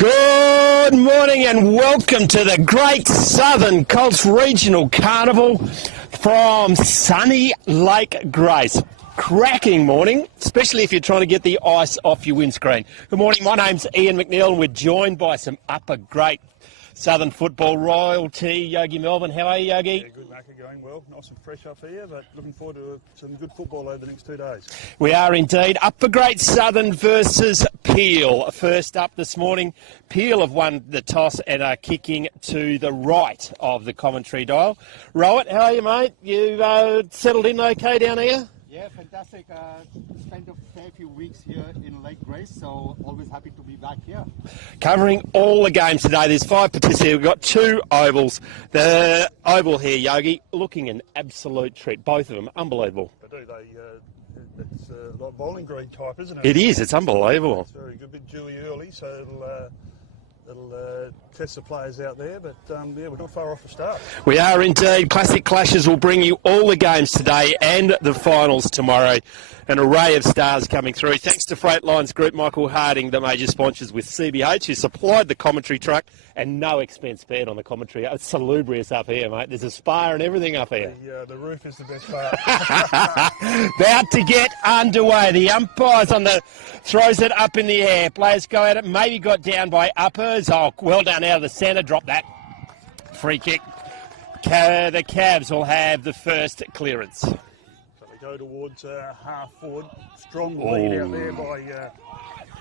Good morning and welcome to the Great Southern Colts Regional Carnival from sunny Lake Grace. Cracking morning, especially if you're trying to get the ice off your windscreen. Good morning, my name's Ian McNeil and we're joined by some upper Great Southern football royalty. Yogi Melbourne, how are you, Yogi? Yeah, good, Macca, going well. Nice and fresh up here, but looking forward to some good football over the next 2 days. We are indeed. Upper Great Southern versus Peel. First up this morning, Peel have won the toss and are kicking to the right of the commentary dial. Rowett, how are you, mate? You settled in okay down here? Yeah, fantastic. Spent a fair few weeks here in Lake Grace, so always happy to be back here. Covering all the games today. There's 5 participants. We've got 2 ovals. The oval here, Yogi, looking an absolute treat. Both of them, unbelievable. I do. It's like bowling green type, isn't it? It is. It's unbelievable. It's very good. A bit dewy early, so it'll test the players out there, but yeah, we're not far off the start. We are indeed. Classic Clashes will bring you all the games today and the finals tomorrow. An array of stars coming through. Thanks to Freight Lines Group, Michael Harding, the major sponsors with CBH, who supplied the commentary truck and no expense spared on the commentary. It's salubrious up here, mate. There's a spa and everything up here. The roof is the best part. About to get underway. The umpire's on the throws it up in the air. Players go at it. Maybe got down by uppers. Oh, well done out of the centre. Drop that. Free kick. The Cavs will have the first clearance. So they go towards half forward. Strong lead out there by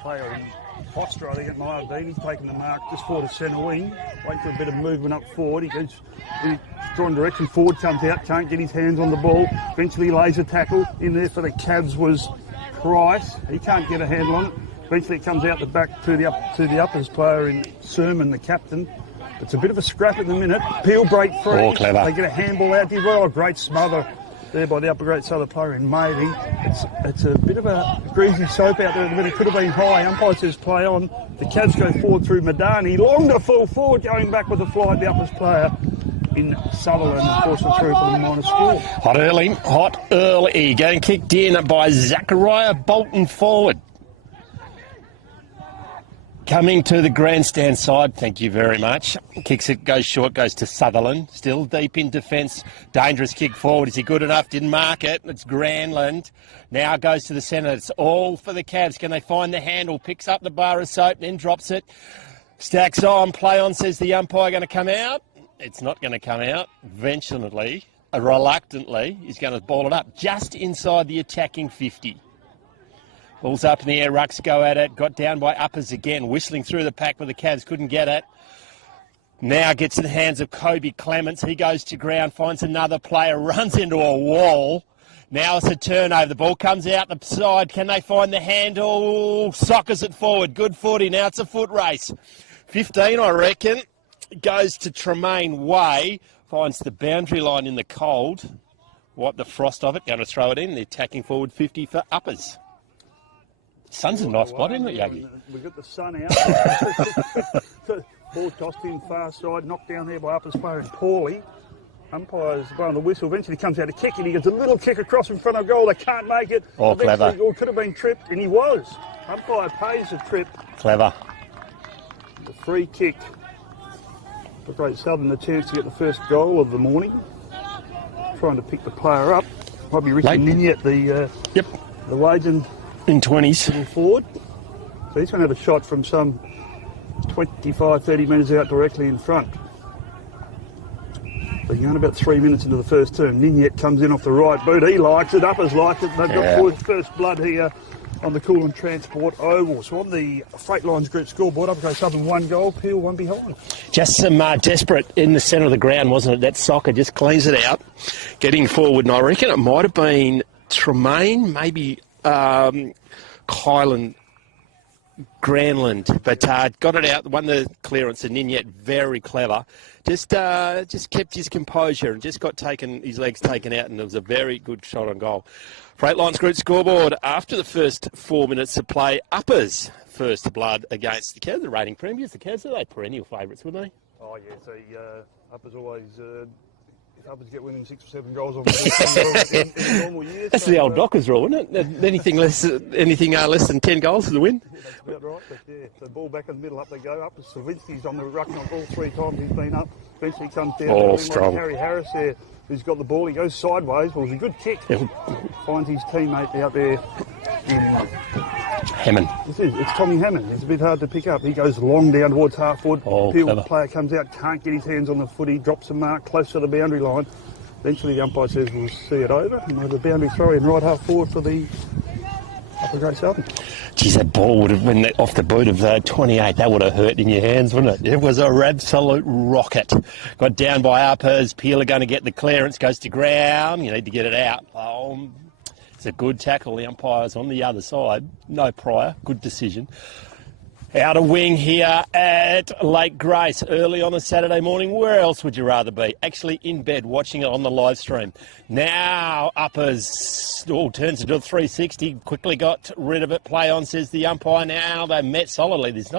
player in Foster, I think it might have been. He's taking the mark just for the centre wing. Wait for a bit of movement up forward. He goes in strong direction. Forward comes out, can't get his hands on the ball. Eventually lays a tackle. In there for the Cavs was Price. He can't get a handle on it. Eventually it comes out the back to the uppers player in Sermon, the captain. It's a bit of a scrap at the minute. Peel break free. Oh, clever. They get a handball out. Did well. A great smother there by the upper Great Southern player in Mavey. It's a bit of a greasy soap out there at the minute. Could have been high. Umpire says play on. The Cavs go forward through Madani. Long to full forward, going back with the fly. The uppers player in Sutherland, of course, through for the minor score. Hot early. Getting kicked in by Zachariah Bolton forward. Coming to the grandstand side, thank you very much. Kicks it, goes short, goes to Sutherland. Still deep in defence. Dangerous kick forward. Is he good enough? Didn't mark it. It's Granland. Now goes to the centre. It's all for the Cavs. Can they find the handle? Picks up the bar of soap, then drops it. Stacks on, play on, says the umpire going to come out. It's not going to come out. Eventually, reluctantly, he's going to ball it up just inside the attacking 50. Ball's up in the air, rucks go at it, got down by uppers again, whistling through the pack, but the Cavs couldn't get it. Now gets in the hands of Kobe Clements. He goes to ground, finds another player, runs into a wall. Now it's a turnover. The ball comes out the side. Can they find the handle? Sockers it forward. Good footy. Now it's a foot race. 15, I reckon. Goes to Tremaine Way. Finds the boundary line in the cold. Wipe the frost of it. Going to throw it in. The attacking forward 50 for uppers. Sun's a nice spot, isn't it, Yogi? We've got the sun out. Ball tossed in far side, knocked down there by uppers player and Paulie. Umpire's blowing the whistle. Eventually comes out a kick and he gets a little kick across in front of goal. They can't make it. Oh, clever. Or could have been tripped, and he was. Umpire pays the trip. Clever. The free kick for Great Southern, the chance to get the first goal of the morning. Trying to pick the player up. Might be Ricky Ninyet, the Wagen. In 20s. Little forward. So he's going to have a shot from some 25, 30 metres out directly in front. They're going about 3 minutes into the first term. Ninyet comes in off the right boot. He likes it. Uppers like it. They've got first blood here on the Cool and Transport Oval. So on the Freight Lines Group scoreboard, Upper Great Southern 1 goal, Peel 1 behind. Just some desperate in the centre of the ground, wasn't it? That soccer just cleans it out. Getting forward, and I reckon it might have been Tremaine, maybe Kylan Granland, but got it out, won the clearance, and Ninyet, very clever. Just kept his composure and just got his legs taken out, and it was a very good shot on goal. Freight Lines Group scoreboard after the first 4 minutes of play. Uppers first blood against the Cavs, the reigning premiers. The Cavs, are they perennial favourites, wouldn't they? Oh yes, Uppers always. If Uppers get winning 6 or 7 goals on the in normal years. That's so, the old Dockers rule, isn't it? Anything less than 10 goals is a win. Yeah, that's about right. But yeah, the ball back in the middle, up they go. Up Slavinsky's on the ruck knock all 3 times he's been up. Eventually comes down. Oh, strong. Like Harry Harris there, who's got the ball. He goes sideways. Well, it was a good kick. Finds his teammate out there. Hammond. It's Tommy Hammond. It's a bit hard to pick up. He goes long down towards half forward. Oh, Peel, clever. the player comes out, can't get his hands on the footy, drops a mark close to the boundary line. Eventually the umpire says we'll see it over, and we'll have a boundary throw in right half forward for the Upper Great Southern. Geez, that ball would have been off the boot of 28. That would have hurt in your hands, wouldn't it? It was an absolute rocket. Got down by Uppers. Peel are going to get the clearance. Goes to ground. You need to get it out. It's a good tackle. The umpire's on the other side. No prior. Good decision. Outer wing here at Lake Grace early on a Saturday morning. Where else would you rather be? Actually in bed watching it on the live stream. Now Uppers turns into a 360. Quickly got rid of it. Play on, says the umpire. Now they met solidly. There's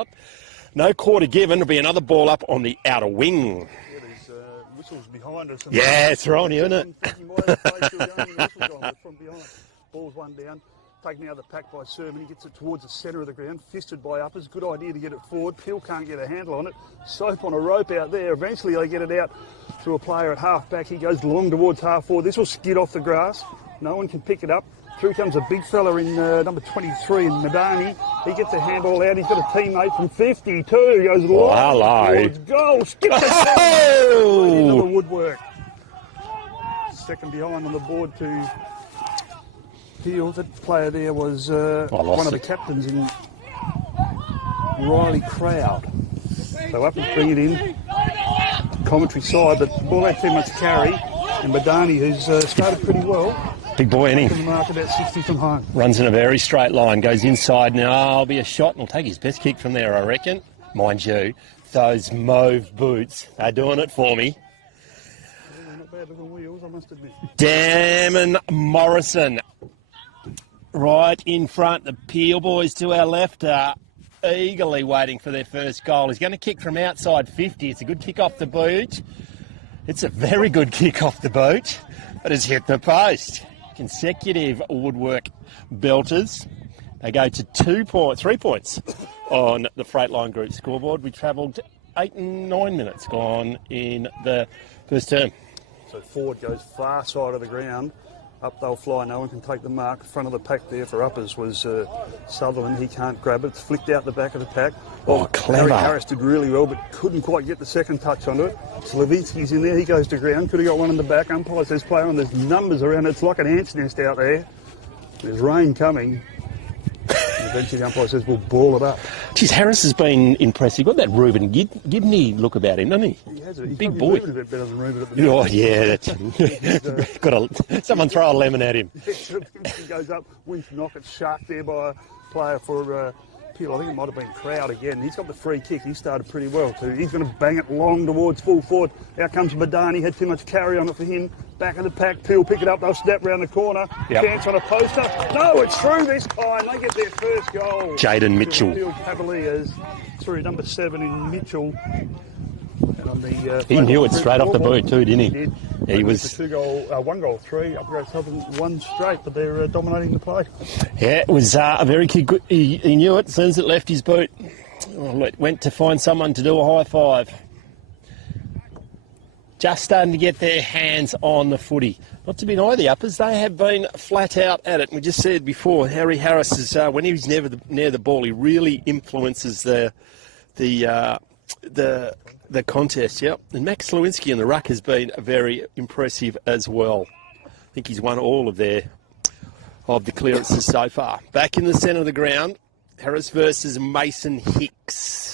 no quarter given. There'll be another ball up on the outer wing. Yeah, there's whistles behind us. Yeah, it's Ronnie, isn't it? From behind. Ball's one down. Taken out of the pack by Sermon. He gets it towards the centre of the ground. Fisted by Uppers. Good idea to get it forward. Peel can't get a handle on it. Soap on a rope out there. Eventually they get it out to a player at half back. He goes long towards half forward. This will skid off the grass. No one can pick it up. Through comes a big fella in number 23 in Madani. He gets a handball out. He's got a teammate from 52. He goes long towards goal. Skip the goal. Right into the woodwork. Second behind on the board to Peel. That player there was one of the captains in Riley Crowd. So Uppers bring it in. Commentary side, but the ball had too much carry. And Madani, who's started pretty well. Big boy, isn't The he? mark about 60 from home. Runs in a very straight line. Goes inside now. I'll be a shot and will take his best kick from there, I reckon. Mind you, those mauve boots are doing it for me. Not bad looking wheels, I must admit. Damon Morrison. Right in front. The Peel boys to our left are eagerly waiting for their first goal. He's going to kick from outside 50. It's a good kick off the boot. It's a very good kick off the boot, but it's hit the post. Consecutive woodwork belters. They go to 3 points on the Freightline Group scoreboard. We travelled 8 and 9 minutes gone in the first term. So forward goes far side of the ground. Up they'll fly, no one can take the mark. Front of the pack there for Uppers was Sutherland. He can't grab it. It's flicked out the back of the pack. Oh, clever. Harry Harris did really well, but couldn't quite get the second touch onto it. Slavinsky's in there. He goes to ground. Could have got one in the back. Umpire says play on. There's numbers around. It's like an ant's nest out there. There's rain coming. And eventually the umpire says we'll ball it up. Geez, Harris has been impressive. Got that Reuben Gibney look about him, doesn't he? He has it. He's Big probably boy. moving a bit better than Reuben at the moment. Oh, yeah. That's, someone throw a lemon at him. He goes up, wins knock it, shark there by a player for Peel. I think it might have been Crowd again. He's got the free kick. He started pretty well too. He's going to bang it long towards full forward. Out comes Madani. Had too much carry on it for him. Back of the pack. Peel pick it up. They'll snap round the corner. Yep. Chance on a poster. No, it's through this time. They get their first goal. Jaden Mitchell. Peel Cavaliers through number 7 in Mitchell. And on the, He knew it straight off the boot too, didn't he? He did. He was. 1 goal, 3. Upgrade Southern 1 straight, but they're dominating the play. Yeah, it was a very good. He knew it as soon as it left his boot. Went to find someone to do a high five. Just starting to get their hands on the footy. Not to be denied the Uppers, they have been flat out at it. We just said before, Harry Harris is when he's near the ball, he really influences the contest. Yep, and Max Lewinsky in the ruck has been very impressive as well. I think he's won all of the clearances so far. Back in the centre of the ground, Harris versus Mason Hicks.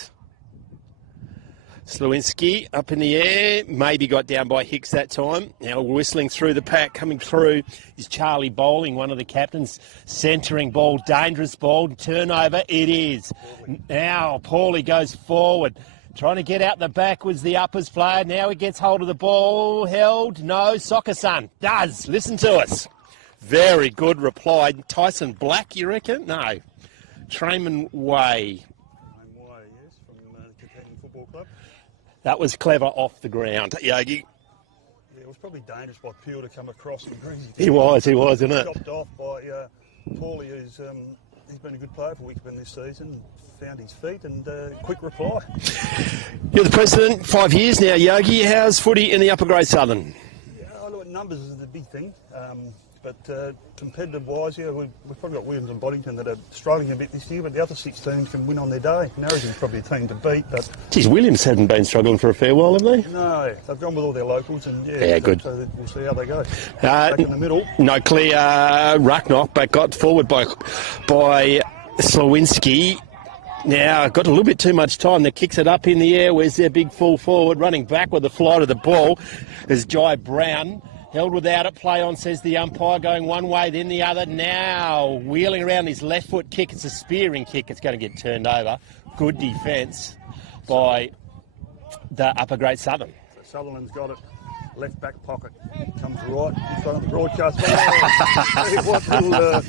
Slewinski up in the air, maybe got down by Hicks that time. Now whistling through the pack, coming through is Charlie Bowling, one of the captains. Centering ball, dangerous ball, turnover, it is. Now Paulie goes forward. Trying to get out the back was the Uppers player. Now he gets hold of the ball, held, no, Soccer Son does. Listen to us. Very good reply. Tyson Black, you reckon? No. Trayman Way. Yes, from the Canadian Football Club. That was clever off the ground, Yogi. Yeah, it was probably dangerous by Peel to come across and greasy. He was, isn't it? Chopped off by Paulie, who's he's been a good player for Wickman this season. Found his feet and quick reply. You're the president, 5 years now, Yogi. How's footy in the Upper Grade Southern? Yeah, I look at numbers is the big thing. But competitive-wise, yeah, we've probably got Williams and Boddington that are struggling a bit this year, but the other 6 teams can win on their day. Narraganson's probably a team to beat, but... Geez, Williams haven't been struggling for a fair while, have they? No, they've gone with all their locals, and yeah good. So we'll see how they go. Back in the middle. No clear ruck-knock, but got forward by Slowinski. Now, got a little bit too much time. That kicks it up in the air. Where's their big full forward? Running back with the flight of the ball is Jai Brown. Held without it, play on, says the umpire, going one way, then the other. Now, wheeling around his left foot kick. It's a spearing kick. It's going to get turned over. Good defence by the Upper Great Southern. So Sutherland's got it. Left back pocket. Comes right in front of the broadcast. What little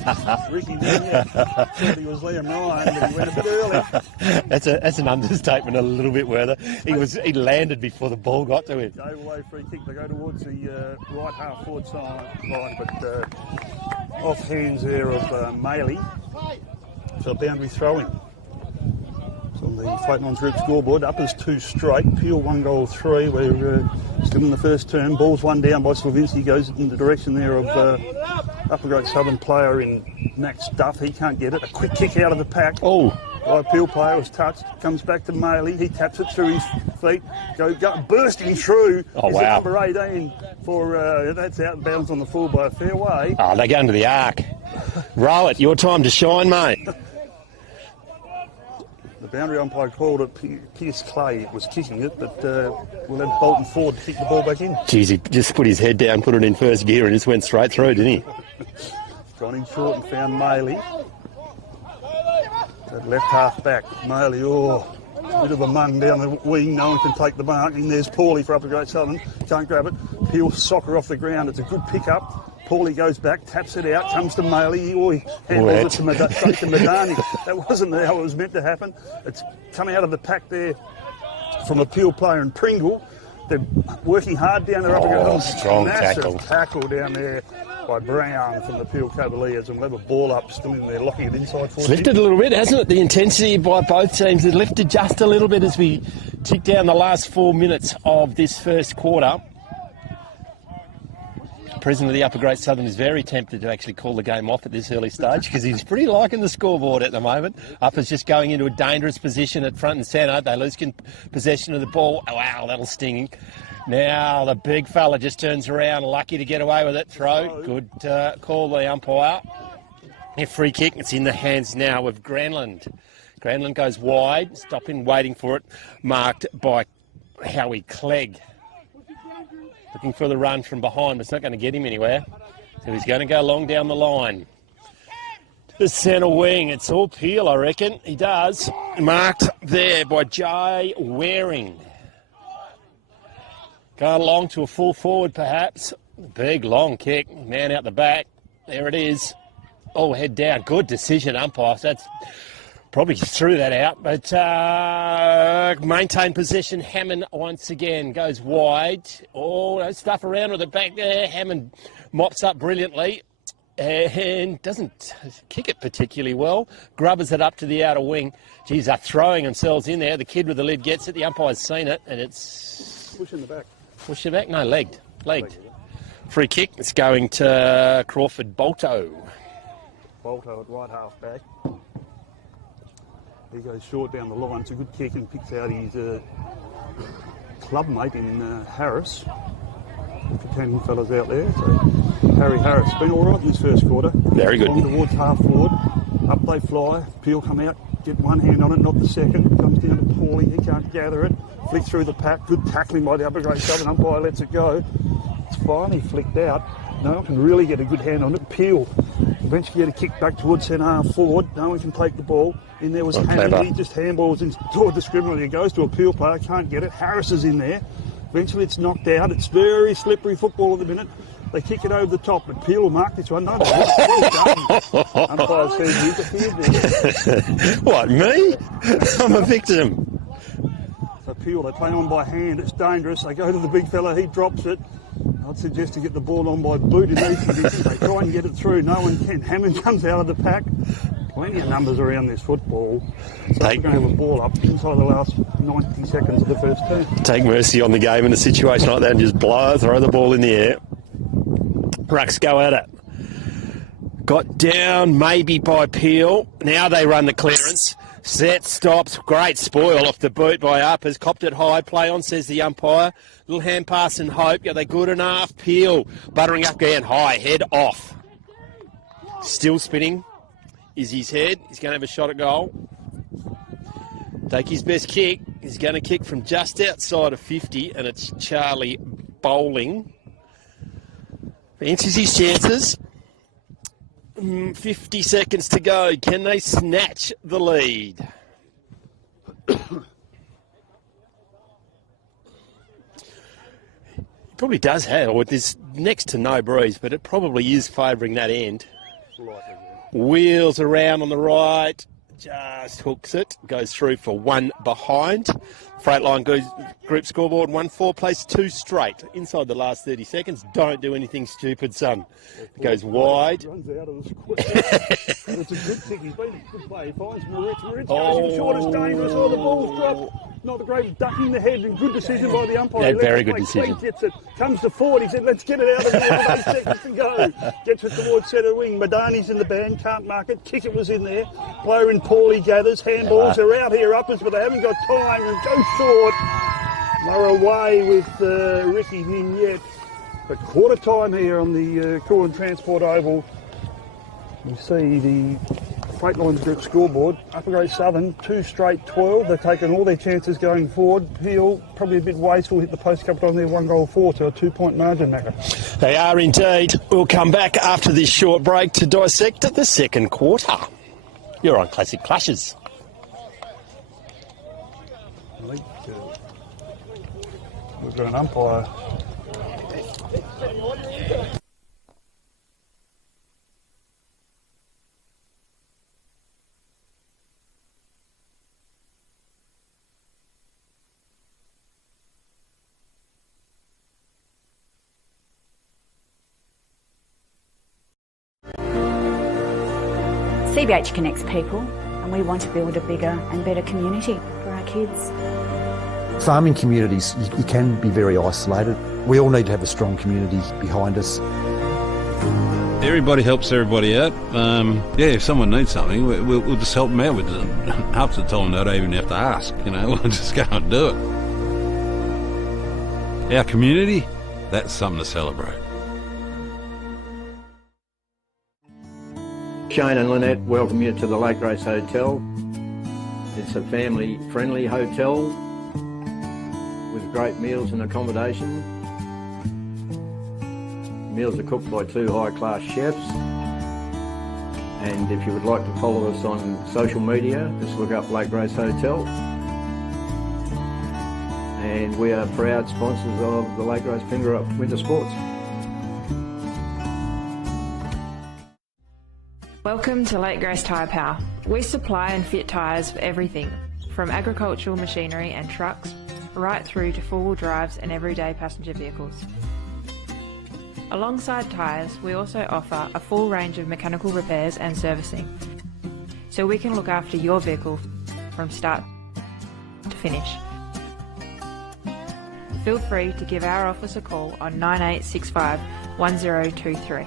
Ricky there. Thought he was Liam Ryan, but he went a bit early. That's an understatement a little bit, Werther. He landed before the ball got to him. Go away free kick. They go towards the right half forward line, but off hands there of Maley for boundary throwing. So on the Floating On Group scoreboard, Uppers 2 straight, Peel 1 goal 3. We're still in the first term. Ball's 1 down by Slavinsky, goes in the direction there of Upper Great Southern player in Max Duff. He can't get it. A quick kick out of the pack. Oh. By Peel player was touched. Comes back to Maley. He taps it through his feet. Go bursting through. Oh, wow. Number 18 for that's out and bounds on the full by a fair way. Oh, they're going to the arc. Row it. Your time to shine, mate. The boundary umpire called it Pierce Clay. It was kicking it, but we'll have Bolton Ford to kick the ball back in. Geez, he just put his head down, put it in first gear and just went straight through, didn't he? Gone in short and found Maley. That left half back. Maley, a bit of a mung down the wing. No one can take the mark. And there's Paulie for Upper Great Southern. Can't grab it. Peel soccer off the ground. It's a good pick-up. Paulie goes back, taps it out, comes to Maley. He handles it to Madani. That wasn't how it was meant to happen. It's come out of the pack there from a Peel player in Pringle. They're working hard down there. Strong massive tackle down there by Brown from the Peel Cavaliers, and we'll have a ball up still in there, locking it inside for It's lifted a little bit, hasn't it? The intensity by both teams has lifted just a little bit as we tick down the last 4 minutes of this first quarter. The president of the Upper Great Southern is very tempted to actually call the game off at this early stage because he's pretty liking the scoreboard at the moment. Upper's just going into a dangerous position at front and centre. They lose possession of the ball. Oh, wow, that'll sting. Now the big fella just turns around, lucky to get away with it. Throw. Good call, the umpire. A free kick. It's in the hands now of Granland. Granland goes wide, stopping, waiting for it. Marked by Howie Clegg. Looking for the run from behind, but it's not going to get him anywhere. So he's going to go long down the line. To the centre wing. It's all Peel, I reckon. He does. Marked there by Jay Waring. Going along to a full forward, perhaps. Big, long kick. Man out the back. There it is. Oh, head down. Good decision, umpire. So that's probably threw that out. But maintain possession. Hammond once again goes wide. Oh, no stuff around with the back there. Hammond mops up brilliantly and doesn't kick it particularly well. Grubbers it up to the outer wing. Geez, they're throwing themselves in there. The kid with the lid gets it. The umpire's seen it, and it's... Pushing the back. Push it back? No, legged. Free kick. It's going to Crawford Bolto. Bolto at right half back. He goes short down the line. It's a good kick and picks out his club mate in Harris. The 10 fellas out there. So Harry Harris been all right in this first quarter. Very good. On towards half forward. Up they fly. Peel come out. Get one hand on it, not the second. Comes down to Paulie. He can't gather it. Flick through the pack. Good tackling by the Upper Great Southern. Umpire lets it go. It's finally flicked out. No one can really get a good hand on it. Peel eventually get a kick back towards centre half forward. No one can take the ball. In there was Hammond. He just handballs in toward the scrimmage. He goes to a Peel player. Can't get it. Harris is in there. Eventually it's knocked out. It's very slippery football at the minute. They kick it over the top, but Peel will mark this one. No, well done. Umpire says you interfered there. What, me? I'm a victim. So Peel, they play on by hand. It's dangerous. They go to the big fella. He drops it. I'd suggest to get the ball on by boot in these conditions. They try and get it through. No one can. Hammond comes out of the pack. Plenty of numbers around this football. So we're going to have a ball up inside the last 90 seconds of the first turn. Take mercy on the game in a situation like that and just throw the ball in the air. Rucks go at it. Got down maybe by Peel. Now they run the clearance. Set, stops. Great spoil off the boot by Uppers. Copped it high. Play on, says the umpire. Little hand pass and hope. Are they good enough? Peel buttering up again high. Head off. Still spinning is his head. He's going to have a shot at goal. Take his best kick. He's going to kick from just outside of 50, and it's Charlie Bowling. Fancies his chances. 50 seconds to go. Can they snatch the lead? He probably does have, or there's next to no breeze, but it probably is favouring that end. Wheels around on the right. Just hooks it. Goes through for one behind. Freight group scoreboard 1-4, place 2 straight. Inside the last 30 seconds. Don't do anything stupid, son. It goes wide. Runs out of the square. And it's a good kick. He's been a good play. He finds Moritz. Moritz goes in short. It's dangerous. Oh, the ball's dropped. Not the great ducking the head, and good decision by the umpire. Yeah, very good decision. Gets it, comes to forward. He said, let's get it out of there. 8 seconds to go. Gets it towards centre wing. Madani's in the band, can't mark it. Kick it was in there. Player in Paulie gathers. Handballs are out here, Uppers, but they haven't got time and go short. They're away with Ricky Ninyet. But quarter time here on the Cool Transport Oval. You see the Freightlines Group scoreboard. Upper Grade Southern, 2 straight 12. They're taking all their chances going forward. Peel, probably a bit wasteful, hit the post a couple of times there, 1-4 to a 2-point margin, Macca. They are indeed. We'll come back after this short break to dissect the second quarter. You're on Classic Clashes. I think we've got an umpire. CBH connects people, and we want to build a bigger and better community for our kids. Farming communities, you can be very isolated. We all need to have a strong community behind us. Everybody helps everybody out. If someone needs something, we'll just help them out with it. Half the time they don't even have to ask, we'll just go and do it. Our community, that's something to celebrate. Shane and Lynette welcome you to the Lake Grace Hotel. It's a family-friendly hotel with great meals and accommodation. Meals are cooked by 2 high-class chefs. And if you would like to follow us on social media, just look up Lake Grace Hotel. And we are proud sponsors of the Lake Grace Pingerup Winter Sports. Welcome to Lake Grace Tyre Power. We supply and fit tyres for everything, from agricultural machinery and trucks, right through to four-wheel drives and everyday passenger vehicles. Alongside tyres, we also offer a full range of mechanical repairs and servicing, so we can look after your vehicle from start to finish. Feel free to give our office a call on 9865 1023.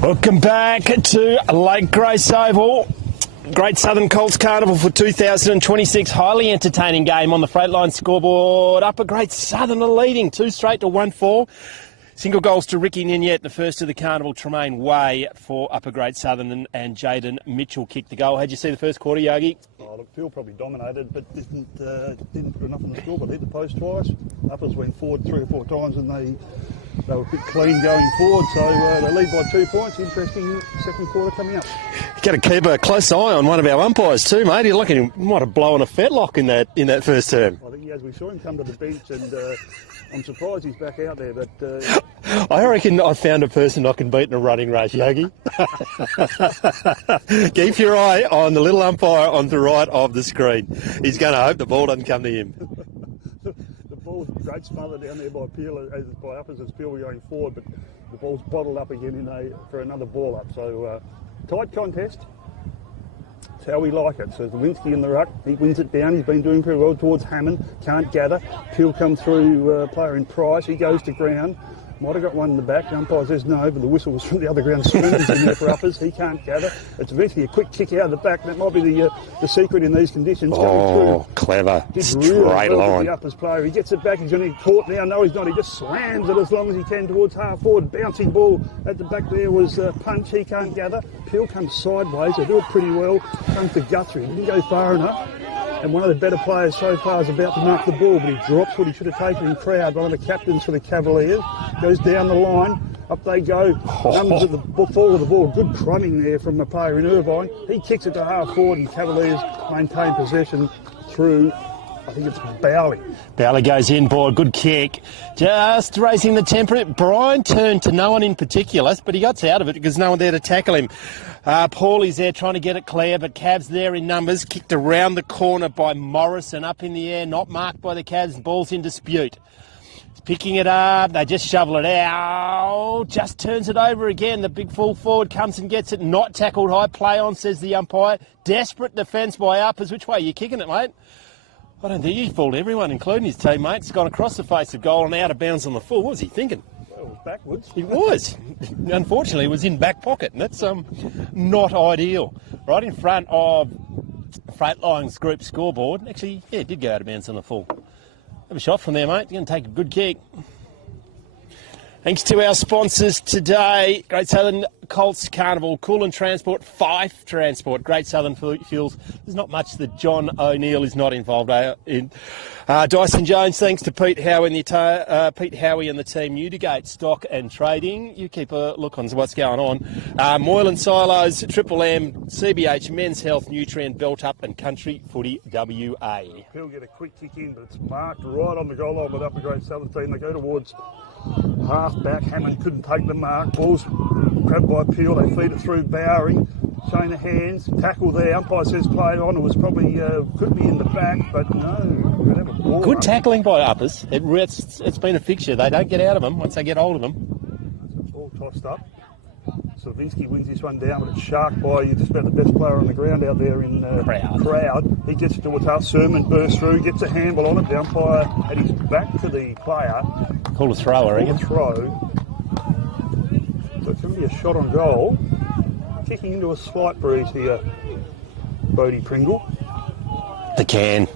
Welcome back to Lake Grace Oval. Great Southern Colts Carnival for 2026. Highly entertaining game on the Freightliner scoreboard. Upper Great Southern are leading 2 straight to 1-4. Single goals to Ricky Ninyet, the first of the Carnival. Tremaine Way for Upper Great Southern and Jaden Mitchell kicked the goal. How'd you see the first quarter, Yogi? Oh, look, Phil probably dominated, but didn't put enough on the score. But hit the post twice. Uppers went forward 3 or 4 times, and they were a bit clean going forward. So they lead by 2 points. Interesting second quarter coming up. You've got to keep a close eye on one of our umpires too, mate. You're looking, he might have blown a fetlock in that first term. I think as we saw him come to the bench, and I'm surprised he's back out there. But I reckon I found a person I can beat in a running race, Yogi. Keep your eye on the little umpire on the right of the screen. He's going to hope the ball doesn't come to him. The ball's great smother down there by Peel, by Uppers as Peel were going forward, but the ball's bottled up again for another ball up. So tight contest. That's how we like it. So Zawinski in the ruck, he wins it down. He's been doing pretty well towards Hammond. Can't gather. Peel comes through, player in Price. He goes to ground. Might have got one in the back. The umpire says no, but the whistle was from the other ground. Swings in there for Uppers. He can't gather. It's eventually a quick kick out of the back. That might be the secret in these conditions. Oh, clever. Straight really line. The Uppers player. He gets it back. He's going to get caught now. No, he's not. He just slams it as long as he can towards half forward. Bouncing ball at the back there was Punch. He can't gather. Peel comes sideways. They do it pretty well. Comes to Guthrie. He didn't go far enough. And one of the better players so far is about to mark the ball, but he drops what he should have taken in crowd. One of the captains for the Cavaliers goes down the line. Up they go. Numbers at the fall of the ball. Good crumbing there from the player in Irvine. He kicks it to half forward, and Cavaliers maintain possession through, I think it's Bowley. Bowley goes in, board. Good kick. Just raising the temper. Brian turned to no one in particular, but he got out of it because no one there to tackle him. Paulie's there trying to get it clear, but Cavs there in numbers. Kicked around the corner by Morrison, up in the air, not marked by the Cavs. Ball's in dispute. He's picking it up. They just shovel it out. Just turns it over again. The big full forward comes and gets it. Not tackled high. Play on, says the umpire. Desperate defence by Uppers. Which way are you kicking it, mate? I don't think he fooled everyone, including his teammates. Gone across the face of goal and out of bounds on the full. What was he thinking? Well, it was backwards. He was. Unfortunately, it was in back pocket, and that's not ideal. Right in front of Freightline's group scoreboard. Actually, yeah, it did go out of bounds on the full. Have a shot from there, mate. You're going to take a good kick. Thanks to our sponsors today, Great Southern Colts Carnival, Coolin Transport, Fife Transport, Great Southern Fuels. There's not much that John O'Neill is not involved in. Dyson Jones, thanks to Pete Howie and the team, Newdigate Stock and Trading. You keep a look on what's going on. Moylan Silos, Triple M, CBH, Men's Health, Nutrient, Belt Up and Country Footy WA. Peel get a quick kick in, but it's marked right on the goal line with Upper Great Southern team. They go towards half back. Hammond couldn't take the mark. Ball's grabbed by Peel. They feed it through Bowery. Chain of hands. Tackle there. Umpire says play on. It was probably could be in the back, but no. Good tackling by Uppers. It's been a fixture. They don't get out of them once they get hold of them. All tossed up. Slavinsky wins this one down, but it's sharked by just about the best player on the ground out there in crowd. He gets it towards half. Sermon bursts through, gets a handball on it. The umpire had his back to the player. Call a throw, I reckon. Throw. So it's going to be a shot on goal. Kicking into a slight breeze here, Bodie Pringle. The can.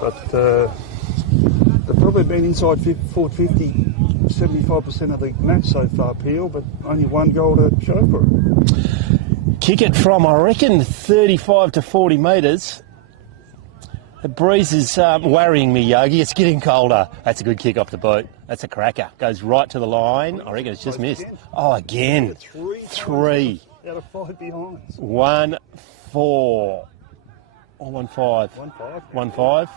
But they've probably been inside 450. 75% of the match so far, Peel, but only one goal to show for it. Kick it from, I reckon, 35 to 40 metres. The breeze is worrying me, Yogi. It's getting colder. That's a good kick off the boot. That's a cracker. Goes right to the line. I reckon it's just missed. Again. Oh, again. Three. Out of 5 behinds. 1-4. Or 1-5. 1-5.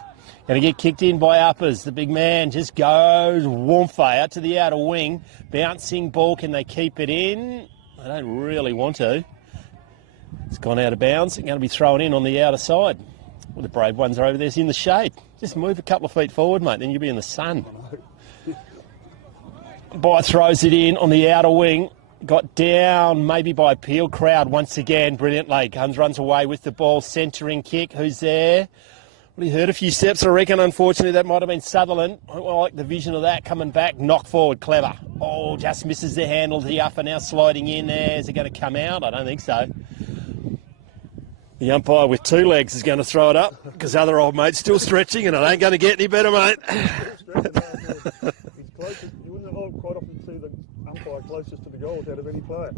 Going to get kicked in by Uppers. The big man just goes woomph out to the outer wing. Bouncing ball. Can they keep it in? They don't really want to. It's gone out of bounds. It's going to be thrown in on the outer side. Well, the brave ones are over there in the shade. Just move a couple of feet forward, mate. Then you'll be in the sun. By throws it in on the outer wing. Got down maybe by Peel. Crowd once again brilliantly. Runs away with the ball. Centering kick. Who's there? Well, he heard a few steps, I reckon. Unfortunately, that might have been Sutherland. I like the vision of that coming back. Knock forward, clever. Oh, just misses the handle. The upper now sliding in there. Is it going to come out? I don't think so. The umpire with 2 legs is going to throw it up because other old mate's still stretching and it ain't going to get any better, mate. He's closest. You wouldn't quite often see the umpire closest to the goal out of any player.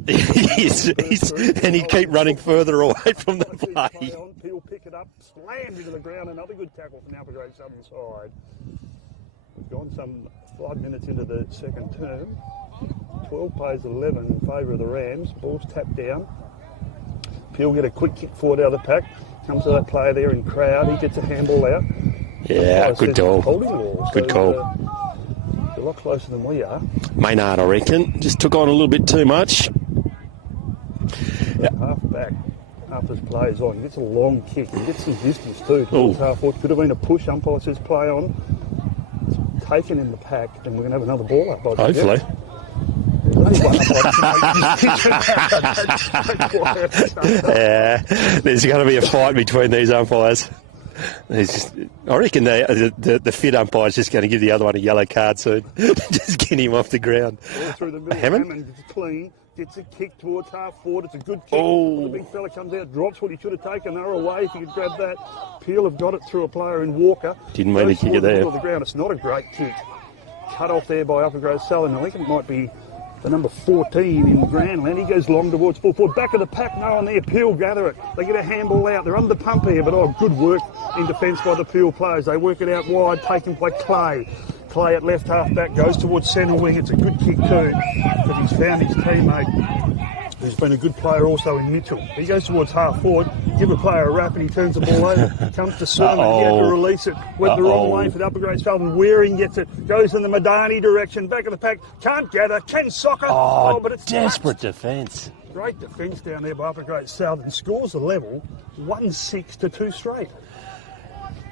And he'd keep running further away from the play. He'll pick it up, slammed into the ground. Another good tackle from the Upper Grade Southern side. We've gone some 5 minutes into the second term. 12 plays 11 in favour of the Rams. Ball's tapped down. Peel get a quick kick forward out of the pack. Comes to that player there in crowd. He gets a handball out. Yeah, good call. Good call. A lot closer than we are. Maynard, I reckon, just took on a little bit too much. Half back. After his play is on, he gets a long kick. He gets some distance too. Towards half forward. Could have been a push. Umpire says play on. It's taken in the pack, and we're going to have another ball up. Hopefully. Yeah, there's going to be a fight between these umpires. I reckon the fit umpire's just going to give the other one a yellow card soon. Just get him off the ground. All through the middle. Hammond gets clean, gets a kick towards half forward. It's a good kick. Oh. The big fella comes out, drops what he should have taken. They're away if he could grab that. Peel have got it through a player in Walker. Didn't mean to kick it there. The ground. It's not a great kick. Cut off there by Upper Grove Southern. I think it might be the number 14 in Grandland. He goes long towards full forward. Back of the pack, no one there. Peel gather it. They get a handball out. They're under the pump here, but good work in defence by the Peel players. They work it out wide, taken by Clay. Clay at left half back goes towards centre wing. It's a good kick too, but he's found his teammate, who's been a good player also in Mitchell. He goes towards half forward, give a player a wrap and he turns the ball over. Comes to Sermon, he had to release it. Went the wrong way for the Upper Grade Southern. Waring gets it, goes in the Madani direction, back of the pack, can't gather, can soccer. But it's desperate defence. Great defence down there by Upper Grade Southern. Scores the level, 1-6 to 2 straight.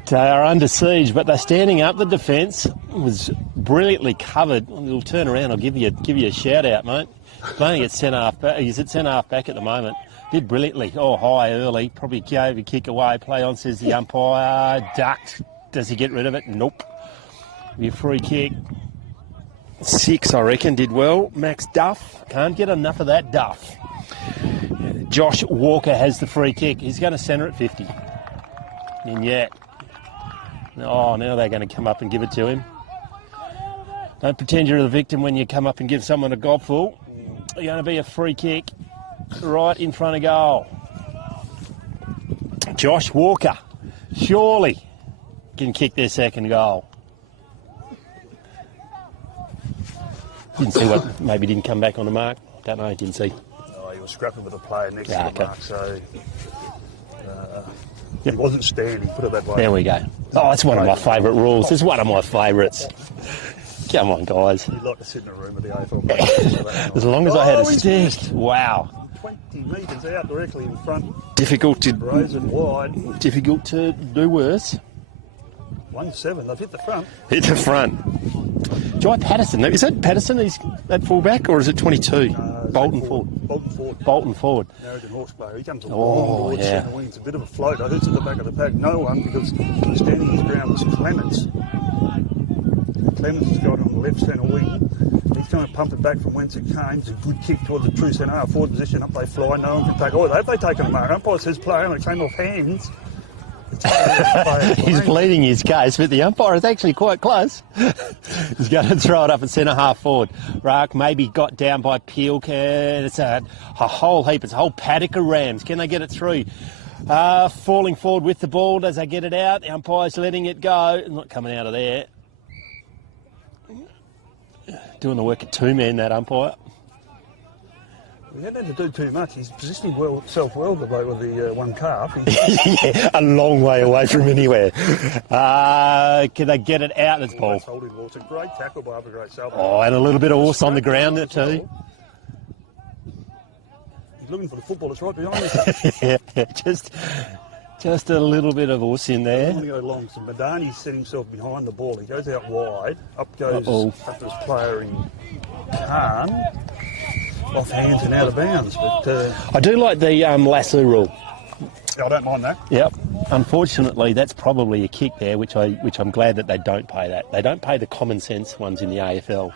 They are under siege, but they're standing up. The defence was brilliantly covered. It'll turn around. I'll give you a shout out, mate. Playing at centre half back. He's at centre half back at the moment. Did brilliantly. High early. Probably gave a kick away. Play on, says the umpire. Ducked. Does he get rid of it? Nope. Be a free kick. 6, I reckon. Did well. Max Duff. Can't get enough of that Duff. Josh Walker has the free kick. He's going to centre at 50. And yet. Now they're going to come up and give it to him. Don't pretend you're the victim when you come up and give someone a gobful. You're going to be a free kick right in front of goal. Josh Walker surely can kick their second goal. Didn't see what, maybe didn't come back on the mark. Don't know, didn't see. He was scrapping with a player next to the mark, so... He wasn't standing, put it that way. There we go. It's one of my favourite rules. It's one of my favourites. Come on, guys. You'd like to sit in a room with the AFL. As long as I had a stick. Wow. 20 metres out directly in front. Difficult to do worse. 1-7. They've hit the front. Hit the front. Jai Patterson. Is that Patterson? He's at fullback, or is it 22? Bolton forward. Bolton forward. American horse player. He comes along towards centre wing. It's a bit of a floater. Who's at the back of the pack? No one, because standing his ground was Clements. Clements has got it on the left centre wing. He's going to pump it back from whence it came. It's a good kick towards the true centre half forward position. Up they fly. No one can take. Have they taken a mark? Umpire says play on. It came off hands. He's pleading his case, but the umpire is actually quite close. He's going to throw it up at centre half forward. Rack maybe got down by Peel. It's a whole heap. It's a whole paddock of Rams. Can they get it through? Falling forward with the ball. Does they get it out? The umpire's letting it go. Not coming out of there. Doing the work of 2 men, that umpire. He hadn't had to do too much. He's positioning himself well, the bloke with the one calf. Yeah, a long way away from anywhere. Can they get it out? That's ball. It's a great tackle by Upper Grade South. And a little bit of horse on the ground there too. He's looking for the football. It's right behind us. Just a little bit of horse in there. I want to go long. So Madani's set himself behind the ball. He goes out wide. Up goes this player in Khan. Off hands and out of bounds. But I do like the lasso rule. I don't mind that. Yep. Unfortunately, that's probably a kick there, which I'm glad that they don't pay that. They don't pay the common sense ones in the AFL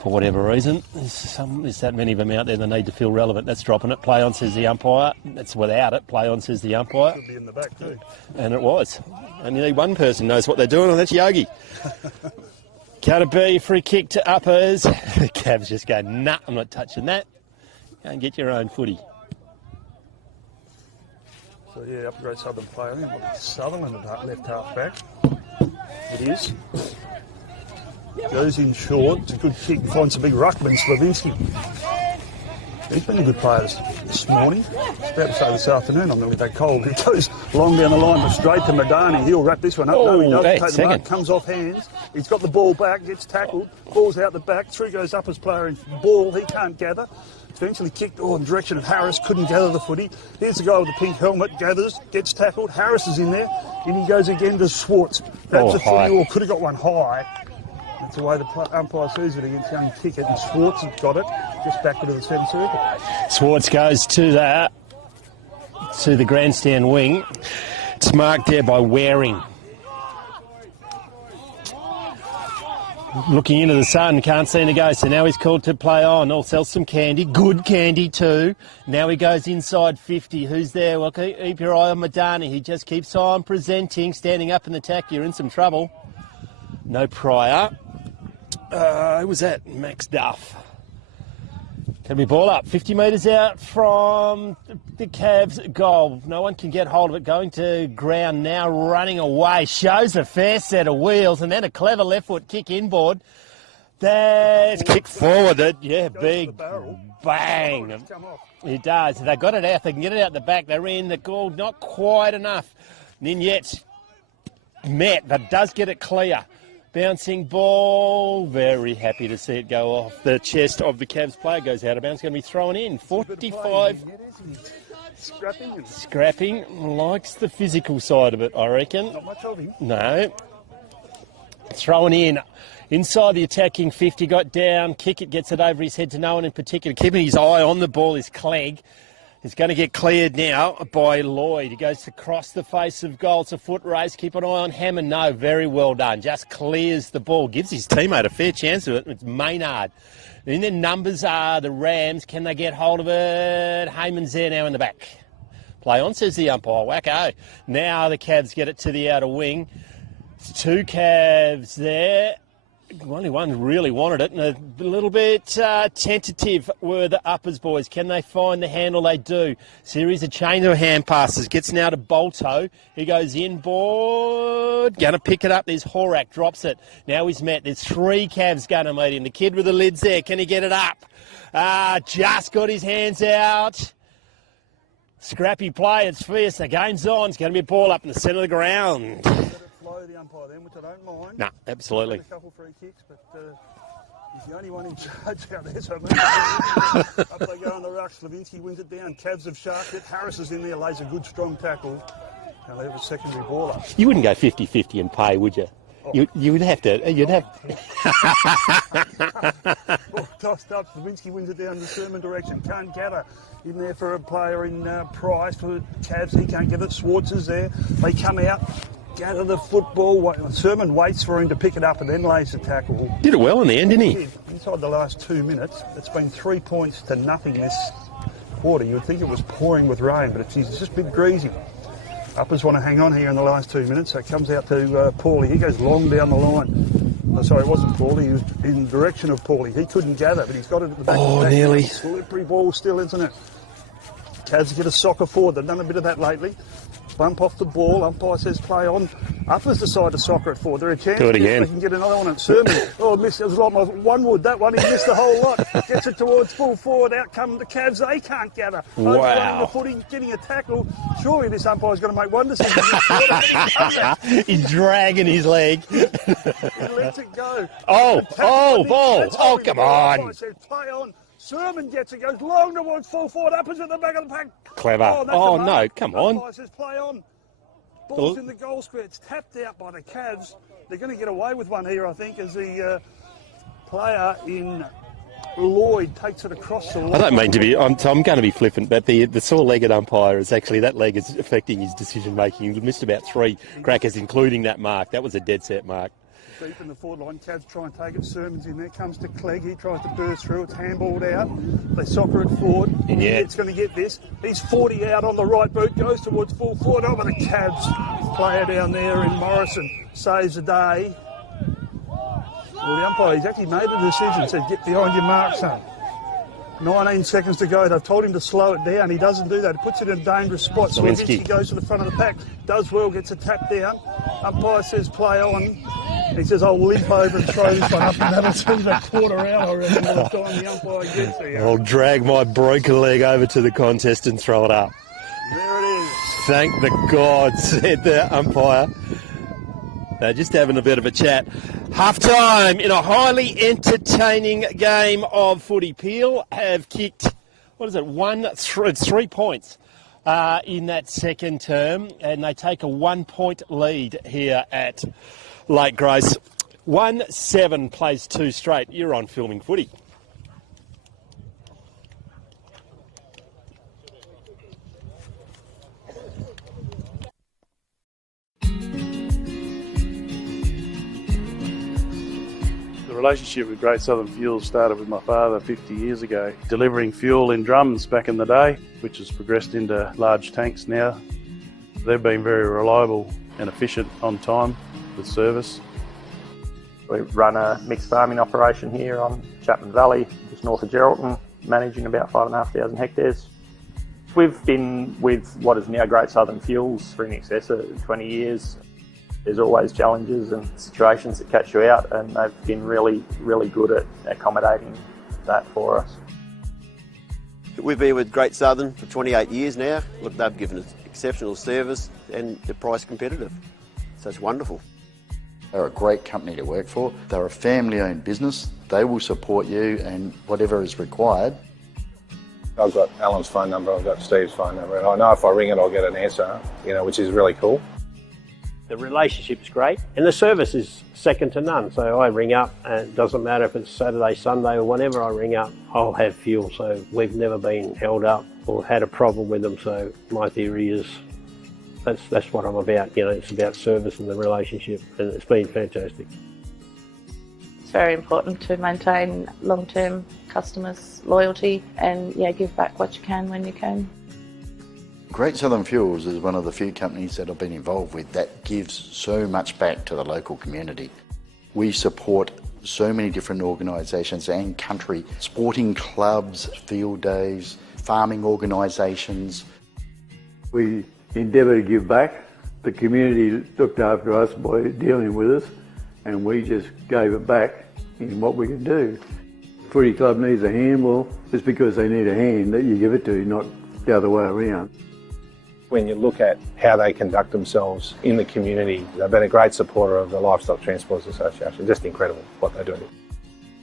for whatever reason. There's that many of them out there that need to feel relevant. That's dropping it. Play on, says the umpire. That's without it. Play on, says the umpire. Could be in the back too. And it was. Only one person knows what they're doing, and that's Yogi. Can it be free kick to uppers? The Cavs just go, nah, I'm not touching that. Go and get your own footy. So yeah, upgrade Southern player. Sutherland at left half back. It is. Goes in short. It's a good kick. Finds a big ruckman, Slavinsky. He's been a good player this morning. I was about to say this afternoon. I'm nearly that cold. He goes long down the line, but straight to Madani. He'll wrap this one up. No, he doesn't. Take the mark. Comes off hands. He's got the ball back. Gets tackled. Ball's out the back. Through goes up as player in ball. He can't gather. Eventually kicked in direction of Harris. Couldn't gather the footy. Here's the guy with the pink helmet. Gathers. Gets tackled. Harris is in there. And he goes again to Schwartz. That's a footy. Or could have got one high. That's the way the umpire sees it against young Kickett, and Schwartz has got it just back to the centre circle. Schwartz goes to the grandstand wing. It's marked there by Waring. Looking into the sun, can't see to go, so now he's called to play on. I'll sell some candy, good candy too. Now he goes inside 50. Who's there? Well, keep your eye on Madani. He just keeps on presenting, standing up in the tack. You're in some trouble. No Pryor. Who was that? Max Duff. Can we ball up? 50 metres out from the Cavs goal. No one can get hold of it. Going to ground now, running away. Shows a fair set of wheels, and then a clever left foot kick inboard. That's kick forward. Big bang. It does. They got it out. They can get it out the back. They're in the goal. Not quite enough. Ninyet's met, but does get it clear. Bouncing ball, very happy to see it go off the chest of the Cavs player. Goes out of bounds, going to be thrown in. 45. Scrapping. Likes the physical side of it, I reckon. Not much of him. No. Thrown in. Inside the attacking 50, got down. Kick it, gets it over his head to no one in particular. Keeping his eye on the ball is Clegg. He's going to get cleared now by Lloyd. He goes to cross the face of goal. It's a foot race. Keep an eye on Hammond. No, very well done. Just clears the ball. Gives his teammate a fair chance of it. It's Maynard. And then numbers are the Rams. Can they get hold of it? Heyman's there now in the back. Play on, says the umpire. Wacko. Now the Cavs get it to the outer wing. It's two Cavs there. Only one really wanted it, and a little bit tentative were the uppers boys. Can they find the handle? They do. Series of chain of hand passes. Gets now to Bolto. He goes inboard. Going to pick it up. There's Horak. Drops it. Now he's met. There's three Cavs going to meet him. The kid with the lids there. Can he get it up? Just got his hands out. Scrappy play. It's fierce. The game's on. It's going to be a ball up in the centre of the ground. The umpire then, which I don't mind. No, absolutely. A couple free kicks, but he's the only one in charge out there. So up they go on the ruck. Slavinsky wins it down. Cavs have sharked it. Harris is in there, lays a good strong tackle. And they have a secondary ball up. You wouldn't go 50-50 and pay, would you? Oh. You would have to. You'd have. Well, tossed up. Slavinsky wins it down the Sermon direction. Can't gather. In there for a player in Price for Cavs. He can't get it. Schwartz is there. They come out. Gather the football. Sermon waits for him to pick it up and then lays the tackle. Did it well in the end, didn't he? Inside the last 2 minutes, it's been 3 points to nothing this quarter. You would think it was pouring with rain, but it's just a bit greasy. Uppers want to hang on here in the last 2 minutes, so it comes out to Paulie. He goes long down the line. Oh, sorry, it wasn't Paulie. He was in the direction of Paulie. He couldn't gather, but he's got it at the back. Oh, nearly. Slippery ball still, isn't it? Cavs get a soccer forward. They've done a bit of that lately. Bump off the ball. Umpire says play on. Uppers decide to soccer it forward. There are a chance do it again. They can get another one at Sermon. Missed. It was like my one wood. That one, he missed the whole lot. Gets it towards full forward. Out come the Cavs. They can't gather. Wow. The footing, getting a tackle. Surely this umpire's going to make one decision. He's dragging his leg. He lets it go. Ball. Oh, come on. Umpire says play on. Sermon gets it, goes long towards full forward, uppers at the back of the pack. Clever. No, come on. Umpire says play on. Ball's in the goal square. It's tapped out by the Cavs. They're going to get away with one here, I think, as the player in Lloyd takes it across the line. I don't mean to be, I'm going to be flippant, but the sore-legged umpire is actually, that leg is affecting his decision-making. He missed about 3 crackers, including that mark. That was a dead-set mark. Deep in the forward line, Cavs try and take it. Sermon's in there, comes to Clegg. He tries to burst through. It's handballed out. They soccer it forward. And yeah, it's going to get this. He's 40 out on the right boot, goes towards full forward. Over the Cavs player down there in Morrison saves the day. Well, the umpire, he's actually made the decision, said, get behind your mark, son. 19 seconds to go. They've told him to slow it down. He doesn't do that. It puts it in a dangerous spot. So he goes to the front of the pack, does well, gets a tap down. Umpire says play on. He says, I'll limp over and throw this one up, and that'll see the quarter out, I reckon, by the time the umpire gets there. I'll drag my broken leg over to the contest and throw it up. There it is. Thank the gods, said the umpire. They're just having a bit of a chat. Half-time in a highly entertaining game of footy. Peel have kicked, 3 points in that second term, and they take a 1-point lead here at Lake Grace. 1-7 plays 2 straight. You're on Filming Footy. The relationship with Great Southern Fuels started with my father 50 years ago, delivering fuel in drums back in the day, which has progressed into large tanks now. They've been very reliable and efficient on time with service. We run a mixed farming operation here on Chapman Valley, just north of Geraldton, managing about 5,500 hectares. We've been with what is now Great Southern Fuels for in excess of 20 years. There's always challenges and situations that catch you out, and they've been really, really good at accommodating that for us. We've been with Great Southern for 28 years now. Look, they've given us exceptional service and they're price competitive, so it's wonderful. They're a great company to work for. They're a family-owned business. They will support you and whatever is required. I've got Alan's phone number, I've got Steve's phone number, and I know if I ring it I'll get an answer, which is really cool. The relationship's great and the service is second to none. So I ring up and it doesn't matter if it's Saturday, Sunday or whenever I ring up, I'll have fuel. So we've never been held up or had a problem with them. So my theory is that's what I'm about. It's about service and the relationship, and it's been fantastic. It's very important to maintain long-term customers' loyalty and give back what you can when you can. Great Southern Fuels is one of the few companies that I've been involved with that gives so much back to the local community. We support so many different organisations and country, sporting clubs, field days, farming organisations. We endeavour to give back. The community looked after us by dealing with us, and we just gave it back in what we could do. Footy club needs a hand, well, it's because they need a hand that you give it to, not the other way around. When you look at how they conduct themselves in the community, they've been a great supporter of the Livestock Transporters Association. Just incredible what they do.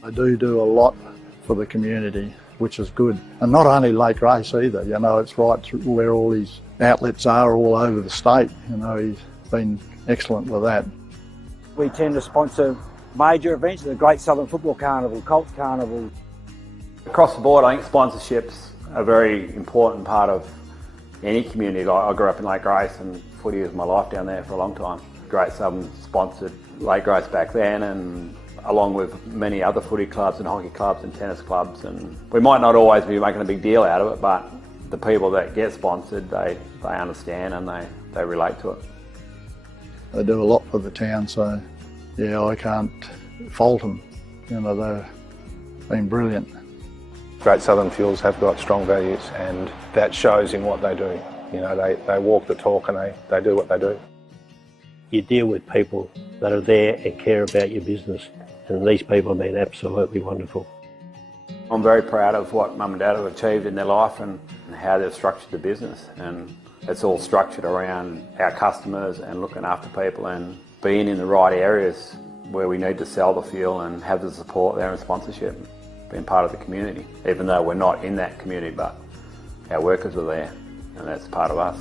I do a lot for the community, which is good. And not only Lake Grace either, it's right through where all these outlets are all over the state. He's been excellent with that. We tend to sponsor major events, the Great Southern Football Carnival, Colts Carnival. Across the board, I think sponsorships are a very important part of any community. I grew up in Lake Grace and footy was my life down there for a long time. Great Southern sponsored Lake Grace back then, and along with many other footy clubs and hockey clubs and tennis clubs, and we might not always be making a big deal out of it, but the people that get sponsored, they understand and they relate to it. They do a lot for the town, so I can't fault them. They've been brilliant. Great Southern Fuels have got strong values, and that shows in what they do. They walk the talk and they do what they do. You deal with people that are there and care about your business, and these people have been absolutely wonderful. I'm very proud of what Mum and Dad have achieved in their life and how they've structured the business, and it's all structured around our customers and looking after people and being in the right areas where we need to sell the fuel and have the support there and sponsorship. Being part of the community, even though we're not in that community, but our workers are there and that's part of us.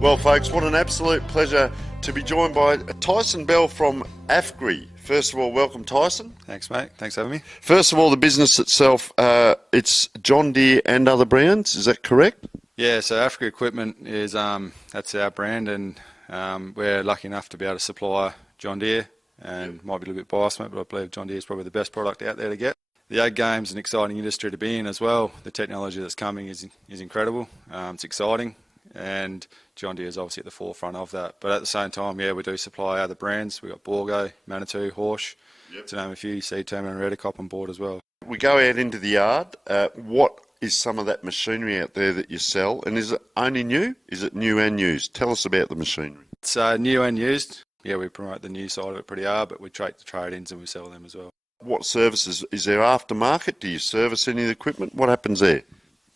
Well, folks, what an absolute pleasure to be joined by Tyson Bell from AFGRI. First of all, welcome, Tyson. Thanks, mate. Thanks for having me. First of all, the business itself, it's John Deere and other brands, is that correct? Yeah, so AFGRI Equipment is that's our brand, and we're lucky enough to be able to supply John Deere, and might be a little bit biased, mate, but I believe John Deere is probably the best product out there to get. The ag game's an exciting industry to be in as well. The technology that's coming is incredible. It's exciting, and John Deere is obviously at the forefront of that. But at the same time, yeah, we do supply other brands. We've got Borgo, Manitou, Horsch, to name a few, Seed Terminal and Redicop on board as well. We go out into the yard. What is some of that machinery out there that you sell, and is it only new? Is it new and used? Tell us about the machinery. It's new and used. Yeah, we promote the new side of it pretty hard, but we take the trade-ins and we sell them as well. What services? Is there aftermarket? Do you service any of the equipment? What happens there?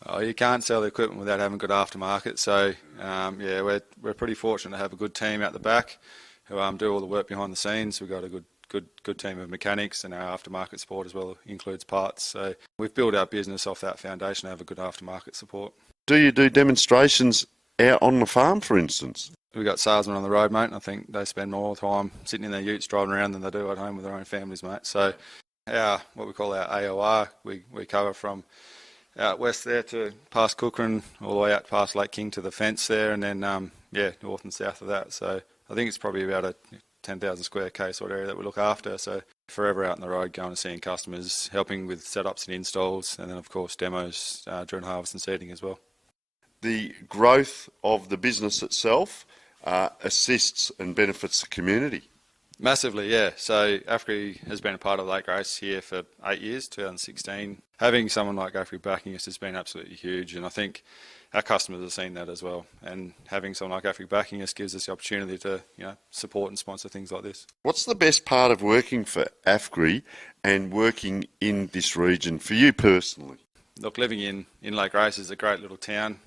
Oh, you can't sell the equipment without having good aftermarket. So, yeah, we're pretty fortunate to have a good team out the back who do all the work behind the scenes. We've got a good team of mechanics, and our aftermarket support as well includes parts. So we've built our business off that foundation to have a good aftermarket support. Do you do demonstrations out on the farm, for instance? We've got salesmen on the road, mate, and I think they spend more time sitting in their utes driving around than they do at home with their own families, mate. So what we call our AOR, we cover from out west there to past Cookham, all the way out past Lake King to the fence there, and then, north and south of that. So I think it's probably about a 10,000 square K sort of area that we look after. So forever out on the road, going and seeing customers, helping with setups and installs, and then, of course, demos during harvest and seeding as well. The growth of the business itself assists and benefits the community. Massively, yeah. So AFGRI has been a part of Lake Grace here for 8 years, 2016. Having someone like AFGRI backing us has been absolutely huge, and I think our customers have seen that as well. And having someone like AFGRI backing us gives us the opportunity to, support and sponsor things like this. What's the best part of working for AFGRI and working in this region for you personally? Look, living in Lake Grace is a great little town.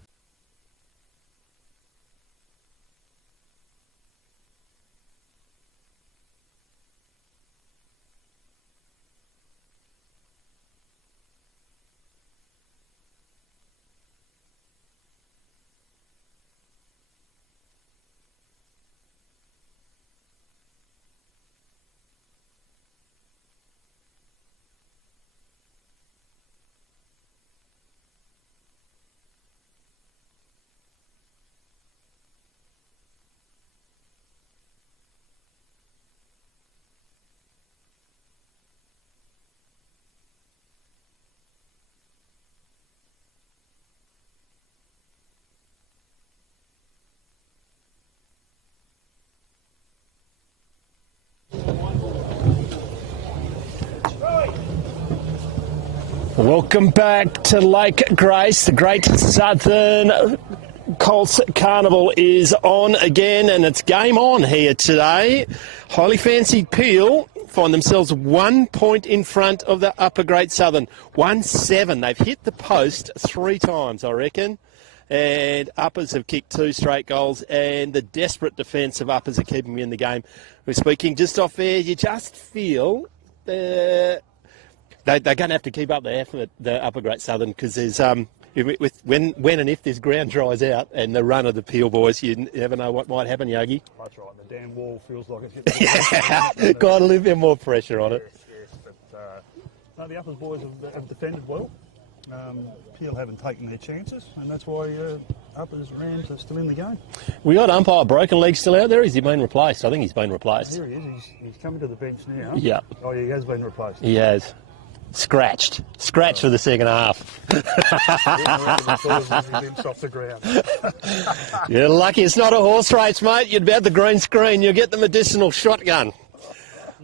Welcome back to Lake Grace. The Great Southern Colts Carnival is on again, and it's game on here today. Highly fancied Peel find themselves 1 point in front of the Upper Great Southern. 1-7. They've hit the post 3 times, I reckon. And Uppers have kicked 2 straight goals, and the desperate defence of Uppers are keeping me in the game. We're speaking just off air. You just feel they're going to have to keep up the effort, the Upper Great Southern, because there's when and if this ground dries out and the run of the Peel boys, you never know what might happen, Yogi. That's right. The damn wall feels like it's hit. Got a little bit more pressure on it. Yes, but no, the Uppers boys have defended well. Peel haven't taken their chances, and that's why Uppers Rams are still in the game. We got umpire Broken Leg still out there. Has he been replaced? I think he's been replaced. Here he is. He's coming to the bench now. Yeah. Oh, yeah, he has been replaced. He has. Scratched for the second half. Off the ground. You're lucky it's not a horse race, mate. You'd be at the green screen. You'll get the medicinal shotgun.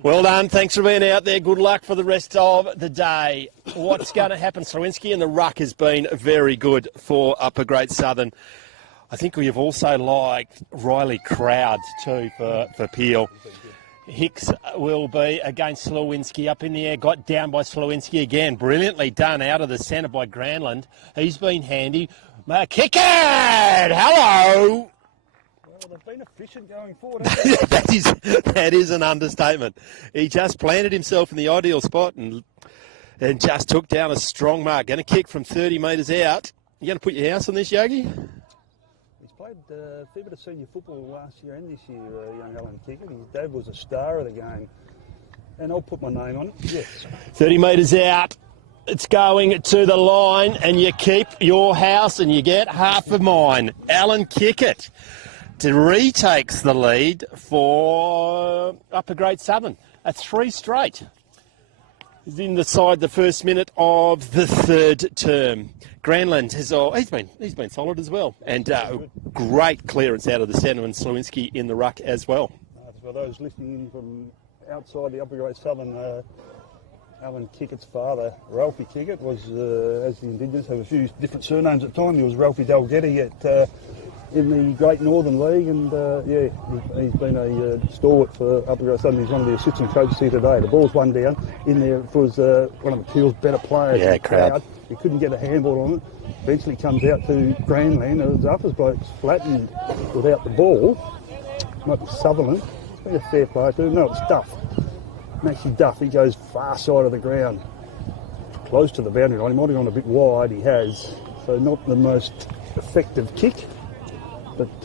Well done. Thanks for being out there. Good luck for the rest of the day. What's going to happen, Slowinski? And the ruck has been very good for Upper Great Southern. I think we have also liked Riley Crowds too for Peel. Hicks will be against Slowinski up in the air. Got down by Slowinski again. Brilliantly done out of the centre by Granland. He's been handy. Kick it! Hello! Well, they've been efficient going forward. that is an understatement. He just planted himself in the ideal spot and just took down a strong mark. Going to kick from 30 metres out. You going to put your house on this, Yogi? He's played played a fair bit of senior football last year and this year, young Alan Kickett. His dad was a star of the game. And I'll put my name on it, yes. 30 metres out. It's going to the line, and you keep your house and you get half of mine. Alan Kickett retakes the lead for Upper Great Southern. A 3 straight. He's in the side the first minute of the third term. Granland has he's been solid as well, and great clearance out of the centre, and Slewinski in the ruck as well. For those listening from outside the Upper Great Southern, Alan Kickett's father, Ralphie Kickett, was, as the Indigenous have a few different surnames at the time. He was Ralphie Dalgetty in the Great Northern League, and he's been a stalwart for Upper Great Southern. He's one of the assistant coaches here today. The ball's one down. In there was one of the Peel's better players. Yeah, crowd. He couldn't get a handball on it. Eventually comes out to Grandland, and the Uppers bloke's flattened without the ball. Might be Sutherland. It's been a fair play too. No, it's Duff. Maxie Duff, he goes far side of the ground, close to the boundary line. He might have gone a bit wide, he has. So not the most effective kick, but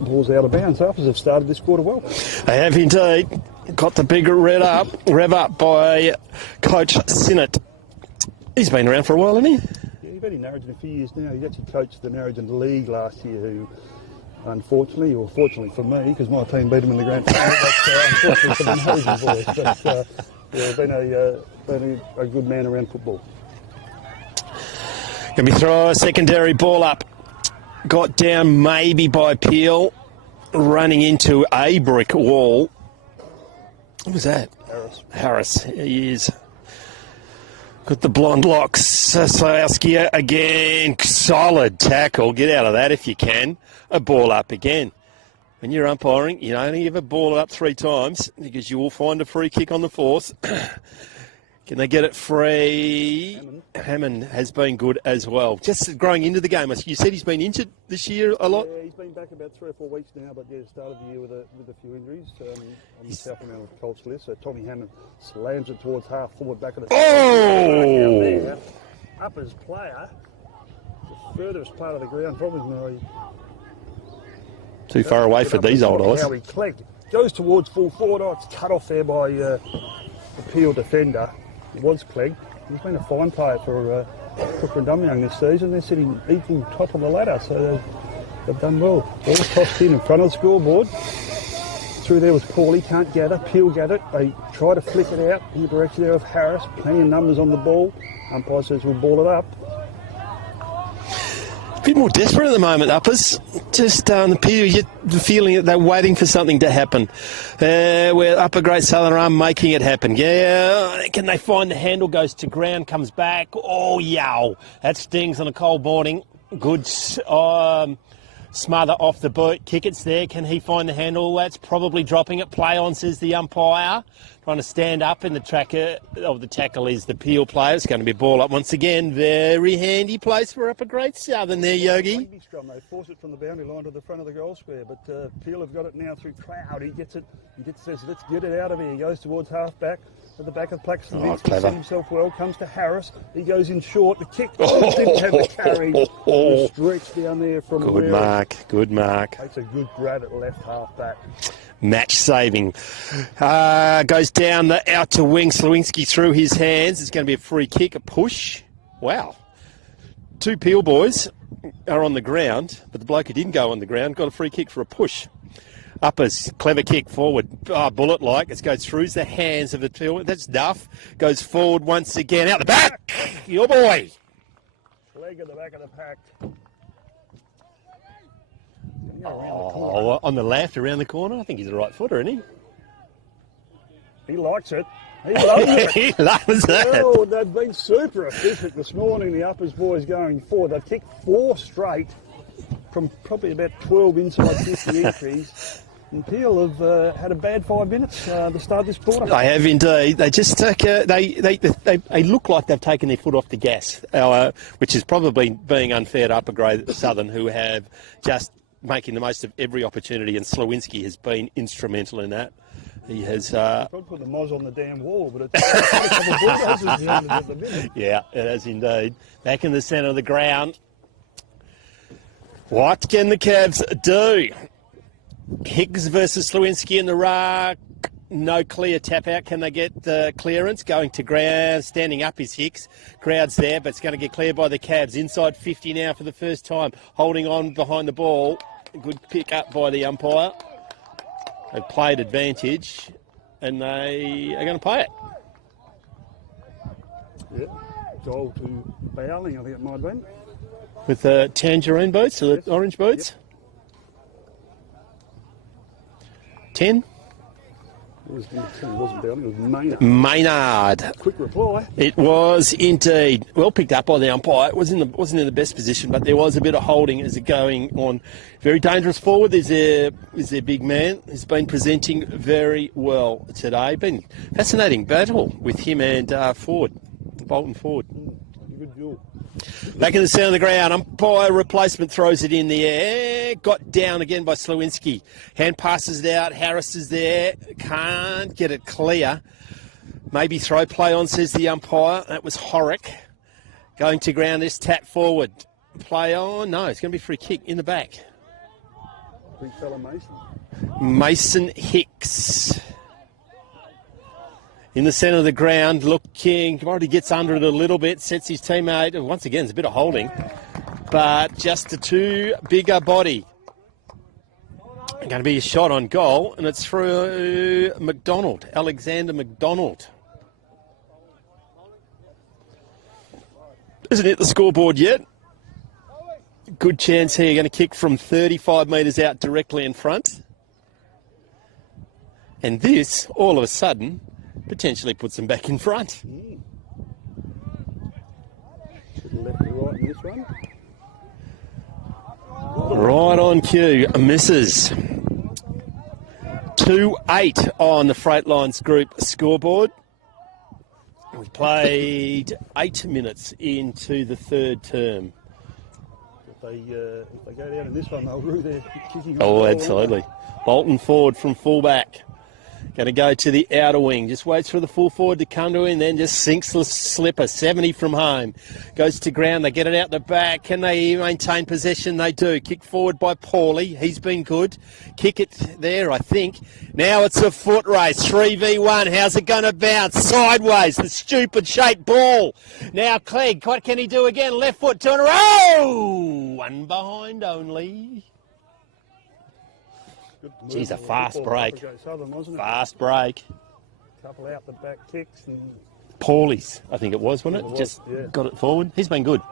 ball's out of bounds. Uppers have started this quarter well. They have indeed. Got the big rev up by Coach Sinnott. He's been around for a while, hasn't he? Yeah, he's been in Narrogin a few years now. He actually coached the Narrogin League last year, who, unfortunately, or fortunately for me, because my team beat them in the grand final, but unfortunately for the Narrogin boys. But been a good man around football. Can we throw a secondary ball up? Got down maybe by Peel, running into a brick wall. What was that? Harris. He is. Got the blonde locks. Slowski again. Solid tackle. Get out of that if you can. A ball up again. When you're umpiring, you only ever ball it up 3 times because you will find a free kick on the 4th. Can they get it free? Hammond has been good as well. Just growing into the game. You said he's been injured this year a lot? Yeah, he's been back about 3 or 4 weeks now, but started the year with a few injuries. On the South Amount of Colts list. So Tommy Hammond slams it towards half forward back of the... Oh! Uppers player, the furthest part of the ground from his Too far away for these old eyes. Howie Clegg goes towards full forward. Oh, it's cut off there by the Peel defender. It was Clegg. He's been a fine player for Cook and Dumyoung this season. They're sitting equal top of the ladder, so they've done well. All tossed in front of the scoreboard. Through there was Paulie, can't get it. Peel get it. They try to flick it out in the direction there of Harris. Plenty of numbers on the ball. Umpire says we'll ball it up. A bit more desperate at the moment, Uppers. Just the Peel, you get the feeling that they're waiting for something to happen. Where Upper Great Southern are making it happen. Yeah, can they find the handle, goes to ground, comes back. Oh, yow. That stings on a cold morning. Good smother off the boot. Kickett's there. Can he find the handle? That's probably dropping it. Play on, says the umpire. Trying to stand up in the tracker of the tackle is the Peel player. It's going to be ball up once again. Very handy place for Upper Great Southern there, Yogi. They force it from the boundary line to the front of the goal square, but Peel have got it now through crowd. He gets it. Says, let's get it out of here. He goes towards half back. At the back of Plaxton, Oh, clever. himself well, comes to Harris. He goes in short. The kick didn't have the carry. The stretch down there from Good mark. Good mark. Takes a good grab at left half back. Match saving. Goes down the outer wing. Slewinski through his hands. It's going to be a free kick, a push. Wow. 2 Peel boys are on the ground, but the bloke who didn't go on the ground got a free kick for a push. Uppers, clever kick forward. Bullet-like. It goes through the hands of the Peel. That's Duff. Goes forward once again. Out the back. Your boy. Leg at the back of the pack. Oh, on the left, around the corner. I think he's a right footer, isn't he? He likes it. He loves it. He loves that. Well, they've been super efficient this morning, the Uppers boys going forward. They've kicked 4 straight from probably about 12 inside 50 entries. And Peel have had a bad 5 minutes to start this quarter. They have indeed. They just take they look like they've taken their foot off the gas, which is probably being unfair to Upper Grade Southern, who have just making the most of every opportunity, and Slewinski has been instrumental in that. He has... Probably put the moz on the damn wall, but it's a couple of bulldozers behind it at the minute. Yeah, it has indeed. Back in the centre of the ground. What can the Cavs do? Higgs versus Slewinski in the ruck. No clear tap out. Can they get the clearance? Going to ground. Standing up is Hicks. Crowd's there, but it's going to get cleared by the Cavs. Inside 50 now for the first time. Holding on behind the ball. Good pick up by the umpire. They've played advantage, and they are going to play it. Yeah, goal to Bowling, I think it might have been. With the tangerine boots, or the orange boots. Yep. 10. It wasn't Bowling, it was Maynard. Maynard. Quick reply. It was indeed. Well picked up by the umpire. It wasn't in the best position, but there was a bit of holding as it going on. Very dangerous forward. Is their big man. He's been presenting very well today. Been fascinating battle with him and Ford, Bolton Ford. Good duel. Back in the centre of the ground, umpire replacement throws it in the air. Got down again by Slewinski. Hand passes it out. Harris is there. Can't get it clear. Maybe throw play on, says the umpire. That was Horrick. Going to ground, this tap forward. Play on. No, it's going to be free kick in the back. Big fella Mason. Mason Hicks. In the centre of the ground, looking, already gets under it a little bit, sets his teammate. Once again, there's a bit of holding, but just a too bigger body. Going to be a shot on goal, and it's through McDonald, Alexander McDonald. Isn't hit the scoreboard yet. Good chance here, going to kick from 35 metres out directly in front. And this, all of a sudden, potentially puts them back in front. Left to right in this one. Right on cue, misses. 2-8 on the Freightlines Group scoreboard. We played 8 minutes into the third term. If they go down in this one, they'll rue their kicking. Oh, absolutely. Bolton Ford from fullback. Going to go to the outer wing. Just waits for the full forward to come to him, then just sinks the slipper. 70 from home. Goes to ground. They get it out the back. Can they maintain possession? They do. Kick forward by Paulie. He's been good. Kick it there, I think. Now it's a foot race. 3v1. How's it going to bounce? Sideways. The stupid shaped ball. Now Clegg. What can he do again? Left foot. 2 in a row. One behind only. Geez, a fast break. Fast break. Couple out the back kicks. And Paulie's, I think it was, wasn't it? Just got it forward. He's been good.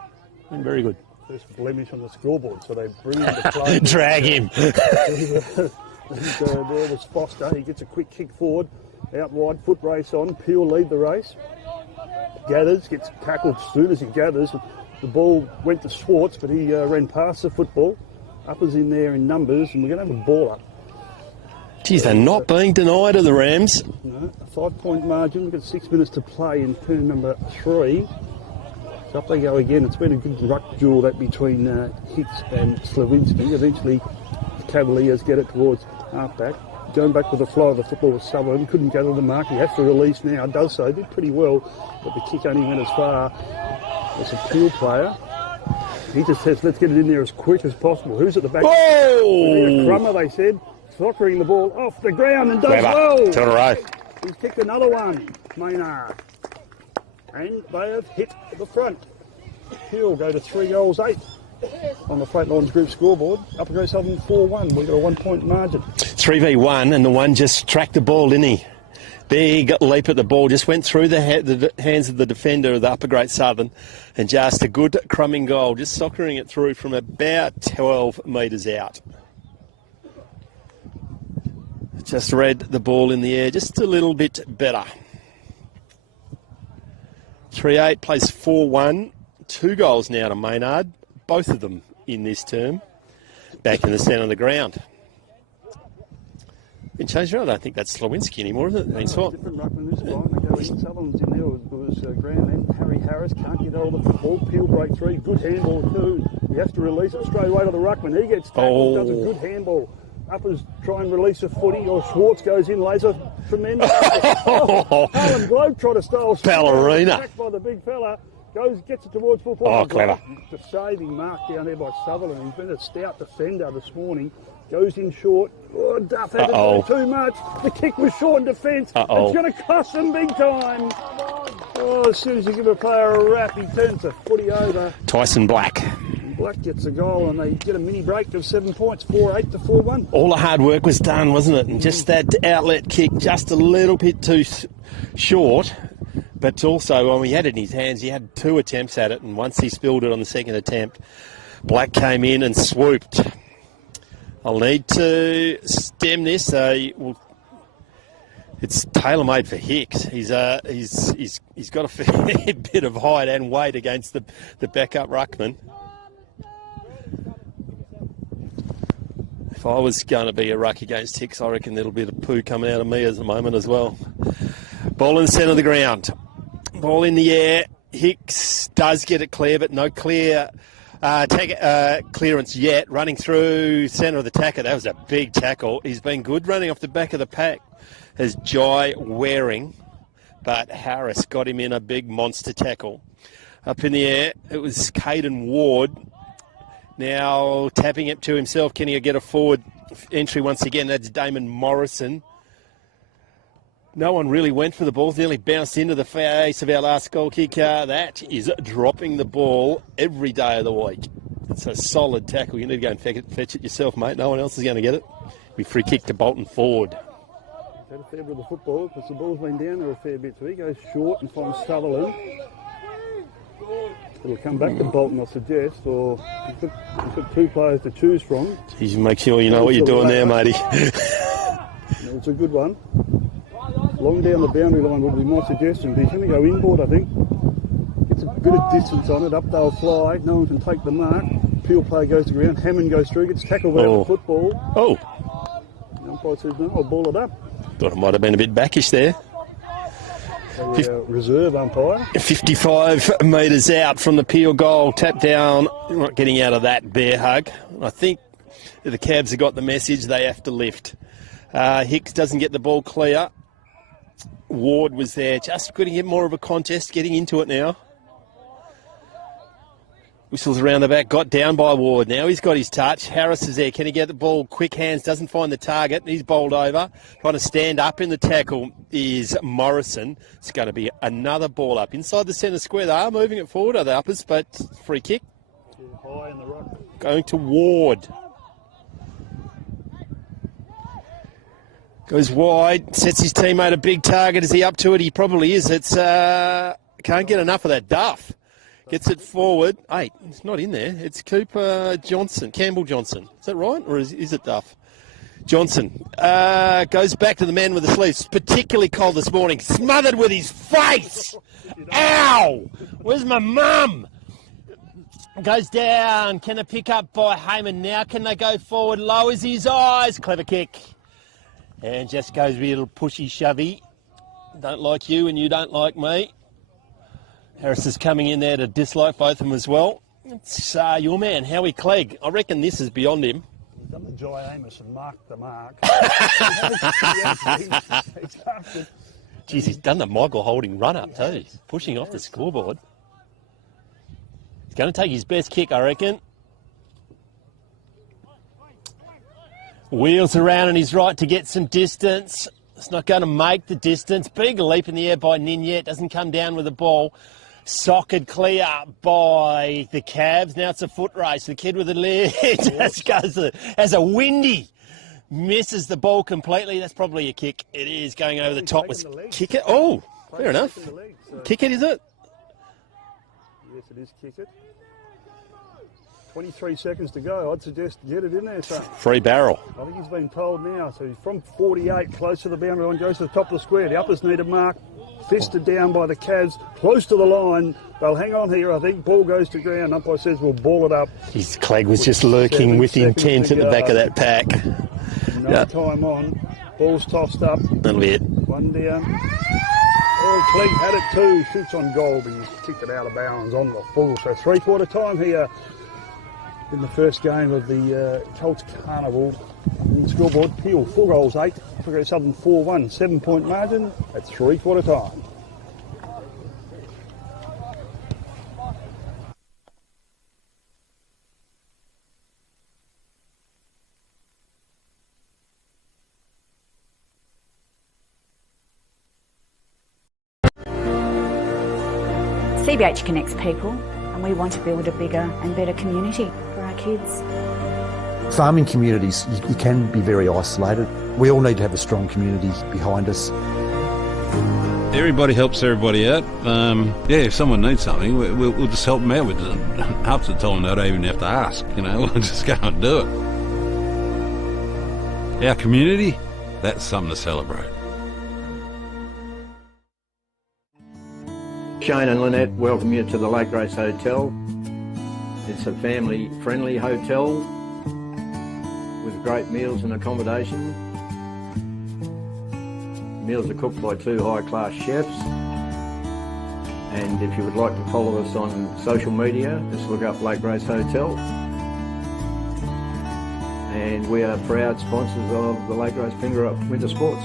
Been very good. First blemish on the scoreboard, so they bring him to play. Drag him. There was Foster. He gets a quick kick forward. Out wide, foot race on. Peel lead the race. Gathers, gets tackled as soon as he gathers. The ball went to Schwartz, but he ran past the football. Uppers in there in numbers, and we're going to have a ball up. Geez, they're not being denied of the Rams. No, a 5-point margin. We've got 6 minutes to play in turn number 3. So up they go again. It's been a good ruck duel that between Hicks and Slewinski. Eventually, the Cavaliers get it towards halfback. Going back with the flow of the football with Sutherland. Couldn't gather the mark. He has to release now. Does so. Did pretty well, but the kick only went as far as a Peel player. He just says, let's get it in there as quick as possible. Who's at the back? Oh! Crummer, they said. Soccering the ball off the ground and does well. 2 in a row. He's kicked another one, Maynard. And they have hit the front. He'll go to 3 goals, 8 on the Freightlines Group scoreboard. Upper Southern 4-1. We've got a 1-point margin. 3v1, and the one just tracked the ball, didn't he? Big leap at the ball, just went through the hands of the defender of the Upper Great Southern, and just a good crumbing goal, just soccering it through from about 12 metres out. Just read the ball in the air just a little bit better. 3-8 plays 4-1. 2 goals now to Maynard, both of them in this term. Back in the centre of the ground. Been changed around. I don't think that's Slewinski anymore, is it? Different ruckman this time. They go in. Sutherland's in there. It was ground and Harry Harris can't get hold of the football. Peel break 3. Good handball too. You have to release it straight away to the ruckman. He gets tackled, does a good handball. Uppers try and release a footy, or Schwartz goes in, lays a tremendous. Harlem Globetrotter style. Ballerina. Backed by the big fella. Gets it towards full forward. Oh, clever. The saving mark down there by Sutherland. He's been a stout defender this morning. Goes in short. Oh, Duff had to do too much. The kick was short in defence. It's going to cost them big time. Oh, as soon as you give a player a wrap, he turns the footy over. Tyson Black. Black gets a goal and they get a mini break of 7 points, 4-8 to 4-1. All the hard work was done, wasn't it? And just that outlet kick just a little bit too short. But also, when he had it in his hands, he had 2 attempts at it, and once he spilled it on the second attempt, Black came in and swooped. I'll need to stem this. It's tailor-made for Hicks. He's got a fair bit of height and weight against the backup ruckman. If I was going to be a ruck against Hicks, I reckon there'll be a poo coming out of me at the moment as well. Ball in the centre of the ground. Ball in the air. Hicks does get it clear, but no clear clearance yet. Running through centre of the tackle. That was a big tackle. He's been good running off the back of the pack. As Jai Waring, but Harris got him in a big monster tackle. Up in the air, it was Caden Ward. Now tapping it to himself. Can he get a forward entry once again? That's Damon Morrison. No one really went for the ball. Nearly bounced into the face of our last goal kicker. That is dropping the ball every day of the week. It's a solid tackle. You need to go and fetch it yourself, mate. No one else is going to get it. We free kick to Bolton Ford. Had a fair bit of the football because the ball's been down there a fair bit. So he goes short and finds Sutherland. It'll come back to Bolton, I suggest, or he's got 2 players to choose from. Jeez, make sure you know what you're doing there, matey. It's a good one. Long down the boundary line would be my suggestion. He's going to go inboard, I think. Gets a bit of distance on it. Up they'll fly. No one can take the mark. Peel player goes to ground. Hammond goes through. Gets tackled out of the football. Oh. The umpire says no. I'll ball it up. Thought it might have been a bit backish there. Reserve umpire. 55 metres out from the Peel goal. Tap down. Not getting out of that bear hug. I think the Cabs have got the message. They have to lift. Hicks doesn't get the ball clear. Ward was there. Just going to get more of a contest. Getting into it now. Whistles around the back, got down by Ward. Now he's got his touch. Harris is there. Can he get the ball? Quick hands, doesn't find the target. He's bowled over. Trying to stand up in the tackle is Morrison. It's going to be another ball up. Inside the centre square, they are moving it forward, are the uppers, but free kick. Too high in the rock. Going to Ward. Goes wide, sets his teammate a big target. Is he up to it? He probably is. It's can't get enough of that duff. Gets it forward. Hey, it's not in there. It's Cooper Johnson, Campbell Johnson. Is that right? Or is it Duff? Johnson goes back to the man with the sleeves. Particularly cold this morning. Smothered with his face. Ow! Where's my mum? Goes down. Can it pick up by Heyman now? Can they go forward? Lowers his eyes. Clever kick. And just goes a little pushy shovey. Don't like you and you don't like me. Harris is coming in there to dislike both of them as well. It's your man, Howie Clegg. I reckon this is beyond him. He's done the Jai Amos and marked the mark. Jeez, he's done the Michael Holding run-up too. He's pushing off the scoreboard. He's going to take his best kick, I reckon. Wheels around and he's right to get some distance. It's not going to make the distance. Big leap in the air by Ninyet. Doesn't come down with the ball. Socket clear by the Cavs. Now it's a foot race. The kid with the lead just goes as a windy. Misses the ball completely. That's probably a kick. It is going over the top. Was kick it? Oh, fair enough. Kick it, is it? Yes, it is kick it. 23 seconds to go. I'd suggest get it in there, son. Free barrel. I think he's been told now. So he's from 48, close to the boundary line, goes to the top of the square. The uppers need a mark. Fisted down by the Cavs, close to the line. They'll hang on here, I think. Ball goes to ground. Umpire says we'll ball it up. His Clegg was just lurking with intent at the back of that pack. No time on. Ball's tossed up. That'll be it. One down. Oh, Clegg had it too. Shoots on goal, but he's kicked it out of bounds on the full. So 3/4 time here in the first game of the Colts Carnival. Scoreboard, Peel 4 goals 8, Great Southern 4-1, 7-point margin at 3/4 time. CBH connects people, and we want to build a bigger and better community for our kids. Farming communities, you can be very isolated. We all need to have a strong community behind us. Everybody helps everybody out. If someone needs something, we'll just help them out with it. Half the time they don't even have to ask, we'll just go and do it. Our community, that's something to celebrate. Shane and Lynette welcome you to the Lake Grace Hotel. It's a family-friendly hotel with great meals and accommodation. Meals are cooked by 2 high-class chefs. And if you would like to follow us on social media, just look up Lake Grace Hotel. And we are proud sponsors of the Lake Grace Ongerup Winter Sports.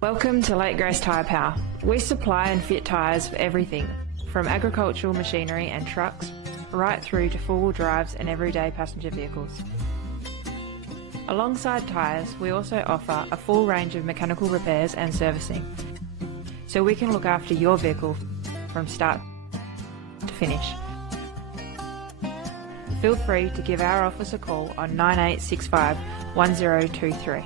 Welcome to Lake Grace Tyre Power. We supply and fit tyres for everything, from agricultural machinery and trucks, right through to four-wheel drives and everyday passenger vehicles. Alongside tyres, we also offer a full range of mechanical repairs and servicing, so we can look after your vehicle from start to finish. Feel free to give our office a call on 9865 1023.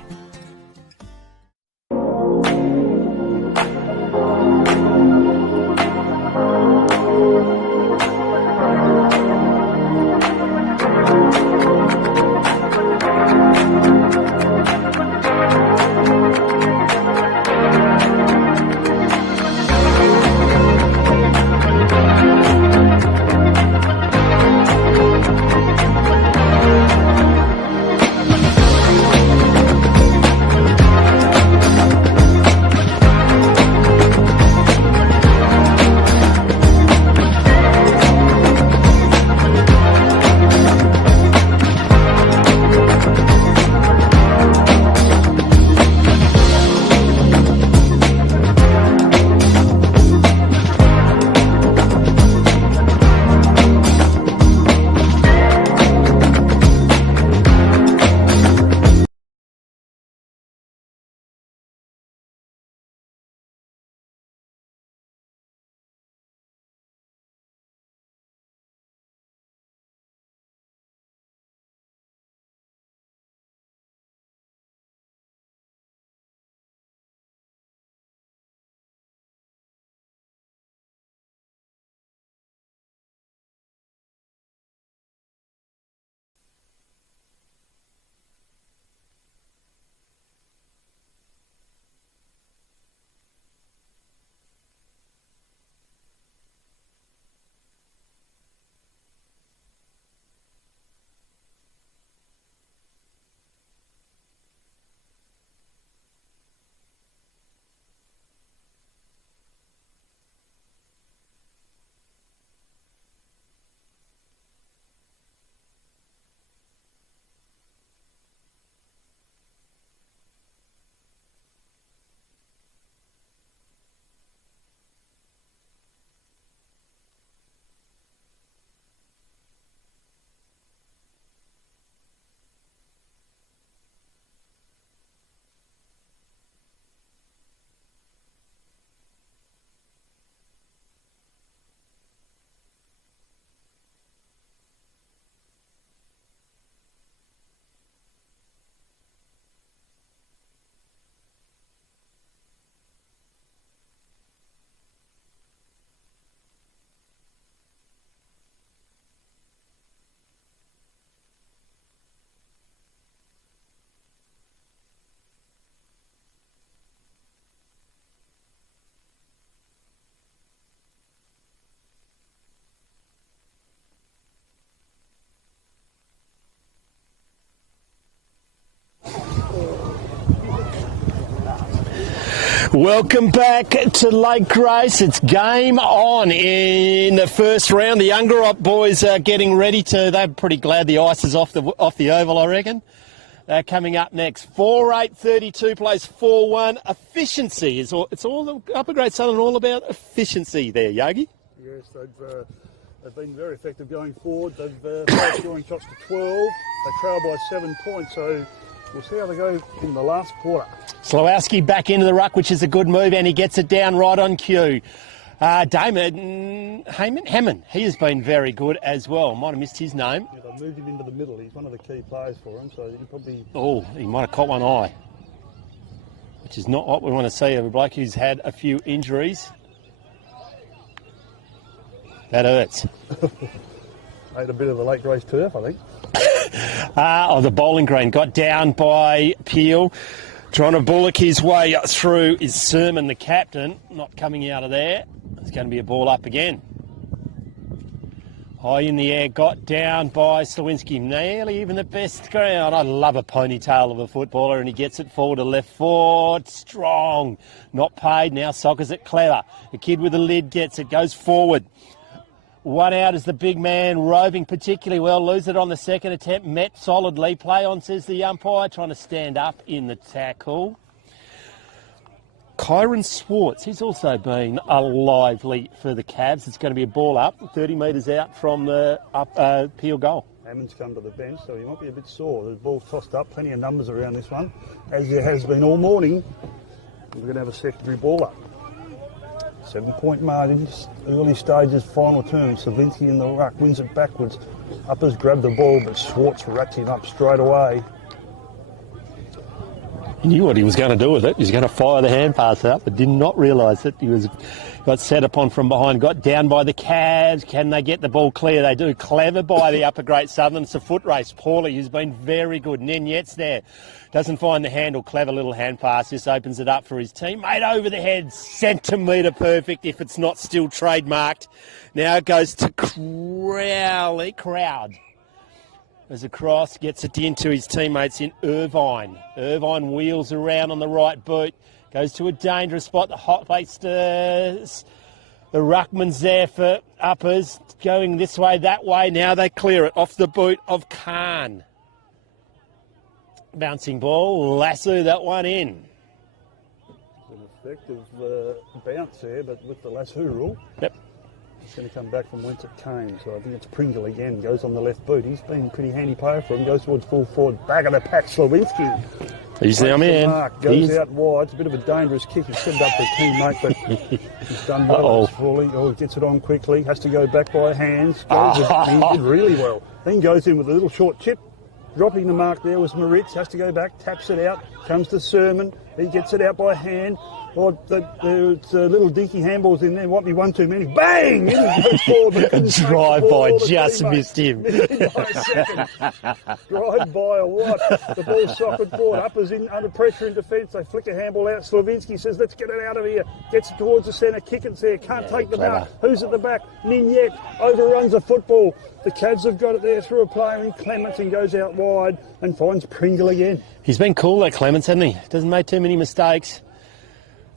Welcome back to Lake Grace. It's game on in the first round. The Ongerup boys are getting ready to. They're pretty glad the ice is off the oval, I reckon. They're coming up next. 4-8-32 plays 4-1. Efficiency is all. It's all the Upper Great Southern all about efficiency there, Yogi. Yes, they've been very effective going forward. They've scoring shots to 12. They trail by 7 points. So We'll see how they go in the last quarter. Slowowski back into the ruck, which is a good move, and he gets it down right on cue. Hammond, he has been very good as well. Might have missed his name. Yeah, they moved him into the middle. He's one of the key players for him, so he probably... Oh, he might have caught one eye, which is not what we want to see of a bloke who's had a few injuries. That hurts. Ate a bit of the late race turf, I think. The bowling green got down by Peel. Trying to bullock his way through is Sermon, the captain, not coming out of there. It's going to be a ball up again. High in the air, got down by Slowinski. Nearly even the best ground. I love a ponytail of a footballer, and he gets it forward to left foot. Strong. Not paid. Now soccers it clever. The kid with the lid gets it, goes forward. One out is the big man, roving particularly well. Lose it on the second attempt. Met solidly. Play on, says the umpire. Trying to stand up in the tackle. Kyron Swartz, he's also been lively for the Cavs. It's going to be a ball up, 30 metres out from the Peel goal. Hammond's come to the bench, so he might be a bit sore. The ball's tossed up. Plenty of numbers around this one, as there has been all morning. We're going to have a secondary ball up. 7-point margins, early stages, final term. Slavinsky in the ruck, wins it backwards. Uppers grab the ball, but Swartz rats him up straight away. He knew what he was going to do with it. He was going to fire the hand pass out, but did not realise that he got set upon from behind. Got down by the Cavs. Can they get the ball clear? They do. Clever by the Upper Great Southern. It's a foot race. Paulie, who's been very good. Nenyet's there. Doesn't find the handle. Clever little hand pass. Just opens it up for his teammate over the head. Centimetre perfect if it's not still trademarked. Now it goes to Crowd. As across, gets it into his teammates in Irvine. Irvine wheels around on the right boot. Goes to a dangerous spot. The hot plate stirs. The ruckman's there for Uppers. Going this way, that way. Now they clear it off the boot of Khan. Bouncing ball, lasso that one in. An effective bounce there, but with the lasso rule. Yep. It's going to come back from whence it came, so I think it's Pringle again. Goes on the left boot. He's been a pretty handy player for him. Goes towards full forward. Back of the pack, Slowinski. He's our man. Goes out wide. It's a bit of a dangerous kick. He's set it up for a teammate, but he's done well. He gets it on quickly. Has to go back by hands. He did really well. Then goes in with a little short chip. Dropping the mark there was Moritz, has to go back, taps it out, comes to Sermon, he gets it out by hand. It's little dinky handballs in there, might be one too many. Bang! Drive by just missed him. Drive by a what? The ball's socket forward, Uppers in under pressure in defence, they flick a handball out, Slavinsky says, let's get it out of here, gets it towards the centre, kick it's there, can't take the mark. Who's at the back? Ninyet overruns the football. The Cavs have got it there through a player in Clements and goes out wide and finds Pringle again. He's been cool, that Clements, hasn't he? Doesn't make too many mistakes.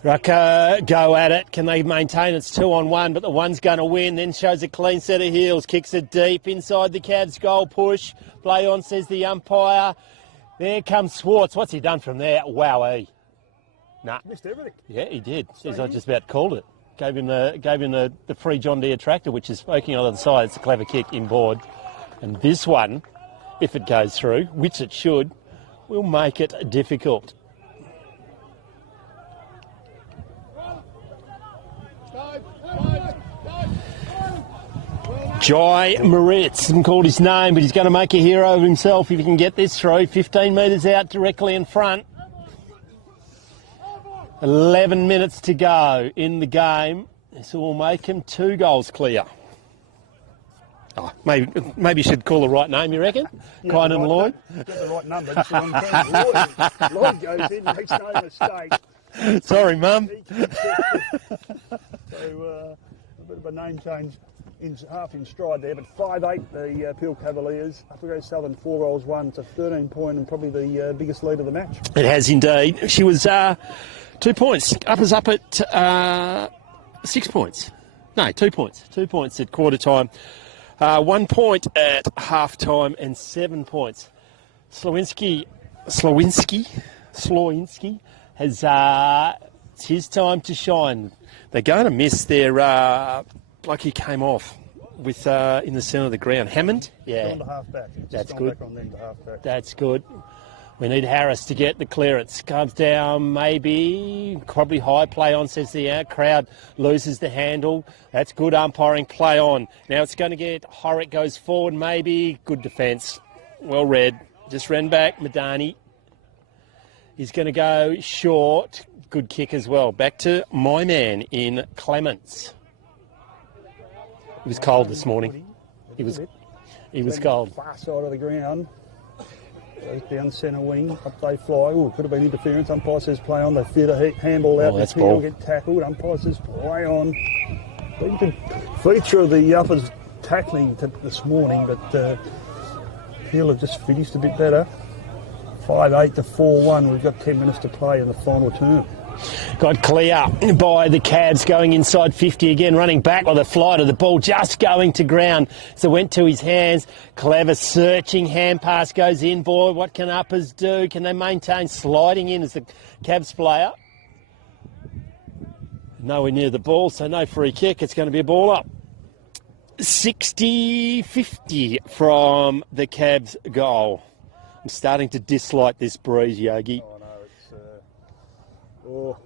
Rucker go at it. Can they maintain? It's 2-on-1, but the one's going to win. Then shows a clean set of heels. Kicks it deep inside the Cavs goal. Push. Play on, says the umpire. There comes Swartz. What's he done from there? Wowee. Nah. Missed everything. Yeah, he did. Says I just about called it. Gave him the free John Deere tractor, which is poking on the other side. It's a clever kick inboard. And this one, if it goes through, which it should, will make it difficult. Jai Moritz, haven't called his name, but he's going to make a hero of himself if he can get this through. 15 metres out directly in front. 11 minutes to go in the game. This will make him 2 goals clear. Oh, maybe you should call the right name, you reckon? Kine and Lloyd? Get the right number. Just the wrong time. Lloyd goes in, makes no mistake. Sorry, Mum. So a bit of a name change. Half in stride there, but 5-8 the Peel Cavaliers. Upper Grade Southern 4 rolls 1. It's a 13-point and probably the biggest lead of the match. It has indeed. She was 2 points. Uppers up at 6 points. No, 2 points. 2 points at quarter time. 1 point at half time and 7 points. Slowinski has it's his time to shine. They're going to miss their like he came off with in the centre of the ground. Hammond? Yeah. On the half back. That's good. Back on them to half back. That's good. We need Harris to get the clearance. Comes down, maybe, probably high, play on, says the crowd, loses the handle. That's good umpiring, play on. Now it's going to get, Horrick goes forward, maybe, good defence. Well read, just ran back, Madani. He's going to go short, good kick as well. Back to my man in Clements. It was cold this morning. He was cold. Far side of the ground. Goes down centre wing, up they fly. Oh, could have been interference. Umpire says play on. They fear the handball out. That's Peel ball. Get tackled. Umpire says play on. Been a good feature of the uppers tackling this morning, but Peel have just finished a bit better. 5-8 to 4-1. We've got 10 minutes to play in the final term. Got clear by the Cavs going inside 50 again, running back with a flight of the ball just going to ground. So went to his hands. Clever searching hand pass goes in. Boy, what can uppers do? Can they maintain sliding in as the Cavs player? Nowhere near the ball, so no free kick. It's going to be a ball up. 60-50 from the Cavs goal. I'm starting to dislike this breeze, Yogi. Oh,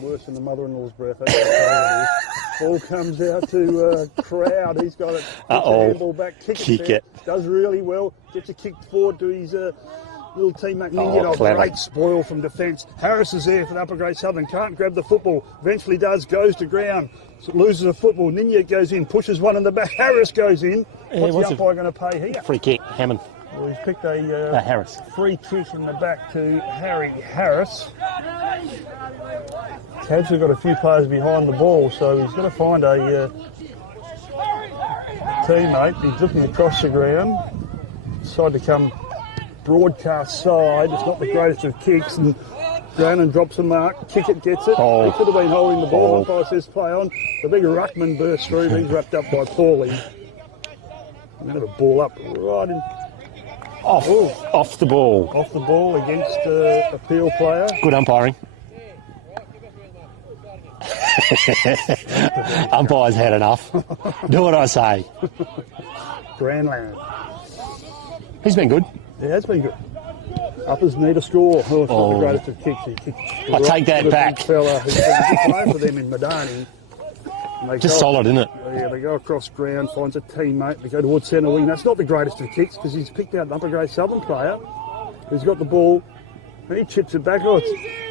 worse than the mother-in-law's breath. That's how it is. Ball comes out to Crowd. He's got it. Handball back. Kick it. Does really well. Gets a kick forward to his little teammate. Great spoil from defence. Harris is there for the Upper Grade Southern. Can't grab the football. Eventually does. Goes to ground. So loses the football. Ninya goes in. Pushes one in the back. Harris goes in. What's the umpire going to pay here? Free kick. Hammond. Well, he's picked a Harris. Free kick in the back to Harry Harris. Cavs have got a few players behind the ball, so he's got to find a teammate. He's looking across the ground. Decided to come broadcast side. It's not the greatest of kicks, and Brannon drops a mark. Kick it, gets it. He could have been holding the ball. Umpire says play on. The big ruckman bursts through. He's wrapped up by Paulie. I'm going to have a ball up right in. Off the ball. Off the ball against a Peel player. Good umpiring. Umpire's had enough. Do what I say. Grandland. He's been good. Yeah, that's been good. Uppers need a score. Oh, it's not the greatest of kicks. He kicked I take that back. Big fella who's been a good player for them in Madani. Just solid, isn't it? Yeah, they go across ground, finds a teammate. They go towards centre wing. That's not the greatest of kicks because he's picked out an Upper Grade Southern player who's got the ball. And he chips it back. Are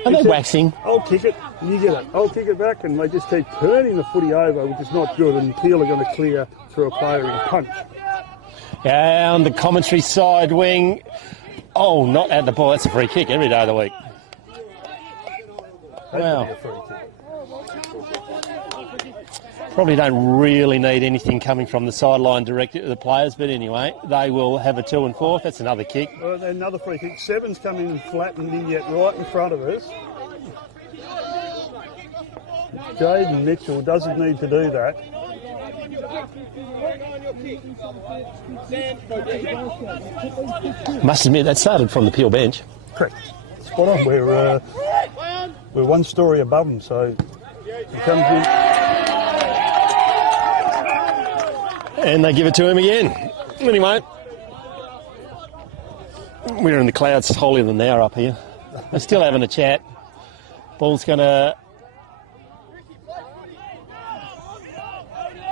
they waxing? I'll kick it. You get it. I'll kick it back. And they just keep turning the footy over, which is not good. And Peel are going to clear through a player in punch. Down the commentary side wing. Oh, not at the ball. That's a free kick every day of the week. Wow. Probably don't really need anything coming from the sideline directed to the players, but anyway, they will have a 2 and 4. That's another kick. Another free kick. Seven's coming flat and in yet right in front of us. Jaden Mitchell doesn't need to do that. Must admit, that started from the Peel bench. Correct. Spot on. We're one story above them, so he comes in. And they give it to him again. Anyway, we're in the clouds holier than thou up here. They're still having a chat. Ball's going to...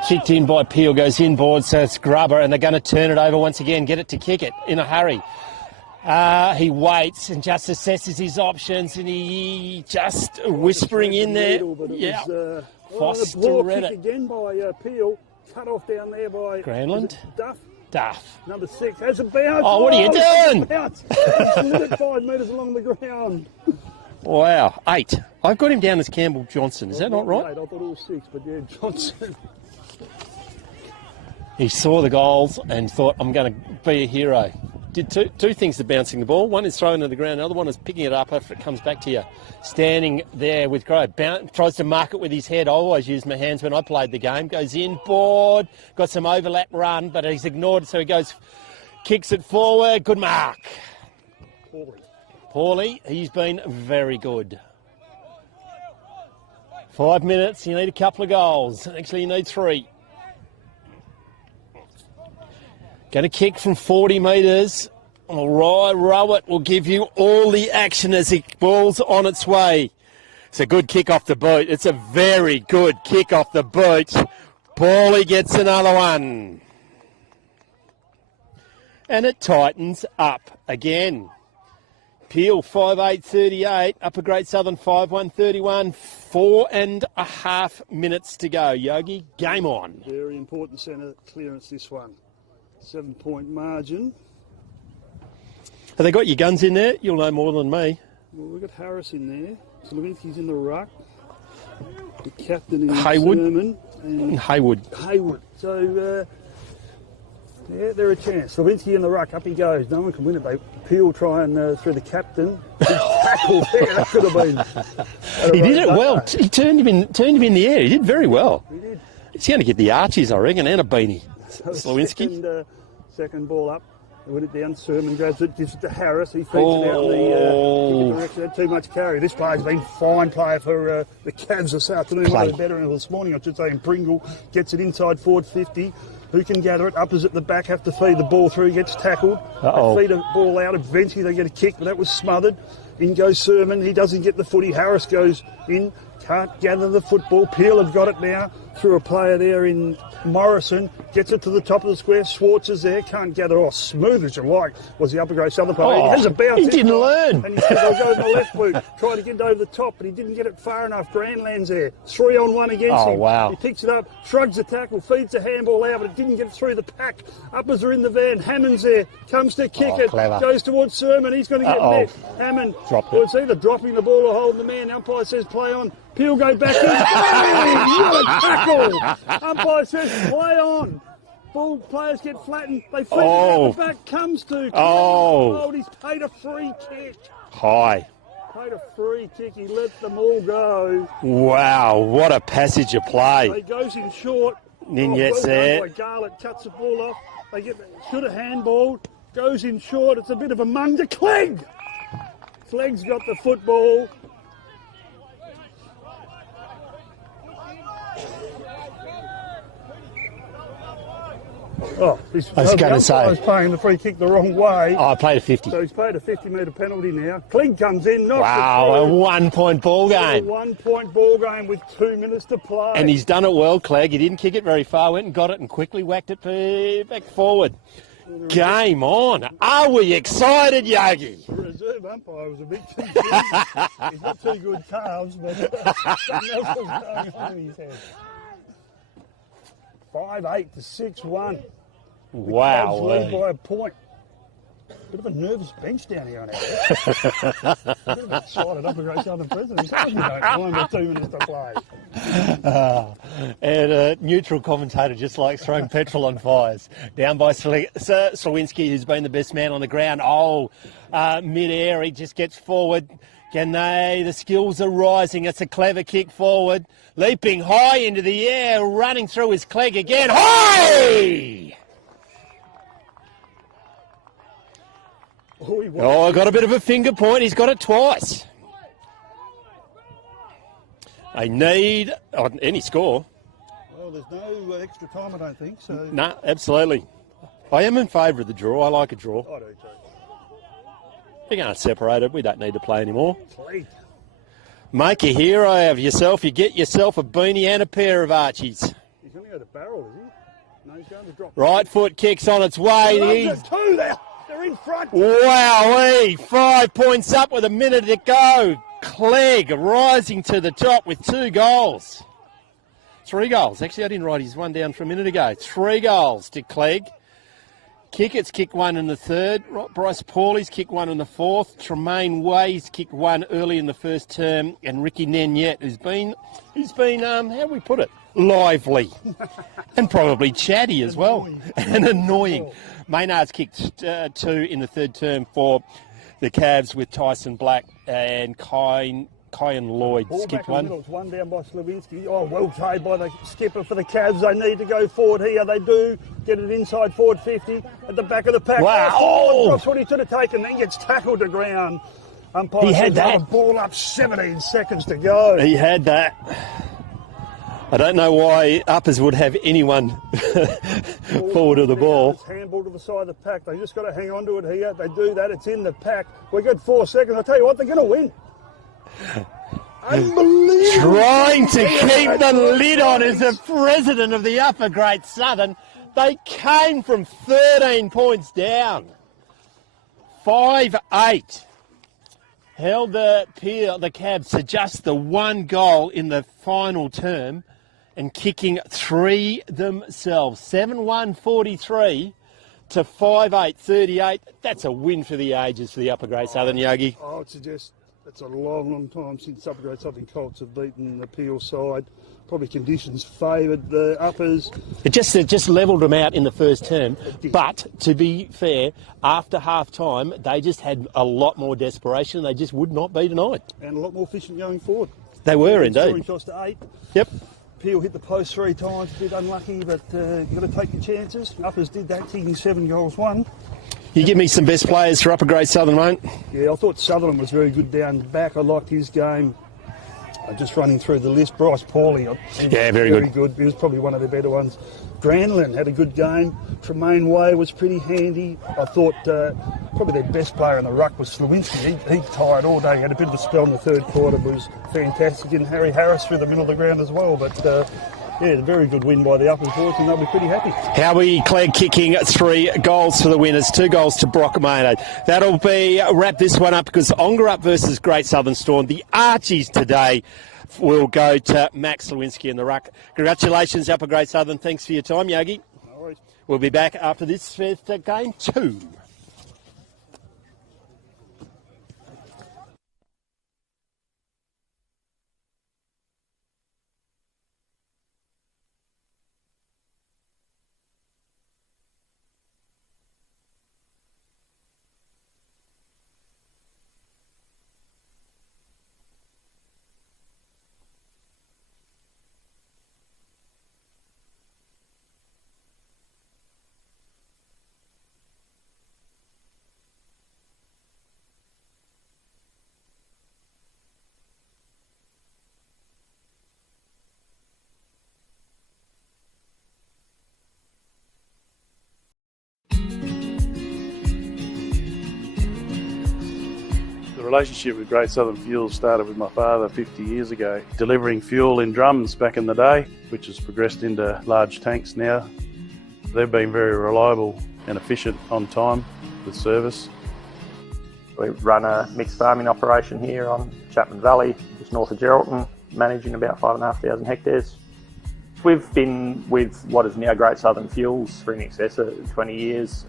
Kicked in by Peel, goes inboard, so it's Grubber, and they're going to turn it over once again, get it to kick it in a hurry. He waits and just assesses his options, and he just whispering in there. Yeah, Foster read it. Again by Peel. Cut off down there by... Granland? Duff. Number 6 has a bounce. Oh, what are you doing? It's 5 metres along the ground. Wow, 8. I've got him down as Campbell Johnson. Is that not right? 8. I thought it was 6, but yeah, Johnson. He saw the goals and thought, I'm going to be a hero. Did two things to bouncing the ball. One is throwing it to the ground. The other one is picking it up after it comes back to you. Standing there with Grove. Tries to mark it with his head. I always used my hands when I played the game. Goes inboard. Got some overlap run, but he's ignored it. So he goes, kicks it forward. Good mark. Paulie. He's been very good. 5 minutes. You need a couple of goals. Actually, you need 3. Going to kick from 40 metres. All right, Rowett will give you all the action as the ball's on its way. It's a good kick off the boot. It's a very good kick off the boot. Paulie gets another one. And it tightens up again. Peel 5.8.38, Upper Great Southern 5.1.31, 4.5 minutes to go. Yogi, game on. Very important centre clearance, this one. 7-point margin. Have they got your guns in there? You'll know more than me. Well, we've got Harris in there. Slavinsky's in the ruck. The captain in Haywood. Sermon. And Haywood. So, yeah, they're a chance. Slavinsky in the ruck, up he goes. No one can win it. They Peel trying through the captain. Big tackle there, that could have been. He did it well. He turned him in the air. He did very well. He did. He's going to get the Archies, I reckon, and a beanie. Slavinsky. Second ball up. They win it down. Sermon grabs it, gives it to Harris. He feeds it out in the direction. Had too much carry. This player's been fine player for the Cavs this afternoon. One of the better this morning, I should say. And Pringle gets it inside forward 50. Who can gather it? Uppers at the back have to feed the ball through. Gets tackled. They feed a ball out. Eventually they get a kick, but that was smothered. In goes Sermon. He doesn't get the footy. Harris goes in. Can't gather the football. Peel have got it now through a player there in Morrison. Gets it to the top of the square. Schwartz is there. Can't gather. Oh, smooth as you like was the Upper Grade Southern player. He has a bounce. He didn't learn. And he said, I'll go with my left boot. Tried to get it over the top, but he didn't get it far enough. Grandland's there. 3-on-1 against him. Wow. He picks it up, shrugs the tackle, feeds the handball out, but it didn't get through the pack. Uppers are in the van. Hammond's there. Comes to kick it. Clever. Goes towards Sermon. He's going to get there. Hammond. Dropped Well, it's either dropping the ball or holding the man. Umpire says play on. Peel go back in. Hey, what a tackle! Umpire says play on. Ball players get flattened. They feed it out the back. Comes to. He's paid a free kick. High. Paid a free kick. He let them all go. Wow, what a passage of play. He goes in short. Niniet's there. Garlett cuts the ball off. They should have handballed. Goes in short. It's a bit of a mung to Clegg. Clegg's got the football. I was going to say. I was playing the free kick the wrong way. I played a 50. So he's played a 50-metre penalty now. Clegg comes in, knocks wow, it a 1-point ball game. A 1-point ball game with 2 minutes to play. And he's done it well, Clegg. He didn't kick it very far, went and got it and quickly whacked it back forward. Game on. Are we excited, Yogi? The reserve umpire was a bit too good. He's got 2 good calves, but something else was going on in his head. 5-8 to 6-1. Wow. The Cavs lead by a point. Bit of a nervous bench down here on our A bit of excited Upper Great Southern president. We don't mind with 2 minutes to play. And a neutral commentator just likes throwing petrol on fires. Down by Slawinski, who's been the best man on the ground. Mid-air, he just gets forward. The skills are rising. It's a clever kick forward. Leaping high into the air, running through his Clegg again. High! I got a bit of a finger point. He's got it twice. They need any score. Well, there's no extra time, I don't think. So. No, absolutely. I am in favour of the draw. I like a draw. I do too. We're going to separate it. We don't need to play anymore. Make a hero of yourself. You get yourself a beanie and a pair of Archies. He's going to go to barrel, is he? No, he's going to drop. Right foot kicks on its way. Two there. They're in front. Wowee. 5 points up with a minute to go. Clegg rising to the top with 2 goals. 3 goals. Actually, I didn't write his one down for a minute ago. 3 goals to Clegg. Kickett's kicked 1 in the 3rd. Bryce Paulie's kicked 1 in the 4th. Tremaine Way's kicked 1 early in the first term. And Ricky Naniette, he's been, how do we put it? Lively. And probably chatty as well. And annoying. Maynard's kicked 2 in the 3rd term for the Cavs with Tyson Black and Kyan Lloyd's Ball kicked back in the middle. It's 1 down by Slavinsky. Well played by the skipper for the Cavs. They need to go forward here. They do get it inside forward 50 at the back of the pack. Wow. That's what he should have taken. Then gets tackled to ground. Umpire He had that. Ball up 17 seconds to go. He had that. I don't know why uppers would have anyone forward of the ball. It's handball to the side of the pack. They just got to hang on to it here. They do that. It's in the pack. We got 4 seconds. I tell you what, they're going to win. Unbelievable. Trying to keep the lid on as the president of the Upper Great Southern. They came from 13 points down. 5-8. Held the Cabs to just the 1 goal in the final term and kicking 3 themselves. 7-1-43 to 5-8-38. That's a win for the ages for the Upper Great Southern, Yogi. I would suggest it's a long, long time since Upper Great Southern Colts have beaten the Peel side. Probably conditions favoured the Uppers. It just levelled them out in the first term. But to be fair, after half time, they just had a lot more desperation. They just would not be denied. And a lot more efficient going forward. They were indeed. Scoring cost to 8. Yep. Peel hit the post 3 times, a bit unlucky, but you've got to take your chances. Uppers did that, kicking 7 goals, 1. You give me some best players for Upper Great Southern, mate? Yeah, I thought Sutherland was very good down back. I liked his game. Just running through the list, Bryce Pauly, very good. He was probably one of the better ones. Granlund had a good game. Tremaine Way was pretty handy. I thought probably their best player in the ruck was Slewinski. He tired all day. He had a bit of a spell in the third quarter, but was fantastic. And Harry Harris through the middle of the ground as well. But yeah, a very good win by the Uppers boys, and they'll be pretty happy. Howie Clegg kicking 3 goals for the winners, 2 goals to Brock Maynard. That'll be wrap this one up because Ongerup versus Great Southern Storm. The Archies today will go to Max Lewinsky in the ruck. Congratulations, Upper Great Southern. Thanks for your time, Yogi. No worries. We'll be back after this fifth game 2. The relationship with Great Southern Fuel started with my father 50 years ago, delivering fuel in drums back in the day, which has progressed into large tanks now. They've been very reliable and efficient on time with service. We run a mixed farming operation here on Chapman Valley, just north of Geraldton, managing about 5,500 hectares. We've been with what is now Great Southern Fuels for in excess of 20 years.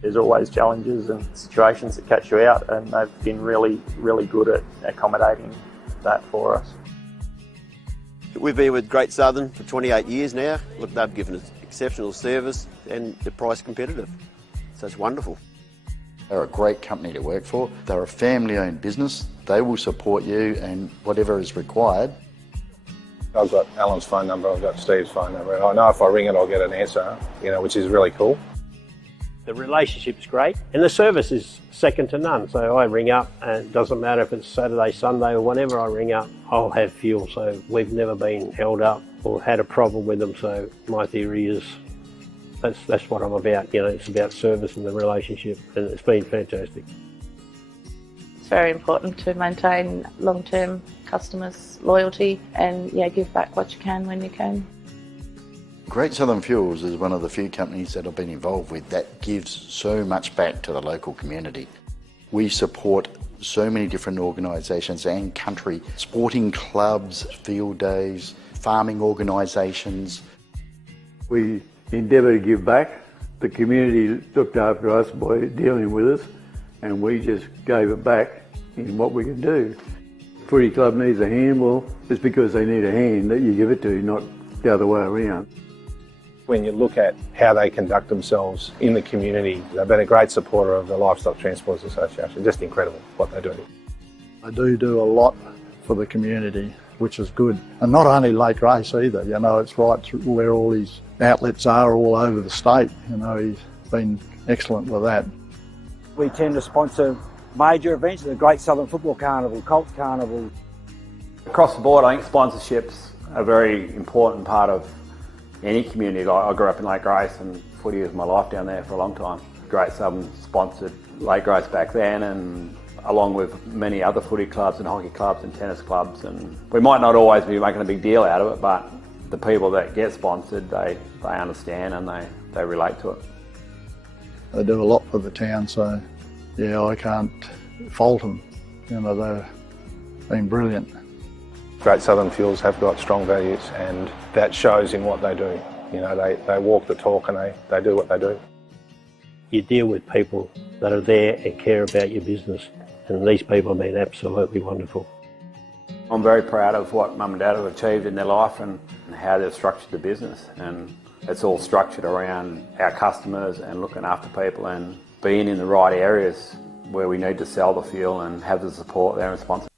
There's always challenges and situations that catch you out, and they've been really, really good at accommodating that for us. We've been with Great Southern for 28 years now. Look, they've given us exceptional service and they're price competitive. So it's wonderful. They're a great company to work for. They're a family-owned business. They will support you and whatever is required. I've got Alan's phone number, I've got Steve's phone number, and I know if I ring it I'll get an answer, which is really cool. The relationship's great and the service is second to none. So I ring up and it doesn't matter if it's Saturday, Sunday or whenever I ring up, I'll have fuel. So we've never been held up or had a problem with them. So my theory is that's what I'm about. It's about service and the relationship, and it's been fantastic. It's very important to maintain long-term customers' loyalty and give back what you can when you can. Great Southern Fuels is one of the few companies that I've been involved with that gives so much back to the local community. We support so many different organisations and country, sporting clubs, field days, farming organisations. We endeavour to give back. The community looked after us by dealing with us, and we just gave it back in what we can do. Footy club needs a hand, well, it's because they need a hand that you give it to, not the other way around. When you look at how they conduct themselves in the community, they've been a great supporter of the Livestock Transporters Association. Just incredible what they do. They do a lot for the community, which is good. And not only Lake Race either, it's right through where all these outlets are all over the state. He's been excellent with that. We tend to sponsor major events, the Great Southern Football Carnival, Colts Carnival. Across the board, I think sponsorships a very important part of any community. Like I grew up in Lake Grace and footy was my life down there for a long time. Great Southern sponsored Lake Grace back then, and along with many other footy clubs and hockey clubs and tennis clubs. And we might not always be making a big deal out of it, but the people that get sponsored, they understand and they relate to it. They do a lot for the town, so yeah, I can't fault them. You know, they've been brilliant. Great Southern Fuels have got strong values, and that shows in what they do. You know, they walk the talk and they do what they do. You deal with people that are there and care about your business, and these people have been absolutely wonderful. I'm very proud of what Mum and Dad have achieved in their life and how they've structured the business, and it's all structured around our customers and looking after people and being in the right areas where we need to sell the fuel and have the support there and sponsor.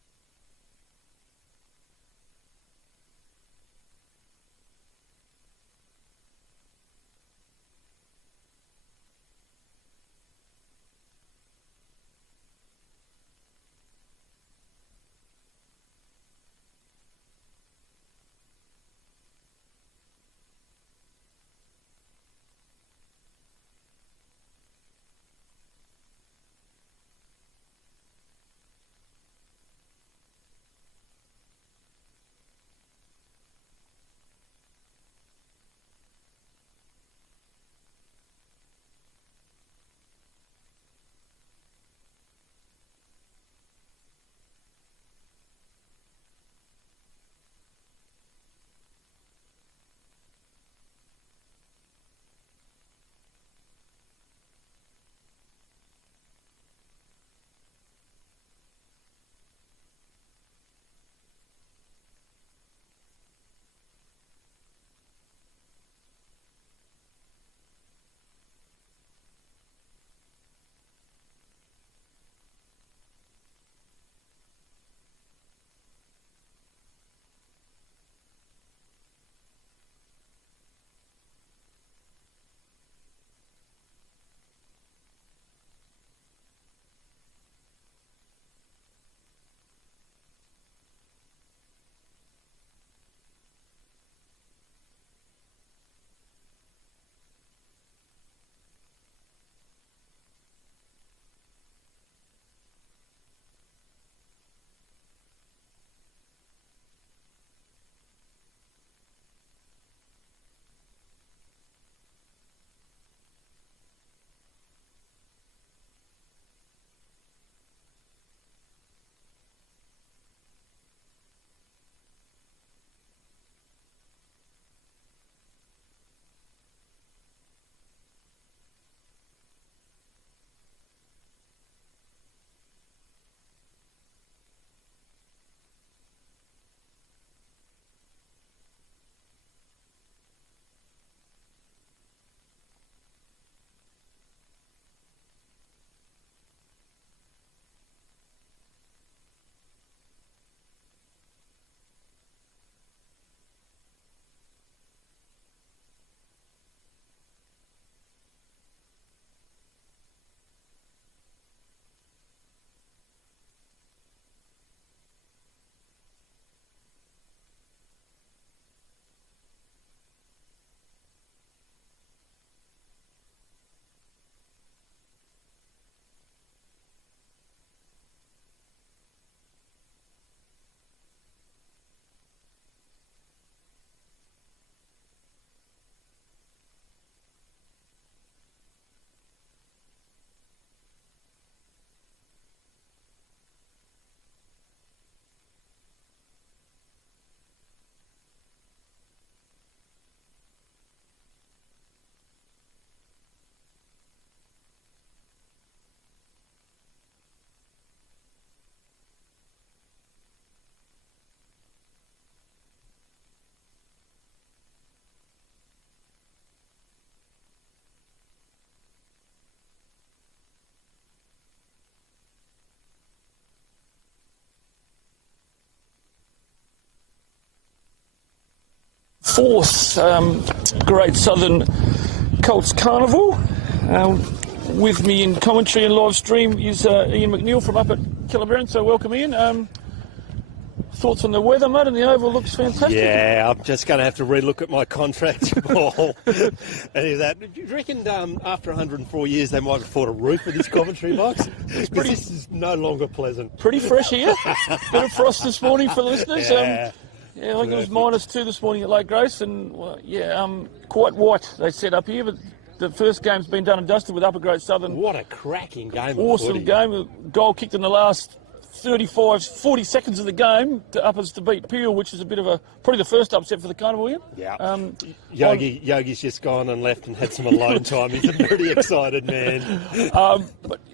Fourth Great Southern Colts Carnival. With me in commentary and live stream is Ian McNeil from up at Esperance. So welcome Ian. thoughts on the weather, mate? And the oval looks fantastic. Yeah, I'm just going to have to relook at my contract, Paul. And that. Do you reckon after 104 years they might afford a roof for this commentary box? Because this is no longer pleasant. Pretty fresh here. Bit of frost this morning for the listeners. Yeah. Yeah, I think it was -2 this morning at Lake Grace, and quite white they set up here. But the first game's been done and dusted with Upper Great Southern. What a cracking game! Awesome game. A goal kicked in the last 40 seconds of the game to Uppers to beat Peel, which is a bit of probably the first upset for the Carnival here. Yeah. Yogi's just gone and left and had some alone time. He's a pretty excited man.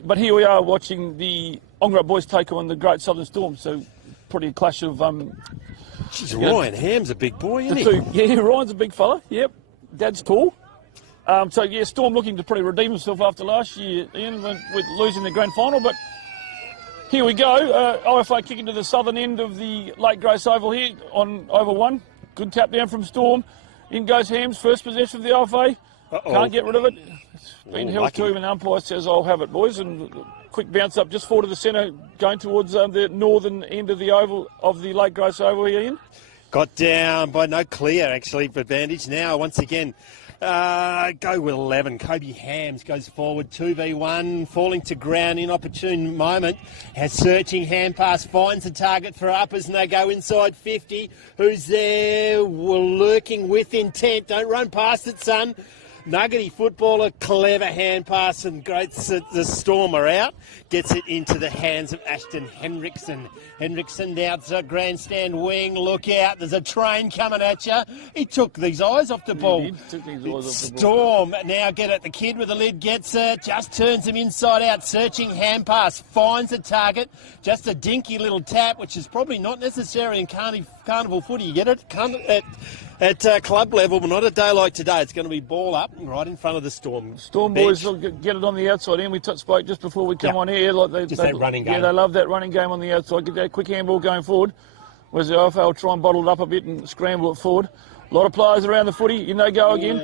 But here we are watching the Ongerup boys take on the Great Southern Storm. So probably a clash of. Ryan Ham's a big boy, isn't he? Yeah, Ryan's a big fella. Yep, Dad's tall. Storm looking to probably redeem himself after last year, Ian, with losing the grand final. But here we go. OFA kicking to the southern end of the Lake Grace Oval here on Oval 1. Good tap down from Storm. In goes Hams, first possession of the OFA. Can't get rid of it. It's been held to him, and umpire says, I'll have it, boys. And quick bounce up just forward to the centre, going towards the northern end of the oval of the Lake Grace Oval here, Ian. Got down by no clear, actually, for advantage. Now, once again, go with 11. Kobe Hams goes forward, 2v1, falling to ground in opportune moment. Has searching hand pass, finds the target for Uppers, and they go inside 50. Who's there? Lurking with intent. Don't run past it, son. Nuggety footballer, clever hand pass, and the Storm are out. Gets it into the hands of Ashton Henriksen. Henriksen down to grandstand wing. Look out, there's a train coming at you. He took these eyes off the ball. Storm now get it. The kid with the lid gets it. Just turns him inside out. Searching hand pass. Finds the target. Just a dinky little tap, which is probably not necessary in Carnival footy. You get it? At club level, but not a day like today. It's going to be ball up right in front of the Storm. Storm boys will get it on the outside. And we spoke just before we come on here. That running game. Yeah, they love that running game on the outside. Get that quick handball going forward. Whereas the OFA will try and bottle it up a bit and scramble it forward. A lot of players around the footy. In they go again.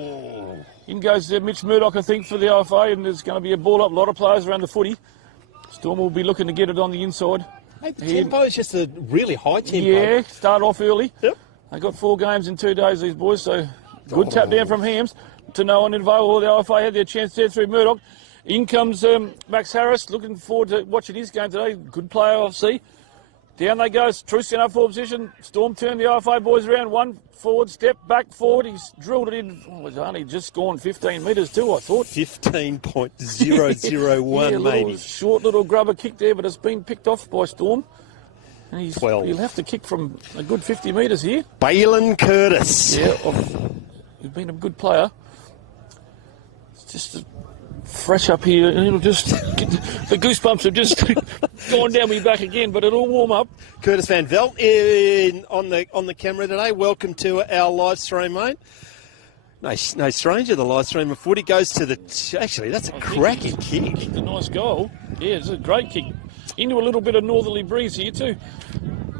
In goes Mitch Murdoch, I think, for the OFA. And there's going to be a ball up. A lot of players around the footy. Storm will be looking to get it on the inside. Hey, the tempo is just a really high tempo. Yeah, start off early. Yep. They got 4 games in 2 days, these boys, so good tap down from Hams to no one involved. The OFA had their chance there through Murdoch. In comes Max Harris, looking forward to watching his game today. Good player, I see. Down they go, true centre forward position. Storm turned the OFA boys around. 1 forward, step back forward. He's drilled it in. It's only just gone 15 metres too, I thought. 15.001 maybe. Short little grubber kick there, but it's been picked off by Storm. And 12. He'll have to kick from a good 50 metres here. Balin Curtis. Yeah, he's been a good player. It's just fresh up here, and it'll just the goosebumps have just gone down me back again, but it'll warm up. Curtis Van Velt on the camera today. Welcome to our live stream, mate. No stranger, the live stream of footy goes to the. Actually, that's a cracking kick. Kicked a nice goal. Yeah, it's a great kick. Into a little bit of northerly breeze here too.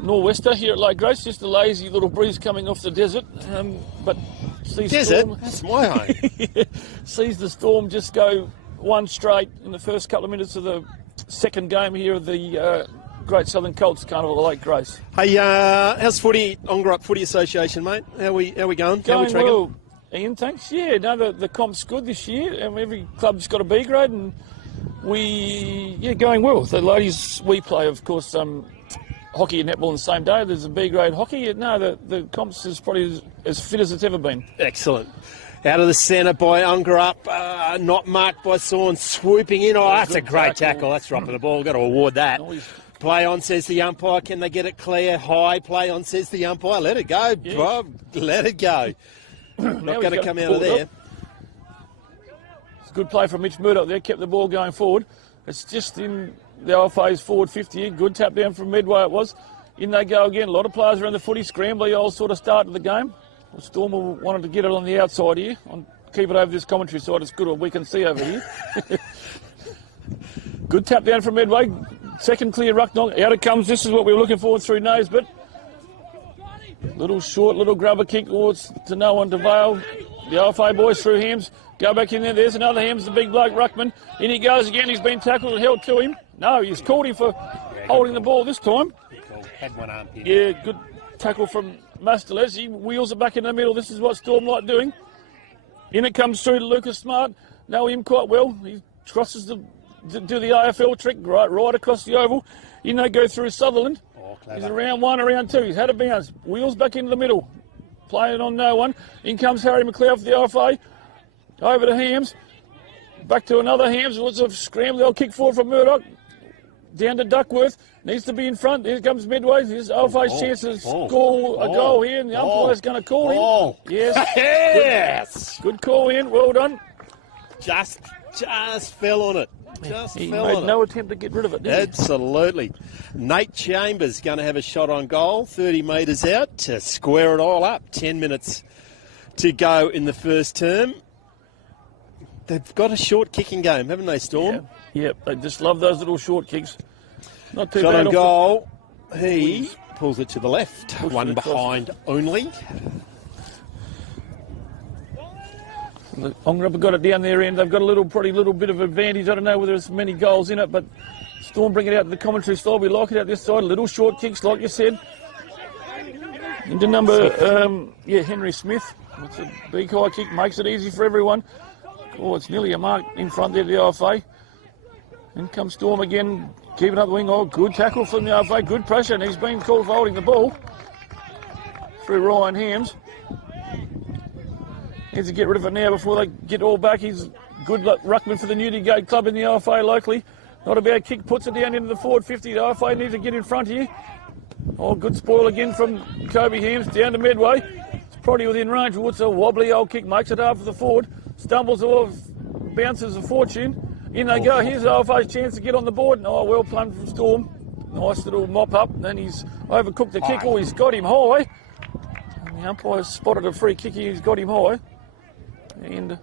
Nor'wester here at Lake Grace, just a lazy little breeze coming off the desert. But sees desert? Storm, that's my home. Sees the Storm just go one straight in the first couple of minutes of the second game here of the Great Southern Colts Carnival at Lake Grace. Hey, how's footy, Ongerup Footy Association, mate? How we going? Going well, Ian, thanks. Yeah, no, the comp's good this year, and every club's got a B grade, and going well. The ladies, we play, of course, hockey and netball on the same day. There's a B grade hockey. No, the comps is probably as fit as it's ever been. Excellent. Out of the centre by Ongerup, not marked by Sawn, swooping in. Oh, that's a great tackle. That's dropping the ball. Got to award that. Play on, says the umpire. Can they get it clear? High. Play on, says the umpire. Let it go, Bob. Let it go. Not going to come out of there. Good play from Mitch Murdoch there, kept the ball going forward. It's just in the OFA's forward 50. Good tap down from Medway it was. In they go again. A lot of players around the footy. Scrambly old sort of start of the game. Storm wanted to get it on the outside here. Keep it over this commentary side. It's good what we can see over here. Good tap down from Medway. Second clear ruck knock. Out it comes. This is what we were looking for through nose, but little short, little grubber kick towards to no one to Vale. The OFA boys through Hams. Go back in there. There's another Hams, the big bloke, Ruckman. In he goes again. He's been tackled and held to him. No, he's called him for holding the ball this time. Had one arm here. Yeah, good tackle from Masterles. He wheels it back in the middle. This is what Storm like doing. In it comes through to Lucas Smart. Know him quite well. He crosses do the AFL trick right across the oval. In they go through Sutherland. He's around one, around two. He's had a bounce. Wheels back into the middle. Playing on no one. In comes Harry McLeod for the RFA. Over to Hams. Back to another Hams. It was a scramble. They'll kick forward from Murdoch. Down to Duckworth. Needs to be in front. Here comes Midway. Here's RFA's chance to score a goal here. And the umpire's going to call him. Yes. Yes. Good call in. Well done. Just fell on it. He made no attempt to get rid of it, did he? Absolutely. Nate Chambers going to have a shot on goal, 30 metres out to square it all up. 10 minutes to go in the first term. They've got a short kicking game, haven't they, Storm? Yep, they just love those little short kicks. Not too shot bad. On goal. He pulls it to the left. One behind only. Ongerup have got it down their end. They've got a pretty little bit of advantage. I don't know whether there's many goals in it, but Storm bring it out to the commentary style. We like it out this side. Little short kicks, like you said. Into number, Henry Smith. It's a big high kick, makes it easy for everyone. Oh, it's nearly a mark in front there, the RFA. In comes Storm again, keeping up the wing. Oh, good tackle from the RFA, good pressure, and he's been called for holding the ball through Ryan Hams. Needs to get rid of it now before they get all back. He's good ruckman for the Newdigate club in the RFA locally. Not a bad kick, puts it down into the forward 50. The RFA needs to get in front here. Oh, good spoil again from Kobe Hams down to Medway. It's probably within range. What's a wobbly old kick, makes it hard for the forward. Stumbles off, bounces a fortune. In they go. Here's RFA's chance to get on the board. Oh, well plumbed from Storm. Nice little mop up. And then he's overcooked the kick. Oh, he's got him high. And the umpire spotted a free kick. He's got him high. And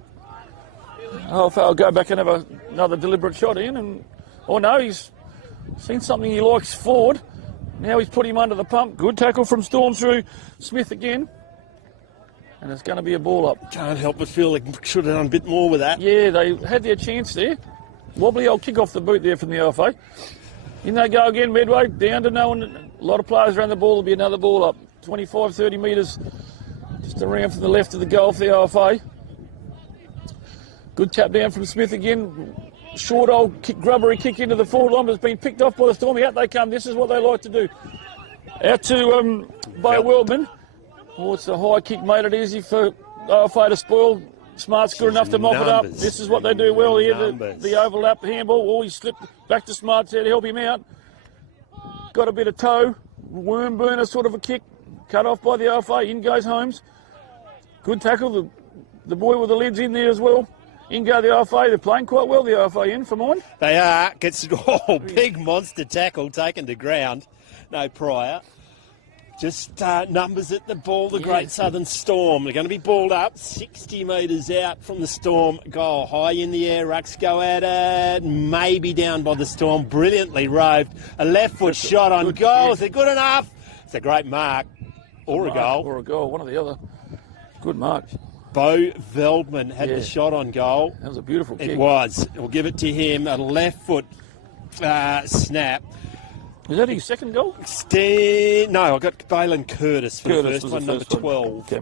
RFA will go back and have another deliberate shot in. And he's seen something he likes forward. Now he's put him under the pump. Good tackle from Storm through Smith again. And it's going to be a ball up. Can't help but feel they should have done a bit more with that. Yeah, they had their chance there. Wobbly old kick off the boot there from the RFA. In they go again, Medway, down to no one. A lot of players around the ball. There'll be another ball up. 25, 30 metres just around from the left of the goal for the RFA. Good tap down from Smith again. Short old grubbery kick into the forward line, but it's been picked off by the Storm. Out they come. This is what they like to do. Out to by Wildman. Oh, it's a high kick, made it easy for RFA to spoil. Smart's good enough to mop it up. This is what they do well here. The overlap handball. Oh, he slipped back to Smart's head to help him out. Got a bit of toe. Worm burner sort of a kick. Cut off by the RFA. In goes Holmes. Good tackle. The boy with the lids in there as well. In go the RFA. They're playing quite well, the RFA in for mine. They are. Gets big monster tackle taken to ground. No prior. Just numbers at the ball, the Great Southern Storm. They're going to be balled up 60 metres out from the Storm goal. High in the air, rucks go at it, maybe down by the Storm. Brilliantly roved. A left foot shot on goal. Is it good enough? It's a great mark. Or a goal. Or a goal, one or the other. Good mark. Bo Veldman had the shot on goal. That was a beautiful kick. It was. We'll give it to him. A left foot snap. Is that his second goal? No, I got Balin Curtis for the first one, number 12.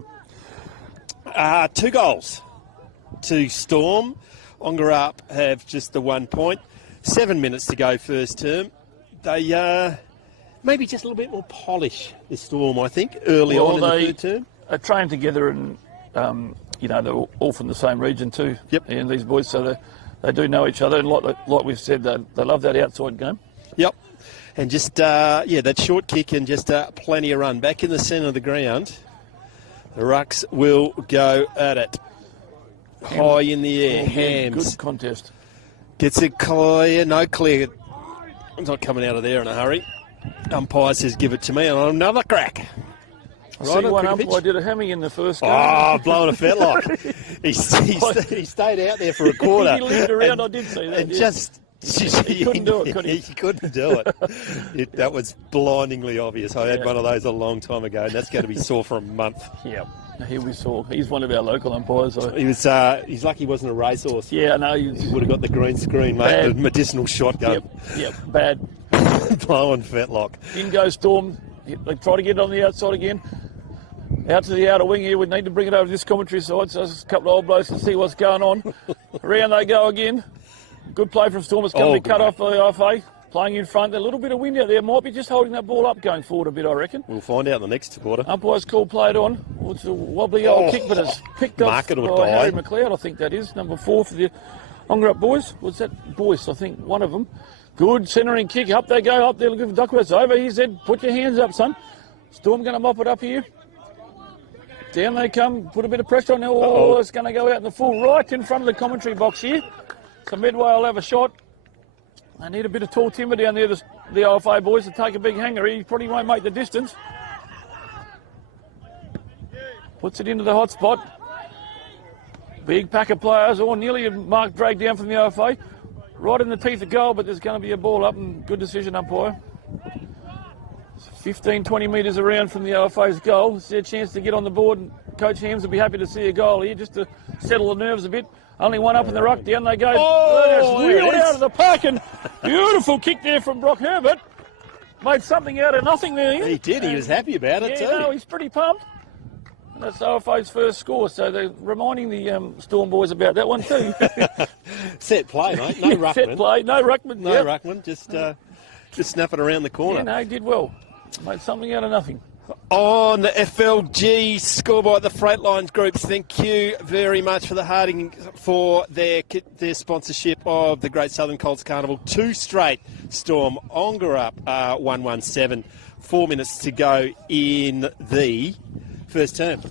Okay. 2 goals to Storm. Ongerup have just the 1 point. 7 minutes to go first term. They maybe just a little bit more polish, this Storm, I think, early on in the third term. They train together and, they're all from the same region too. Yep. And these boys, so they do know each other. And like we've said, they love that outside game. Yep. And just, that short kick and just plenty of run. Back in the centre of the ground, the Rucks will go at it. High in the air, Hams. Good contest. Gets it clear, no clear. I'm not coming out of there in a hurry. Umpire says give it to me and another crack. Right, one umpire did a hammy in the first game. Oh, blowing a fetlock. he stayed out there for a quarter. He lived around, I did see that. And just... He couldn't do it, could he? He couldn't do it. That was blindingly obvious. I had one of those a long time ago, and that's going to be sore for a month. Yeah, he'll be sore. He's one of our local umpires. So. He's lucky he wasn't a racehorse. Yeah, I know. He would have got the green screen, mate. The medicinal shotgun. Yep, bad. Blowing fetlock. In goes Storm. They try to get it on the outside again. Out to the outer wing here. We need to bring it over to this commentary side. So there's a couple of old blokes to see what's going on. Around they go again. Good play from Storm. It's going to be cut off by the IFA. Playing in front. A little bit of wind out there. Might be just holding that ball up going forward a bit, I reckon. We'll find out in the next quarter. Umpire's call played on. Well, it's a wobbly old kick, but it's picked up by Harry McLeod, I think that is. Number 4 for the Ongerup boys. Was that Boyce, I think, one of them. Good centering kick. Up they go. Up there looking for Duckworth's over. He said, put your hands up, son. Storm going to mop it up here. Down they come. Put a bit of pressure on there. Oh, it's going to go out in the full right in front of the commentary box here. So Medway will have a shot. They need a bit of tall timber down there, the OFA boys, to take a big hanger. He probably won't make the distance. Puts it into the hot spot. Big pack of players, or nearly a mark dragged down from the OFA. Right in the teeth of goal, but there's going to be a ball up, and good decision, umpire. 15, 20 metres around from the OFA's goal. It's their chance to get on the board, and Coach Hams will be happy to see a goal here, just to settle the nerves a bit. Only one up in the ruck, down they go. Oh, wheeled out of the pack, and beautiful kick there from Brock Herbert. Made something out of nothing there. He did, he was happy about it too. No, he's pretty pumped. And that's OFA's first score, so they're reminding the Storm boys about that one too. Set play, mate, no ruckman. Set play, no ruckman. No ruckman, just snap it around the corner. Yeah, no, he did well. Made something out of nothing. On the FLG scoreboard, the Freight Lines groups, thank you very much for the Harding for their sponsorship of the Great Southern Colts Carnival. 2 straight Storm Ongerup 117. 4 minutes to go in the first term.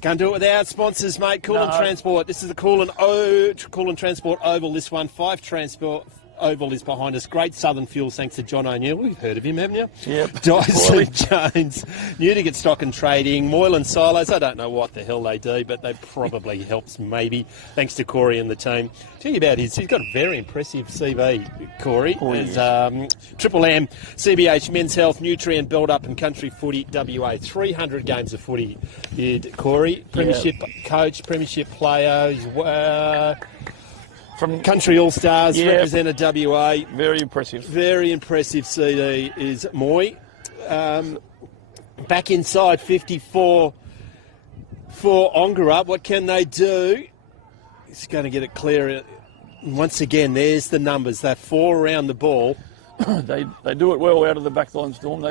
Can't do it without sponsors, mate. Coolin Transport. This is the Coolin Transport Oval. This one, 5 Transport Oval is behind us. Great Southern Fuels, thanks to John O'Neill. We've heard of him, haven't you? Yep. Dyson Jones, Newdigate Stock and Trading, Moylan Silos. I don't know what the hell they do, but they probably helps maybe. Thanks to Corey and the team. Tell you about he's got a very impressive CV, Corey. Triple M, CBH, Men's Health, Nutrient, Build Up and Country Footy, WA. 300 games of footy, did Corey. Premiership coach, Premiership player. From Country All-Stars, represented WA. Very impressive. Very impressive CD is Moy. Back inside 54 for Ongerup. What can they do? He's going to get it clear. Once again, there's the numbers. They're 4 around the ball. They do it well out of the back line, Storm.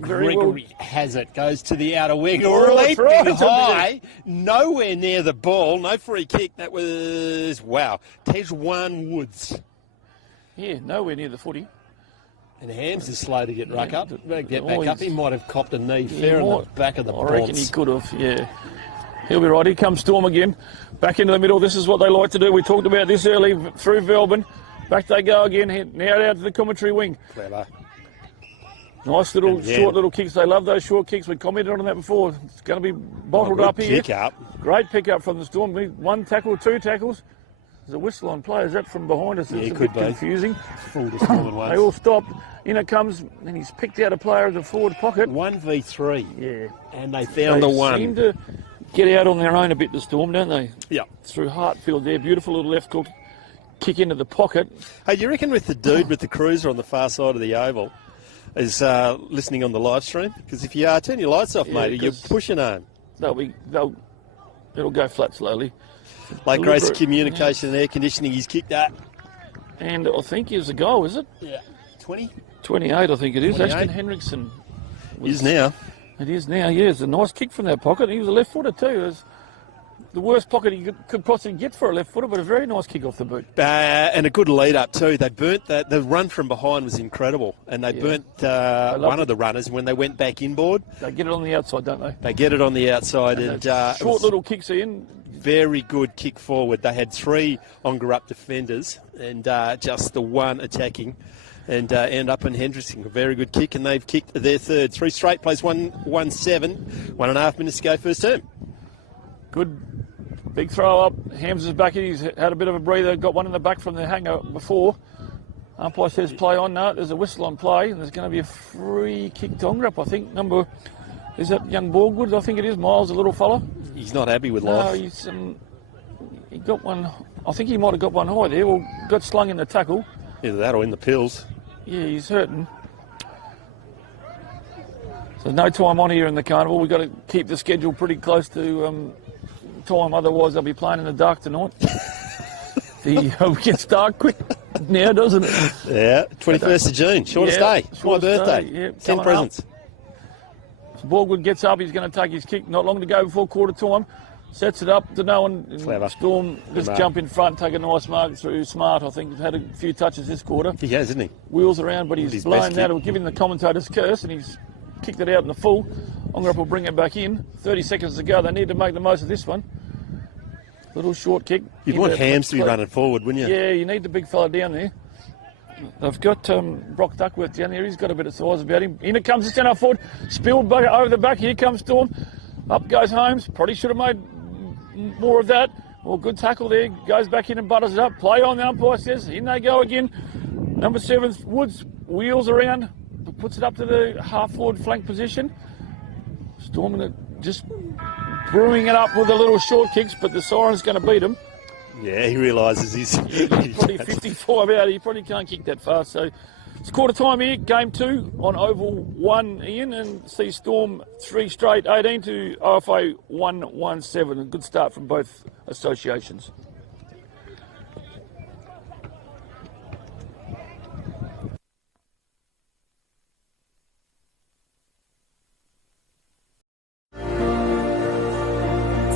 Gregory has it. Goes to the outer wing. Leaping high. Nowhere near the ball. No free kick. That was, wow. Tejwan Woods. Yeah, nowhere near the footy. And Hams is slow to get back up. He might have copped a knee fair in the back of the I reckon he could have, yeah. He'll be right. Here comes Storm again. Back into the middle. This is what they like to do. We talked about this early through Velbin. Back they go again, now out to the commentary wing. Clever. Nice little short little kicks. They love those short kicks. We commented on that before. It's going to be bottled up here. Pick up. Great pick up from the Storm. 1 tackle, 2 tackles. There's a whistle on play. Is that from behind us? It's a bit confusing. They all stop. In it comes, and he's picked out a player of the forward pocket. 1v3. Yeah. And they found the one. They seem to get out on their own a bit, the Storm, don't they? Yeah. Through Hartfield there. Beautiful little left hook. Kick into the pocket. Hey, you reckon with the dude with the cruiser on the far side of the oval is listening on the live stream? Because if you are, turn your lights off, mate. You're pushing on. It'll go flat slowly. Like Grace Communication and Air Conditioning, he's kicked that. And I think it's a goal, is it? Yeah. 20? 28, I think it is. 28. Ashton Henriksen. Is now. It is now, yeah. It's a nice kick from that pocket. He was a left footer too. It was the worst pocket he could possibly get for a left footer, but a very nice kick off the boot. And a good lead up too. They burnt that. The run from behind was incredible, and they burnt one of the runners when they went back inboard. They get it on the outside, don't they? They get it on the outside, and short little kicks in. Very good kick forward. They had 3 Ongerup defenders, and just the one attacking, and end up in Hendrickson. A very good kick, and they've kicked their third. 3 straight plays, 1-7. 1.5 minutes to go first term. Good big throw up. Hams is back in. He's had a bit of a breather. Got one in the back from the hanger before. Umpire says play on. No, there's a whistle on play. And there's going to be a free kick to Ongerup, I think. Is that young Borgwood? I think it is. Miles, a little fella. He's not happy with life. No, he got one. I think he might have got one high there. Well, got slung in the tackle. Either that or in the pills. Yeah, he's hurting. So no time on here in the Carnival. We've got to keep the schedule pretty close to time, otherwise they'll be playing in the dark tonight. It gets dark quick now, doesn't it? Yeah, 21st of June, shortest day. My birthday. Yeah, 10 presents. So Baldwin gets up, he's going to take his kick, not long to go before quarter time. Sets it up to no one. Clever. Storm just Mark. jump in front, take a nice mark through. Smart, I think, had a few touches this quarter. He has, hasn't he? Wheels around, but he's blown that. It'll give him the commentator's curse, and he's kicked it out in the full. Ongerup will bring it back in. 30 seconds to go. They need to make the most of this one. Little short kick. You'd want Hams to be running forward, wouldn't you? Yeah, you need the big fella down there. They've got Brock Duckworth down there. He's got a bit of size about him. In it comes the centre forward. Spilled over the back. Here comes Storm. Up goes Holmes. Probably should have made more of that. Well, good tackle there. Goes back in and butters it up. Play on, the umpire says. In they go again. Number 7, Woods, wheels around. Puts it up to the half-forward flank position. Storming it, just brewing it up with the little short kicks, but the siren's going to beat him. Yeah, he realises he's probably 55 out. He probably can't kick that fast. So it's quarter time here. Game 2 on Oval 1, Ian, and see Storm 3 straight, 18 to OFA 117. A good start from both associations.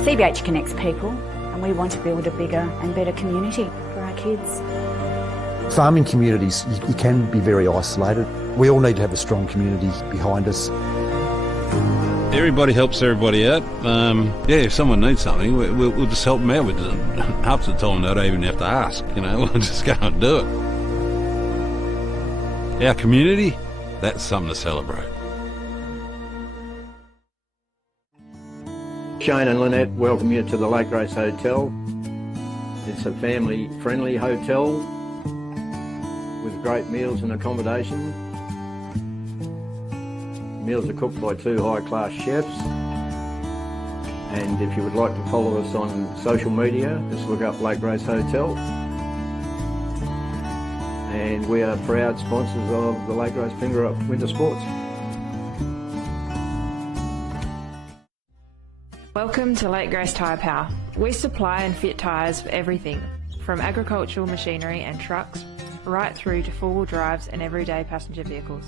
CBH connects people, and we want to build a bigger and better community for our kids. Farming communities, you can be very isolated. We all need to have a strong community behind us. Everybody helps everybody out. If someone needs something, we'll just help them out with it. Half the time they don't even have to ask, we'll just go and do it. Our community, that's something to celebrate. Shane and Lynette welcome you to the Lake Grace Hotel. It's a family-friendly hotel with great meals and accommodation. Meals are cooked by 2 high-class chefs. And if you would like to follow us on social media, just look up Lake Grace Hotel. And we are proud sponsors of the Lake Grace Ongerup Winter Sports. Welcome to Lake Grace Tyre Power. We supply and fit tyres for everything, from agricultural machinery and trucks, right through to four-wheel drives and everyday passenger vehicles.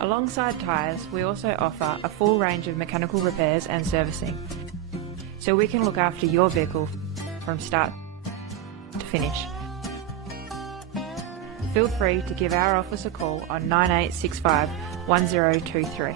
Alongside tyres, we also offer a full range of mechanical repairs and servicing, so we can look after your vehicle from start to finish. Feel free to give our office a call on 9865 1023.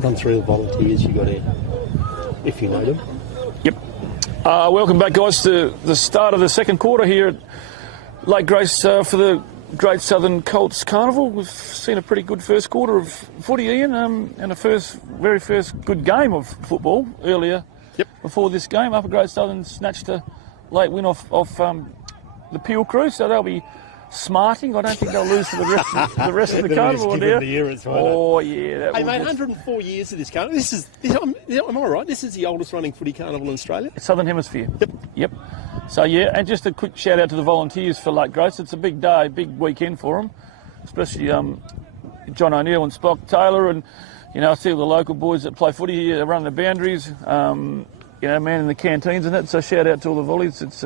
Run through the volunteers you got here, if you know them. Yep. Welcome back, guys, to the start of the second quarter here at Lake Grace for the Great Southern Colts Carnival. We've seen a pretty good first quarter of footy, Ian, and a very first good game of football earlier. Before this game, Upper Great Southern snatched a late win off the Peel crew, so they'll be smarting. I don't think they'll lose for the rest of the carnival. The year it's oh yeah, hey mate, 104 years of this carnival. Am I right? This is the oldest running footy carnival in Australia. Southern Hemisphere. Yep. So yeah, and just a quick shout out to the volunteers for Lake Grace. It's a big day, big weekend for them, especially John O'Neill and Spock Taylor, and I see all the local boys that play footy here run the boundaries. Man in the canteens and that. So shout out to all the volleys. It's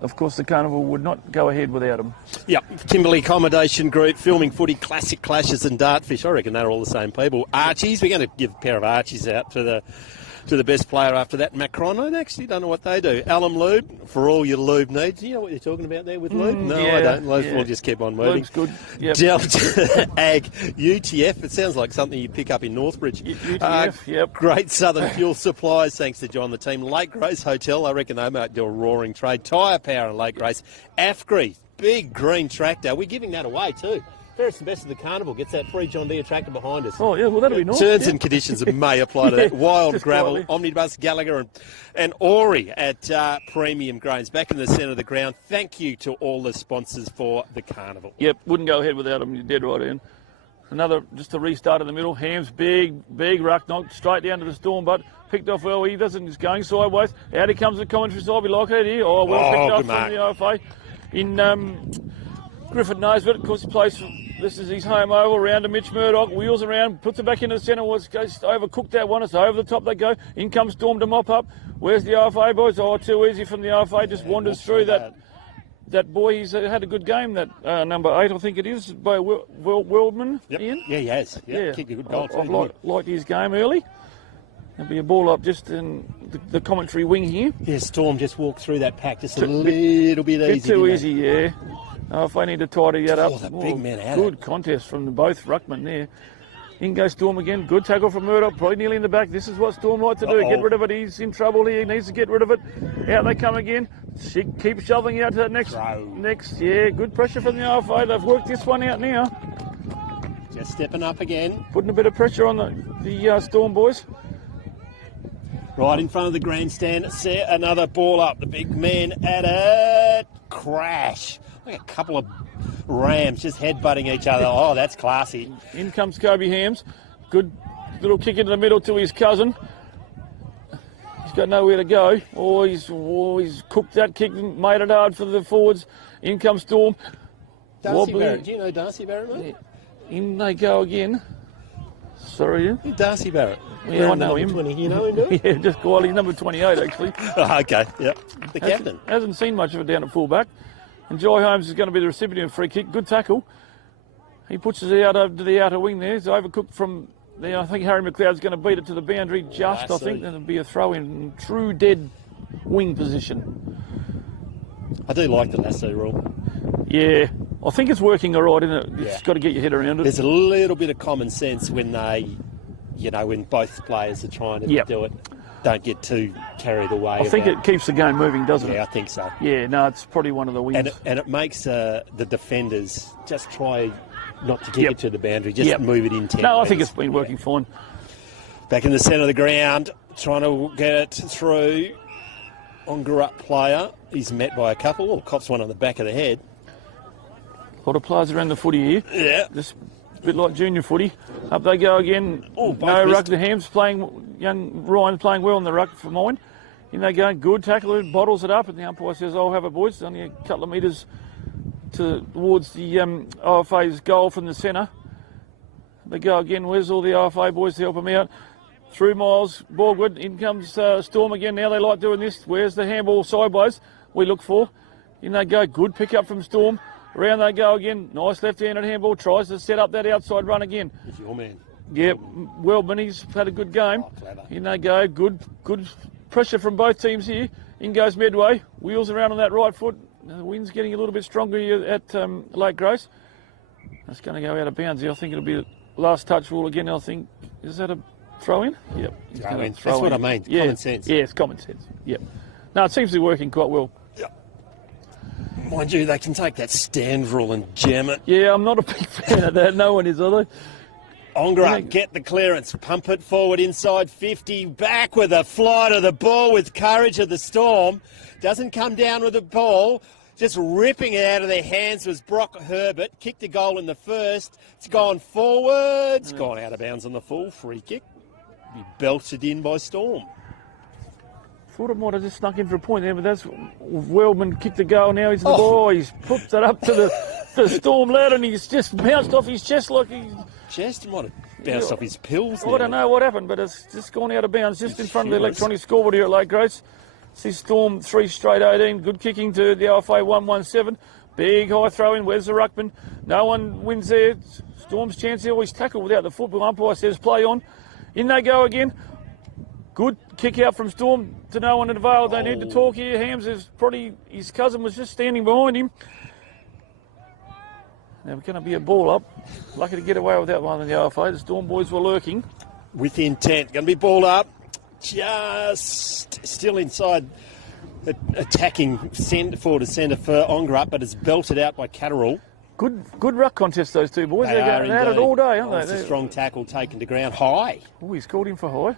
of course, the carnival would not go ahead without them. Yep, Kimberley Accommodation Group, filming footy, classic clashes and dartfish. I reckon they're all the same people. Archies, we're going to give a pair of Archies out to the best player after that. Macron, I actually don't know what they do. Alum Lube, for all your lube needs. Do you know what you're talking about there with lube? No, yeah, I don't. We'll just keep on moving. Lube's good. Yep. Delta Ag UTF, it sounds like something you pick up in Northbridge. UTF, yep. Great Southern Fuel Supplies, thanks to John, the team. Lake Grace Hotel, I reckon they might do a roaring trade. Tyre Power in Lake Grace. AFGRI, big green tractor. We're giving that away too. Fairest and best of the carnival gets that free John Deere tractor behind us. Oh, yeah, well, that'll be nice. Terms and conditions may apply to that. Wild Gravel, quietly. Omnibus, Gallagher and Ori at Premium Grains. Back in the centre of the ground. Thank you to all the sponsors for the carnival. Yep, wouldn't go ahead without them. You're dead right, Ian. Just a restart in the middle. Hams, big ruck, knocked straight down to the Storm, but picked off well. He doesn't, he's going sideways. Out he comes the commentary side. We like it here. Oh, well picked up from the OFA. In Griffith knows it. Of course, he plays. This is his home oval. Round to Mitch Murdoch. Wheels around. Puts it back into the centre. Goes overcooked that one. It's over the top they go. In comes Storm to mop up. Where's the OFA boys? Oh, too easy from the OFA. Just wanders through that. That boy, he's had a good game. That number 8, I think it is, by Wildman. Yep. Ian? Yeah, he has. Yep. Kicked a good goal. I've liked his game early. There'll be a ball up just in the commentary wing here. Yeah, Storm just walked through that pack just a little bit easy. Bit too easy, yeah. If I need to tidy that up. The big man out. Good contest from both ruckmen there. In goes Storm again. Good tackle from Murdoch. Probably nearly in the back. This is what Storm like to do. Get rid of it. He's in trouble here. He needs to get rid of it. Out they come again. She keeps shoveling out to that next. Yeah, good pressure from the RFA. They've worked this one out now. Just stepping up again. Putting a bit of pressure on the Storm boys. Right in front of the grandstand. Set another ball up. The big man at it. Crash. Like a couple of rams just headbutting each other. Oh, that's classy. In comes Kobe Hams. Good little kick into the middle to his cousin. He's got nowhere to go. He's cooked that kick and made it hard for the forwards. In comes Storm. Darcy Barrett. Do you know Darcy Barrett, mate? In they go again. Sorry, yeah? Darcy Barrett. Yeah, I know him. 20. You know him, do you? Yeah, just quietly. He's number 28, actually. Okay, yeah. The captain. Hasn't seen much of it down at fullback. And Joy Holmes is going to be the recipient of a free kick. Good tackle. He puts it out over to the outer wing there. He's overcooked from there. I think Harry McLeod's going to beat it to the boundary just, I think. Then it'll be a throw in true dead wing position. I do like the lasso rule. Yeah. I think it's working all right, isn't it? You've just got to get your head around it. There's a little bit of common sense when when both players are trying to do it. Don't get too carried away. I think it keeps the game moving, doesn't it? Yeah, I think so. Yeah, no, it's probably one of the wins. And it makes the defenders just try not to kick it to the boundary, just move it in 10 No, I think it's been working fine. Back in the centre of the ground, trying to get it through. Ongerup player. He's met by a couple. Cops one on the back of the head. A lot of players around the footy here. Yeah. Just a bit like junior footy. Up they go again. No ruck. The Hams playing, young Ryan's playing well in the ruck for mine. In they go. Good tackle. Bottles it up. And the umpire says, I'll have it, boys. It's only a couple of metres towards the OFA's goal from the centre. They go again. Where's all the OFA boys to help them out? Through Miles, Borgwood. In comes Storm again. Now they like doing this. Where's the handball sideways we look for? In they go. Good pick up from Storm. Around they go again. Nice left-handed handball. Tries to set up that outside run again. It's your man. Yep. Wellman, he's had a good game. Clever. In they go. Good pressure from both teams here. In goes Medway. Wheels around on that right foot. The wind's getting a little bit stronger here at Lake Grace. That's going to go out of bounds here. I think it'll be a last touch rule again. I think. Is that a throw in? Yep. That's what I mean. Yeah. Common sense. Yeah, it's common sense. Yep. No, it seems to be working quite well. Mind you, they can take that stand rule and jam it. Yeah, I'm not a big fan of that. No one is, are they? Ongerup, get the clearance, pump it forward inside 50, back with a flight of the ball with courage of the Storm. Doesn't come down with the ball, just ripping it out of their hands was Brock Herbert. Kicked a goal in the first. It's gone forward. It's gone out of bounds on the full free kick. Be belted in by Storm. Thought it might have just snuck in for a point there, but that's Wellman kicked the goal. Now he's the ball. He's put that up to the Storm lad, and he's just bounced off his chest like he. Chest might have bounced off his pills. I don't know what happened, but it's just gone out of bounds just in front of the electronic scoreboard here at Lake Grace. See Storm 3 straight 18. Good kicking to the RFA 117. Big high throw in. Where's the ruckman? No one wins there. Storm's chance. He always tackle without the football. Umpire says play on. In they go again. Good kick out from Storm to no one at avail. They need to talk here. Hams is probably, his cousin was just standing behind him. Now we're going to be a ball up. Lucky to get away with that one in the RFA. The Storm boys were lurking. With intent. Going to be ball up. Just still inside. Attacking forward to centre for Ongerup, but it's belted out by Catterall. Good ruck contest, those two boys. They're going at it all day, aren't they? It's a strong tackle taken to ground high. Oh, he's called him for high.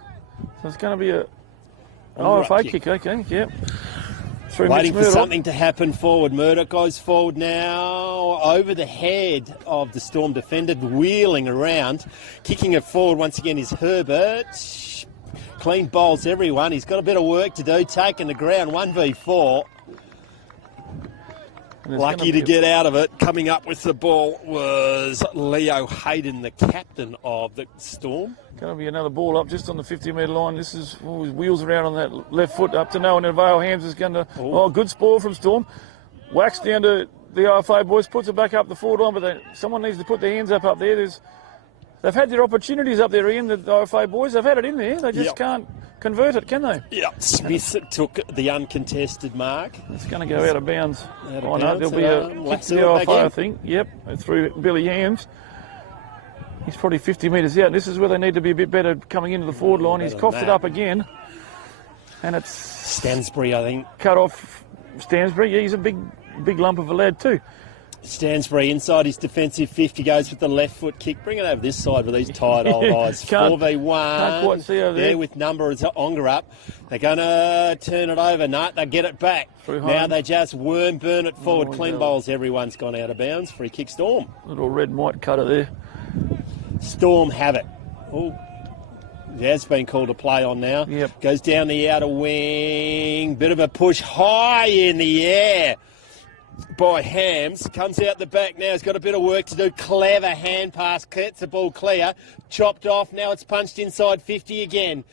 So it's going to be a RFA kick. Okay, yep. Waiting for something to happen forward. Murdoch goes forward now over the head of the Storm defender, wheeling around. Kicking it forward once again is Herbert. Clean bowls everyone. He's got a bit of work to do. Taking the ground 1v4. Lucky to get out of it. Coming up with the ball was Leo Hayden, the captain of the Storm. Going to be another ball up just on the 50-metre line. This is his wheels around on that left foot up to no one. And Vale Hams is going to... Oh, good spoil from Storm. Whacks down to the RFA boys, puts it back up the forward line, but someone needs to put their hands up there. They've had their opportunities up there, Ian, the RFA boys. They've had it in there. They just can't convert it, can they? Yeah. Smith took the uncontested mark. It's going to go out of bounds. No, there'll be a kick to the RFA, I think. Yep, through Billy Hams. He's probably 50 metres out. This is where they need to be a bit better coming into the forward line. He's coughed it up again. And it's... Stansbury, I think. Cut off Stansbury. Yeah, he's a big lump of a lad too. Stansbury inside his defensive 50 goes with the left foot kick. Bring it over this side with these tired old eyes. 4v1. Can't quite see over there. With number is Ongerup. They're going to turn it over. No, they get it back. Now they just worm burn it forward. Clean bowls. Everyone's gone out of bounds. Free kick Storm. Little red and white cutter there. Storm have it. Oh, has been called a play on now. Yep. Goes down the outer wing. Bit of a push high in the air by Hams. Comes out the back now. He's got a bit of work to do. Clever hand pass. Gets the ball clear. Chopped off. Now it's punched inside 50 again.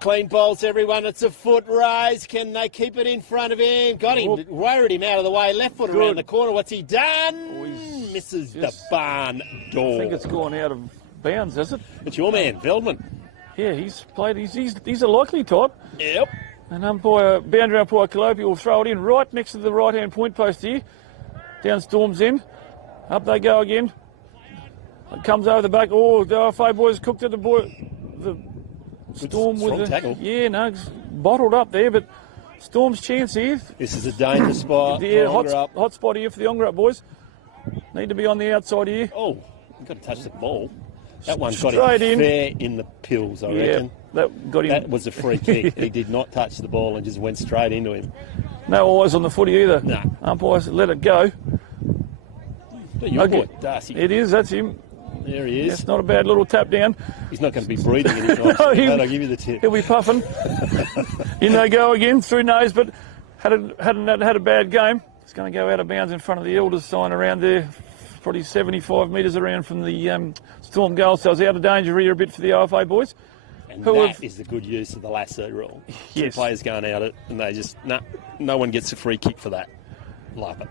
Clean bowls everyone. It's a foot raise. Can they keep it in front of him? Got him. Worried him out of the way. Left foot around the corner. What's he done? Misses the barn door. I think it's gone out of bounds, has it? It's your man, Veldman. Yeah, he's played. He's a likely type. Yep. And boundary umpire Calopi will throw it in right next to the right-hand point post here. Down Storm's end. Up they go again. It comes over the back. Oh, the RFA boys cooked at the Storm with the tackle. Yeah, no, it's bottled up there, but Storm's chance here. This is a dangerous spot. Yeah, hot spot here for the Ongerup boys. Need to be on the outside here. Oh, you've got to touch the ball. That one got him fair in the pills, I reckon. That got him. That was a free kick. He did not touch the ball and just went straight into him. No eyes on the footy either. No. Umpires let it go. Your boy, Darcy. It is, that's him. There he is. It's not a bad little tap down. He's not going to be breathing anytime soon. I'll give you the tip. He'll be puffing. In they go again through nose, but had a bad game. It's going to go out of bounds in front of the Elders sign around there, probably 75 metres around from the Storm goal. So it's out of danger here a bit for the RFA boys. And that is the good use of the lasso rule. Two players going at it, and they just, no one gets a free kick for that. Love it.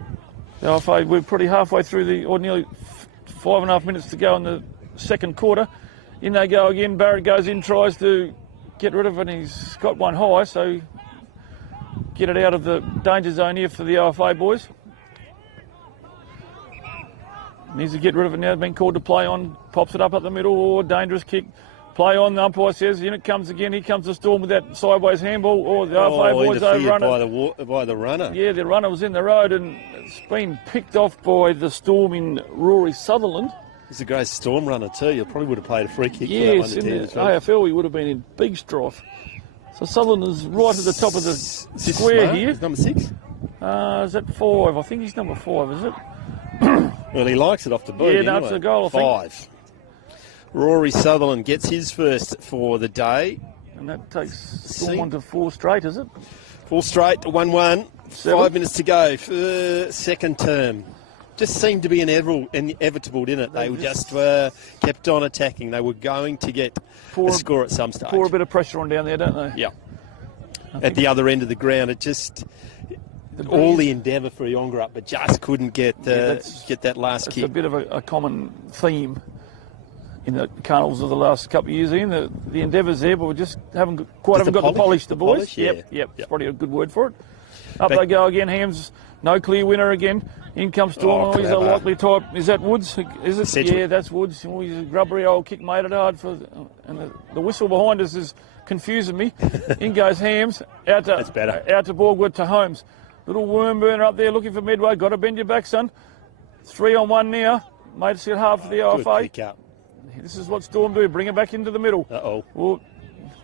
The RFA, we're pretty halfway through or nearly 5.5 minutes to go in the second quarter. In they go again. Barrett goes in, tries to get rid of it, and he's got one high, so get it out of the danger zone here for the RFA boys. Needs to get rid of it now. Been called to play on. Pops it up the middle. Oh, dangerous kick. Play on, the umpire says, in it comes again. Here comes the Storm with that sideways handball. Or the RFA boys overrun it. By the runner. Yeah, the runner was in the road and it's been picked off by the Storm in Rory Sutherland. He's a great Storm runner too. You probably would have played a free kick Yes, for that one. in the AFL he would have been in big strife. So Sutherland is right at the top of the square here. He's number 6? Is that 5? I think he's number 5, is it? Well, he likes it off the boot. Yeah, no, it's a goal, I think. 5. Rory Sutherland gets his first for the day. And that takes Storm on to 4 straight, is it? 4 straight, 1-1. 5 minutes to go for second term. Just seemed to be inevitable, didn't it? They just kept on attacking. They were going to get a score at some stage. Pour a bit of pressure on down there, don't they? Yeah. At the other end of the ground, it just... all the endeavour for Ongerup, but just couldn't get that last kick. It's a bit of a common theme in the carnivals of the last couple of years, Ian. The endeavour's there, but we just haven't got the polish, the boys. Polish, yeah. Yep. It's probably a good word for it. Up they go again, Hams, no clear winner again. In comes Storm, he's a likely type. Is that Woods? Is it? Sedgwick. Yeah, that's Woods. Oh, he's a grubbery old kick, made it hard for, and the whistle behind us is confusing me. In goes Hams, out to Borgwood to Holmes. Little worm burner up there looking for Medway. Got to bend your back, son. 3-on-1 now. Made us get hard for the OFA. Good pick up. This is what Storm do. Bring it back into the middle. Well,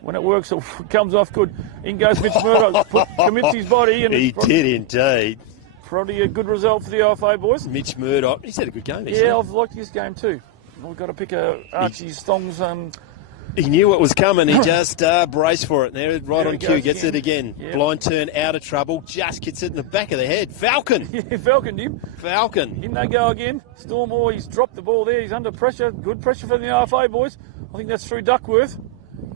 when it works, it comes off good. In goes Mitch Murdoch. Commits his body. And he did indeed. Probably a good result for the OFA boys. Mitch Murdoch. He's had a good game. Yeah, I've liked his game too. We've got to pick Archie Stong's... He knew it was coming. He just braced for it. There, right on cue, gets it again. Yeah. Blind turn, out of trouble. Just gets it in the back of the head. Falcon. Yeah, Falcon him. Falcon. In they go again. Storm, he's dropped the ball there. He's under pressure. Good pressure for the RFA boys. I think that's through Duckworth.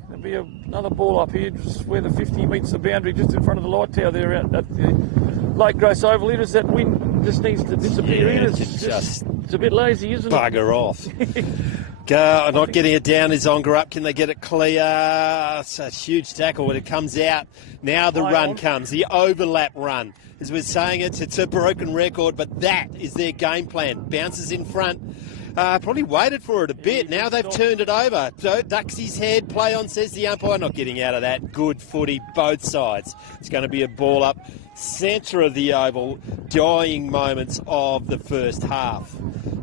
There'll be another ball up here, just where the 50 meets the boundary, just in front of the light tower there at the Lake Grace Oval. Here, that wind just needs to disappear. Yeah, It's a bit lazy, isn't it? Bugger off. Not getting it down is Ongerup. Can they get it clear? It's a huge tackle when it comes out. Now the run comes, the overlap run. As we're saying, it's a broken record, but that is their game plan. Bounces in front. Probably waited for it a bit. Now they've turned it over. Ducks his head. Play on, says the umpire. Not getting out of that. Good footy, both sides. It's going to be a ball up. Centre of the oval. Dying moments of the first half.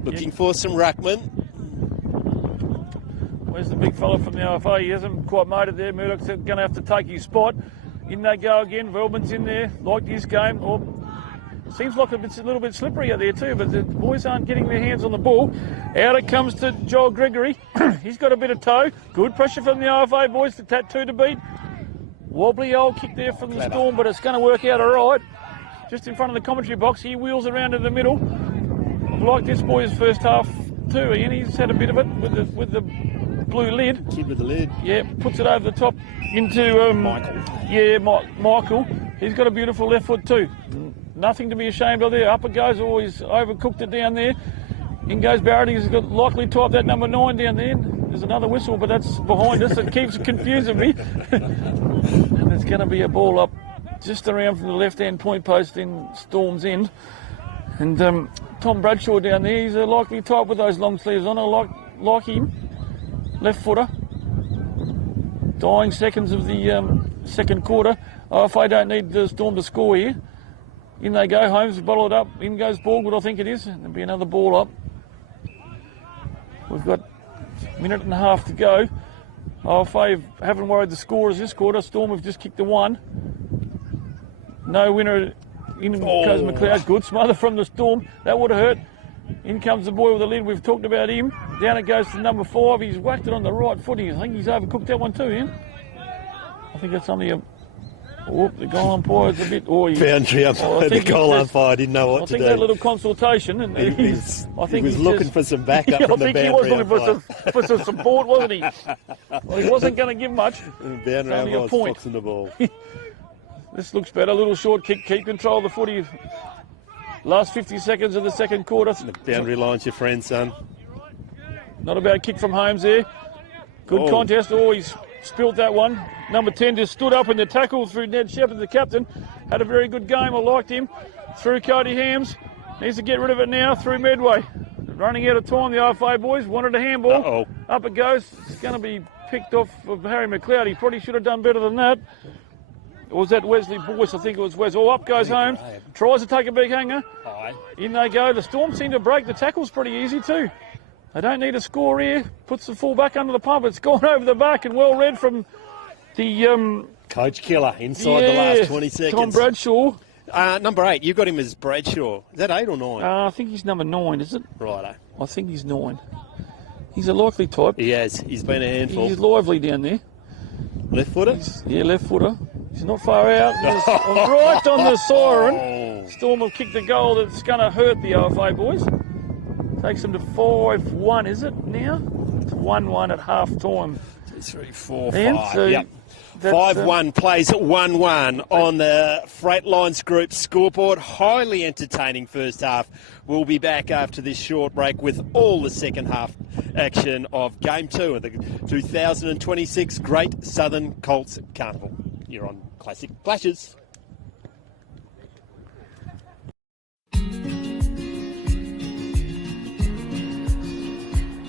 Looking for some ruckman. Where's the big fella from the OFA? He hasn't quite made it there. Murdoch's going to have to take his spot. In they go again. Velman's in there. Liked his game. Seems like a little bit slippery out there too, but the boys aren't getting their hands on the ball. Out it comes to Joel Gregory. He's got a bit of toe. Good pressure from the OFA boys. The tattoo to beat. Wobbly old kick there from the Storm, but it's going to work out all right. Just in front of the commentary box, he wheels around to the middle. I've liked this boy's first half too, Ian. He's had a bit of it with the blue lid. Kid with the lid. Yeah, puts it over the top into Michael. Yeah, Michael. He's got a beautiful left foot too. Nothing to be ashamed of there. Up it goes. He's overcooked it down there. In goes Barrett. He's got likely type that number 9 down there. There's another whistle, but that's behind us. It keeps confusing me. And there's going to be a ball up just around from the left-hand point post in Storm's end. And Tom Bradshaw down there. He's a likely type with those long sleeves on. I like him. Left footer. Dying seconds of the second quarter. If I don't need the Storm to score here. In they go, Holmes bottle it up. In goes Borgwood, I think it is. There'll be another ball up. We've got a minute and a half to go. OFA haven't worried the scorers this quarter. Storm have just kicked the 1. No winner. In goes McLeod. Good smother from the Storm. That would have hurt. In comes the boy with the lid. We've talked about him. Down it goes to number 5. He's whacked it on the right foot. I think he's overcooked that one too, Ian. I think that's only a... the goal umpire is a bit... Boundary umpire, the goal umpire didn't know what to do. I think that little consultation... And he was looking for some backup from the boundary umpire. I think he was looking for some support, wasn't he? Well, he wasn't going to give much. The boundary umpire was foxing the ball. This looks better. Little short kick. Keep control of the footy. Last 50 seconds of the second quarter. The boundary line's your friend, son. Not a bad kick from Holmes there. Good contest. He's spilt that one. Number 10 just stood up in the tackle through Ned Shepherd, the captain. Had a very good game. I liked him. Through Cody Hams. Needs to get rid of it now through Medway. Running out of time, the RFA boys wanted a handball. Up it goes. It's going to be picked off of Harry McLeod. He probably should have done better than that. Or was that Wesley Boyce? I think it was Wes. Oh, up goes Holmes. Tries to take a big hanger. In they go. The Storm seem to break the tackles pretty easy too. They don't need a score here. Puts the full back under the pump. It's gone over the back and well read from the... Coach Killer inside the last 20 seconds. Tom Bradshaw. Number 8, you've got him as Bradshaw. Is that 8 or 9? I think he's number 9, is it? Righto. I think he's 9. He's a likely type. He has. He's been a handful. He's lively down there. Left footer? Left footer. He's not far out. Right on the siren. Storm have kicked a goal that's going to hurt the OFA boys. Takes them to 5-1, is it now? It's 1-1 at half time. 2, 3, 4, 5. Yep. 5-1 plays at 1-1 on the Freight Lines Group scoreboard. Highly entertaining first half. We'll be back after this short break with all the second half action of Game 2 of the 2026 Great Southern Colts Carnival. You're on Classic Flashes.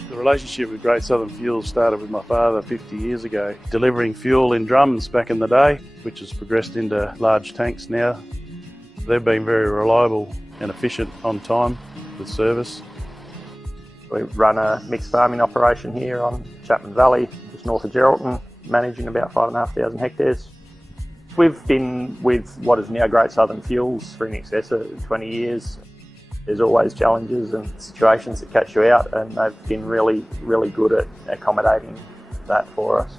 The relationship with Great Southern Fuel started with my father 50 years ago, delivering fuel in drums back in the day, which has progressed into large tanks now. They've been very reliable and efficient on time with service. We run a mixed farming operation here on Chapman Valley, just north of Geraldton, managing about 5,500 hectares. We've been with what is now Great Southern Fuels for in excess of 20 years. There's always challenges and situations that catch you out, and they've been really, really good at accommodating that for us.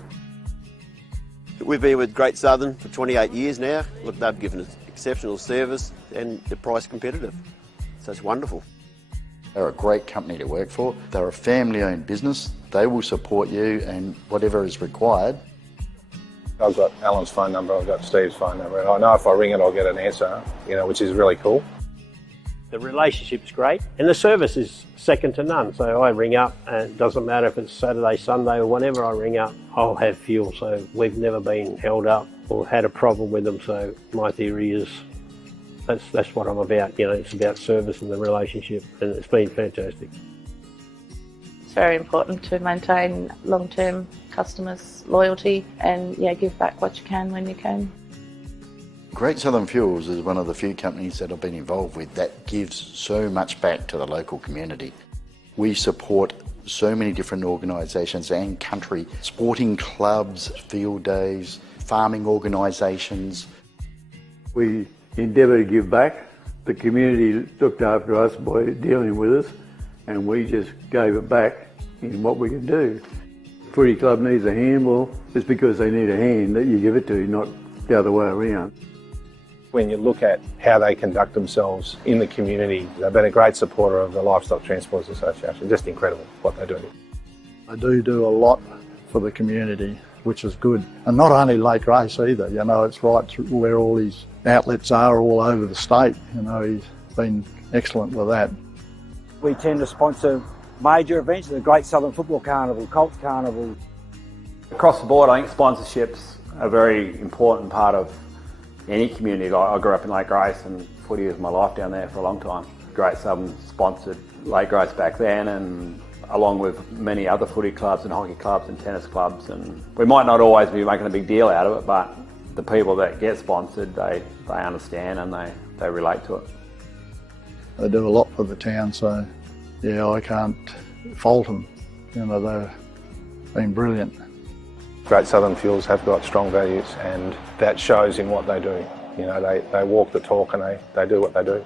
We've been with Great Southern for 28 years now. Look, they've given us exceptional service and they're price competitive. So it's wonderful. They're a great company to work for. They're a family-owned business. They will support you and whatever is required. I've got Alan's phone number, I've got Steve's phone number, and I know if I ring it I'll get an answer, which is really cool. The relationship's great and the service is second to none. So I ring up and it doesn't matter if it's Saturday, Sunday or whenever I ring up, I'll have fuel. So we've never been held up or had a problem with them. So my theory is that's what I'm about. It's about service and the relationship, and it's been fantastic. It's very important to maintain long-term customers' loyalty and give back what you can when you can. Great Southern Fuels is one of the few companies that I've been involved with that gives so much back to the local community. We support so many different organisations and country, sporting clubs, field days, farming organisations. We endeavour to give back. The community looked after us by dealing with us, and we just gave it back in what we can do. Footy club needs a hand, well, it's because they need a hand that you give it to, not the other way around. When you look at how they conduct themselves in the community, they've been a great supporter of the Livestock Transporters Association. Just incredible what they do. They do a lot for the community, which is good. And not only Lake Race either, it's right through where all these outlets are all over the state. He's been excellent with that. We tend to sponsor major events, the Great Southern Football Carnival, Colts Carnival. Across the board, I think sponsorships are a very important part of any community. I grew up in Lake Grace and footy was my life down there for a long time. Great Southern sponsored Lake Grace back then, and along with many other footy clubs and hockey clubs and tennis clubs, and we might not always be making a big deal out of it, but the people that get sponsored, they understand and they relate to it. They do a lot for the town, so I can't fault them. They've been brilliant. Great Southern Fuels have got strong values, and that shows in what they do. They walk the talk and they do what they do.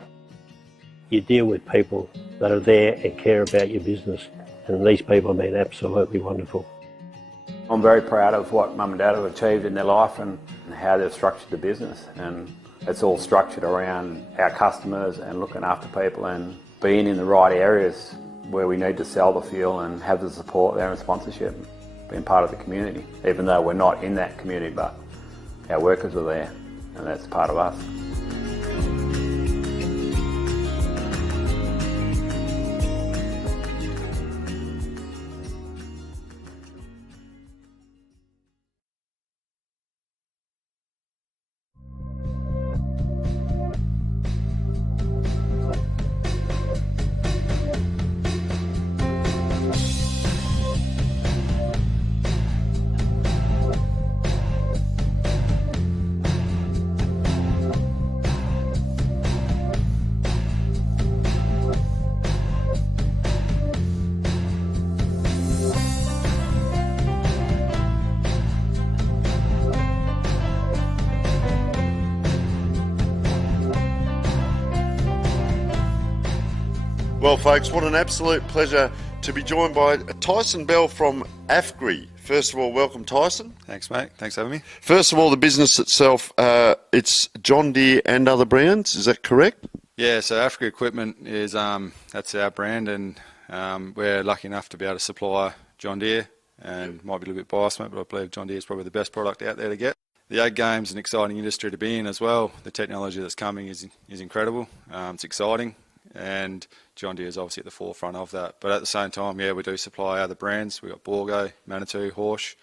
You deal with people that are there and care about your business, and these people have been absolutely wonderful. I'm very proud of what Mum and Dad have achieved in their life and how they've structured the business, and it's all structured around our customers and looking after people and being in the right areas where we need to sell the fuel and have the support there and sponsorship. Being part of the community, even though we're not in that community, but our workers are there and that's part of us. Well, folks, what an absolute pleasure to be joined by Tyson Bell from AFGRI. First of all, welcome, Tyson. Thanks, mate. Thanks for having me. First of all, the business itself, it's John Deere and other brands, is that correct? Yeah, so AFGRI Equipment is that's our brand, and we're lucky enough to be able to supply John Deere, and might be a little bit biased, mate, but I believe John Deere is probably the best product out there to get. The ag game's an exciting industry to be in as well. The technology that's coming is incredible. It's exciting, and John Deere is obviously at the forefront of that. But at the same time, yeah, we do supply other brands. We've got Borgo, Manitou, Horsch,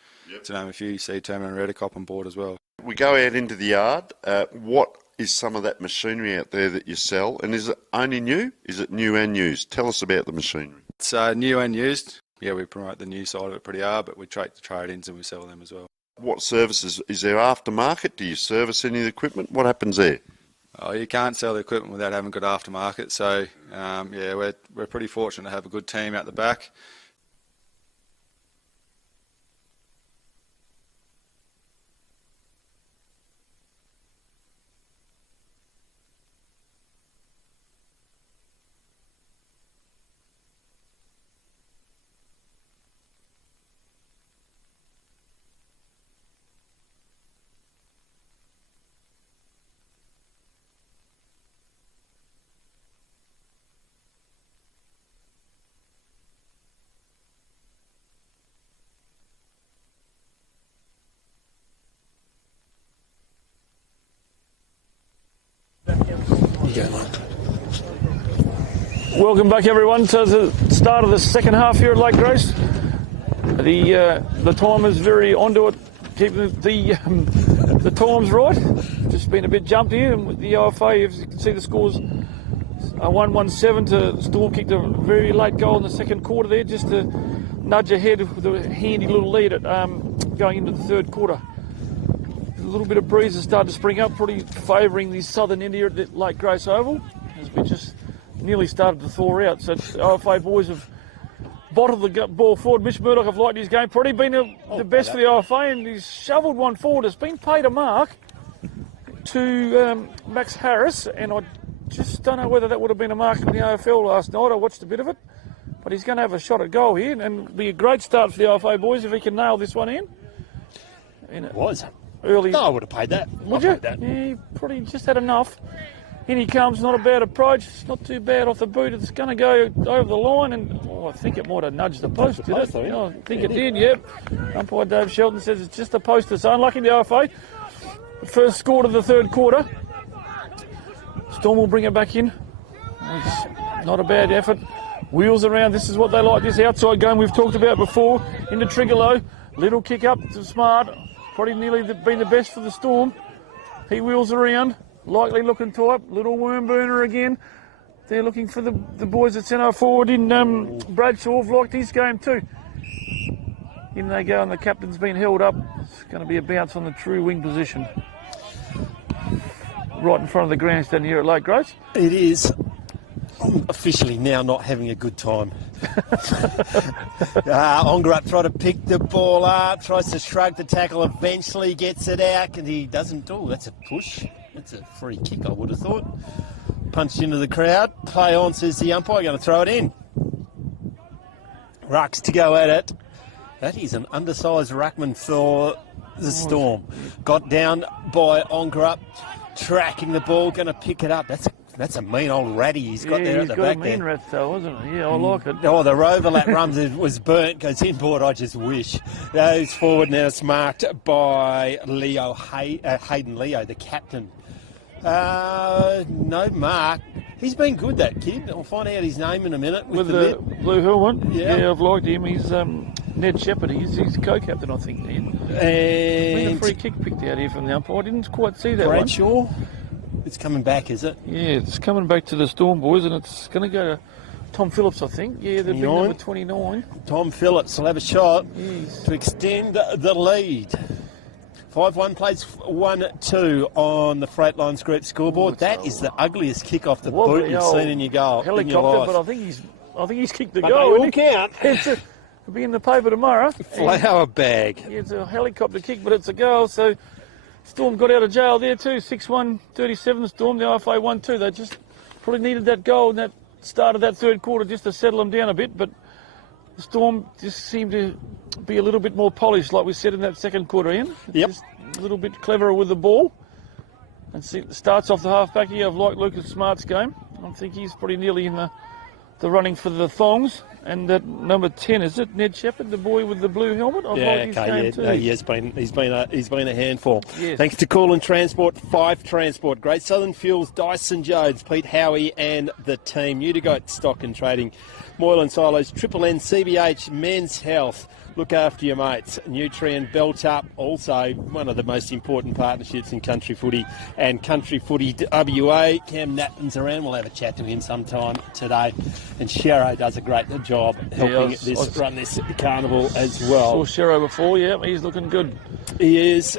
to name a few, Seed Termin and Redicop on board as well. We go out into the yard. What is some of that machinery out there that you sell, and is it only new? Is it new and used? Tell us about the machinery. It's new and used. Yeah, we promote the new side of it pretty hard, but we take the trade-ins and we sell them as well. What services? Is there aftermarket? Do you service any of the equipment? What happens there? Oh, you can't sell the equipment without having good aftermarket. So, yeah, we're pretty fortunate to have a good team out the back. Welcome back, everyone, to the start of the second half here at Lake Grace. The time is very onto it, keeping the times right. Just been a bit jumped here, and with the OFA, as you can see, the scores are 1-1-7 to Storm kicked a very late goal in the second quarter there, just to nudge ahead with a handy little lead at going into the third quarter. A little bit of breeze has started to spring up, pretty favouring the southern end here at the Lake Grace Oval, as we just nearly started to thaw out. So the OFA boys have bottled the ball forward. Mitch Murdoch have liked his game pretty, been the best for the OFA, and he's shoveled one forward. It's been paid a mark to Max Harris, and I just don't know whether that would have been a mark in the AFL last night. I watched a bit of it, but he's going to have a shot at goal here, and it'll be a great start for the OFA boys if he can nail this one in. And it was. Early. No, I would have paid that. Would you? Yeah, he probably just had enough. In he comes, not a bad approach. It's not too bad off the boot. It's going to go over the line, and I think it might have nudged the post, did it? I think it did, yep. Umpire Dave Shelton says it's just a post. It's unlucky, the OFA. First score to the third quarter. Storm will bring it back in. It's not a bad effort. Wheels around. This is what they like, this outside game we've talked about before. Into Trigolo. Little kick up to Smart. Probably nearly been the best for the Storm. He wheels around. Likely looking tight. Little worm burner again. They're looking for the boys at centre forward in Bradshaw. Have liked his game too. In they go, and the captain's been held up. It's going to be a bounce on the true wing position. Right in front of the grandstand here at Lake Grace. It is. I'm officially now not having a good time. Ongerup tried to pick the ball up, tries to shrug the tackle, eventually gets it out, and he doesn't do. That's a push. That's a free kick, I would have thought. Punched into the crowd. Play on, says the umpire. Going to throw it in. Rucks to go at it. That is an undersized ruckman for the Storm. Got down by Ongerup, tracking the ball, going to pick it up. That's a mean old ratty he's got there at the back there. He's got a mean rat though, wasn't he? Yeah, I like it. Oh, the overlap runs was burnt, goes inboard, I just wish. Goes forward now, it's marked by Leo Hayden Leo, the captain. No mark. He's been good, that kid. I'll find out his name in a minute. With the blue helmet? Yeah, I've liked him. He's Ned Shepherd. He's co-captain, I think, Ned. And a free kick picked out here from the umpire. I didn't quite see that Bradshaw? It's coming back, is it? Yeah, it's coming back to the Storm boys, and it's going to go to Tom Phillips, I think. Yeah, they've been number 29. Tom Phillips will have a shot to extend the lead. 5-1 plays 1-2 on the Freightlines Group scoreboard. That is the ugliest kick off the boot you've seen in your goal. Helicopter, but I think he's kicked the goal. They all count. It'll be in the paper tomorrow. Flower bag. Yeah, it's a helicopter kick, but it's a goal. So Storm got out of jail there too. 6-1, 37 Storm. The IFA 1-2. They just probably needed that goal in that start of that third quarter just to settle them down a bit, but the Storm just seemed to be a little bit more polished, like we said in that second quarter, Ian. Just a little bit cleverer with the ball. And starts off the halfback here. I've liked Lucas Smart's game. I think he's pretty nearly in the running for the thongs. And that number 10, is it Ned Shepherd, the boy with the blue helmet? I've liked his game too. No, he's been a handful. Yes. Thanks to Cool and Transport, Fife Transport, Great Southern Fuels, Dyson Jones, Pete Howie and the team. Udigote Stock and Trading, Moylan Silos, Triple N, CBH, Men's Health. Look after your mates. Nutrient Belt Up, also one of the most important partnerships in country footy and country footy WA. Cam Natton's around. We'll have a chat to him sometime today. And Shero does a great job helping run this carnival as well. Saw Shero before, yeah, he's looking good. He is.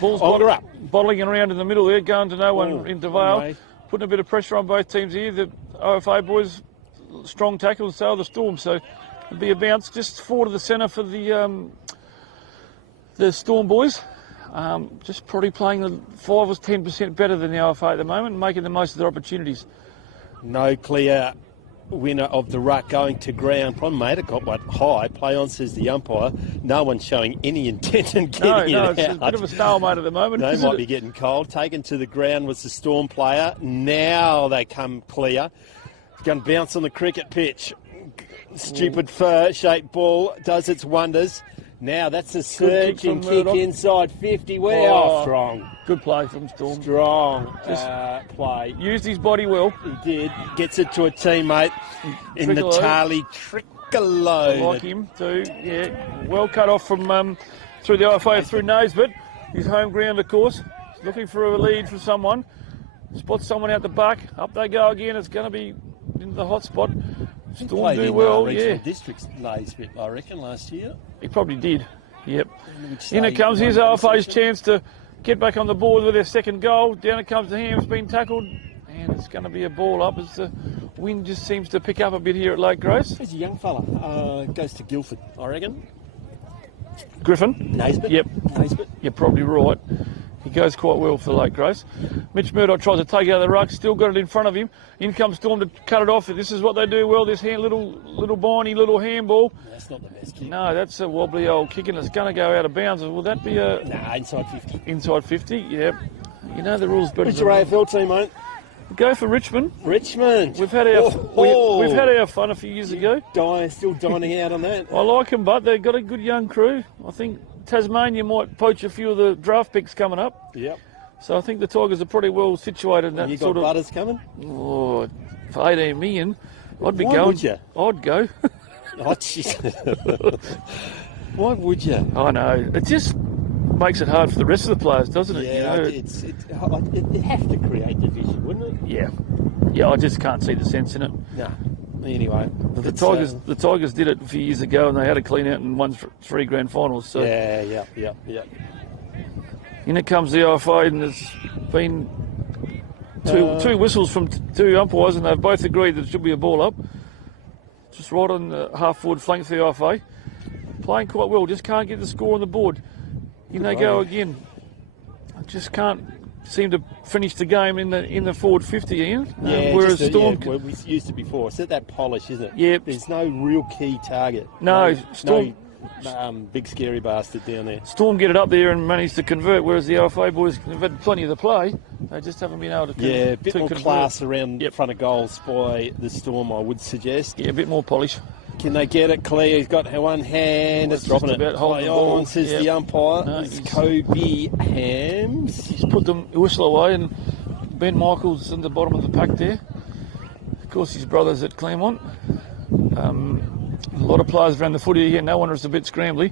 Ball's Ongerup. Bottling around in the middle there, going to no one into Vale. Putting a bit of pressure on both teams here. The OFA boys, strong tackles, so the Storm. So it'll be a bounce just forward of the centre for the Storm boys. Just probably playing the 5 or 10% better than the OFA at the moment, making the most of their opportunities. No clear winner of the ruck going to ground. Problem made it got high. Play on, says the umpire. No one's showing any intent in getting it out. It's a bit of a stalemate at the moment. They might be getting cold. Taken to the ground was the Storm player. Now they come clear. It's going to bounce on the cricket pitch. Stupid fur-shaped ball does its wonders. Now that's a surging kick inside 50. Strong. Good play from Storm. Strong play. Used his body well. He did. Gets it to a teammate in the Charlie Trickolo. I like him too. Yeah. Well cut off from through the OFA through Nosebit. His home ground, of course. He's looking for a lead from someone. Spots someone out the back. Up they go again. It's going to be in the hot spot. Storm do well, yeah. Districts bit, I reckon, last year. He probably did, yep. In it comes, here's OFA's chance to get back on the board with their second goal. Down it comes to Ham's been tackled, and it's going to be a ball up as the wind just seems to pick up a bit here at Lake Grace. He's a young fella. Goes to Guildford, I reckon. Griffin? Naismith? Yep. Naismith? You're probably right. He goes quite well for Lake Grace. Mitch Murdoch tries to take it out of the ruck, still got it in front of him. In comes Storm to cut it off. This is what they do well, this little Barney, little handball. That's not the best kick. No, that's a wobbly old kick and it's going to go out of bounds. Will that be a... Nah, inside 50. Inside 50, yep. You know the rules better. Who's your AFL team, mate? Go for Richmond. Richmond. We've had our we've had our fun a few years ago. Still dining out on that. I like them, but they've got a good young crew. I think Tasmania might poach a few of the draft picks coming up. Yep. So I think the Tigers are pretty well situated in that you sort got of... Butters coming? Oh, for 18 million, I'd be Why going. Would you? I'd go. Oh, jeez. Why would you? I know. It just makes it hard for the rest of the players, doesn't it? Yeah, it'd have to create division, wouldn't it? Yeah. Yeah, I just can't see the sense in it. No. Anyway, the Tigers did it a few years ago, and they had a clean out and won 3 grand finals. So yeah. In it comes the OFA, and there's been two whistles from 2 umpires, and they've both agreed that it should be a ball up. Just right on the half-forward flank for the OFA. Playing quite well, just can't get the score on the board. In they go again. Just can't seem to finish the game in the forward 50, Ian. Whereas Storm... well, we used to before. It's that polish, isn't it? Yeah. There's no real key target. No, Storm... big scary bastard down there. Storm get it up there and manage to convert, whereas the OFA boys have had plenty of the play. They just haven't been able to convert. Yeah, a bit more class around front of goals by the Storm, I would suggest. Yeah, a bit more polish. Can they get it clear? He's got one hand. It's dropping it. About holding the ball, says the umpire. No, it's Kobe Hams. He's put the whistle away, and Ben Michaels in the bottom of the pack there. Of course, his brother's at Claremont. A lot of players around the footy here. No wonder it's a bit scrambly.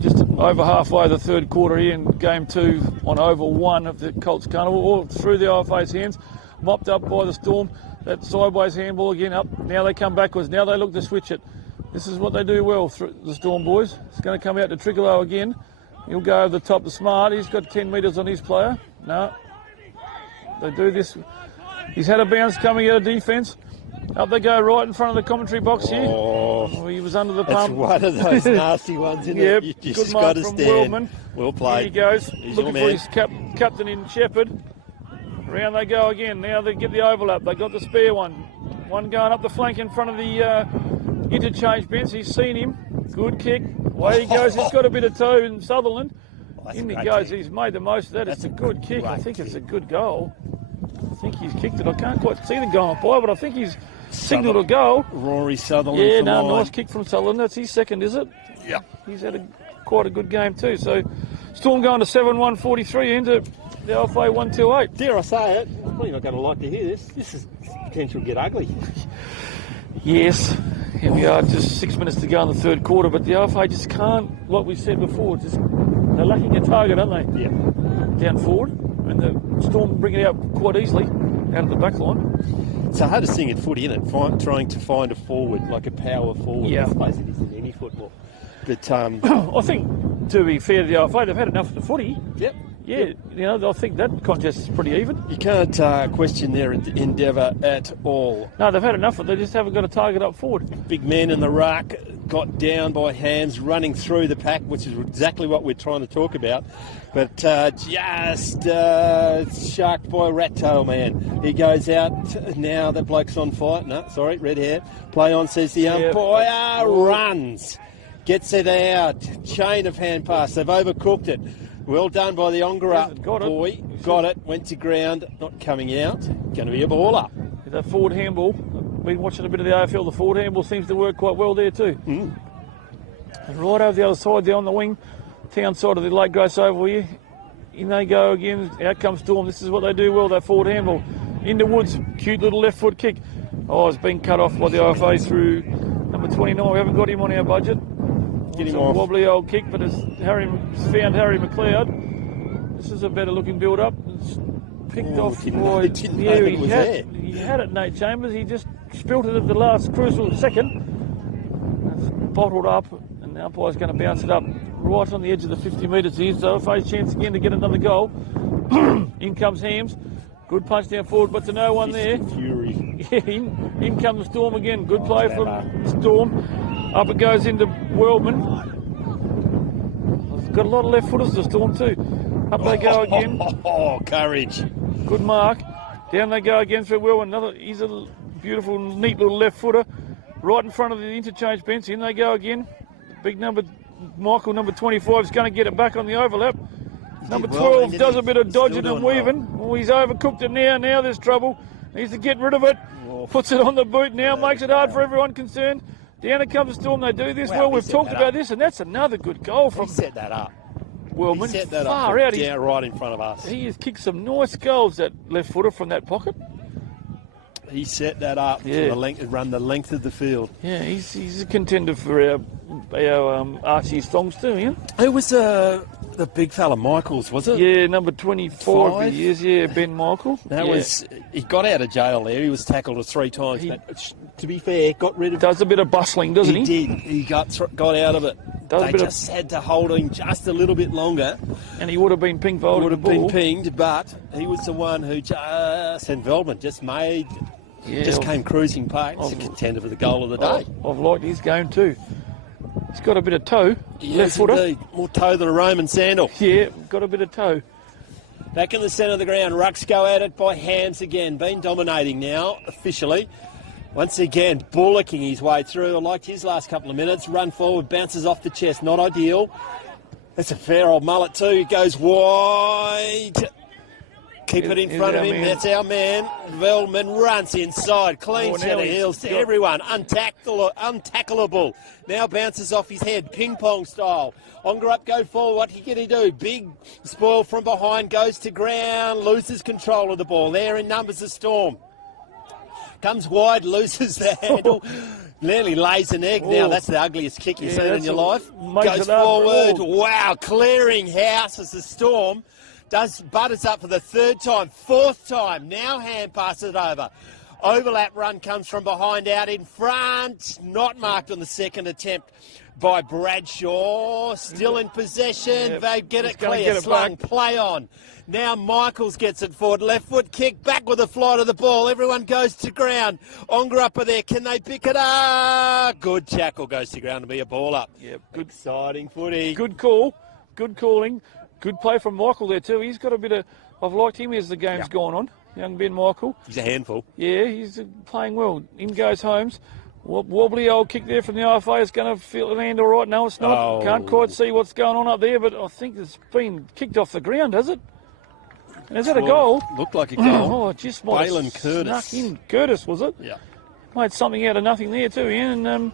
Just over halfway the third quarter here in game 2 on over 1 of the Colts Carnival, all through the OFA's hands, mopped up by the Storm. That sideways handball again up. Now they come backwards. Now they look to switch it. This is what they do well, through the Storm boys. It's going to come out to Tricolo again. He'll go over the top of Smart. He's got 10 metres on his player. No. They do this. He's had a bounce coming out of defence. Up they go right in front of the commentary box here. Oh, he was under the pump. It's one of those nasty ones, isn't it? You just got to stand. Wildman. Well played. Here he goes, He's looking for his captain in Shepherd. Around they go again. Now they get the overlap. They got the spare one. One going up the flank in front of the interchange bench. He's seen him. Good kick. Away he goes. He's got a bit of toe in Sutherland. In he goes. He's made the most of that. It's a good kick. I think it's a good goal. I think he's kicked it. I can't quite see the goal umpire, but I think he's signalled a goal. Rory Sutherland. Yeah, for no, line. nice kick from Sutherland. That's his second, is it? Yeah. He's had quite a good game too. So Storm going to 7-1-43 into the LFA 1-2-8. Dare I say it? I'm probably not going to like to hear this. This is potential to get ugly. Yes. Here we are, just 6 minutes to go in the third quarter, but the LFA just can't, like we said before, they're lacking a target, aren't they? Yeah. Down forward, and the Storm bring it out quite easily out of the back line. It's the hardest thing in footy, isn't it? Trying to find a forward, like a power forward. Yeah. I suppose it is in any football. But I think, to be fair to the LFA, they've had enough of the footy. Yep. Yeah, you know, I think that contest is pretty even. You can't question their endeavour at all. No, they've had enough of it. They just haven't got a target up forward. Big man in the ruck, got down by Hams, running through the pack, which is exactly what we're trying to talk about. But just sharked by Rat Tail Man. He goes out now. That bloke's on fire. No, sorry, red hair. Play on, says the umpire. Runs. Gets it out. Chain of hand pass. They've overcooked it. Well done by the Ongerup boy. Got it. Went to ground. Not coming out. Going to be a baller. The forward handball. Been watching a bit of the AFL. The forward handball seems to work quite well there too. And right over the other side there on the wing, town side of the Lake Grace Oval here. In they go again. Out comes Storm. This is what they do well, that forward handball. Into Woods. Cute little left foot kick. Oh, it's been cut off by the OFA through number 29. We haven't got him on our budget. Get him a off. Wobbly old kick, but it's found Harry McLeod. This is a better looking build up. It's picked off. Didn't know that it was there. He had it, Nate Chambers. He just spilt it at the last crucial second. It's bottled up, and the umpire's going to bounce it up right on the edge of the 50 metres here. So a chance again to get another goal. In comes Hams. Good punch down forward, but to no one there. Fury. Yeah, in comes Storm again. Good play from Storm. Up it goes into Wellman. Got a lot of left footers to Storm too. Up they go again. Oh, courage. Good mark. Down they go again through Wellman. He's a beautiful, neat little left footer. Right in front of the interchange bench. In they go again. Big number, Michael, number 25, is going to get it back on the overlap. Number 12 does a bit of dodging and weaving. Oh, he's overcooked it now. Now there's trouble. Needs to get rid of it. Puts it on the boot now. Makes it hard for everyone concerned. Down it comes Storm. They do this well. We've talked about this, and that's another good goal from. He set that up. Wellman. He set that far up out. down right in front of us. He has kicked some nice goals, that left footer from that pocket. He set that up to run the length of the field. Yeah, he's a contender for our Archie's thongs too, yeah? Who was the big fella, Michaels, was it? Yeah, number 24 he is, yeah, Ben Michael. He got out of jail there. He was tackled 3 times. But to be fair, got rid of. Does a bit of bustling, doesn't he? He did. He got out of it. They just had to hold him just a little bit longer. And he would have been pinged for holding the ball. Would have been pinged, but he was the one who just, and Veldman just made. Just came cruising past. He's a contender for the goal of the day. I've liked his game too. He's got a bit of toe. Yes, left footer. Indeed. More toe than a Roman sandal. Yeah, got a bit of toe. Back in the centre of the ground. Rucks go at it by Hams again. Been dominating now, officially. Once again, bullocking his way through. I liked his last couple of minutes. Run forward, bounces off the chest. Not ideal. That's a fair old mullet too. He goes wide. Keep it in front of him. That's our man. Veldman runs inside. Clean set of heels to everyone. Untackleable. Now bounces off his head. Ping pong style. Ongerup go forward. What can he do? Big spoil from behind. Goes to ground. Loses control of the ball. There in numbers of Storm. Comes wide. Loses the handle. Nearly lays an egg. Now that's the ugliest kick you've seen in your life. Goes forward. Wow. Clearing house as the Storm. Butters up for the 3rd time, 4th time. Now hand passes it over. Overlap run comes from behind out in front. Not marked on the 2nd attempt by Bradshaw. Still in possession. They get it clear. Slung. Play on. Now Michaels gets it forward. Left foot kick. Back with the flight of the ball. Everyone goes to ground. Ongerup are there. Can they pick it up? Good tackle. Goes to ground to be a ball up. Yep. Good exciting footy. Good call. Good calling. Good play from Michael there too. He's got a bit of, I've liked him as the game's gone on. Young Ben Michael. He's a handful. Yeah, he's playing well. In goes Holmes. Wobbly old kick there from the IFA is going to feel the land all right. No, it's not. Oh. Can't quite see what's going on up there, but I think it's been kicked off the ground, has it? And is that a goal? Looked like a goal. Oh, just might Balin have Curtis. snuck in. Curtis, was it? Yeah. Made something out of nothing there too, Ian. And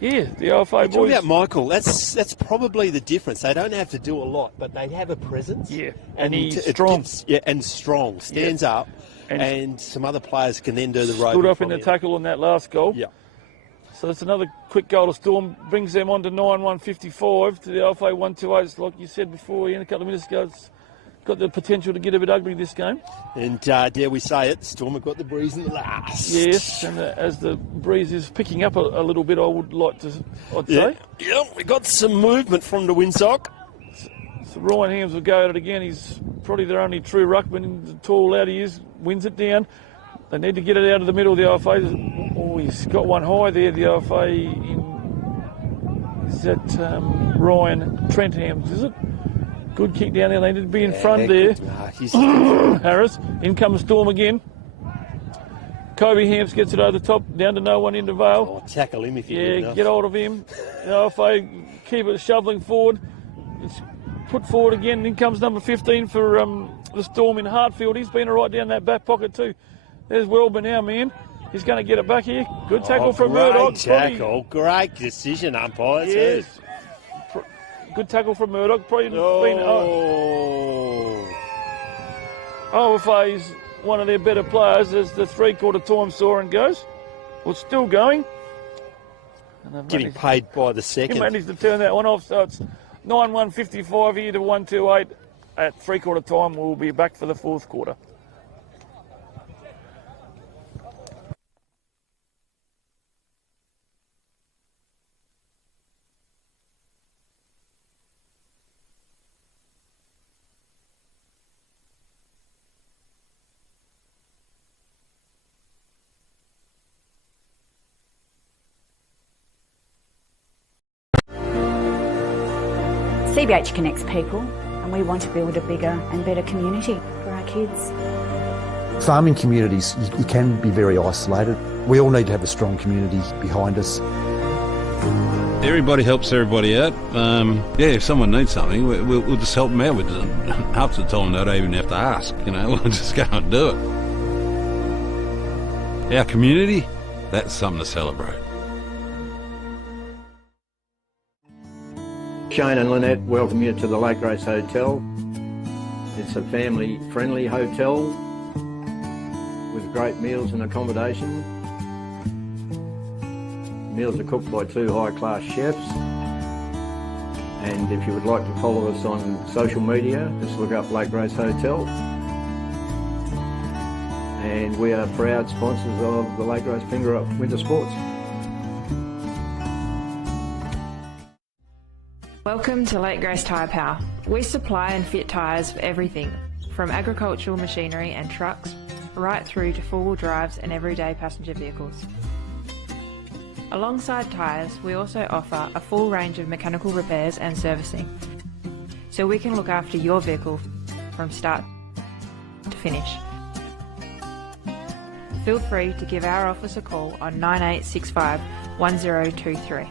yeah, the IFA Talking boys. about Michael, that's probably the difference. They don't have to do a lot, but they have a presence. Yeah, and he's it strong. gives- and strong. Stands up, and some other players can then do the road. Stood up in the tackle on that last goal. Yeah. So it's another quick goal to Storm, brings them on to 9-1-55 to the Alpha 128. Like you said before, Ian, a couple of minutes ago, it's got the potential to get a bit ugly this game. And dare we say it, Storm have got the breeze in the last. Yes, and as the breeze is picking up a little bit, I'd say. Yeah, we got some movement from the windsock. So Ryan Hams will go at it again. He's probably their only true ruckman. The tall lad he is, wins it down. They need to get it out of the middle of the IFA. Oh, he's got one high there, the IFA. Is that Ryan Trent Hams, is it? Good kick down there. They need to be in front there. Harris. In comes Storm again. Kobe Hams gets it over the top, down to no one into Vale. Oh, tackle him if you good enough. Get hold of him. The IFA keep it shoveling forward. It's put forward again. In comes number 15 for the Storm in Hartfield. He's been right down that back pocket too. There's Welber now, man. He's going to get it back here. Good tackle from Murdoch. Great tackle. Great decision, umpire. Yes. Good tackle from Murdoch. Probably been... OFA's one of their better players as the three-quarter time saw and goes. Well, it's still going. Getting paid by the second. He managed to turn that one off, so it's 9-1-55 here to 128 at three-quarter time. We'll be back for the fourth quarter. CBH connects people, and we want to build a bigger and better community for our kids. Farming communities, you can be very isolated. We all need to have a strong community behind us. Everybody helps everybody out. If someone needs something, we'll just help them out with it. Half the time they don't even have to ask, we'll just go and do it. Our community, that's something to celebrate. Shane and Lynette welcome you to the Lake Grace Hotel. It's a family-friendly hotel with great meals and accommodation. Meals are cooked by two high-class chefs. And if you would like to follow us on social media, just look up Lake Grace Hotel. And we are proud sponsors of the Lake Grace Ongerup Winter Sports. Welcome to Lake Grace Tyre Power. We supply and fit tyres for everything, from agricultural machinery and trucks, right through to four-wheel drives and everyday passenger vehicles. Alongside tyres, we also offer a full range of mechanical repairs and servicing, so we can look after your vehicle from start to finish. Feel free to give our office a call on 9865 1023.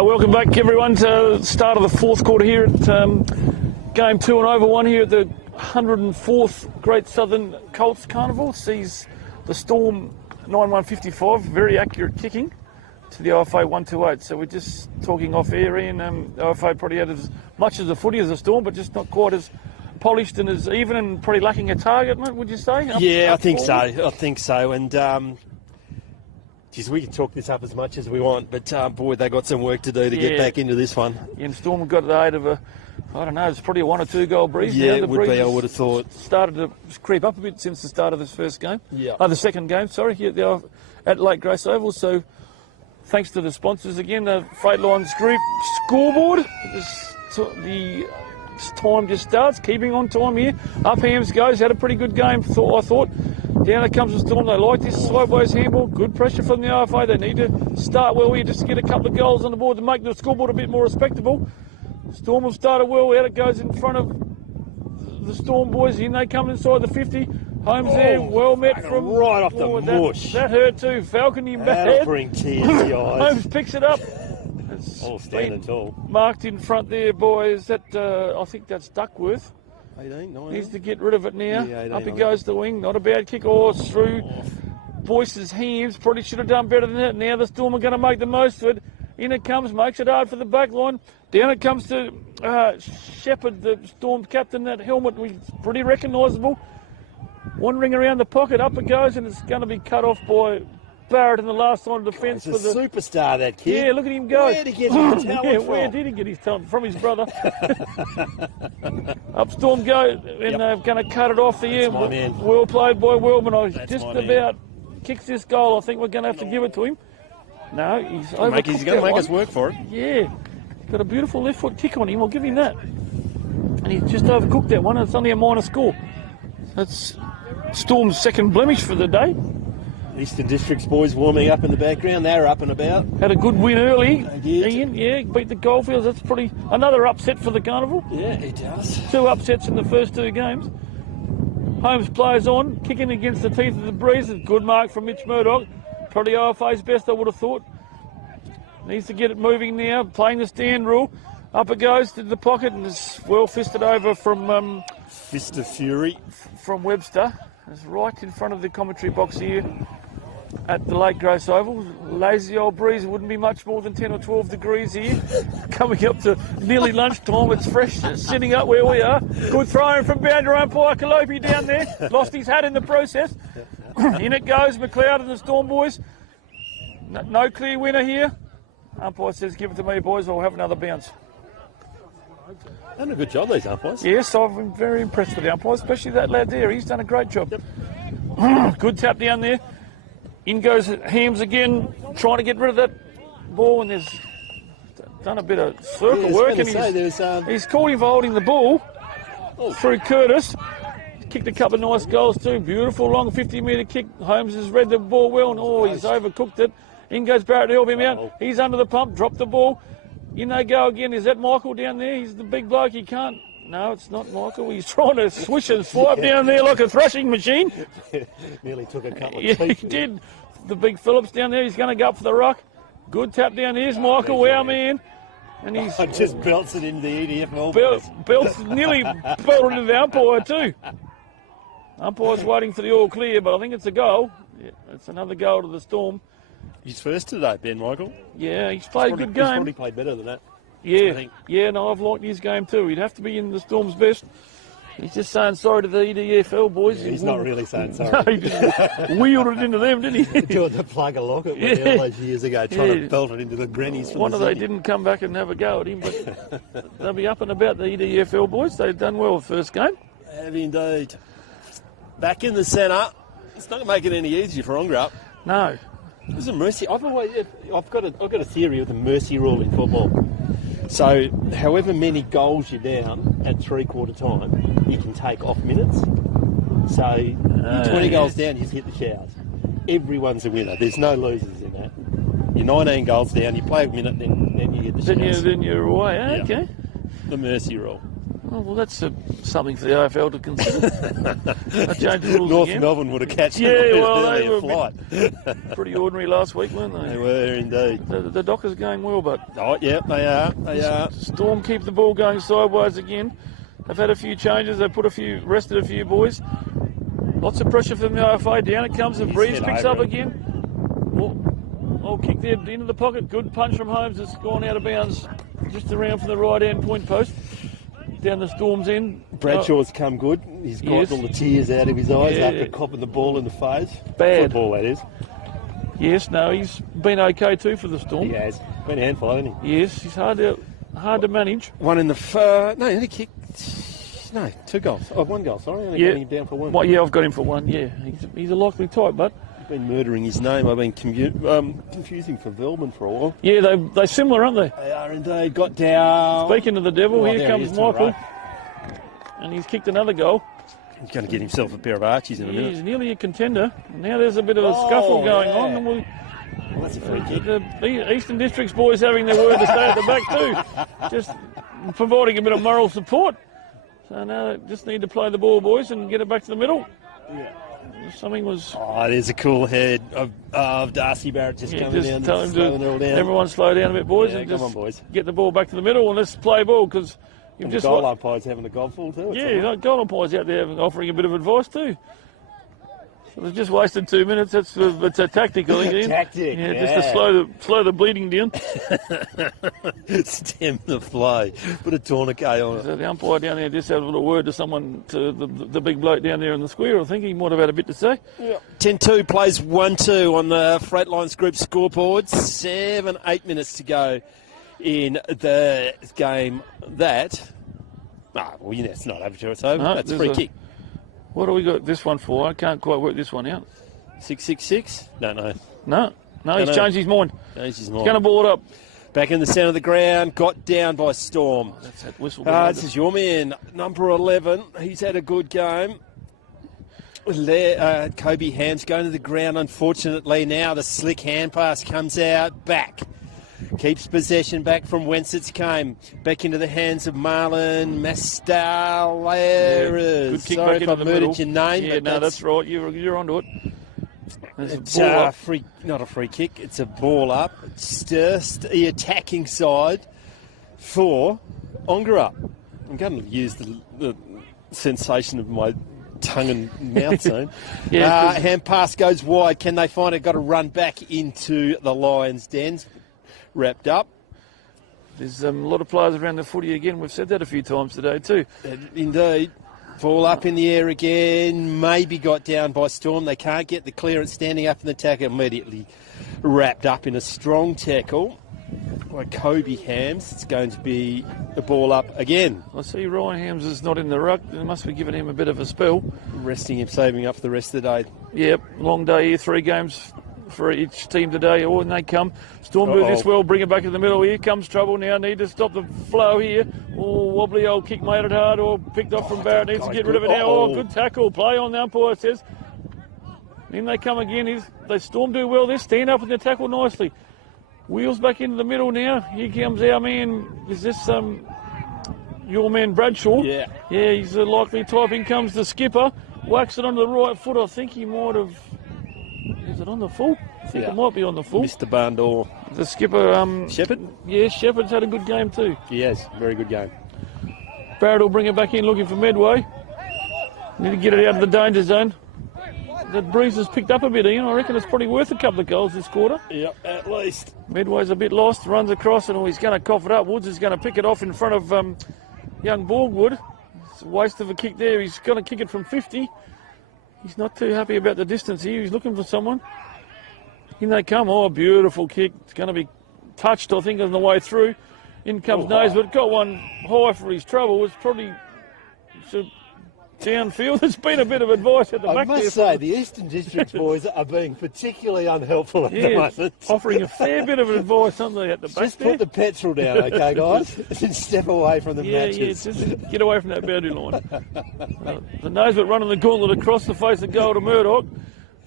Welcome back, everyone, to the start of the fourth quarter here at Game 2 and over 1 here at the 104th Great Southern Colts Carnival. Sees the Storm 9-1-55, very accurate kicking to the OFA 128. So we're just talking off air, Ian. OFA probably had as much as the footy as the Storm, but just not quite as polished and as even, and probably lacking a target, would you say? I think so. I think so. And geez, we can chalk this up as much as we want, but boy, they got some work to do to get back into this one. Yeah, and Storm got the aid of I don't know, it's probably a 1 or 2 goal breeze. Yeah, now. it would be, I would have thought. Started to creep up a bit since the start of this first game. Yeah. The second game, sorry, here at Lake Grace Oval. So thanks to the sponsors again, the Freight Lines Group scoreboard. The time just starts, keeping on time here. Up Hams goes, had a pretty good game, I thought. Down it comes the Storm. They like this sideways handball. Good pressure from the OFA. They need to start well here just to get a couple of goals on the board to make the scoreboard a bit more respectable. Storm have started well. Out it goes in front of the Storm boys. In they come inside the 50. Holmes there, well met from right off the mush. That hurt too. Falcon in bad. That'll bring tears to the eyes. Holmes picks it up. All standing tall. Marked in front there, boys. That I think that's Duckworth. 18, 19. Needs to get rid of it now. Yeah, 18, up he goes to the wing. Not a bad kick. Through Boyce's hands. Probably should have done better than that. Now the Storm are going to make the most of it. In it comes, makes it hard for the back line. Down it comes to Shepherd, the Storm captain. That helmet was pretty recognisable. Wandering around the pocket, up it goes, and it's going to be cut off by Barrett in the last line of defence. He's a superstar, that kid. Yeah, look at him go. Where did he get his talent from? Where did he get his talent? From his brother. Up Storm go, and they're going to cut it off the end. Well played by Wellman. I was just about kicks this goal. I think we're going to have to give it to him. No, he's going to make us work for it. Yeah. He's got a beautiful left foot kick on him. I'll give him that. And he's just overcooked that one. And it's only a minor score. That's Storm's second blemish for the day. Eastern District's boys warming up in the background. They're up and about. Had a good win early. Ian, beat the Goldfields. That's probably another upset for the Carnival. Yeah, it does. 2 upsets in the first 2 games. Holmes plays on, kicking against the teeth of the breeze. Good mark from Mitch Murdoch. Probably OFA's best, I would have thought. Needs to get it moving now, playing the stand rule. Up it goes to the pocket, and it's well fisted over from... Fist of Fury. From Webster. It's right in front of the commentary box here at the Lake Grace Oval. Lazy old breeze. It wouldn't be much more than 10 or 12 degrees here. Coming up to nearly lunchtime. It's fresh, sitting up where we are. Good throw from boundary umpire Kalopi down there. Lost his hat in the process. In it goes, McLeod and the Storm boys. No clear winner here. Umpire says, give it to me, boys, or we'll have another bounce. Done a good job, these umpires. Yes, I've been very impressed with the umpires, especially that lad there. He's done a great job. Good tap down there. In goes Hams again, trying to get rid of that ball, and there's done a bit of circle work. And he's called him for holding the ball through Curtis. Kicked a couple of nice goals too. Beautiful long 50-metre kick. Holmes has read the ball well, and he's overcooked it. In goes Barrett to help him out. He's under the pump, dropped the ball. In they go again. Is that Michael down there? He's the big bloke. He can't. No, it's not Michael. He's trying to swish and swipe down there like a thrashing machine. Nearly took a couple of teeth. Yeah, he did. The big Phillips down there. He's going to go up for the ruck. Good tap down. Here's Michael, our man. And he's just belts it into the EDF. Belts nearly belted into the umpire too. Umpire's waiting for the all clear, but I think it's a goal. Yeah, it's another goal to the Storm. He's first today, Ben Michael. Yeah, he's played a good game. He's probably played better than that. Yeah, no, I've liked his game too. He'd have to be in the Storm's best. He's just saying sorry to the EDFL boys. Yeah, he's not really saying sorry. No, he just wheeled it into them, didn't he? Doing the plug a locket all those years ago, trying to belt it into the grannies. Wonder they didn't come back and have a go at him, but they'll be up and about, the EDFL boys. They've done well the first game. Have indeed. Back in the centre. It's not making it any easier for Ongerup. No. There's a mercy. I've got a theory of the mercy rule in football. So, however many goals you're down at 3/4 time, you can take off minutes. So, you're 20 goals down, you just hit the showers. Everyone's a winner. There's no losers in that. You're 19 goals down, you play a minute, then you hit the showers. Then you're away. Okay. The mercy rule. Oh, well, that's something for the AFL to consider. I changed the rules North again. Melbourne would have catch Yeah, them well, early they were in flight. pretty ordinary last week, weren't they? They were indeed. The Dockers going well, but yeah, they are. They are. Storm keep the ball going sideways again. They've had a few changes. They've rested a few boys. Lots of pressure from the IFA. Down it comes. The breeze picks up again. Oh, kick there into the pocket. Good punch from Holmes. It's gone out of bounds just around from the right hand point post. Down the Storm's end. Bradshaw's come good. He's got all the tears out of his eyes after copping the ball in the face. Bad. Football, that is. Yes, no, he's been okay too for the Storm. He has. Been a handful, hasn't he? Yes, he's hard to manage. One in the... no, he only kicked... No, 2 goals. Oh, 1 goal, sorry. Only got him down for 1. Well, yeah, I've got him for 1, yeah. He's a likely type, but... I've been murdering his name. I've been confusing for Velman for a while. Yeah, they're similar, aren't they? They are indeed. Got down. Speaking of the devil, here comes he is, Michael. And he's kicked another goal. He's going to get himself a pair of Archies in a minute. He's nearly a contender. Now there's a bit of a scuffle going on. And well, that's a free kick. The Eastern District's boys having their word to stay at the back too. Just providing a bit of moral support. So now they just need to play the ball, boys, and get it back to the middle. Yeah. Something was... Oh, there's a cool head of Darcy Barrett just coming down. Tell him slowing it all down. Everyone slow down a bit, boys, and just get the ball back to the middle and let's play ball, because you've and just... the goal umpire's having a golfball too. Yeah, goal umpire's out there offering a bit of advice too. So they've just wasted 2 minutes. It's a tactical thing. Tactic. Yeah, just to slow the bleeding down. Stem the flow. Put a tourniquet on it. So the umpire down there just had a little word to someone, to the big bloke down there in the square. I think he might have had a bit to say. Yeah. 10-2 plays 1-2 on the Freightlines Group scoreboard. 7-8 minutes to go in the game. It's not over till it's over. No, that's a free kick. What do we got this one for? I can't quite work this one out. 666? No, he's changed his mind. Changed his mind. ball it up. Back in the centre of the ground, got down by Storm. That's that whistle. This is your man, number 11. He's had a good game. Kobe Ham's going to the ground, unfortunately. Now the slick hand pass comes out, back. Keeps possession back from whence it's came. Back into the hands of Marlon Mastaleras. Good kick Sorry back if into I've the murdered middle. your name. Yeah, but that's right. You're onto it. It's not a free kick. It's a ball up. It's just the attacking side for Ongerup. I'm going to use the sensation of my tongue and mouth zone. Hand pass goes wide. Can they find it? Got to run back into the Lions' dens. Wrapped up. There's a lot of players around the footy again. We've said that a few times today too. Indeed. Ball up in the air again. Maybe got down by Storm. They can't get the clearance. Standing up in the tackle. Immediately wrapped up in a strong tackle by Kobe Hams. It's going to be the ball up again. I see Ryan Hams is not in the ruck. They must be giving him a bit of a spell. Resting him, saving up for the rest of the day. Yep, long day here. 3 games for each team today. Oh, and they come. Storm move this well, bring it back in the middle. Here comes trouble now. Need to stop the flow here. Oh, wobbly old kick made it hard. Or picked off from Barrett. Needs to get rid of it now. Oh, good tackle. Play on the umpire says. In they come again. They Storm do well. They stand up in the tackle nicely. Wheels back into the middle now. Here comes our man. Is this your man Bradshaw? Yeah. Yeah, he's a likely type. In comes the skipper. Whacks it onto the right foot. I think he might have... Is it on the full? I think it might be on the full. Mr. Barndor. The skipper... Shepherd? Yeah, Shepherd's had a good game too. He has. Very good game. Barrett will bring it back in looking for Medway. Need to get it out of the danger zone. The breeze has picked up a bit, Ian. I reckon it's probably worth a couple of goals this quarter. Yep, at least. Medway's a bit lost, runs across, and he's going to cough it up. Woods is going to pick it off in front of young Borgwood. It's a waste of a kick there. He's going to kick it from 50. He's not too happy about the distance here. He's looking for someone. In they come. Oh, beautiful kick. It's going to be touched, I think, on the way through. In comes Naismith. Got one high for his trouble. It's probably downfield. There's been a bit of advice at the back there. I must say, the Eastern District boys are being particularly unhelpful at the moment. Offering a fair bit of advice, aren't they, at the back Just there? put the petrol down, okay, guys? And step away from the matches. Yeah, just get away from that boundary line. The Naismith running the gauntlet across the face of goal to Murdoch.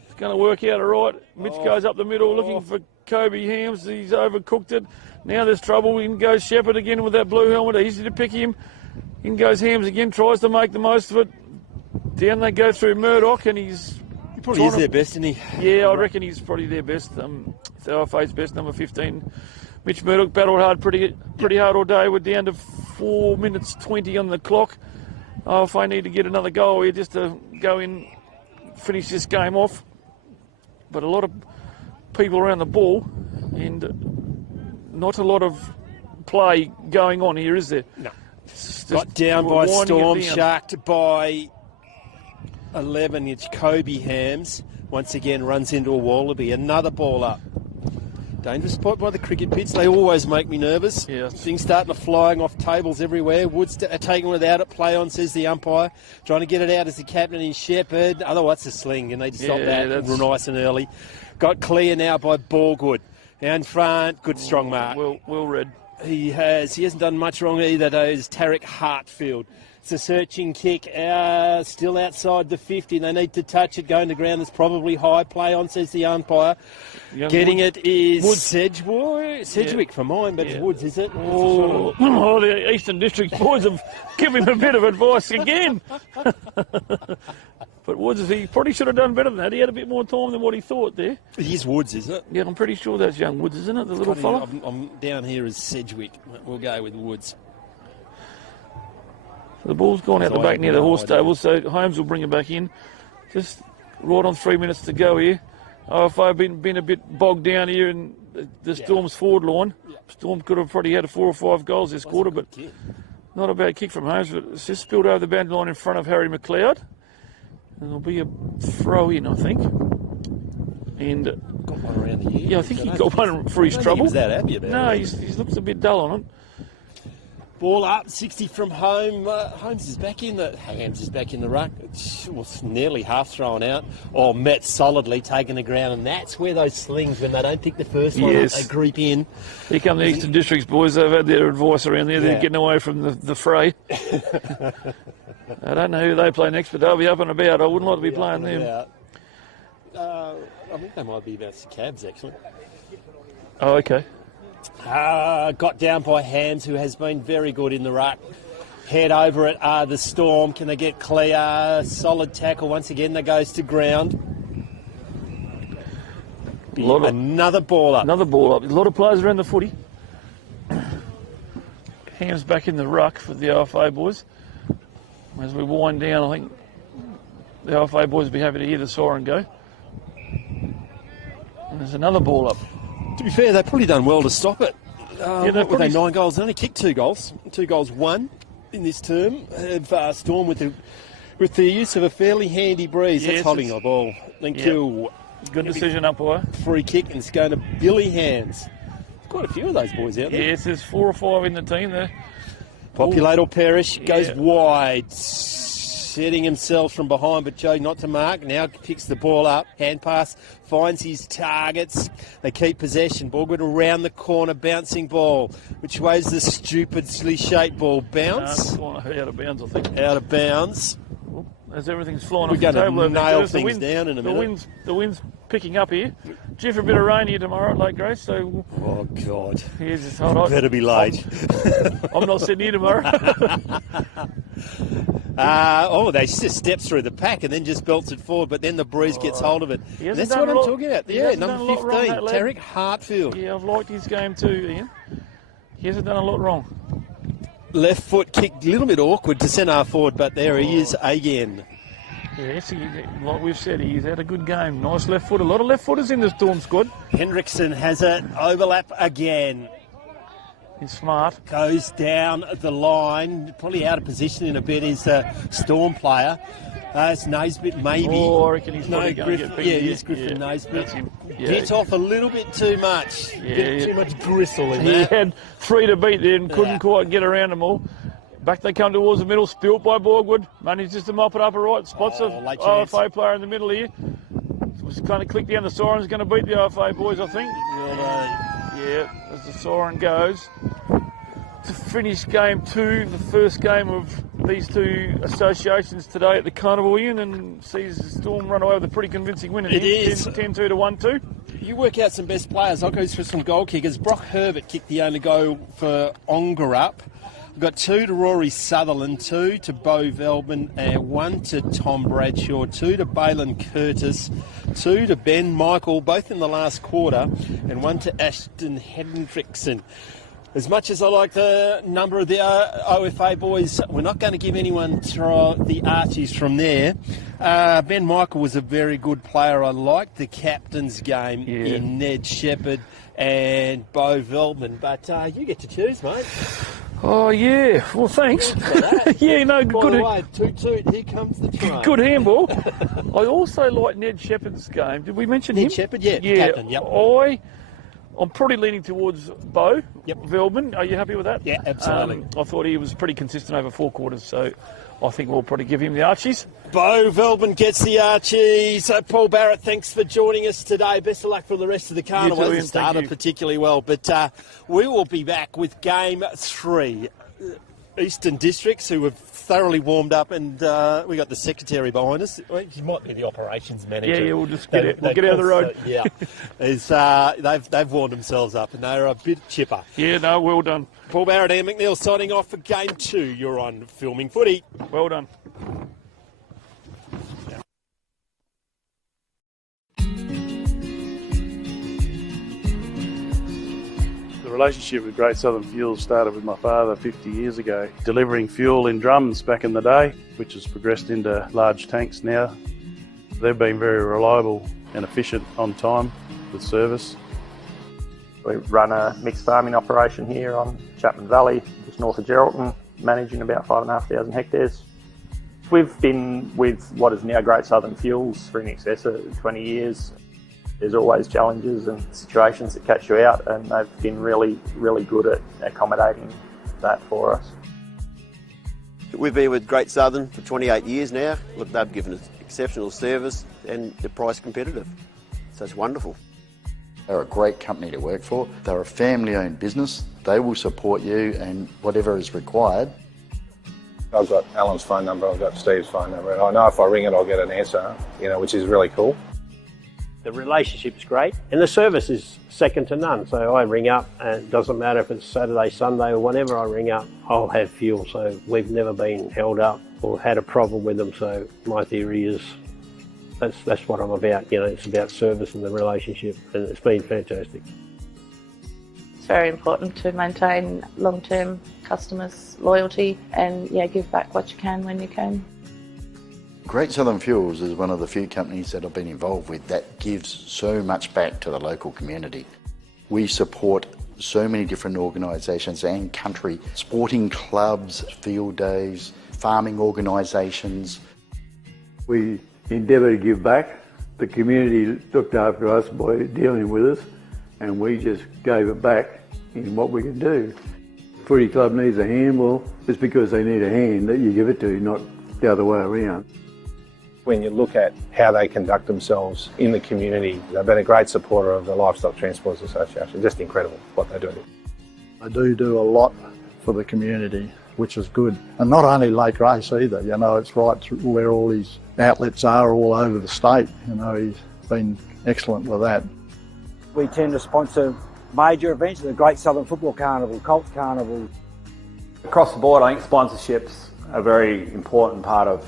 It's going to work out all right. Mitch goes up the middle looking for Kobe Hams. He's overcooked it. Now there's trouble. In goes Shepherd again with that blue helmet. Easy to pick him. In goes Hams again, tries to make the most of it. Down they go through Murdoch, and he probably is their best, isn't he? Yeah, I reckon he's probably their best. The OFA's best, number 15. Mitch Murdoch battled hard, pretty hard all day. We're down to 4 minutes 20 on the clock. OFA need to get another goal here just to go in, finish this game off. But a lot of people around the ball, and not a lot of play going on here, is there? No. Got down by Storm, down. sharked by 11. It's Kobe Hams. Once again runs into a wallaby. Another ball up. Dangerous spot by the cricket pitch. They always make me nervous. Yeah. Things starting to flying off tables everywhere. Woods taking without it. Play on, says the umpire. Trying to get it out as the captain is Shepherd. Otherwise, it's a sling, and they just stop that nice and early. Got clear now by Borgwood. Down front, good strong mark. Well read. He hasn't done much wrong either, though, is Tarek Hartfield. It's a searching kick, still outside the 50. They need to touch it, going to ground. There's probably high. Play on, says the umpire. Getting it is Sedgwick for mine, but it's Woods, is it? Oh, the Eastern District boys have given him a bit of advice again. But Woods, he probably should have done better than that. He had a bit more time than what he thought there. It is Woods, isn't it? Yeah, I'm pretty sure that's young Woods, isn't it? The little fella. I'm down here as Sedgwick. We'll go with Woods. So the ball's gone out the back near the horse stable, so Holmes will bring it back in. Just right on 3 minutes to go here. OFA been a bit bogged down here in the Storm's forward line. Storm could have probably had 4 or 5 goals this quarter, but not a bad kick from Holmes. But it's just spilled over the boundary line in front of Harry McLeod. And there'll be a throw in, I think. And got one around the ear. Yeah, I think he got one for his trouble. He was that happy about it. No, he looks a bit dull on it. Ball up, 60 from home. Holmes is back in the... Hams is back in the ruck. It was nearly half thrown out. Or met solidly, taking the ground. And that's where those slings, when they don't pick the first one, they creep in. Here come the Eastern Districts boys. They've had their advice around there. They're getting away from the fray. I don't know who they play next, but they'll be up and about. I wouldn't like to be playing them. I think they might be about the Cabs, actually. Oh, okay. Got down by Hams, who has been very good in the ruck. Head over it, the Storm. Can they get clear? Solid tackle once again. That goes to ground. Another ball up. Another ball up. A lot of players around the footy. Hams back in the ruck for the OFA boys. As we wind down, I think the OFA boys will be happy to hear the siren go. And there's another ball up. To be fair, they've probably done well to stop it. They've probably 9 goals. They only kicked 2 goals. 2 goals won in this term. Storm with the use of a fairly handy breeze. Yes, that's holding the ball. Thank you. Good decision, umpire. Free kick, and it's going to Billy Hands. Quite a few of those boys out there. Yes, there's 4 or 5 in the team there. Populate or perish, goes wide, setting himself from behind, but Joe not to mark. Now picks the ball up, hand pass, finds his targets. They keep possession. Borgwood around the corner, bouncing ball. Which way is the stupidly shaped ball? Bounce? Out of bounds, I think. Out of bounds. As everything's flying We're off the table. going to nail things down in a minute. The wind's picking up here. Due for a bit of rain here tomorrow at Lake Grace, so... Oh, God. Here's hold on. Better be late. I'm not sitting here tomorrow. They just steps through the pack and then just belts it forward, but then the breeze gets hold of it. That's what I'm talking about. Yeah, number 15, Tarek Hartfield. Yeah, I've liked his game too, Ian. He hasn't done a lot wrong. Left foot kick, a little bit awkward to centre forward, but there he is again. Yes, like we've said, he's had a good game. Nice left foot. A lot of left footers in the Storm squad. Hendrickson has it. Overlap again. He's smart. Goes down the line. Probably out of position in a bit is a Storm player. It's Naisbitt, maybe. Oh, I reckon he's probably going to get beat. Yeah, he's Griffin Naisbitt. Yeah. Gets off a little bit too much. Too much gristle in there. He had 3 to beat there and couldn't quite get around them all. Back they come towards the middle, spilt by Borgwood. Manages to mop it up all right. Spots a OFA player in the middle here. Was going to click down the siren's going to beat the OFA boys, I think. Yeah, as the siren goes. To finish game 2, the first game of these 2 associations today at the Carnival Inn, and sees the Storm run away with a pretty convincing win. It is 10-2 to 1-2. You work out some best players. I'll go for some goal kickers. Brock Herbert kicked the only goal for Ongerup. We've got 2 to Rory Sutherland, 2 to Bo Velbin, and 1 to Tom Bradshaw, 2 to Balin Curtis, 2 to Ben Michael, both in the last quarter, and 1 to Ashton Hendrickson. As much as I like the number of the OFA boys, we're not going to give anyone the Archies from there. Ben Michael was a very good player. I liked the captain's game in Ned Shepherd and Bo Velbin, but you get to choose, mate. Oh, yeah. Well, thanks. Yeah, no, By good. the way, toot, here comes the train. Good handball. I also like Ned Shepherd's game. Did we mention him? Ned Shepherd, yeah. Captain, yep. I'm probably leaning towards Bo Velbin. Are you happy with that? Yeah, absolutely. I thought he was pretty consistent over 4 quarters, so I think we'll probably give him the Archies. Bo Velbin gets the Archies. So Paul Barrett, thanks for joining us today. Best of luck for the rest of the carnival. It started particularly well, but we will be back with Game 3. Eastern Districts, who have thoroughly warmed up, and we got the secretary behind us. He might be the operations manager. Yeah, we'll just get out of the road. They've warmed themselves up, and they're a bit chipper. Yeah, no, well done. Paul Barrett, Ian McNeil signing off for Game 2. You're on Filming Footy. Well done. The relationship with Great Southern Fuels started with my father 50 years ago, delivering fuel in drums back in the day, which has progressed into large tanks now. They've been very reliable and efficient on time with service. We run a mixed farming operation here on Chapman Valley, just north of Geraldton, managing about 5,500 hectares. We've been with what is now Great Southern Fuels for in excess of 20 years. There's always challenges and situations that catch you out, and they've been really, really good at accommodating that for us. We've been with Great Southern for 28 years now. Look, they've given us exceptional service and they're price competitive. So it's wonderful. They're a great company to work for. They're a family-owned business. They will support you and whatever is required. I've got Alan's phone number, I've got Steve's phone number, and I know if I ring it I'll get an answer, which is really cool. The relationship's great and the service is second to none. So I ring up and it doesn't matter if it's Saturday, Sunday or whenever I ring up, I'll have fuel. So we've never been held up or had a problem with them. So my theory is that's what I'm about. It's about service and the relationship, and it's been fantastic. It's very important to maintain long-term customers' loyalty and give back what you can when you can. Great Southern Fuels is one of the few companies that I've been involved with that gives so much back to the local community. We support so many different organisations and country, sporting clubs, field days, farming organisations. We endeavour to give back. The community looked after us by dealing with us, and we just gave it back in what we can do. Footy club needs a hand, well, it's because they need a hand that you give it to, not the other way around. When you look at how they conduct themselves in the community, they've been a great supporter of the Livestock Transporters Association. Just incredible what they do. They do a lot for the community, which is good. And not only Lake Race either, it's right through where all these outlets are all over the state. He's been excellent with that. We tend to sponsor major events, the Great Southern Football Carnival, Colts Carnival. Across the board, I think sponsorships are a very important part of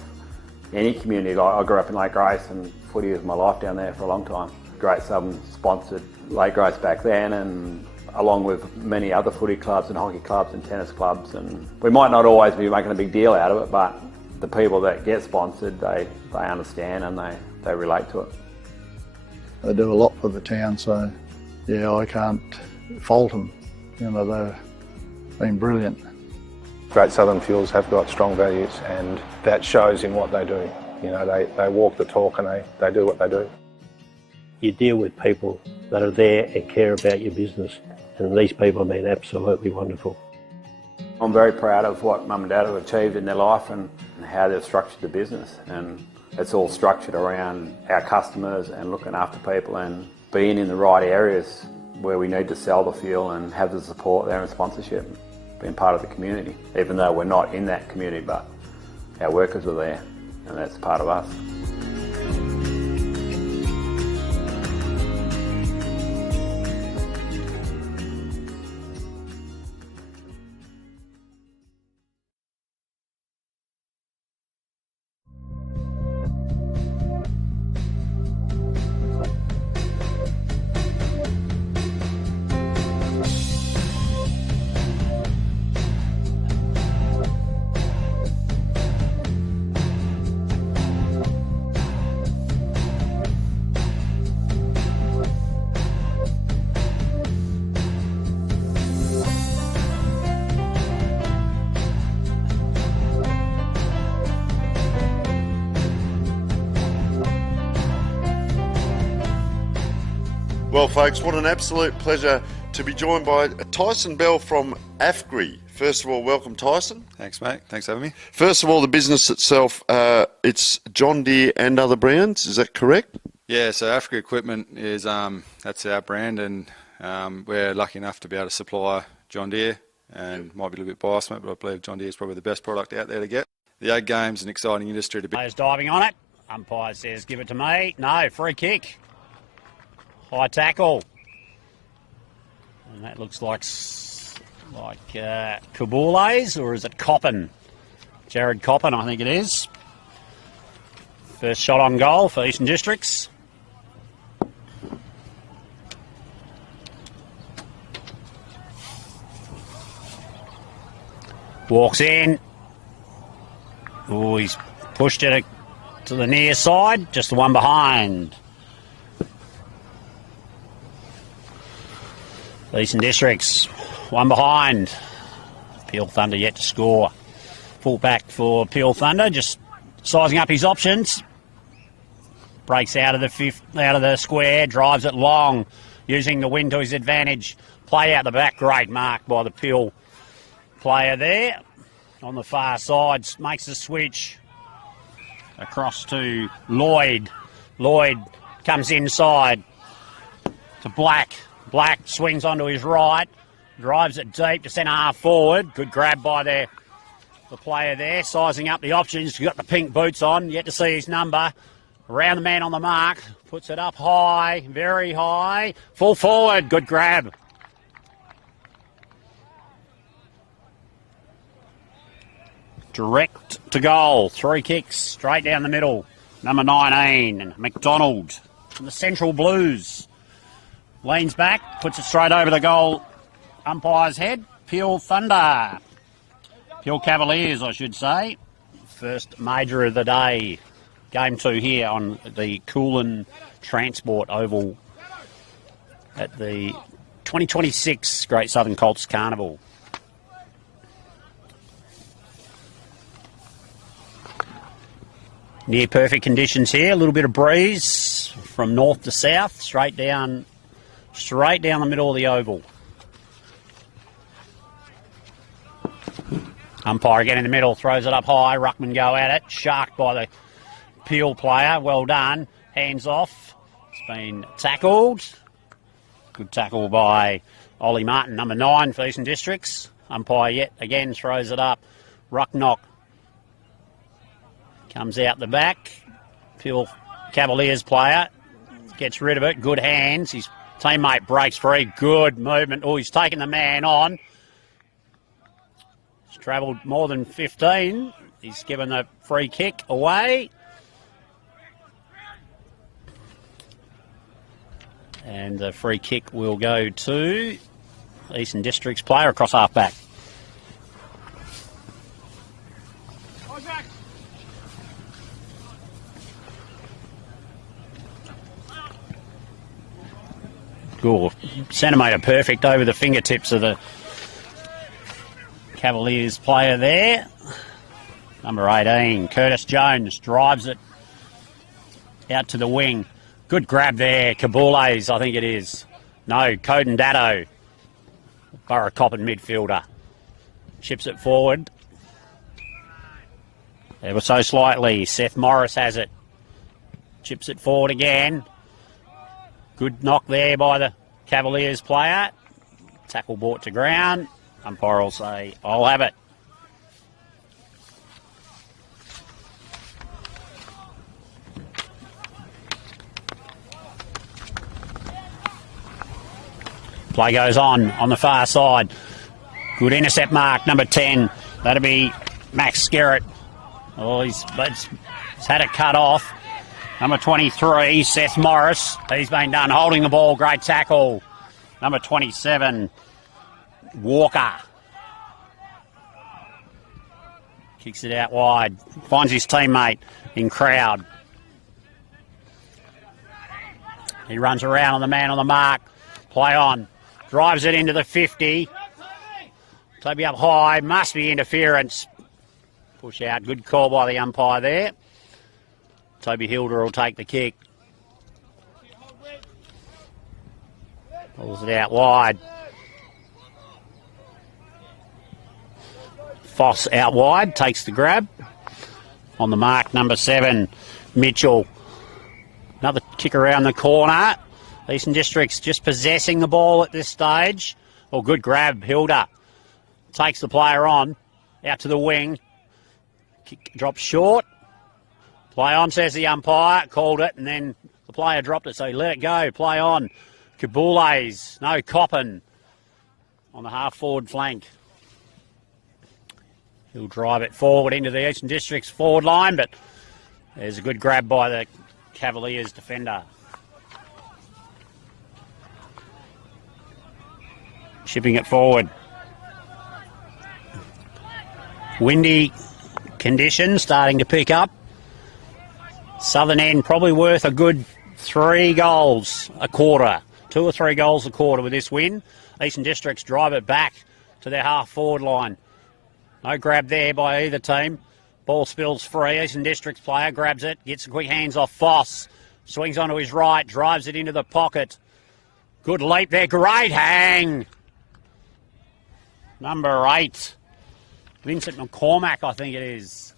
any community. I grew up in Lake Grace and footy was my life down there for a long time. Great Southern sponsored Lake Grace back then, and along with many other footy clubs and hockey clubs and tennis clubs, and we might not always be making a big deal out of it, but the people that get sponsored, they understand and they relate to it. They do a lot for the town, so I can't fault them. They've been brilliant. Great Southern Fuels have got strong values, and that shows in what they do. They walk the talk and they do what they do. You deal with people that are there and care about your business, and these people have been absolutely wonderful. I'm very proud of what Mum and Dad have achieved in their life and how they've structured the business, and it's all structured around our customers and looking after people and being in the right areas where we need to sell the fuel and have the support there and sponsorship. Being part of the community, even though we're not in that community, but our workers are there and that's part of us. Well, folks, what an absolute pleasure to be joined by Tyson Bell from AFGRI. First of all, welcome, Tyson. Thanks, mate. Thanks for having me. First of all, the business itself, it's John Deere and other brands, is that correct? Yeah, so Africa Equipment is that's our brand, and we're lucky enough to be able to supply John Deere, and might be a little bit biased, mate, but I believe John Deere is probably the best product out there to get. The ag game's an exciting industry to be. Players diving on it. Umpire says, give it to me. No, free kick. High tackle. And that looks like Kabules, or is it Coppin? Jared Coppin, I think it is. First shot on goal for Eastern Districts. Walks in. Oh, he's pushed it to the near side, just the one behind. Eastern Districts, one behind. Peel Thunder yet to score. Full back for Peel Thunder, just sizing up his options. Breaks out of the square, drives it long, using the wind to his advantage. Play out the back, great mark by the Peel player there. On the far side, makes the switch across to Lloyd. Lloyd comes inside to Black. Black swings onto his right, drives it deep to centre half forward. Good grab by the player there, sizing up the options. He's got the pink boots on, yet to see his number. Around the man on the mark, puts it up high, very high. Full forward, good grab. Direct to goal, 3 kicks, straight down the middle. Number 19, McDonald from the Central Blues. Leans back, puts it straight over the goal umpire's head. Peel Thunder. Peel Cavaliers, I should say. First major of the day. Game 2 here on the Coolin Transport Oval at the 2026 Great Southern Colts Carnival. Near perfect conditions here. A little bit of breeze from north to south, straight down the middle of the oval. Umpire again in the middle, throws it up high. Ruckman go at it. Sharked by the Peel player. Well done. Hands off. It's been tackled. Good tackle by Ollie Martin, number 9 for Eastern Districts. Umpire yet again throws it up. Rucknock comes out the back. Peel Cavaliers player gets rid of it. Good hands. His teammate breaks free. Good movement. Oh, he's taken the man on. He's travelled more than 15. He's given the free kick away. And the free kick will go to Eastern Districts player across half back. Good. Centimetre perfect over the fingertips of the Cavaliers player there. Number 18, Curtis Jones, drives it out to the wing. Good grab there, Kabules, I think it is. No, Coden Datto, Borough Coppin midfielder. Chips it forward. Ever so slightly, Seth Morris has it. Chips it forward again. Good knock there by the Cavaliers player. Tackle brought to ground. Umpire will say, I'll have it. Play goes on the far side. Good intercept mark, number 10. That'll be Max Skerritt. Oh, he's had it cut off. Number 23, Seth Morris. He's been done holding the ball. Great tackle. Number 27, Walker. Kicks it out wide. Finds his teammate in crowd. He runs around on the man on the mark. Play on. Drives it into the 50. Toby up high. Must be interference. Push out. Good call by the umpire there. Toby Hilder will take the kick. Pulls it out wide. Foss out wide, takes the grab. On the mark, number 7, Mitchell. Another kick around the corner. Eastern Districts just possessing the ball at this stage. Oh, good grab, Hilda. Takes the player on, out to the wing. Kick drops short. Play on, says the umpire. Called it, and then the player dropped it, so he let it go. Play on. Kabules, no, Coppin on the half-forward flank. He'll drive it forward into the Eastern District's forward line, but there's a good grab by the Cavaliers defender. Shipping it forward. Windy conditions starting to pick up. Southern end probably worth a good 3 goals a quarter. 2 or 3 goals a quarter with this win. Eastern Districts drive it back to their half-forward line. No grab there by either team. Ball spills free. Eastern Districts player grabs it, gets the quick hands off Foss. Swings onto his right, drives it into the pocket. Good leap there, great hang. Number 8, Vincent McCormack, I think it is,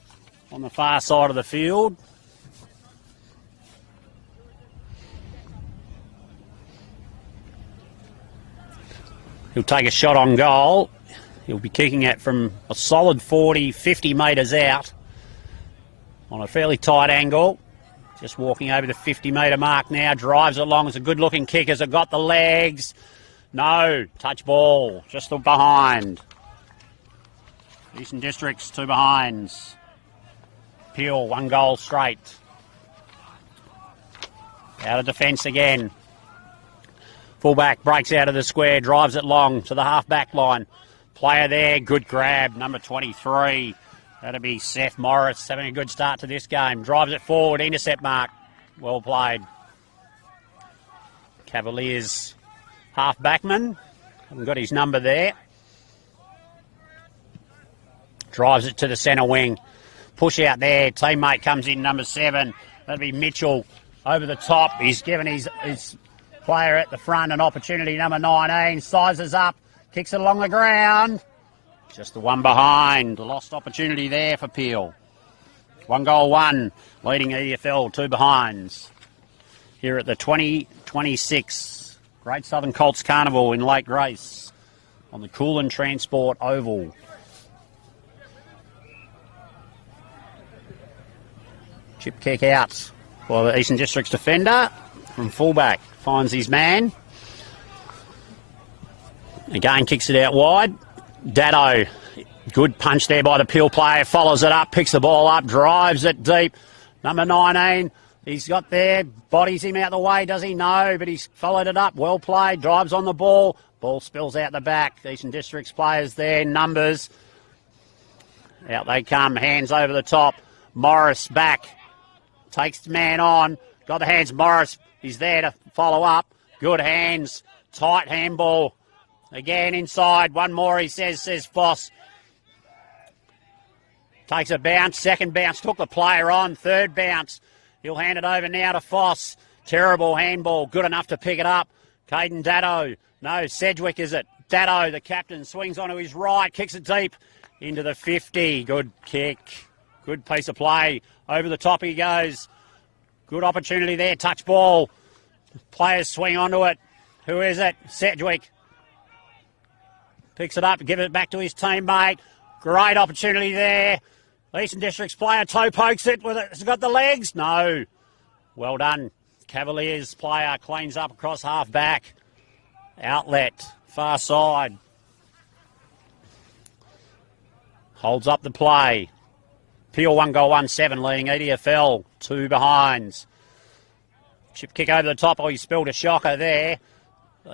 on the far side of the field. He'll take a shot on goal. He'll be kicking it from a solid 40, 50 metres out on a fairly tight angle. Just walking over the 50-metre mark now. Drives it along. It's a good-looking kick. Has it got the legs? No. Touch ball. Just behind. Eastern Districts, 2 behinds. Peel, 1 goal straight. Out of defence again. Fullback breaks out of the square, drives it long to the half-back line. Player there, good grab, number 23. That'll be Seth Morris, having a good start to this game. Drives it forward, intercept mark. Well played. Cavaliers half-backman. Haven't got his number there. Drives it to the centre wing. Push out there. Teammate comes in, number 7. That'll be Mitchell over the top. He's given his player at the front an opportunity, number 19. Sizes up. Kicks it along the ground. Just the one behind. Lost opportunity there for Peel. 1 goal, 1. Leading EFL, 2 behinds. Here at the 2026 Great Southern Colts Carnival in Lake Grace on the Coolin Transport Oval. Chip kick out for the Eastern District's defender from fullback. Finds his man. Again, kicks it out wide. Datto, good punch there by the Peel player. Follows it up, picks the ball up, drives it deep. Number 19, he's got there, bodies him out the way, does he? No, but he's followed it up. Well played, drives on the ball. Ball spills out the back. Eastern District's players there, numbers. Out they come, hands over the top. Morris back, takes the man on. Got the hands, Morris, he's there to follow up. Good hands, tight handball. Again inside, one more he says Foss. Takes a bounce, second bounce, took the player on, third bounce. He'll hand it over now to Foss. Terrible handball, good enough to pick it up. Caden Datto, no, Sedgwick is it. Datto, the captain, swings onto his right, kicks it deep into the 50. Good kick, good piece of play. Over the top he goes. Good opportunity there, touch ball. Players swing onto it. Who is it? Sedgwick. Picks it up, give it back to his teammate. Great opportunity there. Eastern District's player toe pokes it. Has it got the legs? No. Well done. Cavaliers player cleans up across half back. Outlet, far side. Holds up the play. Peel 1 goal, 1-7 leading EDFL. 2 behinds. Chip kick over the top. Oh, he spilled a shocker there.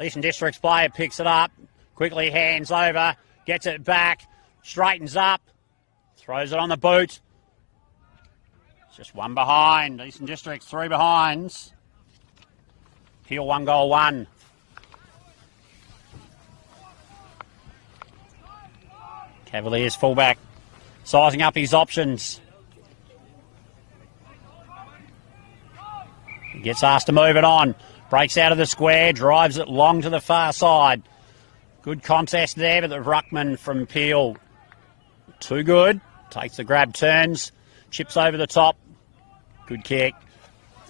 Eastern District's player picks it up. Quickly hands over, gets it back, straightens up, throws it on the boot. Just 1 behind. Eastern District, 3 behinds. Peel 1 goal, 1. Cavaliers fullback sizing up his options. He gets asked to move it on. Breaks out of the square, drives it long to the far side. Good contest there, but the ruckman from Peel, too good. Takes the grab, turns, chips over the top. Good kick.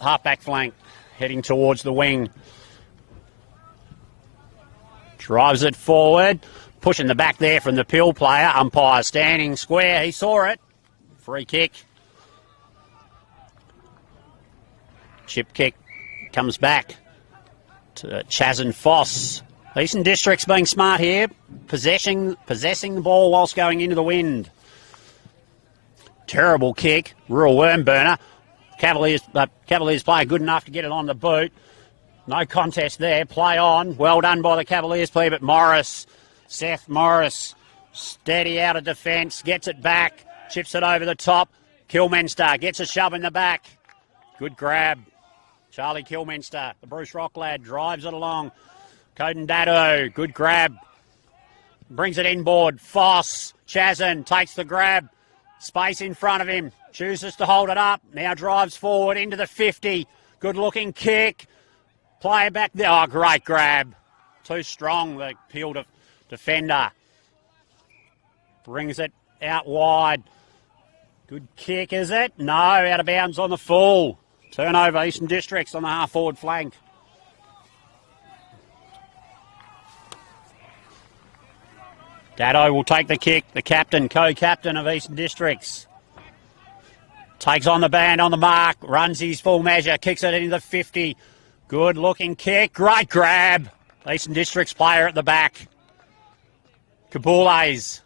Half-back flank, heading towards the wing. Drives it forward. Pushing the back there from the Peel player. Umpire standing square. He saw it. Free kick. Chip kick comes back to Chaz and Foss. Eastern District's being smart here. Possessing the ball whilst going into the wind. Terrible kick. Real worm burner. Cavaliers player good enough to get it on the boot. No contest there. Play on. Well done by the Cavaliers player, but Seth Morris, steady out of defence, gets it back, chips it over the top. Kilminster gets a shove in the back. Good grab. Charlie Kilminster, the Bruce Rock lad, drives it along. Coden Dado, good grab. Brings it inboard. Foss, Chazin takes the grab. Space in front of him. Chooses to hold it up. Now drives forward into the 50. Good looking kick. Player back there. Oh, great grab. Too strong, the Peel defender. Brings it out wide. Good kick, is it? No, out of bounds on the full. Turnover, Eastern Districts on the half-forward flank. Dado will take the kick, the captain, co-captain of Eastern Districts. Takes on the band on the mark, runs his full measure, kicks it into the 50. Good looking kick, great grab. Eastern Districts player at the back. Kabules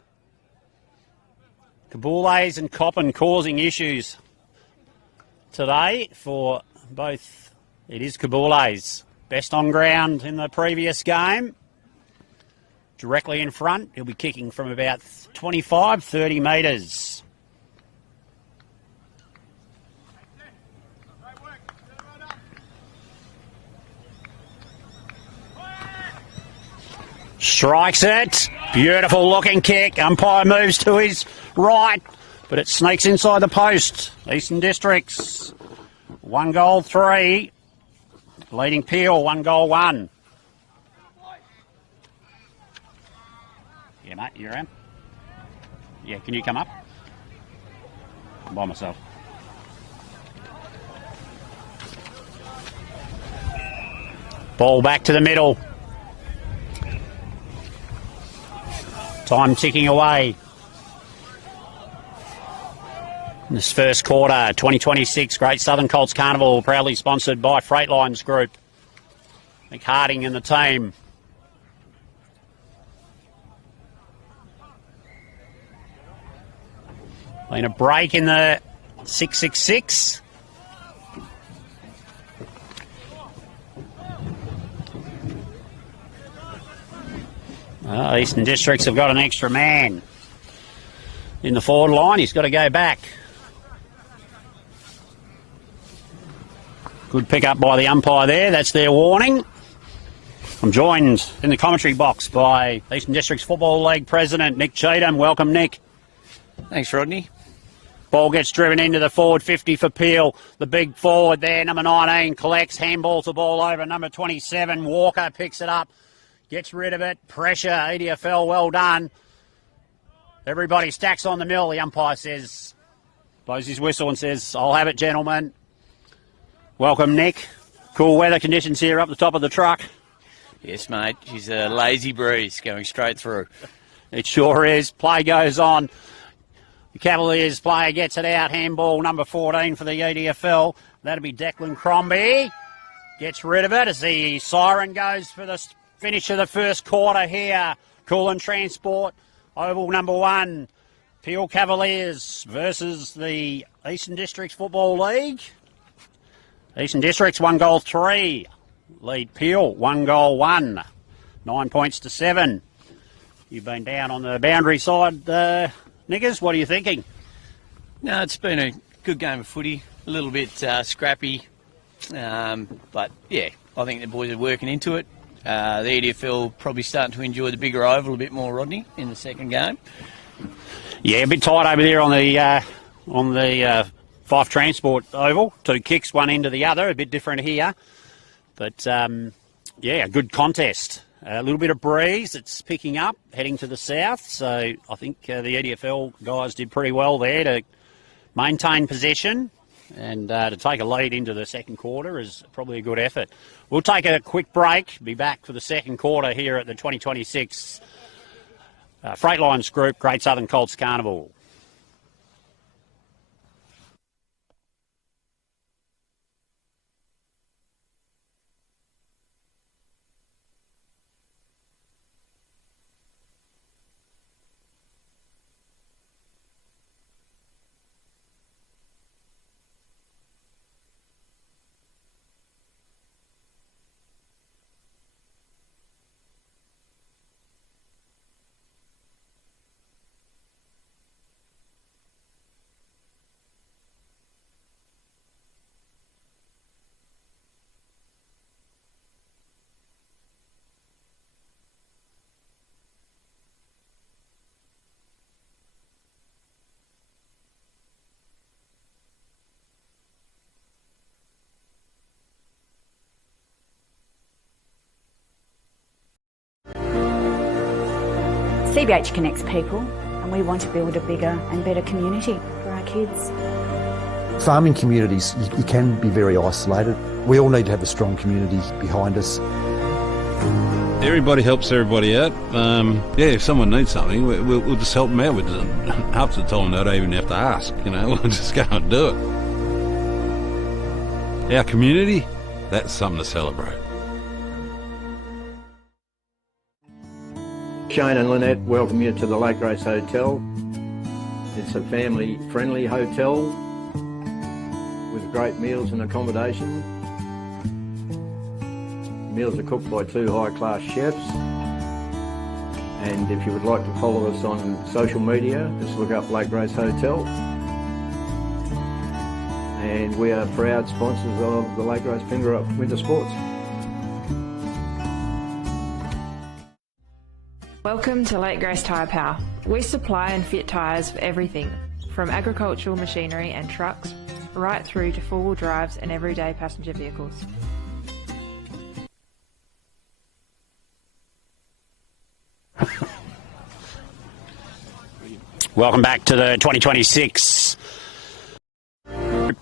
and Coppin causing issues today for both. It is Kabules. Best on ground in the previous game. Directly in front. He'll be kicking from about 25, 30 metres. Strikes it. Beautiful looking kick. Umpire moves to his right, but it sneaks inside the post. Eastern Districts, 1-3. Leading Peel, 1-1. Yeah, mate, you around? Yeah, can you come up? I'm by myself. Ball back to the middle. Time ticking away. In this first quarter, 2026 Great Southern Colts Carnival, proudly sponsored by Freightlines Group. Mick Harding and the team. Been a break in the 666. Eastern Districts have got an extra man in the forward line. He's got to go back. Good pick up by the umpire there. That's their warning. I'm joined in the commentary box by Eastern Districts Football League President Nick Cheatham. Welcome, Nick. Thanks, Rodney. Ball gets driven into the forward 50 for Peel. The big forward there, number 19, collects, handballs the ball over. Number 27, Walker picks it up, gets rid of it. Pressure, EDFL, well done. Everybody stacks on the mill, the umpire says. Blows his whistle and says, I'll have it, gentlemen. Welcome, Nick. Cool weather conditions here up the top of the truck. Yes, mate. She's a lazy breeze going straight through. It sure is. Play goes on. The Cavaliers player gets it out. Handball number 14 for the EDFL. That'll be Declan Crombie. Gets rid of it as the siren goes for the finish of the first quarter here. Coolin Transport, Oval number 1. Peel Cavaliers versus the Eastern Districts Football League. Eastern Districts 1-3. Lead Peel 1-1. 9 points to 7. You've been down on the boundary side, Niggers. What are you thinking? No, it's been a good game of footy. A little bit scrappy. But, yeah, I think the boys are working into it. The EDFL probably starting to enjoy the bigger oval a bit more, Rodney, in the second game. Yeah, a bit tight over there on the Fife Transport oval. 2 kicks, one into the other. A bit different here. But, yeah, a good contest. A little bit of breeze. It's picking up, heading to the south. So I think the EDFL guys did pretty well there to maintain possession. And to take a lead into the second quarter is probably a good effort. We'll take a quick break. Be back for the second quarter here at the 2026 Freightlines Group Great Southern Colts Carnival. CBH connects people, and we want to build a bigger and better community for our kids. Farming communities, you can be very isolated. We all need to have a strong community behind us. Everybody helps everybody out. Yeah, if someone needs something, we'll just help them out with it. Half the time they don't even have to ask, you know, we'll just go and do it. Our community, that's something to celebrate. Shane and Lynette welcome you to the Lake Grace Hotel. It's a family-friendly hotel with great meals and accommodation. Meals are cooked by 2 high-class chefs. And if you would like to follow us on social media, just look up Lake Grace Hotel. And we are proud sponsors of the Lake Grace Pingerup Winter Sports. Welcome to Lake Grace Tyre Power. We supply and fit tyres for everything, from agricultural machinery and trucks, right through to four-wheel drives and everyday passenger vehicles. Welcome back to the 2026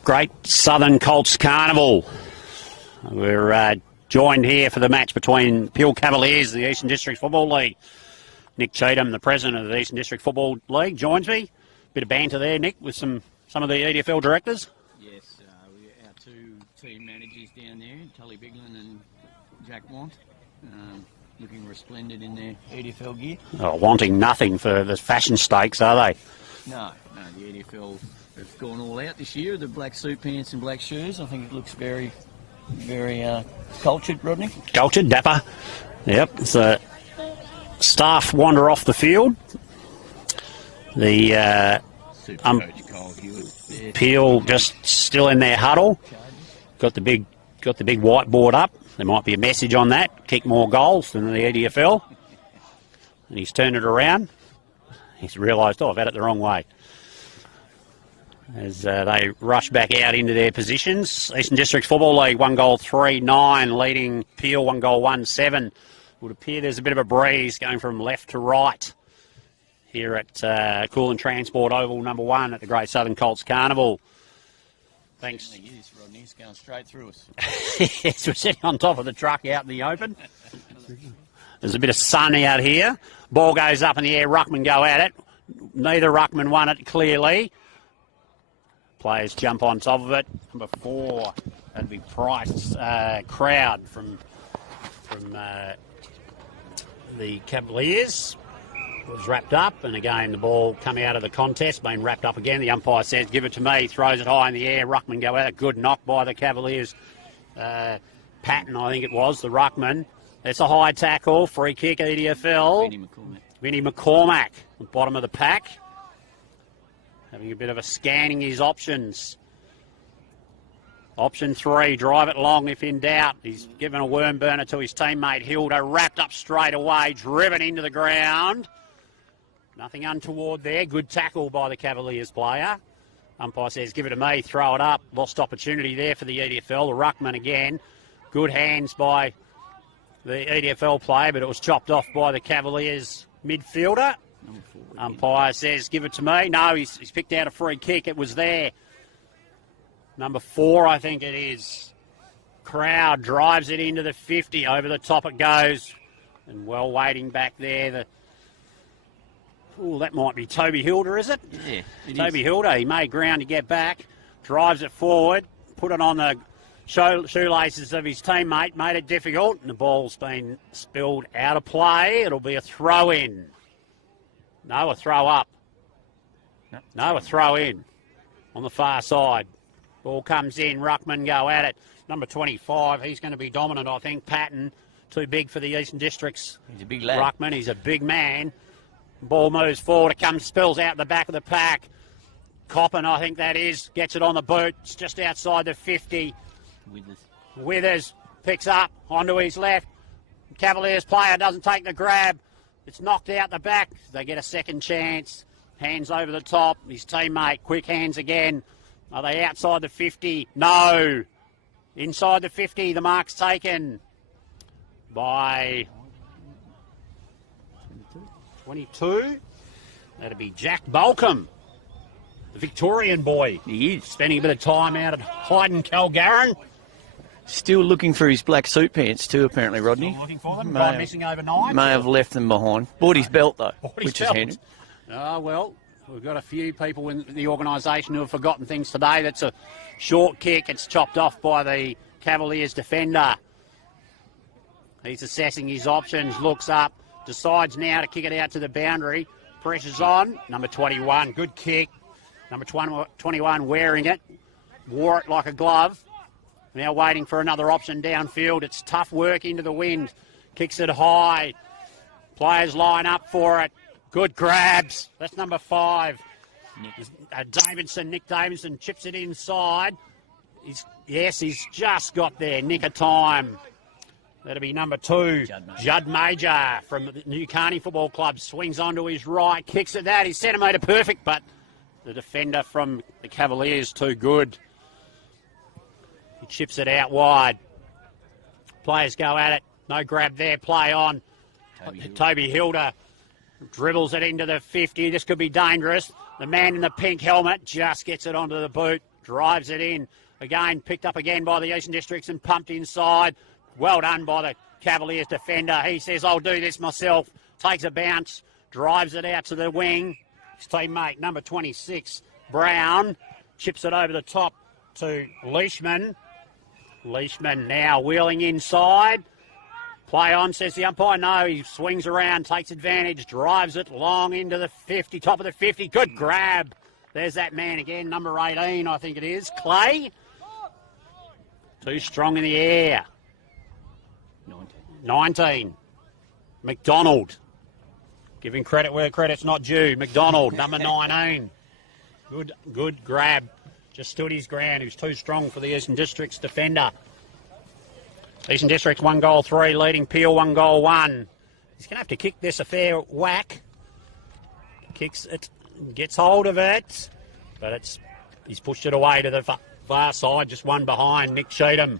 Great Southern Colts Carnival. We're joined here for the match between Peel Cavaliers and the Eastern District Football League. Nick Cheatham, the president of the Eastern District Football League, joins me. Bit of banter there, Nick, with some of the EDFL directors. Yes, our two team managers down there, Tully Biglin and Jack Want, looking resplendent in their EDFL gear. Oh, wanting nothing for the fashion stakes, are they? No, the EDFL have gone all out this year. The black suit pants and black shoes. I think it looks very, very cultured, Rodney. Cultured, dapper. Yep. So staff wander off the field. The Peel just still in their huddle. Got the big whiteboard up. There might be a message on that. Kick more goals than the EDFL. And he's turned it around. He's realised, I've had it the wrong way. As they rush back out into their positions. Eastern District Football League, 1 goal 3-9, leading Peel 1 goal 1-7. Would appear there's a bit of a breeze going from left to right here at Cool and Transport Oval number 1 at the Great Southern Colts Carnival. Thanks. It is, Rodney. It's going straight through us. Yes, we're sitting on top of the truck out in the open. There's a bit of sun out here. Ball goes up in the air. Ruckman go at it. Neither Ruckman won it clearly. Players jump on top of it. Number 4, that'd be Price. Crowd from the Cavaliers was wrapped up, and again the ball coming out of the contest, being wrapped up again. The umpire says, give it to me, throws it high in the air. Ruckman go out. Good knock by the Cavaliers. Patton, I think it was, the Ruckman. That's a high tackle. Free kick, EDFL. Vinnie McCormack, the bottom of the pack. Having a bit of a scanning his options. Option 3, drive it long if in doubt. He's given a worm burner to his teammate Hilda, wrapped up straight away, driven into the ground. Nothing untoward there. Good tackle by the Cavaliers player. Umpire says, give it to me, throw it up. Lost opportunity there for the EDFL. The Ruckman again. Good hands by the EDFL player, but it was chopped off by the Cavaliers midfielder. Umpire says, give it to me. No, he's picked out a free kick. It was there. Number 4, I think it is. Crowd drives it into the 50. Over the top it goes. And well waiting back there. That might be Toby Hilda, is it? Yeah, Toby Hilda. He made ground to get back. Drives it forward. Put it on the shoelaces of his teammate. Made it difficult. And the ball's been spilled out of play. It'll be a throw in. No, a throw up. No, a throw in on the far side. Ball comes in. Ruckman go at it. Number 25. He's going to be dominant, I think. Patton. Too big for the Eastern Districts. He's a big lad. Ruckman. He's a big man. Ball moves forward. It comes, spills out the back of the pack. Coppin, I think that is. Gets it on the boot. It's just outside the 50. Withers picks up onto his left. Cavaliers player doesn't take the grab. It's knocked out the back. They get a second chance. Hands over the top. His teammate, quick hands again. Are they outside the 50? No. Inside the 50, the mark's taken by 22. That'd be Jack Balcombe, the Victorian boy. He is. Spending a bit of time out at Hyden Calgarin. Still looking for his black suit pants too, apparently, Rodney. Still looking for them. Guy missing overnight. May have left them behind. Bought his belt, though, which is handy. Well, we've got a few people in the organisation who have forgotten things today. That's a short kick. It's chopped off by the Cavaliers defender. He's assessing his options, looks up, decides now to kick it out to the boundary. Pressure's on. Number 21, good kick. Number 21 wearing it. Wore it like a glove. Now waiting for another option downfield. It's tough work into the wind. Kicks it high. Players line up for it. Good grabs. That's number 5. Nick Davidson chips it inside. He's just got there. Nick of time. That'll be number 2. Judd Major from the New Carney Football Club swings onto his right. Kicks at that. He's centimetre perfect, but the defender from the Cavaliers too good. He chips it out wide. Players go at it. No grab there. Play on. Toby Hilda dribbles it into the 50. This could be dangerous. The man in the pink helmet just gets it onto the boot. Drives it in. Again, picked up again by the Eastern Districts and pumped inside. Well done by the Cavaliers defender. He says, I'll do this myself. Takes a bounce. Drives it out to the wing. His teammate, number 26, Brown, chips it over the top to Leishman. Leishman now wheeling inside. Play on, says the umpire. No, he swings around, takes advantage, drives it long into the 50, top of the 50. Good grab. There's that man again, number 18, I think it is. Clay. Too strong in the air. 19. McDonald. Giving credit where credit's not due. McDonald, number 19. Good grab. Just stood his ground. He was too strong for the Eastern District's defender. Eastern District's 1 goal 3, leading Peel 1 goal 1. He's going to have to kick this a fair whack. Kicks it, gets hold of it, but he's pushed it away to the far side, just one behind, Nick Cheatham.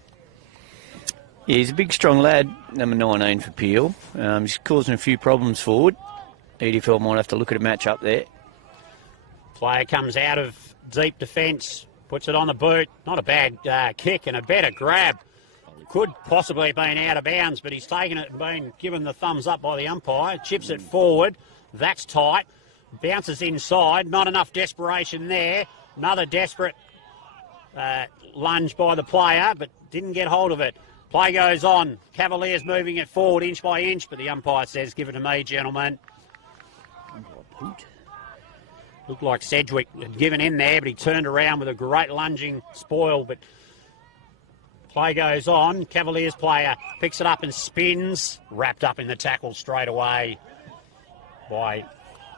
Yeah, he's a big, strong lad, number 19 for Peel. He's causing a few problems forward. EDFL might have to look at a match up there. Player comes out of deep defence, puts it on the boot. Not a bad kick and a better grab. Could possibly have been out of bounds, but he's taken it and been given the thumbs up by the umpire. Chips it forward. That's tight. Bounces inside. Not enough desperation there. Another desperate lunge by the player, but didn't get hold of it. Play goes on. Cavaliers moving it forward inch by inch, but the umpire says, give it to me, gentlemen. Looked like Sedgwick had given in there, but he turned around with a great lunging spoil. But play goes on. Cavaliers player picks it up and spins. Wrapped up in the tackle straight away by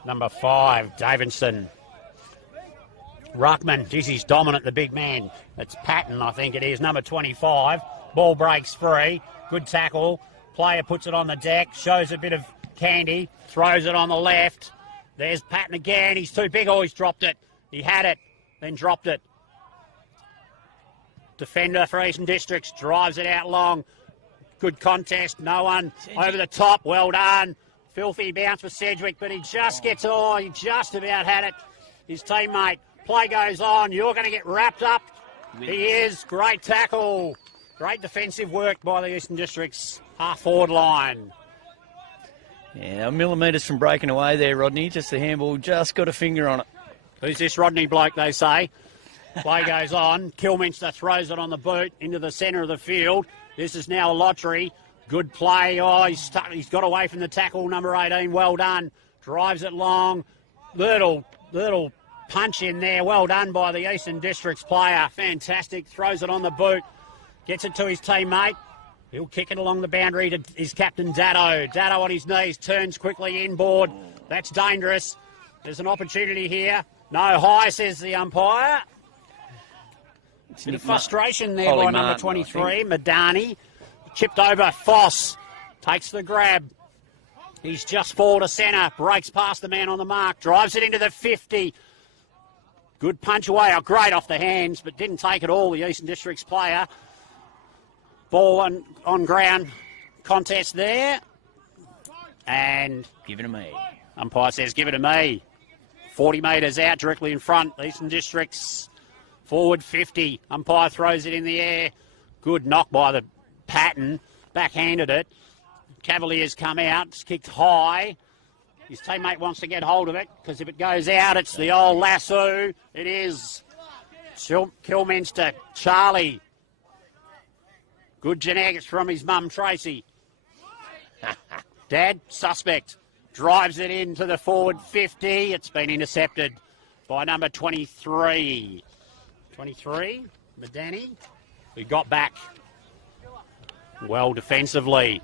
number 5, Davidson. Ruckman, geez, he's dominant, the big man. That's Patton, I think it is, number 25. Ball breaks free. Good tackle. Player puts it on the deck, shows a bit of candy, throws it on the left. There's Patton again. He's too big. Oh, he's dropped it. He had it, then dropped it. defender for Eastern Districts, drives it out long. Good contest, no one over the top, well done. Filthy bounce for Sedgwick, but he just gets on, he just about had it. His teammate, play goes on, you're going to get wrapped up. He is, great tackle. Great defensive work by the Eastern Districts half-forward line. Yeah, millimetres from breaking away there, Rodney. Just the handball, just got a finger on it. Who's this Rodney bloke, they say? Play goes on. Kilminster throws it on the boot into the centre of the field. This is now a lottery. Good play. Oh, he's got away from the tackle, number 18. Well done. Drives it long. Little punch in there. Well done by the Eastern Districts player. Fantastic. Throws it on the boot. Gets it to his teammate. He'll kick it along the boundary to his captain, Dado. Dado on his knees. Turns quickly inboard. That's dangerous. There's an opportunity here. No high, says the umpire. Bit of frustration there by number 23, Madani. Chipped over, Foss takes the grab. He's just forward to centre, breaks past the man on the mark, drives it into the 50. Good punch away, great off the hands, but didn't take it all, the Eastern Districts player. Ball on ground, contest there. And give it to me. Umpire says, give it to me. 40 metres out, directly in front, Eastern Districts. Forward 50. Umpire throws it in the air. Good knock by the Patton. Backhanded it. Cavaliers come out. It's kicked high. His teammate wants to get hold of it because if it goes out, it's the old lasso. It is. Kilminster. Charlie. Good genetics from his mum, Tracy. Dad, suspect. Drives it into the forward 50. It's been intercepted by number 23. 23, Madani, who got back well defensively.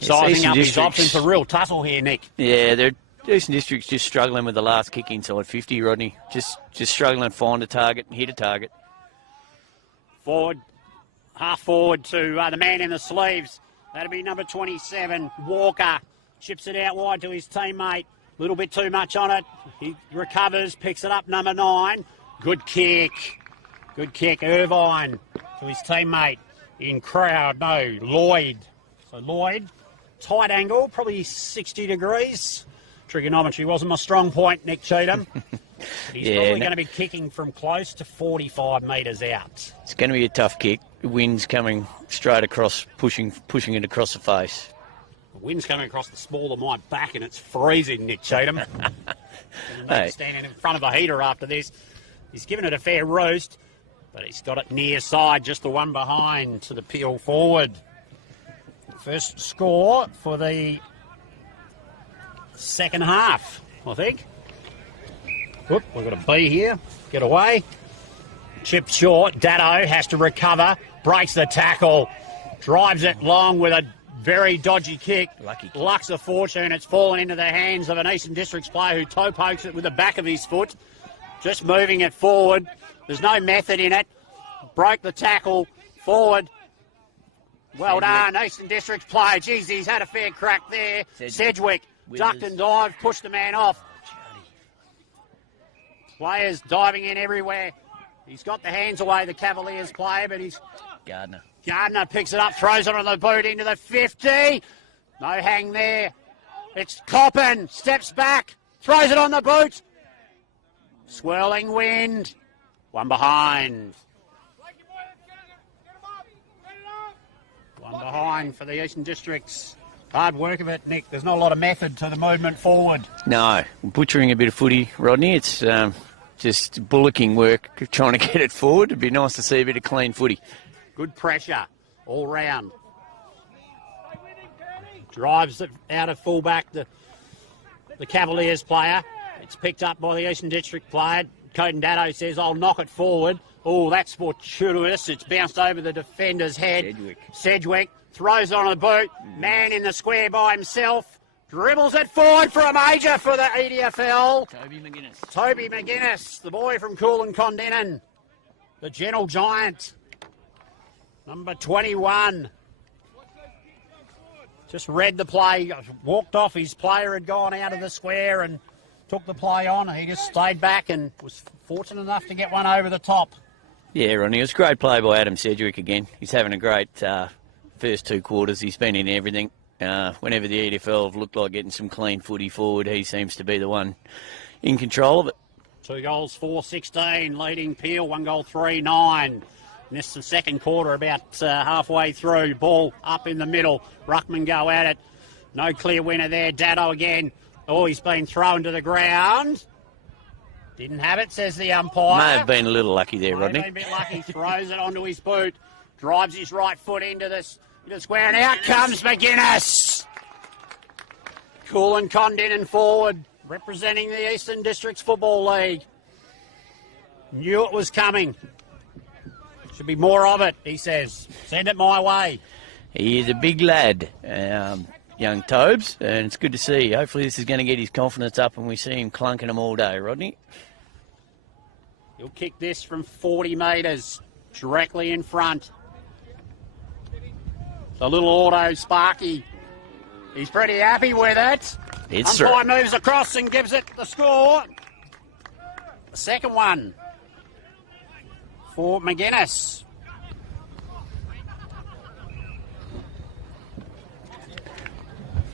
Sizing up his options, a real tussle here, Nick. Yeah, the Eastern District's just struggling with the last kick inside 50, Rodney. Just struggling to find a target, hit a target. Forward, half forward to the man in the sleeves. That'll be number 27, Walker. Chips it out wide to his teammate. A little bit too much on it. He recovers, picks it up, number 9. Good kick. Good kick. Irvine to his teammate in crowd. No, Lloyd. So Lloyd, tight angle, probably 60 degrees. Trigonometry wasn't my strong point, Nick Cheatham. He's probably going to be kicking from close to 45 metres out. It's going to be a tough kick. The wind's coming straight across, pushing it across the face. The wind's coming across the small of my back and it's freezing, Nick Cheatham. Standing in front of a heater after this. He's given it a fair roast, but he's got it near side, just the one behind to the peel forward. First score for the second half, I think. Whoop, we've got a B here. Get away. Chipped short. Dado has to recover. Breaks the tackle. Drives it long with a very dodgy kick. Luck's a fortune. It's fallen into the hands of an Eastern Districts player who toe pokes it with the back of his foot. Just moving it forward. There's no method in it. Broke the tackle. Forward. Well done, Eastern Districts player. Geez, he's had a fair crack there. Sedgwick ducked and dived, pushed the man off. Players diving in everywhere. He's got the hands away, the Cavaliers player, but he's... Gardner picks it up, throws it on the boot into the 50. No hang there. It's Coppin, steps back, throws it on the boot. Swirling wind. One behind. One behind for the Eastern Districts. Hard work of it, Nick. There's not a lot of method to the movement forward. No, butchering a bit of footy, Rodney. It's just bullocking work, trying to get it forward. It'd be nice to see a bit of clean footy. Good pressure all round. Drives it out of fullback, the Cavaliers player. It's picked up by the Eastern District player. Coden Dado says, I'll knock it forward. Oh, that's fortuitous. It's bounced over the defender's head. Sedgwick throws it on the boot. Man in the square by himself. Dribbles it forward for a major for the EDFL. Toby McGuinness, the boy from Coolin Condenan. The gentle giant. Number 21. Just read the play. Walked off. His player had gone out of the square and took the play on. He just stayed back and was fortunate enough to get one over the top. Yeah, Ronnie, it was a great play by Adam Sedgwick again. He's having a great first 2 quarters. He's been in everything. Whenever the EDFL have looked like getting some clean footy forward, he seems to be the one in control of it. 2 goals, 4-16, leading Peel, 1 goal, 3-9. And this is the second quarter, about halfway through. Ball up in the middle. Ruckman go at it. No clear winner there. Dado again. Oh, he's been thrown to the ground. Didn't have it, says the umpire. May have been a little lucky there, May Rodney. have been a bit lucky. Throws it onto his boot. Drives his right foot into the square. And out comes McGuinness. Cool and Condon forward, representing the Eastern Districts Football League. Knew it was coming. Should be more of it, he says. Send it my way. He is a big lad, young Tobes, and it's good to see. Hopefully this is going to get his confidence up and we see him clunking them all day, Rodney. He'll kick this from 40 metres, directly in front. The little auto Sparky. He's pretty happy with it. Umpire moves across and gives it the score. The second one for McGuinness.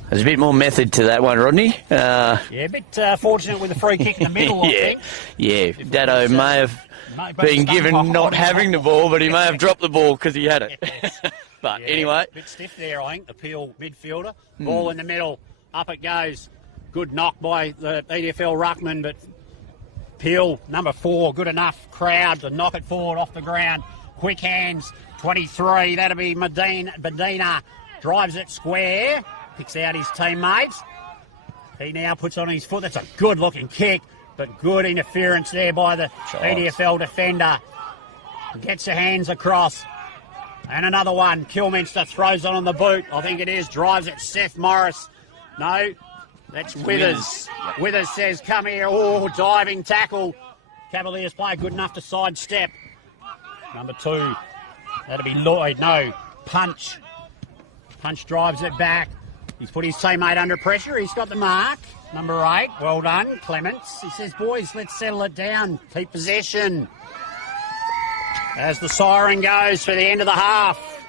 There's a bit more method to that one, Rodney. Yeah, a bit fortunate with the free kick in the middle, I think. Yeah, Dado may have been given not having the ball, but he may have dropped the ball because he had it. But anyway. A bit stiff there, I think, the Peel midfielder. Ball in the middle, up it goes. Good knock by the EDFL ruckman, but Peel, number 4, good enough crowd to knock it forward off the ground. Quick hands, 23, that'll be Medina. Drives it square, picks out his teammates. He now puts on his foot. That's a good-looking kick, but good interference there by the EDFL defender. Gets the hands across. And another one. Kilminster throws it on the boot. I think it is. Drives it. Seth Morris. No, that's Withers. Yep. Withers says, come here. Oh, diving tackle. Cavaliers player good enough to sidestep. Number 2. That'll be Lloyd. No, Punch. Punch drives it back. He's put his teammate under pressure. He's got the mark. Number 8. Well done, Clements. He says, boys, let's settle it down. Keep possession. As the siren goes for the end of the half.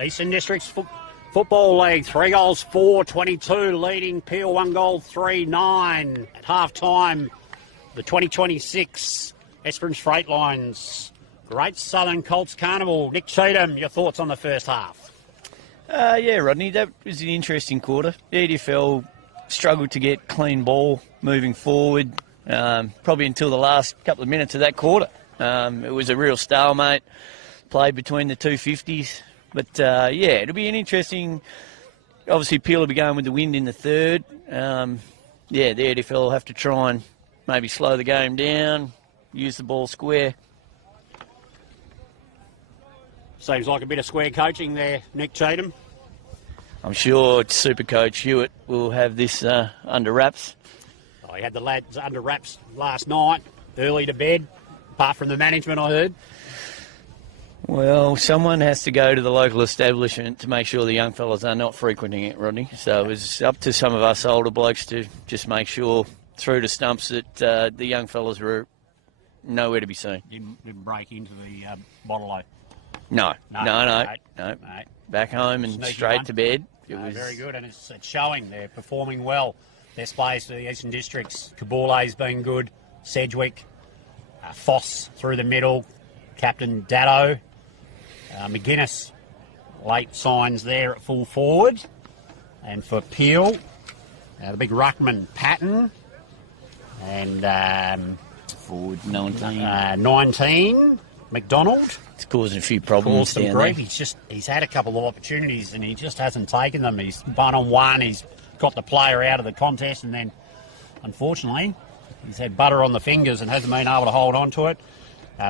Eastern Districts Football League, 3 goals, 4-22, leading Peel, 1 goal, 3-9. At half-time, the 2026 Esperance Freight Lines. Great Southern Colts Carnival. Nick Cheatham, your thoughts on the first half? Yeah, Rodney, that was an interesting quarter. The EDFL struggled to get clean ball moving forward, probably until the last couple of minutes of that quarter. It was a real stalemate, played between the 250s. But, yeah, it'll be an interesting... Obviously, Peel will be going with the wind in the third. Yeah, the EDFL will have to try and maybe slow the game down, use the ball square. Seems like a bit of square coaching there, Nick Cheatham. I'm sure Super Coach Hewitt will have this under wraps. Oh, he had the lads under wraps last night, early to bed, apart from the management, I heard. Well, someone has to go to the local establishment to make sure the young fellas are not frequenting it, Rodney. So it was up to some of us older blokes to just make sure through the stumps that the young fellas were nowhere to be seen. Didn't break into the bottle-o. No. Back home and Sneaky straight one. to bed. It was very good, and it's showing. They're performing well. Best players for the Eastern Districts. Kabule's been good. Sedgwick. Foss through the middle. Captain Dado. McGuinness. Late signs there at full forward. And for Peel, the big ruckman, Patton. And forward 19. 19, McDonald. It's causing a few problems Caused some down grief. there. He's had a couple of opportunities and he just hasn't taken them. He's 1-on-1. He's got the player out of the contest, and then, unfortunately, he's had butter on the fingers and hasn't been able to hold on to it.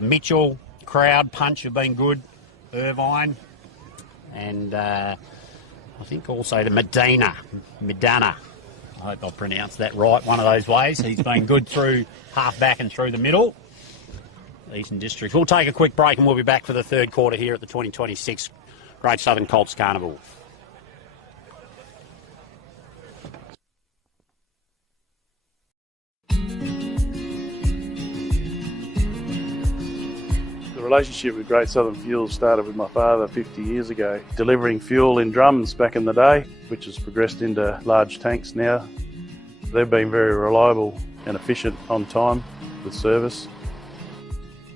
Mitchell, Crowd, Punch have been good. Irvine, and I think also the Medina. I hope I pronounced that right, one of those ways. He's been good through half back and through the middle. Eastern District. We'll take a quick break and we'll be back for the third quarter here at the 2026 Great Southern Colts Carnival. The relationship with Great Southern Fuels started with my father 50 years ago, delivering fuel in drums back in the day, which has progressed into large tanks now. They've been very reliable and efficient on time with service.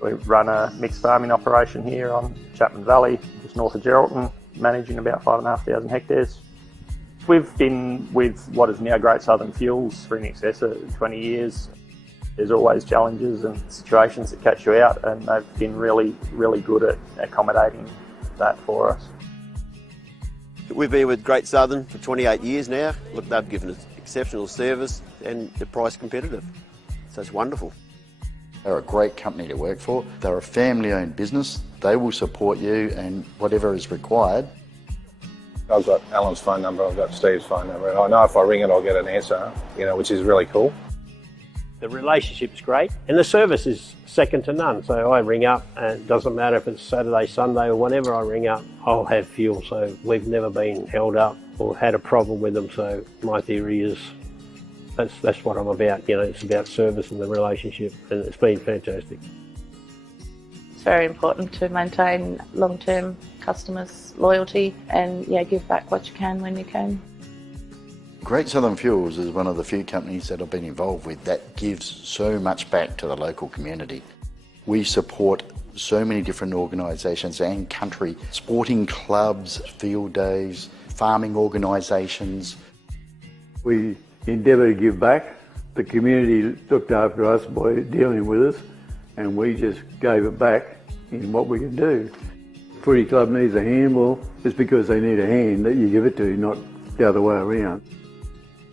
We run a mixed farming operation here on Chapman Valley, just north of Geraldton, managing about 5,500 hectares. We've been with what is now Great Southern Fuels for in excess of 20 years. There's always challenges and situations that catch you out, and they've been really, really good at accommodating that for us. We've been with Great Southern for 28 years now. Look, they've given us exceptional service and they're price competitive. So it's wonderful. They're a great company to work for. They're a family-owned business. They will support you and whatever is required. I've got Alan's phone number, I've got Steve's phone number, and I know if I ring it I'll get an answer, which is really cool. The relationship's great and the service is second to none. So I ring up and it doesn't matter if it's Saturday, Sunday or whenever I ring up, I'll have fuel. So we've never been held up or had a problem with them. So my theory is that's what I'm about. It's about service and the relationship, and it's been fantastic. It's very important to maintain long-term customers' loyalty and give back what you can when you can. Great Southern Fuels is one of the few companies that I've been involved with that gives so much back to the local community. We support so many different organisations and country, sporting clubs, field days, farming organisations. We endeavour to give back. The community looked after us by dealing with us, and we just gave it back in what we can do. Footy club needs a hand, well, it's because they need a hand that you give it to, not the other way around.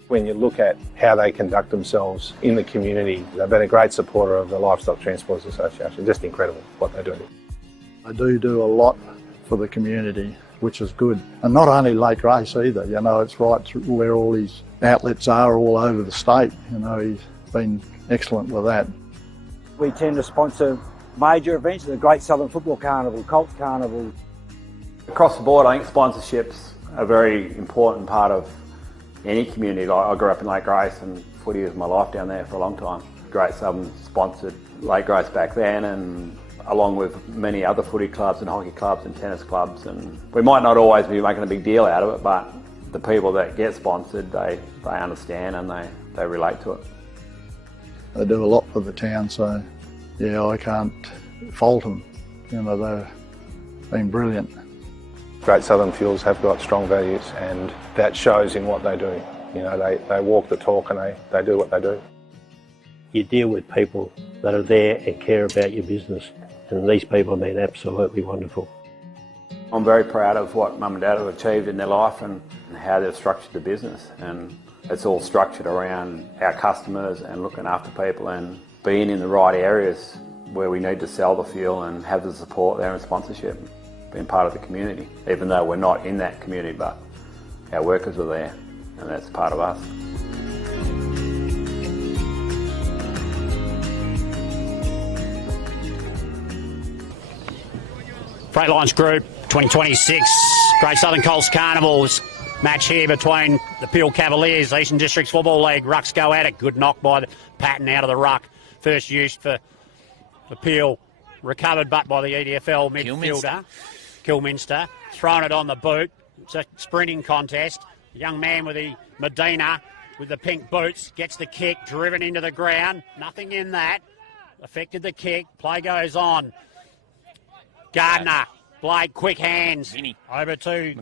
When you look at how they conduct themselves in the community, they've been a great supporter of the Livestock Transporters Association. Just incredible what they do. They do a lot for the community, which is good. And not only Lake Race either, it's right through where all these outlets are all over the state. He's been excellent with that. We tend to sponsor major events, the Great Southern Football Carnival, Colts Carnival. Across the board, I think sponsorships are a very important part of any community. I grew up in Lake Grace and footy was my life down there for a long time. Great Southern sponsored Lake Grace back then, and along with many other footy clubs and hockey clubs and tennis clubs, and we might not always be making a big deal out of it, but the people that get sponsored, they understand and they relate to it. They do a lot for the town, so I can't fault them. They've been brilliant. Great Southern Fuels have got strong values, and that shows in what they do. They walk the talk and they do what they do. You deal with people that are there and care about your business, and these people have been absolutely wonderful. I'm very proud of what Mum and Dad have achieved in their life and how they've structured the business, and it's all structured around our customers and looking after people and being in the right areas where we need to sell the fuel and have the support there and sponsorship. Being part of the community, even though we're not in that community, but our workers are there and that's part of us. Freightlines Group 2026 Great Southern Colts Carnivals match here between the Peel Cavaliers, Eastern Districts Football League. Rucks go at it. Good knock by the Patton out of the ruck. First use for Peel. Recovered but by the EDFL midfielder. Kilminster. Thrown it on the boot. It's a sprinting contest. The young man with the Medina with the pink boots gets the kick, driven into the ground. Nothing in that. Affected the kick. Play goes on. Gardner. Blake, quick hands. Over to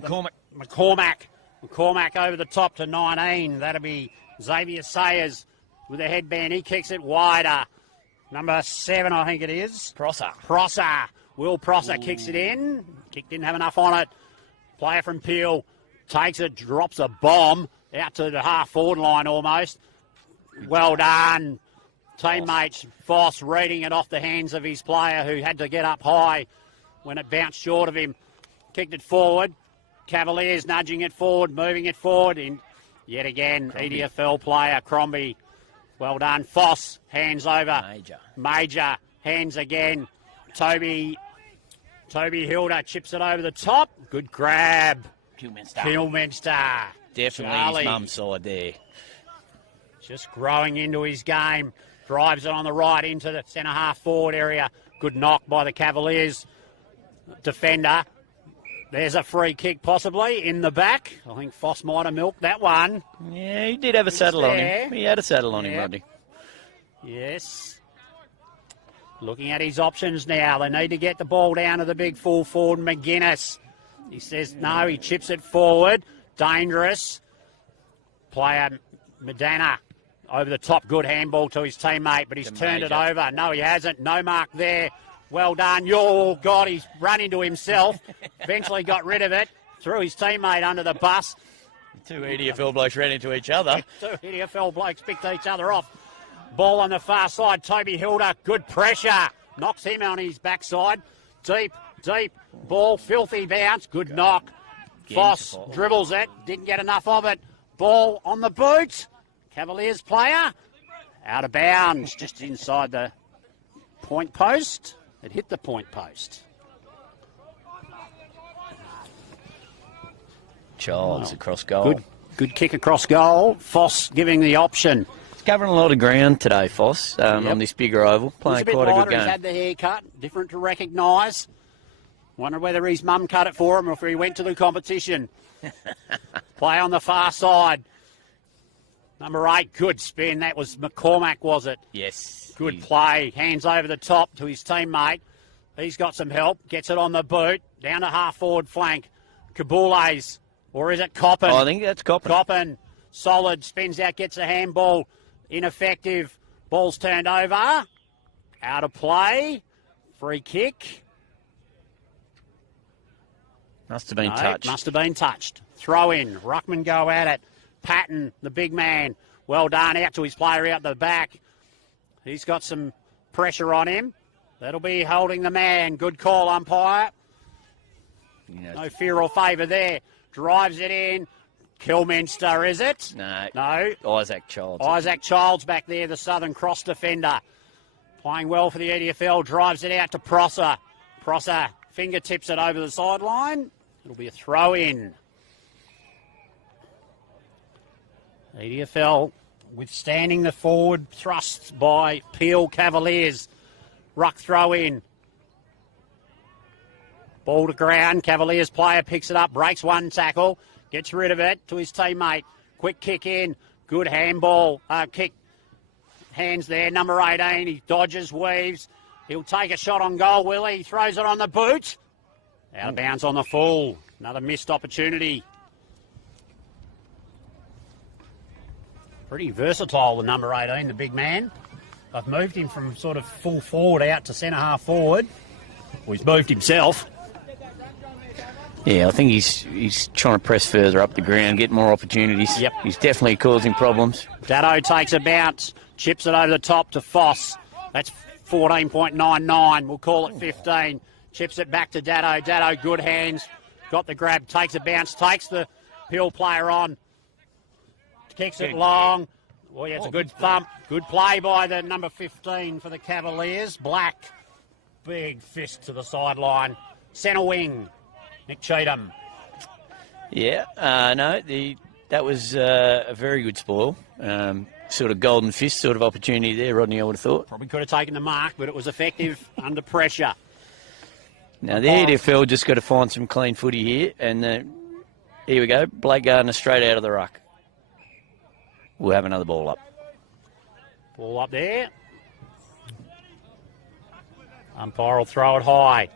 McCormack over the top to 19. That'll be Xavier Sayers with a headband. He kicks it wider. Number 7, I think it is. Prosser. Will Prosser kicks it in. Kick didn't have enough on it. Player from Peel takes it, drops a bomb out to the half-forward line almost. Well done. Teammates, Foss reading it off the hands of his player who had to get up high when it bounced short of him. Kicked it forward. Cavaliers nudging it forward, moving it forward. In yet again, Crombie. EDFL player, Crombie. Well done. Foss, hands over. Major, hands again. Toby Hilda chips it over the top. Good grab. Kilminster. Definitely Charlie. his mum's side there. Just growing into his game. Drives it on the right into the centre half forward area. Good knock by the Cavaliers defender. There's a free kick possibly in the back. I think Foss might have milked that one. Yeah, he did have a saddle on him. He had a saddle on him, Rodney. Yes. Looking at his options now. They need to get the ball down to the big full forward, McGuinness. He says no, he chips it forward. Dangerous. Player Medana over the top. Good handball to his teammate, but he's turned it over. No, he hasn't. No mark there. Well done. Oh, God, he's run into himself. Eventually got rid of it. Threw his teammate under the bus. Two EDFL blokes ran into each other. Two EDFL blokes picked each other off. Ball on the far side. Toby Hilda. Good pressure. Knocks him on his backside. Deep. Ball. Filthy bounce. Good knock. Foss dribbles it. Didn't get enough of it. Ball on the boot. Cavaliers player. Out of bounds. Just inside the point post. It hit the point post. Charles across goal. Good kick across goal. Foss giving the option. He's covering a lot of ground today, Foss, on this bigger oval. Playing quite a good game. He's had the haircut, different to recognise. Wonder whether his mum cut it for him or if he went to the competition. Play on the far side. Number 8, good spin. That was McCormack, was it? Yes. Good play. Hands over the top to his teammate. He's got some help. Gets it on the boot. Down to half-forward flank. Kabules. Or is it Coppin? Oh, I think that's Coppin. Coppin. Solid. Spins out. Gets a handball. Ineffective. Ball's turned over. Out of play. Free kick. Must have been touched. Must have been touched. Throw in. Ruckman go at it. Patton, the big man. Well done. Out to his player out the back. He's got some pressure on him. That'll be holding the man. Good call, umpire. No fear or favour there. Drives it in. Kilminster, is it? No. Isaac Childs. Isaac Childs back there, the Southern Cross defender. Playing well for the EDFL. Drives it out to Prosser. Prosser fingertips it over the sideline. It'll be a throw in. EDFL withstanding the forward thrusts by Peel Cavaliers. Ruck throw in. Ball to ground. Cavaliers player picks it up, breaks one tackle, gets rid of it to his teammate. Quick kick in. Good handball. Kick. Hands there. Number 18. He dodges, weaves. He'll take a shot on goal, will he? Throws it on the boot. Out of bounds on the full. Another missed opportunity. Pretty versatile, the number 18, the big man. I've moved him from sort of full forward out to centre half forward. Well, he's moved himself. Yeah, I think he's trying to press further up the ground, get more opportunities. Yep. He's definitely causing problems. Dado takes a bounce, chips it over the top to Foss. That's 14.99. We'll call it 15. Chips it back to Dado. Dado, good hands. Got the grab, takes a bounce, takes the Peel player on. Kicks it long. Well, yeah, it's a good thump. Good play by the number 15 for the Cavaliers. Black. Big fist to the sideline. Centre wing. Nick Cheatham. Yeah, that was a very good spoil. Sort of golden fist sort of opportunity there, Rodney, I would have thought. Probably could have taken the mark, but it was effective under pressure. Now, the EDFL just got to find some clean footy here. And here we go. Blake Gardner straight out of the ruck. We'll have another ball up. Ball up there. Umpire will throw it high.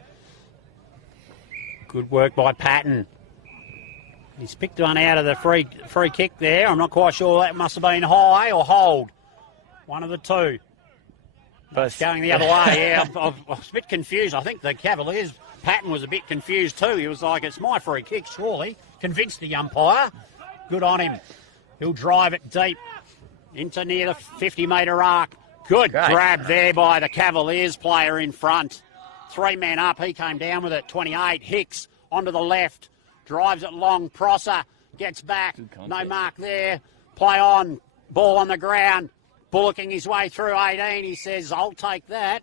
Good work by Patton. He's picked one out of the free kick there. I'm not quite sure. That must have been high or hold. One of the two. Both going the other way. Yeah, I was a bit confused. I think the Cavaliers, Patton was a bit confused too. He was like, it's my free kick, surely. Convinced the umpire. Good on him. He'll drive it deep into near the 50-metre arc. Good grab there by the Cavaliers player in front. 3 men up. He came down with it. 28. Hicks onto the left. Drives it long. Prosser gets back. No mark there. Play on. Ball on the ground. Bullocking his way through 18. He says, I'll take that.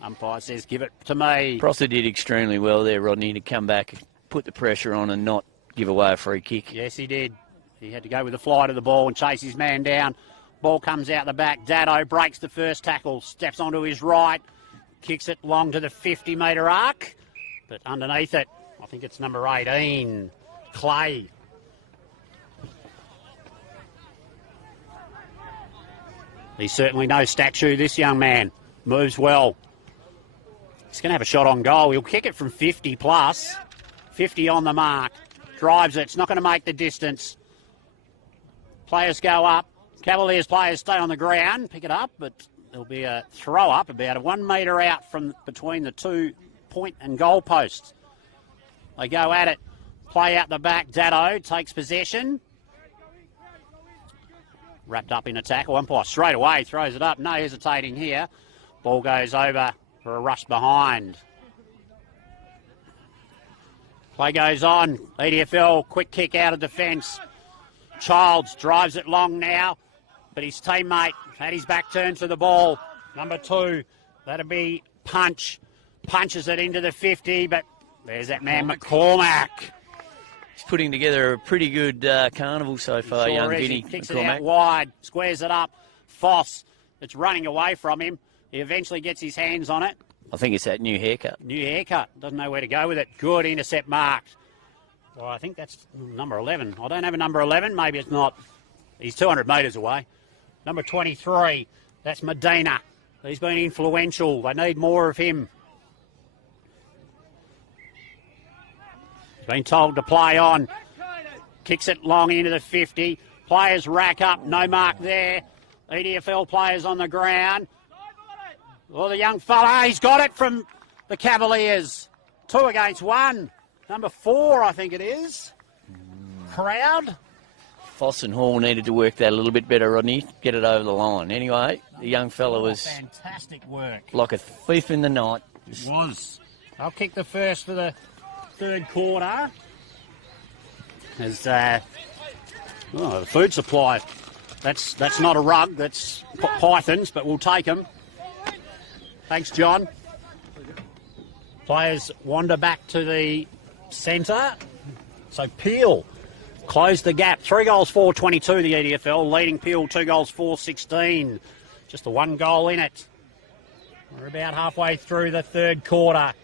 Umpire says, give it to me. Prosser did extremely well there, Rodney, to come back, put the pressure on and not give away a free kick. Yes, he did. He had to go with the flight of the ball and chase his man down. Ball comes out the back. Dado breaks the first tackle, steps onto his right, kicks it long to the 50-metre arc, but underneath it, I think it's number 18, Clay. He's certainly no statue, this young man. Moves well. He's going to have a shot on goal. He'll kick it from 50 plus. 50 on the mark. Drives it. It's not going to make the distance. Players go up. Cavaliers players stay on the ground. Pick it up, but there'll be a throw up about 1 metre out from between the 2 point and goal posts. They go at it. Play out the back. Dado takes possession. Wrapped up in a tackle. Umpire straight away throws it up. No hesitating here. Ball goes over for a rush behind. Play goes on. EDFL, quick kick out of defence. Childs drives it long now, but his teammate had his back turned to the ball. Number 2, that'll be Punch. Punches it into the 50, but there's that man McCormack. He's putting together a pretty good carnival so far, young Vinny. He kicks it out wide, squares it up. Foss, it's running away from him. He eventually gets his hands on it. I think it's that new haircut. New haircut. Doesn't know where to go with it. Good intercept marked. Well, I think that's number 11. I don't have a number 11. Maybe it's not. He's 200 metres away. Number 23, that's Medina. He's been influential. They need more of him. He's been told to play on. Kicks it long into the 50. Players rack up. No mark there. EDFL players on the ground. Well, the young fella, he's got it from the Cavaliers. 2 against 1. Number 4, I think it is. Crowd. Foss and Hall needed to work that a little bit better, Rodney. Get it over the line. Anyway, the young fella was fantastic work. Like a thief in the night. It was. I'll kick the first for the third quarter. As the food supply. That's not a rug. That's pythons, but we'll take them. Thanks, John. Players wander back to the centre. So Peel closed the gap. 3 goals, 4-22, the EDFL. Leading Peel, 2 goals, 4-16. Just the 1 goal in it. We're about halfway through the third quarter.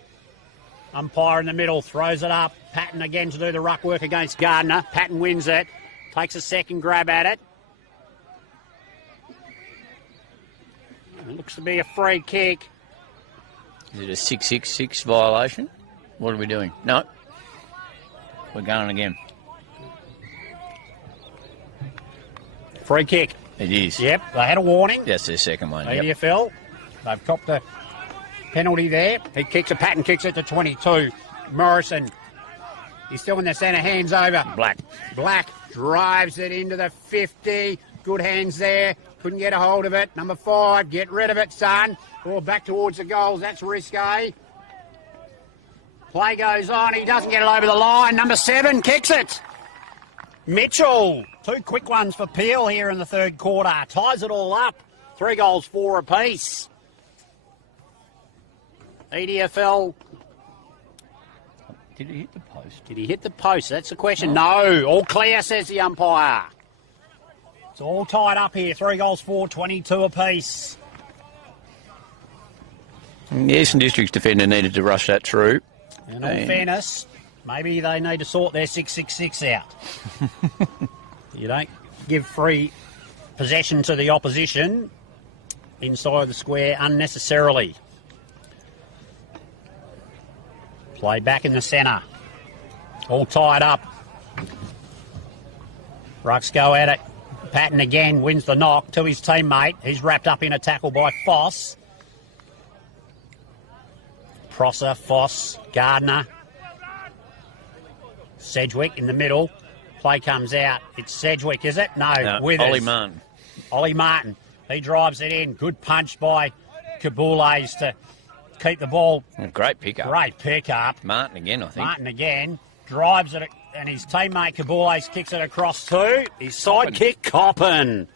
Umpire in the middle throws it up. Patton again to do the ruck work against Gardner. Patton wins it. Takes a second grab at it. It looks to be a free kick. Is it a 666 violation? What are we doing? No. We're going again. Free kick. It is. Yep, they had a warning. That's their second one. Yep. EDFL, they've copped the penalty there. He kicks it, Patton kicks it to 22. Morrison, he's still in the centre, hands over. Black drives it into the 50. Good hands there. Couldn't get a hold of it. Number 5, get rid of it, son. Or back towards the goals. That's risque. Play goes on. He doesn't get it over the line. Number 7 kicks it. Mitchell. 2 quick ones for Peel here in the third quarter. Ties it all up. 3 goals, 4 apiece. EDFL. Did he hit the post? Did he hit the post? That's the question. No. All clear, says the umpire. It's all tied up here. 3 goals, 4-22 apiece. The Eastern District's defender needed to rush that through. In all fairness, maybe they need to sort their 666 out. You don't give free possession to the opposition inside the square unnecessarily. Play back in the centre. All tied up. Rucks go at it. Patton again wins the knock to his teammate. He's wrapped up in a tackle by Foss. Prosser, Foss, Gardner. Sedgwick in the middle. Play comes out. It's Sedgwick, is it? No, Withers. Ollie Martin. Ollie Martin. He drives it in. Good punch by Kabules to keep the ball. Great pickup. Great pickup. Martin again, I think. Martin again. Drives it, and his teammate Kabules kicks it across to his sidekick, Coppin.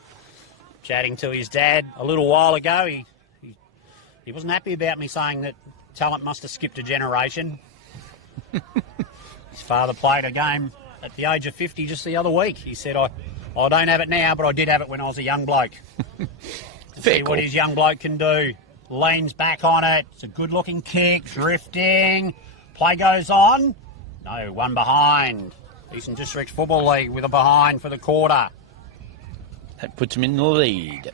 Chatting to his dad a little while ago. He wasn't happy about me saying that talent must have skipped a generation. His father played a game at the age of 50 just the other week. He said, I I don't have it now, but I did have it when I was a young bloke. See what his young bloke can do. Leans back on it. It's a good-looking kick. Drifting. Play goes on. No, one behind. Eastern District Football League with a behind for the quarter. That puts him in the lead.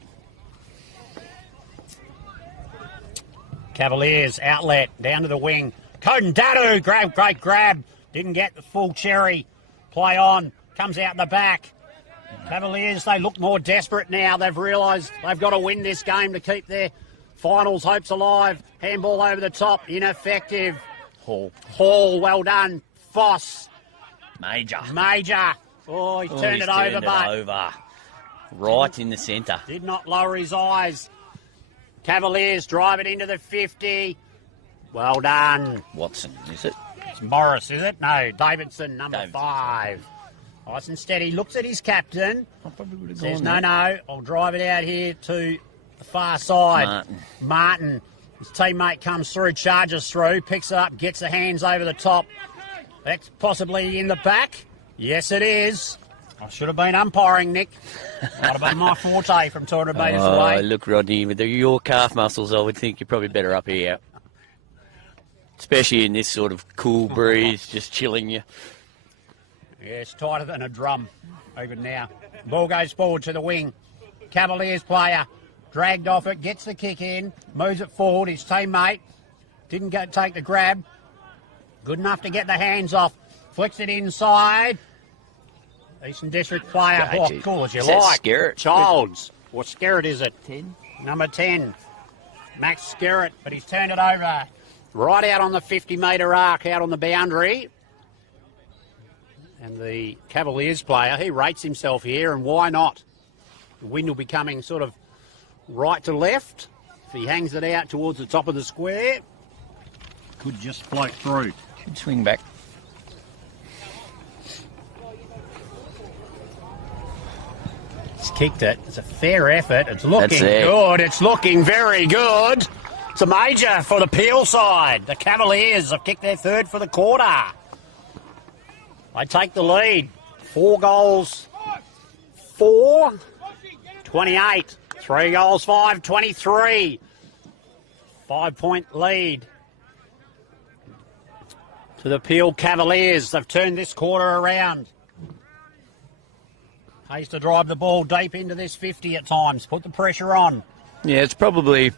Cavaliers, outlet, down to the wing. Coden Dadu, great grab. Didn't get the full cherry. Play on, comes out the back. Cavaliers, they look more desperate now. They've realised they've got to win this game to keep their finals hopes alive. Handball over the top, ineffective. Hall, well done. Foss. Major. Oh, he's turned it over. Right in the centre. Did not lower his eyes. Cavaliers drive it into the 50. Well done. Watson, is it? It's Morris, is it? No, Davidson, number 5. Nice and steady. Looks at his captain. Says, no, I'll drive it out here to the far side. Martin. His teammate comes through, charges through, picks it up, gets the hands over the top. That's possibly in the back. Yes, it is. I should have been umpiring, Nick. Might have been my forte from 200 metres away. Look, Rodney, with your calf muscles, I would think you're probably better up here. Especially in this sort of cool breeze, just chilling you. Yeah, it's tighter than a drum, even now. Ball goes forward to the wing. Cavaliers player, dragged off it, gets the kick in, moves it forward. His teammate didn't take the grab. Good enough to get the hands off. Flicks it inside. Eastern District player, cool as you like. Skerritt? Childs. What Skerritt is it? 10. Number 10. Max Skerritt, but he's turned it over right out on the 50-metre arc, out on the boundary. And the Cavaliers player, he rates himself here, and why not? The wind will be coming sort of right to left. If he hangs it out towards the top of the square, could just float through. Should swing back. He's kicked it. It's a fair effort. It's looking good. It's looking very good. It's a major for the Peel side. The Cavaliers have kicked their third for the quarter. They take the lead. 4 goals, 4, 28. 3 goals, 5, 23. 5-point lead to the Peel Cavaliers. They've turned this quarter around. Hayes to drive the ball deep into this 50 at times. Put the pressure on. Yeah, it's probably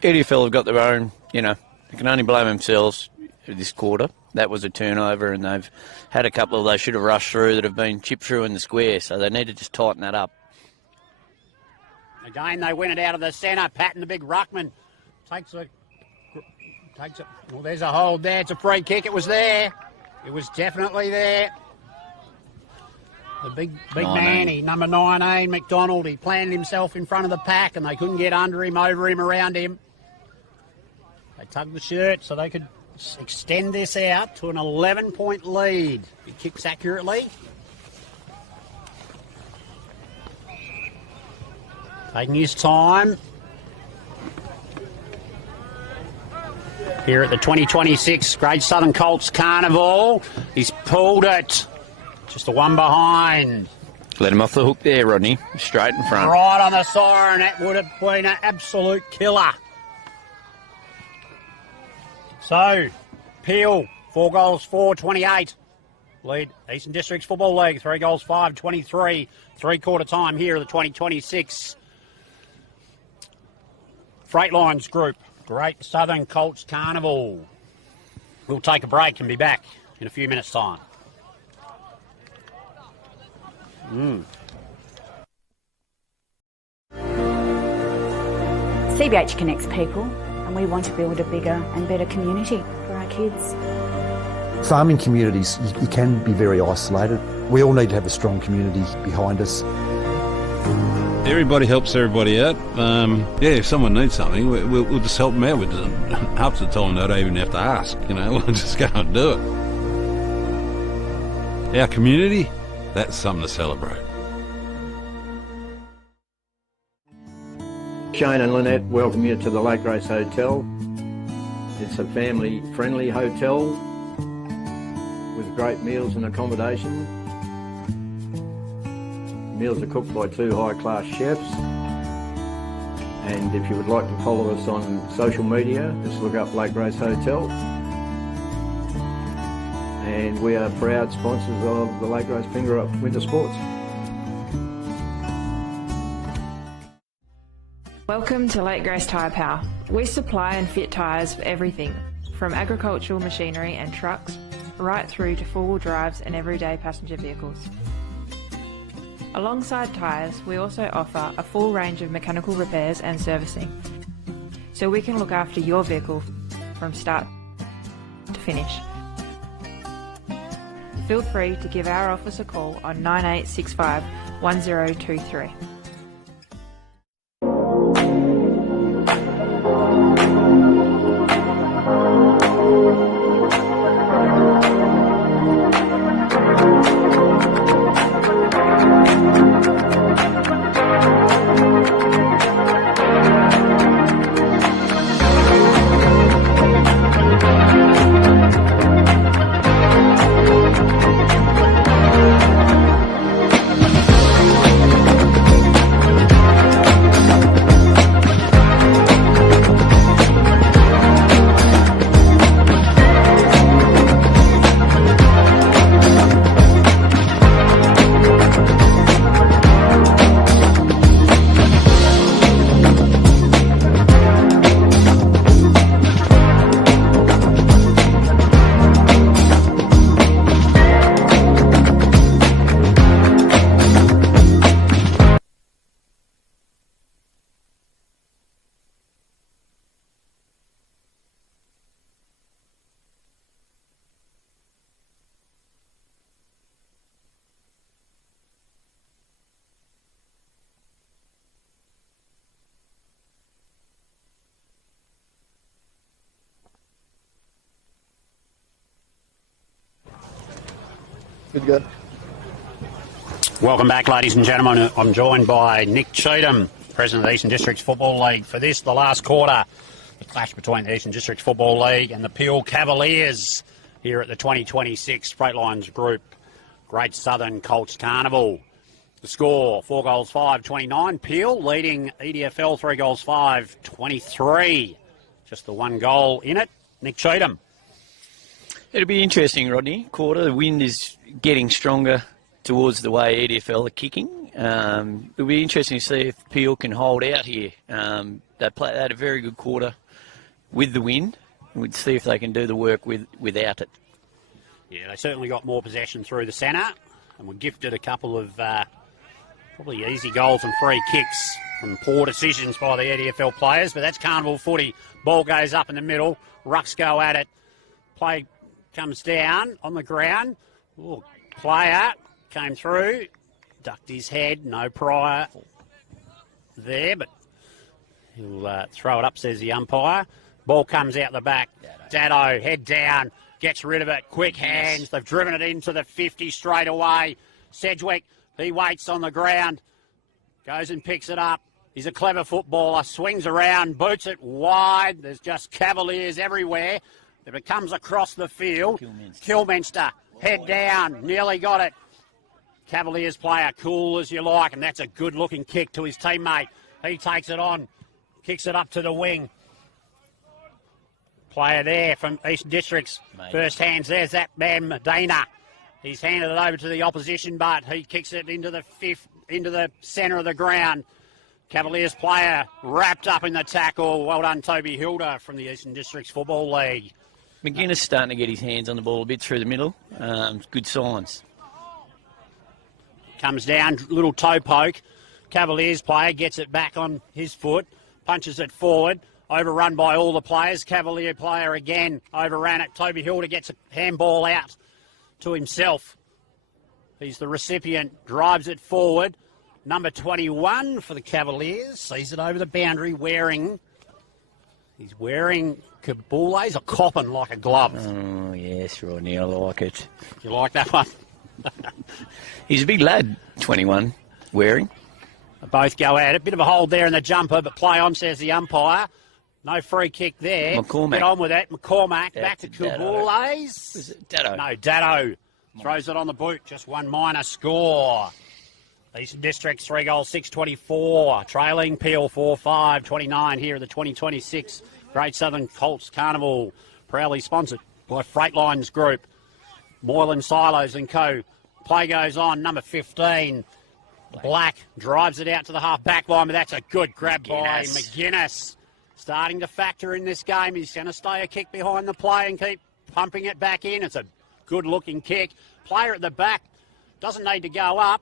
EDFL have got their own, they can only blame themselves this quarter. That was a turnover, and they've had a couple of those should have rushed through that have been chipped through in the square, so they need to just tighten that up. Again, they win it out of the centre. Patton, the big ruckman, takes it. Well, there's a hold there. It's a free kick. It was there. It was definitely there. The big man, number 19, McDonald, he planted himself in front of the pack and they couldn't get under him, over him, around him. They tugged the shirt so they could extend this out to an 11-point lead. He kicks accurately. Taking his time. Here at the 2026 Great Southern Colts Carnival. He's pulled it. Just the one behind. Let him off the hook there, Rodney. Straight in front. Right on the siren. That would have been an absolute killer. So, Peel, 4 goals, 4, 28. Lead Eastern Districts Football League, 3 goals, 5, 23. 3-quarter time here at the 2026 Freightlines Group. Great Southern Colts Carnival. We'll take a break and be back in a few minutes' time. CBH connects people, and we want to build a bigger and better community for our kids. Farming communities, you can be very isolated. We all need to have a strong community behind us. Everybody helps everybody out. If someone needs something, we'll just help them out with it. Half the time they don't even have to ask, we'll just go and do it. Our community, that's something to celebrate. Shane and Lynette welcome you to the Lake Race Hotel. It's a family-friendly hotel with great meals and accommodation. meals are cooked by 2 high-class chefs. And if you would like to follow us on social media, just look up Lake Grace Hotel. And we are proud sponsors of the Lake Grace Finger Up Winter Sports. Welcome to Lake Grace Tyre Power. We supply and fit tyres for everything, from agricultural machinery and trucks, right through to four-wheel drives and everyday passenger vehicles. Alongside tyres, we also offer a full range of mechanical repairs and servicing, so we can look after your vehicle from start to finish. Feel free to give our office a call on 9865 1023. Good, good. Welcome back, ladies and gentlemen. I'm joined by Nick Cheatham, President of the Eastern Districts Football League. For this, the last quarter, the clash between the Eastern Districts Football League and the Peel Cavaliers here at the 2026 Freight Lines Group Great Southern Colts Carnival. The score, 4 goals 5-29. Peel leading EDFL 3 goals 5-23. Just the one goal in it. Nick Cheatham. It'll be interesting, Rodney. Quarter, the wind is getting stronger towards the way EDFL are kicking. It'll be interesting to see if Peel can hold out here. They had a very good quarter with the wind. We'd see if they can do the work without it. Yeah, they certainly got more possession through the centre and were gifted a couple of probably easy goals and free kicks from poor decisions by the EDFL players, but that's Carnival footy. Ball goes up in the middle, rucks go at it, play comes down on the ground. Ooh, player came through, ducked his head, no prior there, but he'll throw it up, says the umpire. Ball comes out the back. Dado, head down, gets rid of it, quick hands. They've driven it into the 50 straight away. Sedgwick, he waits on the ground, goes and picks it up. He's a clever footballer, swings around, boots it wide. There's just Cavaliers everywhere. If it comes across the field, Kilminster, head down, nearly got it. Cavaliers player, cool as you like, and that's a good-looking kick to his teammate. He takes it on, kicks it up to the wing. Player there from Eastern Districts. First hands, there's that man, Medina. He's handed it over to the opposition, but he kicks it into the centre of the ground. Cavaliers player wrapped up in the tackle. Well done, Toby Hilda from the Eastern Districts Football League. McGuinness starting to get his hands on the ball a bit through the middle. Good signs. Comes down, little toe poke. Cavaliers player gets it back on his foot, punches it forward, overrun by all the players. Cavalier player again overran it. Toby Hilda gets a handball out to himself. He's the recipient, drives it forward. Number 21 for the Cavaliers sees it over the boundary He's wearing Kabules or Coppin like a glove. Oh, yes, Rodney, I like it. You like that one? He's a big lad, 21, wearing. They both go at it. Bit of a hold there in the jumper, but play on, says the umpire. No free kick there. McCormack. Get on with it. McCormack back to Dado. Kabules. Was it Dado? No, Dado. Throws it on the boot. Just one minor score. Eastern Districts 3 goals 6-24. Trailing Peel 4-5-29 here at the 2026 Great Southern Colts Carnival. Proudly sponsored by Freightlines Group. Moylan Silos and Co. Play goes on. Number 15. Black drives it out to the half-back line, but that's a good grab by McGuinness. Starting to factor in this game. He's going to stay a kick behind the play and keep pumping it back in. It's a good-looking kick. Player at the back doesn't need to go up.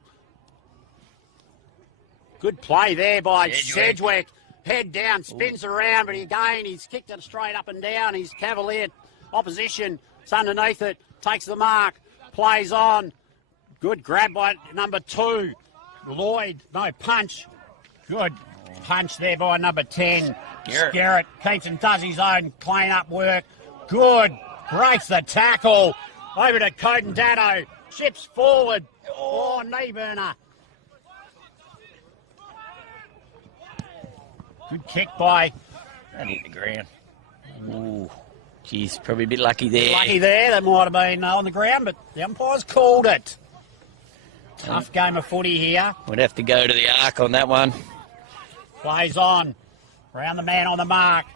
Good play there by Sedgwick. Head down, spins around, but again, he's kicked it straight up and down. He's cavalier opposition. It's underneath it. Takes the mark. Plays on. Good grab by number 2. Lloyd. No, punch. Good punch there by number 10. Garrett keeps and does his own clean-up work. Good. Breaks the tackle. Over to Coden Dado. Chips forward. Oh, knee burner. Good kick by... That hit the ground. Ooh. Geez, probably a bit lucky there. Lucky there. That might have been on the ground, but the umpires called it. Tough game of footy here. Would have to go to the arc on that one. Plays on. Round the man on the mark.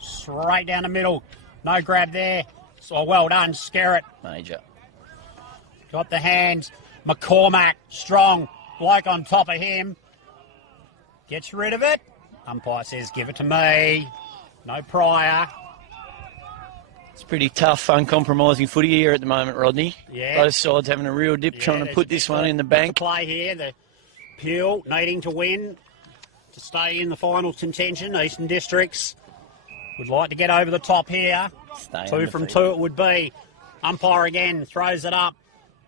Straight down the middle. No grab there. So well done, Skerritt. Major. Got the hands. McCormack, strong. Bloke on top of him. Gets rid of it. Umpire says, give it to me. No prior. It's pretty tough, uncompromising footy here at the moment, Rodney. Yeah. Both sides having a real dip, trying to put this one in the bank. Play here. The Peel needing to win to stay in the final contention. Eastern Districts would like to get over the top here. 2 from 2 it would be. Umpire again throws it up.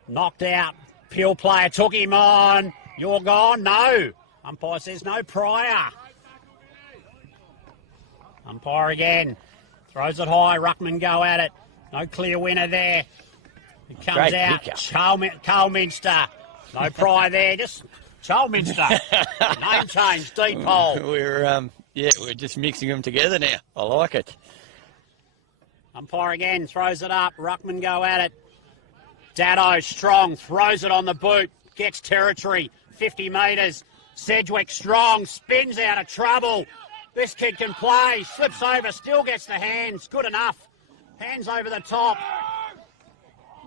Knocked out. Peel player took him on. You're gone? No. Umpire says no prior. Umpire again. Throws it high. Ruckman go at it. No clear winner there. It comes out. Coleminster. No prior there. Just Coleminster. Name change. Deep hole. We're just mixing them together now. I like it. Umpire again. Throws it up. Ruckman go at it. Dado strong. Throws it on the boot. Gets territory. 50 metres. Sedgwick strong. Spins out of trouble. This kid can play, slips over, still gets the hands. Good enough. Hands over the top.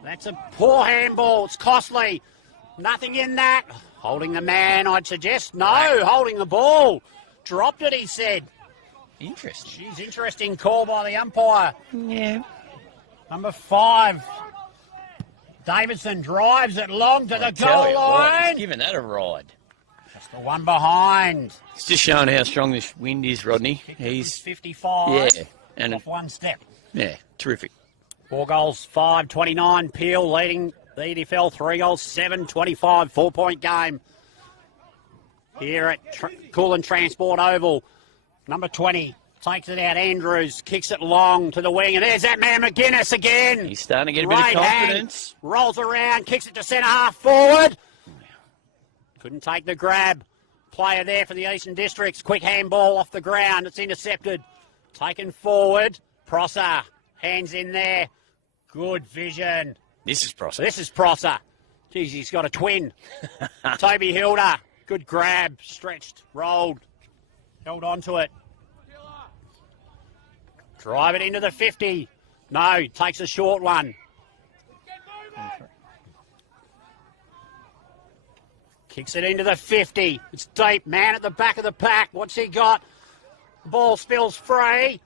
That's a poor handball. It's costly. Nothing in that. Holding the man, I'd suggest. No, holding the ball. Dropped it, he said. Interesting. Jeez, interesting call by the umpire. Yeah. Number 5. Davidson drives it long to the goal line. He's giving that a ride. The one behind. It's just showing how strong this wind is, Rodney. He's 55. Yeah. And off one step. Yeah, terrific. 4 goals, 5-29. Peel leading the EDFL. 3 goals, 7-25. 4-point game here at Coolin Transport Oval. Number 20 takes it out. Andrews kicks it long to the wing. And there's that man McGuinness again. He's starting to get a bit of confidence. Rolls around, kicks it to centre half forward. Couldn't take the grab. Player there for the Eastern Districts. Quick handball off the ground. It's intercepted. Taken forward. Prosser. Hands in there. Good vision. This is Prosser. This is Prosser. Geez, he's got a twin. Toby Hilda. Good grab. Stretched. Rolled. Held onto it. Drive it into the 50. No. Takes a short one. Kicks it into the 50. It's deep. Man at the back of the pack. What's he got? The ball spills free.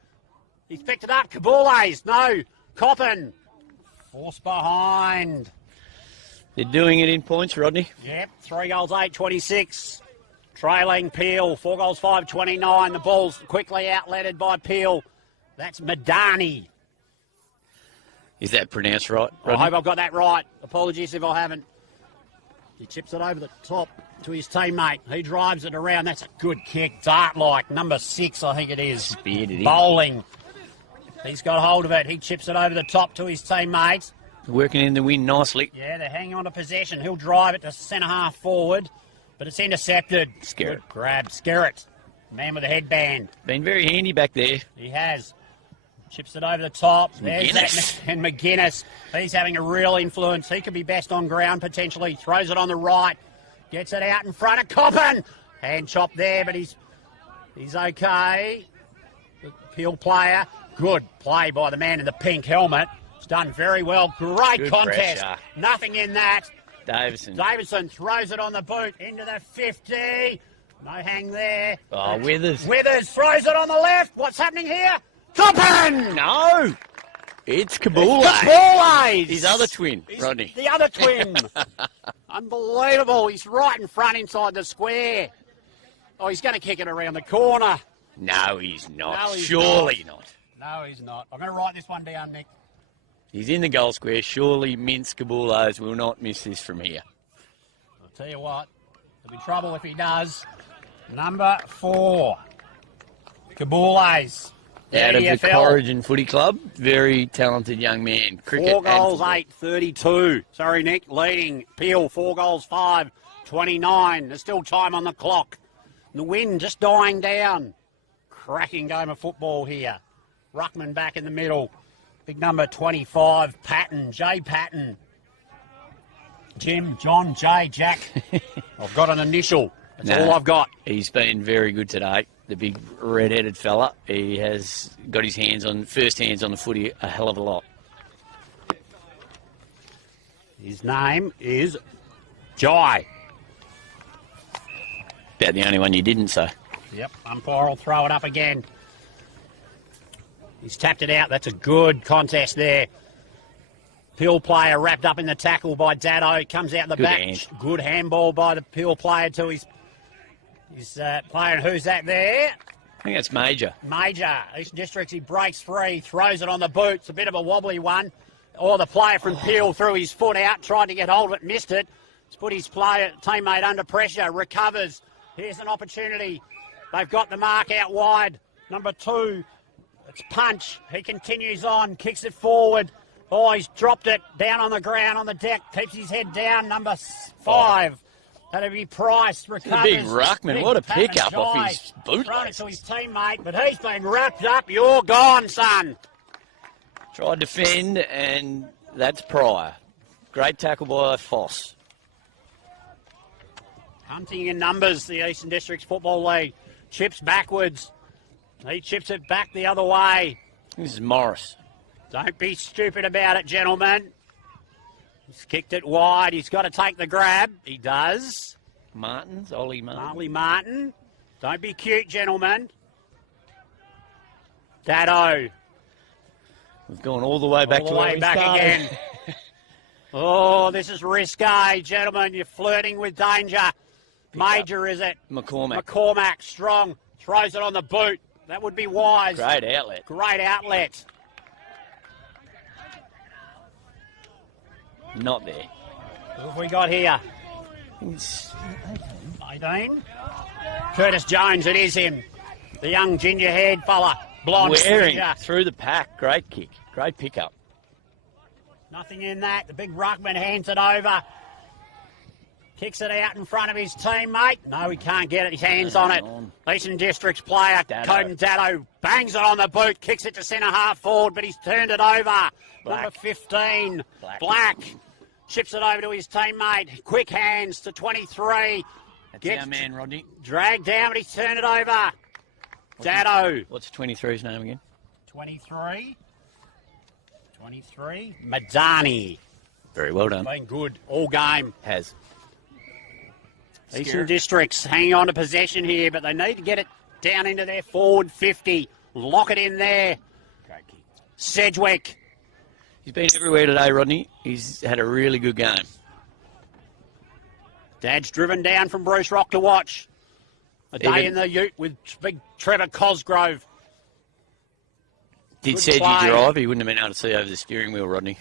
He's picked it up. Kabules. No. Coppin. Force behind. They're doing it in points, Rodney. Yep. 3 goals, 8-26. Trailing Peel. 4 goals, 5-29. The ball's quickly outletted by Peel. That's Madani. Is that pronounced right, I Rodney? hope I've got that right. Apologies if I haven't. He chips it over the top to his teammate. He drives it around. That's a good kick. Dart-like. Number 6, I think it is. Speared it in. Bowling. He's got hold of it. He chips it over the top to his teammate. Working in the wind nicely. Yeah, they're hanging on to possession. He'll drive it to centre half forward, but it's intercepted. Skerritt. Good grab. Skerritt. Man with the headband. Been very handy back there. He has. Chips it over the top. There's that. And McGuinness. He's having a real influence. He could be best on ground potentially. Throws it on the right. Gets it out in front of Coppin. Hand chop there, but he's okay. The Peel player. Good play by the man in the pink helmet. It's done very well. Great Good contest. pressure. Nothing in that. Davison throws it on the boot into the 50. No hang there. Oh, Withers throws it on the left. What's happening here? Coppin! No! It's Kabule. His other twin, Rodney. The other twin. Unbelievable. He's right in front inside the square. Oh, he's going to kick it around the corner. No, he's not. No, he's Surely not. No, he's not. I'm going to write this one down, Nick. He's in the goal square. Surely Mince Kabulos will not miss this from here. I'll tell you what. There'll be trouble if he does. Number 4. Kabules. Out of the Corrigan Footy Club. Very talented young man. Cricket 4 goals, and 8, 32. Sorry, Nick. Leading Peel, 4 goals, 5, 29. There's still time on the clock. The wind just dying down. Cracking game of football here. Ruckman back in the middle. Big number 25, Patton, J. Patton. Jim, John, J, Jack. I've got an initial. That's all I've got. He's been very good today. The big red-headed fella. He has got his first hands on the footy a hell of a lot. His name is Jai. About the only one you didn't say. Yep, umpire will throw it up again. He's tapped it out. That's a good contest there. Peel player wrapped up in the tackle by Dado. Comes out the back. Hand. Good handball by the Peel player to his player. And who's that there? I think that's Major. Major. Eastern Districts, he breaks free, throws it on the boot. It's a bit of a wobbly one. Or the player from Peel threw his foot out, tried to get hold of it, missed it. It's put his teammate under pressure, recovers. Here's an opportunity. They've got the mark out wide. Number 2, it's Punch. He continues on, kicks it forward. Oh, he's dropped it down on the ground on the deck, keeps his head down. Number 5. That'll be Price. Recovers. Big ruckman. What a pickup off his boot. Thrown it to his teammate, but he's been wrapped up. You're gone, son. Tried to defend, and that's Pryor. Great tackle by Foss. Hunting in numbers, the Eastern Districts Football League. Chips backwards. He chips it back the other way. This is Morris. Don't be stupid about it, gentlemen. He's kicked it wide. He's got to take the grab. He does. Ollie Martin. Ollie Martin. Don't be cute, gentlemen. Dado. We've gone all the way back all to the where way we back started. again. Oh, this is risque, gentlemen. You're flirting with danger. Major, is it? McCormack, strong. Throws it on the boot. That would be wise. Great outlet. Great outlet. Not there. What have we got here? 18. Curtis Jones, it is him. The young ginger-haired fella. Blonde. Wearing ginger. through the pack. Great kick. Great pickup. Nothing in that. The big ruckman hands it over. Kicks it out in front of his teammate. No, he can't get it. His hands on it. Eastern Districts player, Coden Dado, bangs it on the boot, kicks it to centre half forward, but he's turned it over. Number 15, Black. Chips it over to his teammate. Quick hands to 23. That's our man, Rodney. Dragged down, but he's turned it over. Dado. What's 23's name again? 23. Madani. Very well done. Been good all game. Has. Eastern Districts hanging on to possession here, but they need to get it down into their forward 50. Lock it in there. Great kick. Sedgwick. He's been everywhere today, Rodney. He's had a really good game. Dad's driven down from Bruce Rock to watch. A day in the ute with big Trevor Cosgrove. Did Good Sedgy play. drive? He wouldn't have been able to see over the steering wheel, Rodney.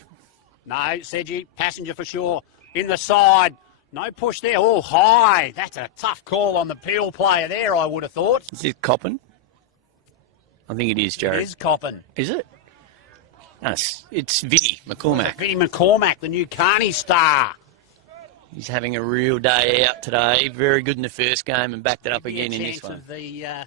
No, Sedgy, passenger for sure. In the side. No push there. Oh, high. That's a tough call on the Peel player there, I would have thought. Is it Coppin? I think it is, Jared. It is Coppin. Is it? No, it's Vinny McCormack. Vinny McCormack, the new Carney star. He's having a real day out today. Very good in the first game and backed it up again in this one. Of the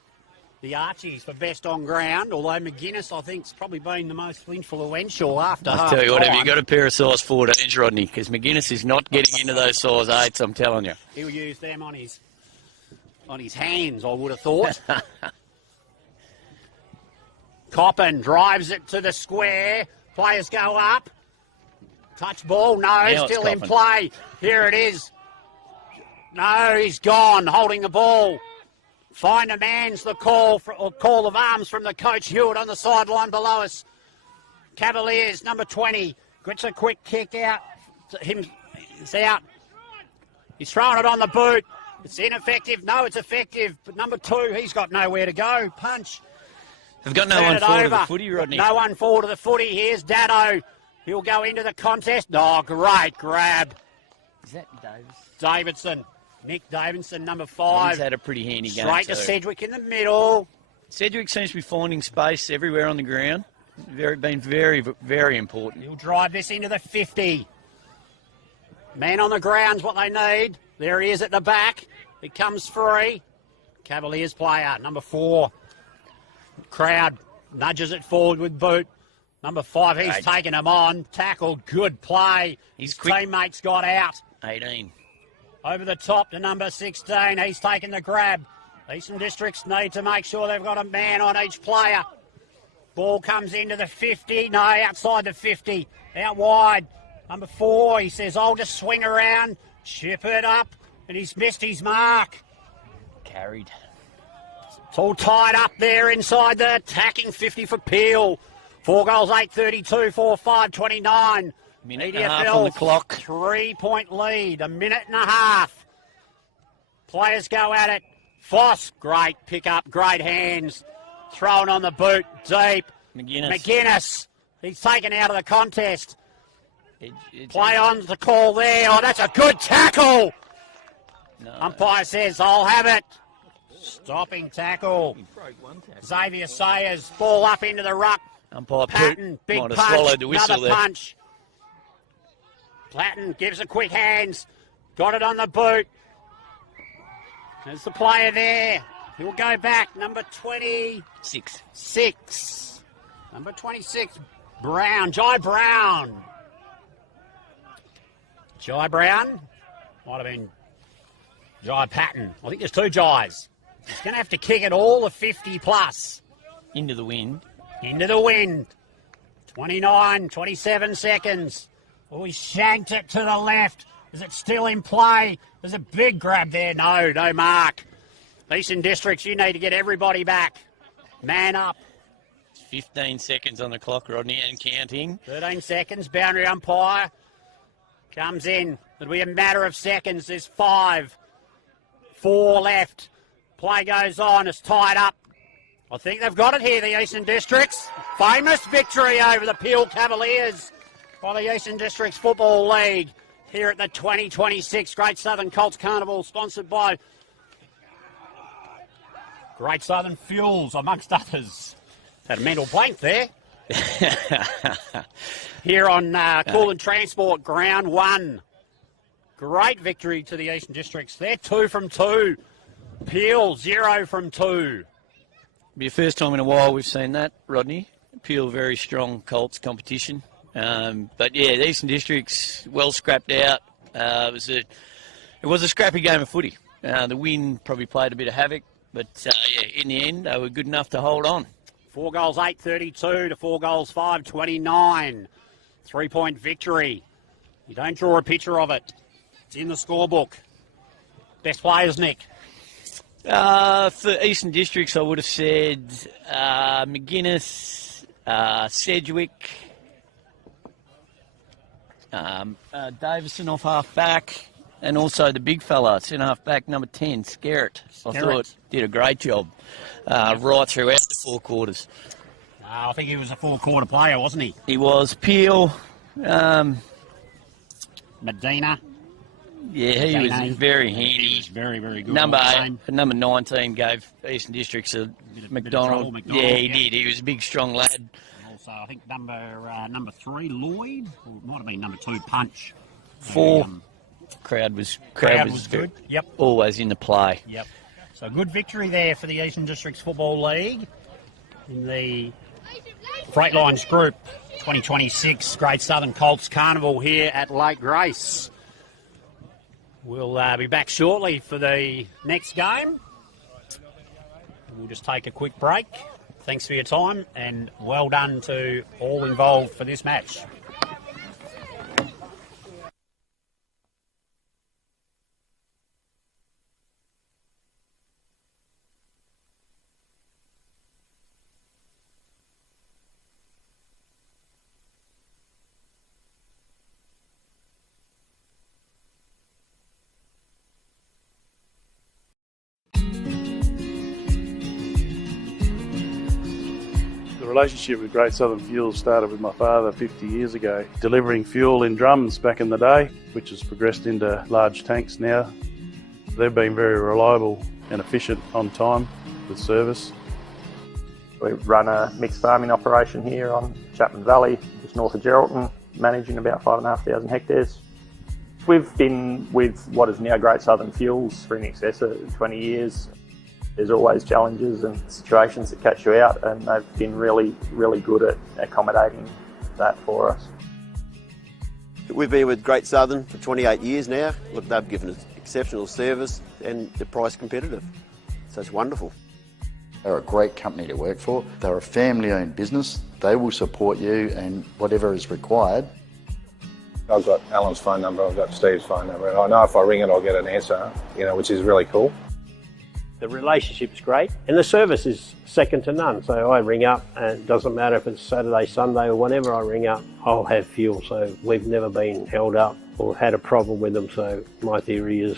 the Archies for best on ground, although McGuinness, I think, has probably been the most influential after half I'll tell you what, have you time. got a pair of size 14s, Rodney? Because McGuinness is not getting into those size 8s, I'm telling you. He'll use them on his hands, I would have thought. Coppin drives it to the square. Players go up. Touch ball, no, Now still it's in Coppin. play. Here it is. No, he's gone, holding the ball. Find a man's the call, or call of arms from the coach Hewitt on the sideline below us. Cavaliers, number 20, gets a quick kick out. It's out. He's throwing it on the boot. It's ineffective. No, it's effective. But number 2, he's got nowhere to go. Punch. They've got no Turn one it forward to the over. footy, Rodney. No one forward to the footy. Here's Dado. He'll go into the contest. Oh, great grab. Is that Davis? Davidson. Nick Davidson, number 5. He's had a pretty handy game. Straight to too. Sedgwick in the middle. Sedgwick seems to be finding space everywhere on the ground. Been very, very important. He'll drive this into the 50. Man on the ground's what they need. There he is at the back. It comes free. Cavaliers player, number 4. Crowd nudges it forward with boot. Number 5, he's Great. taken him on. Tackle, good play. His His quick- teammates got out. 18. Over the top to number 16. He's taken the grab. Eastern Districts need to make sure they've got a man on each player. Ball comes into the 50. No, outside the 50. Out wide. Number 4, he says, I'll just swing around, chip it up, and he's missed his mark. Carried. It's all tied up there inside the attacking 50 for Peel. 4 goals, 8:32, 4-5, 29. Minute and a half on the clock. 3-point lead, a minute and a half. Players go at it. Foss, great pick-up, great hands. Thrown on the boot, deep. McGuinness, he's taken out of the contest. Play on the call there. Oh, that's a good tackle. Umpire says, I'll have it. Stopping tackle. Xavier Sayers, ball up into the ruck. Umpire Patton, big might have punch, swallowed the whistle another there. punch. Platten gives a quick hands. Got it on the boot. There's the player there. He'll go back. Number 26. Number 26, Brown. Jai Brown. Jai Brown. Might have been Jai Patton. I think there's 2 Jais. He's going to have to kick it all the 50 plus. Into the wind. Into the wind. 29, 27 seconds. Oh, he shanked it to the left. Is it still in play? There's a big grab there. No mark. Eastern Districts, you need to get everybody back. Man up. 15 seconds on the clock, Rodney, and counting. 13 seconds. Boundary umpire comes in. It'll be a matter of seconds. There's 5. 4 left. Play goes on. It's tied up. I think they've got it here, the Eastern Districts. Famous victory over the Peel Cavaliers by the Eastern Districts Football League here at the 2026 Great Southern Colts Carnival, sponsored by Great Southern Fuels, amongst others. Had a mental blank there. Here on Coolin Transport, Ground 1. Great victory to the Eastern Districts. They're 2 from 2. Peel, 0 from 2. Be the first time in a while we've seen that, Rodney. Peel, very strong Colts competition. But yeah, the Eastern Districts well scrapped out. It was a scrappy game of footy. The wind probably played a bit of havoc, but in the end they were good enough to hold on. 4 goals, 8:32 to 4 goals, 5:29. 3-point victory. You don't draw a picture of it. It's in the scorebook. Best players, Nick. For Eastern Districts, I would have said McGuinness, Sedgwick, Davison off half back, and also the big fella, centre half back, number 10, Skerritt. I thought did a great job right throughout the 4 quarters. I think he was a 4-quarter player, wasn't he? He was. Peel. Medina. Yeah, he was very handy. He was very, very good. Number 19 gave Eastern Districts a McDonald. Yeah, he did. He was a big, strong lad. Also, I think number 3, Lloyd, or it might have been number 2, Punch. 4. Crowd was good. Yep. Always in the play. Yep. So good victory there for the Eastern Districts Football League in the Freight Lines Group 2026 Great Southern Colts Carnival here at Lake Grace. We'll be back shortly for the next game. We'll just take a quick break. Thanks for your time and well done to all involved for this match. The relationship with Great Southern Fuels started with my father 50 years ago, delivering fuel in drums back in the day, which has progressed into large tanks now. They've been very reliable and efficient on time with service. We run a mixed farming operation here on Chapman Valley, just north of Geraldton, managing about 5,500 hectares. We've been with what is now Great Southern Fuels for in excess of 20 years. There's always challenges and situations that catch you out, and they've been really, really good at accommodating that for us. We've been with Great Southern for 28 years now. Look, they've given us exceptional service and they're price competitive. So it's wonderful. They're a great company to work for. They're a family-owned business. They will support you and whatever is required. I've got Alan's phone number, I've got Steve's phone number, and I know if I ring it I'll get an answer, which is really cool. The relationship's great and the service is second to none. So I ring up and it doesn't matter if it's Saturday, Sunday or whenever I ring up, I'll have fuel. So we've never been held up or had a problem with them. So my theory is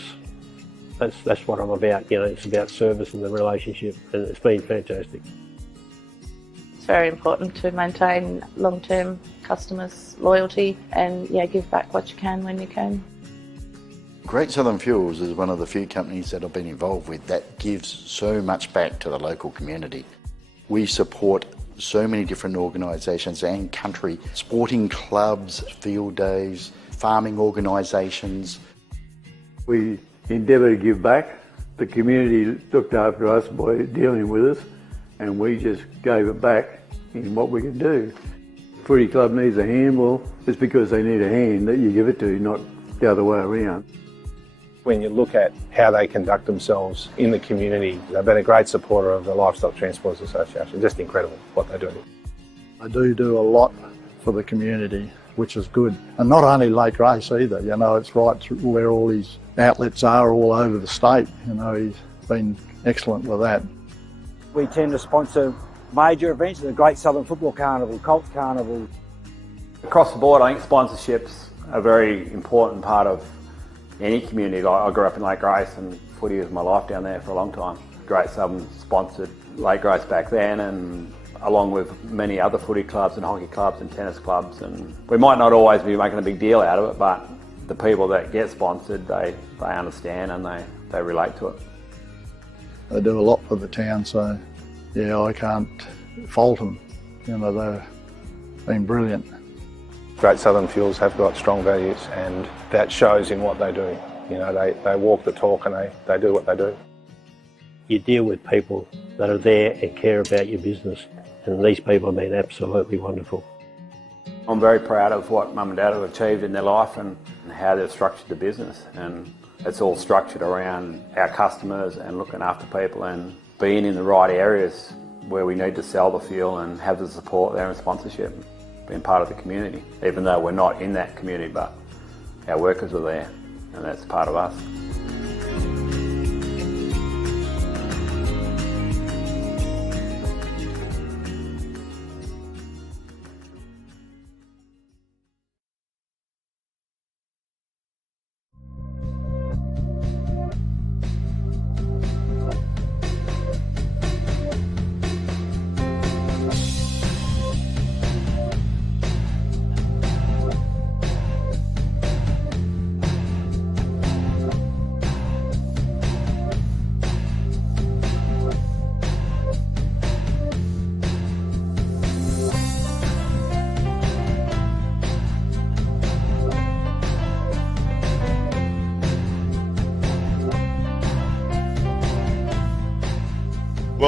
that's what I'm about. It's about service and the relationship, and it's been fantastic. It's very important to maintain long-term customers' loyalty and give back what you can when you can. Great Southern Fuels is one of the few companies that I've been involved with that gives so much back to the local community. We support so many different organisations and country, sporting clubs, field days, farming organisations. We endeavour to give back. The community looked after us by dealing with us, and we just gave it back in what we can do. Footy club needs a hand, well, it's because they need a hand that you give it to, not the other way around. When you look at how they conduct themselves in the community, they've been a great supporter of the Livestock Transporters Association. Just incredible what they do. They do a lot for the community, which is good. And not only Lake Grace either, it's right through where all these outlets are all over the state. He's been excellent with that. We tend to sponsor major events, the Great Southern Football Carnival, Colts Carnival. Across the board, I think sponsorships are a very important part of any community. I grew up in Lake Grace and footy was my life down there for a long time. Great Southern sponsored Lake Grace back then, and along with many other footy clubs and hockey clubs and tennis clubs, and we might not always be making a big deal out of it, but the people that get sponsored, they understand and they relate to it. They do a lot for the town, so I can't fault them. They've been brilliant. Great Southern Fuels have got strong values, and that shows in what they do. They walk the talk and they do what they do. You deal with people that are there and care about your business, and these people have been absolutely wonderful. I'm very proud of what Mum and Dad have achieved in their life and how they've structured the business, and it's all structured around our customers and looking after people and being in the right areas where we need to sell the fuel and have the support there and sponsorship. Being part of the community, even though we're not in that community, but our workers are there and that's part of us.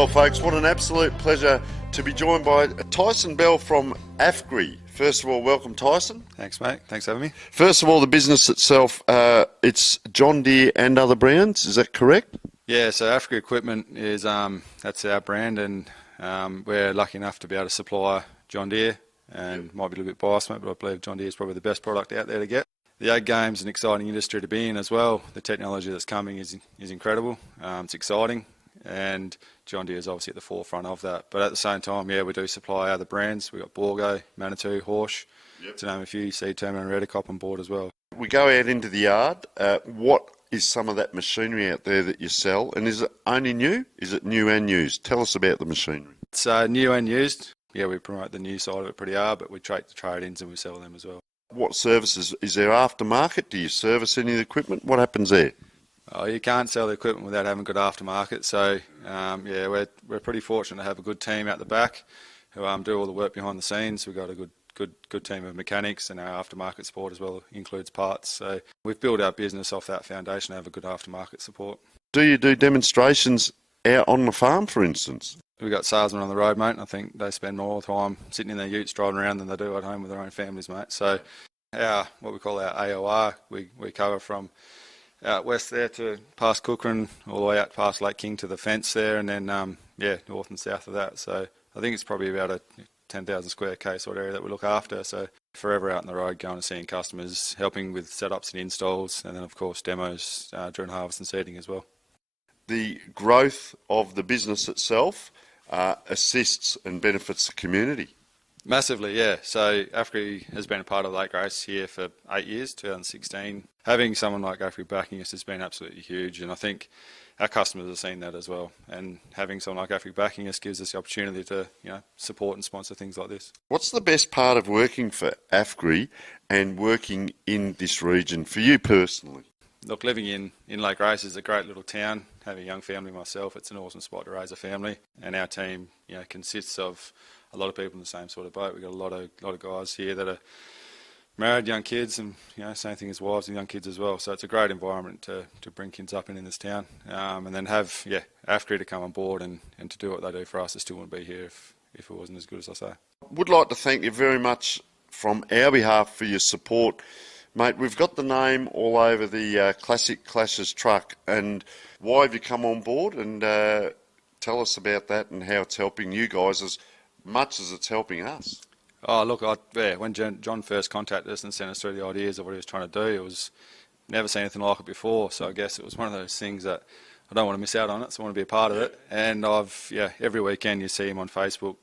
Well, folks, what an absolute pleasure to be joined by Tyson Bell from AFGRI. First of all, welcome, Tyson. Thanks, mate. Thanks for having me. First of all, the business itself, it's John Deere and other brands, is that correct? Yeah, so AFGRI Equipment is that's our brand, and we're lucky enough to be able to supply John Deere, and might be a little bit biased, mate, but I believe John Deere is probably the best product out there to get. The ag game's an exciting industry to be in as well. The technology that's coming is incredible. It's exciting, and John Deere is obviously at the forefront of that. But at the same time, yeah, we do supply other brands. We've got Borgo, Manitou, Horsch, to name a few. You see Terminal and Redicop on board as well. We go out into the yard. What is some of that machinery out there that you sell, and is it only new? Is it new and used? Tell us about the machinery. It's new and used. Yeah, we promote the new side of it pretty hard, but we take the trade-ins and we sell them as well. What services? Is there aftermarket? Do you service any of the equipment? What happens there? Oh, you can't sell the equipment without having good aftermarket. So, yeah, we're pretty fortunate to have a good team out the back who do all the work behind the scenes. We've got a good team of mechanics, and our aftermarket support as well includes parts. So we've built our business off that foundation to have a good aftermarket support. Do you do demonstrations out on the farm, for instance? We've got salesmen on the road, mate, and I think they spend more time sitting in their utes driving around than they do at home with their own families, mate. So what we call our AOR, we cover from out west there to past Cookham, all the way out past Lake King to the fence there, and then, north and south of that. So I think it's probably about a 10,000 square K sort of area that we look after. So forever out on the road, going and seeing customers, helping with setups and installs, and then, of course, demos during harvest and seeding as well. The growth of the business itself assists and benefits the community. Massively, yeah. So AFGRI has been a part of Lake Grace here for 8 years, 2016. Having someone like AFGRI backing us has been absolutely huge, and I think our customers have seen that as well. And having someone like AFGRI backing us gives us the opportunity to, support and sponsor things like this. What's the best part of working for AFGRI and working in this region for you personally? Look, living in Lake Grace is a great little town. Having a young family myself, it's an awesome spot to raise a family. And our team, consists of a lot of people in the same sort of boat. We've got a lot of guys here that are married, young kids, and same thing as wives and young kids as well. So it's a great environment to bring kids up in this town, and then have AFGRI to come on board and to do what they do for us. I still wouldn't be here if it wasn't as good as I say. Would like to thank you very much from our behalf for your support. Mate, we've got the name all over the Classic Clashes truck, and why have you come on board? And tell us about that and how it's helping you guys as much as it's helping us. Oh, look, when John first contacted us and sent us through the ideas of what he was trying to do, it was never seen anything like it before. So I guess it was one of those things that I don't want to miss out on it, so I want to be a part of it. And every weekend you see him on Facebook,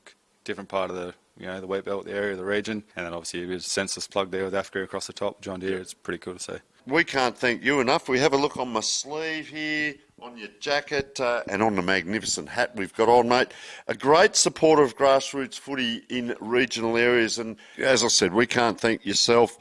different part of the the wheat belt, the area, the region, and then obviously there's a senseless plug there with AFGRI across the top, John Deere. It's pretty cool to see. We can't thank you enough. We have a look on my sleeve here, on your jacket, and on the magnificent hat we've got on, mate. A great supporter of grassroots footy in regional areas, and as I said, we can't thank yourself,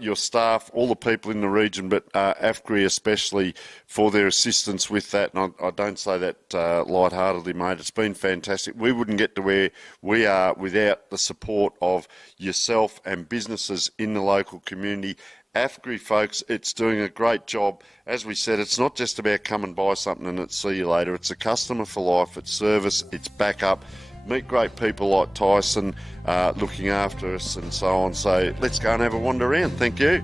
your staff, all the people in the region, but AFGRI especially for their assistance with that, and I don't say that lightheartedly, mate. It's been fantastic. We wouldn't get to where we are without the support of yourself and businesses in the local community. AFGRI, folks, it's doing a great job. As we said, it's not just about come and buy something and it's see you later. It's a customer for life. It's service. It's backup. Meet great people like Tyson looking after us and so on. So let's go and have a wander around. Thank you.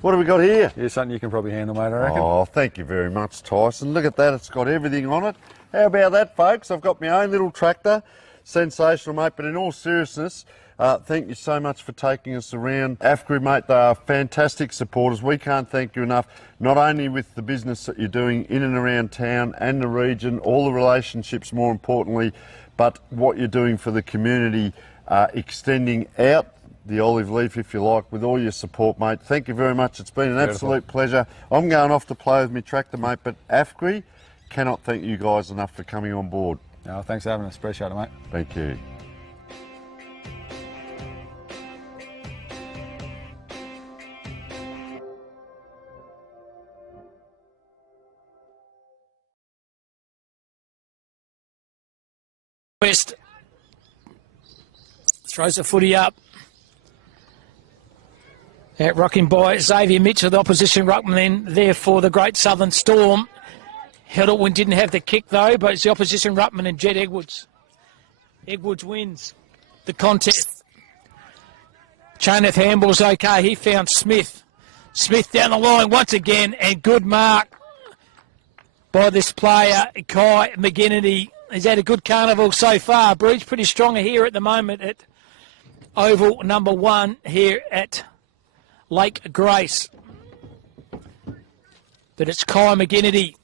What have we got here? Here's something you can probably handle, mate, I reckon. Oh, thank you very much, Tyson. Look at that. It's got everything on it. How about that, folks? I've got my own little tractor. Sensational, mate. But in all seriousness, thank you so much for taking us around. AFGRI, mate, they are fantastic supporters. We can't thank you enough, not only with the business that you're doing in and around town and the region, all the relationships more importantly, but what you're doing for the community, extending out the olive leaf, if you like, with all your support, mate. Thank you very much. It's been an absolute pleasure. I'm going off to play with my tractor, mate, but AFGRI cannot thank you guys enough for coming on board. No, thanks for having us. Appreciate it, mate. Thank you. Throws the footy up. Out rocking by Xavier Mitchell, the opposition ruckman then there for the Great Southern Storm. Heddleton didn't have the kick though, but it's the opposition ruckman and Jed Edwards. Edwards wins the contest. Chaineth handball's okay. He found Smith. Smith down the line once again, and good mark by this player, Kai McGinnity. He's had a good carnival so far. Breed's pretty strong here at the moment at oval number 1 here at Lake Grace. But it's Kai McGinnity.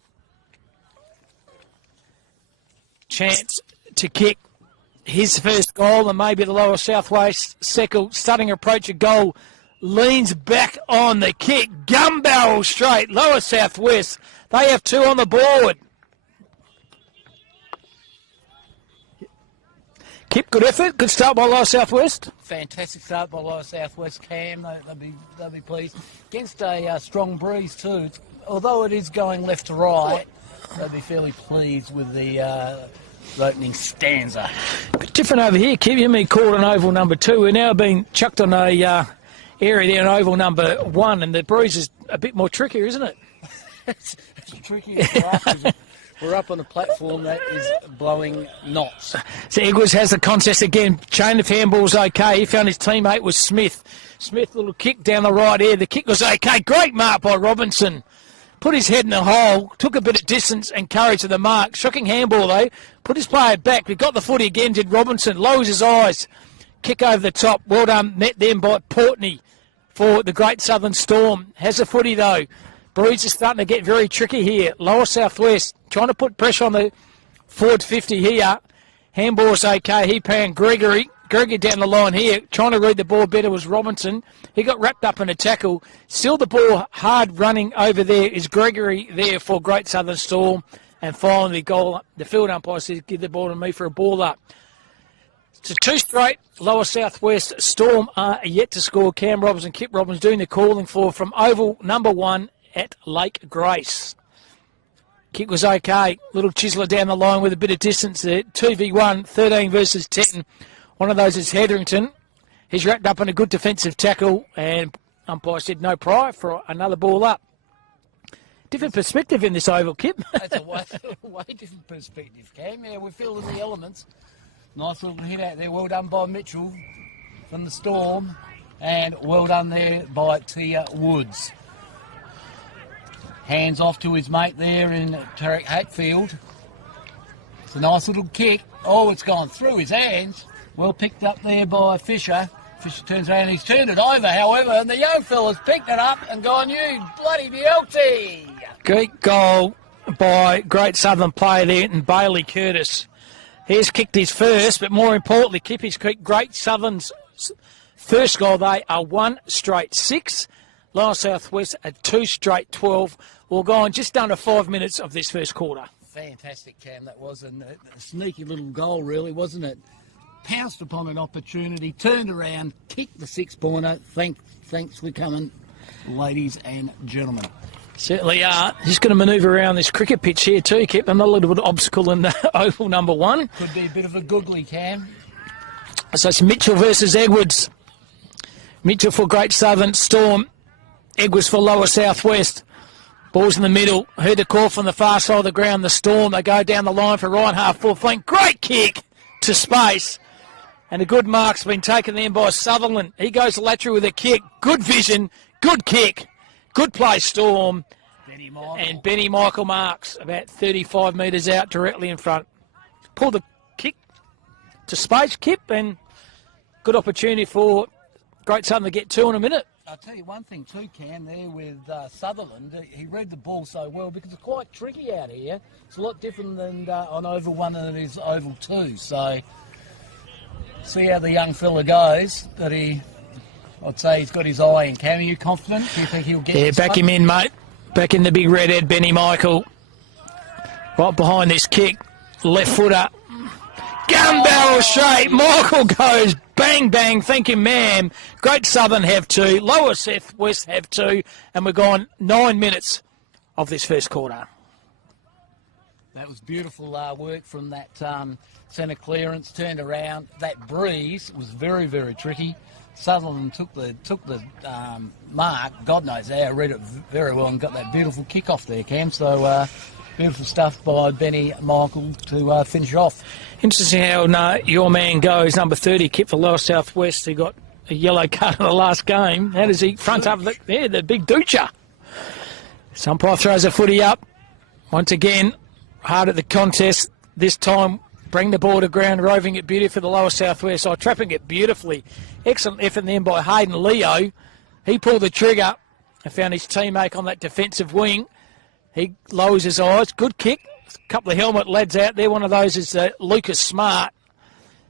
Chance to kick his first goal, and maybe the Lower Southwest second stunning approach of goal. Leans back on the kick. Gun barrel straight. Lower Southwest. They have 2 on the board. Kip, good effort. Good start by Lower Southwest. Fantastic start by Lower Southwest, Cam. They'll be pleased. Against a strong breeze too. Although it is going left to right, they'll be fairly pleased with the opening stanza. Bit different over here, Kip. You mean called on oval number 2. We're now being chucked on a area there on oval number 1, and the breeze is a bit more trickier, isn't it? It's tricky for us. We're up on a platform that is blowing knots. So Edwards has the contest again. Chain of handball's okay. He found his teammate was Smith. Smith, little kick down the right here. The kick was okay. Great mark by Robinson. Put his head in the hole, took a bit of distance and courage to the mark. Shocking handball though. Put his player back. We got the footy again, did Robinson. Lowers his eyes. Kick over the top. Well done. Met then by Portney for the Great Southern Storm. Has the footy though. Breeze is starting to get very tricky here. Lower Southwest trying to put pressure on the forward 50 here. Handball's okay. He found Gregory. Gregory down the line here. Trying to read the ball better was Robinson. He got wrapped up in a tackle. Still the ball hard running over there is Gregory there for Great Southern Storm. And finally goal. The field umpire says give the ball to me for a ball up. So 2 straight. Lower Southwest Storm are yet to score. Cam Robbins and Kip Robbins doing the calling for from oval number 1 at Lake Grace. Kick was okay. Little chiseler down the line with a bit of distance there. 2v1, 13 versus 10. One of those is Hetherington. He's wrapped up in a good defensive tackle, and umpire said no prior for another ball up. Different perspective in this oval, Kip. That's a way different perspective, Cam. Yeah, we're feeling the elements. Nice little hit out there. Well done by Mitchell from the Storm, and well done there by Tia Woods. Hands off to his mate there in Tarek Hatfield. It's a nice little kick. Oh, it's gone through his hands. Well picked up there by Fisher. Fisher turns around and he's turned it over, however, and the young fella's picked it up and gone, you bloody beauty. Great goal by Great Southern player there and Bailey Curtis. He's kicked his first, but more importantly, Kip, he's kicked Great Southern's first goal. They are 1 straight 6. Lower Southwest at 2 straight 12. We'll go on just under 5 minutes of this first quarter. Fantastic, Cam, that was a sneaky little goal, really, wasn't it? Pounced upon an opportunity, turned around, kicked the 6-pointer. Thanks for coming, ladies and gentlemen. Certainly are. Just going to manoeuvre around this cricket pitch here too, Kip. Another little bit of obstacle in the oval number 1. Could be a bit of a googly, Cam. So it's Mitchell versus Edwards. Mitchell for Great Southern Storm. Edwards for Lower Southwest. Ball's in the middle. Heard the call from the far side of the ground. The Storm, they go down the line for right half full flank. Great kick to space. And a good mark's been taken then by Sutherland. He goes lateral with a kick. Good vision. Good kick. Good play, Storm. And Benny Michael marks about 35 metres out directly in front. Pull the kick to space, Kip, and good opportunity for Great Southern to get 2 in a minute. I'll tell you one thing too, Cam, there with Sutherland. He read the ball so well because it's quite tricky out here. It's a lot different than on oval 1 than it is oval 2. So see how the young fella goes. But I'd say he's got his eye in. Cam, are you confident? Do you think he'll get Yeah, back him in, mate. Back in the big redhead, Benny Michael. Right behind this kick. Left footer. Gun barrel straight. Michael goes bang, bang. Thank you, ma'am. Great Southern have 2. Lower Southwest have 2. And we're gone 9 minutes of this first quarter. That was beautiful work from that centre clearance, turned around. That breeze was very, very tricky. Sutherland took the mark, God knows how, read it very well and got that beautiful kick off there, Cam. So beautiful stuff by Benny Michael to finish off. Interesting how your man goes, number 30, Kip for Lower South West. He got a yellow card in the last game. How does he front up the big doocher? Umpire throws a footy up. Once again, hard at the contest. This time, bring the ball to ground, roving it beautifully for the Lower South West side, trapping it beautifully. Excellent effort then by Hayden Leo. He pulled the trigger and found his teammate on that defensive wing. He lowers his eyes. Good kick. A couple of helmet lads out there. One of those is Lucas Smart.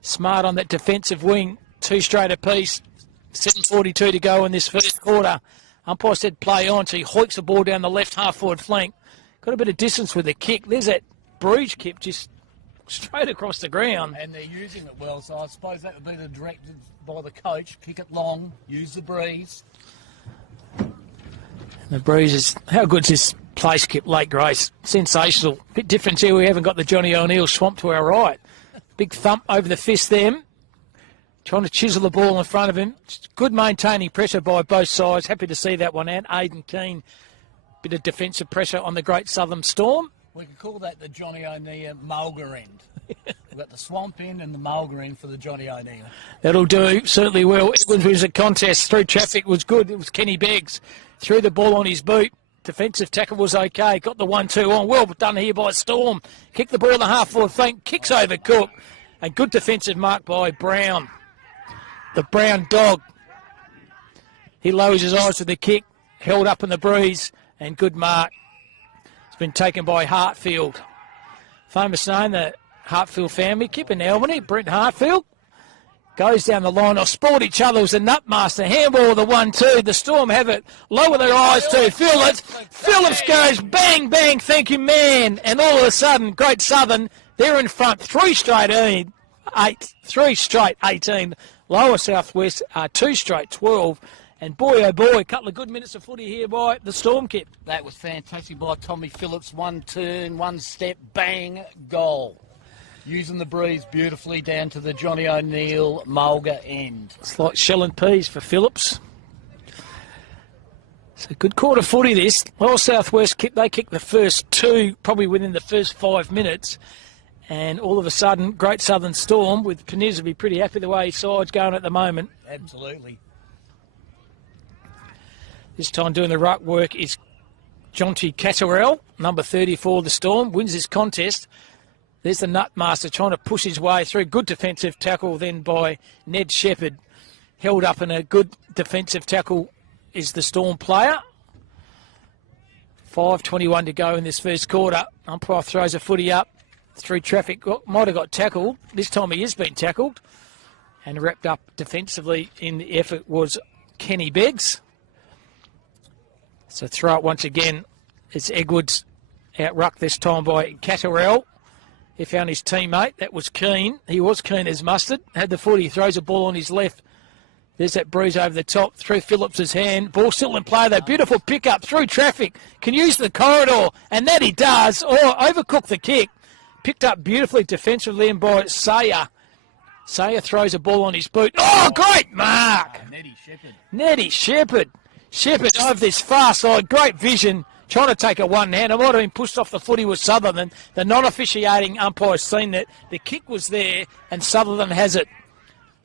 Smart on that defensive wing. 2 straight apiece. 7:42 to go in this first quarter. Umpire said play on, so he hoiks the ball down the left half-forward flank. Got a bit of distance with the kick. There's that breeze kick just straight across the ground. And they're using it well, so I suppose that would be the directive by the coach. Kick it long, use the breeze. The breeze is... How good's this place, Kip? Lake Grace. Sensational. Bit different here. We haven't got the Johnny O'Neill swamp to our right. Big thump over the fist there. Trying to chisel the ball in front of him. Good maintaining pressure by both sides. Happy to see that one out. Aidan Keane, bit of defensive pressure on the Great Southern Storm. We could call that the Johnny O'Neill Mulga end. We've got the swamp end and the Mulga end for the Johnny O'Neill. That'll do. Certainly will. Edwards wins the contest. Through traffic was good. It was Kenny Beggs. Threw the ball on his boot. Defensive tackle was okay. Got the 1-2 on. Well done here by Storm. Kicked the ball in the half-forward flank. Kicks over Cook. And good defensive mark by Brown. The Brown dog. He lowers his eyes to the kick. Held up in the breeze. And good mark. It's been taken by Hartfield. Famous name, the Hartfield family. Kip in Albany. Brent Hartfield. Goes down the line. Or sport each other was the Nutmaster. Handball the 1-2. The Storm have it. Lower their eyes to Phillips. Phillips goes bang, bang. Thank you, man. And all of a sudden, Great Southern, they're in front. 3 straight 18. Lower South West are 2 straight 12. And boy, oh boy, a couple of good minutes of footy here by the Storm, Kip. That was fantastic by Tommy Phillips. 1 turn, 1 step, bang, goal. Using the breeze beautifully down to the Johnny O'Neill Mulga end. It's like shell and peas for Phillips. It's a good quarter footy this. Lower South West, they kicked the first 2, probably within the first 5 minutes. And all of a sudden, Great Southern Storm, with Peniz will be pretty happy the way his side's going at the moment. Absolutely. This time doing the ruck work is Jonty Catterell, number 34, the Storm, wins this contest. There's the Nutmaster trying to push his way through. Good defensive tackle then by Ned Shepherd. Held up in a good defensive tackle is the Storm player. 5:21 to go in this first quarter. Umpire throws a footy up. Through traffic, might have got tackled. This time he has been tackled. And wrapped up defensively in the effort was Kenny Beggs. So throw it once again. It's Edwards out ruck this time by Catterell. He found his teammate. That was Keane. He was keen as mustard. Had the footy. Throws a ball on his left. There's that breeze over the top. Through Phillips' hand. Ball still in play though. Beautiful pick up through traffic. Can use the corridor. And that he does. Oh, overcooked the kick. Picked up beautifully defensively and by Sayer. Sayer throws a ball on his boot. Oh, great mark! Nettie Shepherd. Shepherd over this far side. Great vision. Trying to take a one-hand. It might have been pushed off the footy with Sutherland. The non-officiating umpire's seen that the kick was there and Sutherland has it.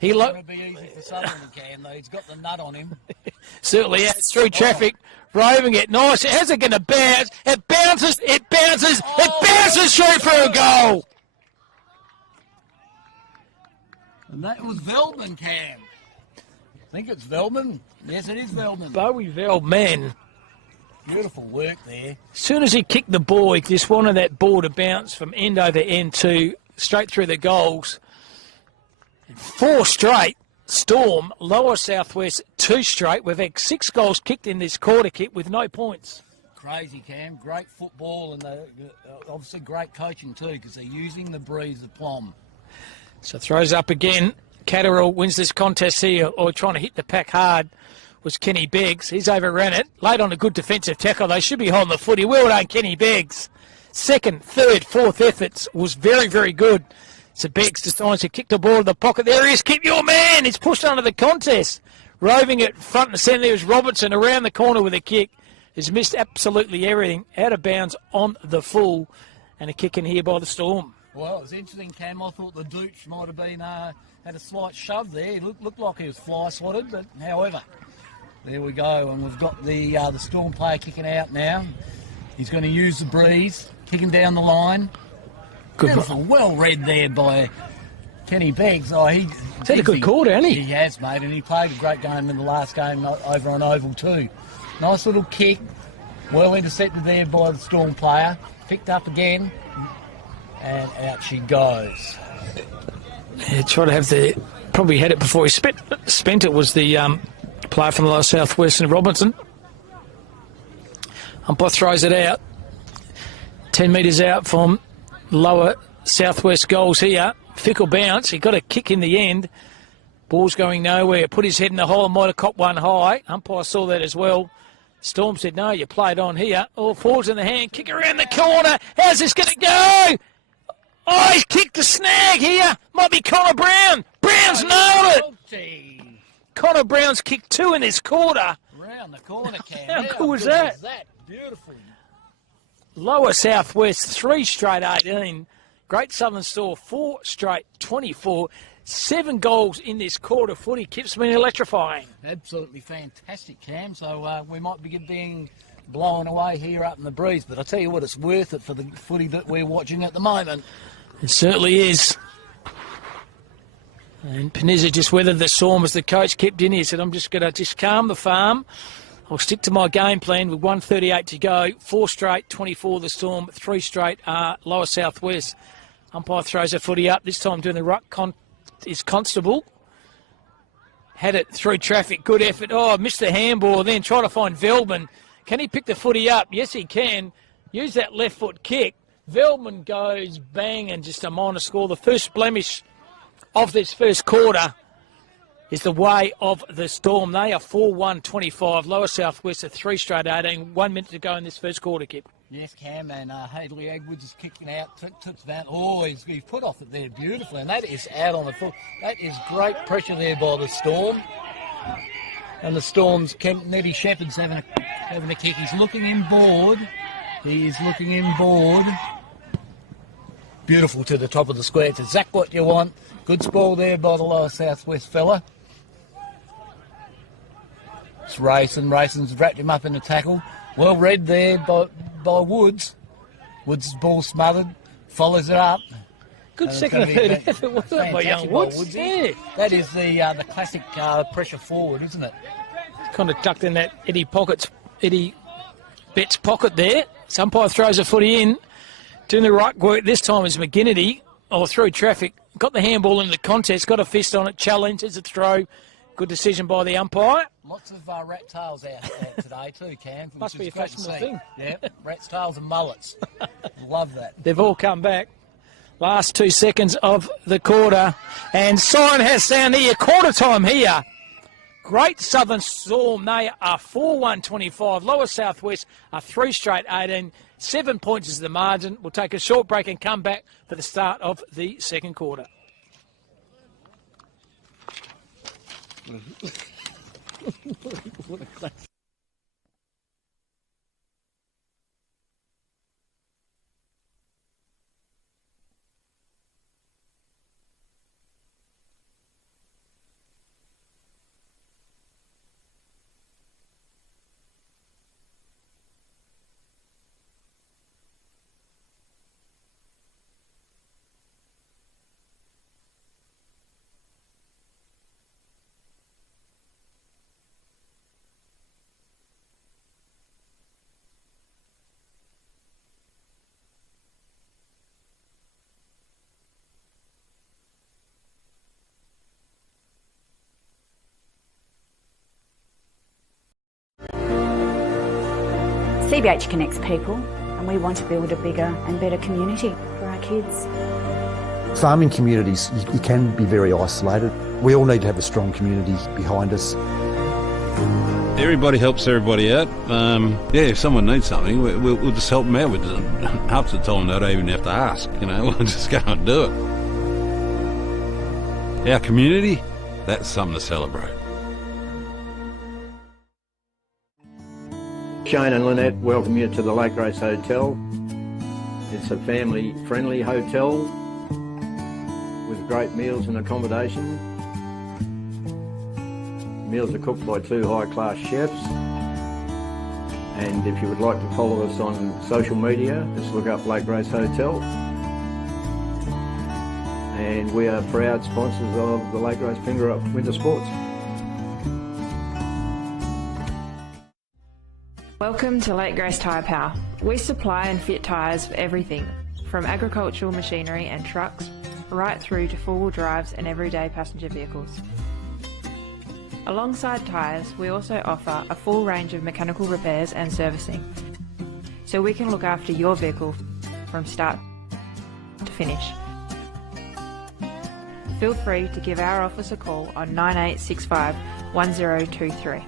It's going to be easy for Sutherland, Cam, though. He's got the nut on him. Certainly has. Through traffic. Roving it. Nice. How's it going to bounce? It bounces. It bounces. It bounces through for a goal. And that was Veldman, Cam. I think it's Veldman. Yes, it is Veldman. Bowie Veldman. Beautiful work there. As soon as he kicked the ball, he just wanted that ball to bounce from end over end to straight through the goals. 4 straight. Storm, Lower South West, 2 straight. We've had 6 goals kicked in this quarter, Kit, with no points. Crazy, Cam. Great football and obviously great coaching too, because they're using the breeze of plum. So throws up again. Catterall wins this contest here, or trying to hit the pack hard was Kenny Beggs. He's overran it. Late on a good defensive tackle. They should be holding the footy. Well done, Kenny Beggs. second, third, fourth efforts was very, very good. Sebek's decides to kick the ball to the pocket. There he is, keep your man. He's pushed under the contest. Roving it front and centre, there's Robertson around the corner with a kick. Has missed absolutely everything. Out of bounds on the full. And a kick in here by the Storm. Well, it was interesting, Cam. I thought the Dooch might have been had a slight shove there. He looked like he was fly-swatted, but however, there we go. And we've got the Storm player kicking out now. He's going to use the breeze, kicking down the line. Good. Beautiful, well read there by Kenny Beggs. Oh, he's had a good quarter, hasn't he? He has, mate, and he played a great game in the last game over on Oval too. Nice little kick, well intercepted there by the Storm player. Picked up again, and out she goes. Yeah, try to have probably had it before he spent it was the player from the Lower Southwest and Robinson. Umpire throws it out. 10 metres out from Lower Southwest goals here. Fickle bounce. He got a kick in the end. Ball's going nowhere. Put his head in the hole and might have copped one high. Umpire saw that as well. Storm said, no, you played on here. All forwards in the hand. Kick around the corner. How's this going to go? Oh, he's kicked the snag here. Might be Connor Brown. Brown's nailed it. Connor Brown's kicked 2 in this quarter. Round the corner, Cam. How cool was that? Beautiful. Lower Southwest, 3 straight 18. Great Southern Store, 4 straight 24. 7 goals in this quarter footy. Keeps me electrifying. Absolutely fantastic, Cam. So we might be being blown away here up in the breeze. But I tell you what, it's worth it for the footy that we're watching at the moment. It certainly is. And Panizza just weathered the storm as the coach kept in here. Said, I'm just going to calm the farm. I'll stick to my game plan with 1:38 to go. 4 straight 24 the Storm. 3 straight Lower Southwest. Umpire throws a footy up. This time doing the ruck is Constable. Had it through traffic. Good effort. Oh, missed the handball. Then trying to find Veldman. Can he pick the footy up? Yes, he can. Use that left foot kick. Veldman goes bang and just a minor score. The first blemish of this first quarter is the way of the Storm. They are 4-1-25. Lower Southwest are 3 straight 18. 1 minute to go in this first quarter, Kip. Yes, Cam, and Hadley Edwards is kicking out. Tips Van. Oh, he's put off it there beautifully, and that is out on the foot. That is great pressure there by the Storm. And the Storm's Nettie Shepherd's having a kick. He's looking inboard. He is looking inboard. Beautiful to the top of the square. It's exactly what you want. Good spoil there by the Lower Southwest fella. It's racing. Racing's wrapped him up in the tackle. Well read there by Woods. Woods' ball smothered. Follows it up. Good second and third effort, wasn't it, by young Woods? Woods? Yeah. That is the classic pressure forward, isn't it? Kind of tucked in that Eddie Betts pocket there. Umpire throws a footy in. Doing the right work this time is McGinnity. Through traffic. Got the handball in the contest. Got a fist on it. Challenge as a throw. Good decision by the umpire. Lots of rat tails out today too, Cam. Must be a fashionable thing. Yeah, rat's tails and mullets. Love that. They've all come back. Last 2 seconds of the quarter. And sign has down here. Quarter time here. Great Southern Storm. They are 4-1-25. Lower Southwest are 3 straight 18. 7 points is the margin. We'll take a short break and come back for the start of the second quarter. What a class. CBH connects people, and we want to build a bigger and better community for our kids. Farming communities, you can be very isolated. We all need to have a strong community behind us. Everybody helps everybody out. If someone needs something, we'll just help them out. We just, half the time they don't even have to ask, we'll just go and do it. Our community, that's something to celebrate. Shane and Lynette welcome you to the Lake Grace Hotel. It's a family-friendly hotel with great meals and accommodation. Meals are cooked by 2 high-class chefs. And if you would like to follow us on social media, just look up Lake Grace Hotel. And we are proud sponsors of the Lake Grace Ongerup Winter Sports. Welcome to Lake Grace Tyre Power. We supply and fit tyres for everything, from agricultural machinery and trucks, right through to four-wheel drives and everyday passenger vehicles. Alongside tyres, we also offer a full range of mechanical repairs and servicing, so we can look after your vehicle from start to finish. Feel free to give our office a call on 9865 1023.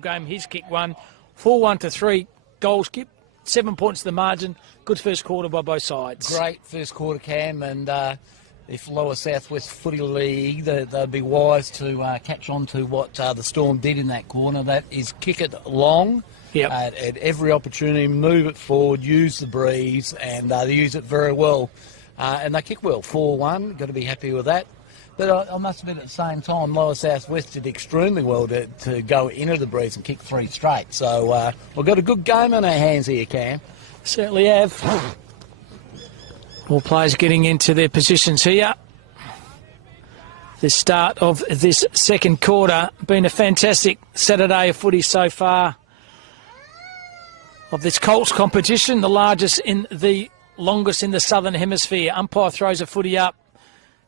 Game, his kick won 4-1-3 goals kick, 7 points to the margin. Good first quarter by both sides. Great first quarter, Cam, and if Lower Southwest Footy League, they'd be wise to catch on to what the Storm did in that corner. That is kick it long at every opportunity, move it forward, use the breeze, and they use it very well. And they kick well, 4-1, got to be happy with that. But I must admit, at the same time, Lower Southwest did extremely well to go into the breeze and kick 3 straight. So we've got a good game on our hands here, Cam. Certainly have. All players getting into their positions here. The start of this second quarter. Been a fantastic Saturday of footy so far of this Colts competition, the longest in the Southern Hemisphere. Umpire throws a footy up.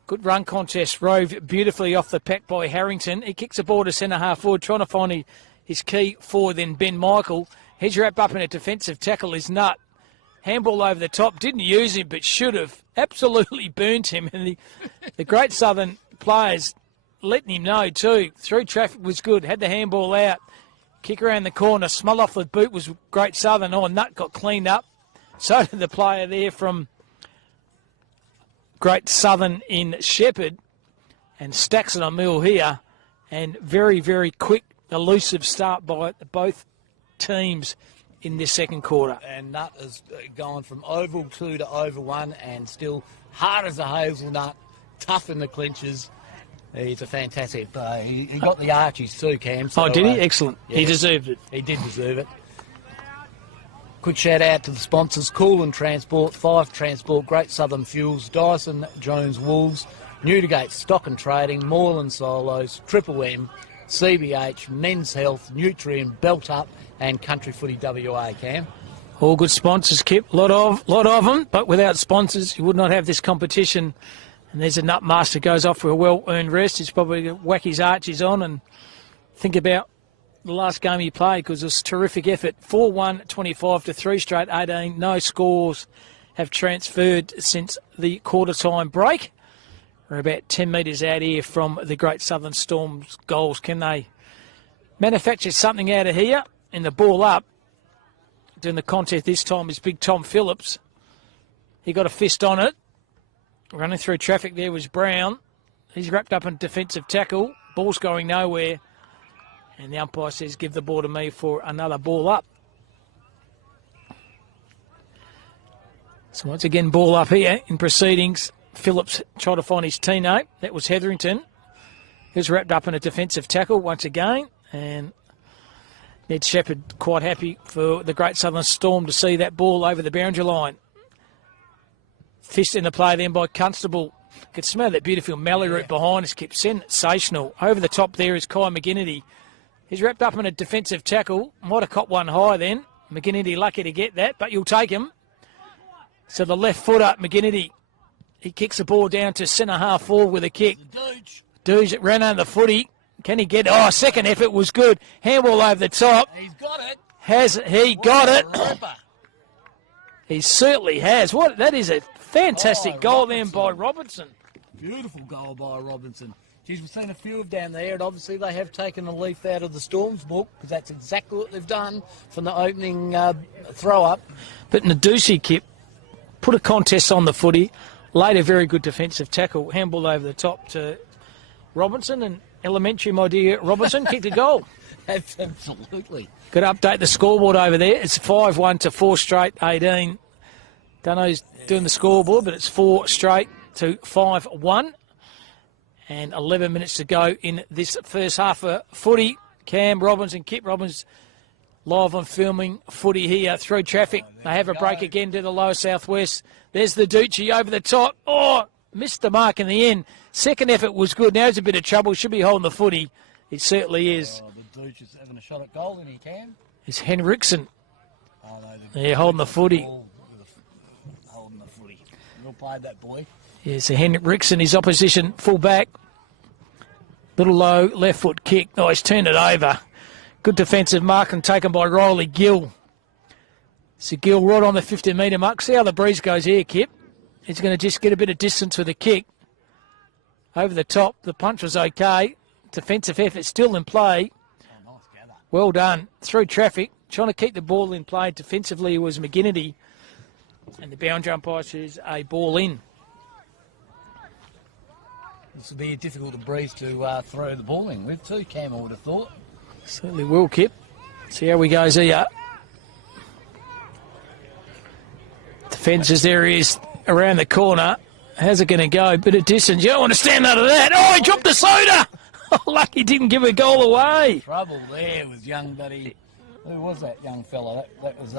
Good run contest, rove beautifully off the pack by Harrington. He kicks the ball to centre-half forward, trying to find his key forward, then Ben Michael. He's wrapped up in a defensive tackle, is Nut. Handball over the top, didn't use him, but should have. Absolutely burnt him. And the Great Southern players letting him know too. Through traffic was good, had the handball out. Kick around the corner, smell off the boot was Great Southern. Oh, Nut got cleaned up. So did the player there from Great Southern in Shepherd, and stacks it on Mill here, and very, very quick, elusive start by both teams in this second quarter. And Nut has gone from oval 2 to oval 1, and still hard as a hazelnut, tough in the clinches. He's a fantastic player. He got the Archies too, Cam. So, did he? Excellent. Yeah, he deserved it. He did deserve it. Quick shout out to the sponsors, Cool and Transport, Five Transport, Great Southern Fuels, Dyson Jones Wolves, Newdigate Stock and Trading, Moreland Solos, Triple M, CBH, Men's Health, Nutrien, Belt Up, and Country Footy WA, Cam. All good sponsors, Kip. Lot of them, but without sponsors, you would not have this competition. And there's a Nutmaster goes off for a well-earned rest. He's probably going to whack his arches on and think about the last game he played, because it was a terrific effort. 4-1, 25 to 3 straight, 18. No scores have transferred since the quarter-time break. We're about 10 metres out here from the Great Southern Storm's goals. Can they manufacture something out of here? And the ball up, doing the contest this time, is big Tom Phillips. He got a fist on it. Running through traffic there was Brown. He's wrapped up in defensive tackle. Ball's going nowhere. And the umpire says, give the ball to me for another ball up. So once again, ball up here in proceedings. Phillips tried to find his teammate. That was Hetherington. He was wrapped up in a defensive tackle once again. And Ned Shepherd quite happy for the Great Southern Storm to see that ball over the boundary line. Fished in the play then by Constable. Could smell that beautiful Mallee route behind us. Kept sensational. Over the top there is Kai McGinnity. He's wrapped up in a defensive tackle. Might have caught one high then. McGinnity lucky to get that, but you'll take him. So the left footer, McGinnity, he kicks the ball down to centre half forward with a kick. Dooge ran under the footy. Can he get it? Oh, second effort was good. Handball over the top. He's got it. Has he got it? He certainly has. What? That is a fantastic goal then by Robinson. Beautiful goal by Robinson. Geez, we've seen a few of down there, and obviously they have taken a leaf out of the Storm's book, because that's exactly what they've done from the opening throw-up. But Nadusi, Kip, put a contest on the footy, laid a very good defensive tackle, handball over the top to Robinson, and elementary, my dear Robinson, kicked a goal. Absolutely. Got to update the scoreboard over there. It's 5-1 to 4 straight 18. Don't know who's doing the scoreboard, but it's 4 straight to 5-1. And 11 minutes to go in this first half of footy. Cam Robinson, Kip Robbins, live on filming footy here through traffic. They have a break again to the lower southwest. There's the Ducci over the top. Oh, missed the mark in the end. Second effort was good. Now he's a bit of trouble. Should be holding the footy. It certainly is. The Ducci's having a shot at goal, and he can. It's Henriksen. Yeah, holding the footy. Holding the footy. Well played, that boy. Yeah, so Henriksen, his opposition full-back. Little low left foot kick. Oh, he's turned it over. Good defensive mark and taken by Riley Gill. So Gill right on the 50-metre mark. See how the breeze goes here, Kip. He's going to just get a bit of distance with a kick. Over the top. The punch was okay. Defensive effort still in play. Well done. Through traffic. Trying to keep the ball in play. Defensively was McGinnity. And the boundary umpire says a ball in. This will be difficult to breeze to throw the ball in with too, Cam, I would have thought. Certainly will, Kip. See how we goes here. Defences there is around the corner. How's it going to go? Bit of distance. You don't want to stand under that. Oh, he dropped the soda. Oh, lucky didn't give a goal away. Trouble there with young buddy. Who was that young fella? That was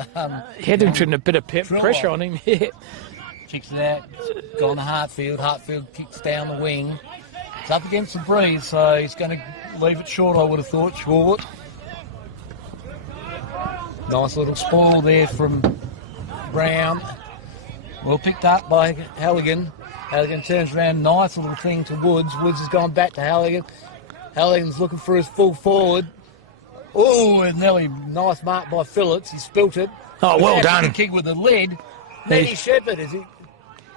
Hetherington, a bit of pressure on him. Yeah. Kicks it out. It's gone to Hartfield. Hartfield kicks down the wing. It's up against the breeze, so he's going to leave it short, I would have thought. Short. Nice little spoil there from Brown. Well picked up by Halligan. Halligan turns around, nice little thing to Woods. Woods has gone back to Halligan. Halligan's looking for his full forward. Oh, and nearly nice mark by Phillips. He spilt it. Oh, well done. Kick with the lid. Manny Shepherd,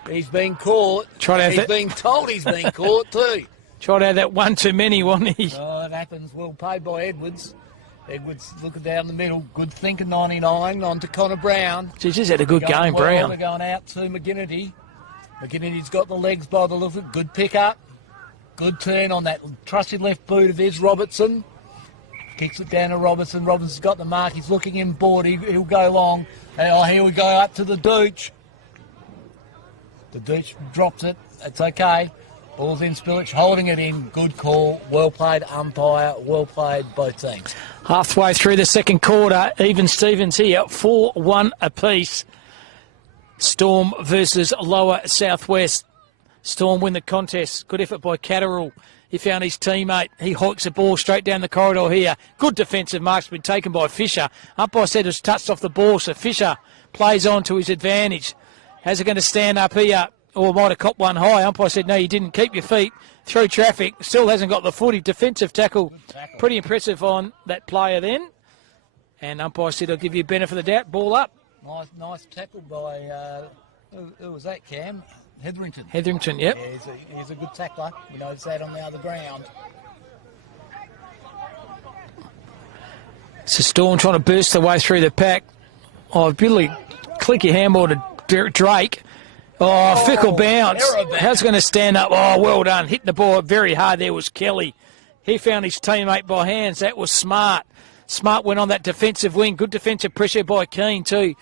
he's been caught. He's been told he's been caught too. Tried to have that one too many, wasn't he? Oh, it happens. Well paid by Edwards. Edwards looking down the middle. Good thinking, 99 on to Connor Brown. She's just had a good game, Brown. They're going out to McGinnity. McGinnity's got the legs by the look of it. Good pick up. Good turn on that trusty left boot of his, Robertson. Kicks it down to Robertson. Robertson's got the mark. He's looking in board. He'll go long. Oh, here we go up to the Dooch. The Dooch drops it. It's okay. Ball's in, Spillage holding it in. Good call. Well played, umpire. Well played, both teams. Halfway through the second quarter, even Stevens here, 4-1 apiece. Storm versus Lower Southwest. Storm win the contest. Good effort by Catterall. He found his teammate. He hikes the ball straight down the corridor here. Good defensive mark's been taken by Fisher. Umpire said it's touched off the ball, so Fisher plays on to his advantage. How's it going to stand up here? Or might have caught one high. Umpire said, no, you didn't. Keep your feet. Through traffic. Still hasn't got the footy. Defensive tackle. Pretty impressive on that player then. And umpire said, I'll give you a benefit of the doubt. Ball up. Nice tackle by, who was that, Cam? Hetherington. Hetherington, yep. Yeah, he's a good tackler. We noticed that on the other ground. So Storm trying to burst their way through the pack. Oh, Billy, click your handball to Drake. Oh, fickle bounce. How's going to stand up? Oh, well done. Hitting the ball very hard there was Kelly. He found his teammate by hands. That was Smart. Smart went on that defensive wing. Good defensive pressure by Keane too.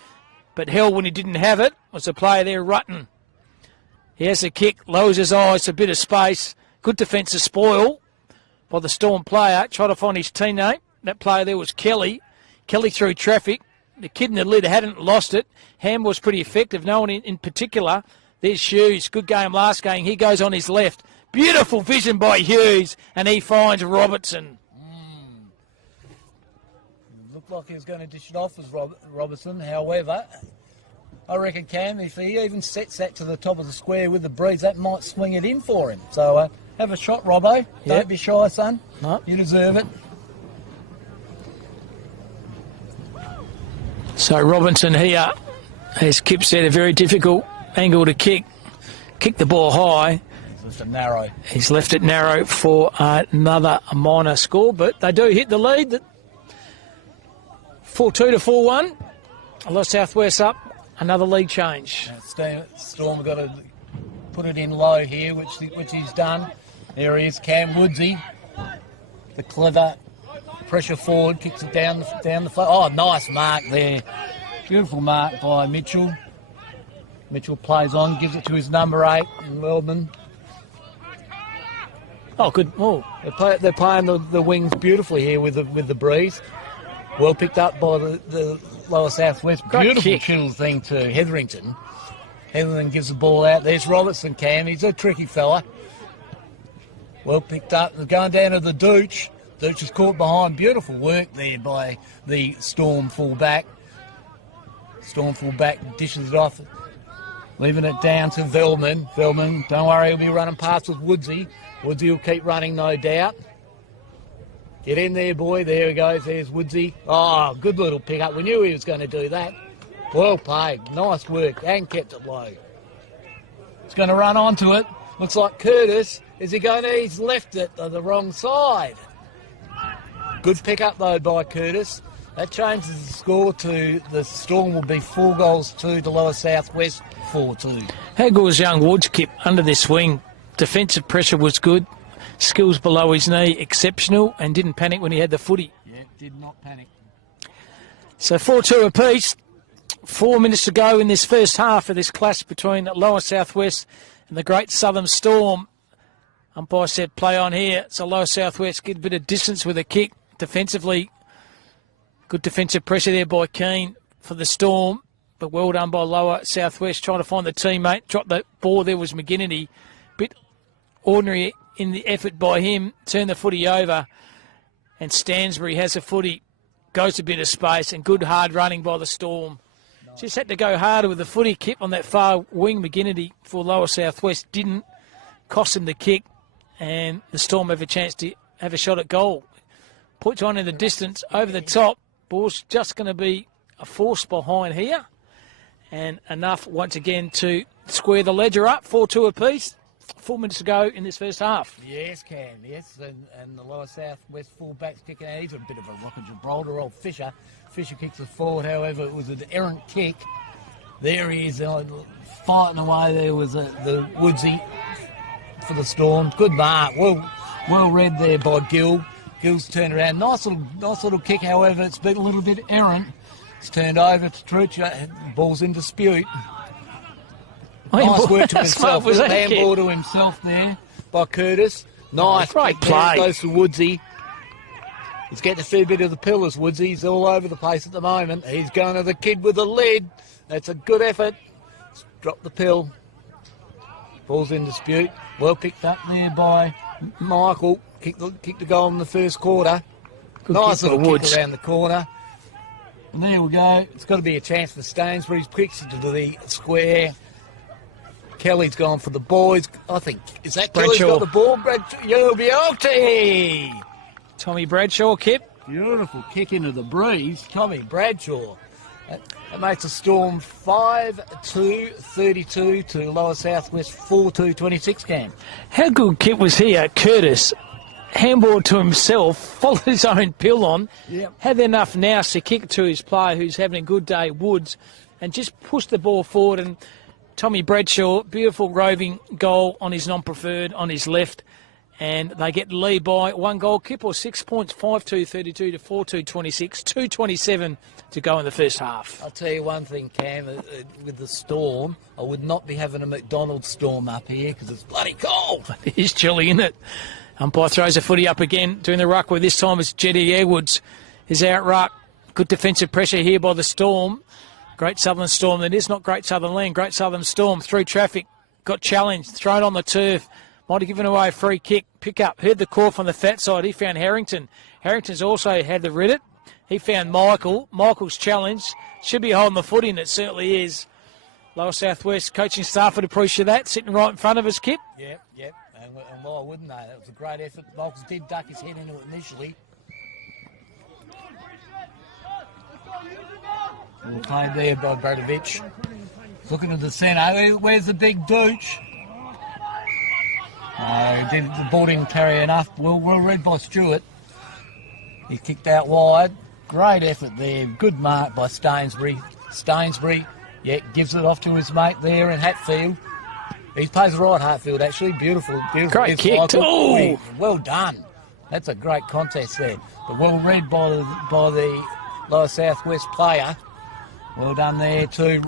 But hell, when he didn't have it, was the player there, Rutten. He has a kick, lowers his eyes, a bit of space. Good defensive spoil by the Storm player. Tried to find his teammate. That player there was Kelly. Kelly through traffic. The kid in the lid hadn't lost it. Ham was pretty effective. No one in particular. There's Hughes. Good game last game. He goes on his left. Beautiful vision by Hughes. And he finds Robertson. Looked like he was going to dish it off as Robertson. However, I reckon Cam, if he even sets that to the top of the square with the breeze, that might swing it in for him. So have a shot, Robbo. Don't be shy, son. No. You deserve it. So Robinson here, as Kip said, a very difficult angle to kick. Kick the ball high. He's left it narrow. He's left it narrow for another minor score, but they do hit the lead. 4-2 to 4-1. Lost Southwest up. Another league change. Storm have got to put it in low here, which he's done. There he is, Cam Woodsy. The clever pressure forward, kicks it down the floor. Oh, nice mark there. Beautiful mark by Mitchell. Mitchell plays on, gives it to his number 8 in Wellman. Oh, good. Oh, they're playing the wings beautifully here with the breeze. Well picked up by the lower Southwest. Beautiful channel thing to Hetherington. Hetherington gives the ball out. There's Robertson, Cam. He's a tricky fella. Well picked up. They're going down to the Dooch. Dooch is caught behind. Beautiful work there by the Storm fullback. Storm fullback dishes it off. Leaving it down to Velman. Velman, don't worry, he'll be running past with Woodsy. Woodsy will keep running, no doubt. Get in there, boy. There he goes. There's Woodsy. Oh, good little pick-up. We knew he was going to do that. Well played. Nice work. And kept it low. He's going to run onto it. Looks like Curtis. Is he going to? He's left it on the wrong side. Good pick-up, though, by Curtis. That changes the score to the Storm will be 4-2 to lower Southwest 4-2. How good was young Woods, Kip, under this wing? Defensive pressure was good. Skills below his knee, exceptional, and didn't panic when he had the footy. Yeah, did not panic. So 4-2 apiece. 4 minutes to go in this first half of this clash between Lower Southwest and the Great Southern Storm. Umpire said play on here. So Lower Southwest get a bit of distance with a kick. Defensively, good defensive pressure there by Keane for the Storm, but well done by Lower Southwest trying to find the teammate. Dropped the ball there was McGinnity. Bit ordinary in the effort by him, turn the footy over, and Stansbury has a footy, goes a bit of space, and good hard running by the Storm. Nice. Just had to go harder with the footy. Kip on that far wing. McGinnity for Lower Southwest didn't cost him the kick, and the Storm have a chance to have a shot at goal. Puts one in the distance over the top. Ball's just going to be a force behind here, and enough once again to square the ledger up. 4-2 apiece. 4 minutes to go in this first half. Yes, Cam, yes. And the Lower Southwest fullback's kicking out. He's a bit of a rock of Gibraltar, old Fisher. Fisher kicks it forward, however, it was an errant kick. There he is, fighting away. There was the Woodsy for the Storm. Good mark. Well read there by Gill. Gill's turned around. Nice little kick, however, it's been a little bit errant. It's turned over to Trucha. Ball's in dispute. Nice work to himself. Handball to himself there by Curtis. Nice. Great play. Goes to Woodsy. He's getting a fair bit of the pillars, Woodsy. He's all over the place at the moment. He's going to the kid with the lead. That's a good effort. Drop the pill. Ball's in dispute. Well picked up there by Michael. Kicked the goal in the first quarter. Good nice kick little for kick around the corner. And there we go. It's got to be a chance for Stansbury's. Kicks into the square. Kelly's gone for the boys. I think, is that Kelly's got the ball? You'll be okay. Tommy Bradshaw, Kip. Beautiful kick into the breeze. Tommy Bradshaw. That makes a Storm 5-2-32 to Lower Southwest 4-2-26 game. How good Kip was here, Curtis. Handball to himself, followed his own pill on. Yep. Had enough nous to kick it to his player who's having a good day, Woods, and just pushed the ball forward. And Tommy Bradshaw, beautiful roving goal on his non-preferred, on his left. And they get the lead by 1 goal. Kipple 6 points, 5-2-32 to 4-2-26, 2:27 to go in the first half. I'll tell you one thing, Cam, with the storm, I would not be having a McDonald's storm up here because it's bloody cold. It is chilly, isn't it? Umpire throws a footy up again, doing the ruck, where this time it's Jetty Edwards is out ruck. Good defensive pressure here by the Storm. Great Southern Storm. It is not Great Southern Land. Great Southern Storm through traffic. Got challenged, thrown on the turf. Might have given away a free kick. Pick up. Heard the call from the fat side. He found Harrington. Harrington's also had the Reddit. He found Michael. Michael's challenged. Should be holding the footy, and it certainly is. Lower Southwest coaching staff would appreciate that. Sitting right in front of us, Kip. Yep. And why wouldn't they? That was a great effort. Michaels did duck his head into it initially. Well played there by Bradovich. Looking to the centre. Where's the big douche? The ball didn't carry enough. Well read by Stewart. He kicked out wide. Great effort there. Good mark by Stainsbury. Gives it off to his mate there in Hatfield. He plays right, Hatfield, actually. Beautiful. Great kick. Oh. Well done. That's a great contest there. But well read by the Lower Southwest player. Well done there too,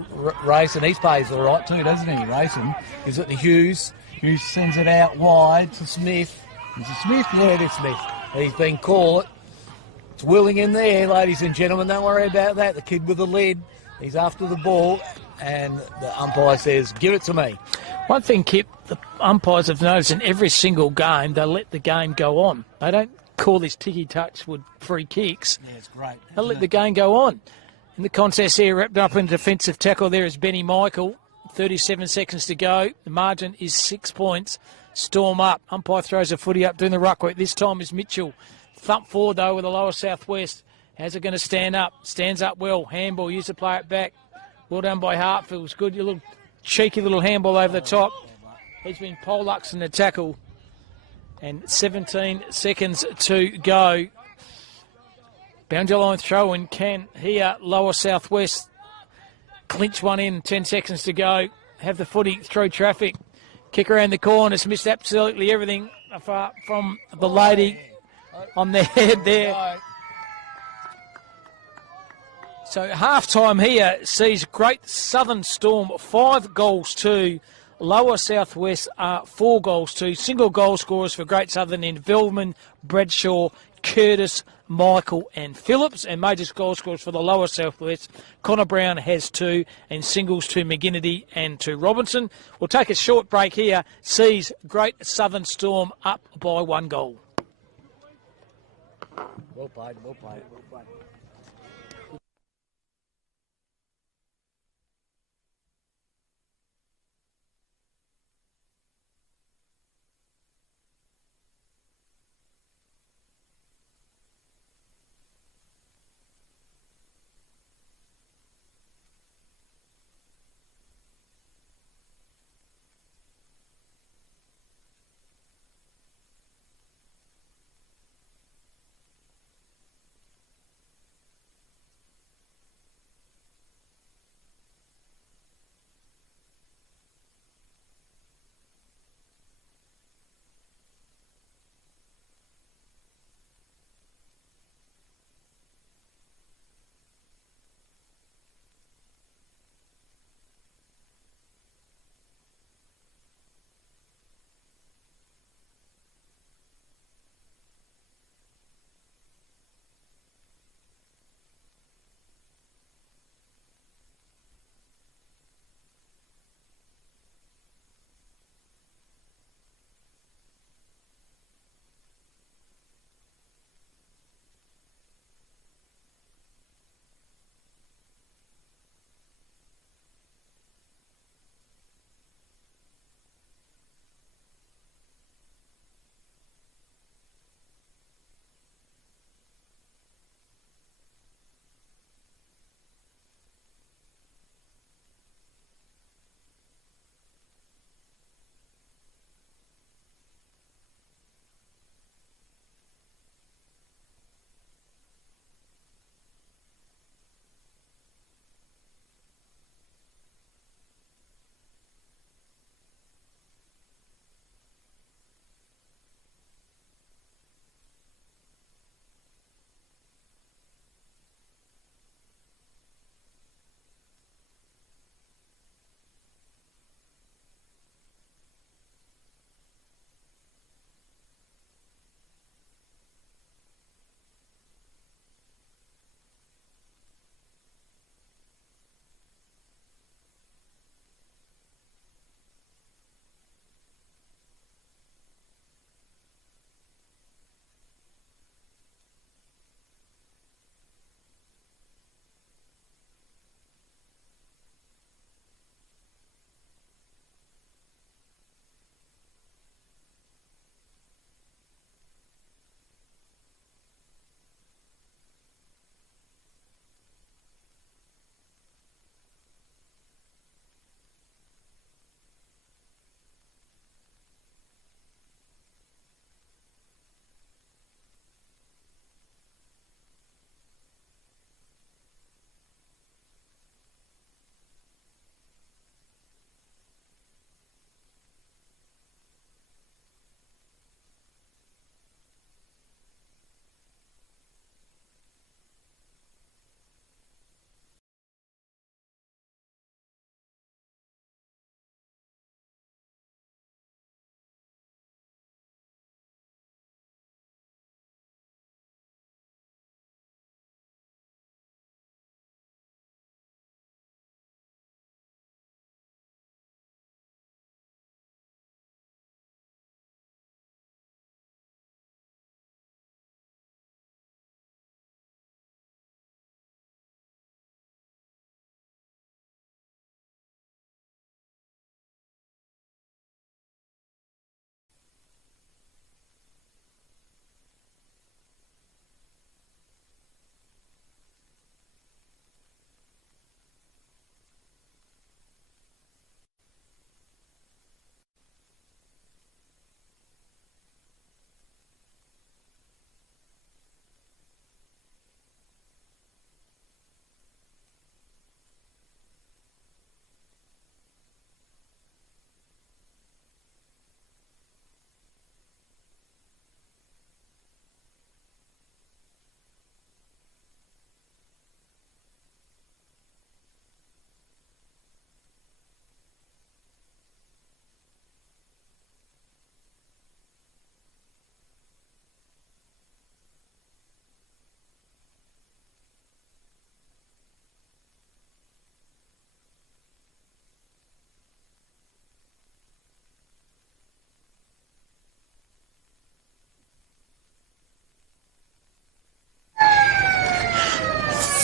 Racing. He plays all right too, doesn't he, Racing? Is it the Hughes? Hughes sends it out wide to Smith. Is it Smith? Yeah, it is Smith. He's been caught. It's Willing in there, ladies and gentlemen. Don't worry about that. The kid with the lid. He's after the ball, and the umpire says, give it to me. One thing, Kip, the umpires have noticed in every single game, they let the game go on. They don't call this ticky-touch with free kicks. Yeah, it's great. They let the game go on. In the contest here, wrapped up in defensive tackle, there is Benny Michael. 37 seconds to go. The margin is 6 points. Storm up. Umpire throws a footy up, doing the ruck work. This time is Mitchell. Thump forward, though, with the Lower Southwest. How's it going to stand up? Stands up well. Handball, used to play it back. Well done by Hartfield. It's good. Your little cheeky little handball over the top. He's been Pollux in the tackle. And 17 seconds to go. Boundary line throw in can here. Lower Southwest clinch one in. 10 seconds to go. Have the footy through traffic. Kick around the corner. Missed absolutely everything apart from the lady on their head there. So half-time here sees Great Southern Storm 5 goals to Lower Southwest 4 goals to. Single goal scorers for Great Southern in Velman, Bradshaw, Curtis, Michael and Phillips. And major goal scorers for the Lower Southwest. Connor Brown has 2 and singles to McGinnity and to Robinson. We'll take a short break here. Sees Great Southern Storm up by 1 goal. Well played, well played, well played.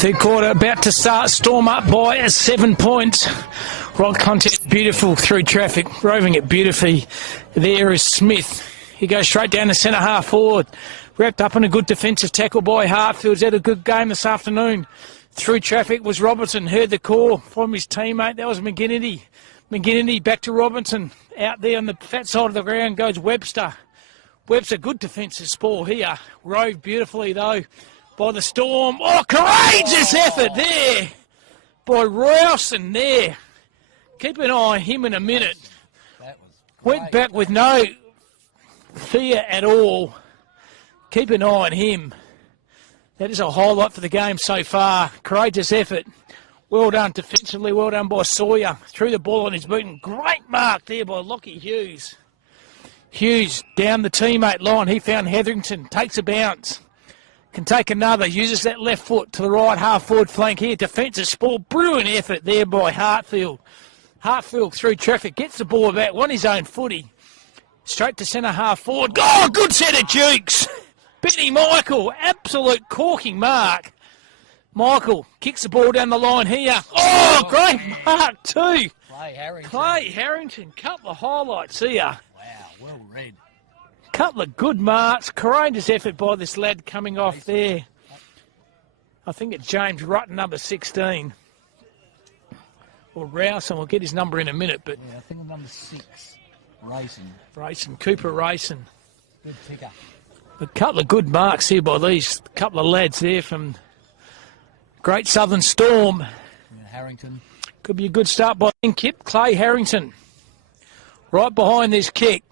Third quarter about to start. Storm up by 7 points. Right contest, beautiful through traffic, roving it beautifully. There is Smith. He goes straight down to centre half forward. Wrapped up in a good defensive tackle by Hartfield's. Had a good game this afternoon. Through traffic was Robertson. Heard the call from his teammate. That was McGinnity. McGinnity back to Robinson. Out there on the fat side of the ground goes Webster. Webster, good defensive spoil here. Rove beautifully though by the Storm. Oh, courageous effort there by Rowson there. Keep an eye on him in a minute. Went back with no fear at all. Keep an eye on him. That is a highlight for the game so far. Courageous effort. Well done defensively. Well done by Sawyer. Threw the ball on his boot. And great mark there by Lockie Hughes. Hughes down the teammate line. He found Hetherington. Takes a bounce. Can take another. Uses that left foot to the right half forward flank here. Defensive spoil. Brilliant effort there by Hartfield. Hartfield through traffic. Gets the ball back. Won his own footy. Straight to centre half forward. Oh, good set of jukes. Benny Michael. Absolute corking mark. Michael kicks the ball down the line here. Oh, great mark too. Clay Harrington. Couple of highlights here. Wow, well read. Couple of good marks. Courageous effort by this lad coming off there. I think it's James Rutten, number 16. Or Rowson. We'll get his number in a minute. But yeah, I think it's number 6. Racing. Cooper Racing. Good ticker. A couple of good marks here by these couple of lads there from Great Southern Storm. Yeah, Harrington. Could be a good start by Kip. Clay Harrington. Right behind this kick.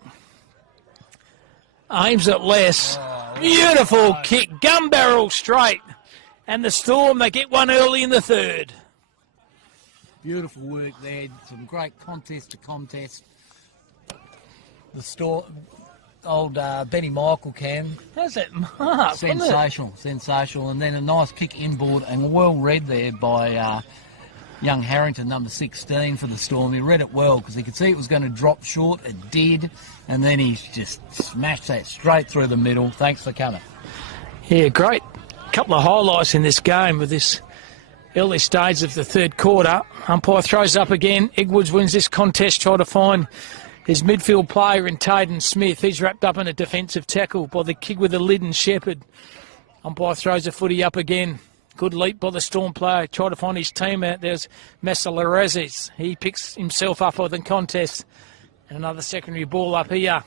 Aims at less. Beautiful kick. Gun barrel straight. And the Storm, they get one early in the third. Beautiful work there. Some great contest to contest. The Storm, old Benny Michael Cam. How's that mark? Sensational. And then a nice kick inboard and well read there by young Harrington, number 16 for the Storm. He read it well because he could see it was going to drop short. It did. And then he just smashed that straight through the middle. Thanks for coming. Yeah, great. Couple of highlights in this game with this early stage of the third quarter. Umpire throws up again. Edwards wins this contest, trying to find his midfield player in Tayden Smith. He's wrapped up in a defensive tackle by the kid with the lid and Shepherd. Umpire throws a footy up again. Good leap by the Storm player. Try to find his team out. There's Masalarazes. He picks himself up for the contest. And another secondary ball up here.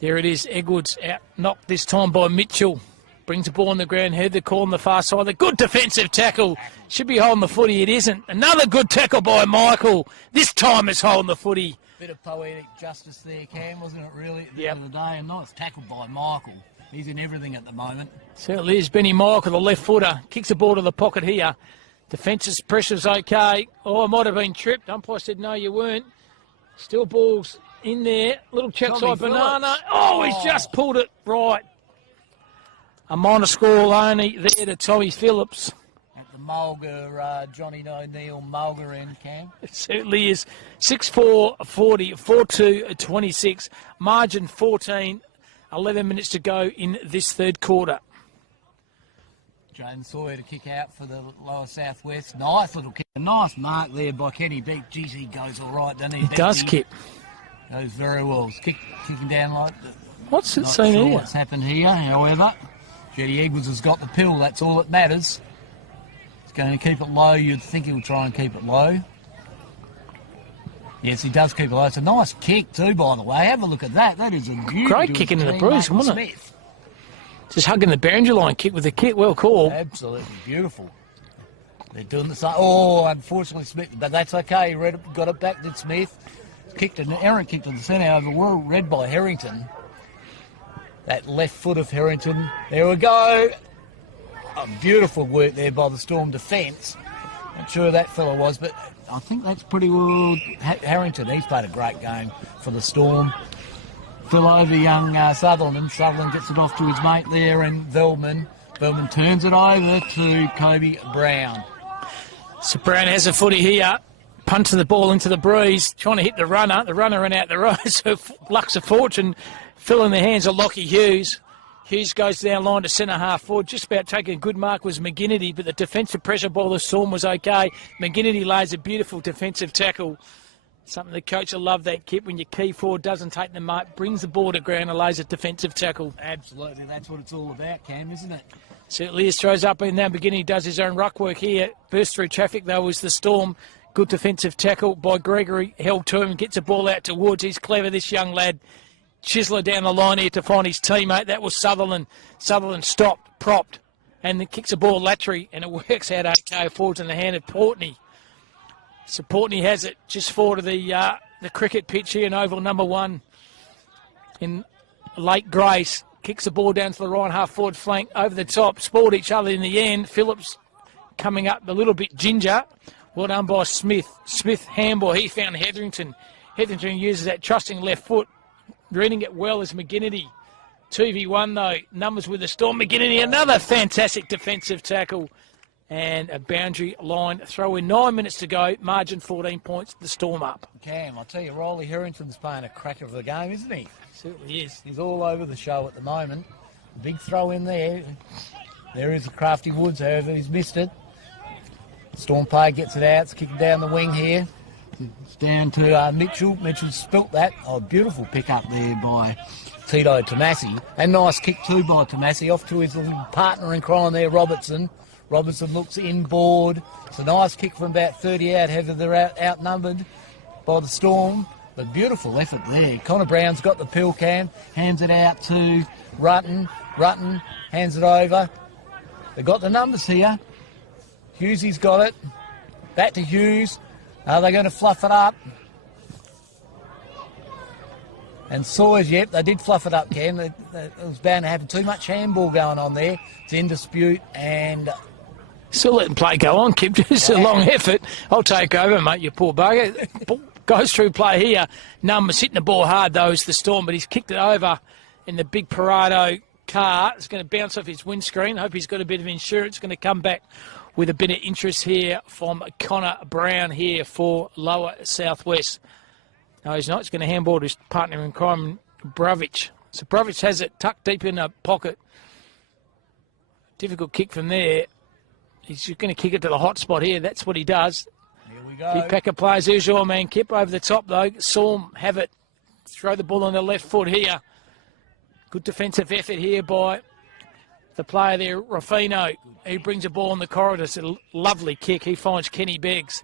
There it is. Edwards out knocked this time by Mitchell. Brings the ball on the ground. Heard the call on the far side. The good defensive tackle. Should be holding the footy. It isn't. Another good tackle by Michael. This time it's holding the footy. Bit of poetic justice there, Cam, wasn't it, really, at the end of the day? A nice tackle by Michael. He's in everything at the moment. Certainly is. Benny Michael, the left footer. Kicks the ball to the pocket here. Defensive pressure's okay. Oh, it might have been tripped. Umpire said, no, you weren't. Still ball's in there. Little checkside banana. Oh, he's just pulled it right. A minor score only there to Tommy Phillips. At the Mulga, Johnny O'Neill Mulga end, Cam. It certainly is. 6-4, 40, 4-2, 26. Margin 14. 11 minutes to go in this third quarter. Jaden Sawyer to kick out for the lower southwest. Nice little kick. A nice mark there by Kenny Beak. Geez, he goes all right, doesn't he? He does kick. Goes very well. It's kicking down like... What's it saying here? What's happened here, however. Jetty Edwards has got the pill. That's all that matters. He's going to keep it low. You'd think he'll try and keep it low. Yes, he does keep it low. It's a nice kick too, by the way. Have a look at that. That is a great kick into the bruise, wasn't it? Just hugging the boundary line kick with the kick. Well called. Absolutely beautiful. They're doing the same. Oh, unfortunately, Smith, but that's okay. Got it back, did Smith. Kicked an errant kick to the centre over. Well read by Harrington. That left foot of Harrington. There we go. Beautiful work there by the Storm defence. Not sure who that fella was, but I think that's pretty well Harrington. He's played a great game for the Storm. Fill over young Sutherland. Sutherland gets it off to his mate there, and Velman. Velman turns it over to Kobe Brown. So Brown has a footy here. Punching the ball into the breeze. Trying to hit the runner. The runner ran out the road, so luck's a fortune. Fill in the hands of Lockie Hughes. Hughes goes down line to centre half forward. Just about taking a good mark was McGinnity, but the defensive pressure by the Storm was okay. McGinnity lays a beautiful defensive tackle. Something the coach will love, that Kip, when your key forward doesn't take the mark, brings the ball to ground and lays a defensive tackle. Absolutely, that's what it's all about, Cam, isn't it? Certainly is. Throws up in now. McGinnity does his own ruck work here. Burst through traffic, though, was the Storm. Good defensive tackle by Gregory. Held to him, gets a ball out towards. He's clever, this young lad. Chisler down the line here to find his teammate. That was Sutherland. Sutherland stopped, propped, and then kicks a ball laterally, and it works out okay. Forwards in the hand of Portney. So Portney has it just forward of the cricket pitch here in oval number 1 in Lake Grace. Kicks the ball down to the right half forward flank, over the top, spoiled each other in the end. Phillips coming up a little bit ginger. Well done by Smith. Smith handball, he found Hetherington. Hetherington uses that trusting left foot. Reading it well is McGinnity. 2v1 though, numbers with the Storm. McGinnity, another fantastic defensive tackle. And a boundary line throw in. 9 minutes to go, margin 14 points, the Storm up. Cam, I'll tell you, Riley Hetherington's playing a cracker of the game, isn't he? Certainly is. He's all over the show at the moment. Big throw in there. There is Crafty Woods, however, he's missed it. Storm player gets it out, it's kicking down the wing here. It's down to Mitchell. Mitchell spilt that. Oh, beautiful pick up there by Tito Tomasi. And nice kick too by Tomasi. Off to his little partner in crime there, Robertson. Robertson looks inboard. It's a nice kick from about 30 out. However, they're outnumbered by the Storm. But beautiful effort there. Connor Brown's got the pill can. Hands it out to Rutten. Rutten hands it over. They've got the numbers here. Hughesy's got it. Back to Hughes. Are they going to fluff it up? And Sawyers, yep, they did fluff it up, Cam. It was bound to happen. Too much handball going on there. It's in dispute and... Still letting play go on, Kip. Just a long effort. I'll take over, mate, you poor bugger. Goes through play here. Numbers hitting the ball hard, though, is the Storm, but he's kicked it over in the big Parado car. It's going to bounce off his windscreen. Hope he's got a bit of insurance. Going to come back with a bit of interest here from Connor Brown here for Lower Southwest. No, he's not. He's going to handball to his partner in crime, Brovich. So Brovich has it tucked deep in the pocket. Difficult kick from there. He's just going to kick it to the hot spot here. That's what he does. Here we go. Few pack of players. There's your man, Kip, over the top, though. Storm have it. Throw the ball on the left foot here. Good defensive effort here by the player there, Ruffino. He brings a ball in the corridor. It's a lovely kick. He finds Kenny Beggs.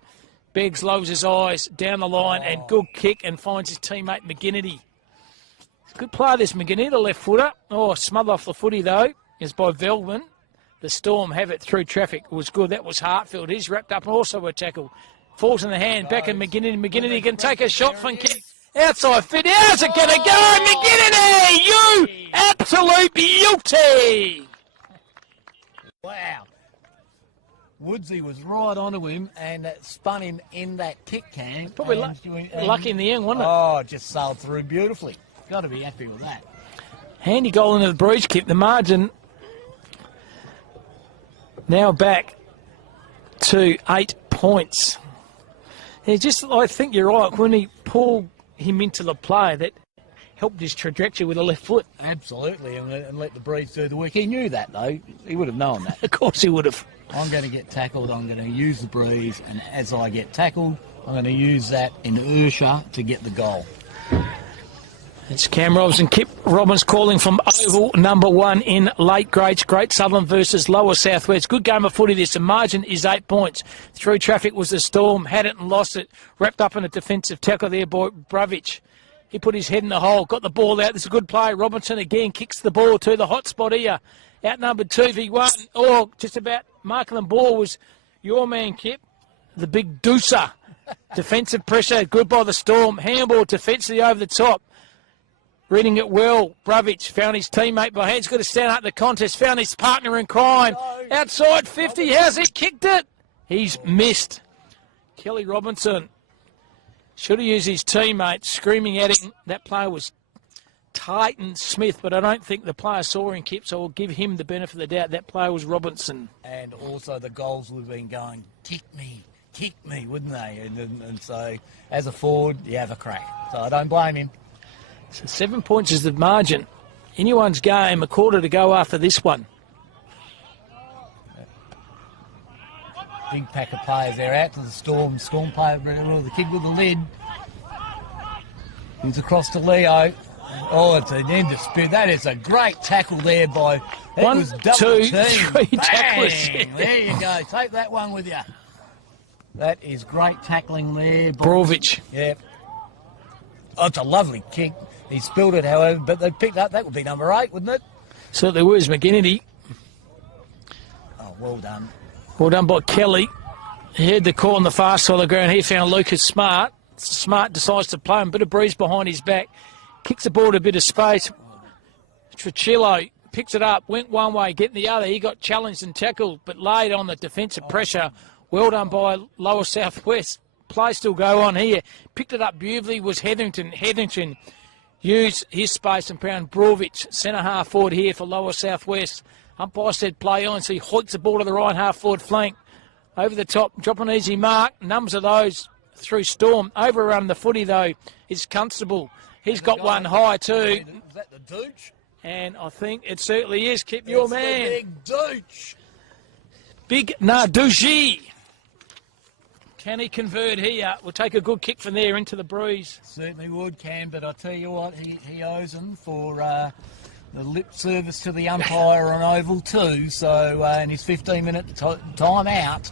Beggs lowers his eyes down the line and good kick and finds his teammate McGinnity. It's a good player, this McGinnity, the left footer. Oh, smother off the footy, though, is by Velvin. The Storm have it through traffic. It was good. That was Hartfield. He's wrapped up also a tackle. Falls in the hand. Back in McGinnity. McGinnity can take a shot from kick. Outside fit. How's it going to go? McGinnity! You absolute beauty! Wow. Woodsy was right onto him and spun him in that kick, Cam. Probably lucky in the end, wasn't it? Oh, just sailed through beautifully. Got to be happy with that. Handy goal into the breach, Kip. The margin now back to 8 points. I think you're right. When he pulled him into the play, that helped his trajectory with the left foot. Absolutely, and let the breeze do the work. He knew that, though. He would have known that. Of course he would have. I'm going to get tackled. I'm going to use the breeze, and as I get tackled, I'm going to use that inertia to get the goal. It's Cam Robinson. Kip Robbins calling from oval number 1 in Lake Grace. Great Southern versus Lower Southwest. Good game of footy this. The margin is 8 points. Through traffic was the Storm. Had it and lost it. Wrapped up in a defensive tackle there by Brovich. He put his head in the hole. Got the ball out. This is a good play. Robinson again kicks the ball to the hot spot here. Outnumbered 2v1. Oh, just about marking the ball was your man, Kip. The big deucer. Defensive pressure. Good by the Storm. Handball defensively over the top. Reading it well. Brovich found his teammate behind. He's got to stand up the contest. Found his partner in crime. Outside 50. How's he kicked it? He's missed. Kelly Robinson should have used his teammate screaming at him. That player was Titan Smith, but I don't think the player saw him, Kip, so I'll give him the benefit of the doubt. That player was Robinson. And also the goals would have been going, kick me, wouldn't they? And so as a forward, you have a crack. So I don't blame him. So 7 points is the margin. Anyone's game, a quarter to go after this one. Big pack of players there out to the Storm. Storm player, the kid with the lid. He's across to Leo. Oh, it's an end dispute. That is a great tackle there by... One, was double two, team. three Bang! tacklers. There you go. Take that one with you. That is great tackling there. Brovic. Yeah. Oh, it's a lovely kick. He spilled it, however, but they picked up. That would be number 8, wouldn't it? Certainly was. McGinnity. Oh, well done. Well done by Kelly. He heard the call on the far side of the ground. He found Lucas Smart. Smart decides to play him. Bit of breeze behind his back. Kicks the ball to a bit of space. Tricillo picks it up. Went one way, getting the other. He got challenged and tackled, but laid on the defensive pressure. Well done by Lower Southwest. Play still go on here. Picked it up beautifully was Hetherington. Hetherington used his space and found Brovic, centre half forward here for Lower Southwest. Umpire said play on, so he hoiks the ball to the right half forward flank. Over the top, drop an easy mark. Numbers of those through Storm. Overrun the footy though is Constable. He's got one high too. Is that the Dooch? And I think it certainly is. Keep your man. The big Dooch. Big Narduji. Can he convert here? We'll take a good kick from there into the breeze. Certainly would, Cam, but I tell you what, he owes him for the lip service to the umpire on Oval too, so in his 15-minute time out.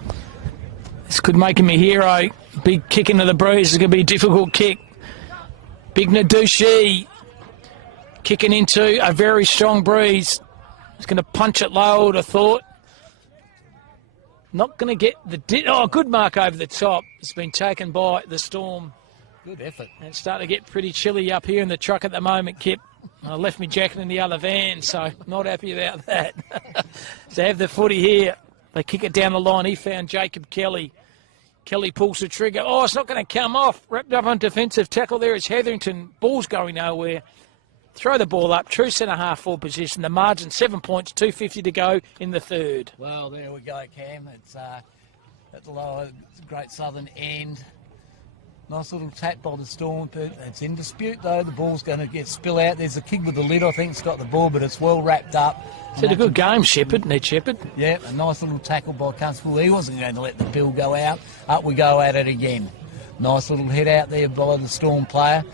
This could make him a hero. Big kick into the breeze is going to be a difficult kick. Big Nadushi kicking into a very strong breeze. He's going to punch it low, I would have thought. Not going to get the... good mark over the top. It's been taken by the Storm. Good effort. And it's starting to get pretty chilly up here in the truck at the moment, Kip. I left my jacket in the other van, so not happy about that. So have the footy here. They kick it down the line. He found Jacob Kelly. Kelly pulls the trigger. Oh, it's not going to come off. Wrapped up on defensive tackle there. It's Hetherington. Ball's going nowhere. Throw the ball up. True centre half forward position. The margin 7 points, 2:50 to go in the third. Well, there we go, Cam. It's at the lower Great Southern end. Nice little tap by the Storm. It's in dispute though. The ball's going to get spill out. There's a kid with the lid. I think it's got the ball, but it's well wrapped up. It's a good game, Shepherd. Ned Shepherd. Yeah, a nice little tackle by Constable. He wasn't going to let the bill go out. Up we go at it again. Nice little head out there by the Storm player.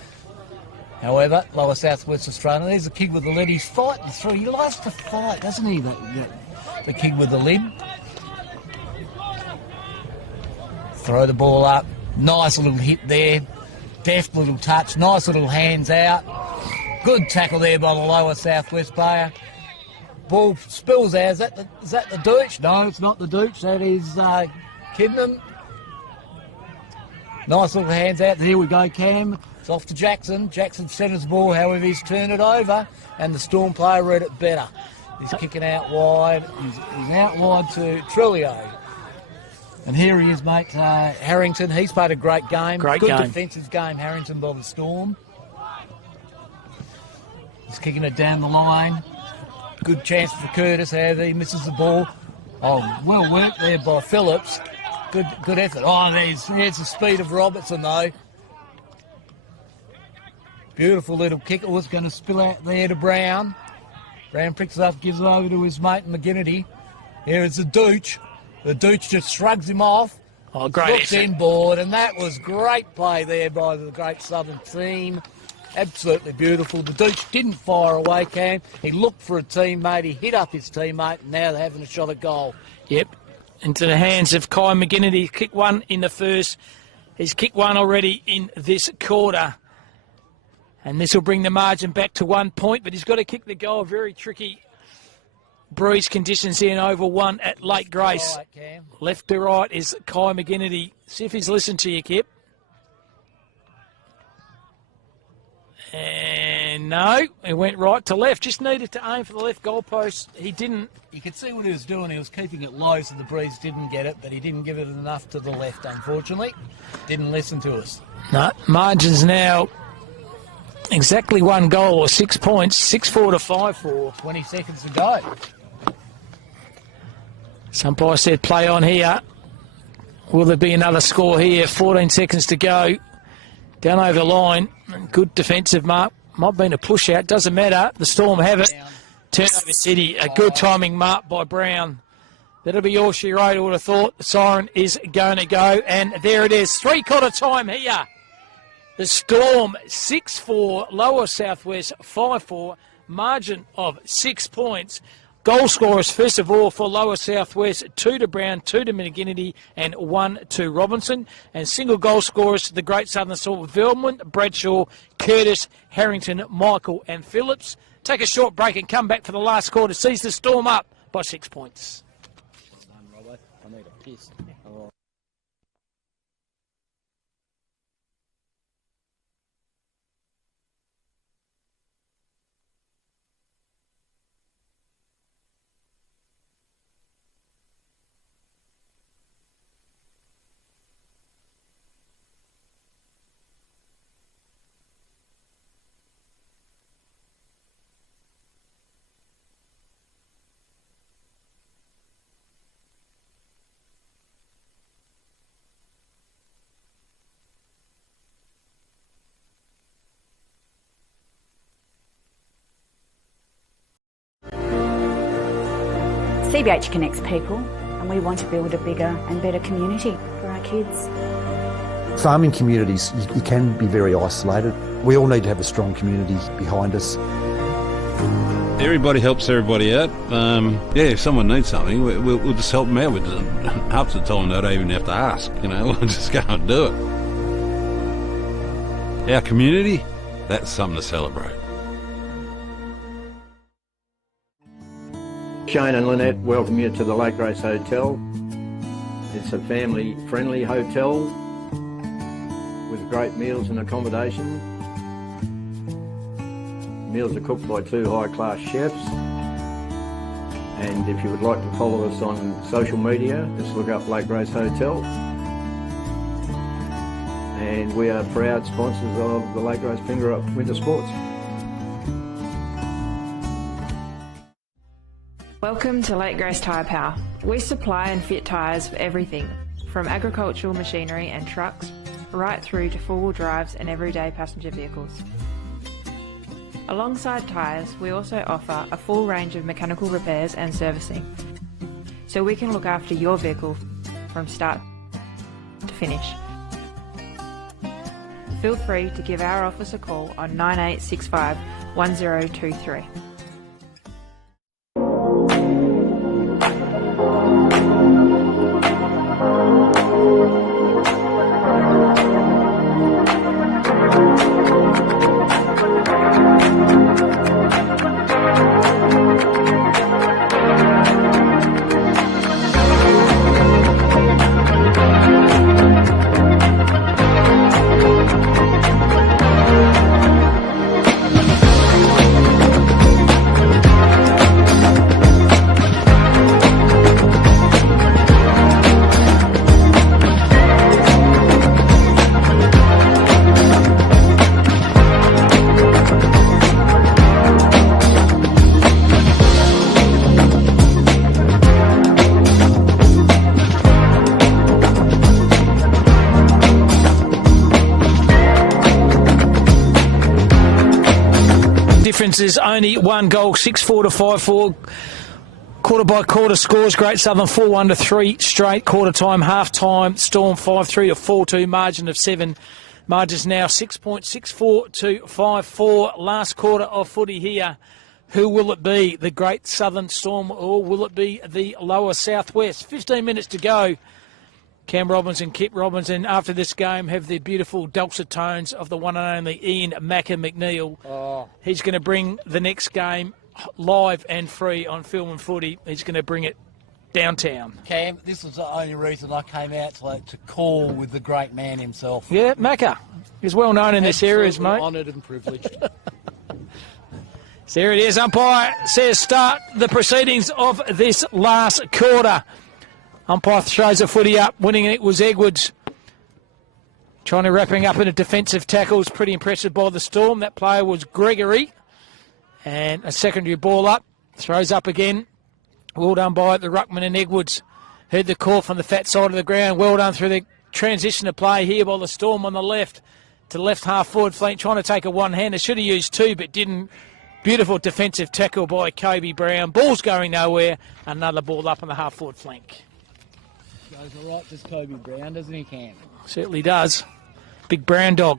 However, Lower Southwest Australia, there's a kid with the lid. He's fighting through. He likes to fight, doesn't he, the kid with the lid? Throw the ball up. Nice little hit there. Deft little touch. Nice little hands out. Good tackle there by the Lower Southwest player. Ball spills out. Is that the Dooch? No, it's not the Dooch. That is Kidman. Nice little hands out. Here we go, Cam. It's off to Jackson. Jackson centres the ball, however, he's turned it over, and the Storm player read it better. He's kicking out wide. He's out wide to Trillio. And here he is, mate, Harrington. He's played a great game. Good defensive game, Harrington, by the Storm. He's kicking it down the line. Good chance for Curtis, however, he misses the ball. Oh, well worked there by Phillips. Good effort. Oh, there's the speed of Robertson, though. Beautiful little kick. It was going to spill out there to Brown. Brown picks it up, gives it over to his mate McGinnity. Here is the Dooch. The Dooch just shrugs him off. Oh, great Looks inboard, and that was great play there by the Great Southern team. Absolutely beautiful. The Dooch didn't fire away, Cam. He looked for a teammate. He hit up his teammate, and now they're having a shot at goal. Yep. Into the hands of Kai McGinnity. Kicked one in the first. He's kicked one already in this quarter. And this will bring the margin back to 1 point, but he's got to kick the goal. Very tricky breeze conditions here in over one at Lake Grace. Right, Cam. Left to right is Kai McGinnity. See if he's listened to you, Kip. And no, he went right to left. Just needed to aim for the left goalpost. He didn't. You could see what he was doing. He was keeping it low so the breeze didn't get it, but he didn't give it enough to the left, unfortunately. Didn't listen to us. No, margins now exactly one goal or 6 points, 6-4 to 5-4. 20 seconds to go. Umpire said play on here. Will there be another score here? 14 seconds to go. Down over the line. Good defensive mark Might have been a push out. Doesn't matter. The Storm have it. Turnover City. A good timing mark by Brown. That'll be all she wrote, I would have thought. The siren is going to go. And there it is. 3/4 time here. The Storm 6-4. Lower Southwest 5-4. Margin of 6 points. Goal scorers, first of all, for Lower Southwest, 2 to Brown, 2 to McGinnity, and 1 to Robinson. And single goal scorers, the Great Southern Storm, Velman, Bradshaw, Curtis, Harrington, Michael, and Phillips. Take a short break and come back for the last quarter. Sees the Storm up by 6 points. I need a piss. CBH connects people, and we want to build a bigger and better community for our kids. Farming communities, you can be very isolated. We all need to have a strong community behind us. Everybody helps everybody out. If someone needs something, we'll just help them out with it. Half the time they don't even have to ask, we'll just go and do it. Our community, that's something to celebrate. Shane and Lynette welcome you to the Lake Grace Hotel. It's a family-friendly hotel with great meals and accommodation. Meals are cooked by 2 high-class chefs. And if you would like to follow us on social media, just look up Lake Grace Hotel. And we are proud sponsors of the Lake Grace Finger Up Winter Sports. Welcome to Lake Grace Tyre Power. We supply and fit tyres for everything, from agricultural machinery and trucks, right through to four-wheel drives and everyday passenger vehicles. Alongside tyres, we also offer a full range of mechanical repairs and servicing, so we can look after your vehicle from start to finish. Feel free to give our office a call on 9865 1023. Difference is only 1 goal, 6-4 to 5-4. Quarter by quarter scores. Great Southern 4-1 to 3 straight. Quarter time, half time. Storm 5-3 to 4-2. Margin of 7. Margins now 6.64 to 5-4. Last quarter of footy here. Who will it be? The Great Southern Storm, or will it be the Lower Southwest? 15 minutes to go. Cam Robinson, Kip Robinson, after this game, have the beautiful dulcet tones of the one and only Ian Macca McNeil. Oh. He's going to bring the next game live and free on Film and Footy. He's going to bring it downtown. Cam, this was the only reason I came out to call with the great man himself. Yeah, Macca. He's well known in this areas, mate. Honoured and privileged. So there it is. Umpire says start the proceedings of this last quarter. Umpire throws a footy up. Winning it was Edwards. Trying to wrapping up in a defensive tackle. Was pretty impressive by the Storm. That player was Gregory. And a secondary ball up. Throws up again. Well done by the ruckman and Edwards. Heard the call from the fat side of the ground. Well done through the transition of play here by the Storm on the left. to left half forward flank, trying to take a one-hander. Should have used two, but didn't. Beautiful defensive tackle by Kobe Brown. Ball's going nowhere. Another ball up on the half forward flank. Goes all right, just Kobe Brown, doesn't he, Cam? Certainly does. Big brown dog.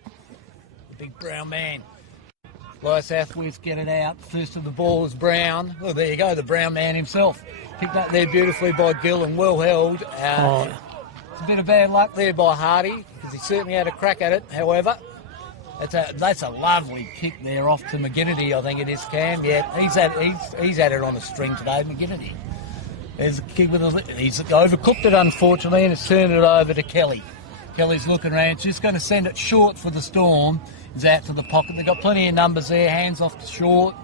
The big brown man. Lower Southwest get it out. First of the ball is Brown. Well, there you go, the brown man himself. Picked up there beautifully by Gill and well held. It's a bit of bad luck there by Hardy, because he certainly had a crack at it. However, that's a lovely kick there off to McGinnity, I think it is, Cam. Yeah, he's had it on a string today, McGinnity. There's a kick with he's overcooked it, unfortunately, and it's turned it over to Kelly. Kelly's looking around, just going to send it short for the Storm. He's out to the pocket. They've got plenty of numbers there, hands off to short.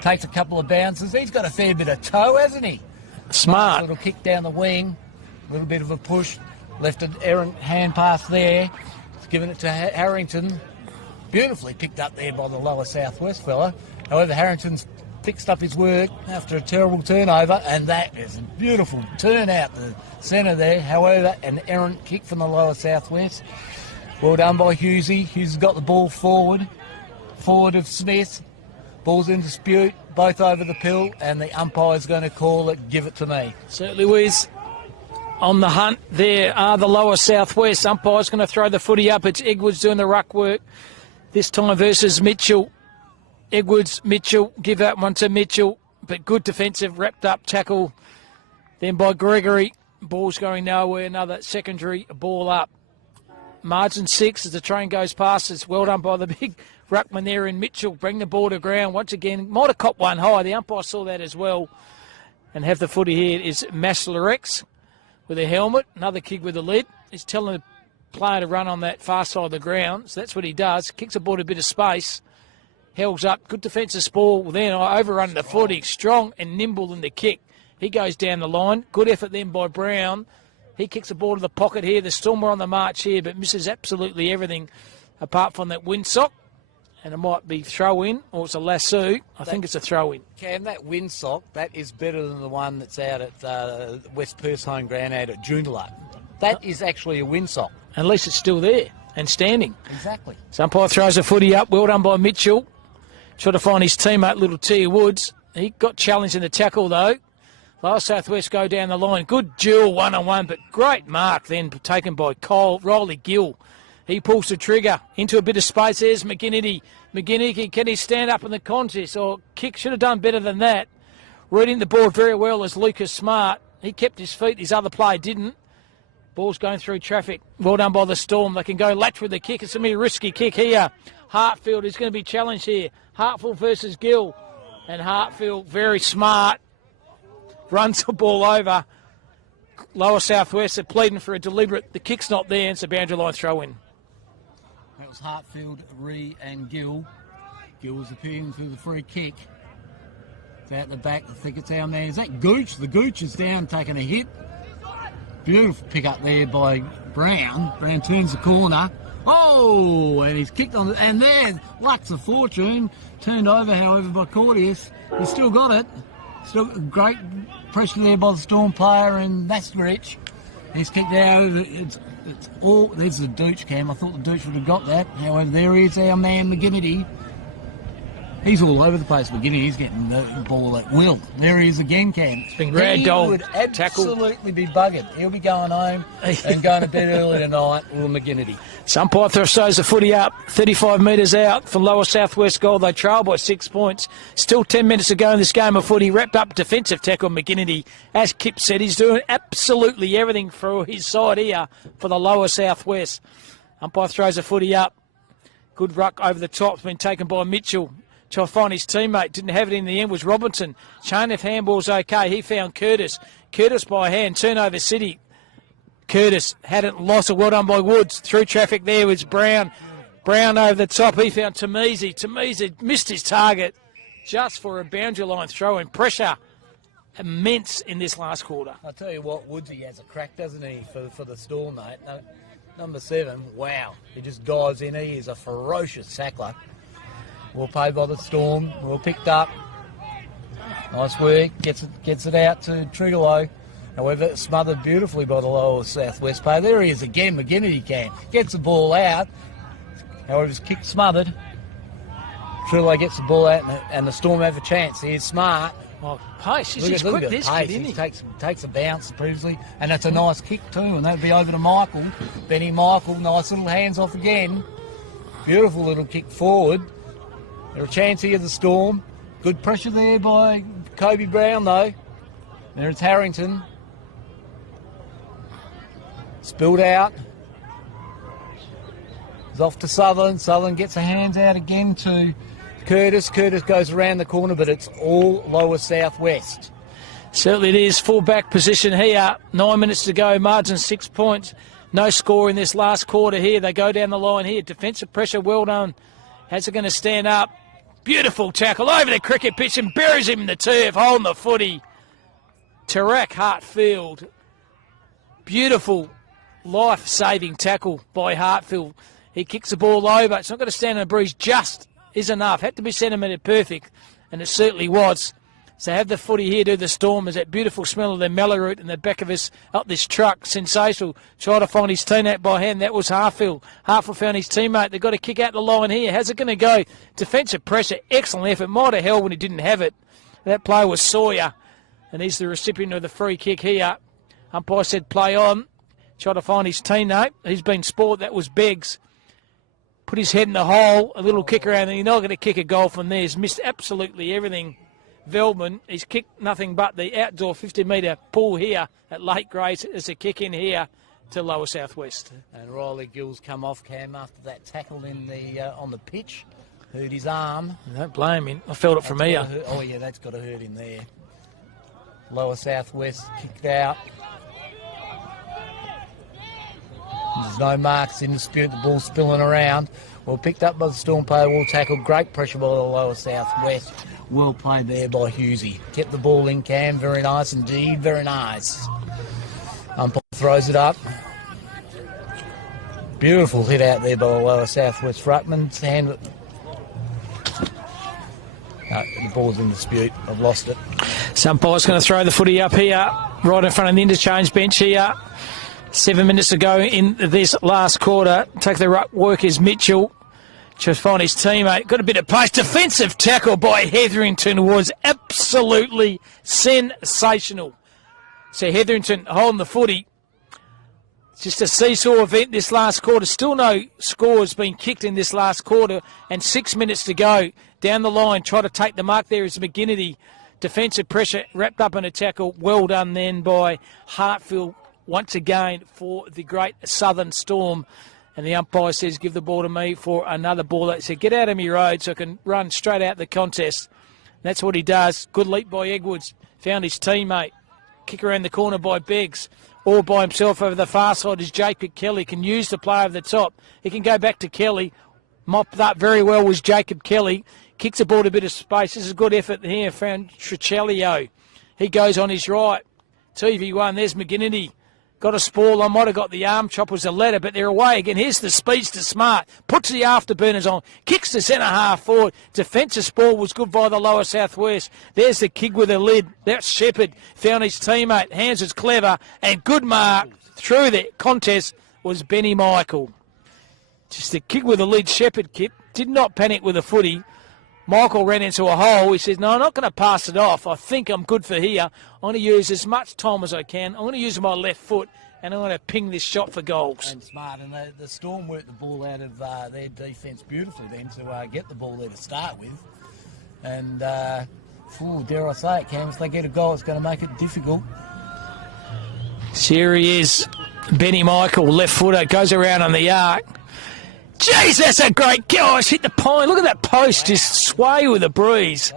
Takes a couple of bounces. He's got a fair bit of toe, hasn't he? Smart. Little kick down the wing, a little bit of a push. Left an errant hand pass there. He's given it to Harrington. Beautifully picked up there by the Lower Southwest fella. However, Harrington's fixed up his work after a terrible turnover, and that is a beautiful turn out the centre there. However, an errant kick from the Lower Southwest. Well done by Hughesy. Hughes got the ball forward of Smith. Ball's in dispute, both over the pill, and the umpire's going to call it, give it to me. Certainly was on the hunt. There are the Lower Southwest. Umpire's going to throw the footy up. It's Edwards doing the ruck work. This time versus Mitchell. Edwards, Mitchell, give that one to Mitchell, but good defensive wrapped up tackle. Then by Gregory, ball's going nowhere. Another secondary ball up. Margin 6 as the train goes past. It's well done by the big ruckman there in Mitchell. Bring the ball to ground once again. Might have copped one high. The umpire saw that as well. And have the footy here is Maslerex with a helmet. Another kick with a lid. He's telling the player to run on that far side of the ground. So that's what he does. Kicks the ball to a bit of space. Held up. Good defensive ball. Then overrun the footy. Strong and nimble in the kick. He goes down the line. Good effort then by Brown. He kicks the ball to the pocket here. The Storm are on the march here, but misses absolutely everything apart from that windsock. And it might be throw-in, or it's a lasso. I think it's a throw-in. Cam, that windsock, that is better than the one that's out at West Perth home ground out at Joondalup. That is actually a windsock. At least it's still there and standing. Exactly. So umpire throws the footy up. Well done by Mitchell. Trying to find his teammate, little Tia Woods. He got challenged in the tackle, though. Lower Southwest go down the line. Good duel one-on-one, but great mark then taken by Rolly Gill. He pulls the trigger into a bit of space. There's McGinnity. McGinnity, can he stand up in the contest? Or kick should have done better than that. Reading the board very well is Lucas Smart. He kept his feet. His other player didn't. Ball's going through traffic. Well done by the Storm. They can go latch with the kick. It's going to be a risky kick here. Hartfield is going to be challenged here. Hartfield versus Gill. And Hartfield, very smart. Runs the ball over. Lower Southwest are pleading for a deliberate. The kick's not there, and it's a boundary line throw in. That was Hartfield, Ree and Gill. Gill was appealing for the free kick. It's out the back. I think it's our man. Is that Gooch? The Gooch is down, taking a hit. Beautiful pick up there by Brown. Brown turns the corner. Oh, and he's kicked on, and there, luck's a fortune. Turned over, however, by Cordius. He's still got it. Still great pressure there by the Storm player, and that's rich. He's kicked out. It's all. There's the Dooch, Cam. I thought the Dooch would have got that. However, there is our man McGinnity. He's all over the place. McGinnity, he's getting the ball at will. There he is again, Cam. It's been ragdolled. He would absolutely be buggered. He'll be going home and going to bed early tonight with McGinnity. Umpire throws the footy up, 35 metres out from Lower Southwest goal. They trail by 6 points. Still 10 minutes to go in this game of footy. Wrapped up defensive tackle McGinnity. As Kip said, he's doing absolutely everything for his side here for the Lower Southwest. Umpire throws the footy up. Good ruck over the top. It's been taken by Mitchell. Trying to find his teammate. Didn't have it in the end. Was Robinson. Chain of handball's okay. He found Curtis. Curtis by hand. Turnover City. Curtis hadn't lost a well done by Woods. Through traffic there was Brown. Brown over the top. He found Tamizi. Tamizi missed his target just for a boundary line throw in. Pressure immense in this last quarter. I'll tell you what, Woodsy has a crack, doesn't he, for the Storm, mate. No, number 7, wow. He just dives in. He is a ferocious tackler. Well paid by the Storm. Well picked up. Nice work. Gets it out to Trigolo. However, smothered beautifully by the lower southwest player. There he is again, McGinnity can. Gets the ball out. However, his kick smothered. Trullo gets the ball out and the Storm have a chance. He's smart. Oh, pace. He's quick, this kid, isn't he? Takes a bounce previously, and that's a nice kick too, and that'll be over to Michael. Benny Michael, nice little hands off again. Beautiful little kick forward. There's a chance here, the Storm. Good pressure there by Kobe Brown, though. There's Harrington. Spilled out. It's off to Sutherland. Sutherland gets the hands out again to Curtis. Curtis goes around the corner, but it's all lower southwest. Certainly it is. Full back position here. 9 minutes to go. Margin 6 points. No score in this last quarter here. They go down the line here. Defensive pressure, well done. How's it going to stand up? Beautiful tackle over the cricket pitch and buries him in the turf, holding the footy. Tarak Hartfield. Beautiful life-saving tackle by Hartfield. He kicks the ball over. It's not going to stand on a breeze. Just is enough. Had to be centimetre perfect, and it certainly was. So have the footy here, do the Storm. There's that beautiful smell of the mellow root in the back of us up this truck. Sensational. Try to find his teammate by hand. That was Hartfield. Hartfield found his teammate. They've got to kick out the line here. How's it going to go? Defensive pressure. Excellent effort. Might have held when he didn't have it. That play was Sawyer, and he's the recipient of the free kick here. Umpire said play on. Try to find his teammate. He's been spoiled. That was Beggs. Put his head in the hole. A little kick around, and you're not going to kick a goal from there. He's missed absolutely everything. Veldman, he's kicked nothing but the outdoor 50-metre pool here at Lake Grace. It's a kick in here to lower southwest. And Riley Gill's come off, Cam, after that tackle in the on the pitch. Hurt his arm. Don't blame him. I felt it from here. Oh, yeah, that's got to hurt him there. Lower southwest kicked out. There's no marks in dispute. The ball spilling around. Well picked up by the Storm player. Well tackled. Great pressure by the lower southwest. Well played there by Hughesy. Kept the ball in, Cam. Very nice indeed. Very nice. Umpire throws it up. Beautiful hit out there by the lower southwest ruckman's hand. The ball's in dispute. I've lost it. So umpire's going to throw the footy up here, right in front of the interchange bench here. 7 minutes to go in this last quarter. Take the ruck work is Mitchell. Just find his teammate. Got a bit of pace. Defensive tackle by Hetherington was absolutely sensational. So Hetherington holding the footy. It's just a seesaw event this last quarter. Still no scores being kicked in this last quarter. And 6 minutes to go. Down the line, try to take the mark there is McGinnity. Defensive pressure wrapped up in a tackle. Well done then by Hartfield once again for the great Southern Storm. And the umpire says, give the ball to me for another ball. They said, get out of me road so I can run straight out the contest. And that's what he does. Good leap by Edwards. Found his teammate. Kick around the corner by Beggs. All by himself over the far side is Jacob Kelly. Can use the play over the top. He can go back to Kelly. Mopped up very well was Jacob Kelly. Kicks the ball to a bit of space. This is a good effort here. Found Trichelio. He goes on his right. TV1, there's McGinnity. Got a spoil. I might have got the arm chop was a letter, but they're away again. Here's the speedster Smart. Puts the afterburners on. Kicks the centre half forward. Defensive spoil was good by the lower southwest. There's the kick with a lid. That's Shepherd. Found his teammate. Hands was clever. And good mark through the contest was Benny Michael. Just a kick with a lid. Shepherd kick. Did not panic with the footy. Michael ran into a hole. He says, no, I'm not going to pass it off. I think I'm good for here. I'm going to use as much time as I can. I'm going to use my left foot, and I'm going to ping this shot for goals. And Smart. And the Storm worked the ball out of their defence beautifully then to get the ball there to start with. And, dare I say it, Cam, if they get a goal, it's going to make it difficult. Here he is. Benny Michael, left footer, goes around on the arc. Jeez, that's a great gosh, hit the pine. Look at that post, just sway with a breeze.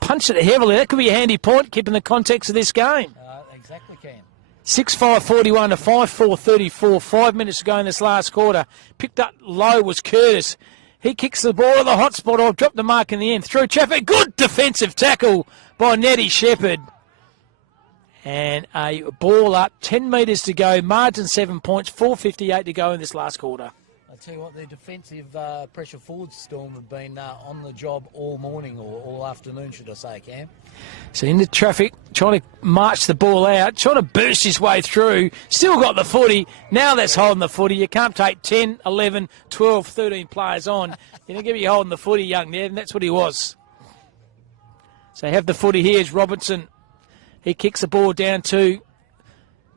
Punched it heavily. That could be a handy point, keeping the context of this game. Exactly, Cam. 6-5-41 to 5-4-34. 5 minutes to go in this last quarter. Picked up low was Curtis. He kicks the ball to the hot spot. I'll drop the mark in the end. Through traffic. Good defensive tackle by Nettie Shepherd. And a ball up. 10 metres to go. Margin 7 points. 4:58 to go in this last quarter. I tell you what, the defensive pressure forward Storm have been on the job all morning, or all afternoon, should I say, Cam. So in the traffic, trying to march the ball out, trying to burst his way through, still got the footy. Now that's holding the footy. You can't take 10, 11, 12, 13 players on. You're going to be holding the footy, young Ned, and that's what he was. So have the footy here is Robertson. He kicks the ball down to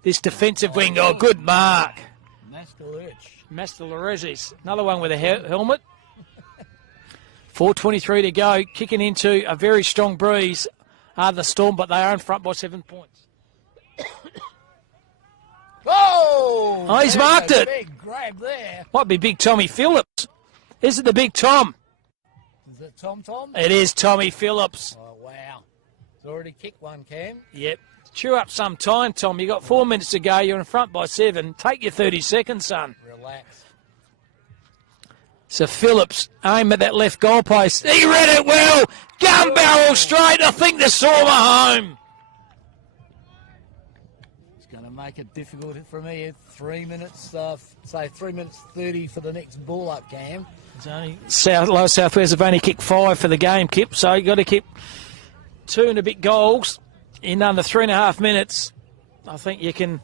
this defensive wing. Oh, good mark. Master Lorezis. Another one with a helmet. 4:23 to go. Kicking into a very strong breeze are the Storm, but they are in front by 7 points. Oh, he's marked it. Big grab there. Might be Big Tommy Phillips. Is it the Big Tom? Is it Tom? It is Tommy Phillips. Oh, wow. He's already kicked one, Cam. Yep. Chew up some time, Tom. You got 4 minutes to go. You're in front by 7. Take your 30 seconds, son. Relax. So Phillips, aim at that left goal post. He read it well. Gun barrel straight. I think the Storm are home. It's going to make it difficult for me. 3 minutes, say 3 minutes 30 for the next ball up, Cam. It's only Lower South Wales have only kicked 5 for the game, Kip. So you've got to kick 2 and a bit goals in under 3.5 minutes. I think you can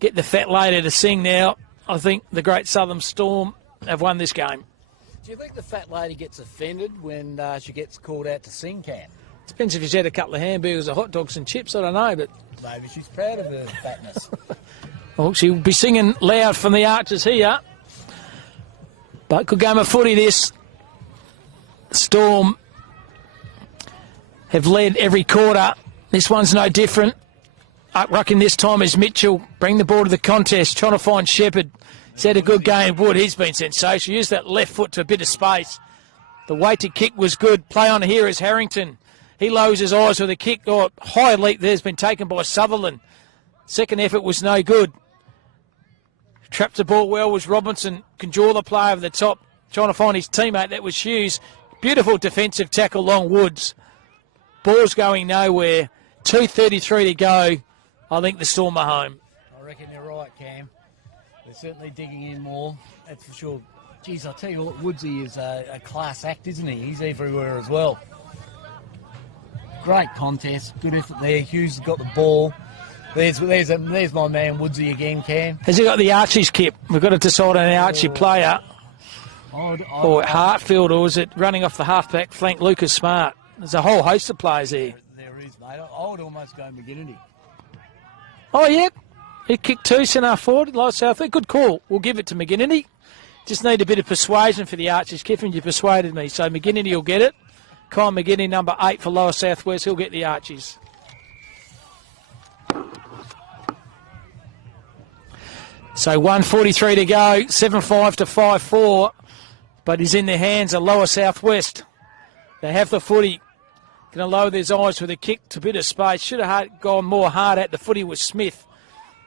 get the fat lady to sing now. I think the Great Southern Storm have won this game. Do you think the fat lady gets offended when she gets called out to sing, Cam? Depends if she's had a couple of hamburgers or hot dogs and chips, I don't know, but... Maybe she's proud of her fatness. Well, she'll be singing loud from the Archers here. But good game of footy this. Storm have led every quarter. This one's no different. Up rucking this time is Mitchell. Bring the ball to the contest, trying to find Shepherd. He's had a good game. Wood, he's been sensational. Used that left foot to a bit of space. The weighted kick was good. Play on here is Harrington. He lowers his eyes with a kick. Oh, high leap there's been taken by Sutherland. Second effort was no good. Trapped the ball well was Robinson. Can draw the play over the top. Trying to find his teammate. That was Hughes. Beautiful defensive tackle along Woods. Ball's going nowhere. 2:33 to go. I think the Storm are home. I reckon you're right, Cam. They're certainly digging in more, that's for sure. Geez, I'll tell you what, Woodsy is a class act, isn't he? He's everywhere as well. Great contest, good effort there. Hughes has got the ball. There's my man Woodsy again, Cam. Has he got the Archie's kip? We've got to decide on an Archie player. Or Hartfield, or is it running off the halfback flank, Lucas Smart? There's a whole host of players there. There is, mate. I would almost go McGinnity. Oh, yeah. He kicked 2 centre forward, Lower South. Good call. We'll give it to McGinnity. Just need a bit of persuasion for the Archers. Kiffin, you persuaded me. So McGinnity will get it. Kyle McGinnity, number 8 for Lower South West. He'll get the Archies. So 1:43 to go. 7-5 to 5-4. But he's in the hands of Lower South West. They have the footy. Going to lower his eyes with a kick to a bit of space. Should have gone more hard at the footy with Smith.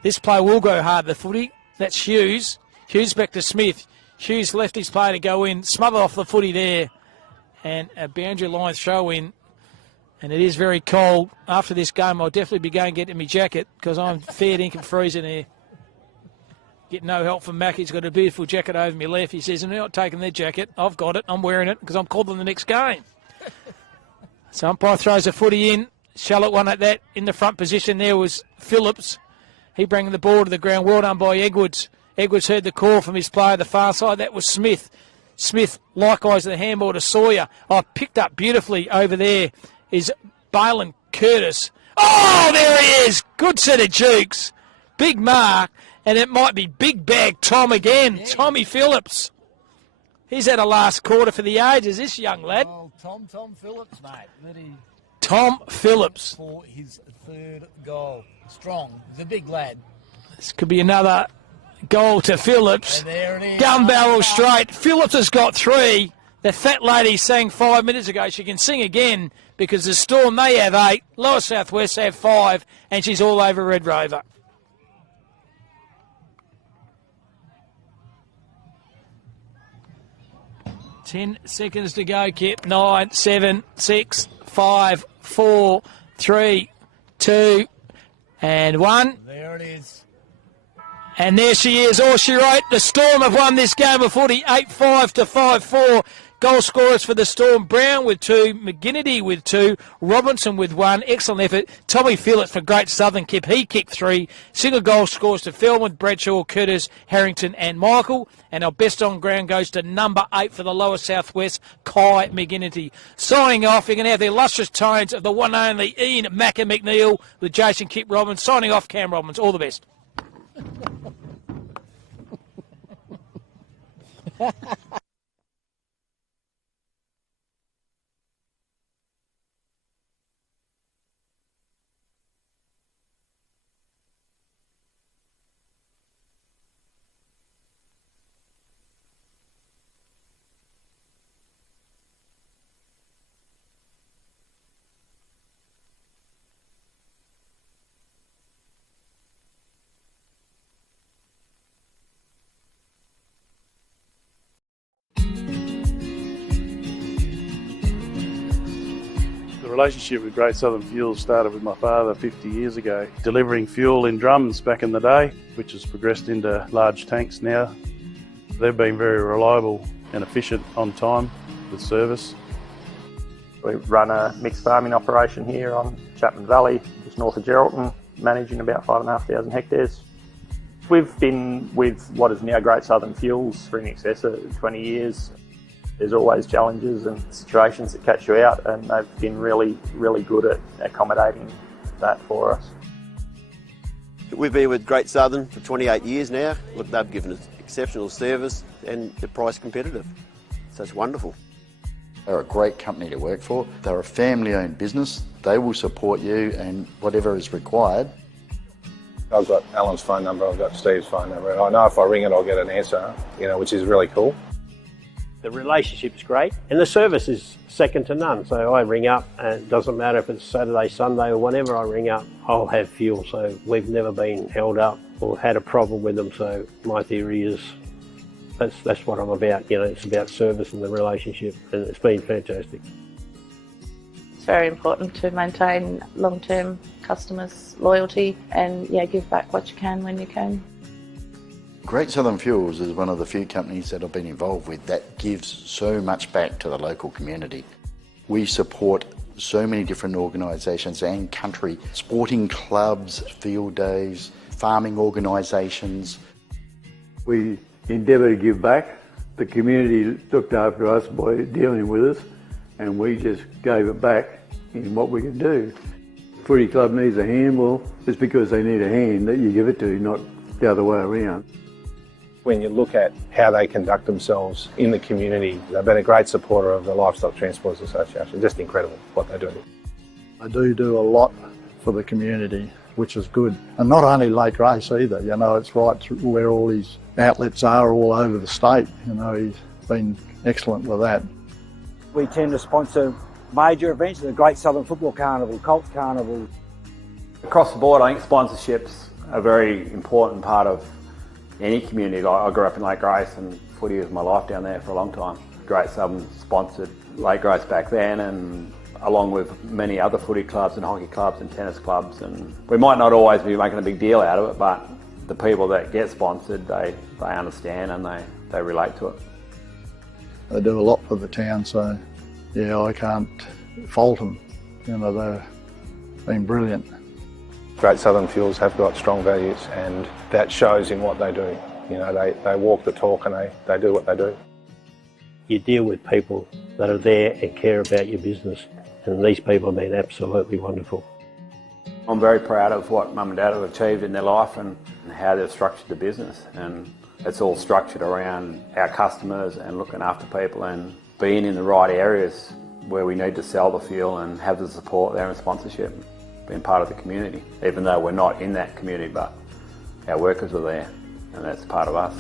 This play will go hard at the footy. That's Hughes. Hughes back to Smith. Hughes left his play to go in. Smothered off the footy there. And a boundary line throw in. And it is very cold. After this game, I'll definitely be going to get in my jacket because I'm fair dinkum freezing here. Get no help from Mack. He's got a beautiful jacket over my left. He says, I'm not taking their jacket. I've got it. I'm wearing it because I'm called in the next game. So umpire throws a footy in. Shallow one at that. In the front position there was Phillips. He bringing the ball to the ground. Well done by Edwards. Edwards heard the call from his player the far side. That was Smith. Smith, likewise, the handball to Sawyer. Oh, picked up beautifully over there is Balin Curtis. Oh, there he is. Good set of jukes. Big mark. And it might be big bag Tom again. Yeah. Tommy Phillips. He's had a last quarter for the ages, this young lad. Oh, Tom Phillips, mate. Tom Phillips. For his 3rd goal. Strong. He's a big lad. This could be another goal to Phillips. And there it is. Gun barrel straight. Phillips has got 3. The fat lady sang 5 minutes ago. She can sing again because the Storm, they have 8. Lower South West have 5. And she's all over Red Rover. Ten seconds to go, Kip. 9, 7, 6, 5, 4, 3, 2, and 1. There it is. And there she is, all she wrote. The Storm have won this game of footy, 8-5 to 5-4. Goal scorers for the Storm, Brown with 2, McGinnity with 2, Robinson with 1. Excellent effort. Tommy Phillip for Great Southern Kip, he kicked 3. Single goal scores to Felwyn, Bradshaw, Curtis, Harrington and Michael. And our best on ground goes to number 8 for the Lower Southwest, Kai McGinnity. Signing off, you can have the illustrious tones of the one and only Ian Macca McNeil with Jason Kip Robbins. Signing off, Cam Robbins. All the best. The relationship with Great Southern Fuels started with my father 50 years ago, delivering fuel in drums back in the day, which has progressed into large tanks now. They've been very reliable and efficient on time with service. We run a mixed farming operation here on Chapman Valley, just north of Geraldton, managing about 5,500 hectares. We've been with what is now Great Southern Fuels for in excess of 20 years. There's always challenges and situations that catch you out, and they've been really, really good at accommodating that for us. We've been with Great Southern for 28 years now. Look, they've given us exceptional service and the price competitive. So it's wonderful. They're a great company to work for. They're a family-owned business. They will support you and whatever is required. I've got Alan's phone number, I've got Steve's phone number, and I know if I ring it I'll get an answer, which is really cool. The relationship's great and the service is second to none. So I ring up and it doesn't matter if it's Saturday, Sunday or whenever I ring up, I'll have fuel. So we've never been held up or had a problem with them. So my theory is that's what I'm about. It's about service and the relationship, and it's been fantastic. It's very important to maintain long-term customers' loyalty and give back what you can when you can. Great Southern Fuels is one of the few companies that I've been involved with that gives so much back to the local community. We support so many different organisations and country, sporting clubs, field days, farming organisations. We endeavour to give back. The community looked after us by dealing with us, and we just gave it back in what we can do. Footy club needs a hand, well, it's because they need a hand that you give it to, not the other way around. When you look at how they conduct themselves in the community, they've been a great supporter of the Livestock Transporters Association. Just incredible what they do. They do a lot for the community, which is good. And not only Lake Race either, it's right through where all these outlets are all over the state. He's been excellent with that. We tend to sponsor major events, the Great Southern Football Carnival, Colts Carnival. Across the board, I think sponsorships are a very important part of any community. I grew up in Lake Grace and footy was my life down there for a long time. Great Southern sponsored Lake Grace back then, and along with many other footy clubs and hockey clubs and tennis clubs, and we might not always be making a big deal out of it, but the people that get sponsored, they understand and they relate to it. They do a lot for the town, so I can't fault them. They've been brilliant. Great Southern Fuels have got strong values, and that shows in what they do. They walk the talk and they do what they do. You deal with people that are there and care about your business, and these people have been absolutely wonderful. I'm very proud of what Mum and Dad have achieved in their life and how they've structured the business, and it's all structured around our customers and looking after people and being in the right areas where we need to sell the fuel and have the support there and sponsorship. Being part of the community, even though we're not in that community, but our workers are there and that's part of us.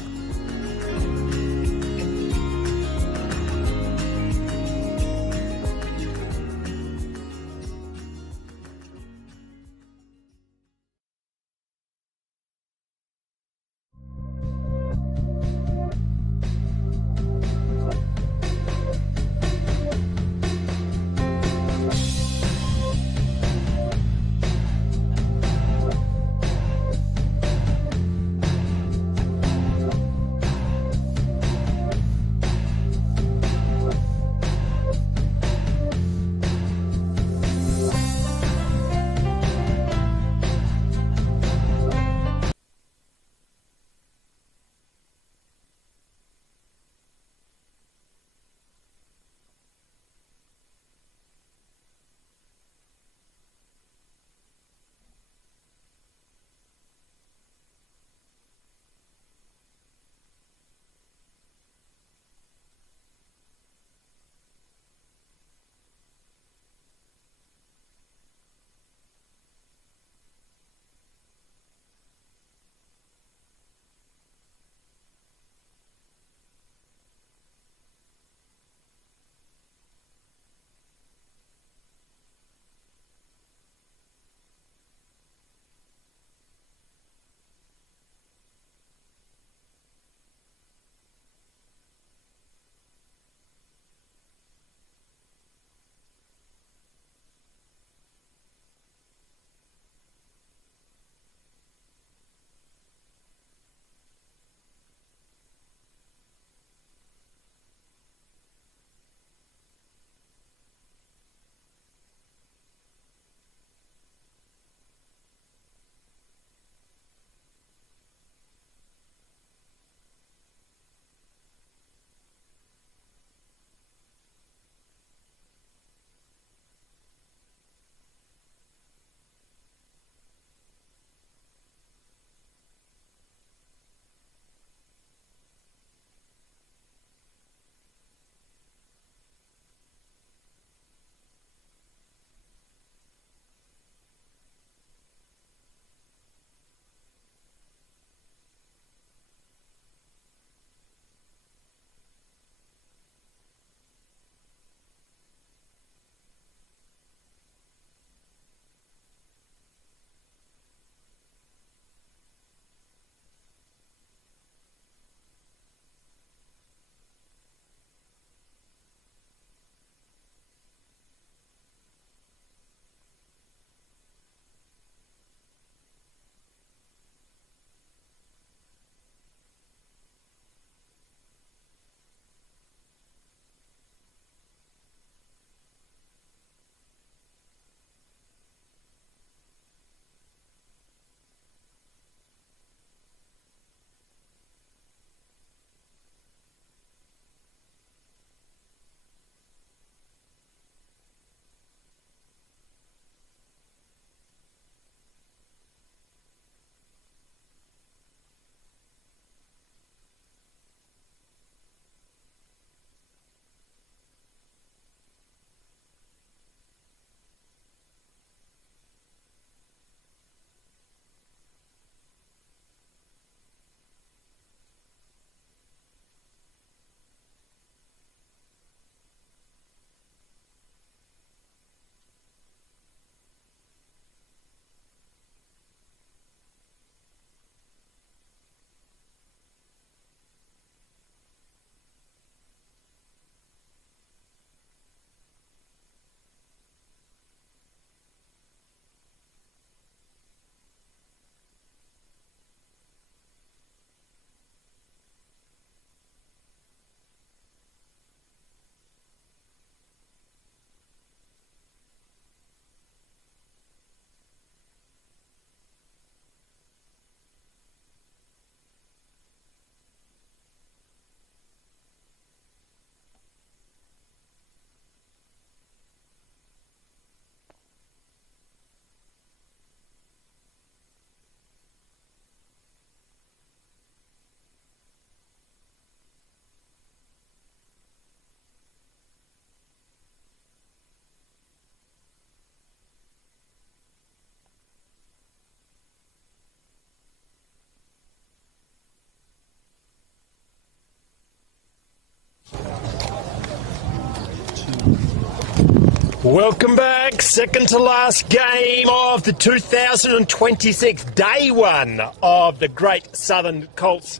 Welcome back. Second to last game of the 2026 day one of the Great Southern Colts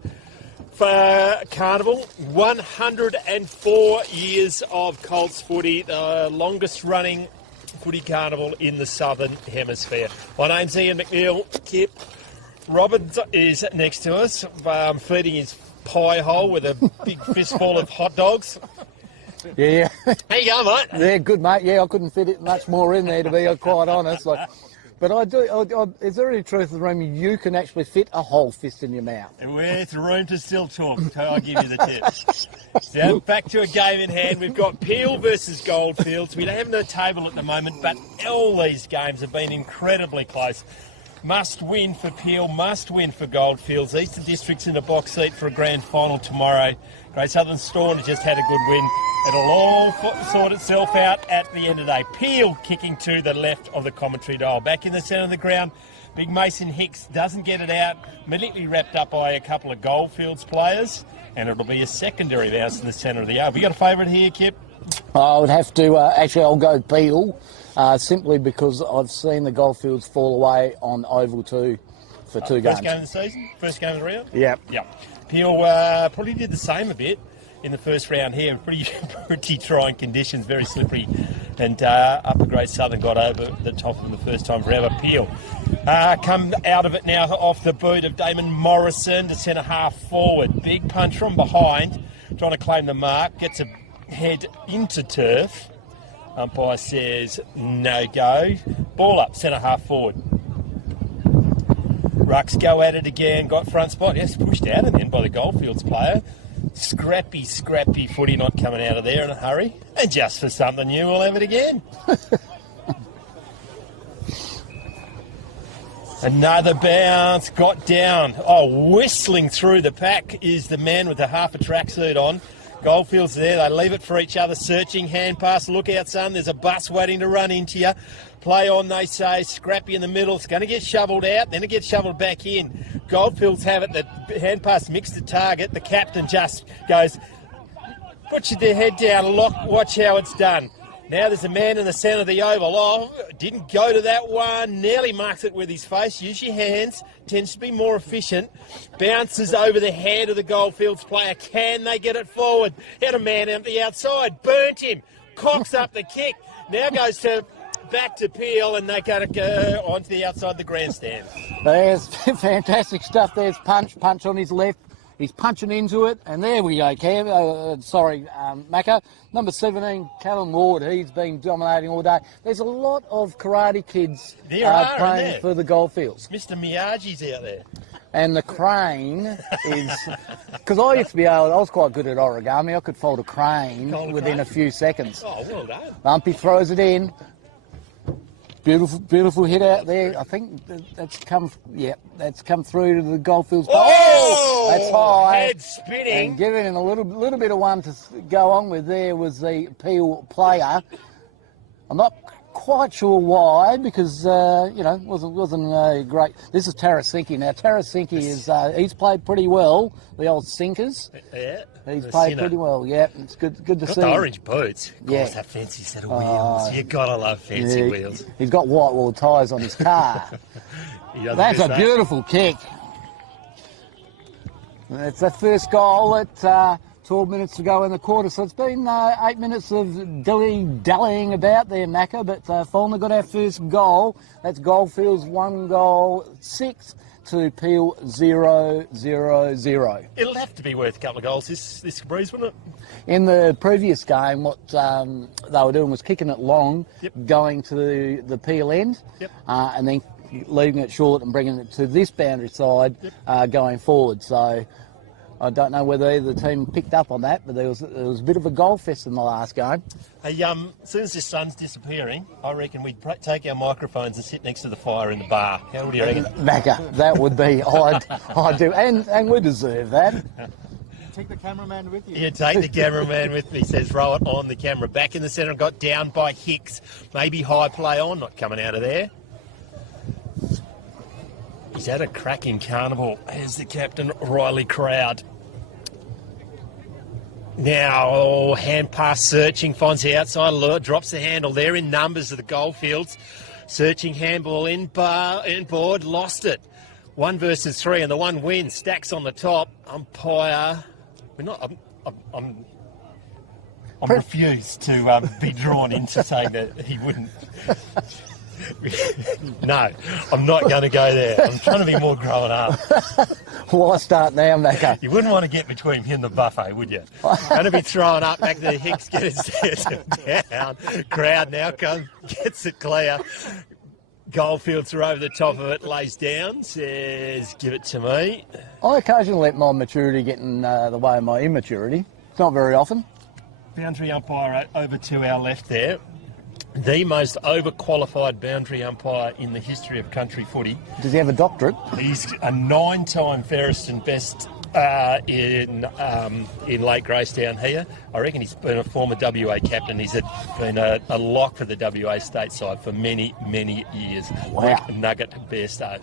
for Carnival. 104 years of Colts footy, the longest running footy carnival in the Southern Hemisphere. My name's Ian McNeil. Kip Robbins is next to us, feeding his pie hole with a big fistful of hot dogs. Yeah. How you going, mate? Yeah, good, mate. Yeah, I couldn't fit it much more in there, to be quite honest. But I do. Is there any truth in the room? You can actually fit a whole fist in your mouth. There's room to still talk. I'll give you the tip. So back to a game in hand. We've got Peel versus Goldfields. We don't have no table at the moment, but all these games have been incredibly close. Must win for Peel, must win for Goldfields. Eastern District's in a box seat for a grand final tomorrow. Great Southern Storm has just had a good win. It'll all sort itself out at the end of the day. Peel kicking to the left of the commentary dial. Back in the centre of the ground, big Mason Hicks doesn't get it out. Immediately wrapped up by a couple of Goldfields players. And it'll be a secondary bounce in the centre of the yard. Have you got a favourite here, Kip? I would have to, actually I'll go Peel, simply because I've seen the Goldfields fall away on Oval 2 for two games. First game of the season? First game of the round? Yep. Peel probably did the same a bit in the first round here. Pretty trying conditions, very slippery. And Upper Great Southern got over the top of them the first time forever. Peel come out of it now off the boot of Damon Morrison to centre half forward. Big punch from behind, trying to claim the mark. Gets a head into turf. Umpire says no go. Ball up, centre half forward. Rucks go at it again, got front spot. Yes, pushed out and then by the Goldfields player. Scrappy footy not coming out of there in a hurry. And just for something new, we'll have it again. Another bounce, got down. Whistling through the pack is the man with the half a tracksuit on. Goldfields there, they leave it for each other, searching, hand pass, look out son, there's a bus waiting to run into you. Play on, they say, Scrappy in the middle, it's going to get shovelled out, then it gets shovelled back in. Goldfields have it, the hand pass mixed the target, the captain just goes, put their head down, watch how it's done. Now there's a man in the centre of the oval. Didn't go to that one. Nearly marks it with his face. Use your hands. Tends to be more efficient. Bounces over the head of the Goldfields player. Can they get it forward? Had a man out the outside. Burnt him. Cocks up the kick. Now goes back to Peel, and they got to go onto the outside of the grandstand. There's fantastic stuff. There's punch on his left. He's punching into it, and there we go, Cam. Macca. Number 17, Callum Ward. He's been dominating all day. There's a lot of karate kids playing for the Goldfields. Mr. Miyagi's out there. And the crane is... Because I used to be able... I was quite good at origami. I could fold a crane within a few seconds. Oh, well done. Bumpy throws it in. Beautiful hit out there. I think that's come through to the Goldfields. Oh, that's high. Head spinning. And giving a little bit of one to go on with there was the Peel player. I'm not quite sure why, because wasn't great. This is Tarasinki. Now Tarasinki is he's played pretty well. The old sinkers. Yeah. He's played pretty well. Yeah, it's good to see. The orange boots. Yeah. Gosh, that fancy set of wheels. You gotta love fancy wheels. He's got white wall tyres on his car. That's a beautiful kick. It's the first goal at 12 minutes to go in the quarter, so it's been 8 minutes of dallying about there, Macca, but finally got our first goal. That's Goldfields 1 goal, 6 to Peel 0-0-0. It'll have to be worth a couple of goals this breeze, wouldn't it? In the previous game, what they were doing was kicking it long, going to the Peel end, and then leaving it short and bringing it to this boundary side going forward. So I don't know whether either team picked up on that, but there was a bit of a goal fest in the last game. Hey, as soon as this sun's disappearing, I reckon we'd take our microphones and sit next to the fire in the bar. How do you reckon? Macca, that would be I'd do, and we deserve that. Take the cameraman with you. Yeah, take the cameraman with me, says row it on the camera. Back in the centre, got down by Hicks. Maybe high play on, not coming out of there. He's had a cracking carnival. Here's the captain, Riley Crowd. Now, hand pass searching, finds the outside, drops the handle there in numbers of the Goldfields. Searching handball in board, lost it. 1 versus 3, and the one wins. Stacks on the top. Umpire. I'm refused to be drawn into saying that he wouldn't. No, I'm not going to go there. I'm trying to be more grown up. Why start now, Macca? You wouldn't want to get between him and the buffet, would you? Going to be throwing up back to the Hicks, get it down. Crowd now gets it clear. Goldfields are over the top of it, lays down, says, give it to me. I occasionally let my maturity get in the way of my immaturity. It's not very often. Boundary umpire over to our left there. The most overqualified boundary umpire in the history of country footy. Does he have a doctorate? He's a 9-time fairest and best in Lake Grace down here. I reckon he's been a former WA captain. He's been a lock for the WA state side for many, many years. Wow. Nugget Bairstow.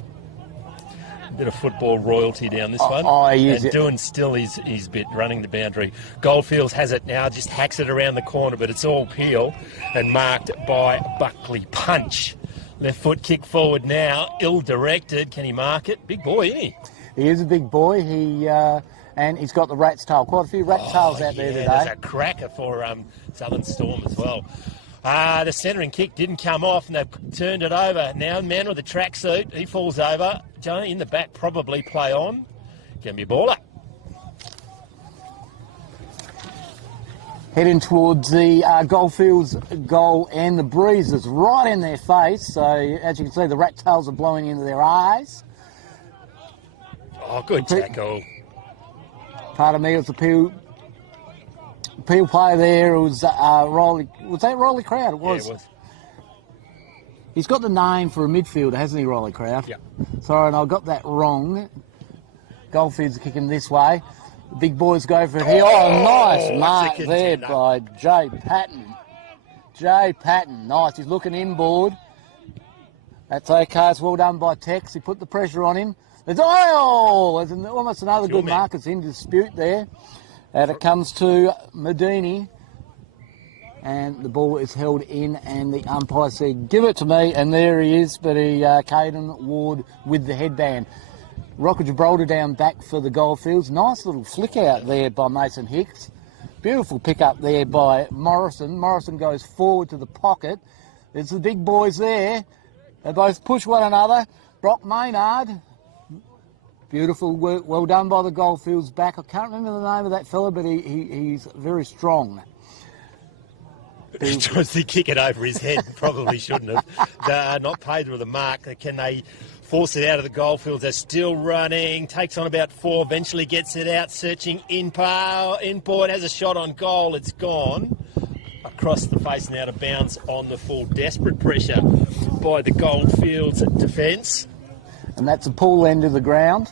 Bit of football royalty down this one. And doing still his bit, running the boundary. Goldfields has it now, just hacks it around the corner, but it's all peel and marked by Buckley. Punch. Left foot kick forward now, ill-directed. Can he mark it? Big boy, isn't he? He is a big boy. And he's got the rat's tail. Quite a few rat tails out there today. There's a cracker for Southern Storm as well. The centering kick didn't come off, and they've turned it over. Now, man with the tracksuit, he falls over. Johnny in the back, probably play on. Can be a baller. Heading towards the Goldfields goal, and the breeze is right in their face. So, as you can see, the rat tails are blowing into their eyes. Oh, good tackle. Part of me was the peel player there. It was Rolly. Was that Rolly Crowd? It was. Yeah, it was. He's got the name for a midfielder, hasn't he, Rolly Crowd? Yeah. Sorry, and I got that wrong. Goldfields are kicking this way. The big boys go for it here. Oh, nice mark there by Jay Patton. Jay Patton, nice. He's looking inboard. That's okay. It's well done by Tex. He put the pressure on him. There's almost another good mark. It's in dispute there. And it comes to Medini. And the ball is held in, and the umpire said, give it to me, and there he is, but Caden Ward with the headband. Rock of Gibraltar down back for the Goldfields. Nice little flick out there by Mason Hicks. Beautiful pick up there by Morrison. Morrison goes forward to the pocket. There's the big boys there. They both push one another. Brock Maynard. Beautiful work, well done by the Goldfields back. I can't remember the name of that fella, but he's very strong. He tries to kick it over his head. Probably shouldn't have. Not paid with a mark. Can they force it out of the Goldfields? They're still running. Takes on about 4. Eventually gets it out. Searching inboard. Has a shot on goal. It's gone. Across the face and out of bounds on the full. Desperate pressure by the Goldfields defence. And that's a pull end of the ground.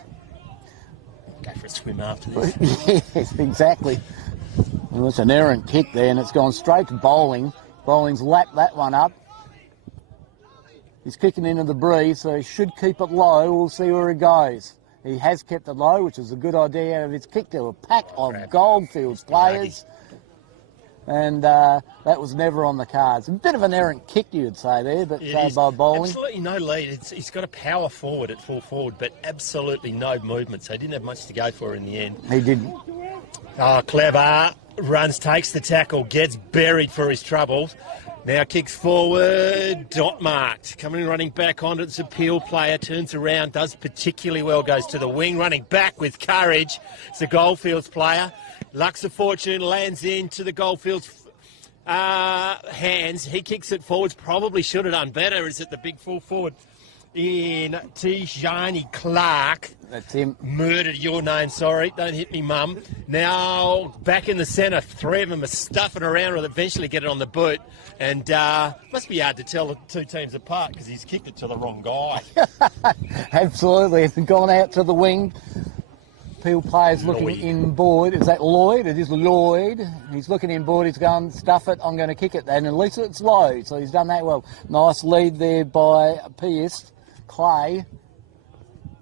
Go for a swim after this. Yes, exactly. Well, it's an errant kick there, and it's gone straight to Bowling. Bowling's lapped that one up. He's kicking into the breeze, so he should keep it low. We'll see where he goes. He has kept it low, which is a good idea out of his kick. There were a pack of Goldfields players, and that was never on the cards. A bit of an errant kick, you'd say there, but by Bowling. Absolutely no lead. He's got a power forward at full forward, but absolutely no movement, so he didn't have much to go for in the end. He didn't. Oh, clever. Runs, takes the tackle, gets buried for his troubles. Now kicks forward, dot marked. Coming in, running back onto its appeal player, turns around, does particularly well, goes to the wing, running back with courage. It's the Goldfields player. Lucks of fortune, lands into the Goldfields hands. He kicks it forwards, probably should have done better. Is it the big full forward in Tijani Clark? That's him. Murdered your name, sorry. Don't hit me, mum. Now, back in the centre, 3 of them are stuffing around and eventually get it on the boot. And must be hard to tell the 2 teams apart because he's kicked it to the wrong guy. Absolutely. It's gone out to the wing. Peel players looking inboard. Is that Lloyd? It is Lloyd. He's looking inboard. He's going, stuff it, I'm going to kick it. And at least it's low, so he's done that well. Nice lead there by Pierce. Clay.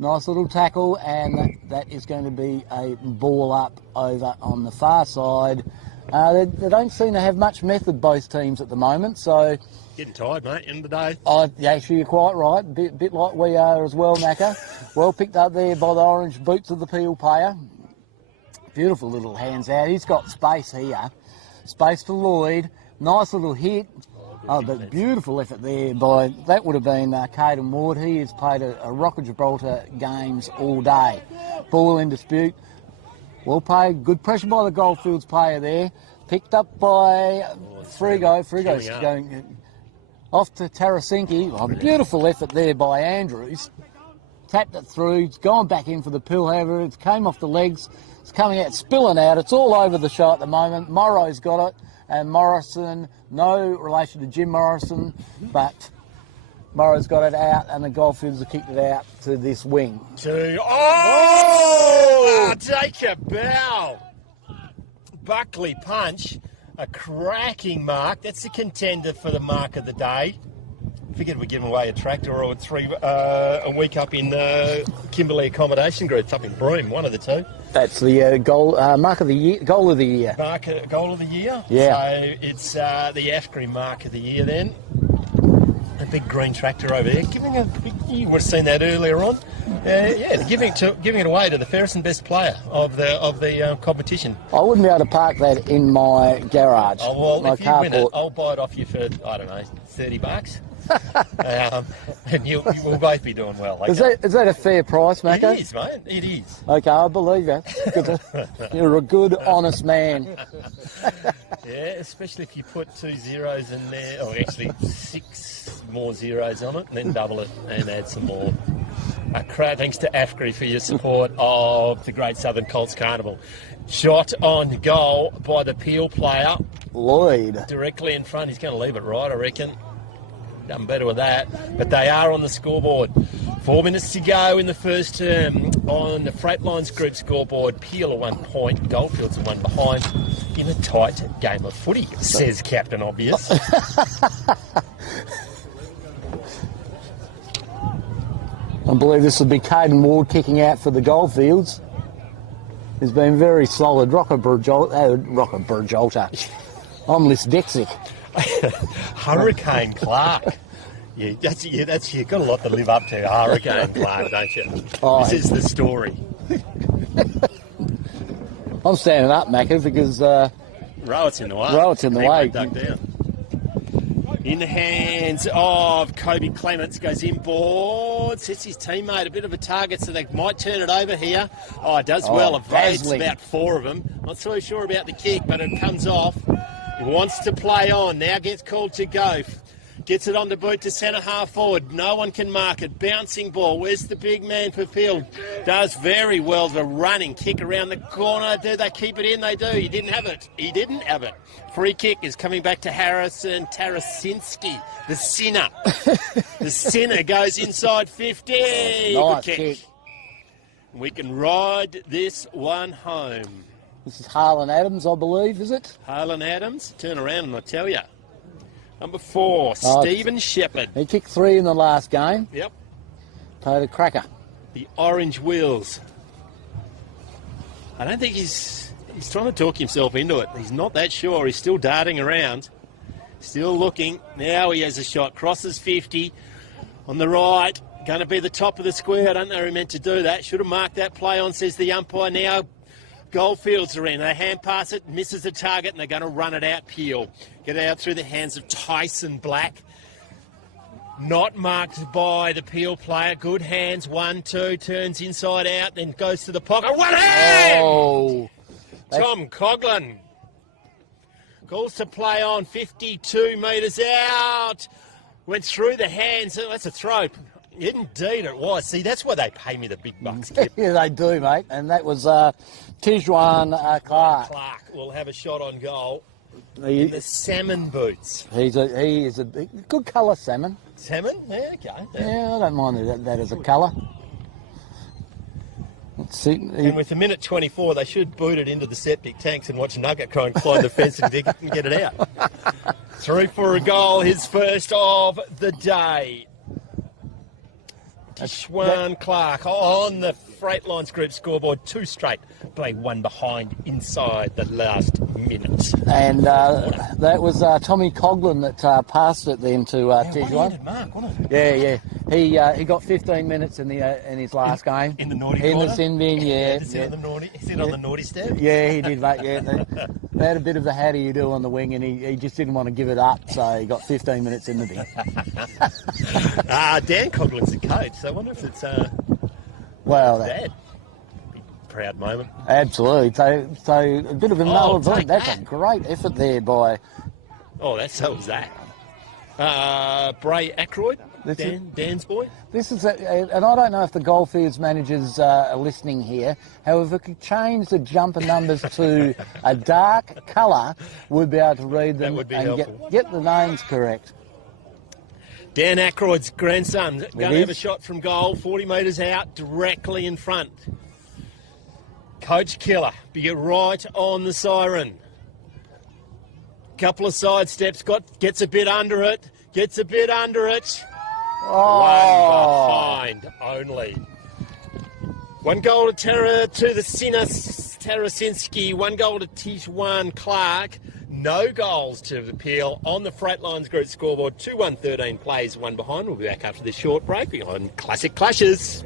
Nice little tackle, and that is going to be a ball up over on the far side. They don't seem to have much method, both teams, at the moment, so... Getting tired, mate, end of the day. Actually, you're quite right. Bit like we are as well, Macca. Well picked up there by the orange boots of the Peel player. Beautiful little hands out. He's got space here. Space for Lloyd. Nice little hit. Oh, but beautiful effort there by, that would have been Caden Ward. He has played a Rock of Gibraltar games all day. Ball in dispute. Well played. Good pressure by the Goldfields player there. Picked up by Frigo. Frigo's going off to Tarasinki. Oh, beautiful effort there by Andrews. Tapped it through. It's gone back in for the Pill, however. It came off the legs. It's coming out, spilling out. It's all over the show at the moment. Morrow's got it. And Morrison, no relation to Jim Morrison, but Morrow's got it out, and the Goldfields have kicked it out to this wing. Take a bow. Buckley punch, a cracking mark. That's the contender for the mark of the day. Figured we'd give away a tractor or a week up in Kimberley Accommodation Group, up in Broome, one of the two. That's the goal of the year. Goal of the year. Goal of the year? Yeah. So it's the Afgri mark of the year then. A big green tractor over there. You would have seen that earlier on. Giving it away to the fairest and best player of the competition. I wouldn't be able to park that in my garage. Oh, well, my if you win it, I'll buy it off you for, I don't know, $30. And we'll both be doing well. Okay? Is that a fair price, Macca? It is, mate. It is. Okay, I believe you. You're a good, honest man. Yeah, especially if you put 2 zeros in there, or actually 6 more zeros on it, and then double it and add some more. Thanks to Afgri for your support of the Great Southern Colts Carnival. Shot on goal by the Peel player. Lloyd. Directly in front. He's going to leave it right, I reckon. Done better with that. But they are on the scoreboard. 4 minutes to go in the first term. On the Freight Lines Group scoreboard, Peel are 1 point, Goldfields are 1 behind in a tight game of footy, says Captain Obvious. I believe this will be Caden Ward kicking out for the Goldfields. He's been very solid. Rocker Berjolta. I'm dyslexic. Hurricane Clark. You've got a lot to live up to, Hurricane Clark, don't you? Oh, this is the story. I'm standing up, Macca, because... Rowett's in the way. Rowett's in the way. Duck down. In the hands of Kobe Clements, goes inboard, sets his teammate a bit of a target, so they might turn it over here. Oh, it does well, evades about 4 of them. Not so sure about the kick, but it comes off. He wants to play on, now gets called to go. Gets it on the boot to centre half forward. No one can mark it. Bouncing ball. Where's the big man for Field? Does very well. The running kick around the corner. Do they keep it in? They do. He didn't have it. Free kick is coming back to Harrison Tarasinski, the sinner. The sinner goes inside 50. Nice Good kick. We can ride this one home. This is Harlan Adams, I believe, is it? Harlan Adams. Turn around and I'll tell you. Number 4, Stephen Shepherd. He kicked 3 in the last game. Yep. Played a cracker. The orange wheels. I don't think he's trying to talk himself into it. He's not that sure. He's still darting around. Still looking. Now he has a shot. Crosses 50. On the right. Going to be the top of the square. I don't know who meant to do that. Should have marked that play on, says the umpire. Now Goldfields are in. They hand pass it, misses the target, and they're going to run it out. Peel. Get it out through the hands of Tyson Black. Not marked by the Peel player. Good hands. 1, 2. Turns inside out, then goes to the pocket. One hand! Oh. Tom Coughlin. Calls to play on. 52 metres out. Went through the hands. That's a throw. Indeed it was. See, that's why they pay me the big bucks, Kip. Yeah, they do, mate. And that was Tijuan Clark. Clark will have a shot on goal in the salmon boots. He is a good colour salmon. Salmon? Yeah, okay. Yeah, I don't mind that as a colour. Let's see. And with a minute 24, they should boot it into the septic tanks and watch Nugget try and climb the fence and get it out. Through for a goal, his first of the day. Tishwan Clark on the Freightlines Group scoreboard, 2 straight, play 1 behind inside the last minute. And that was Tommy Coughlin that passed it then to Tishwan. One-handed mark, wasn't it? Yeah. He got 15 minutes in his last game. In the naughty in corner? the sin bin, yeah. On the naughty step? Yeah, he did, mate. Yeah, they had a bit of a how do you do on the wing, and he just didn't want to give it up, so he got 15 minutes in the bin. Dan Coughlin's the coach, so I wonder if it's Dad. Big proud moment. Absolutely. So a bit of a null. That's a great effort there by. Oh, so was that. Bray Ackroyd, Dan's boy. This is, and I don't know if the Goldfields managers are listening here. However, if we could change the jumper numbers to a dark colour, we'd be able to read them and get the names correct. Dan Ackroyd's grandson going to have a shot from goal, 40 metres out, directly in front. Coach Killer, be right on the siren. Couple of side steps, gets a bit under it. Oh. 1 behind only. 1 goal to the sinner Tarasinski, 1 goal to Tishwan Clark. No goals to appeal on the Freightlines Group scoreboard. 2-1-13 plays, 1 behind. We'll be back after this short break. We're on Classic Clashes.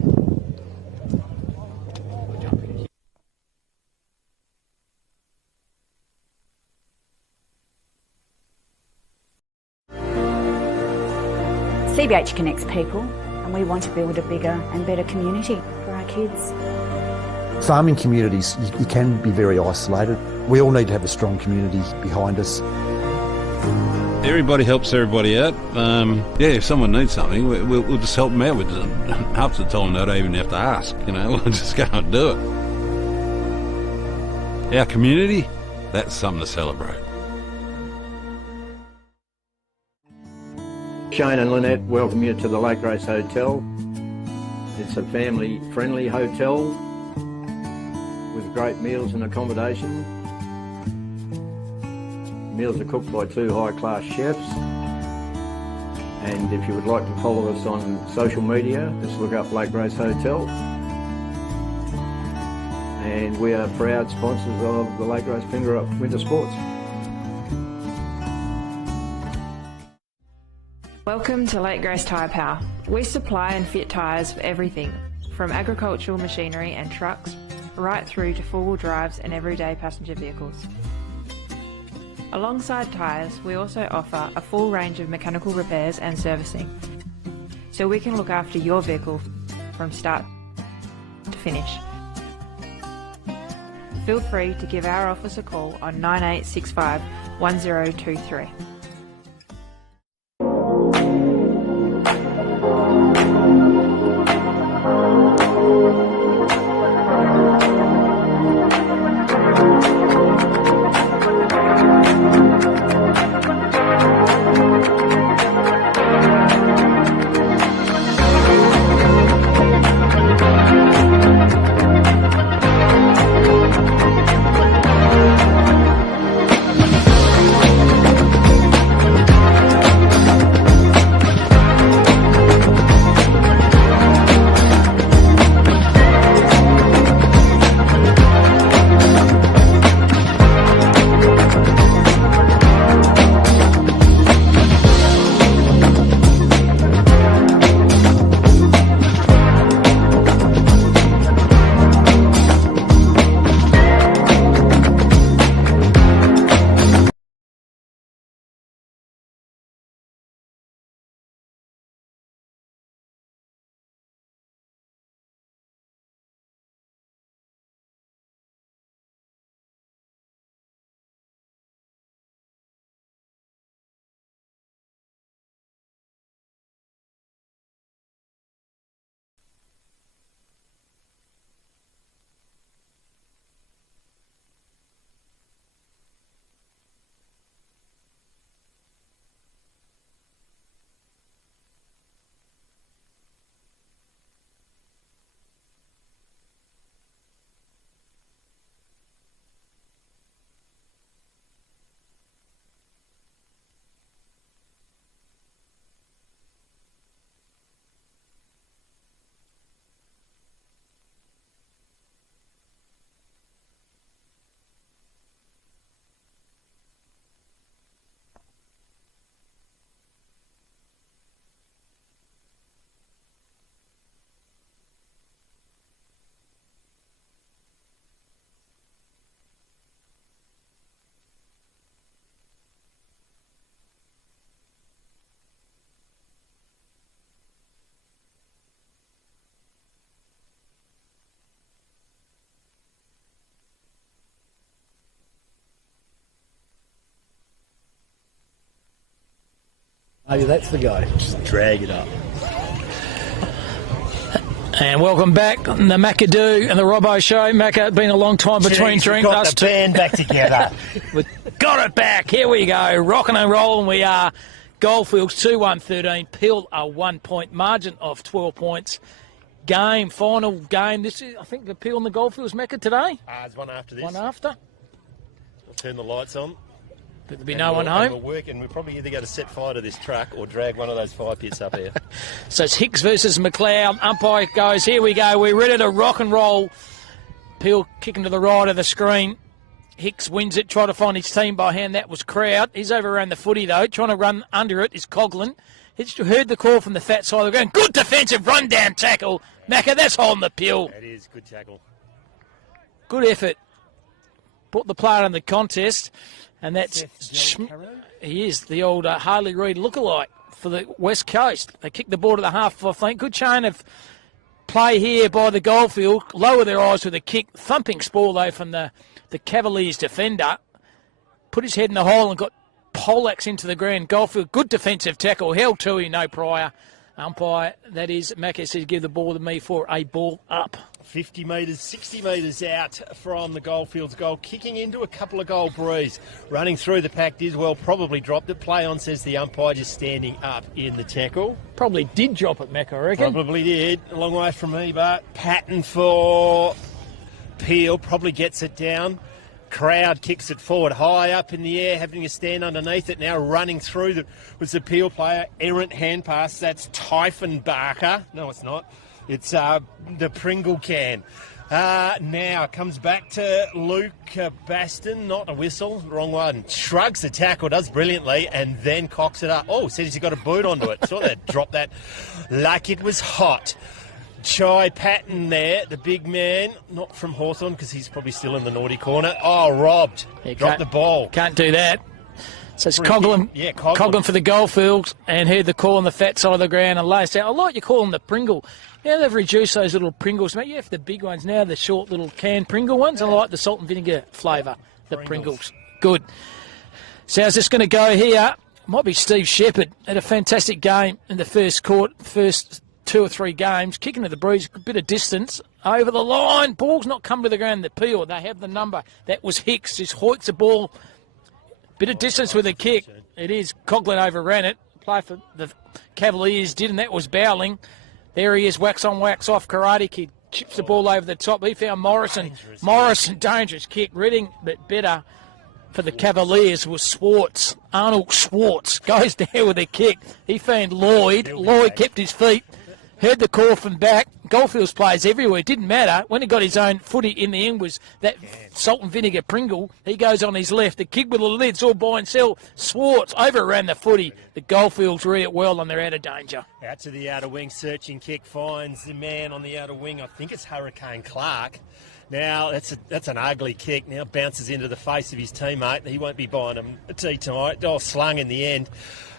CBH connects people, and we want to build a bigger and better community for our kids. Farming communities, you can be very isolated. We all need to have a strong community behind us. Everybody helps everybody out. If someone needs something, we'll just help them out with it. Half the time they don't even have to ask, we'll just go and do it. Our community, that's something to celebrate. Shane and Lynette welcome you to the Lake Race Hotel. It's a family-friendly hotel with great meals and accommodation. Meals are cooked by 2 high-class chefs. And if you would like to follow us on social media, just look up Lake Race Hotel. And we are proud sponsors of the Lake Race Finger Up Winter Sports. Welcome to Lake Grace Tyre Power. We supply and fit tyres for everything, from agricultural machinery and trucks, right through to four-wheel drives and everyday passenger vehicles. Alongside tyres, we also offer a full range of mechanical repairs and servicing, so we can look after your vehicle from start to finish. Feel free to give our office a call on 9865 1023. Maybe that's the guy. Just drag it up. And welcome back, the McAdoo and the Robbo Show. Macca, it's been a long time between drinks. Got the band back together. We've got it back. Here we go. Rocking and rolling we are. Goldfields 2-1-13. Peel a 1 point margin of 12 points. Final game. This is, I think, the Peel and the Goldfields, Macca, today? There's one after this. One after. We'll turn the lights on. There'll be no one home. We'll work, and we'll probably either go to set fire to this truck or drag one of those fire pits up here. So it's Hicks versus McLeod. Umpire goes, here we go. We're ready to rock and roll. Peel kicking to the right of the screen. Hicks wins it, trying to find his team by hand. That was Crowd. He's over around the footy, though. Trying to run under it is Coughlin. He's heard the call from the fat side of the ground. Good defensive run-down tackle. Macca, that's holding the Peel. That is good tackle. Good effort. Put the player in the contest. And that's he is the old Harley Reid lookalike for the West Coast. They kick the ball to the half flank. Good chain of play here by the Goldfield. Lower their eyes with a kick. Thumping spoil, though, from the Cavaliers defender. Put his head in the hole and got Polax into the ground. Goldfield, good defensive tackle. Held to him, no prior. Umpire, that is, Macca says, give the ball to me for a ball up. 50 metres, 60 metres out from the Goldfields goal. Kicking into a couple of goal breeze. Running through the pack, Diswell probably dropped it. Play on, says the umpire, just standing up in the tackle. Probably did drop it, Macca, I reckon. Probably did. A long way from me, but Patton for Peel probably gets it down. Crowd kicks it forward, high up in the air, having a stand underneath it. Now running through was the Peel player. Errant hand pass. That's Typhon Barker. No, it's not. It's the Pringle can. Now comes back to Luke Baston. Not a whistle. Wrong one. Shrugs the tackle, does brilliantly, and then cocks it up. Oh, says he's got a boot onto it. Saw that. Drop that like it was hot. Chai Patton there, the big man, not from Hawthorn because he's probably still in the naughty corner. Oh, robbed. Dropped the ball. Can't do that. So it's Coughlin, Coughlin for the Goldfields, and heard the call on the fat side of the ground and lays out. I like you call them the Pringle. Now they've reduced those little Pringles, mate. You have the big ones now, the short little canned Pringle ones. I like the salt and vinegar flavour, the Pringles. Good. So how's this going to go here? Might be Steve Shepherd. Had a fantastic game in the first 2 or 3 games, kicking to the breeze, a bit of distance, over the line. Ball's not come to the ground, the Peel. They have the number. That was Hicks. Just hoiks the ball. Bit of distance with a kick. It is. Coughlin overran it. Play for the Cavaliers did, and that was Bowling. There he is, wax on, wax off. Karate Kid chips the ball over the top. He found Morrison. Morrison, dangerous kick. Reading, but better for the Cavaliers was Swartz. Arnold Swartz goes there with a kick. He found Lloyd. Lloyd kept his feet. Heard the call from back. Goldfields players everywhere. It didn't matter. When he got his own footy in the end was that salt and vinegar Pringle. He goes on his left. The kid with the lids all buy and sell. Swartz overran the footy. The Goldfields read it well and they're out of danger. Out to the outer wing. Searching kick finds the man on the outer wing. I think it's Hurricane Clark. Now, that's an ugly kick. Now bounces into the face of his teammate. He won't be buying him a tea tonight. Oh, slung in the end.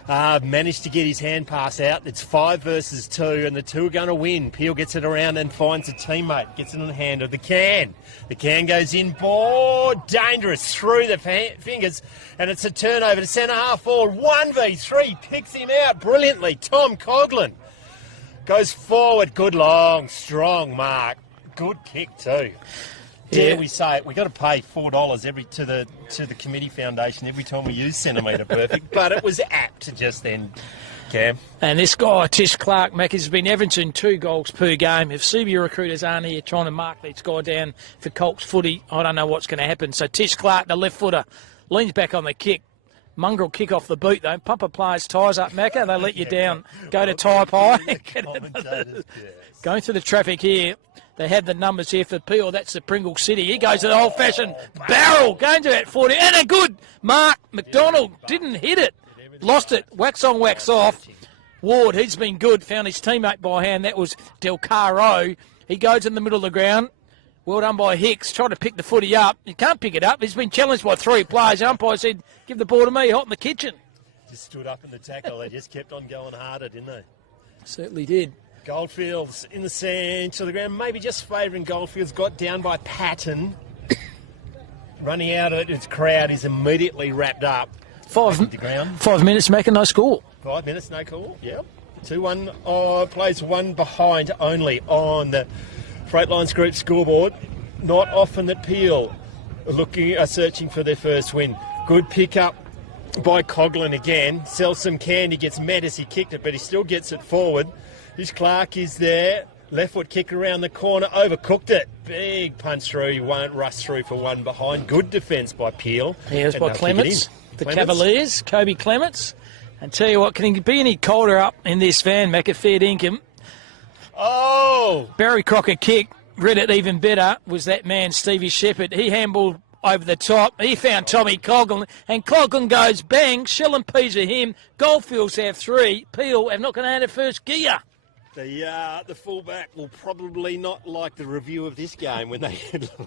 Managed to get his hand pass out. It's 5 versus 2, and the 2 are going to win. Peel gets it around and finds a teammate. Gets it in the hand of the can. The can goes in. Ball dangerous through the fingers, and it's a turnover to centre half forward. 1v3 picks him out brilliantly. Tom Coughlin goes forward. Good long, strong mark. Good kick too. Dare we say it? We've got to pay $4 to the committee foundation every time we use Centimetre Perfect, but it was apt just then, Cam. And this guy, Tish Clark, Mac, has been averaging 2 goals per game. If CB recruiters aren't here trying to mark this guy down for Colts footy, I don't know what's going to happen. So Tish Clark, the left footer, leans back on the kick. Mongrel kick off the boot, though. Pumper players ties up, Macca. They let you down. Go to type high. Going through the traffic here. They have the numbers here for Peel. That's the Pringle City. He goes to the old-fashioned barrel. Going to that 40. And a good mark. McDonald didn't hit it. Lost it. Wax on, wax off. Ward, he's been good. Found his teammate by hand. That was Del Caro. He goes in the middle of the ground. Well done by Hicks. Tried to pick the footy up. He can't pick it up. He's been challenged by 3 players. The umpire said, give the ball to me. Hot in the kitchen. Just stood up in the tackle. They just kept on going harder, didn't they? Certainly did. Goldfields in the centre of the ground, maybe just favouring Goldfields, got down by Patton. Running out of it, its crowd is immediately wrapped up. 5 minutes making no score. 5 minutes, no call. Yep. 2-1. Plays one behind only on the Freightlines Group scoreboard. Not often that Peel are searching for their first win. Good pickup by Coughlin again. Sells some candy, gets mad as he kicked it, but he still gets it forward. This Clark is there. Left foot kick around the corner, overcooked it. Big punch through, he won't rush through for one behind. Good defence by Peel. Here's by Clements, the Cavaliers, Kobe Clements. And tell you what, can he be any colder up in this van, Mac, at fair dinkum? Oh! Barry Crocker kick, read it even better, was that man, Stevie Shepherd. He handballed over the top. He found Tommy Coughlin, and Coughlin goes bang, shell and peas of him. Goldfields have 3. Peel have not going to have the first gear. The fullback will probably not like the review of this game when they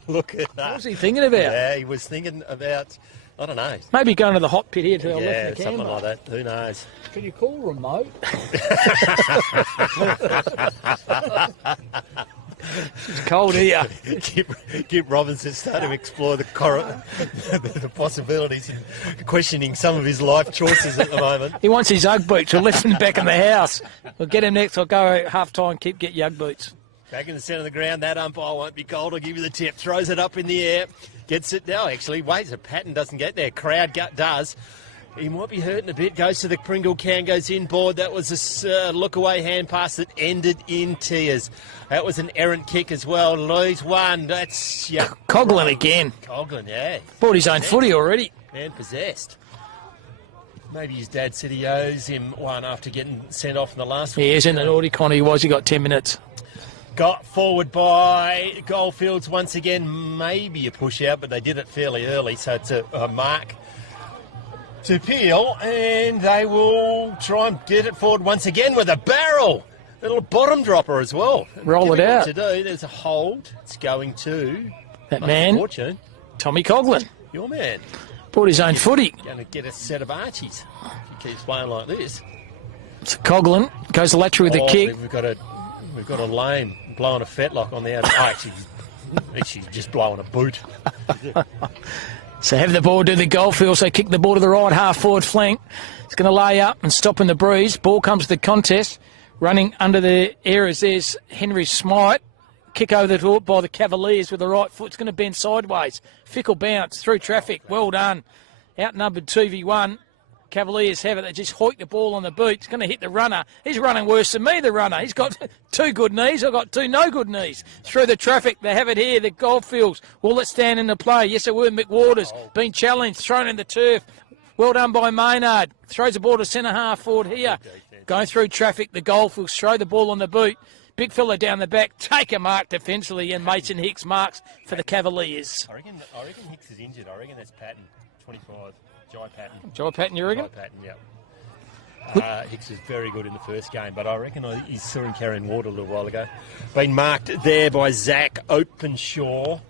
look at that. What was he thinking about? Yeah, he was thinking about, I don't know. Maybe going to the hot pit here to our left Yeah, of the something camera. like that. Who knows? Can you call remote? It's cold here. Kip Robinson started to explore the possibilities in questioning some of his life choices at the moment. He wants his Ugg boots. We'll left him back in the house. We'll get him next. I'll go half-time, Kip, get your Ugg boots. Back in the centre of the ground, that umpire won't be cold. I'll give you the tip. Throws it up in the air. Gets it now, actually. Waits. A Patton doesn't get there. Crowd does. He might be hurting a bit. Goes to the Pringle can, goes inboard. That was a look-away hand pass that ended in tears. That was an errant kick as well. Lose one. That's... yeah. Coughlin again. Coughlin, yeah. Bought his own footy already. Man possessed. Maybe his dad said he owes him one after getting sent off in the last one. He is in the naughty corner. He was. He got 10 minutes. Got forward by Goldfields once again. Maybe a push out, but they did it fairly early, so it's a mark to Peel, and they will try and get it forward once again with a barrel. A little bottom dropper as well. Roll it out. To do. There's a hold. It's going to that man, fortune. Tommy Coughlin. Your man. Bought his own footy. Going to get a set of Archies if he keeps playing like this. So Coughlin goes lateral with the kick. We've got a lane blowing a fetlock on the outside. Actually just blowing a boot. So have the ball to the Goldfield, so kick the ball to the right half-forward flank. It's going to lay up and stop in the breeze. Ball comes to the contest. Running under the areas, there's Henry Smythe. Kick over the top by the Cavaliers with the right foot. It's going to bend sideways. Fickle bounce through traffic. Well done. Outnumbered 2v1. Cavaliers have it. They just hoik the ball on the boot. It's going to hit the runner. He's running worse than me, the runner. He's got 2 good knees. I've got 2 no good knees. Through the traffic. They have it here. The Goldfields. Will it stand into play? Yes, it will. McWaters being challenged. Thrown in the turf. Well done by Maynard. Throws the ball to centre half forward here. Going through traffic. The Goldfields throw the ball on the boot. Big fella down the back. Take a mark defensively. And Mason Hicks marks for the Cavaliers. I reckon Hicks is injured. I reckon that's Patton. 25. Jai Patton. Jai Patton, you reckon? Jai Patton, yeah. Hicks was very good in the first game, but I reckon he saw him carrying water a little while ago. Been marked there by Zach Openshaw.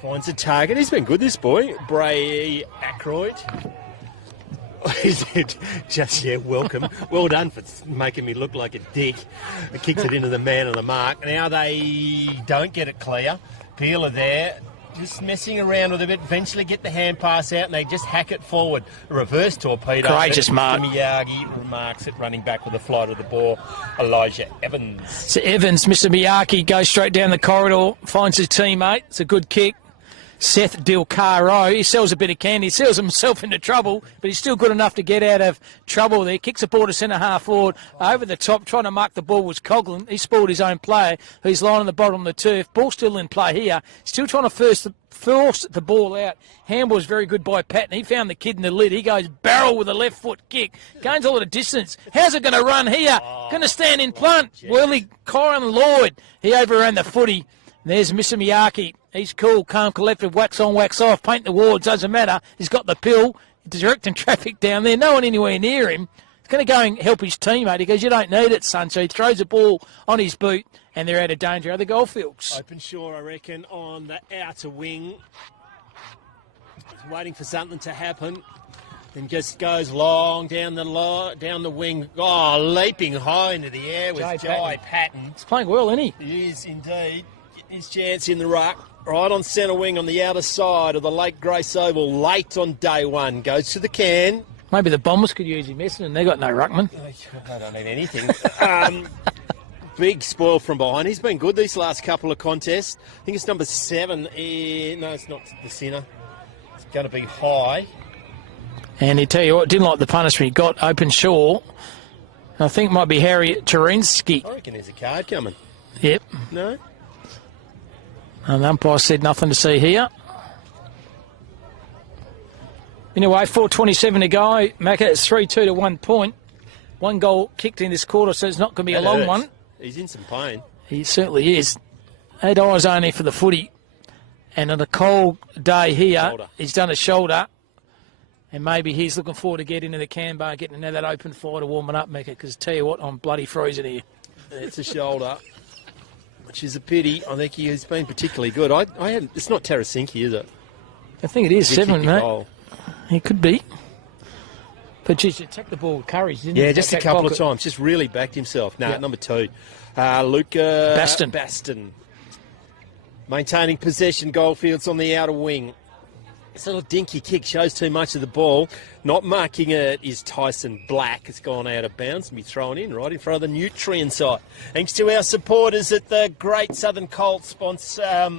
Finds a target. He's been good, this boy. Bray Ackroyd. Welcome. Well done for making me look like a dick. It kicks it into the man on the mark. Now they don't get it clear. Peel are there. Just messing around with it a bit, eventually get the hand pass out and they just hack it forward. A reverse torpedo. Courageous mark. Miyagi remarks it, running back with the flight of the ball. Elijah Evans. So Evans, Mr. Miyake, goes straight down the corridor, finds his teammate. It's a good kick. Seth Dilcaro, he sells a bit of candy, he sells himself into trouble, but he's still good enough to get out of trouble there. Kicks the ball to centre half forward. Over the top, trying to mark the ball was Coughlin. He spoiled his own player, who's lying on the bottom of the turf. Ball still in play here. Still trying to force the ball out. Handball was very good by Patton. He found the kid in the lid. He goes barrel with a left foot kick. Gains a lot of distance. How's it going to run here? Going to stand in front. Whirly Kyron Lloyd. He overran the footy. There's Mr. Miyake. He's cool, calm, collected, wax on, wax off, paint the wards, doesn't matter. He's got the pill, directing traffic down there, no one anywhere near him. He's going to go and help his teammate. He goes, you don't need it, son. So he throws the ball on his boot, and they're out of danger of the Goldfields. Openshaw, I reckon, on the outer wing. He's waiting for something to happen. Then just goes long down the wing. Oh, leaping high into the air with Jai Patton. He's playing well, isn't he? He is indeed. His chance in the ruck. Right on centre wing on the outer side of the Lake Grace Oval. Late on day one. Goes to the can. Maybe the Bombers could use him, Essendon. They got no ruckman. They don't need anything. Big spoil from behind. He's been good these last couple of contests. I think it's number 7. No, it's not the centre. It's going to be high. And he tell you what, didn't like the punishment he got. Open Shaw. I think it might be Harry Terensky. I reckon there's a card coming. Yep. No? And the umpire said nothing to see here. Anyway, 4:27 to go. Macca, it's 3-2 to 1 point. 1 goal kicked in this quarter, so it's not going to be a long one. He's in some pain. He certainly is. 8 eyes only for the footy. And on a cold day here, he's done a shoulder. And maybe he's looking forward to getting into the can bar, getting into that open fighter, warming up, Mecca, because tell you what, I'm bloody freezing here. It's a shoulder, which is a pity. I think he has been particularly good. It's not Tarasenki, is it? I think it is He 7, kicked the mate. goal. He could be. But geez, you attacked the ball with courage, didn't you? Yeah, just a Back couple of pocket. times. Just really backed himself. No, Yeah. number 2. Luca Baston. Maintaining possession, Goldfields on the outer wing. This little dinky kick shows too much of the ball. Not marking it is Tyson Black. It's gone out of bounds and be thrown in right in front of the Nutrien side. Thanks to our supporters at the Great Southern Colts sponsor.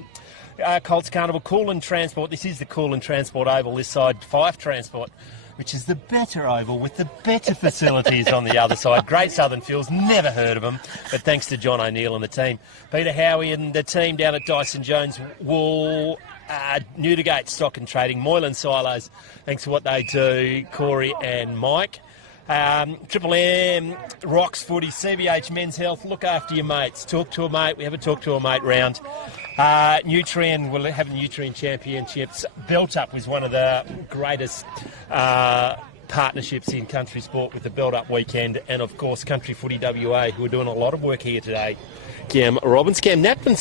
Colts Carnival Cool & Transport. This is the Cool & Transport Oval, this side Fife Transport, which is the better oval with the better facilities on the other side. Great Southern Fuels, never heard of them, but thanks to John O'Neill and the team. Peter Howie and the team down at Dyson Jones Wool, Newdigate Stock and Trading, Moylan Silos, thanks for what they do, Corey and Mike. Triple M, Rocks Footy, CBH Men's Health, look after your mates. Talk to a mate. We have a talk to a mate round. Nutrien, we'll have Nutrien Championships. Belt Up was one of the greatest partnerships in country sport with the Belt Up weekend. And, of course, Country Footy WA, who are doing a lot of work here today. Cam Robbins. Cam Napton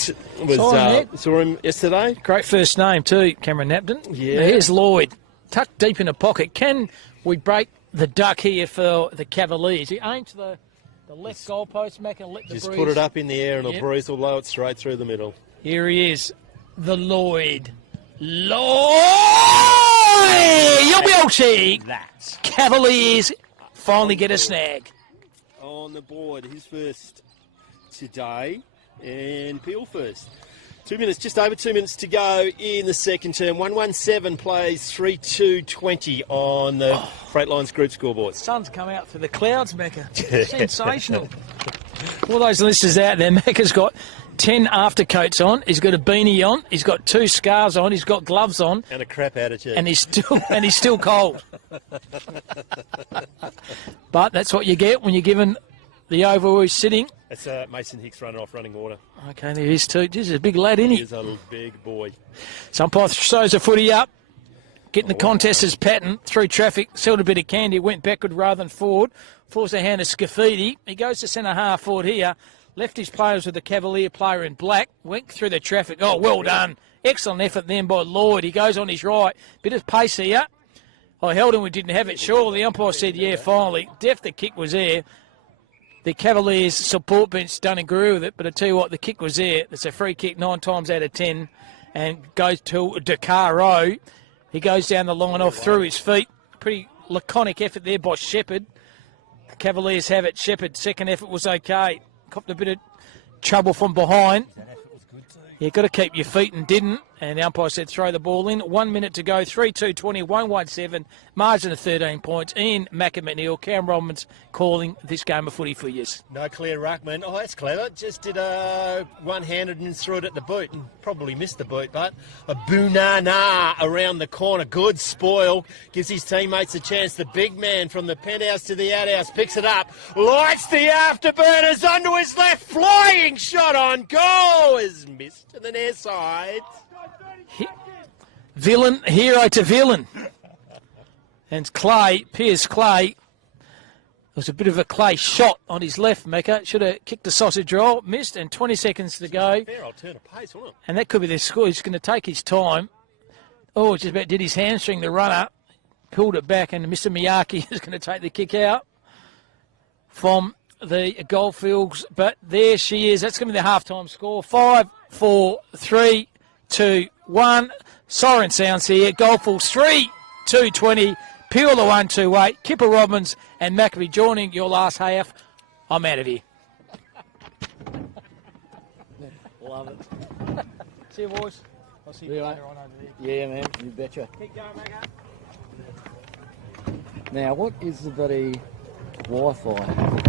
saw him yesterday. Great first name too, Cameron Napton. Yeah. Now here's Lloyd, tucked deep in the pocket. Can we break the duck here for the Cavaliers? He aimed to the left goalpost, Mac, and let the Just breeze. put it up in the air and Yep. a breeze will blow it straight through the middle. Here he is, the Lloyd. Lloyd! You'll be all cheek. Cavaliers finally get a snag. On the board, his first today, and Peel first. 2 minutes, just over 2 minutes to go in the second term. 117 plays 3-2-20 on the Freightlines Group scoreboard. Sun's come out through the clouds, Mecca. Sensational. All those listeners out there, Mecca's got 10 aftercoats on. He's got a beanie on. He's got 2 scarves on. He's got gloves on. And a crap attitude. And he's still cold. But that's what you get when you're given the oval where he's sitting. That's Mason Hicks running off running water. Okay, there he is too. This is a big lad, isn't he? He's a little big boy. So umpire throws the footy up. Getting the contest as Patton through traffic. Sealed a bit of candy. Went backward rather than forward. Forced a hand to Scafidi. He goes to centre half forward here. Left his players with the Cavalier player in black. Went through the traffic. Oh, well done. Excellent effort then by Lloyd. He goes on his right. Bit of pace here. I held him. We didn't have it. Sure, the umpire said, yeah, finally. Def, the kick was there. The Cavaliers support bench don't agree with it, but I tell you what, the kick was there. It's a free kick 9 times out of 10 and goes to DeCaro. He goes down the line off through his feet. Pretty laconic effort there by Shepherd. The Cavaliers have it. Shepherd, second effort was okay. Copped a bit of trouble from behind. You've got to keep your feet and didn't. And the umpire said throw the ball in. 1 minute to go. 3-2-20, 117. Margin of 13 points. Ian McNeil, Cam Robbins calling this game of footy for years. No clear ruckman. Oh, that's clever. Just did a one-handed and threw it at the boot and probably missed the boot, but a boonana around the corner. Good spoil. Gives his teammates a chance. The big man from the penthouse to the outhouse picks it up. Lights the afterburners onto his left. Flying shot on goal is missed to the near side. Villain, hero to villain. And Piers Clay, it was a bit of a Clay shot on his left, Mecca. Should have kicked the sausage roll, missed, and 20 seconds to go. Fair old turn of pace, wasn't it? And that could be the score. He's going to take his time. Oh, just about did his hamstring the runner. Pulled it back, and Mr. Miyake is going to take the kick out from the Goldfields. But there she is. That's going to be the halftime score. 5, 4, 3, 2, 1. Siren sounds here. Goldfields 3-2-20. Peel the 1-2-8, Kipper Robbins and Maccabee joining your last half. I'm out of here. Love it. See you, boys. I'll see you later on over there. Yeah, man, you betcha. Keep going, Macca. Now, what is the bloody Wi-Fi?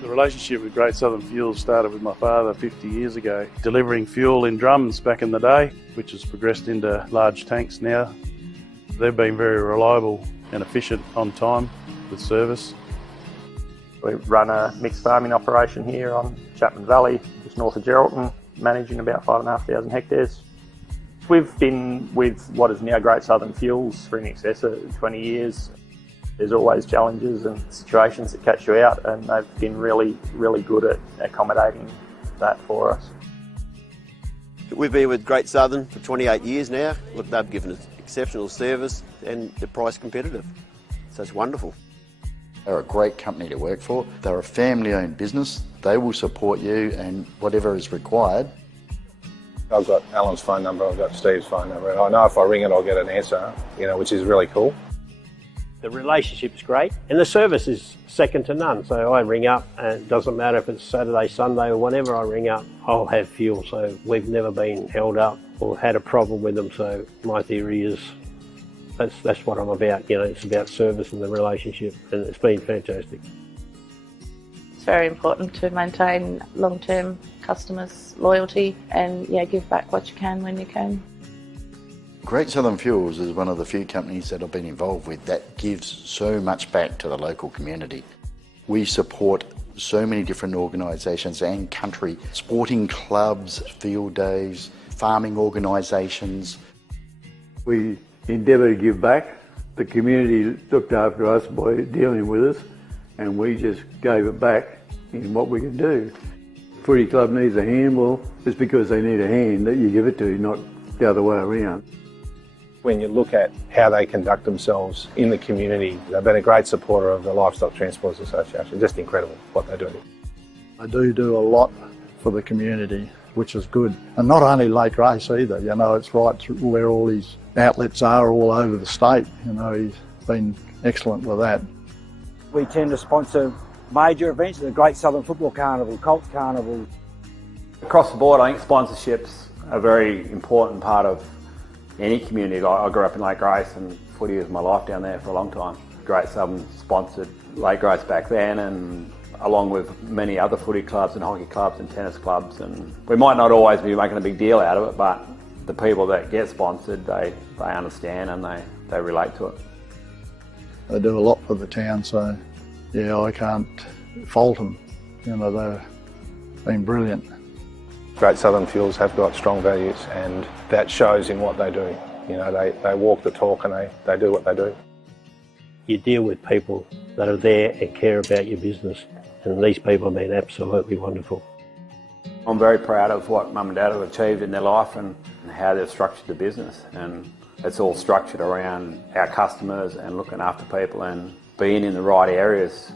The relationship with Great Southern Fuels started with my father 50 years ago, delivering fuel in drums back in the day, which has progressed into large tanks now. They've been very reliable and efficient on time with service. We run a mixed farming operation here on Chapman Valley, just north of Geraldton, managing about 5,500 hectares. We've been with what is now Great Southern Fuels for in excess of 20 years. There's always challenges and situations that catch you out, and they've been really, really good at accommodating that for us. We've been with Great Southern for 28 years now. Look, they've given us exceptional service and they're price competitive. So it's wonderful. They're a great company to work for. They're a family-owned business. They will support you and whatever is required. I've got Alan's phone number, I've got Steve's phone number, and I know if I ring it I'll get an answer, which is really cool. The relationship's great and the service is second to none. So I ring up and it doesn't matter if it's Saturday, Sunday or whenever I ring up, I'll have fuel. So we've never been held up or had a problem with them. So my theory is that's what I'm about. It's about service and the relationship, and it's been fantastic. It's very important to maintain long-term customers' loyalty and give back what you can when you can. Great Southern Fuels is one of the few companies that I've been involved with that gives so much back to the local community. We support so many different organisations and country, sporting clubs, field days, farming organisations. We endeavour to give back. The community looked after us by dealing with us, and we just gave it back in what we could do. Footy club needs a hand, well, it's because they need a hand that you give it to, not the other way around. When you look at how they conduct themselves in the community, they've been a great supporter of the Livestock Transporters Association. Just incredible what they do. They do a lot for the community, which is good. And not only Lake Race either, it's right through where all these outlets are all over the state. He's been excellent with that. We tend to sponsor major events, the Great Southern Football Carnival, Colts Carnival. Across the board, I think sponsorships are a very important part of any community. I grew up in Lake Grace and footy was my life down there for a long time. Great Southern sponsored Lake Grace back then, and along with many other footy clubs and hockey clubs and tennis clubs, and we might not always be making a big deal out of it, but the people that get sponsored, they understand and they relate to it. They do a lot for the town, so I can't fault them. They've been brilliant. Great Southern Fuels have got strong values, and that shows in what they do. They walk the talk and they do what they do. You deal with people that are there and care about your business, and these people have been absolutely wonderful. I'm very proud of what Mum and Dad have achieved in their life and how they've structured the business, and it's all structured around our customers and looking after people and being in the right areas.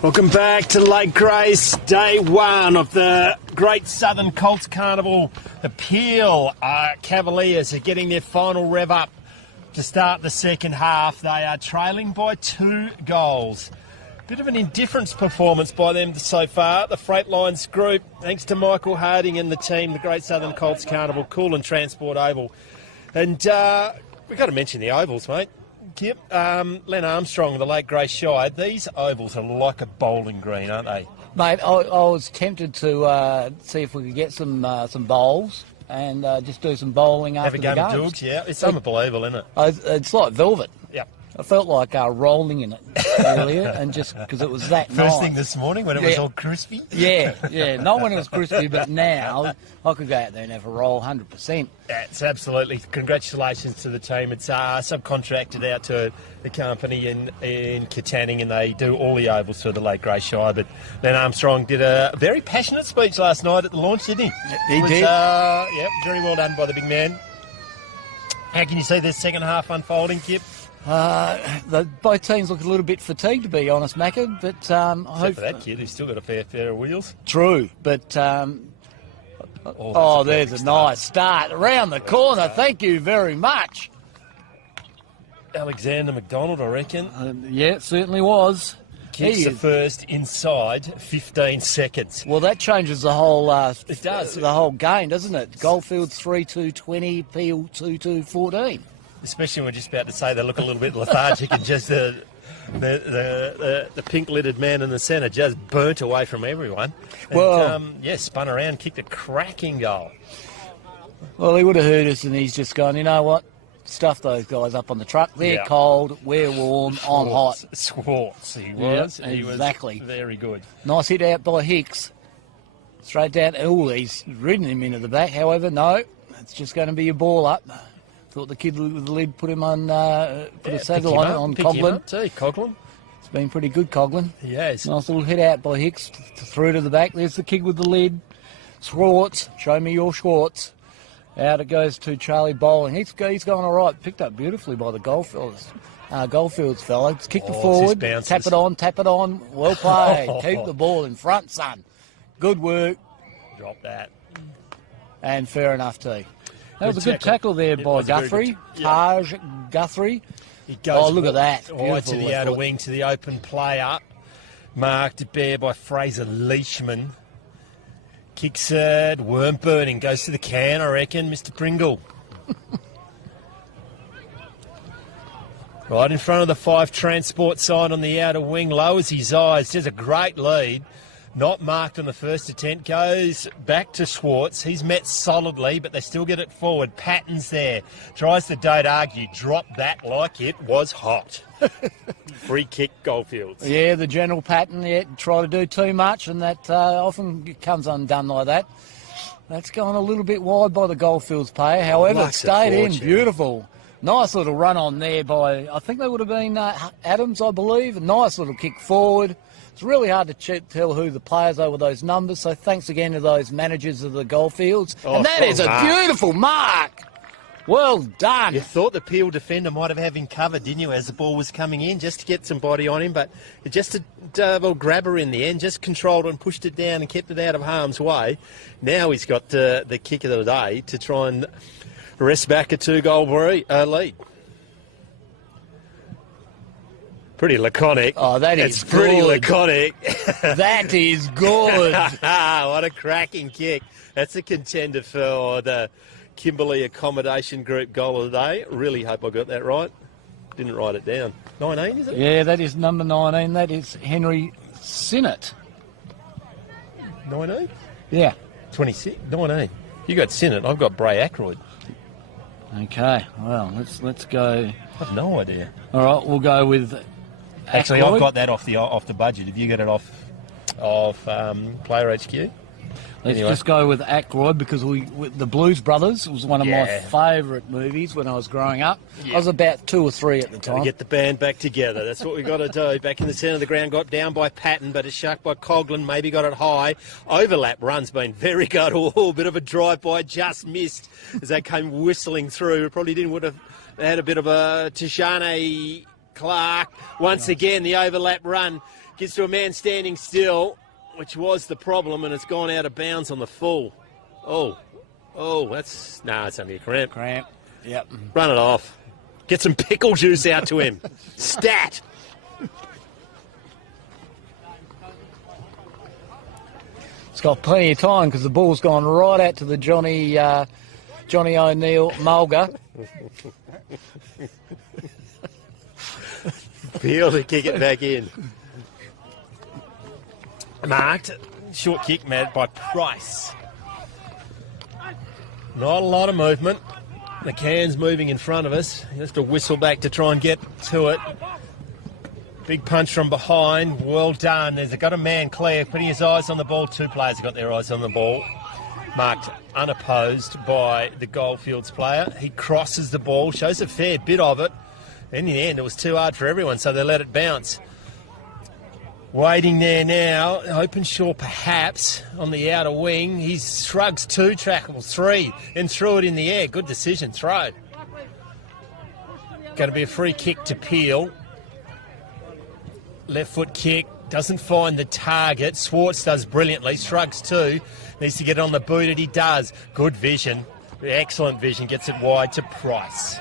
Welcome back to Lake Grace, day one of the Great Southern Colts Carnival. The Peel Cavaliers are getting their final rev up to start the second half. They are trailing by 2 goals. Bit of an indifference performance by them so far. The Freightlines group, thanks to Michael Harding and the team, the Great Southern Colts Carnival, Cool and Transport Oval. And we've got to mention the ovals, mate. Kip, Len Armstrong, the late Grace Shire, these ovals are like a bowling green, aren't they? Mate, I was tempted to see if we could get some bowls and just do some bowling after the game. Have a game of dougs, yeah. It's unbelievable, isn't it? It's like velvet. Yeah. I felt like rolling in it earlier, and just because it was that First nice. thing this morning when it was all crispy? Yeah. Not when it was crispy, but now I could go out there and have a roll 100%. It's absolutely. Congratulations to the team. It's subcontracted out to the company in Katanning, and they do all the ovals for the late Grey Shire. But Len Armstrong did a very passionate speech last night at the launch, didn't he? He did. Very well done by the big man. How can you see this second half unfolding, Kip? Both teams look a little bit fatigued, to be honest, Macca, but I hope for that kid who's still got a fair pair of wheels. True, but there's a nice start around the corner. Thank you very much, Alexander McDonald, I reckon. Yeah, it certainly was. Kicks the first inside 15 seconds. Well, that changes the whole. It does the whole game, doesn't it? Goldfields 3-2-20, Peel 2-2-14. Especially when we're just about to say they look a little bit lethargic and just the pink-lidded man in the centre just burnt away from everyone. And, spun around, kicked a cracking goal. Well, he would have heard us and he's just gone, you know what? Stuff those guys up on the truck. They're cold, we're warm, I'm hot. Schwartz, he was. Yeah, he exactly. Was very good. Nice hit out by Hicks. Straight down. Oh, he's ridden him into the back. However, no, it's just going to be a ball up. Thought the kid with the lid put him on, put a saddle on Coughlin. Coughlin. It's been pretty good, Coughlin. He has. Nice little hit out by Hicks, through to the back. There's the kid with the lid. Schwartz, show me your Schwartz. Out it goes to Charlie Bowling. He's going all right. Picked up beautifully by the Goldfields fella. Kicked it forward. Tap it on. Well played. Keep the ball in front, son. Good work. Drop that. And fair enough, too. That was a good tackle there by Guthrie. Taj Guthrie. He goes look at that. Right to the outer wing, to the open player. Marked bare by Fraser Leishman. Kicks it. Worm burning. Goes to the can, I reckon, Mr. Pringle. Right in front of the 5 transport sign on the outer wing. Lowers his eyes. Does a great lead. Not marked on the first attempt. Goes back to Schwartz. He's met solidly, but they still get it forward. Patton's there. Tries to don't argue. Drop that like it was hot. Free kick, Goldfields. Yeah, the general Patton. Try to do too much, and that often comes undone like that. That's gone a little bit wide by the Goldfields player. However, it stayed in. Beautiful. Nice little run on there by, I think they would have been Adams, I believe. A nice little kick forward. It's really hard to tell who the players are with those numbers, so thanks again to those managers of the Goldfields. And that is a beautiful mark. Well done. You thought the Peel defender might have him covered, didn't you, as the ball was coming in, just to get some body on him, but just a double grabber in the end, just controlled it and pushed it down and kept it out of harm's way. Now he's got the kick of the day to try and wrest back a 2-goal lead. Pretty laconic. Oh, that is good. Pretty laconic. That is good. What a cracking kick. That's a contender for the Kimberley Accommodation Group goal of the day. Really hope I got that right. Didn't write it down. 19, is it? Yeah, that is number 19. That is Henry Sinnott. 19? Yeah. 26? 19. You got Sinnott. I've got Bray Ackroyd. Okay. Well, let's go. I've no idea. All right, we'll go with Actually, Ackroyd. I've got that off the budget. Have you got it off Player HQ? Let's just go with Ackroyd because the Blues Brothers was one of my favourite movies when I was growing up. I was about 2 or 3 at the time. Got to get the band back together. That's what we've got to do. Back in the centre of the ground, got down by Patton, but it's shucked by Coughlin. Maybe got it high. Overlap run's been very good. Oh, bit of a drive-by, just missed as that came whistling through. Probably would have had a bit of a Tishane Clark. Once again, the overlap run gets to a man standing still, which was the problem, and it's gone out of bounds on the full. It's only a cramp. Yep. Run it off. Get some pickle juice out to him. Stat. It's got plenty of time because the ball's gone right out to the Johnny O'Neill Mulga. Peel to kick it back in. Marked. Short kick made by Price. Not a lot of movement. The can's moving in front of us. He has to whistle back to try and get to it. Big punch from behind. Well done. There's got a man clear, putting his eyes on the ball. Two players have got their eyes on the ball. Marked unopposed by the Goldfields player. He crosses the ball, shows a fair bit of it. In the end, it was too hard for everyone, so they let it bounce. Waiting there now, Openshaw perhaps on the outer wing. He shrugs 2 tackles, 3, and threw it in the air. Good decision, throw. Going to be a free kick to Peel. Left foot kick, doesn't find the target. Swartz does brilliantly, shrugs 2. Needs to get it on the boot, and he does. Good vision, excellent vision, gets it wide to Price.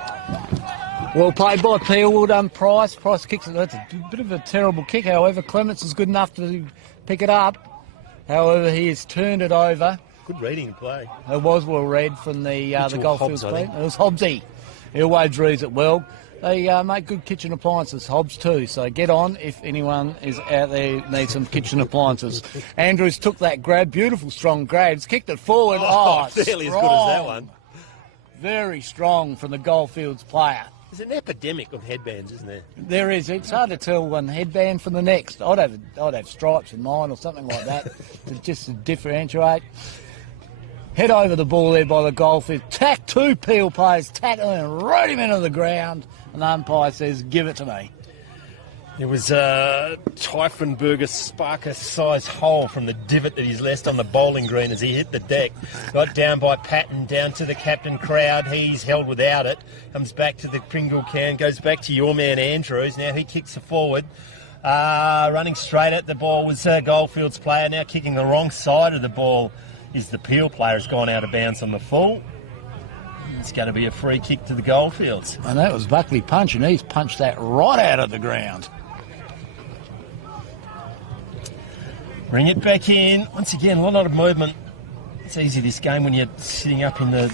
Well played by Peel, well done Price. Price kicks it, that's a bit of a terrible kick, however. Clements is good enough to pick it up. However, he has turned it over. Good reading play. It was well read from the Goldfields team. It was Hobbsy. He always reads it well. They make good kitchen appliances, Hobbs too, so get on if anyone is out there needs some kitchen appliances. Andrews took that grab, beautiful strong grabs, kicked it forward. Fairly as good as that one. Very strong from the Goldfields player. There's an epidemic of headbands, isn't there? There is. It's hard to tell one headband from the next. I'd have stripes in mine or something like that just to differentiate. Head over the ball there by the Goldfields. Tack 2 Peel players, tackle and rode him into the ground. And the umpire says, give it to me. There was a Typhonburger Sparker-sized hole from the divot that he's left on the bowling green as he hit the deck. Got down by Patton, down to the captain crowd. He's held without it. Comes back to the Pringle can, goes back to your man Andrews. Now he kicks it forward. Running straight at the ball was a Goldfields player. Now kicking the wrong side of the ball is the Peel player. Has gone out of bounds on the full. It's going to be a free kick to the Goldfields. And that was Buckley punching. He's punched that right out of the ground. Bring it back in. Once again, a lot of movement. It's easy this game when you're sitting up in the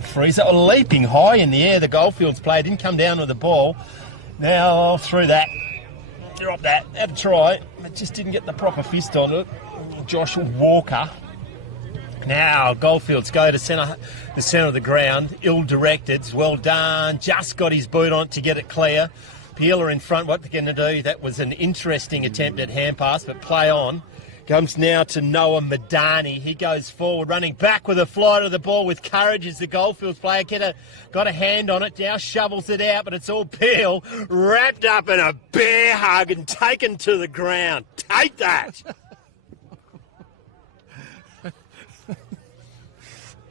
freezer. Or leaping high in the air. The Goldfields player didn't come down with the ball. Now through that. Drop that. Had a try. But just didn't get the proper fist on it. Josh Walker. Now Goldfields go to the centre of the ground. Ill-directed. Well done. Just got his boot on to get it clear. Peeler in front. What they're going to do? That was an interesting attempt at hand pass, but play on. Comes now to Noah Madani. He goes forward, running back with a fly to the ball with courage as the Goldfields player got a hand on it. Now shovels it out, but it's all Peel wrapped up in a bear hug and taken to the ground. Take that!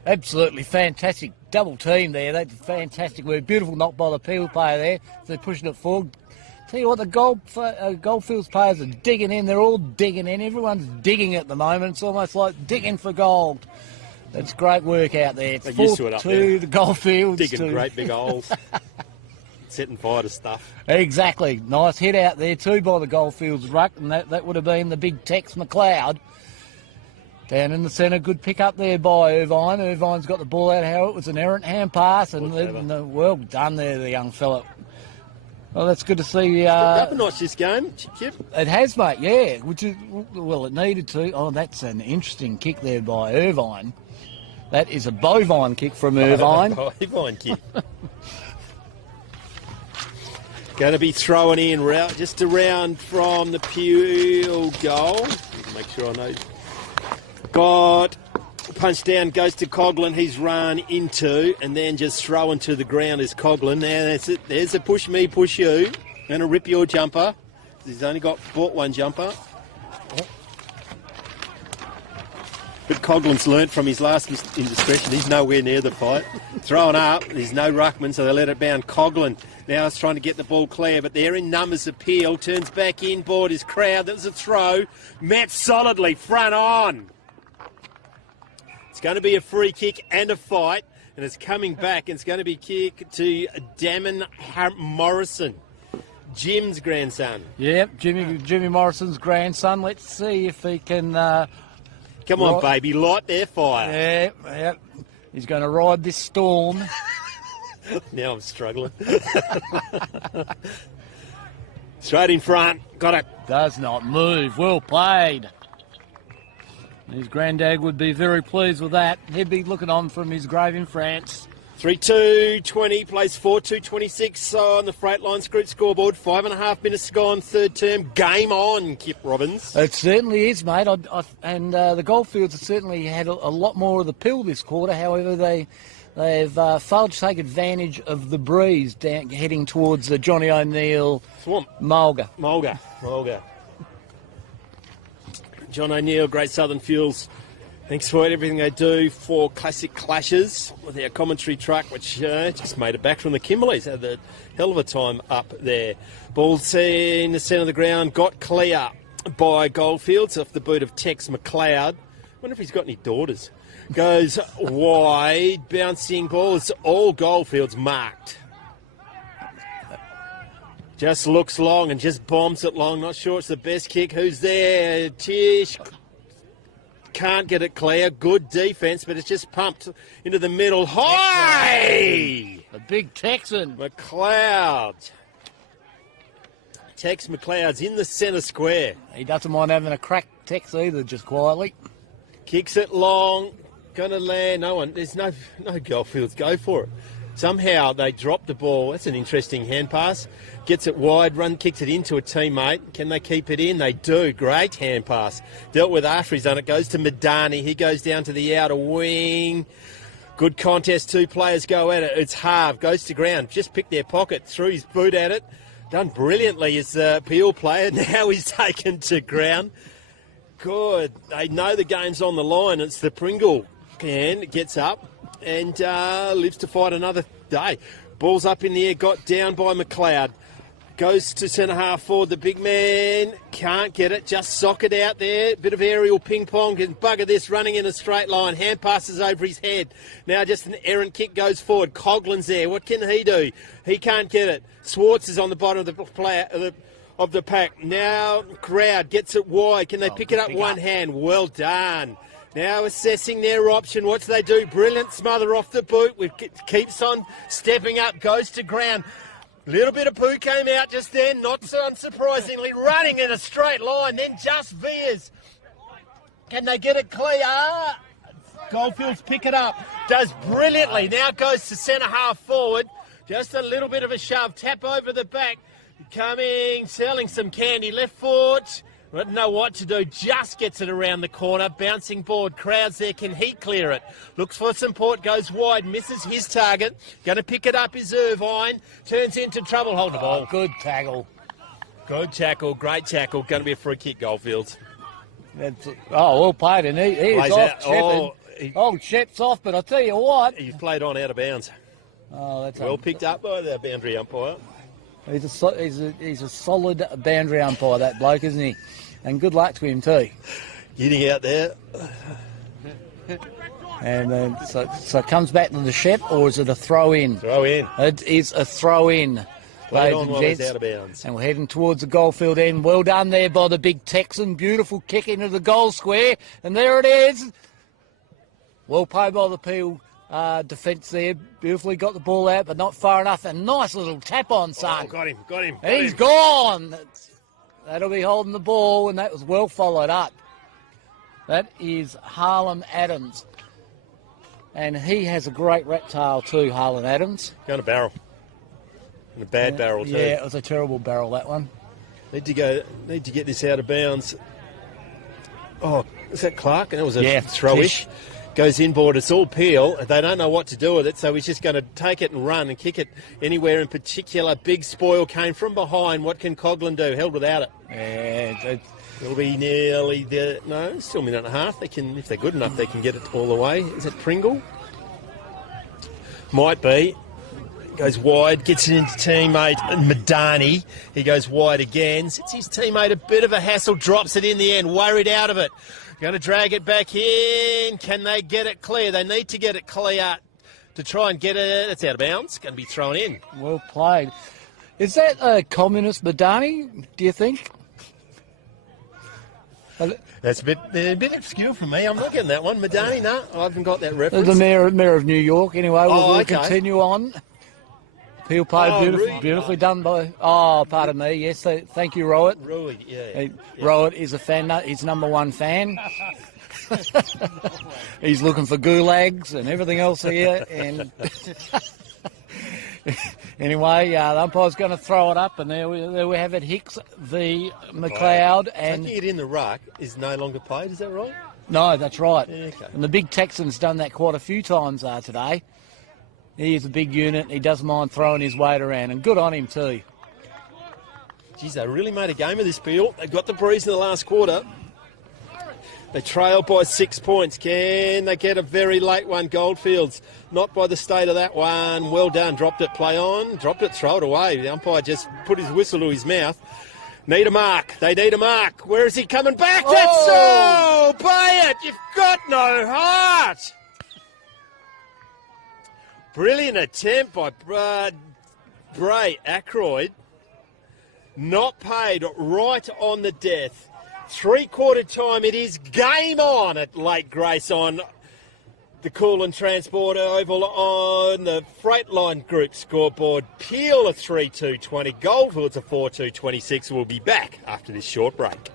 Absolutely fantastic double team there. That's fantastic work. Beautiful knock by the Peel player there. They're pushing it forward. Tell you what, the Goldfields players are digging in. They're all digging in. Everyone's digging at the moment. It's almost like digging for gold. That's great work out there. It's 4-2 the Goldfields. Digging great big holes. Setting fire to stuff. Exactly. Nice hit out there too by the Goldfields ruck, and that would have been the big Tex McLeod. Down in the centre, good pick up there by Irvine. Irvine's got the ball out. How it was an errant hand pass, and well done there, the young fella. Well, that's good to see. It's up a notch this game, Kip. It has, mate, yeah. Which is, well, it needed to. Oh, that's an interesting kick there by Irvine. That is a bovine kick from Irvine. Bovine kick. Going to be thrown in just around from the Peel goal. Make sure I know. Got punched down, goes to Coughlin. He's run into, and then just thrown to the ground is Coughlin. Now that's it. There's a push me, push you. Going to rip your jumper. He's only bought one jumper. But Coughlin's learnt from his last indiscretion. He's nowhere near the fight. Thrown up. There's no ruckman, so they let it bound. Coughlin now is trying to get the ball clear, but they're in numbers of Peel. Turns back in, board his crowd. That was a throw. Met solidly, front on. It's going to be a free kick and a fight. and it's coming back, and it's going to be kicked to Damon Morrison, Jim's grandson. Yep, Jimmy Morrison's grandson. Let's see if he can... Come on, baby, light their fire. Yeah. He's going to ride this storm. Now I'm struggling. Straight in front. Got it. Does not move. Well played. His granddad would be very pleased with that. He'd be looking on from his grave in France. 3-2-20, plays 4-2-26 on the Freightlines Group scoreboard. 5.5 minutes gone, third term. Game on, Kip Robbins. It certainly is, mate. And the Goldfields have certainly had a lot more of the pill this quarter. However, they've failed to take advantage of the breeze heading towards the Johnny O'Neill Swamp. Mulga. John O'Neill, Great Southern Fuels. Thanks for everything they do for Classic Clashes with our commentary truck, which just made it back from the Kimberleys. Had a hell of a time up there. Ball's in the centre of the ground, got clear by Goldfields off the boot of Tex McLeod. Wonder if he's got any daughters. Goes wide, bouncing ball. It's all Goldfields marked. Just looks long and just bombs it long. Not sure it's the best kick. Who's there? Tish. Can't get it clear. Good defence, but it's just pumped into the middle. High! The big Texan. McLeod. Tex McLeod's in the centre square. He doesn't mind having a crack, Tex, either, just quietly. Kicks it long. Going to land. No one. There's no Goldfields go for it. Somehow they drop the ball. That's an interesting hand pass. Gets it wide, kicks it into a teammate. Can they keep it in? They do. Great hand pass. Dealt with after he's done it. Goes to Madani. He goes down to the outer wing. Good contest. Two players go at it. It's Harv. Goes to ground. Just picked their pocket. Threw his boot at it. Done brilliantly as the Peel player. Now he's taken to ground. Good. They know the game's on the line. It's the Pringle. And gets up and lives to fight another day. Ball's up in the air. Got down by McLeod. Goes to centre half forward. The big man can't get it. Just sock it out there. Bit of aerial ping pong. And bugger this, running in a straight line. Hand passes over his head. Now just an errant kick goes forward. Coughlin's there. What can he do? He can't get it. Swartz is on the bottom of the pack. Now crowd gets it wide. Can they pick it up one hand? Well done. Now assessing their option. What do they do? Brilliant smother off the boot. Keeps on stepping up. Goes to ground. Little bit of poo came out just then, not so unsurprisingly, running in a straight line, then just veers. Can they get it clear? Goldfields pick it up, does brilliantly, now goes to centre half forward, just a little bit of a shove, tap over the back, coming, selling some candy, left foot, doesn't know what to do, just gets it around the corner, bouncing board, crowds there, can he clear it? Looks for support, goes wide, misses his target, going to pick it up is Irvine, turns into trouble, hold the ball. Good tackle. Good tackle, great tackle, going to be a free kick, Goldfields. Well played, and he is off, Shep's off, but I'll tell you what. He's played on out of bounds. That's well picked up by the boundary umpire. He's a solid boundary umpire, that bloke, isn't he? And good luck to him too. Getting out there. And then so it comes back to the Shep, or is it a throw in? Throw in. It is a throw in. Played on while he's out of bounds. And we're heading towards the Goldfield end. Well done there by the big Texan. Beautiful kick into the goal square. And there it is. Well played by the Peel defence there. Beautifully got the ball out, but not far enough. A nice little tap on, son. Oh, got him. He's gone. That'll be holding the ball, and that was well followed up. That is Harlan Adams. And he has a great reptile too, Harlan Adams. Going to barrel. And a bad barrel too. Yeah, it was a terrible barrel, that one. Need to get this out of bounds. Oh, is that Clark? And it was a throw-ish. Goes inboard. It's all Peel. They don't know what to do with it, so he's just going to take it and run and kick it anywhere in particular. Big spoil came from behind. What can Coughlin do? Held without it. Yeah, it'll be nearly there. No, still a minute and a half. They can, if they're good enough, they can get it all the way. Is it Pringle? Might be. Goes wide, gets it into teammate Madani. He goes wide again. Sets his teammate a bit of a hassle, drops it in the end, worried out of it. Going to drag it back in. Can they get it clear? They need to get it clear. to try and get it. It's out of bounds. Going to be thrown in. Well played. Is that a communist Madani, do you think? That's a bit obscure for me. I'm not getting that one. Madani, no, I haven't got that reference. The mayor of New York, anyway. We'll okay. continue on. Peel play, beautifully done by... Oh, pardon me, yes, thank you, Rowett. Rowett, yeah. Rowett is a fan, he's number one fan. He's looking for gulags and everything else here, and... Anyway, the umpire's going to throw it up, and there we have it. Hicks v McLeod, and taking it in the ruck is no longer paid. Is that right? No, that's right. Yeah, okay. And the big Texan's done that quite a few times today. He is a big unit. He doesn't mind throwing his weight around, and good on him too. Geez, they really made a game of this, Peel. They got the breeze in the last quarter. They trail by 6 points. Can they get a very late one? Goldfields, not by the state of that one. Well done. Dropped it, play on. Dropped it, throw it away. The umpire just put his whistle to his mouth. Need a mark. They need a mark. Where is he coming back? That's so by it. You've got no heart. Brilliant attempt by Bray Ackroyd. Not paid right on the death. 3/4 time, it is game on at Lake Grace on the Cool and Transport Oval on the Freight Group scoreboard. Peel a 3-2-20, Goldfields a 4-2-26. We'll be back after this short break.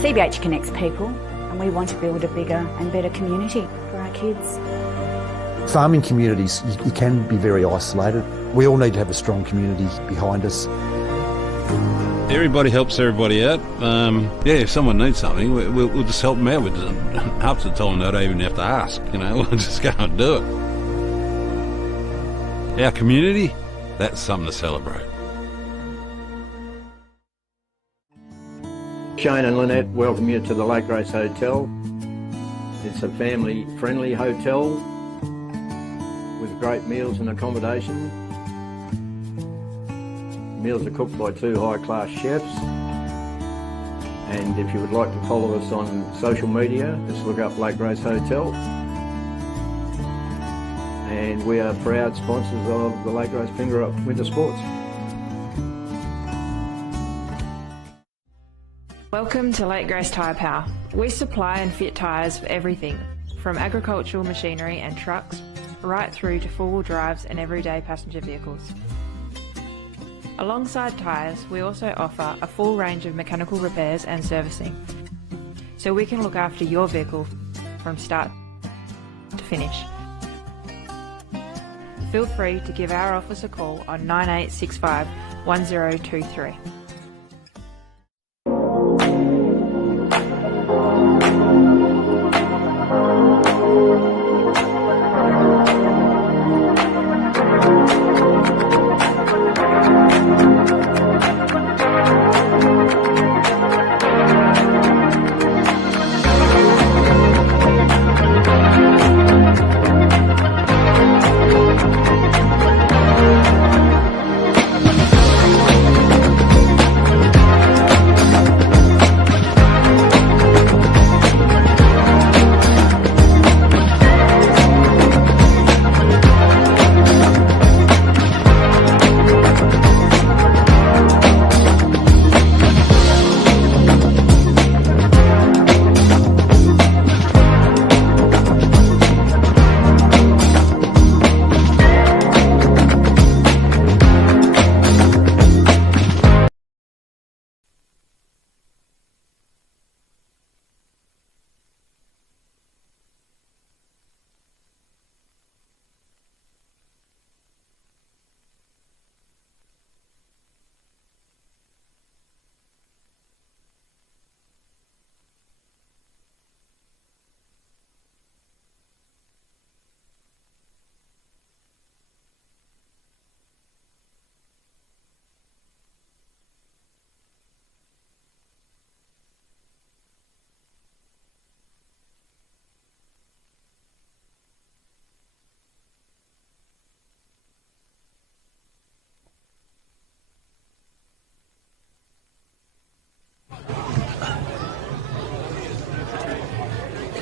CBH connects people, and we want to build a bigger and better community for our kids. Farming communities, you can be very isolated. We all need to have a strong community behind us. Everybody helps everybody out. If someone needs something, we'll just help them out with it. Half the time they don't even have to ask, we'll just go and do it. Our community, that's something to celebrate. Shane and Lynette welcome you to the Lake Grace Hotel. It's a family-friendly hotel with great meals and accommodation. Meals are cooked by 2 high-class chefs. And if you would like to follow us on social media, just look up Lake Grace Hotel. And we are proud sponsors of the Lake Grace Finger Up Winter Sports. Welcome to Lake Grace Tyre Power. We supply and fit tyres for everything, from agricultural machinery and trucks, right through to four-wheel drives and everyday passenger vehicles. Alongside tyres, we also offer a full range of mechanical repairs and servicing, so we can look after your vehicle from start to finish. Feel free to give our office a call on 9865 1023.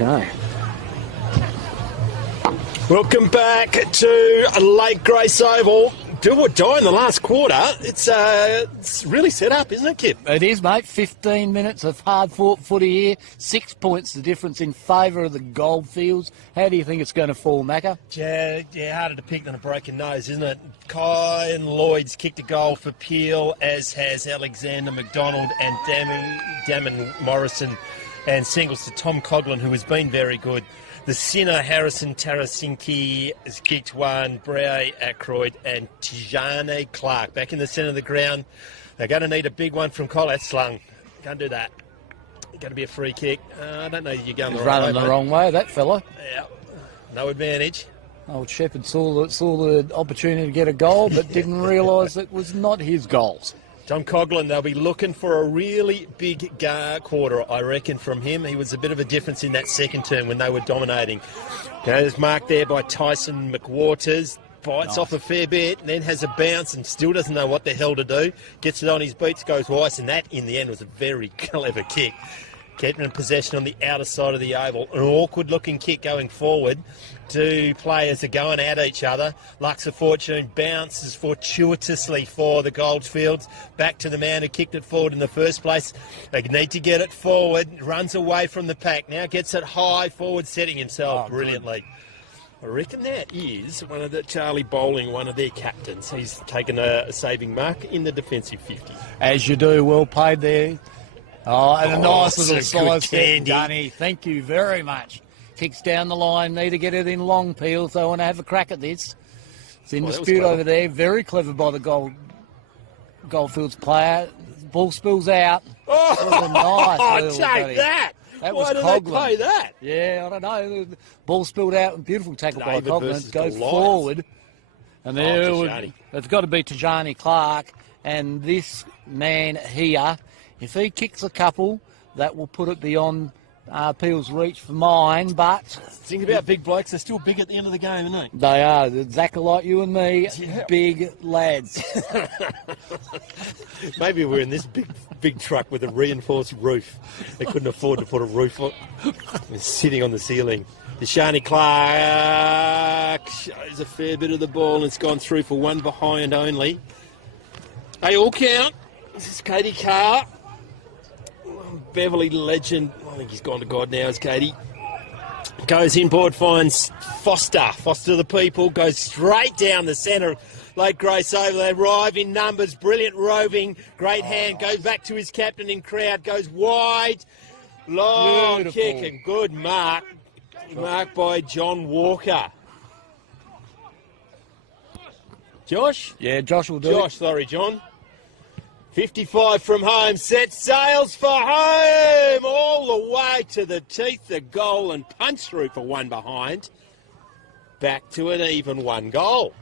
Okay. Welcome back to Lake Grace Oval. Do or die in the last quarter. It's really set up, isn't it, Kip? It is, mate. 15 minutes of hard-fought footy here. 6 points the difference in favour of the Goldfields. How do you think it's going to fall, Macca? Yeah, harder to pick than a broken nose, isn't it? Kyan Lloyd's kicked a goal for Peel, as has Alexander McDonald and Damon Morrison, and singles to Tom Coughlin, who has been very good. The Sinner, Harrison Tarasinki has kicked one, Bray Ackroyd and Tijane Clark back in the centre of the ground. They're going to need a big one from Cole. That's slung. Can't do that. Going to be a free kick. I don't know if you're going the right way. Running the wrong way, that fella. Yeah, no advantage. Old Shepherd saw the opportunity to get a goal, but didn't realise it was not his goals. Tom Coughlin, they'll be looking for a really big quarter, I reckon, from him. He was a bit of a difference in that second term when they were dominating. It's marked there by Tyson McWaters. Bites off a fair bit, and then has a bounce and still doesn't know what the hell to do. Gets it on his beats, goes wise, and that, in the end, was a very clever kick. Getting in possession on the outer side of the oval. An awkward-looking kick going forward. Two players are going at each other. Lux of Fortune bounces fortuitously for the Goldfields. Back to the man who kicked it forward in the first place. They need to get it forward. Runs away from the pack. Now gets it high forward, setting himself brilliantly. Good. I reckon that is one of the Charlie Bowling, one of their captains. He's taken a saving mark in the defensive 50. As you do, well paid there. Oh, and a nice little side step, Dunny. Thank you very much. Kicks down the line, need to get it in long, Peel, so I want to have a crack at this. It's in dispute over there. Very clever by the Goldfields player. Ball spills out. Oh, take that. That Why was do Coughlin. they play that? Yeah, I don't know. The ball spilled out. Beautiful tackle by David Coughlin. versus Goes Goliath. forward. And there Tajani. it's got to be Tajani Clark. And this man here, if he kicks a couple, that will put it beyond Peel's reach for mine, but... Think about big blokes, they're still big at the end of the game, aren't they? They are. Exactly like you and me, big lads. Maybe we're in this big truck with a reinforced roof. They couldn't afford to put a roof on. It's sitting on the ceiling. Deshani Clark shows a fair bit of the ball, and it's gone through for one behind only. They all count. This is Katie Carr. Beverly legend. I think he's gone to God now, is Katie. Goes inboard, finds Foster. Foster the people. Goes straight down the centre. Lake Grace over. They arrive in numbers. Brilliant roving. Great hand. Goes back to his captain in crowd. Goes wide. Long kick and good mark. Marked by John Walker. Josh? Yeah, Josh will do Josh, sorry, John. 55 from home, set sails for home, all the way to the teeth, the goal, and punch through for one behind. Back to an even one goal.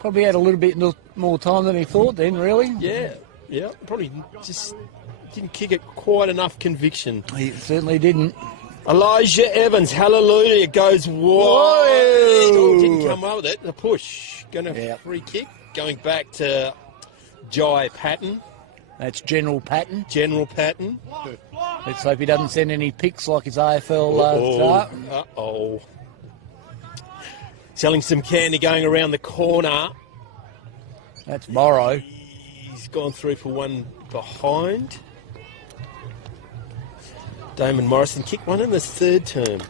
Probably had a little bit more time than he thought then, really. Yeah, probably just didn't kick it quite enough conviction. He certainly didn't. Elijah Evans, hallelujah, goes wide. Oh, didn't come up with it. The push. Going to free kick. Going back to Jai Patton. That's General Patton. General Patton. Let's hope he doesn't send any pics like his AFL start. Uh-oh. Selling some candy going around the corner. That's Morrow. He's gone through for one behind. Damon Morrison kicked one in the third term.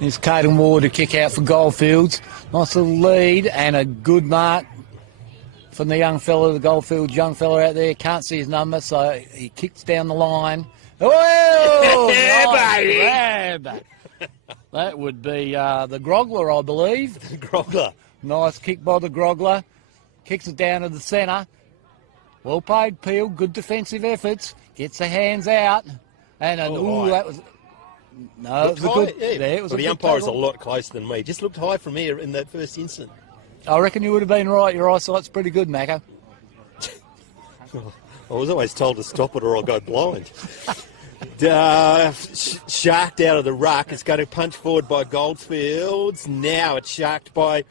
Here's Caden Ward to kick out for Goldfields. Nice little lead and a good mark from the young fella, the Goldfields young fella out there. Can't see his number, so he kicks down the line. Oh, nice grab. That would be the Grogler, I believe. The Grogler. Nice kick by the Grogler. Kicks it down to the centre. Well paid, Peel. Good defensive efforts. Gets the hands out. And that was... No, it was a good... Yeah. It was the umpire is a lot closer than me. Just looked high from here in that first instant. I reckon you would have been right. Your eyesight's pretty good, Macca. I was always told to stop it or I'll go blind. Sharked out of the ruck. It's going to punch forward by Goldfields. Now it's sharked by...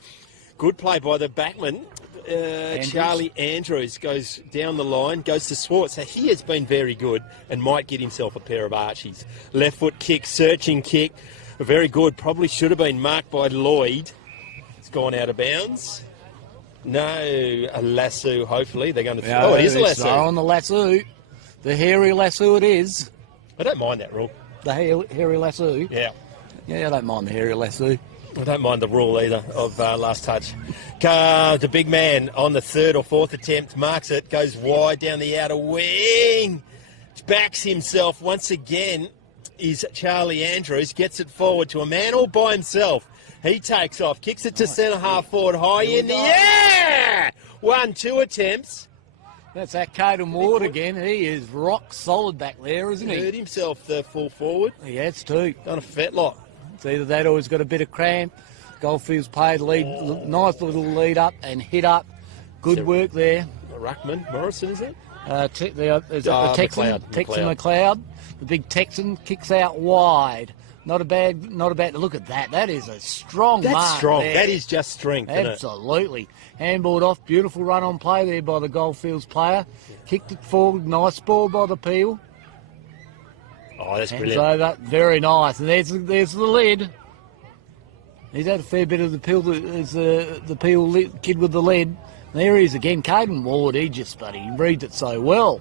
Good play by the backman. Charlie Andrews goes down the line, goes to Swartz. So he has been very good and might get himself a pair of Archies. Left foot kick, searching kick. Very good. Probably should have been marked by Lloyd. It's gone out of bounds. No, a lasso, hopefully. They're going to... No, it is a lasso. On the lasso. The hairy lasso it is. I don't mind that rule. The hairy lasso? Yeah. Yeah, I don't mind the hairy lasso. I don't mind the rule either of last touch. The big man on the third or fourth attempt marks it, goes wide down the outer wing, backs himself once again. Is Charlie Andrews, gets it forward to a man all by himself. He takes off, kicks it to centre half forward, high in the air. 1-2 attempts. That's that Caden Ward again. He is rock solid back there, isn't he? Hurt himself, the full forward. He has too. Done a fat lot. It's either that or he's got a bit of cramp. Goldfields played lead, nice little lead up and hit up. Good work there. Ruckman, Morrison, is it? There's the Texan McLeod. The big Texan kicks out wide. Not a bad to look at that. That is a strong mark. That's strong. There. That is just strength, isn't it? Absolutely. Handballed off. Beautiful run on play there by the Goldfields player. Kicked it forward. Nice ball by the Peel. Oh, that's Hands brilliant. over. Very nice. And there's the lead. He's had a fair bit of the Peel. The Peel kid with the lead. There he is again. Caden Ward. He reads it so well.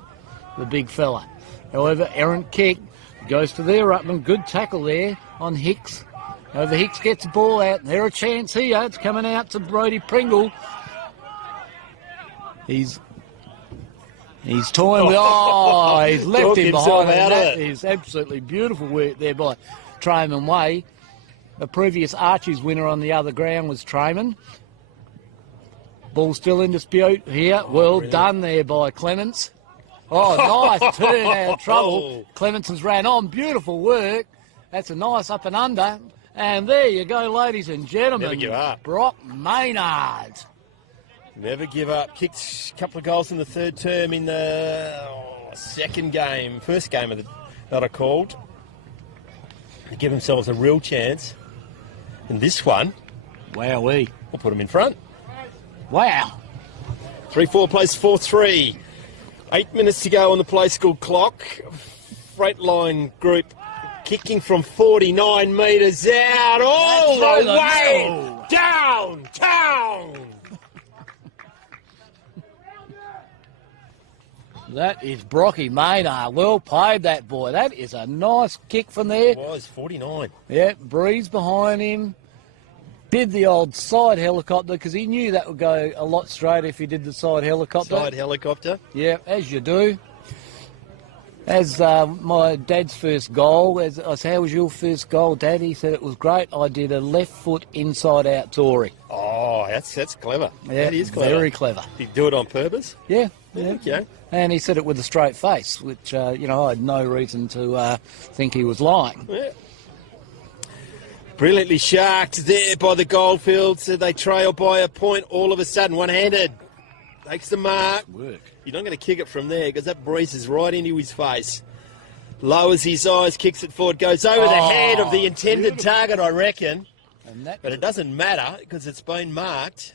The big fella. However, errant kick. Goes to there, Ruckman. Good tackle there on Hicks. Over Hicks gets the ball out. There a chance here. It's coming out to Brodie Pringle. He's toying with... Oh, he's left him behind. That is absolutely beautiful work there by Trayman Way. The previous Archie's winner on the other ground was Trayman. Ball still in dispute here. Well done there by Clements. Oh, nice turn out of trouble. Clemenson's ran on. Beautiful work. That's a nice up and under. And there you go, ladies and gentlemen. Never give up. Brock Maynard. Never give up. Kicked a couple of goals in the third term in the first game of that I called. To give themselves a real chance. And this one, wowee, we'll put them in front. Wow. 3-4 plays 4-3. 8 minutes to go on the play school clock. Freight group kicking from 49 metres out all the way downtown. That is Brocky Maynard. Well played, that boy. That is a nice kick from there. It was 49. Yeah, Breeze behind him. Did the old side helicopter because he knew that would go a lot straighter if he did the side helicopter. Side helicopter? Yeah, as you do. As my dad's first goal, I said, how was your first goal, Dad? He said it was great. I did a left foot inside out Tory. Oh, that's clever. Yeah, that is clever. Very clever. Did he do it on purpose? Yeah. Okay. And he said it with a straight face, which, I had no reason to think he was lying. Yeah. Brilliantly sharked there by the Goldfields. They trail by a point all of a sudden. One-handed. Takes the mark. Work. You're not going to kick it from there because that breezes right into his face. Lowers his eyes, kicks it forward, goes over the head of the intended target, I reckon. But it doesn't matter because it's been marked.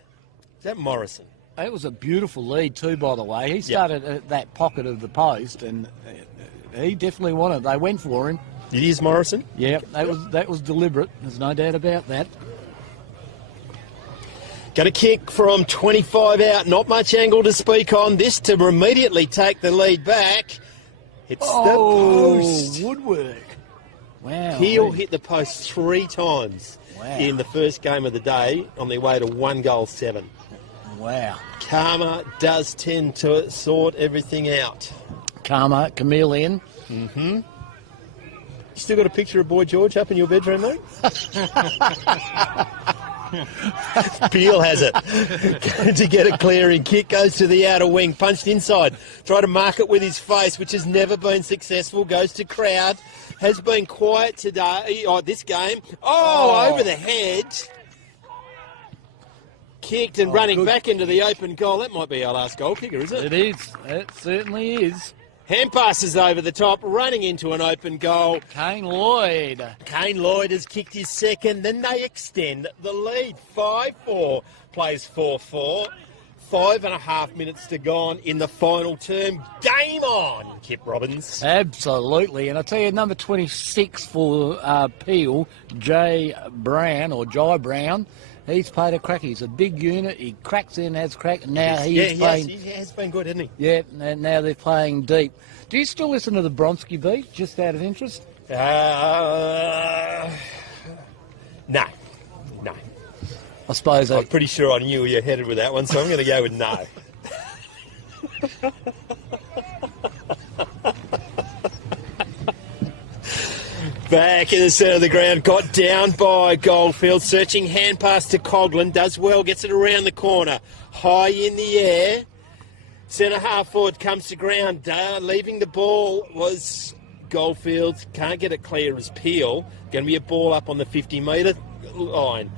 Is that Morrison? It was a beautiful lead too, by the way. He started at that pocket of the post and he definitely won it. They went for him. It is Morrison? Yeah, that was deliberate. There's no doubt about that. Going to kick from 25 out. Not much angle to speak on. This to immediately take the lead back. Hits the post. Woodwork. Wow. Peel hit the post 3 times in the first game of the day on their way to 1-7. Wow. Karma does tend to sort everything out. Karma, chameleon. Mm-hmm. Still got a picture of Boy George up in your bedroom, mate? Peel has it. To get a clearing. Kick goes to the outer wing. Punched inside. Try to mark it with his face, which has never been successful. Goes to crowd. Has been quiet today. This game. Over the head. Kicked and running back into the open goal. That might be our last goal kicker, is it? It is. It certainly is. Hand passes over the top, running into an open goal. Kane Lloyd. Kane Lloyd has kicked his second. Then they extend the lead. 5-4 plays 4-4. 5.5 minutes to gone in the final term. Game on, Kip Robbins. Absolutely. And I tell you, number 26 for Peel, Jay Brown, he's played a crack. He's a big unit. He cracks in, has crack. Now He has been good, hasn't he? Yeah, and now they're playing deep. Do you still listen to the Bronski beat, just out of interest? No. I suppose I'm pretty sure I knew where you're headed with that one, so I'm going to go with no. Back in the centre of the ground, got down by Goldfields, searching hand pass to Coughlin, does well, gets it around the corner, high in the air. Centre half forward comes to ground, leaving the ball was Goldfields, can't get it clear as Peel. Going to be a ball up on the 50-metre line.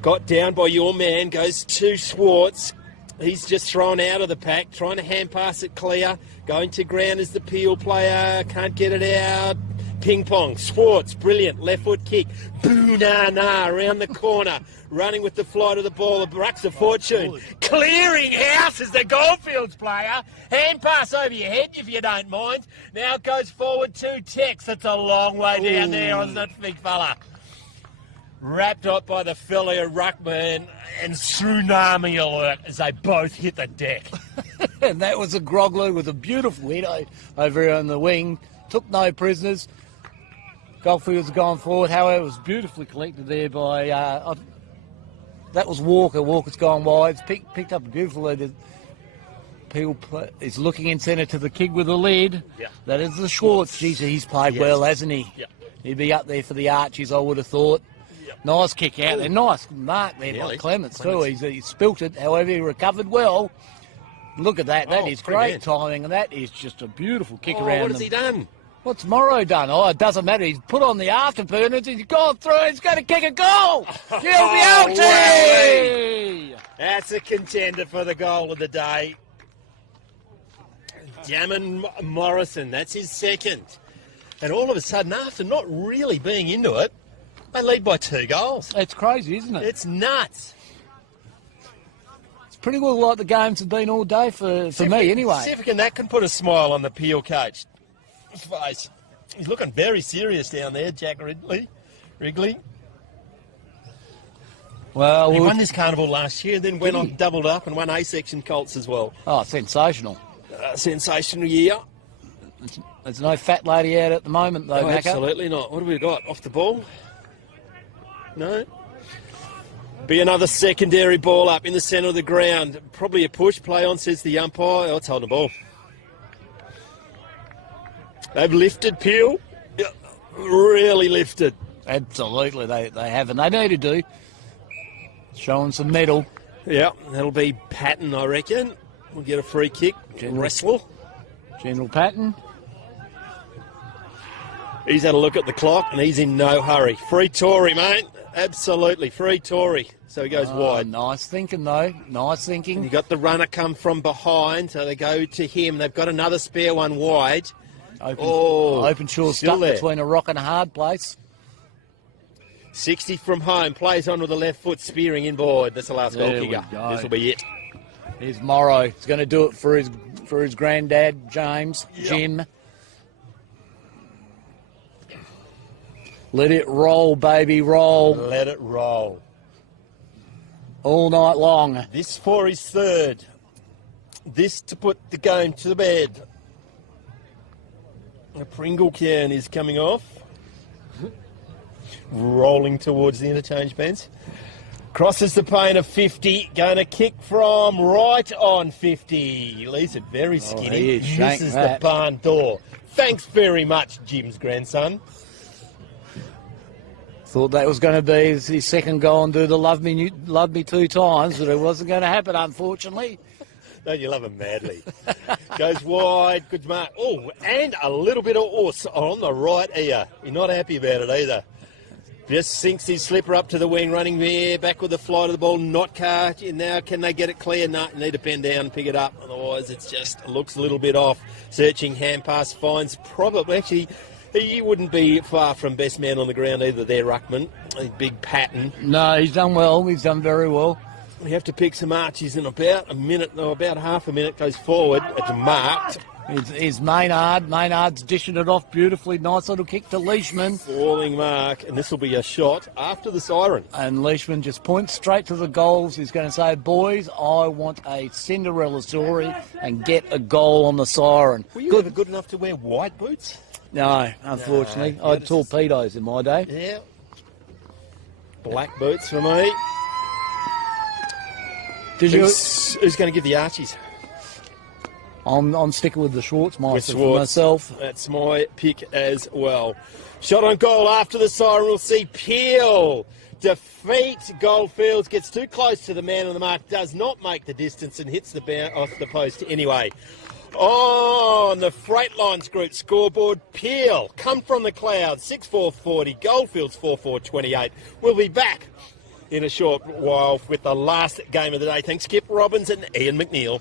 Got down by your man, goes to Schwartz. He's just thrown out of the pack, trying to hand pass it clear. Going to ground is the Peel player, can't get it out. Ping pong, Schwartz, brilliant, left foot kick. Boo-na-na, around the corner. Running with the flight of the ball, Brucks of Fortune. Clearing house is the Goldfields player. Hand pass over your head, if you don't mind. Now it goes forward to Tex. That's a long way down there, isn't it, big fella? Wrapped up by the fella Ruckman, and tsunami alert as they both hit the deck. And that was a Groglu with a beautiful hit over on the wing. Took no prisoners. Goldfields gone forward. However, it was beautifully collected there by... that was Walker. Walker's gone wide. It's picked up beautifully. Peel is looking in centre to the kick with the lead. Yeah. That is the Schwartz. Geez, he's played well, hasn't he? Yeah. He'd be up there for the Archies, I would have thought. Nice kick out there. Nice mark there by Clements too. He spilt it. However, he recovered well. Look at that. That is great timing, and that is just a beautiful kick around. What has he done? What's Morrow done? Oh, it doesn't matter. He's put on the afterburners. He's gone through. He's going to kick a goal. Guilty. That's a contender for the goal of the day. Jamin Morrison, that's his second. And all of a sudden, after not really being into it, they lead by 2 goals. It's crazy, isn't it? It's nuts. It's pretty well like the games have been all day for me, anyway. See if that can put a smile on the Peel coach. His face. He's looking very serious down there, Jack Wrigley. Well, he won this carnival last year, then went on, doubled up and won A-section Colts as well. Oh, sensational. Sensational year. There's no fat lady out at the moment, though, Macca. Absolutely not. What have we got? Off the ball? No. Be another secondary ball up in the centre of the ground. Probably a push. Play on, says the umpire. Oh, it's holding the ball. They've lifted Peel. Really lifted. Absolutely, they have, and they need to do. Showing some mettle. Yeah, that'll be Patton, I reckon. We'll get a free kick. Wrestler. General Patton. He's had a look at the clock, and he's in no hurry. Free Tory, mate. Absolutely, free Tory. So he goes wide. Nice thinking, though. Nice thinking. And you got the runner come from behind, so they go to him. They've got another spare one wide. Openshaw stuck between a rock and a hard place. 60 from home, plays on with the left foot, spearing inboard. That's the last goal kicker. This will be it. Here's Morrow. He's going to do it for his granddad, Jim. Let it roll, baby, roll. Let it roll. All night long. This for his third. This to put the game to the bed. A Pringle can is coming off. Rolling towards the interchange bench. Crosses the paint of 50. Going to kick from right on 50. Leaves it very skinny. Misses the barn door. Thanks very much, Jim's grandson. Thought that was going to be his second goal and do the love me 2 times, but it wasn't going to happen, unfortunately. Don't you love him madly? Goes wide, good mark. Oh, and a little bit of horse on the right ear. You're not happy about it either. Just sinks his slipper up to the wing, running there, back with the flight of the ball, not car. Now, can they get it clear? No, you need to bend down and pick it up. Otherwise, it just looks a little bit off. Searching hand pass, finds probably, actually, he wouldn't be far from best man on the ground either there, Ruckman. A big Patton. No, he's done well. He's done very well. We have to pick some arches in about a minute, or about half a minute goes forward. It's marked. Is Maynard. Maynard's dishing it off beautifully. Nice little kick to Leishman. Falling mark, and this will be a shot after the siren. And Leishman just points straight to the goals. He's going to say, boys, I want a Cinderella story and get a goal on the siren. Were you ever good enough to wear white boots? No, unfortunately. I had torpedoes in my day. Yeah. Black boots for me. Who's going to give the archies? I'm sticking with the Schwartzmeister for myself. That's my pick as well. Shot on goal after the siren. We'll see Peel defeat Goldfields. Gets too close to the man on the mark. Does not make the distance and hits the off the post anyway. On the Freight Lines Group scoreboard, Peel, come from the clouds, 6-4-40, Goldfields 4-4-28. We'll be back in a short while with the last game of the day. Thanks, Skip Robbins and Ian McNeil.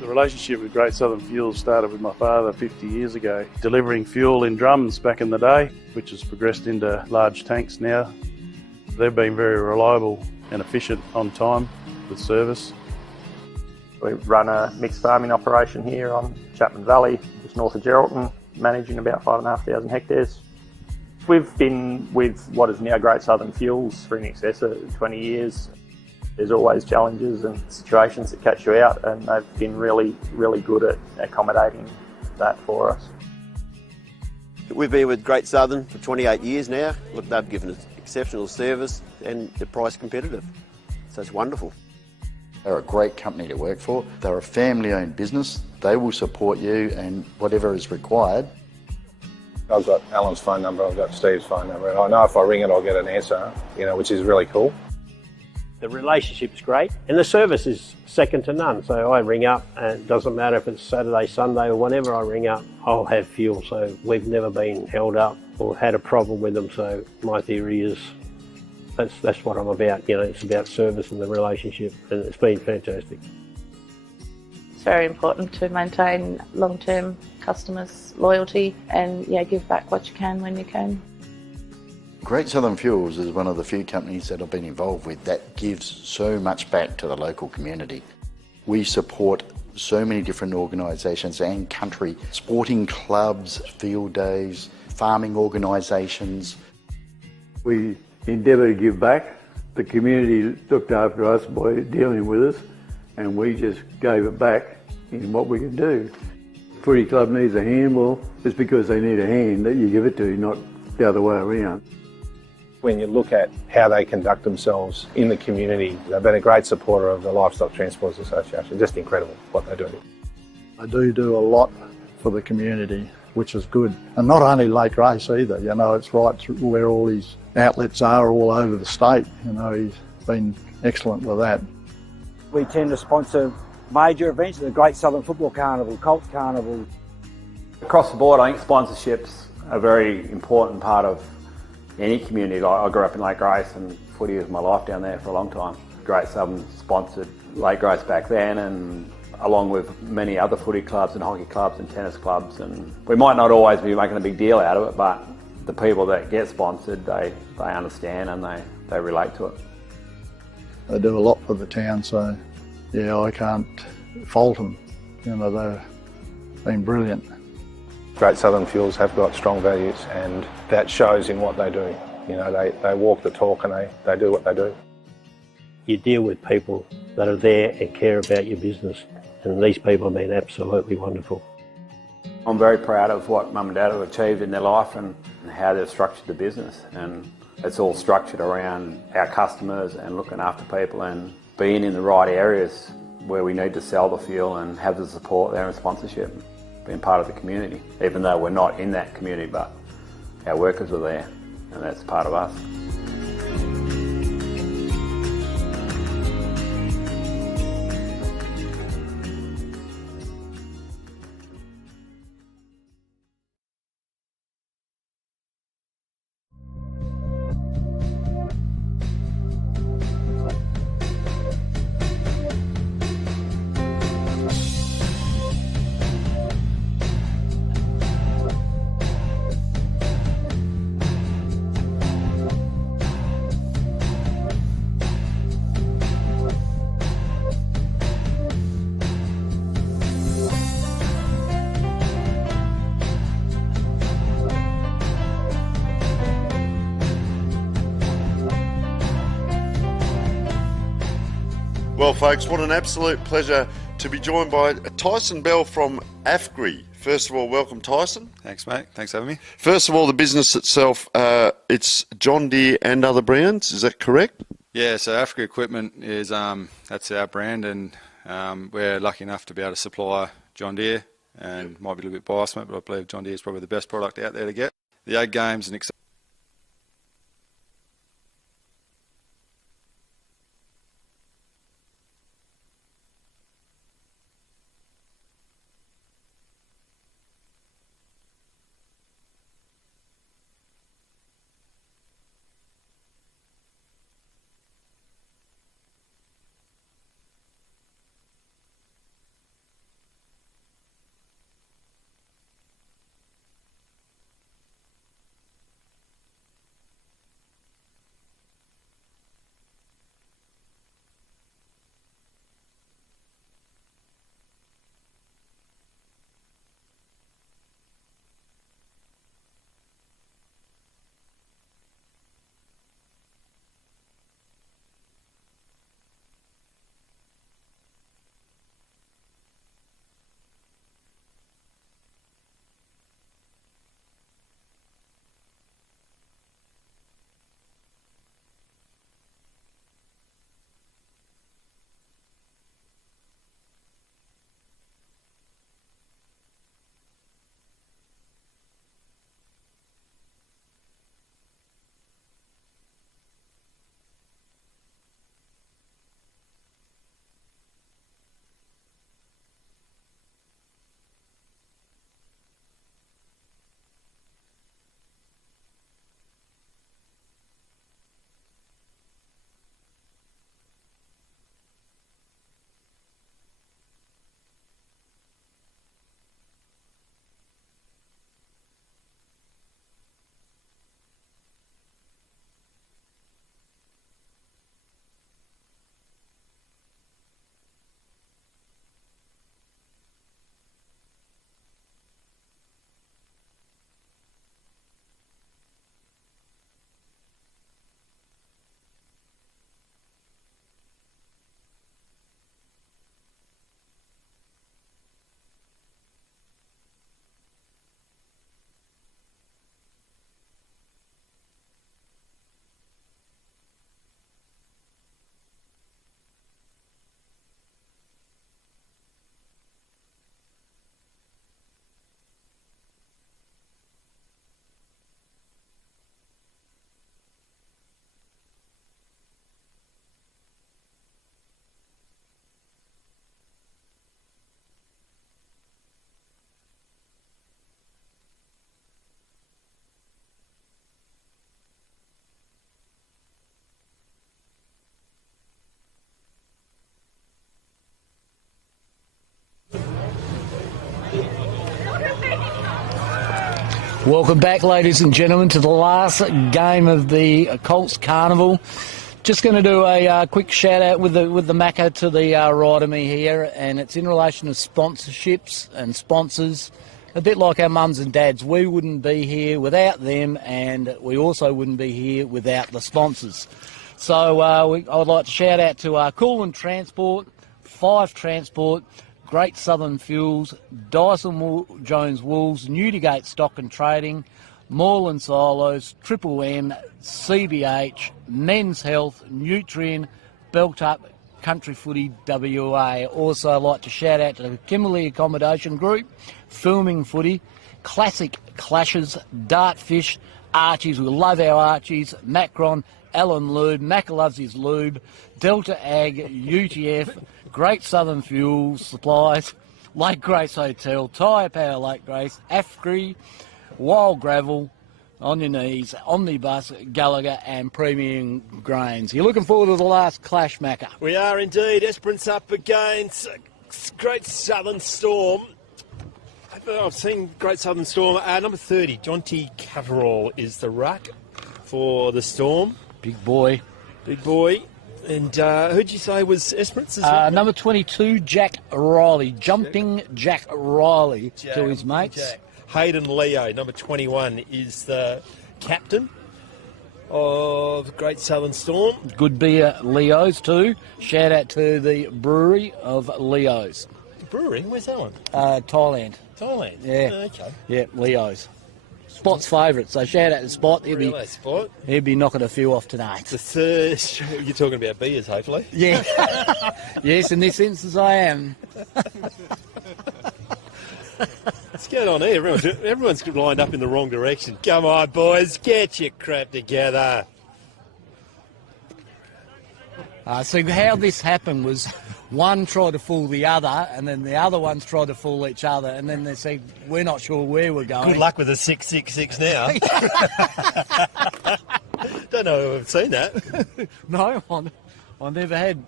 The relationship with Great Southern Fuels started with my father 50 years ago, delivering fuel in drums back in the day, which has progressed into large tanks now. They've been very reliable and efficient on time with service. We run a mixed farming operation here on Chapman Valley, just north of Geraldton, managing about 5,500 hectares. We've been with what is now Great Southern Fuels for in excess of 20 years. There's always challenges and situations that catch you out, and they've been really, really good at accommodating that for us. We've been with Great Southern for 28 years now. Look, they've given us exceptional service and they're price competitive. So it's wonderful. They're a great company to work for. They're a family-owned business. They will support you and whatever is required. I've got Alan's phone number, I've got Steve's phone number, and I know if I ring it I'll get an answer, which is really cool. The relationship's great and the service is second to none. So I ring up and it doesn't matter if it's Saturday, Sunday or whenever I ring up, I'll have fuel. So we've never been held up or had a problem with them. So my theory is that's what I'm about. It's about service and the relationship, and it's been fantastic. It's very important to maintain long-term customers' loyalty and give back what you can when you can. Great Southern Fuels is one of the few companies that I've been involved with that gives so much back to the local community. We support so many different organisations and country, sporting clubs, field days, farming organisations. We endeavour to give back. The community looked after us by dealing with us, and we just gave it back in what we could do. Footy club needs a hand, well, it's because they need a hand that you give it to, not the other way around. When you look at how they conduct themselves in the community, they've been a great supporter of the Livestock Transporters Association. Just incredible what they do. They do a lot for the community, which is good. And not only Lake Race either, it's right through where all his outlets are all over the state. He's been excellent with that. We tend to sponsor major events, the Great Southern Football Carnival, Colts Carnival. Across the board, I think sponsorships are a very important part of any community. I grew up in Lake Grace and footy was my life down there for a long time. Great Southern sponsored Lake Grace back then, and along with many other footy clubs and hockey clubs and tennis clubs, and we might not always be making a big deal out of it, but the people that get sponsored, they understand and they relate to it. They do a lot for the town, so I can't fault them. They've been brilliant. Great Southern Fuels have got strong values, and that shows in what they do. They walk the talk and they do what they do. You deal with people that are there and care about your business, and these people have been absolutely wonderful. I'm very proud of what Mum and Dad have achieved in their life and how they've structured the business. And it's all structured around our customers and looking after people and being in the right areas where we need to sell the fuel and have the support there and sponsorship, being part of the community, even though we're not in that community, but our workers are there and that's part of us. Well, folks, what an absolute pleasure to be joined by Tyson Bell from AFGRI. First of all, welcome, Tyson. Thanks, mate. Thanks for having me. First of all, the business itself, it's John Deere and other brands, is that correct? Yeah, so AFGRI Equipment is that's our brand, and we're lucky enough to be able to supply John Deere, and might be a little bit biased, mate, but I believe John Deere is probably the best product out there to get. The Ag Games and Welcome back, ladies and gentlemen, to the last game of the Colts Carnival. Just going to do a quick shout out with the Macca to the right of me here, and it's in relation to sponsorships and sponsors. A bit like our mums and dads, we wouldn't be here without them, and we also wouldn't be here without the sponsors. So I would like to shout out to Coolin Transport, Five Transport, Great Southern Fuels, Dyson Jones Wools, Newdigate Stock and Trading, Moreland Silos, Triple M, CBH, Men's Health, Nutrien, Belt Up, Country Footy WA. Also, I'd like to shout out to the Kimberley Accommodation Group, Filming Footy, Classic Clashes, Dartfish, Archies. We love our Archies, Macron, Alan Lube, Mac loves his lube, Delta Ag, UTF, Great Southern Fuel Supplies, Lake Grace Hotel, Tyre Power Lake Grace, Afgri, Wild Gravel, On Your Knees, Omnibus, Gallagher and Premium Grains. You're looking forward to the last clash, Macca? We are indeed. Esperance up against Great Southern Storm. I've seen Great Southern Storm. Number 30, Jonty Catterall is the ruck for the Storm. Big boy. Big boy. And who'd you say was Esperance? Number 22, Jack Riley. Jumping Jack Riley to his mates. Jack. Hayden Leo, number 21, is the captain of Great Southern Storm. Good beer, Leo's too. Shout out to the brewery of Leo's. Brewery? Where's that one? Thailand. Thailand? Yeah. Oh, okay. Yeah, Leo's. Spot's favourite, so shout out to Spot. Spot. He'll be knocking a few off tonight. The third, you're talking about beers, hopefully. Yeah. Yes, in this instance I am. What's going on here? Everyone's lined up in the wrong direction. Come on, boys, get your crap together. So how this happened was one tried to fool the other, and then the other ones tried to fool each other, and then they said, we're not sure where we're going. Good luck with the 666 now. Don't know if I've seen that. No, I never had.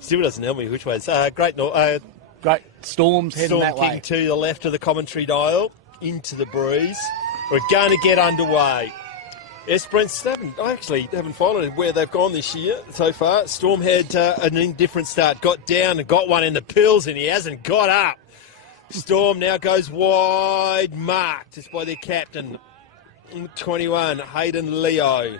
Still doesn't tell me which way it's Great Storm's heading Storm that way. kicking to the left of the commentary dial, into the breeze. We're going to get underway. Esperance haven't followed where they've gone this year so far. Storm had an indifferent start, got down and got one in the pills, and he hasn't got up. Storm now goes wide, marked just by their captain, 21, Hayden Leo.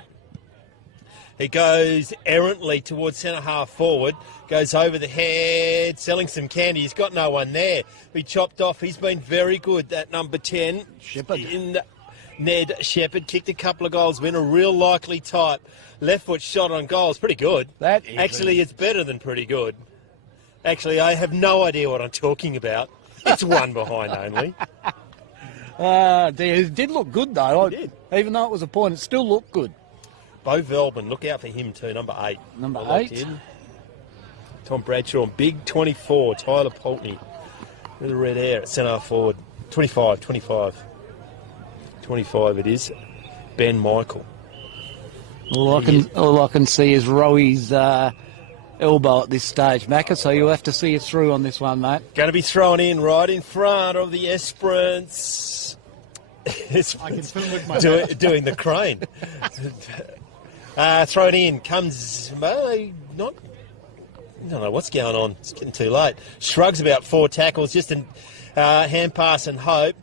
He goes errantly towards centre half forward, goes over the head, selling some candy. He's got no one there. He chopped off. He's been very good, that number 10. Shepherd. Ned Shepherd kicked a couple of goals, been a real likely type. Left foot shot on goal is pretty good. Actually, it's better than pretty good. Actually, I have no idea what I'm talking about. It's one behind only. It did look good, though. It did. Even though it was a point, it still looked good. Bo Velbin, look out for him too, number 8. Number 8. Tom Bradshaw, big 24, Tyler Pulteney. With the red hair at centre forward. 25 it is. Ben Michael. All I can see is Rowy's elbow at this stage, Macca, so you'll have to see us through on this one, mate. Going to be thrown in right in front of the Esperance. I can film with my doing the crane. Thrown in, comes, I don't know what's going on. It's getting too late. Shrugs about 4 tackles, just a hand pass and hope.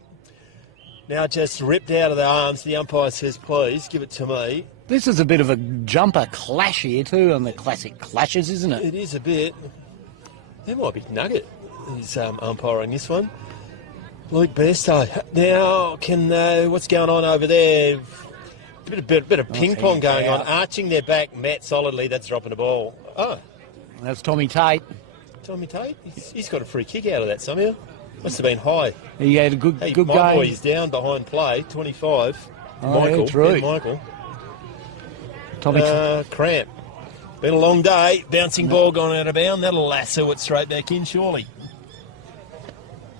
Now just ripped out of the arms. The umpire says, please, give it to me. This is a bit of a jumper clash here too on the classic clashes, isn't it? It is a bit. There might be Nugget. He's umpiring this one. Luke Bairstow. Now, what's going on over there? A bit of ping pong going on. Arching their back, Matt solidly. That's dropping the ball. Oh. That's Tommy Tate. Tommy Tate? He's got a free kick out of that somehow. Must have been high. He had a good my game. My boy's down behind play, 25. Michael. Yeah, true. Michael. Tommy Cramp. Been a long day. Bouncing ball gone out of bound. That'll lasso it straight back in, surely.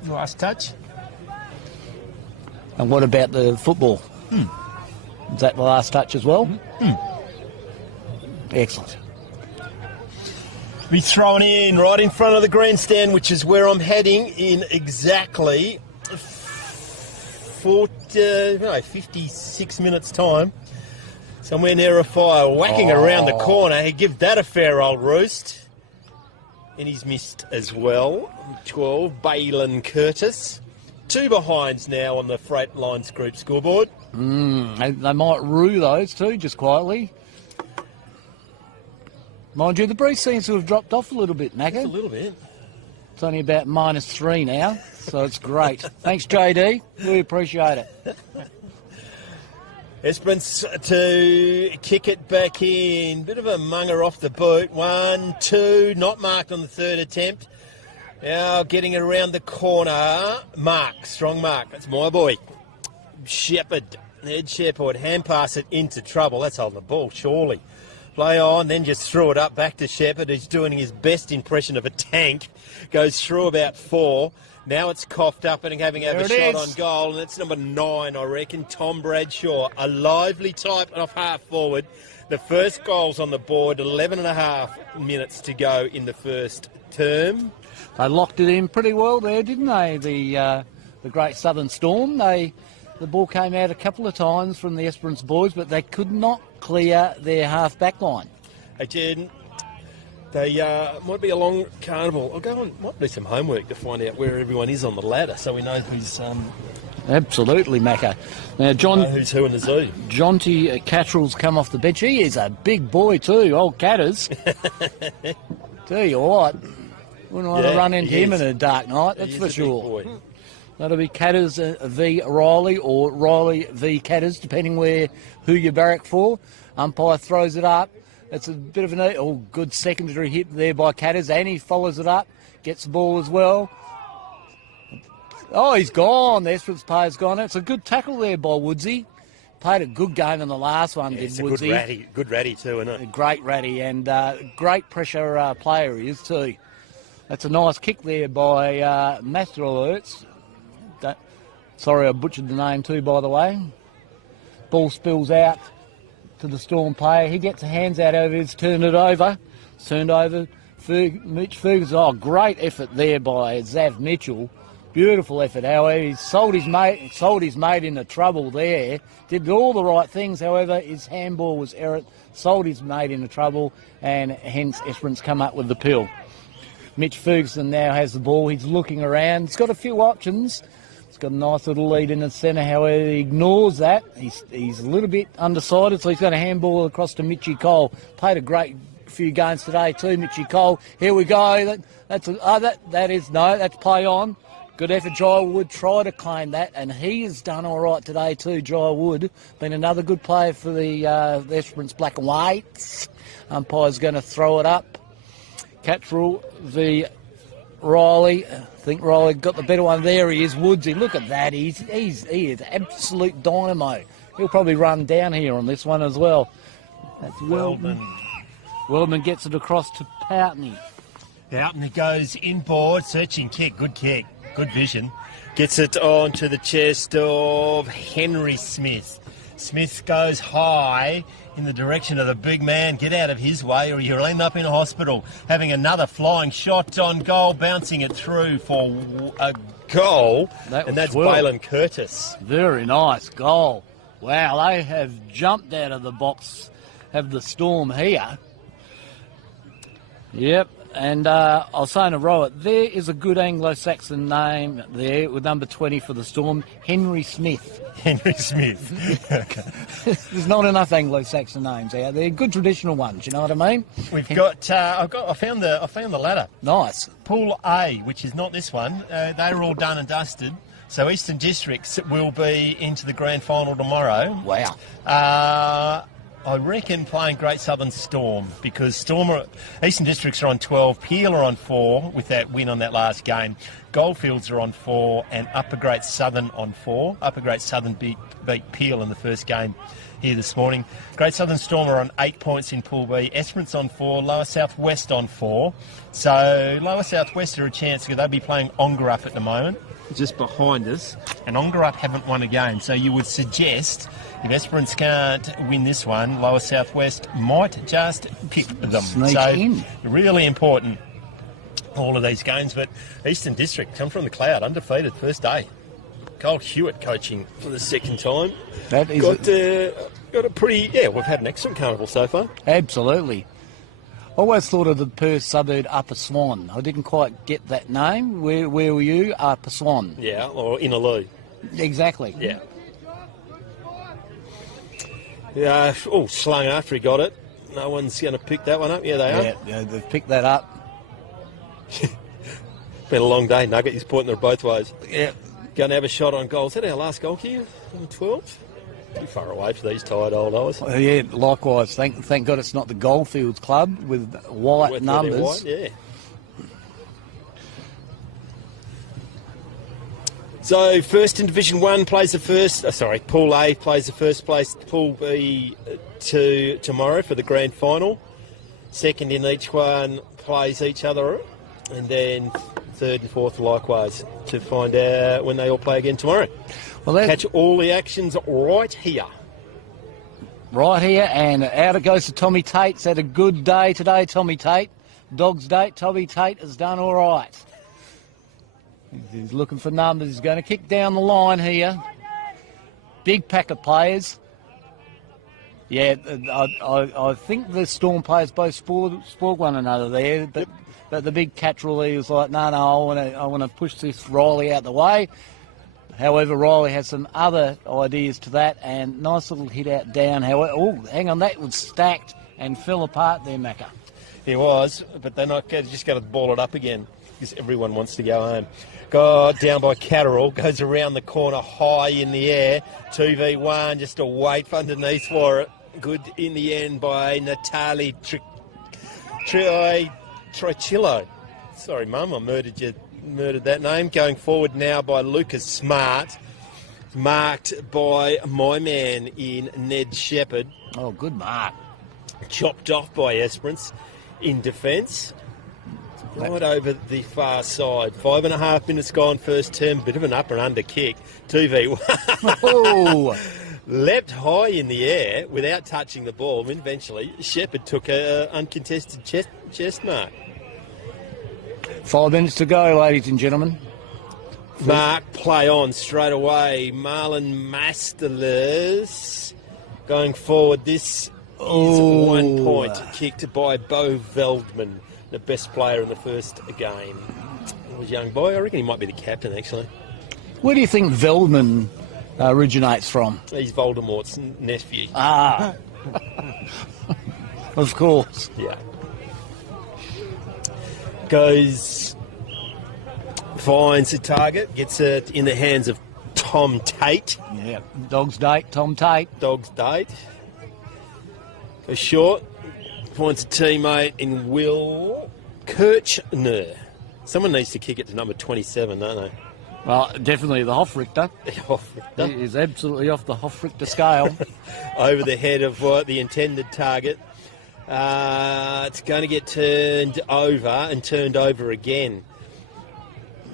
Last touch. And what about the football? Is that the last touch as well? Excellent. Be thrown in right in front of the grandstand, which is where I'm heading in exactly 56 minutes' time. Somewhere near a fire, whacking around the corner. He give that a fair old roost. And he's missed as well. 12, Balin Curtis. 2 behinds now on the Freight Lines Group scoreboard. They might rue those too, just quietly. Mind you, the breeze seems to have dropped off a little bit, Macca. Just a little bit. It's only about -3 now, so it's great. Thanks, JD. We appreciate it. Esperance to kick it back in. Bit of a munger off the boot. 1, 2, not marked on the third attempt. Now getting it around the corner. Mark, strong mark. That's my boy. Shepherd, Ed Shepherd. Hand pass it into trouble. That's holding the ball, surely. Play on, then just threw it up back to Shepherd, who's doing his best impression of a tank. Goes through about 4. Now it's coughed up and having a shot on goal, and it's number 9, I reckon, Tom Bradshaw. A lively type off half forward. The first goal's on the board, 11 and a half minutes to go in the first term. They locked it in pretty well there, didn't they? The Great Southern Storm. The ball came out a couple of times from the Esperance boys, but they could not clear their half-back line. Hey, Jen, they might be a long carnival. I'll go and might do some homework to find out where everyone is on the ladder so we know who's... Absolutely, Macca. Now, John... who's who in the zoo. Jonty Cattrall's come off the bench. He is a big boy too, old Catters. Tell you what, wouldn't want to run into him in a dark night, that's for sure. That'll be Catters v Riley or Riley v Catters, depending who you barrack for. Umpire throws it up. It's a bit of an good secondary hit there by Catters, and he follows it up, gets the ball as well. Oh, he's gone. The Esperance player's gone. It's a good tackle there by Woodsy. Played a good game in the last one, did Woodsy. Good ratty too, isn't it? A great ratty and great pressure player he is too. That's a nice kick there by Master Alerts. Sorry, I butchered the name too, by the way. Ball spills out to the Storm player. He gets the hands out over his, turned over. Mitch Ferguson. Oh, great effort there by Zav Mitchell. Beautiful effort. However, he sold his mate into trouble there. Did all the right things. However, his handball was errant. Sold his mate into trouble, and hence Esperance come up with the pill. Mitch Ferguson now has the ball. He's looking around. He's got a few options. He's got a nice little lead in the centre. However, he ignores that. He's a little bit undecided, so he's got a handball across to Mitchy Cole. Played a great few games today too, Mitchy Cole. Here we go. That's play on. Good effort, Jai Wood. Try to claim that, and he has done all right today too. Jai Wood been another good player for the Esperance Black and Whites. Umpire's going to throw it up. Cattrall v Riley. I think Riley got the better one. There he is, Woodsy. Look at that. He is absolute dynamo. He'll probably run down here on this one as well. That's Weldman. Weldman gets it across to Poutney. Poutney goes inboard, searching kick, good vision. Gets it on to the chest of Henry Smith. Smith goes high in the direction of the big man. Get out of his way or you'll end up in a hospital. Having another flying shot on goal, bouncing it through for a goal. And that's Balin Curtis. Very nice goal. Wow, they have jumped out of the box, have the Storm here. Yep, and I was saying to Rowett, there is a good Anglo-Saxon name there with number 20 for the Storm, Henry Smith. Henry Smith. Okay. There's not enough Anglo-Saxon names out there. Good traditional ones, you know what I mean? We've got. I found the ladder. Nice. Pool A, which is not this one. They were all done and dusted. So Eastern Districts will be into the grand final tomorrow. Wow. I reckon playing Great Southern Storm because Eastern Districts are on 12, Peel are on 4 with that win on that last game. Goldfields are on 4 and Upper Great Southern on 4. Upper Great Southern beat Peel in the first game here this morning. Great Southern Storm are on 8 points in Pool B. Esperance on 4, Lower South West on 4. So Lower South West are a chance because they'll be playing Ongerup at the moment, just behind us. And Ongerup haven't won a game, so you would suggest if Esperance can't win this one, Lower South West might just pick them. Sneak in. Really important, all of these games. But Eastern District come from the cloud, undefeated first day. Cole Hewitt coaching for the second time. That is got a pretty, we've had an excellent carnival so far. Absolutely. I always thought of the Perth suburb Upper Swan. I didn't quite get that name. Where were you? Upper Swan. Yeah, or Inaloo. Exactly. Yeah. Yeah. Oh, slung after he got it. No one's going to pick that one up. Yeah, they are. Yeah, they've picked that up. Been a long day, Nugget. He's pointing it both ways. Yeah. Going to have a shot on goal. Is that our last goal here? 12? Pretty far away for these tired old eyes. Yeah, likewise. Thank God it's not the Goldfields club with white numbers. White, yeah. So, first in Division 1 plays the first... Pool A plays the first place. Pool B tomorrow for the grand final. Second in each one plays each other. And then third and fourth likewise to find out when they all play again tomorrow. Well, catch all the actions right here. Right here, and out it goes to Tommy Tate. It's had a good day today, Tommy Tate. Dog's Day, Tommy Tate has done all right. He's looking for numbers. He's going to kick down the line here. Big pack of players. Yeah, I think the Storm players both spoiled one another there, but the big catch-all was like, no, I want to push this Riley out the way. However, Riley has some other ideas to that, and nice little hit out down. However, hang on, that was stacked and fell apart there, Macca. He was, but they're not just going to ball it up again because everyone wants to go home. Got down by Catterall, goes around the corner high in the air. 2v1, just a wait underneath for it. Good in the end by Natali Tricillo. Sorry, Mum, I murdered that name. Going forward now by Lucas Smart, marked by my man in Ned Shepherd. Oh, good mark. Chopped off by Esperance in defence. Right over the far side. 5.5 minutes gone first term. Bit of an up and under kick. 2v1. Oh. Leapt high in the air without touching the ball. And eventually, Shepherd took a uncontested chest mark. 5 minutes to go, ladies and gentlemen. Mark, play on straight away. Marlon Masterless going forward. This is 1 point kicked by Bo Veldman, the best player in the first game. It was a young boy. I reckon he might be the captain, actually. Where do you think Veldman originates from? He's Voldemort's nephew. Ah. Of course. Yeah. Goes, finds the target, gets it in the hands of Tom Tate. Yeah, Dog's Date, Tom Tate. Dog's Date. Goes short, finds a teammate in Will Kirchner. Someone needs to kick it to number 27, don't they? Well, definitely the Hofrichter. Hofrichter. He is absolutely off the Hofrichter scale. Over the head of the intended target. It's going to get turned over again.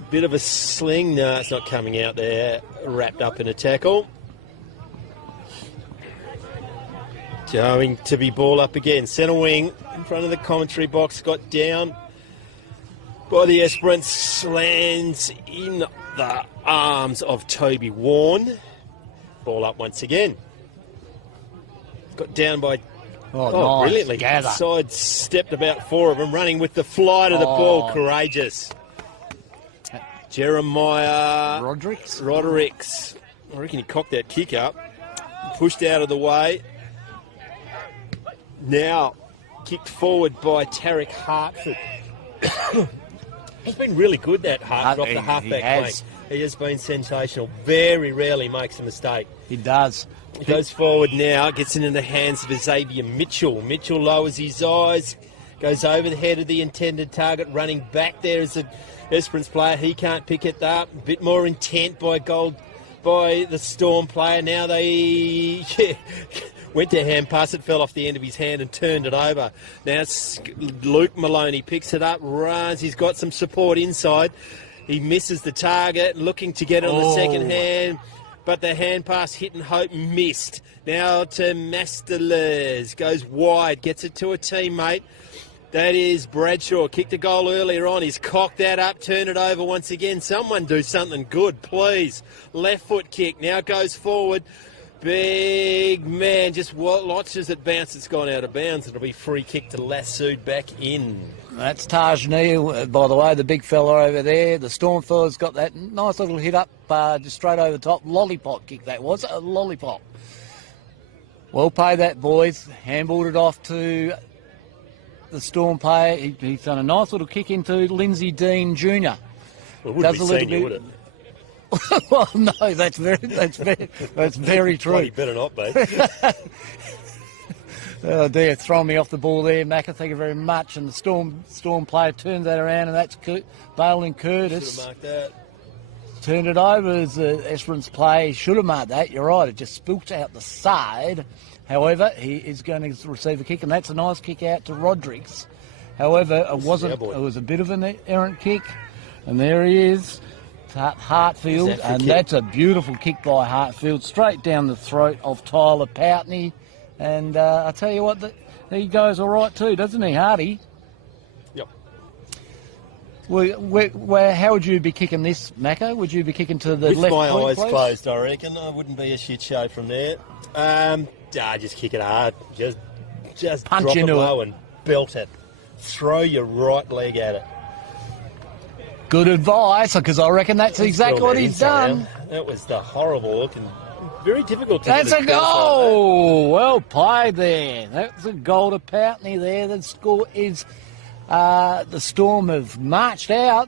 Bit of a sling. No, it's not coming out there. Wrapped up in a tackle. Going to be ball up again. Centre wing in front of the commentary box. Got down by the Esperance. Lands in the arms of Toby Warren. Ball up once again. Got down by... Oh, nice. Brilliantly. Gather. Side stepped about 4 of them, running with the flight of the ball. Courageous. Jeremiah Rodericks. I reckon he cocked that kick up. Pushed out of the way. Now kicked forward by Tarek Hartford. He's been really good, that Hartford, off the halfback flank. He has been sensational. Very rarely makes a mistake. He does. He goes forward now, gets it in the hands of Xavier Mitchell. Mitchell lowers his eyes, goes over the head of the intended target, running back there as an Esperance player. He can't pick it up. A bit more intent by the Storm player. Now they went to hand pass. It fell off the end of his hand and turned it over. Now Luke Maloney picks it up, runs. He's got some support inside. He misses the target, looking to get it on the second hand. But the hand pass hit and hope missed. Now to Masterless. Goes wide, gets it to a teammate. That is Bradshaw. Kicked a goal earlier on. He's cocked that up, turned it over once again. Someone do something good, please. Left foot kick. Now goes forward. Big man just watches it bounce. It's gone out of bounds. It'll be free kick to lassoed back in. That's Taj Neal, by the way, the big fella over there. The Storm fella's got that nice little hit up just straight over the top. Lollipop kick that was, a lollipop. Well pay that, boys. Handballed it off to the Storm player. He's done a nice little kick into Lindsay Dean Jr. Well, it wouldn't be senior, would it? Well, no, that's very true. Bloody better not be. Oh dear, throwing me off the ball there, Macca. Thank you very much. And the Storm player turns that around, and that's Bailing Curtis. Should have marked that. Turned it over as the Esperance play. Should have marked that. You're right. It just spooks out the side. However, he is going to receive a kick, and that's a nice kick out to Rodrigues. However, it wasn't. It was a bit of an errant kick, and there he is, Hartfield, and that's a beautiful kick by Hartfield, straight down the throat of Tyler Poutney. And I tell you what, he goes all right too, doesn't he, Hardy? Yep. How would you be kicking this, Macca? Would you be kicking to the With left my point, eyes please? closed, I reckon. I wouldn't be a shit show from there. Just kick it hard. Just Punch drop it into low and belt it. Throw your right leg at it. Good advice, because I reckon that's exactly what he's done. That was the horrible looking. Very difficult to That's get a goal! Well played there. That's a goal to Poutney there. The score is the Storm have marched out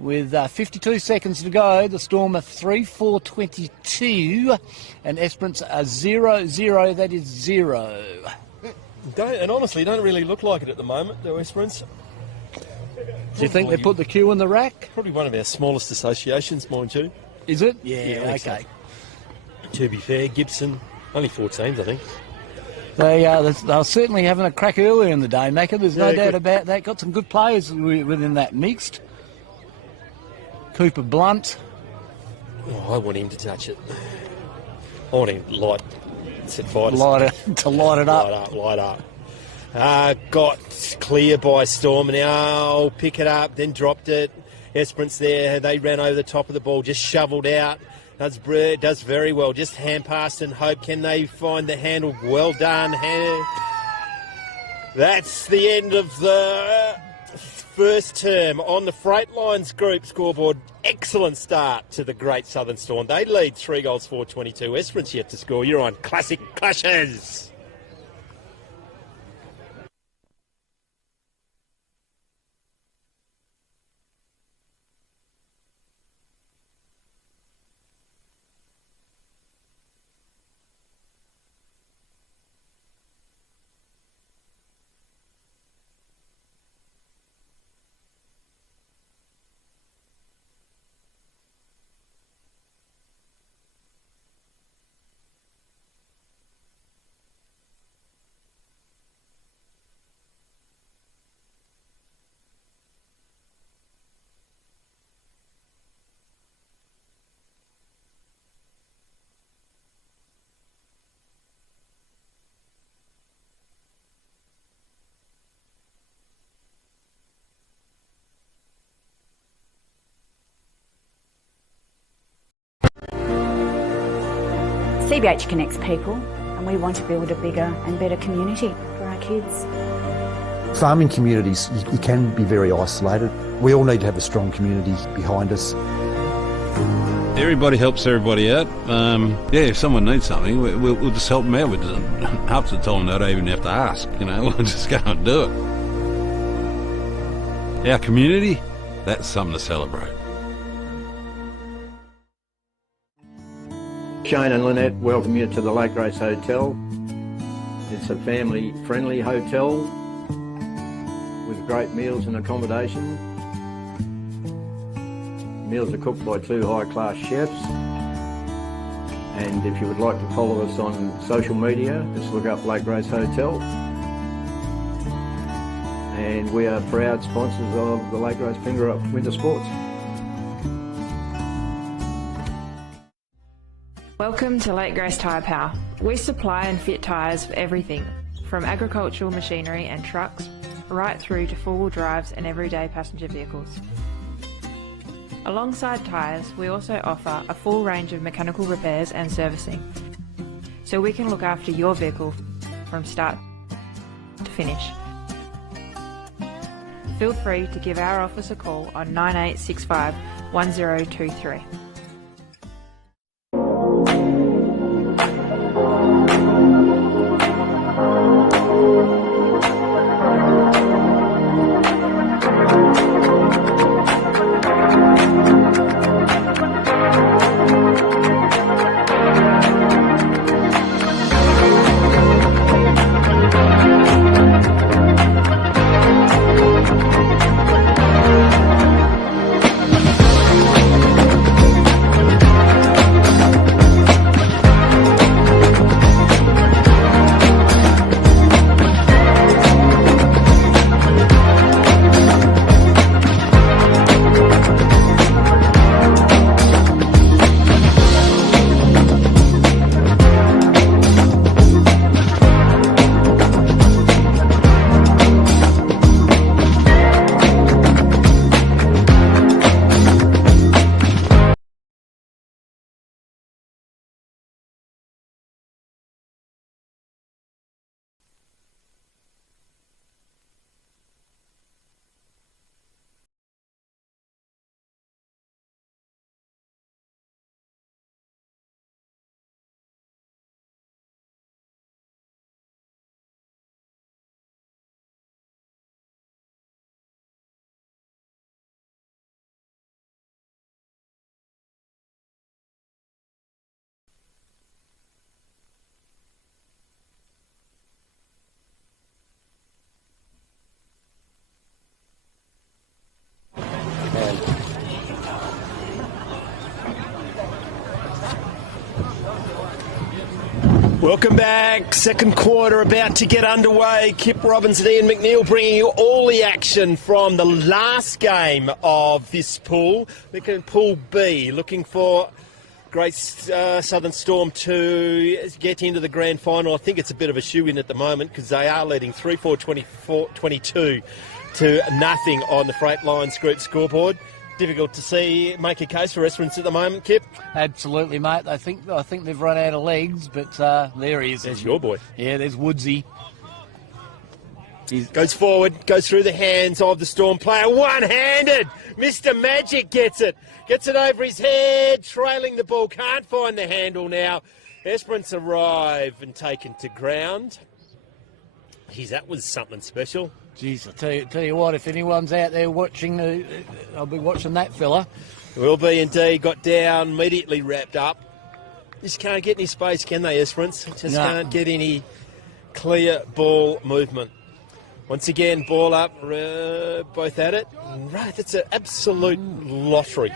with 52 seconds to go. The Storm are 3-4-22 and Esperance are 0-0. That is 0. And honestly, don't really look like it at the moment, though, Esperance. Do you think they put the queue in the rack? Probably one of our smallest associations, mind you. Is it? Yeah, okay. So. To be fair, Gibson, only 4 teams, I think. They're certainly having a crack earlier in the day, Macca. There's no doubt about that. Got some good players within that mixed. Cooper Blunt. Oh, I want him to touch it. I want him to light it up. Light up. Got clear by Storm. Now pick it up, then dropped it. Esperance there. They ran over the top of the ball, just shoveled out. Does very well. Just hand pass and hope. Can they find the handle? Well done. That's the end of the first term on the Freightlines Group scoreboard. Excellent start to the Great Southern Storm. They lead 3-4-22. Esperance yet to score. You're on Classic Clashes. CBH connects people, and we want to build a bigger and better community for our kids. Farming communities, you can be very isolated. We all need to have a strong community behind us. Everybody helps everybody out. If someone needs something, we'll just help them out. We just, half the time they don't even have to ask, we'll just go and do it. Our community, that's something to celebrate. Shane and Lynette welcome you to the Lake Grace Hotel. It's a family-friendly hotel with great meals and accommodation. Meals are cooked by 2 high-class chefs. And if you would like to follow us on social media, just look up Lake Grace Hotel. And we are proud sponsors of the Lake Grace Pingerup Winter Sports. Welcome to Lake Grace Tyre Power. We supply and fit tyres for everything, from agricultural machinery and trucks, right through to four-wheel drives and everyday passenger vehicles. Alongside tyres, we also offer a full range of mechanical repairs and servicing, so we can look after your vehicle from start to finish. Feel free to give our office a call on 9865 1023. Welcome back. Second quarter about to get underway. Kip Robbins and Ian McNeil bringing you all the action from the last game of this pool. Looking at Pool B, looking for Great Southern Storm to get into the grand final. I think it's a bit of a shoe-in at the moment because they are leading 3-4-22 to nothing on the Freight Lines Group scoreboard. Difficult to see make a case for Esperance at the moment, Kip. Absolutely, mate. I think they've run out of legs, but there he is. There's your boy. Yeah, there's Woodsy. Goes forward, goes through the hands of the Storm player, one-handed. Mr. Magic gets it over his head, trailing the ball, can't find the handle now. Esperance arrive and taken to ground. Geez, that was something special. Jeez, I tell you what, if anyone's out there watching, I'll be watching that fella. Will be indeed. Got down, immediately wrapped up. Just can't get any space, can they, Esperance? Just can't get any clear ball movement. Once again, ball up, both at it. Right, that's an absolute lottery.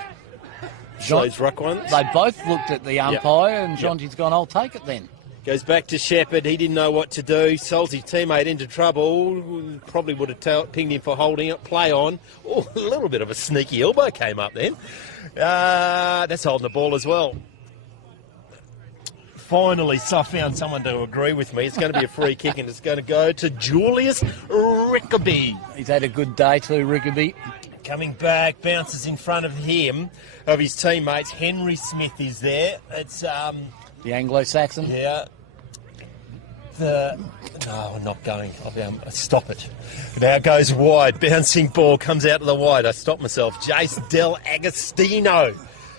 Those ruck ones. They both looked at the umpire, and Jonty's gone, I'll take it then. Goes back to Shepherd. He didn't know what to do. Solves his teammate into trouble. Probably would have pinged him for holding it. Play on. Oh, a little bit of a sneaky elbow came up then. That's holding the ball as well. Finally, so I found someone to agree with me. It's going to be a free kick and it's going to go to Julius Rickaby. He's had a good day too, Rickaby. Coming back, bounces in front of him, of his teammates. Henry Smith is there. It's the Anglo-Saxon. Yeah. No, I'm not going. Stop it. Now goes wide. Bouncing ball comes out to the wide. I stopped myself. Jace Del Agostino.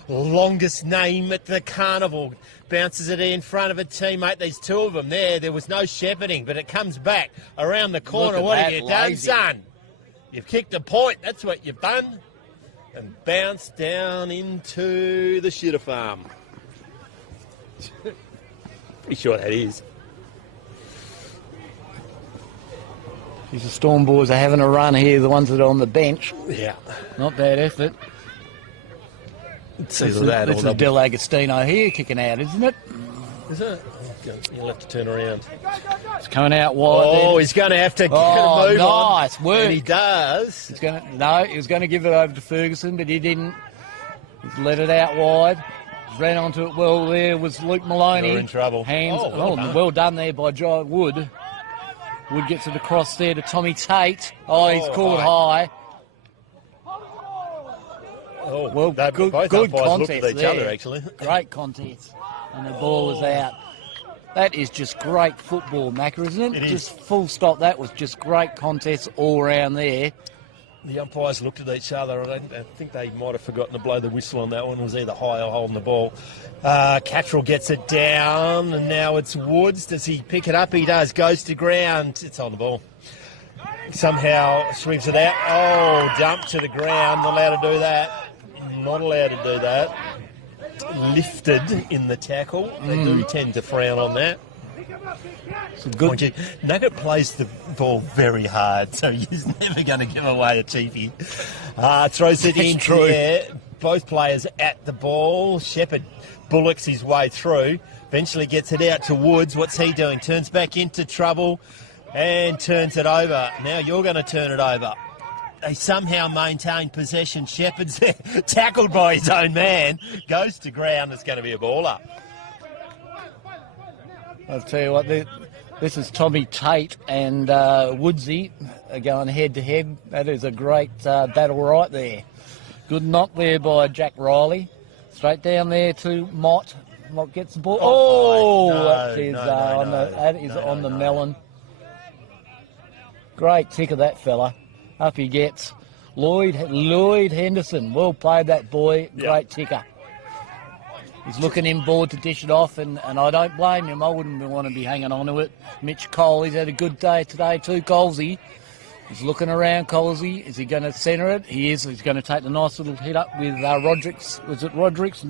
Longest name at the Carnival. Bounces it in front of a teammate. There's two of them there. There was no shepherding, but it comes back around the corner. What have you done, son? You've kicked a point. That's what you've done. And bounced down into the shooter farm. Pretty sure that is. These Storm boys are having a run here, the ones that are on the bench. Yeah. Not bad effort. This is Del Agostino here kicking out, isn't it? Is it? You'll have to turn around. It's coming out wide. Oh, he's going to have to move nice on. work. And he does. He was going to give it over to Ferguson, but he didn't. He's let it out wide. Ran onto it well there was Luke Maloney. You're in trouble. Hands. Well done there by Jai Wood. Wood gets it across there to Tommy Tate. He's called high. Well, good contest at each there. other, actually. Great contest. And the ball is out. That is just great football, Macca, isn't it? It is. Just full stop. That was just great contest all around there. The umpires looked at each other. I think they might have forgotten to blow the whistle on that one. It was either high or holding the ball. Cattrall gets it down, and now it's Woods. Does he pick it up? He does. Goes to ground. It's on the ball. Somehow sweeps it out. Oh, dump to the ground. Not allowed to do that. Not allowed to do that. Lifted in the tackle. They do tend to frown on that. Good. Nugget plays the ball very hard, so he's never going to give away a cheapie. Throws it in there. Both players at the ball. Shepherd bullocks his way through. Eventually gets it out to Woods. What's he doing? Turns back into trouble and turns it over. Now you're going to turn it over. They somehow maintain possession. Shepherd's there, tackled by his own man. Goes to ground. It's going to be a baller. I'll tell you what, this is Tommy Tate and Woodsy are going head-to-head. That is a great battle right there. Good knock there by Jack Riley. Straight down there to Mott. Mott gets the ball. That is on the melon. Great tick of that fella. Up he gets. Lloyd Henderson. Well played, that boy. Great ticker. He's looking inboard to dish it off, and I don't blame him. I wouldn't want to be hanging on to it. Mitch Cole, he's had a good day today too, Colesy. He's looking around, Colesy. Is he going to centre it? He is. He's going to take the nice little hit up with Rodrigues. Was it Rodrigues?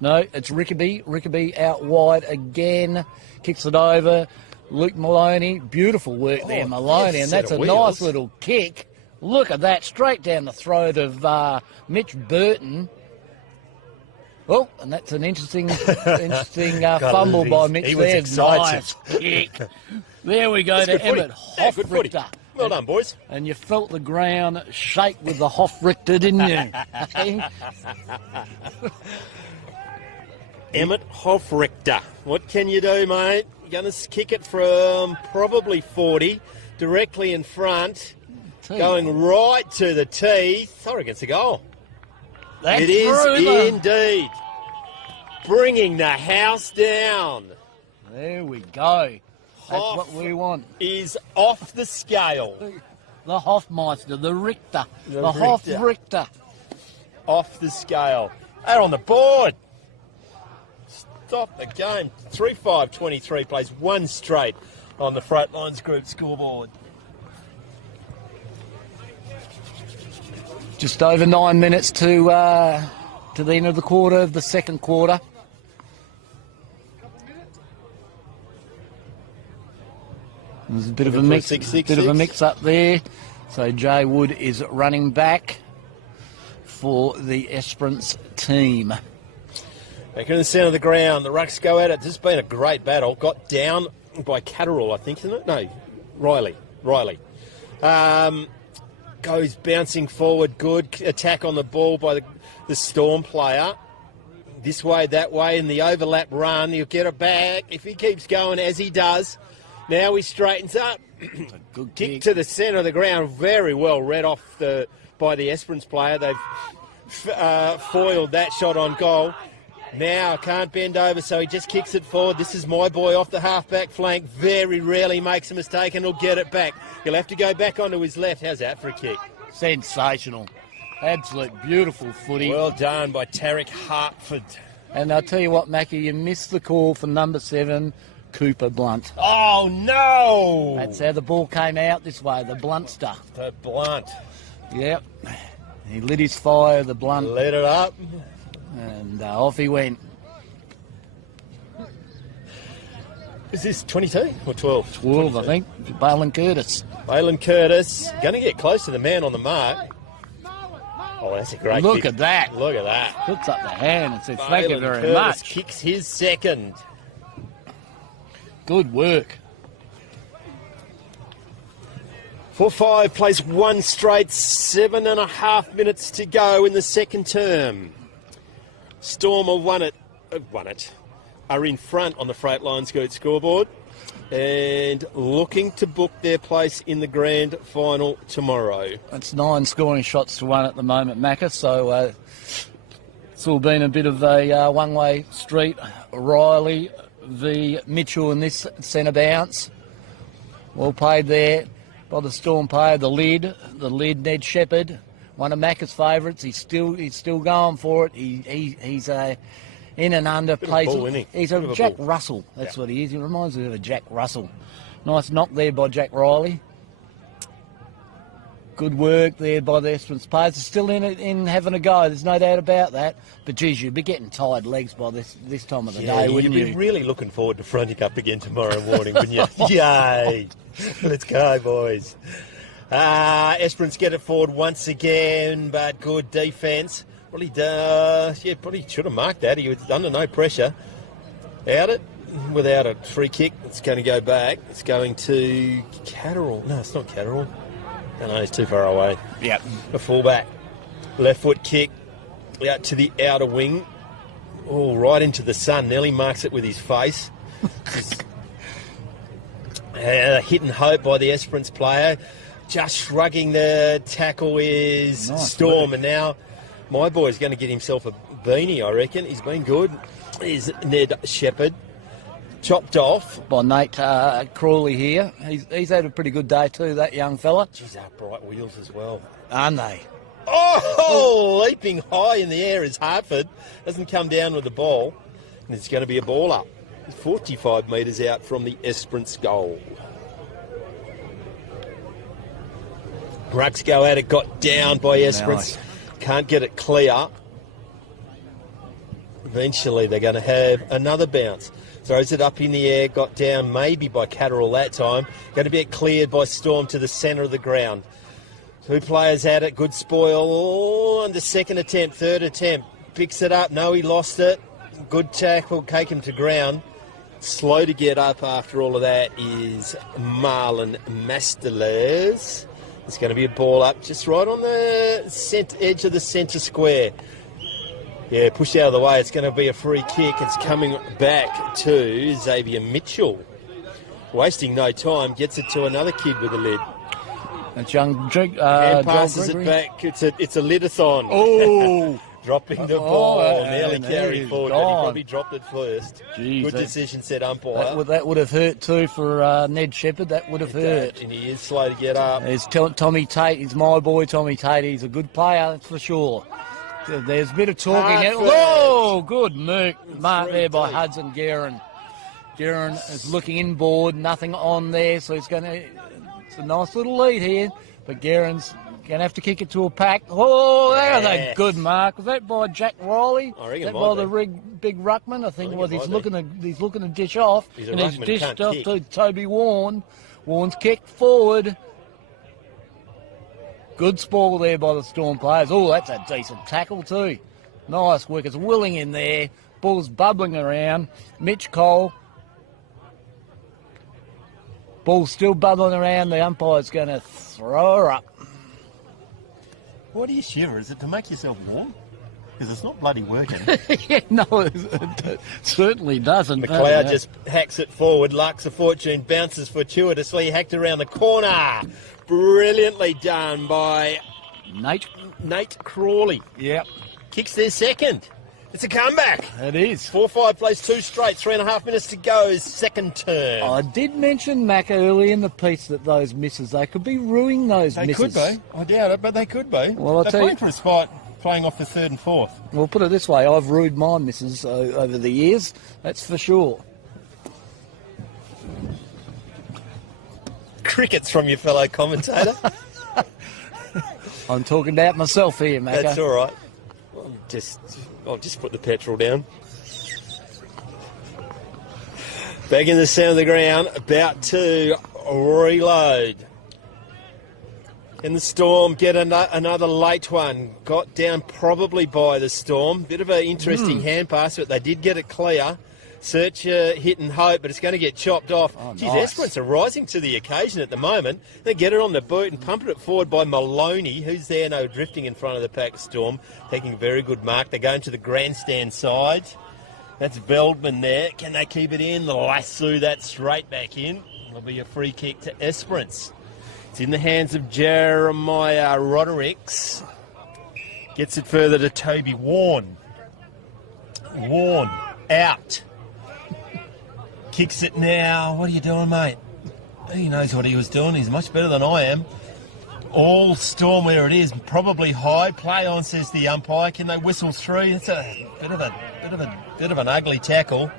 No, it's Rickaby. Rickaby out wide again. Kicks it over. Luke Maloney. Beautiful work there, Maloney. And that's a nice little kick. Look at that. Straight down the throat of Mitch Burton. Oh, and that's an interesting fumble by Mitch. He was there. excited. Nice kick. There we go That's to good footy. Emmett Yeah, good footy. Hofrichter. Well done, boys. And you felt the ground shake with the Hofrichter, didn't you? Emmett Hofrichter. What can you do, mate? You're going to kick it from probably 40, directly in front, going right to the teeth. I reckon it's a goal. That's it is through indeed. Bringing the house down. There we go. That's what we want. Is off the scale. The Hofmeister, the Richter, the Richter. Hofrichter. Off the scale. They're on the board. Stop the game. 3-5-23 plays one straight on the Freightlines Group scoreboard. Just over 9 minutes to the end of the quarter, of the second quarter. There's a bit of a mix up there. So Jay Wood is running back for the Esperance team. Back in the centre of the ground, the Rucks go at it. This has been a great battle. Got down by Catterall, I think, isn't it? No, Riley. Goes bouncing forward, good attack on the ball by the Storm player. This way, that way, in the overlap run, he'll get it back. If he keeps going as he does, now he straightens up. Good kick to the centre of the ground, very well read off by the Esperance player. They've foiled that shot on goal. Now can't bend over, so he just kicks it forward. This is my boy off the half-back flank. Very rarely makes a mistake, and he'll get it back. He'll have to go back onto his left. How's that for a kick? Sensational. Absolute beautiful footy. Well done by Tarek Hartford. And I'll tell you what, Mackie, you missed the call for number 7, Cooper Blunt. Oh, no! That's how the ball came out this way, the Bluntster. The Blunt. Yep. He lit his fire, the Blunt. Lit it up. And off he went. Is this 22 or 12? 12, 22. I think. Balin Curtis. Balin Curtis. Going to get close to the man on the mark. Oh, that's a great Look kick. at that. Look at that. Puts up the hand and says, thank you very Curtis much. Kicks his second. Good work. 4-5 plays one straight, 7.5 minutes to go in the second term. Storm have won it, are in front on the Freightlines Group scoreboard and looking to book their place in the grand final tomorrow. It's 9 scoring shots to 1 at the moment, Macca, so it's all been a bit of a one-way street. Riley v Mitchell in this centre bounce. Well played there by the Storm player, the lid, Ned Shepherd. One of Macca's favourites. He's still going for it. He's a in and under plays. He's a Jack Russell. That's what he is. He reminds me of a Jack Russell. Nice knock there by Jack Riley. Good work there by the Esperance players. They're still in having a go. There's no doubt about that. But geez, you'd be getting tired legs by this time of the day, wouldn't you? You'd be really looking forward to fronting up again tomorrow morning, wouldn't you? Yay! Let's go, boys. Esperance get it forward once again, but good defence. Probably should have marked that. He was under no pressure. Out it without a free kick. It's going to go back. It's going to Catterall. No, it's not Catterall. No, he's too far away. Yeah. A fullback. Left foot kick out to the outer wing. Oh, right into the sun. Nearly marks it with his face. Hit and hope by the Esperance player. Just shrugging the tackle is Storm. And now my boy's going to get himself a beanie, I reckon. He's been good. Is Ned Shepherd. Chopped off. By Nate Crawley here. He's had a pretty good day too, that young fella. Geez, upright wheels as well. Aren't they? Oh, leaping high in the air is Hartford. Doesn't come down with the ball. And it's going to be a ball up. 45 metres out from the Esperance goal. Rucks go at it, got down by Esperance. Can't get it clear. Eventually they're going to have another bounce. Throws it up in the air, got down maybe by Catterall that time. Going to get cleared by Storm to the centre of the ground. 2 players at it, good spoil on the second attempt, third attempt. picks it up. No, he lost it. Good tackle, take him to ground. Slow to get up after all of that is Marlon Masteles. It's going to be a ball up just right on the edge of the centre square. Yeah, push out of the way. It's going to be a free kick. It's coming back to Xavier Mitchell. Wasting no time, gets it to another kid with a lid. That's young Drink. And passes it back. It's a lidathon. Oh! Dropping the ball. Nearly and carried forward, but he probably dropped it first. Jeez, good decision, said umpire. That would have hurt too for Ned Shepherd. That would have hurt. And he is slow to get up. There's Tommy Tate. He's my boy, Tommy Tate. He's a good player, that's for sure. There's a bit of talking. Oh, good mark there by Hudson Guerin. Guerin is looking inboard, nothing on there, so it's a nice little lead here, but Guerin's going to have to kick it to a pack. Oh, that was a good mark. Was that by Jack Riley? I reckon that by the big ruckman? I think it was. He's looking to dish off, and he's dished off to Toby Warren. Warren's kicked forward. Good spoil there by the Storm players. Oh, that's a decent tackle too. Nice work. It's Willing in there. Ball's bubbling around. Mitch Cole. Ball's still bubbling around. The umpire's going to throw her up. Why do you shiver? Is it to make yourself warm? Because it's not bloody working. Yeah, no, it certainly doesn't. McLeod just hacks it forward. Lucks a fortune, bounces fortuitously, hacked around the corner. Brilliantly done by Nate Crawley. Yep. Kicks their second. It's a comeback. It is. 4-5 plays 2 straight, 3.5 minutes to go, is second turn. I did mention, Mac, early in the piece that those misses, they could be ruining those misses. They could be. I doubt it, but they could be. Well, They're playing for a spot, playing off the third and fourth. Well, put it this way, I've ruined my misses over the years, that's for sure. Crickets from your fellow commentator. I'm talking about myself here, Mac. That's all right. I'll just put the petrol down. Back in the centre of the ground, about to reload. And the Storm get another late one. Got down probably by the Storm. Bit of an interesting hand pass, but they did get it clear. Search, hit and hope, but it's going to get chopped off. Oh, Geez, nice. Esperance are rising to the occasion at the moment. They get it on the boot and pump it forward by Maloney, who's there now drifting in front of the pack Storm, taking a very good mark. They're going to the grandstand side. That's Veldman there. Can they keep it in? They'll lasso that straight back in. It'll be a free kick to Esperance. It's in the hands of Jeremiah Rodericks. Gets it further to Toby Warren. Warren out. Kicks it now. What are you doing, mate? He knows what he was doing. He's much better than I am. All Storm where it is. Probably high. Play on, says the umpire. Can they whistle through? It's a bit of an ugly tackle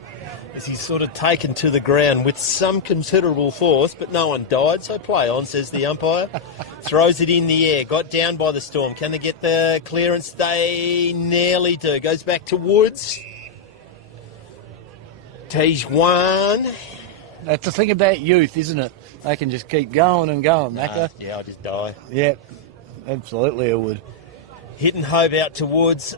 as he's sort of taken to the ground with some considerable force, but no one died, so play on, says the umpire. Throws it in the air. Got down by the Storm. Can they get the clearance? They nearly do. Goes back to Woods. Tijuan. That's the thing about youth, isn't it? They can just keep going and going, Macca. Yeah, I'll just die. Yeah, absolutely I would. Hit and hope out to Woods.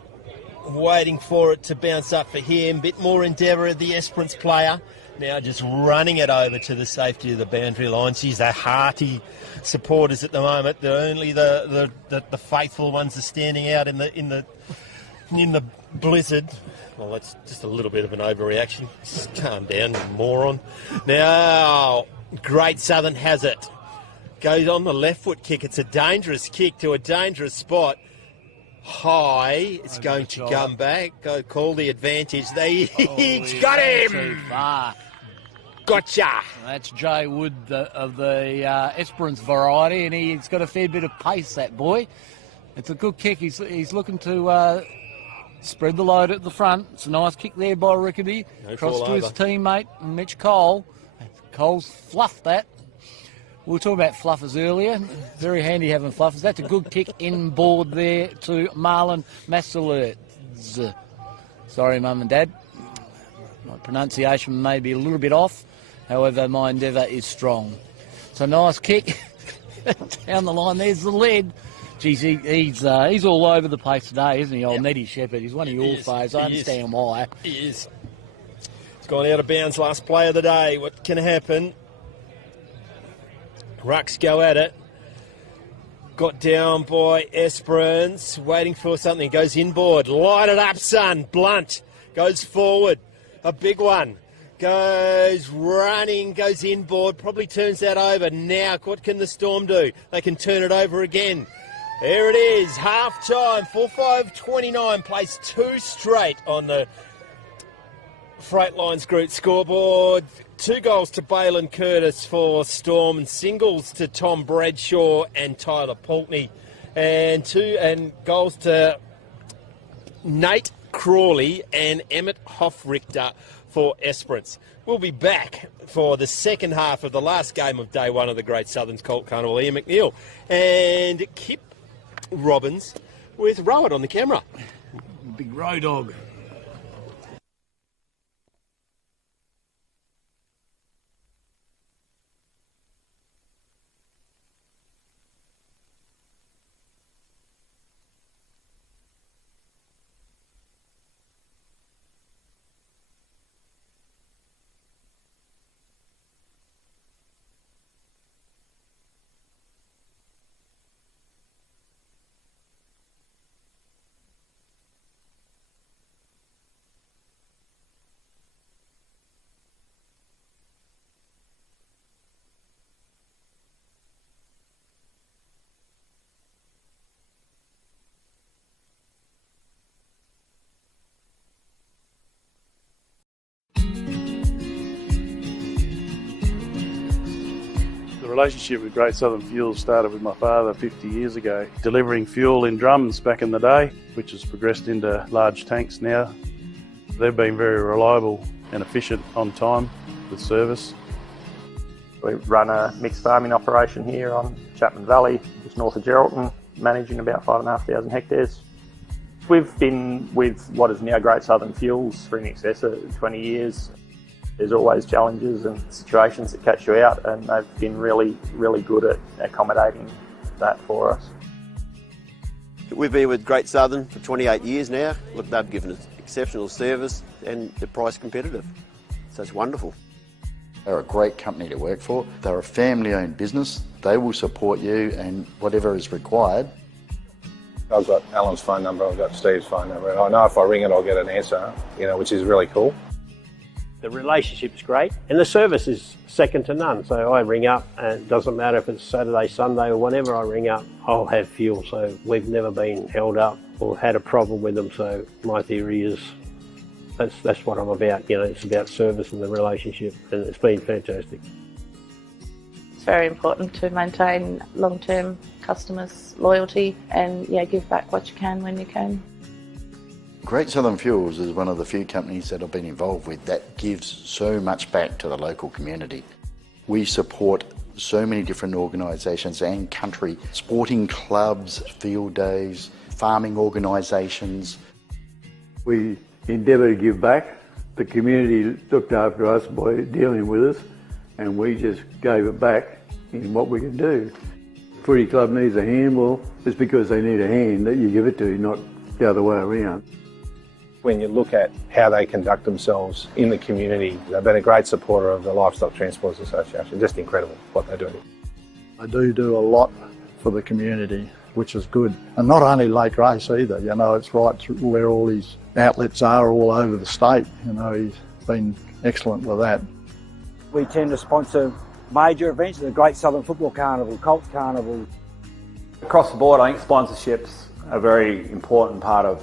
Waiting for it to bounce up for him. Bit more endeavour of the Esperance player. Now just running it over to the safety of the boundary line. She's the hearty supporters at the moment. They're only the faithful ones are standing out in the blizzard. Well, that's just a little bit of an overreaction. Just calm down, you moron. Now, Great Southern has it. Goes on the left foot kick. It's a dangerous kick to a dangerous spot. High. It's going to come back. Go call the advantage. He's got him. Too far. Gotcha. That's Jay Wood of the Esperance variety, and he's got a fair bit of pace, that boy. It's a good kick. He's looking to spread the load at the front. It's a nice kick there by Rickaby. Cross to his teammate, Mitch Cole. Cole's fluffed that. We were talking about fluffers earlier. Very handy having fluffers. That's a good kick inboard there to Marlon Masteles. Sorry, Mum and Dad. My pronunciation may be a little bit off. However, my endeavour is strong. So nice kick down the line. There's the lead. Geez, he's all over the place today, isn't he, old Nettie Shepherd? He's one of your foes. I understand why. He is. He's gone out of bounds, last play of the day. What can happen? Rucks go at it. Got down by Esperance, waiting for something. Goes inboard. Light it up, son. Blunt. Goes forward. A big one. Goes running, goes inboard, probably turns that over. Now, what can the Storm do? They can turn it over again. There it is, half time, 4-5-29, plays 2 straight on the Freightlines Group scoreboard. 2 goals to Balin Curtis for Storm and singles to Tom Bradshaw and Tyler Pulteney. And goals to Nate Crawley and Emmett Hoffrichter for Esperance. We'll be back for the second half of the last game of day 1 of the Great Southern's Colt Carnival. Ian McNeil and Kip Robbins with Rowett on the camera. Big road dog. The relationship with Great Southern Fuels started with my father 50 years ago, delivering fuel in drums back in the day, which has progressed into large tanks now. They've been very reliable and efficient on time with service. We run a mixed farming operation here on Chapman Valley, just north of Geraldton, managing about 5,500 hectares. We've been with what is now Great Southern Fuels for in excess of 20 years. There's always challenges and situations that catch you out, and they've been really, really good at accommodating that for us. We've been with Great Southern for 28 years now. Look, they've given us exceptional service and they're price competitive. So it's wonderful. They're a great company to work for. They're a family-owned business. They will support you and whatever is required. I've got Alan's phone number, I've got Steve's phone number, and I know if I ring it I'll get an answer, which is really cool. The relationship's great and the service is second to none. So I ring up and it doesn't matter if it's Saturday, Sunday or whenever I ring up, I'll have fuel. So we've never been held up or had a problem with them. So my theory is that's what I'm about. It's about service and the relationship, and it's been fantastic. It's very important to maintain long-term customers' loyalty and give back what you can when you can. Great Southern Fuels is one of the few companies that I've been involved with that gives so much back to the local community. We support so many different organisations and country, sporting clubs, field days, farming organisations. We endeavour to give back. The community looked after us by dealing with us, and we just gave it back in what we can do. Footy club needs a hand, well, it's because they need a hand that you give it to, not the other way around. When you look at how they conduct themselves in the community, they've been a great supporter of the Livestock Transporters Association. Just incredible what they do. They do a lot for the community, which is good. And not only Lake Race either, it's right through where all these outlets are all over the state. He's been excellent with that. We tend to sponsor major events, the Great Southern Football Carnival, Colts Carnival. Across the board, I think sponsorships are a very important part of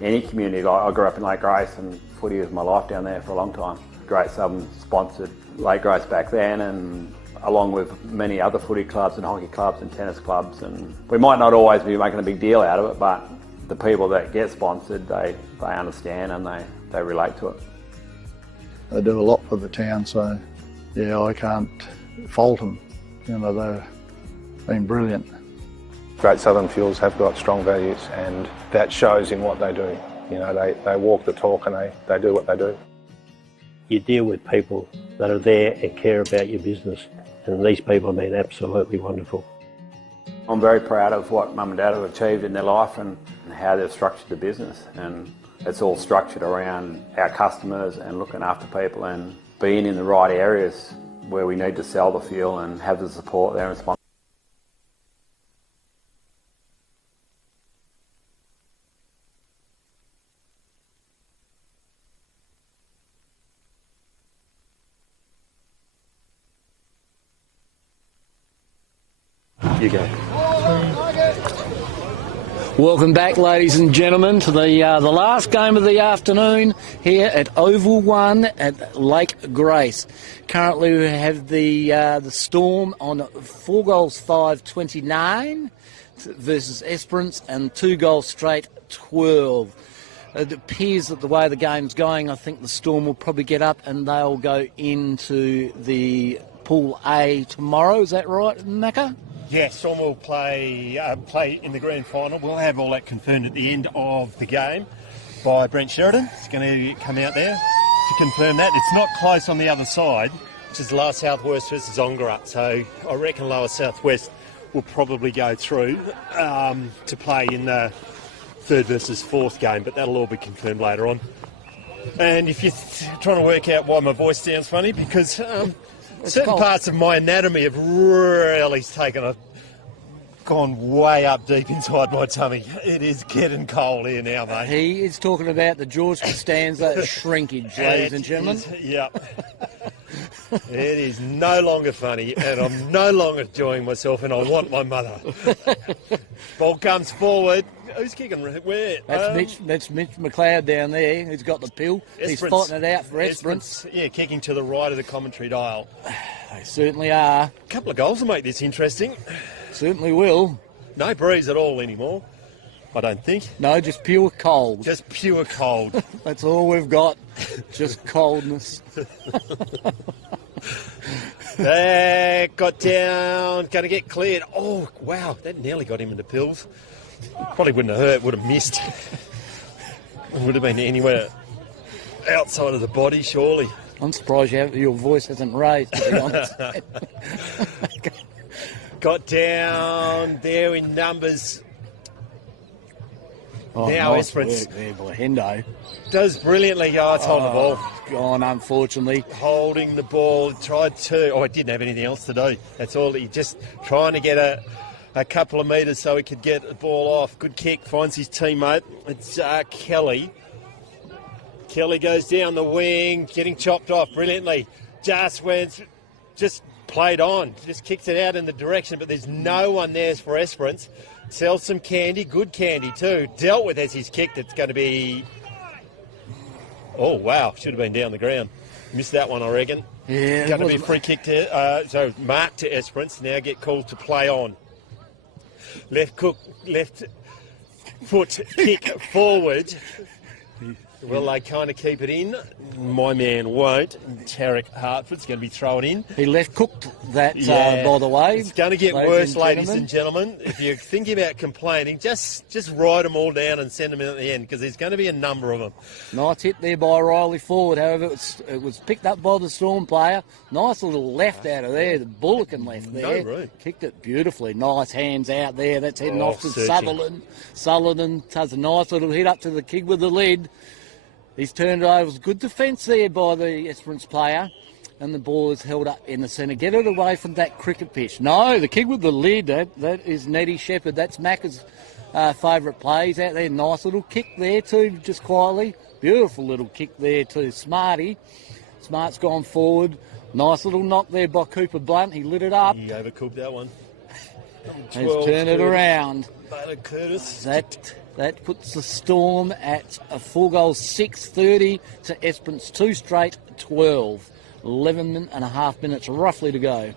any community. I grew up in Lake Grace and footy was my life down there for a long time. Great Southern sponsored Lake Grace back then, and along with many other footy clubs and hockey clubs and tennis clubs, and we might not always be making a big deal out of it, but the people that get sponsored, they understand and they relate to it. They do a lot for the town, so I can't fault them. They've been brilliant. Great Southern Fuels have got strong values, and that shows in what they do. They walk the talk and they do what they do. You deal with people that are there and care about your business, and these people have been absolutely wonderful. I'm very proud of what Mum and Dad have achieved in their life and how they've structured the business. And it's all structured around our customers and looking after people and being in the right areas where we need to sell the fuel and have the support there and sponsor. You go. Welcome back, ladies and gentlemen, to the last game of the afternoon here at Oval 1 at Lake Grace. Currently, we have the Storm on 4 goals 5-29 versus Esperance and 2 goals straight 12. It appears that the way the game's going, I think the Storm will probably get up and they'll go into the Pool A tomorrow. Is that right, Macca? Yeah, Storm will play in the grand final. We'll have all that confirmed at the end of the game by Brent Sheridan. He's going to come out there to confirm that. It's not close on the other side, which is Lower Southwest versus Ongerup. So I reckon Lower Southwest will probably go through to play in the 3rd versus 4th game, but that'll all be confirmed later on. And if you're trying to work out why my voice sounds funny, because certain parts of my anatomy have really gone way up deep inside my tummy. It is getting cold here now, mate. He is talking about the George Costanza shrinkage, ladies and gentlemen. It is no longer funny, and I'm no longer enjoying myself, and I want my mother. Ball comes forward. Who's kicking? Where? That's Mitch McLeod down there, who's got the pill. He's fighting it out for Esperance. Yeah, kicking to the right of the commentary dial. They certainly are. A couple of goals will make this interesting. Certainly will. No breeze at all anymore, I don't think. No, just pure cold. Just pure cold. That's all we've got. Just coldness. Got down, going to get cleared. Oh, wow, that nearly got him into pills. Probably wouldn't have hurt, would have missed. It would have been anywhere outside of the body, surely. I'm surprised your voice hasn't raised, to be honest. Got down there in numbers. Oh, now nice Esperance there by Hendo. Does brilliantly. Oh, it's holding the ball. Gone, unfortunately. Holding the ball. Tried to. Oh, it didn't have anything else to do. That's all. He just trying to get a couple of metres so he could get the ball off. Good kick. Finds his teammate. It's Kelly. Kelly goes down the wing, getting chopped off brilliantly. Just played on. Just kicked it out in the direction, but there's no one there for Esperance. Sells some candy, good candy too. Dealt with as he's kicked. It's going to be... Oh, wow. Should have been down the ground. Missed that one, I reckon. Yeah. Going to be a free kick to... mark to Esperance. Now get called to play on. Left foot kick forward. Will they kind of keep it in? My man won't. Tarek Hartford's going to be thrown in. He left cooked that, by the way. It's going to get worse, ladies and gentlemen. If you're thinking about complaining, just write them all down and send them in at the end, because there's going to be a number of them. Nice hit there by Riley Ford. However, it was picked up by the Storm player. Nice little left out of there. The Bullocken left there. No room. Kicked it beautifully. Nice hands out there. That's heading off to searching. Sutherland. Sutherland does a nice little hit up to the kid with the lid. He's turned it over. It was good defence there by the Esperance player. And the ball is held up in the centre. Get it away from that cricket pitch. No, the kid with the lid, that is Nettie Shepherd. That's Macca's favourite play. He's out there. Nice little kick there too, just quietly. Beautiful little kick there too. Smarty. Smart's gone forward. Nice little knock there by Cooper Blunt. He lit it up. He overcooked that one. He's turned it around. Baylor Curtis. That puts the Storm at a 4 goals 6-30 to Esperance 2 straight 12. 11 and a half minutes roughly to go.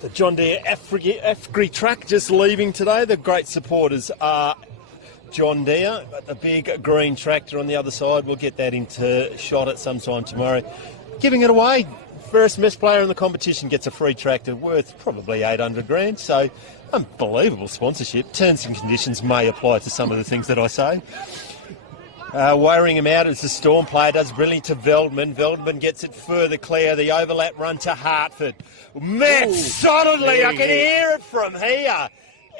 The John Deere Afgri truck just leaving today. The great supporters are John Deere. The big green tractor on the other side. We'll get that into shot at some time tomorrow. Giving it away. First best player in the competition gets a free tractor worth probably 800 grand. So unbelievable sponsorship. Terms and conditions may apply to some of the things that I say. Wearing him out as the Storm player does brilliant to Veldman. Veldman gets it further clear. The overlap run to Hartford. Matt solidly, I can hear it from here.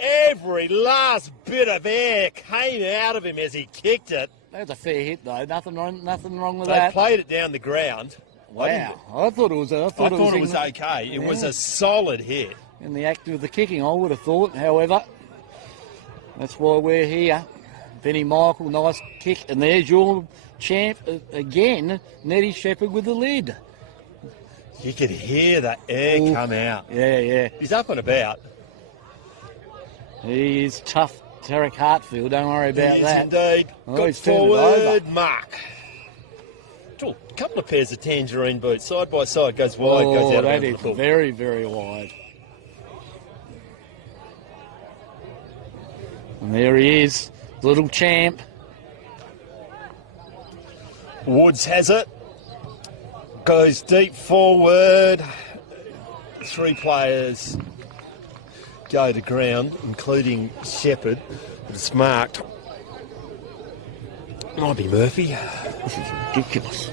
Every last bit of air came out of him as he kicked it. That was a fair hit, though. Nothing wrong with They that. played it down the ground. Wow. I thought it was okay. It was a solid hit. In the act of the kicking, I would have thought. However, that's why we're here. Benny Michael, nice kick. And there's your champ again, Nettie Shepherd with the lid. You could hear the air come out. Yeah. He's up and about. He is tough, Tarek Hartfield. Don't worry about that. Indeed. Oh, Got forward mark. A couple of pairs of tangerine boots, side by side, goes wide, goes out that of is the book. very, very wide. And there he is, little champ. Woods has it. Goes deep forward. 3 players go to ground, including Shepherd. It's marked. Might be Murphy. This is ridiculous.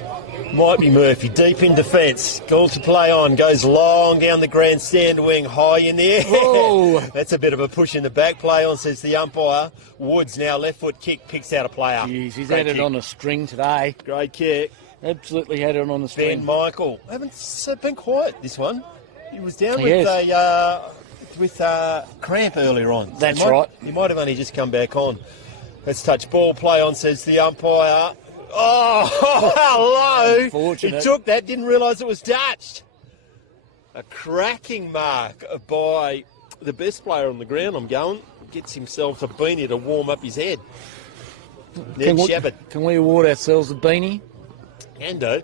Might be Murphy. Deep in defence. Goal to play on. Goes long down the grandstand wing. High in the air. Whoa. That's a bit of a push in the back. Play on, says the umpire. Woods now left foot kick. Picks out a player. Jeez, he's had it on a string today. Great kick. Absolutely had it on a string. Ben Michael. Haven't been quiet, this one. He was down with cramp earlier on. That's right. He might have only just come back on. Let's touch ball. Play on, says the umpire. Oh, hello. Unfortunate. He took that, didn't realise it was touched. A cracking mark by the best player on the ground, I'm going. Gets himself a beanie to warm up his head. Ned Shepherd. Can we award ourselves a beanie? Can do.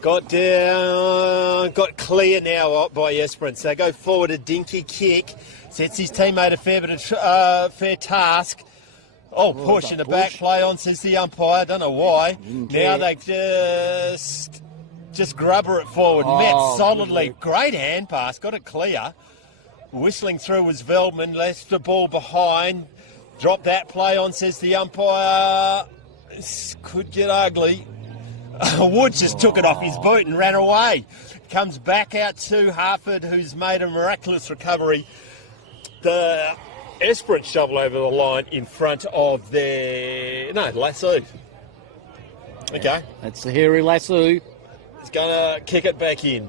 Got down, got clear now by Esperance. They go forward, a dinky kick. Sets his teammate a fair task. Oh, push in the back, play on, says the umpire. Don't know why. Now they just grubber it forward. Met solidly. Great hand pass, got it clear. Whistling through was Veldman, left the ball behind. Drop that, play on, says the umpire. This could get ugly. Woods just took it off his boot and ran away. Comes back out to Harford, who's made a miraculous recovery. The Esperance shovel over the line in front of their... No, Lasso. Okay. That's the hairy Lasso. He's going to kick it back in.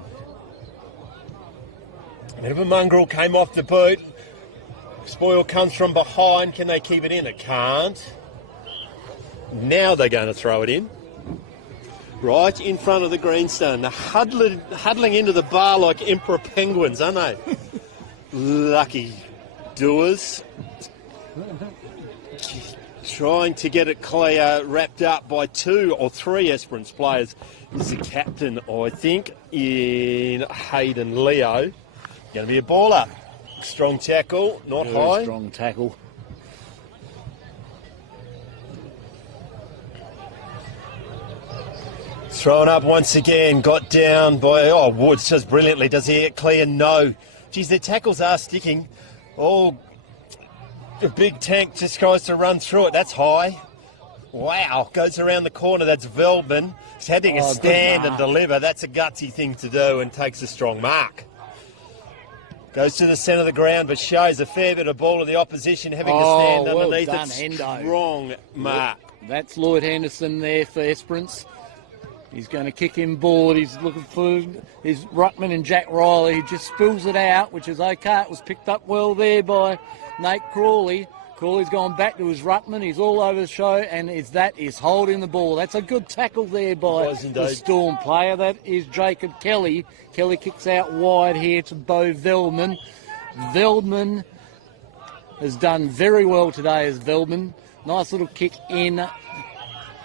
A bit of a mongrel came off the boot. Spoil comes from behind. Can they keep it in? It can't. Now they're going to throw it in. Right in front of the greenstone. They're huddling into the bar like emperor penguins, aren't they? Lucky doers. Trying to get it clear, wrapped up by 2 or 3 Esperance players. This is the captain, I think, in Hayden Leo. Going to be a baller. Strong tackle, not high. Strong tackle. Thrown up once again, got down by, Woods just brilliantly. Does he get clear? No. Geez, their tackles are sticking. Oh, a big tank just tries to run through it. That's high. Wow, goes around the corner. That's Veldman. He's having a stand and deliver. That's a gutsy thing to do and takes a strong mark. Goes to the centre of the ground, but shows a fair bit of ball to the opposition, having to stand underneath it. Hendo. Strong mark. That's Lloyd Henderson there for Esperance. He's going to kick him board. He's looking for his ruckman and Jack Riley. He just spills it out, which is okay. It was picked up well there by Nate Crawley. Crawley's gone back to his ruckman. He's all over the show, and is holding the ball. That's a good tackle there by the Storm player. That is Jacob Kelly. Kelly kicks out wide here to Bo Veldman. Veldman has done very well today as Veldman. Nice little kick in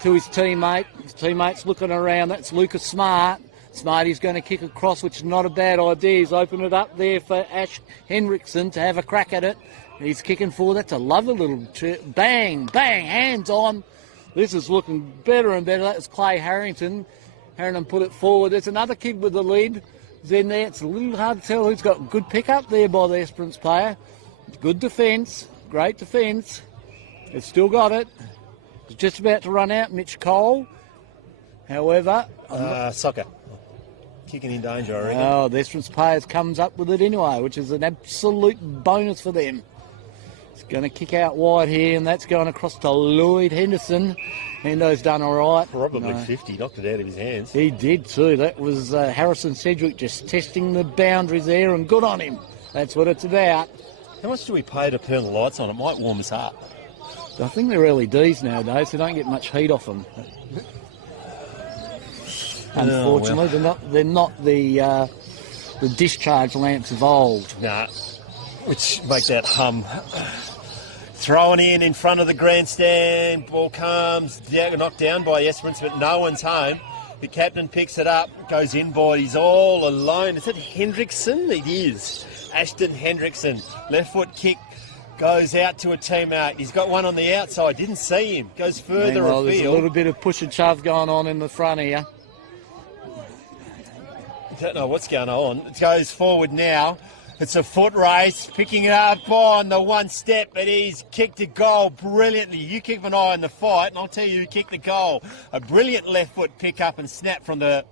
to his teammate. His teammate's looking around. That's Lucas Smart. Smarty's going to kick across, which is not a bad idea. He's opened it up there for Ash Henriksen to have a crack at it. He's kicking forward. That's a lovely little bang, bang, hands on. This is looking better and better. That's Clay Harrington. Harrington put it forward. There's another kid with the lead. He's in there. It's a little hard to tell who's got good pick up there by the Esperance player. Good defence. Great defence. It's still got it. It's just about to run out. Mitch Cole. However... Soccer. Kicking in danger, I reckon. The Esperance players comes up with it anyway, which is an absolute bonus for them. It's going to kick out wide here, and that's going across to Lloyd Henderson. Hendo's done all right. Probably 50, knocked it out of his hands. He did too. That was Harrison Sedgwick just testing the boundaries there, and good on him. That's what it's about. How much do we pay to turn the lights on? It might warm us up. I think they're LEDs nowadays, so don't get much heat off them. Unfortunately, they're not the discharge lamps of old. Nah, which make that hum. Thrown in front of the grandstand. Ball comes down, knocked down by Esperance, but no one's home. The captain picks it up, goes in, boy. He's all alone. Is it Hendrickson? It is. Ashton Hendrickson. Left foot kick goes out to a teammate. He's got one on the outside. Didn't see him. Goes further afield. There's a little bit of push and shove going on in the front here. Don't know what's going on. It goes forward now. It's a foot race, picking it up on the one step, but he's kicked a goal brilliantly. You keep an eye on the fight, and I'll tell you who kicked the goal. A brilliant left foot pick up and snap from 7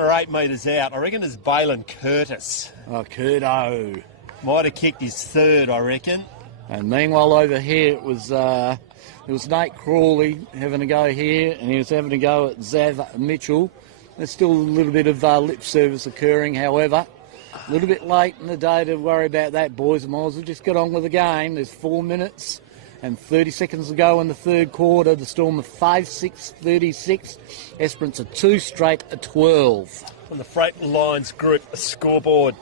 or 8 metres out. I reckon it's Balin Curtis. Oh, Curto. Might have kicked his third, I reckon. And meanwhile over here it was Nate Crawley having a go here, and he was having a go at Zav Mitchell. There's still a little bit of lip service occurring, however. A little bit late in the day to worry about that, boys. I might as well just get on with the game. There's 4 minutes and 30 seconds to go in the third quarter. The Storm are 5-6-36. Esperance are 2 straight at 12. On the Freight Lines Group scoreboard.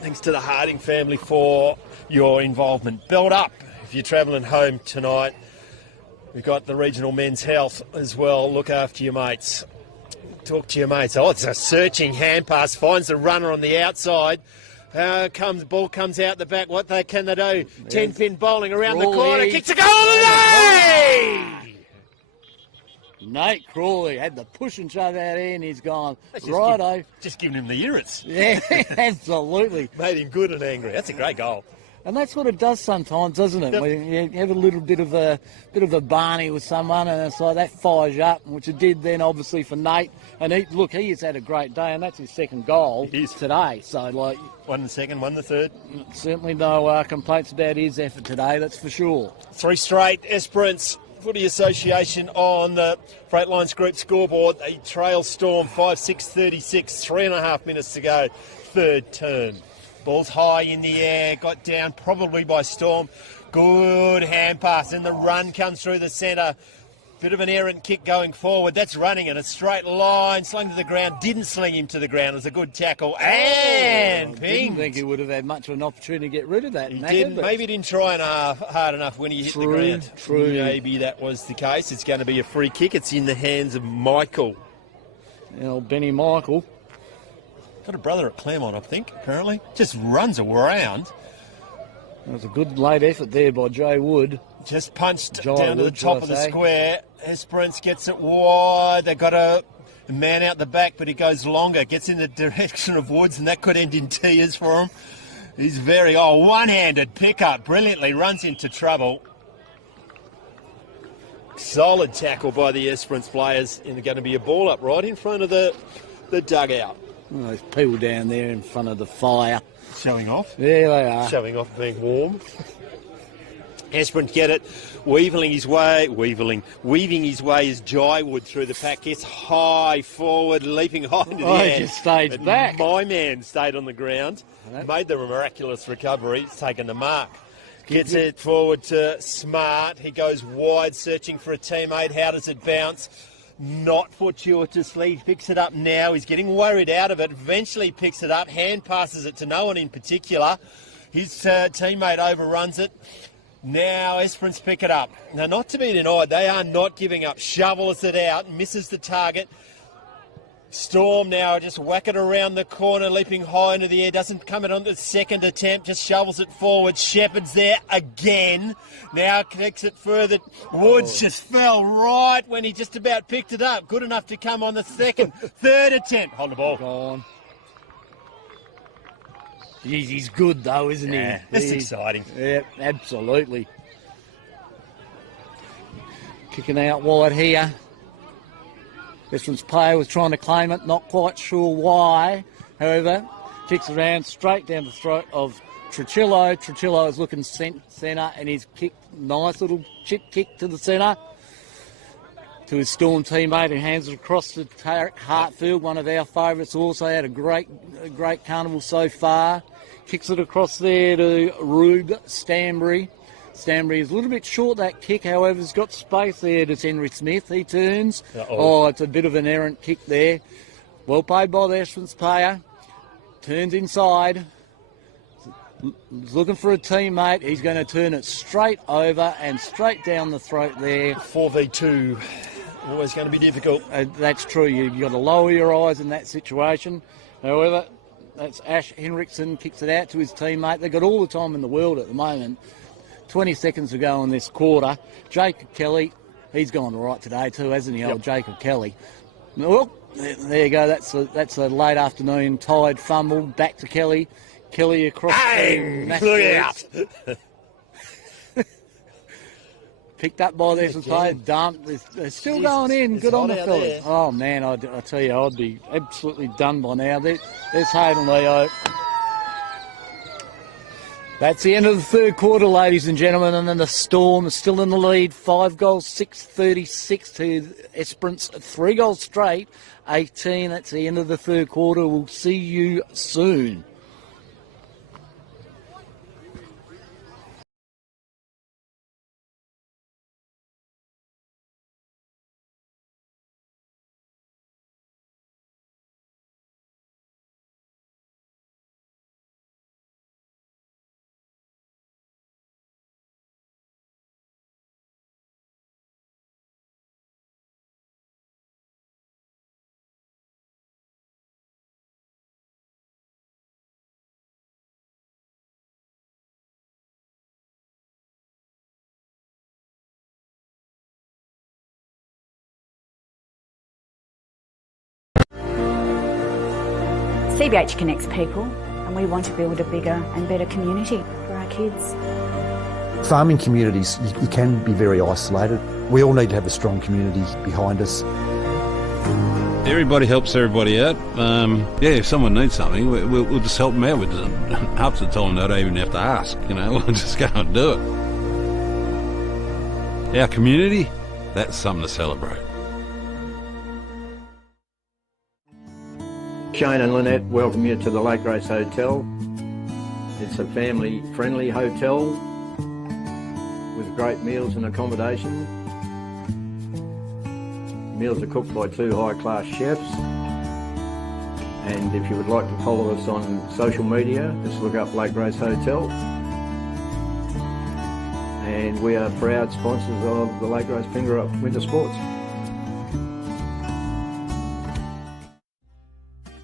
Thanks to the Harding family for your involvement. Belt up if you're travelling home tonight. We've got the Regional Men's Health as well. Look after your mates. Talk to your mates. Oh, it's a searching hand pass. Finds the runner on the outside. Ball comes out the back. What can they do? 10-pin bowling around the corner. Kicks a goal away! Nate Crawley had the push and shove out there, and he's gone. Righto. Just giving him the irrits. Yeah, absolutely. Made him good and angry. That's a great goal. And that's what it does sometimes, doesn't it? When you have a little bit of a barney with someone, and it's like that fires you up, which it did then, obviously, for Nate. And he has had a great day, and that's his second goal today. So, like, one the second, one the third. Certainly no complaints about his effort today. That's for sure. 3 straight. Esperance Footy Association on the Freight Lines Group scoreboard. They trail Storm 5-6-36. 3.5 minutes to go. Third turn. Ball's high in the air, got down probably by Storm. Good hand pass, and the run comes through the centre. Bit of an errant kick going forward. That's running in a straight line, slung to the ground. Didn't sling him to the ground. It was a good tackle. And pinged. Didn't think he would have had much of an opportunity to get rid of that. He didn't. Maybe he didn't try hard enough when he hit the ground. True. Maybe that was the case. It's going to be a free kick. It's in the hands of Michael. Benny Michael. Got a brother at Claremont, I think, apparently. Just runs around. It was a good late effort there by Jay Wood. Just punched down to the top of the square. Esperance gets it wide. They've got a man out the back, but he goes longer. Gets in the direction of Woods, and that could end in tears for him. He's one-handed pick-up. Brilliantly runs into trouble. Solid tackle by the Esperance players. And they're going to be a ball up right in front of the dugout. Oh, there's people down there in front of the fire. Showing off? There they are. Showing off being warm. Esperance get it. Weaving his way is Jai Wood through the pack. Gets high forward, leaping high into the air. He just stayed back. My man stayed on the ground. Made the miraculous recovery. He's taken the mark. Gets it forward to Smart. He goes wide, searching for a teammate. How does it bounce? Not fortuitously. He picks it up now. He's getting worried out of it. Eventually picks it up. Hand passes it to no one in particular. His teammate overruns it. Now Esperance pick it up. Now, not to be denied, they are not giving up. Shovels it out. Misses the target. Storm now just whack it around the corner, leaping high into the air. Doesn't come in on the second attempt, just shovels it forward. Shepherd's there again. Now kicks it further. Woods just fell right when he just about picked it up. Good enough to come on the third attempt. Hold the ball. Gone. He's good though, isn't he? That's exciting. Yeah, absolutely. Kicking out wide here. Esperance player was trying to claim it, not quite sure why. However, kicks around straight down the throat of Tricillo. Tricillo is looking centre, and he's kicked nice little chip kick to the centre to his Storm teammate, who hands it across to Tarek Hartfield, one of our favourites. Also had a great carnival so far. Kicks it across there to Rube Stanbury. Stanbury is a little bit short, that kick, however, he's got space there to Henry Smith. He turns. Oh, it's a bit of an errant kick there. Well played by the Esperance player. Turns inside. He's looking for a teammate. He's going to turn it straight over and straight down the throat there. 4v2, always going to be difficult. That's true. You've got to lower your eyes in that situation. However, that's Ash Henriksen, kicks it out to his teammate. They've got all the time in the world at the moment. 20 seconds to go in this quarter. Jacob Kelly, he's gone right today too, hasn't he, old Jacob Kelly? Well, there you go. That's a late afternoon tide fumble. Back to Kelly. Kelly across. Bang! Look out! Picked up by their player, dumped. They're still going in. Good on the fellas. Oh man, I tell you, I'd be absolutely done by now. There's Hayden Leo. That's the end of the third quarter, ladies and gentlemen, and then the Storm is still in the lead. 5 goals, 6-36 to Esperance. 3 goals straight, 18. That's the end of the third quarter. We'll see you soon. CBH connects people, and we want to build a bigger and better community for our kids. Farming communities, you can be very isolated. We all need to have a strong community behind us. Everybody helps everybody out. If someone needs something, we'll just help them out with it. Half the time they don't even have to ask, we'll just go and do it. Our community, that's something to celebrate. Shane and Lynette welcome you to the Lake Grace Hotel. It's a family-friendly hotel with great meals and accommodation. Meals are cooked by 2 high-class chefs. And if you would like to follow us on social media, just look up Lake Grace Hotel. And we are proud sponsors of the Lake Grace Finger Up Winter Sports.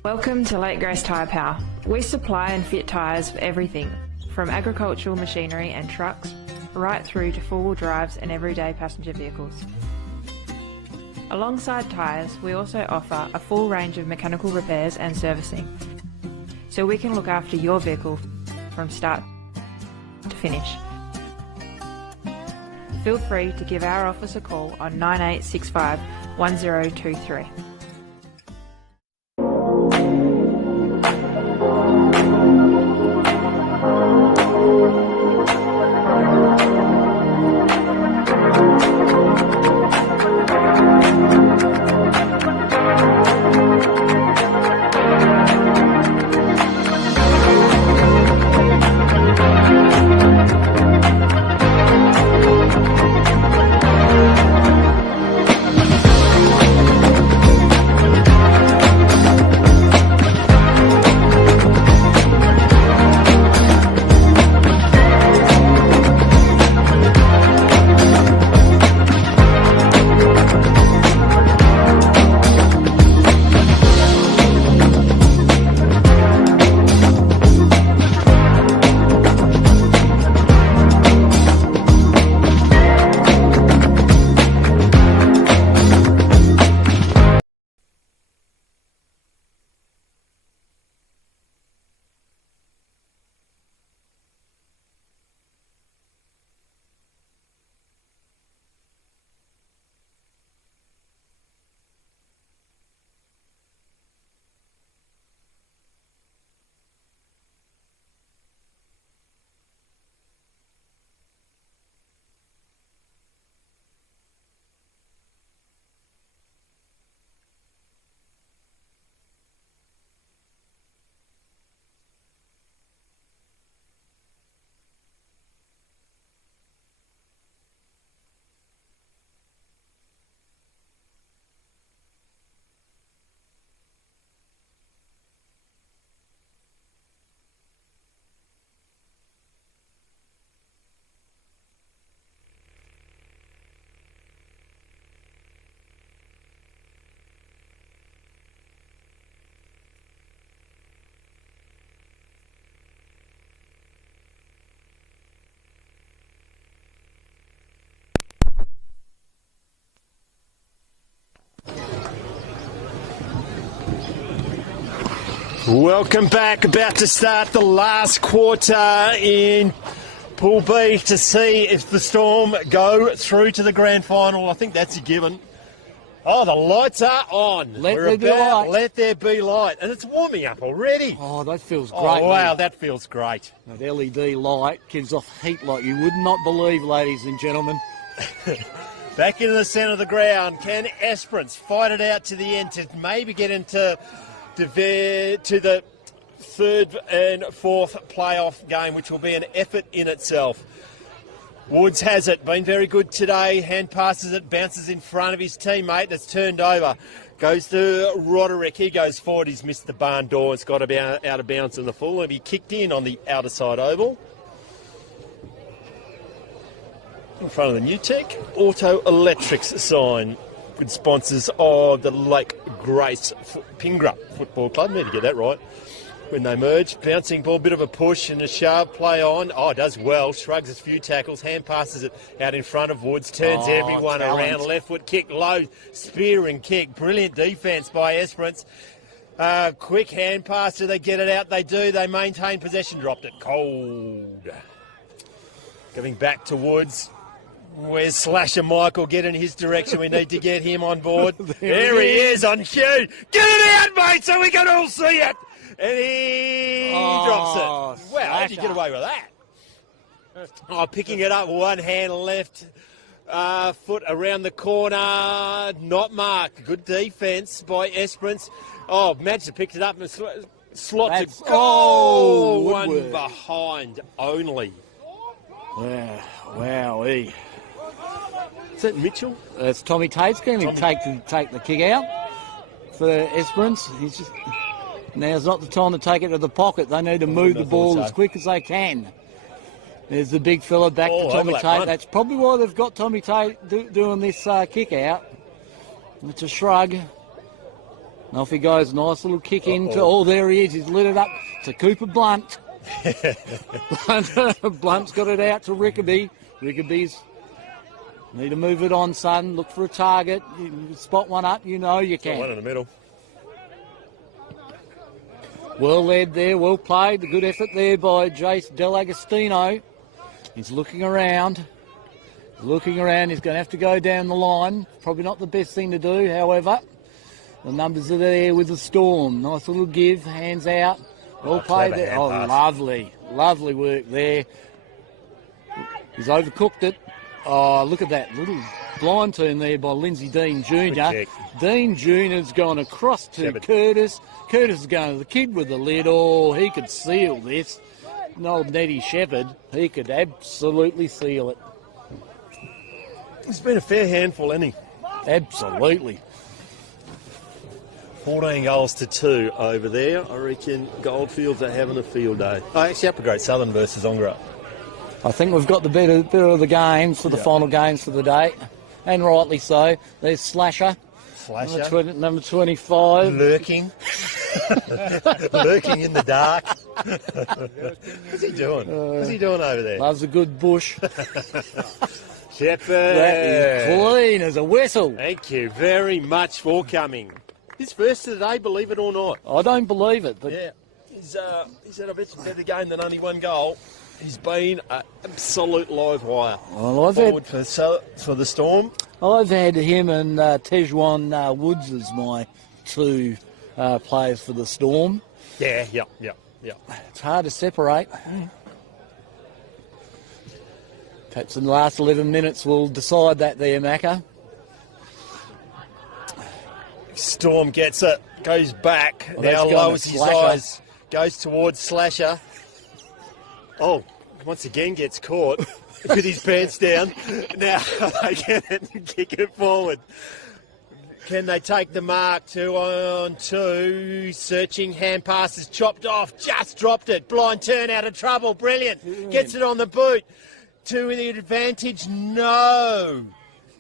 Welcome to Lake Grace Tyre Power. We supply and fit tyres for everything, from agricultural machinery and trucks, right through to four-wheel drives and everyday passenger vehicles. Alongside tyres, we also offer a full range of mechanical repairs and servicing, so we can look after your vehicle from start to finish. Feel free to give our office a call on 9865 1023. Welcome back. About to start the last quarter in Pool B to see if the Storm go through to the grand final. I think that's a given. Oh, the lights are on. Let there be light. And it's warming up already. Oh, that feels great. Oh, wow, that feels great. That LED light gives off heat like you would not believe, ladies and gentlemen. Back into the centre of the ground. Can Esperance fight it out to the end to maybe get into the third and fourth playoff game, which will be an effort in itself. Woods has it, been very good today, hand passes it, bounces in front of his teammate that's turned over. Goes to Roderick, he goes forward, he's missed the barn door, it's got to be out of bounds in the full. It'll be kicked in on the outer side oval. In front of the Newtech Auto Electrics sign. Good sponsors of the Lake Grace Pingra Football Club. Need to get that right. When they merge, bouncing ball, bit of a push and a sharp play on. Oh, does well, shrugs a few tackles, hand passes it out in front of Woods, turns everyone around, left foot kick, low spear and kick. Brilliant defence by Esperance. Quick hand pass, do they get it out? They do, they maintain possession, dropped it cold. Giving back to Woods. Where's Slasher Michael? Get in his direction. We need to get him on board. there he is on cue. Get it out, mate, so we can all see it. And he drops it. Wow, how did you get away with that? Oh, picking it up, one hand left foot around the corner. Not marked. Good defence by Esperance. Oh, Madsen picked it up and slots it. Oh, one behind only. Wow, wowee. Is that Mitchell? It's Tommy Tate's going to take the kick out for Esperance. Now's not the time to take it to the pocket. They need to move the ball as quick as they can. There's the big fella back to Tommy Tate. That's probably why they've got Tommy Tate doing this kick out. It's a shrug. And off he goes. Nice little kick into. Oh, there he is. He's lit it up to Cooper Blunt. Blunt's got it out to Rickaby. Rickaby's need to move it on, son. Look for a target. You spot one up, you know you can. One in the middle. Well led there, well played. A good effort there by Jace Delagostino. He's looking around. He's going to have to go down the line. Probably not the best thing to do, however. The numbers are there with the Storm. Nice little give, hands out. Well played there. Oh, lovely. Lovely work there. He's overcooked it. Oh, look at that little blind turn there by Lindsay Dean Jr. Dean Jr.'s gone across to Curtis. Curtis is going to the kid with the lid. Oh, he could seal this. And old Nettie Shepherd, he could absolutely seal it. It's been a fair handful, hasn't he? Absolutely. 14 goals to 2 over there. I reckon Goldfields are having a field day. Oh, actually, up a Great Southern versus Ongerup. I think we've got the better of the games for the final games for the day, and rightly so. There's Slasher. Number 25. Lurking. Lurking in the dark. What's he doing? What's he doing over there? Loves a good bush. Shepherd. That is clean as a whistle. Thank you very much for coming. His first of the day, believe it or not. I don't believe it. But yeah, he's had a better game than only one goal. He's been an absolute live wire. Well, for the Storm. I've had him and Tejuan Woods as my two players for the Storm. Yeah. It's hard to separate. Perhaps in the last 11 minutes we'll decide that there, Macca. Storm gets it, goes back, now lowers his eyes, goes towards Slasher. Oh, once again gets caught with his pants down. Now they get it and kick it forward. Can they take the mark? 2 on 2. Searching, hand passes, chopped off, just dropped it. Blind turn out of trouble, brilliant. Gets it on the boot. 2 with the advantage, no.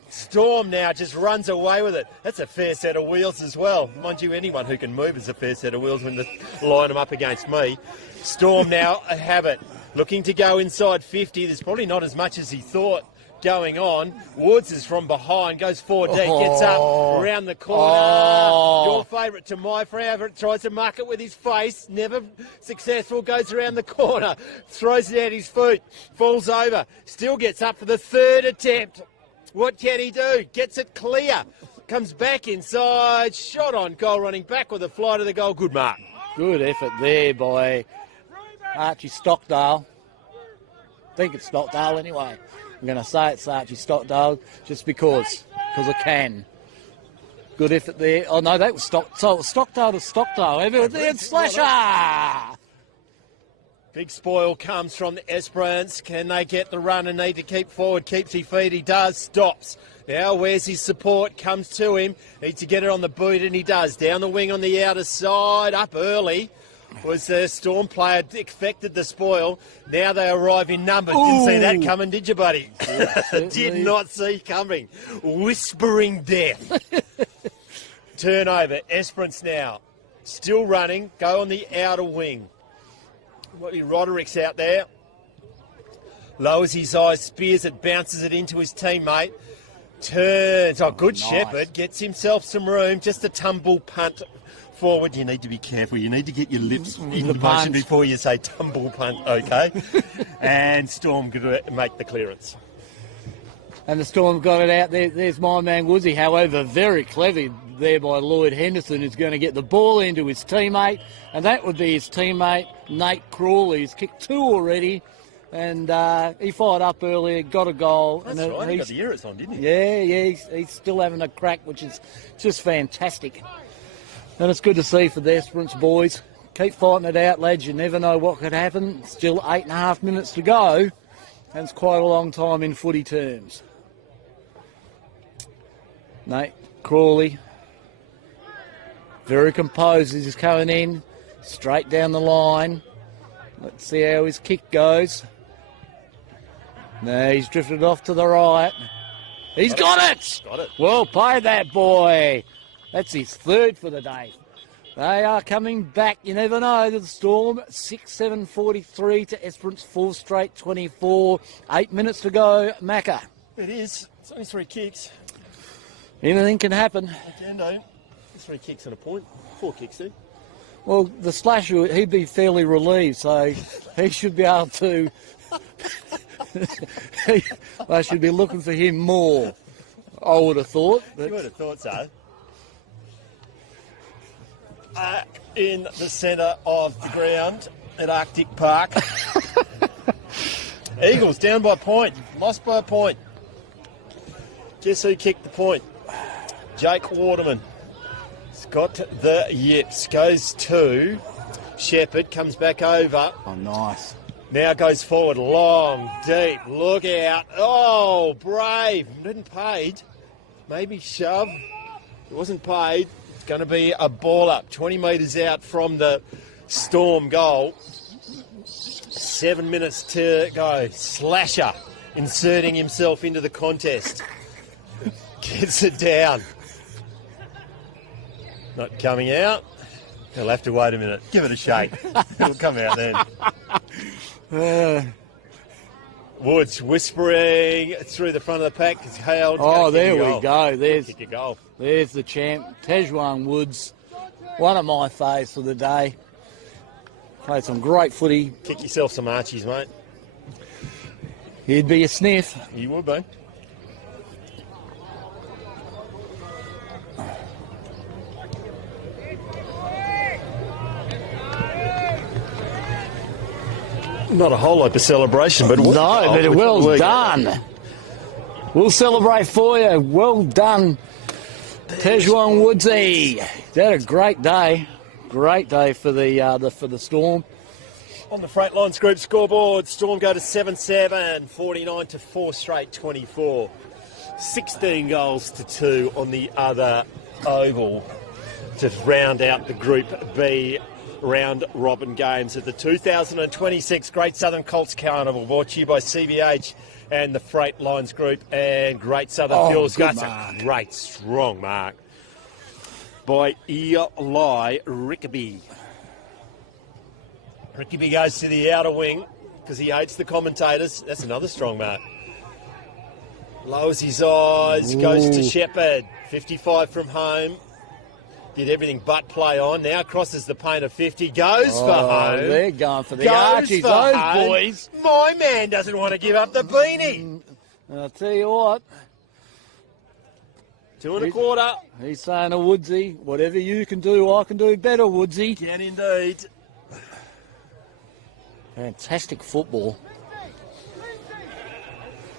Storm now just runs away with it. That's a fair set of wheels as well. Mind you, anyone who can move is a fair set of wheels when they line them up against me. Storm now have it. Looking to go inside 50. There's probably not as much as he thought. going on. Woods is from behind, goes forward deep, gets up, around the corner. Your favourite to my favourite, tries to mark it with his face, never successful, goes around the corner, throws it at his feet, falls over, still gets up for the third attempt. What can he do? Gets it clear, comes back inside, shot on goal, running back with a fly to the goal. Good mark. Good effort there by Archie Stockdale. I think it's Stockdale anyway. I'm going to say it's Archie Stockdale just because I can. Good effort there. Oh no, that was Stockdale to Stockdale. It's Slasher! Big spoil comes from the Esperance. Can they get the run and need to keep forward? Keeps his feet, he does, stops. Now where's his support? Comes to him. Needs to get it on the boot and he does. Down the wing on the outer side, up early. Was the Storm player affected the spoil. Now they arrive in numbers. Didn't see that coming, did you, buddy? Did not see coming. Whispering death. Turnover. Esperance now. Still running. Go on the outer wing. Roderick's out there. Lowers his eyes, spears it, bounces it into his teammate. Turns. Oh, good nice. Shepherd. Gets himself some room. Just a tumble punt forward. You need to be careful. You need to get your lips in the motion before you say tumble punt, okay? And Storm going to make the clearance. And the Storm got it out there. There's my man Woodsy. However, very clever there by Lloyd Henderson, who's going to get the ball into his teammate, and that would be his teammate, Nate Crawley. He's kicked 2 already, and he fired up earlier, got a goal. That's right, he got the Euros on, didn't he? Yeah, he's still having a crack, which is just fantastic. And it's good to see for the Esperance boys. Keep fighting it out, lads. You never know what could happen. Still 8.5 minutes to go, and it's quite a long time in footy terms. Nate Crawley, very composed as he's coming in, straight down the line. Let's see how his kick goes. No, he's drifted off to the right. He's got it! Got it. Well played, that boy. That's his third for the day. They are coming back. You never know. The Storm, 6-7-43 to Esperance, 4 straight 24. 8 minutes to go. Macca. It is. It's only 3 kicks. Anything can happen. Again, though. 3 kicks and a point. 4 kicks, then. Well, the Slasher, he'd be fairly relieved, so he should be able to... They should be looking for him more, I would have thought. But... You would have thought so. In the centre of the ground at Arctic Park. Eagles down by a point. Lost by a point. Guess who kicked the point? Jake Waterman. He's got the yips. Goes to Shepherd. Comes back over. Oh, nice. Now goes forward. Long, deep. Look out. Oh, brave. Didn't paid. Maybe shove. It wasn't paid. It's going to be a ball up. 20 metres out from the Storm goal. 7 minutes to go. Slasher inserting himself into the contest. Gets it down. Not coming out. He'll have to wait a minute. Give it a shake. It'll come out then. Woods whispering through the front of the pack. It's held. Oh, there we go. Kick a goal. There's the champ, Tejuan Woods. One of my faves for the day. Played some great footy. Kick yourself some Archies, mate. He'd be a sniff. He would be. Not a whole lot of celebration, but well done. We'll celebrate for you. Well done, Tejuan Woodsy. That a great day. Great day for the Storm. On the Freight Lines Group scoreboard, Storm go to 7-7, 49 to 4 straight 24. 16 goals to 2 on the other oval to round out the Group B round robin games at the 2026 Great Southern Colts Carnival, brought to you by CBH and the Freight Lines Group and Great Southern Fuels. That's a great strong mark by Eli Rickaby. Rickaby goes to the outer wing because he hates the commentators. That's another strong mark. Lowers his eyes, goes to Shepherd. 55 from home. Did everything but play on. Now crosses the paint of 50. Goes for home. They're going for the Archies, those boys. My man doesn't want to give up the beanie. I'll tell you what. 2 1/4. He's saying to Woodsy, whatever you can do, I can do better, Woodsy. Can indeed. Fantastic football.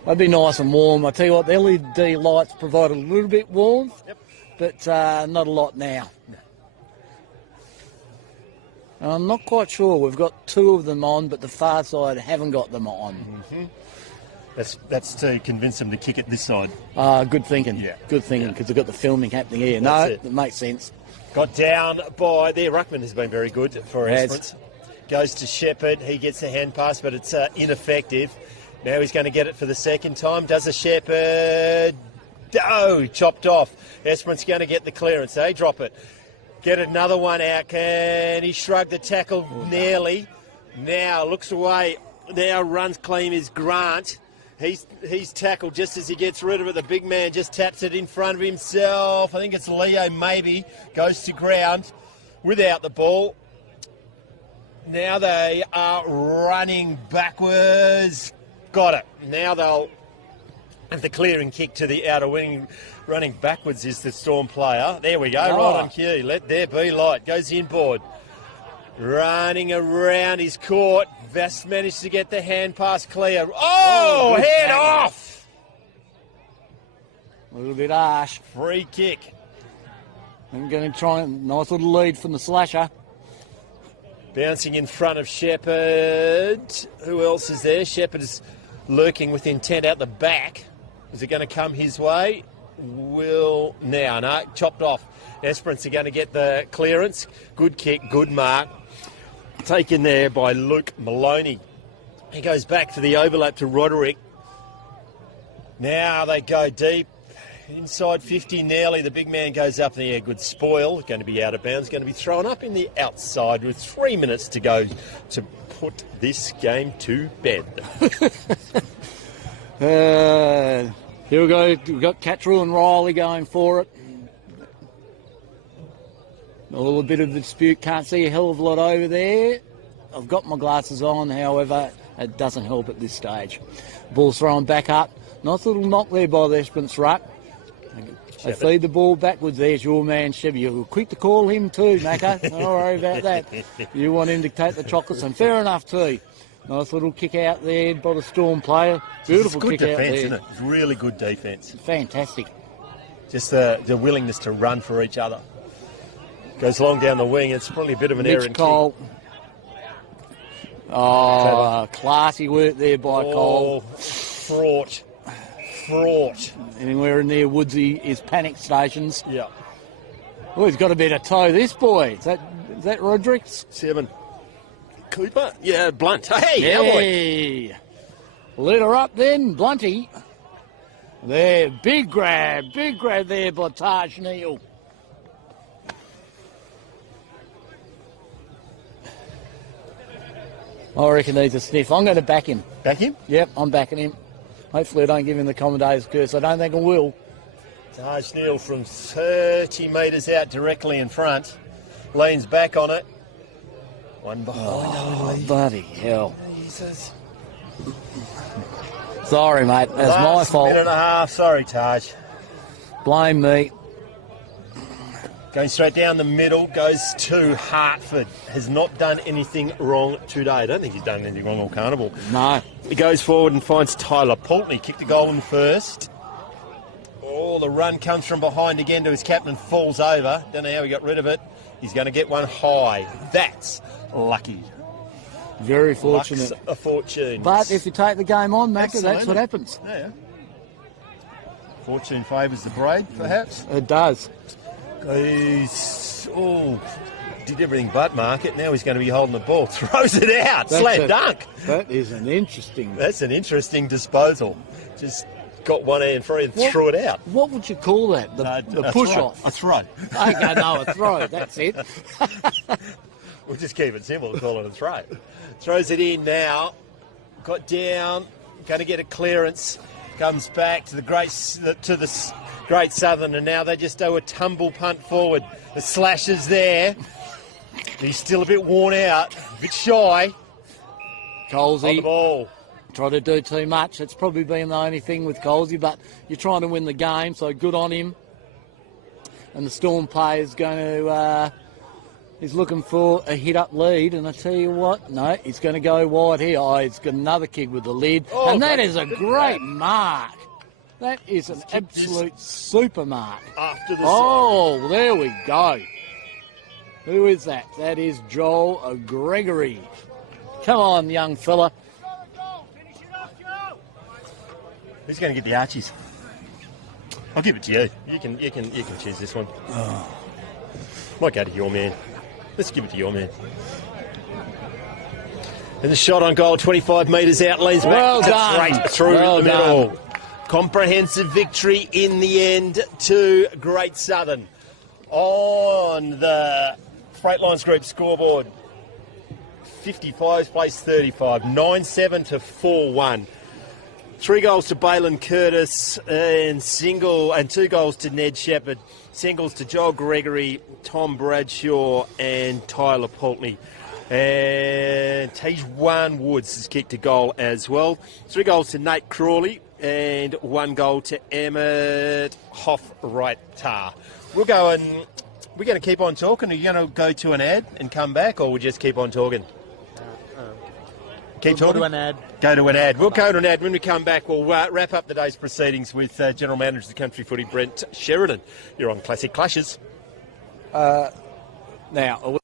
They'd be nice and warm. I tell you what, the LED lights provide a little bit warmth, but not a lot now. I'm not quite sure. We've got 2 of them on, but the far side haven't got them on. That's to convince them to kick it this side. Good thinking. Yeah. Good thinking, because they've got the filming happening here. No, it makes sense. Got down by there. Ruckman has been very good for Esperance. Goes to Shepherd. He gets the hand pass, but it's ineffective. Now he's going to get it for the second time. Does a Shepherd. Oh, chopped off. Esperance going to get the clearance. They drop it. Get another one out. Can he shrug the tackle nearly? Now looks away. Now runs clean is Grant. He's tackled just as he gets rid of it. The big man just taps it in front of himself. I think it's Leo maybe. Goes to ground without the ball. Now they are running backwards. Got it. Now they'll have the clearing kick to the outer wing. Running backwards is the Storm player. There we go. Right on cue. Let there be light. Goes inboard. Running around his court. Vest managed to get the hand pass clear. Oh, head off. A little bit harsh. Free kick. I'm going to try a nice little lead from the slasher. Bouncing in front of Shepherd. Who else is there? Shepherd is lurking with intent out the back. Is it going to come his way? No, chopped off. Esperance are going to get the clearance. Good kick, good mark. Taken there by Luke Maloney. He goes back to the overlap to Roderick. Now they go deep. Inside 50 nearly. The big man goes up in the air. Good spoil. Going to be out of bounds. Going to be thrown up in the outside with 3 minutes to go to put this game to bed. Here we go. We've got Cattrall and Riley going for it. A little bit of dispute. Can't see a hell of a lot over there. I've got my glasses on, however, it doesn't help at this stage. Ball's thrown back up. Nice little knock there by the Esperance ruck. They feed the ball backwards. There's your man, Chevy. You're quick to call him too, Macca. Don't worry about that. You want him to take the chocolates, and fair enough too. Nice little kick out there by the Storm player. Beautiful kick out there. It's good defence, isn't it? It's really good defence. Fantastic. Just the willingness to run for each other. Goes long down the wing. It's probably a bit of an errant Cole. Oh, classy work there by Cole. Fraught. Anywhere near Woodsy is panic stations. Yeah. Oh, he's got a bit of toe, this boy. Is that Roderick's? 7. Cooper? Yeah, Blunt. Hey, Let her up then, Blunty. There, big grab there by Taj Neal. I reckon he's a sniff. I'm going to back him. Back him? Yep, I'm backing him. Hopefully I don't give him the commentator's curse. I don't think I will. Taj Neal from 30 metres out directly in front. Leans back on it. One behind. Oh, bloody hell. Jesus. Sorry, mate. That's my fault. Minute and a half. Sorry, Taj. Blame me. Going straight down the middle, goes to Hartford. Has not done anything wrong today. I don't think he's done anything wrong all Carnival. No. He goes forward and finds Tyler Pulteney. Kicked a goal in first. Oh, the run comes from behind again to his captain, falls over. Don't know how he got rid of it. He's going to get one high. That's lucky. Very fortunate. Luck's a fortune. But if you take the game on, Macca, that's what happens. Yeah. Fortune favours the brave, perhaps. It does. He's did everything but mark it. Now he's going to be holding the ball. Throws it out. Slam dunk. That is an interesting... That's an interesting disposal. Just got one hand free and threw it out. What would you call that? The push-off? A throw. Okay, no, a throw. That's it. We'll just keep it simple and call it a throw. Throws it in now. Got down. Going to get a clearance. Comes back to the Great Southern, and now they just do a tumble punt forward. The slash is there. He's still a bit worn out, a bit shy. Colesy on the ball. Try to do too much. It's probably been the only thing with Colesy, but you're trying to win the game, so good on him. And the Storm player is going to... he's looking for a hit-up lead, and I tell you what, no, he's going to go wide here. Oh, he's got another kick with the lid, and that is a great mark. That is an absolute super mark. After the oh, there we go. Who is that? That is Joel Gregory. Come on, young fella. Who's going to get the Archies? I'll give it to you. You can choose this one. Oh. Might go to your man. Let's give it to your man. And the shot on goal, 25 metres out, leans back. Well done. Straight through well the middle. Done. Comprehensive victory in the end to Great Southern. On the Freightlines Group scoreboard, 55 plays 35, 9-7 to 4-1. 3 goals to Balin Curtis and 2 goals to Ned Shepherd. Singles to Joel Gregory, Tom Bradshaw and Tyler Pulteney. And Tijuan Woods has kicked a goal as well. 3 goals to Nate Crawley and 1 goal to Emmett Hoffreiter. We're going to keep on talking. Are you going to go to an ad and come back, or we'll just keep on talking? Keep talking? Go to an ad. Go to an ad. We'll go to an ad. When we come back, we'll wrap up the day's proceedings with General Manager of the Country Footy, Brent Sheridan. You're on Classic Clashes. Now,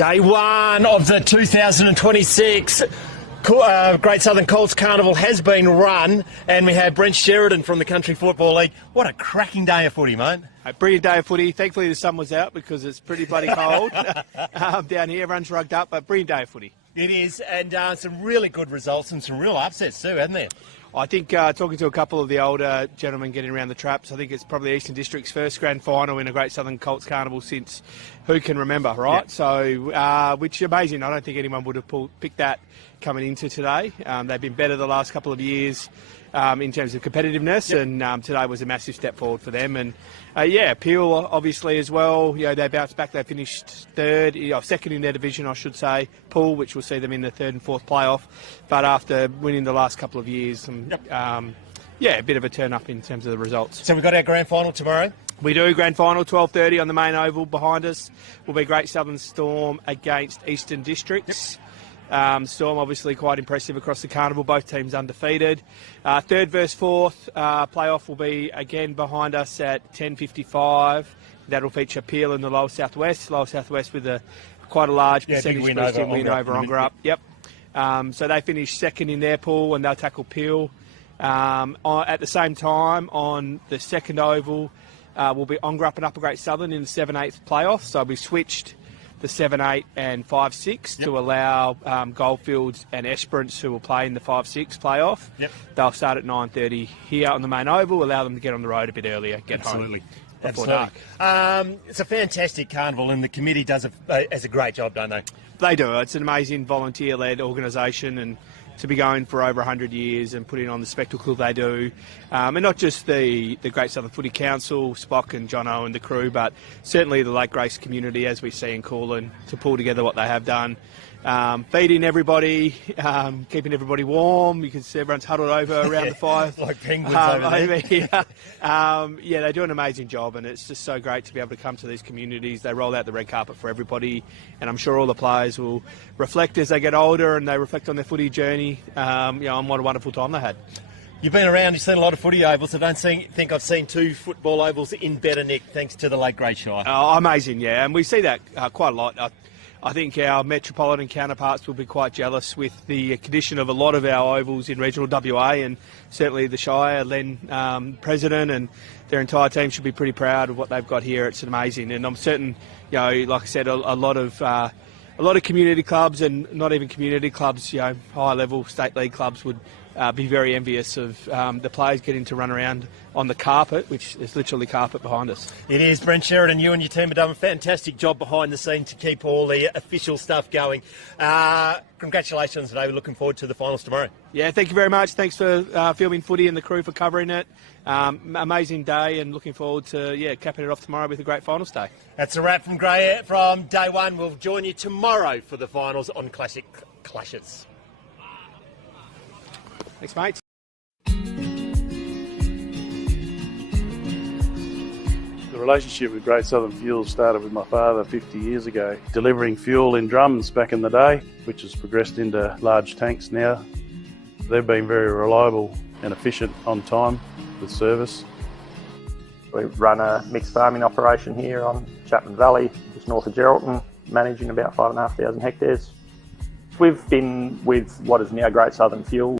Day one of the 2026 Great Southern Colts Carnival has been run, and we have Brent Sheridan from the Country Football League. What a cracking day of footy, mate. A brilliant day of footy. Thankfully the sun was out because it's pretty bloody cold down here. Everyone's rugged up, but brilliant day of footy. It is, and some really good results and some real upsets too, hasn't there? I think talking to a couple of the older gentlemen getting around the traps, I think it's probably Eastern District's first grand final in a Great Southern Colts Carnival since who can remember, right? Yeah. So, which is amazing. I don't think anyone would have picked that coming into today. They've been better the last couple of years in terms of competitiveness, and today was a massive step forward for them. And Peel obviously as well. You know, they bounced back. They finished second in their division, I should say, pool, which will see them in the third and fourth playoff. But after winning the last couple of years, a bit of a turn up in terms of the results. So we've got our grand final tomorrow. We do, grand final, 12:30 on the main oval. Behind us will be Great Southern Storm against Eastern Districts. Storm obviously quite impressive across the carnival, both teams undefeated. Third versus fourth playoff will be again behind us at 10:55. That'll feature Peel in the Lower Southwest. Lower Southwest with quite a large percentage win over Ongerup. Yep. So they finished second in their pool and they'll tackle Peel. At the same time, on the second oval, will be Ongerup and Upper Great Southern in the 7/8 playoff. So we switched the 7/8 and 5/6 to allow Goldfields and Esperance, who will play in the 5/6 playoff. Yep. They'll start at 9:30 here on the main oval, allow them to get on the road a bit earlier, get home before dark. It's a fantastic carnival, and the committee does a great job, don't they? They do. It's an amazing volunteer-led organisation, and to be going for over 100 years and putting on the spectacle they do. And not just the Great Southern Footy Council, Spock and Jono and the crew, but certainly the Lake Grace community, as we see in Coolin, to pull together what they have done. Feeding everybody, keeping everybody warm. You can see everyone's huddled over around the fire. Like penguins over there. They do an amazing job, and it's just so great to be able to come to these communities. They roll out the red carpet for everybody, and I'm sure all the players will reflect as they get older and they reflect on their footy journey, on what a wonderful time they had. You've been around, you've seen a lot of footy ovals. I don't think I've seen two football ovals in better nick, thanks to the Lake Grace Shire. Oh, amazing, yeah, and we see that quite a lot. I think our metropolitan counterparts will be quite jealous with the condition of a lot of our ovals in regional WA, and certainly the Shire, Len, President, and their entire team should be pretty proud of what they've got here. It's amazing, and I'm certain, like I said, a lot of community clubs, and not even community clubs, higher level state league clubs would be very envious of the players getting to run around on the carpet, which is literally carpet behind us. It is. Brent Sheridan, you and your team have done a fantastic job behind the scenes to keep all the official stuff going. Congratulations today. We're looking forward to the finals tomorrow. Yeah, thank you very much. Thanks for filming footy and the crew for covering it. Amazing day, and looking forward to capping it off tomorrow with a great finals day. That's a wrap from day one. We'll join you tomorrow for the finals on Classic Clashes. Thanks, mate. The relationship with Great Southern Fuels started with my father 50 years ago, delivering fuel in drums back in the day, which has progressed into large tanks now. They've been very reliable and efficient on time with service. We run a mixed farming operation here on Chapman Valley, just north of Geraldton, managing about 5,500 hectares. We've been with what is now Great Southern Fuel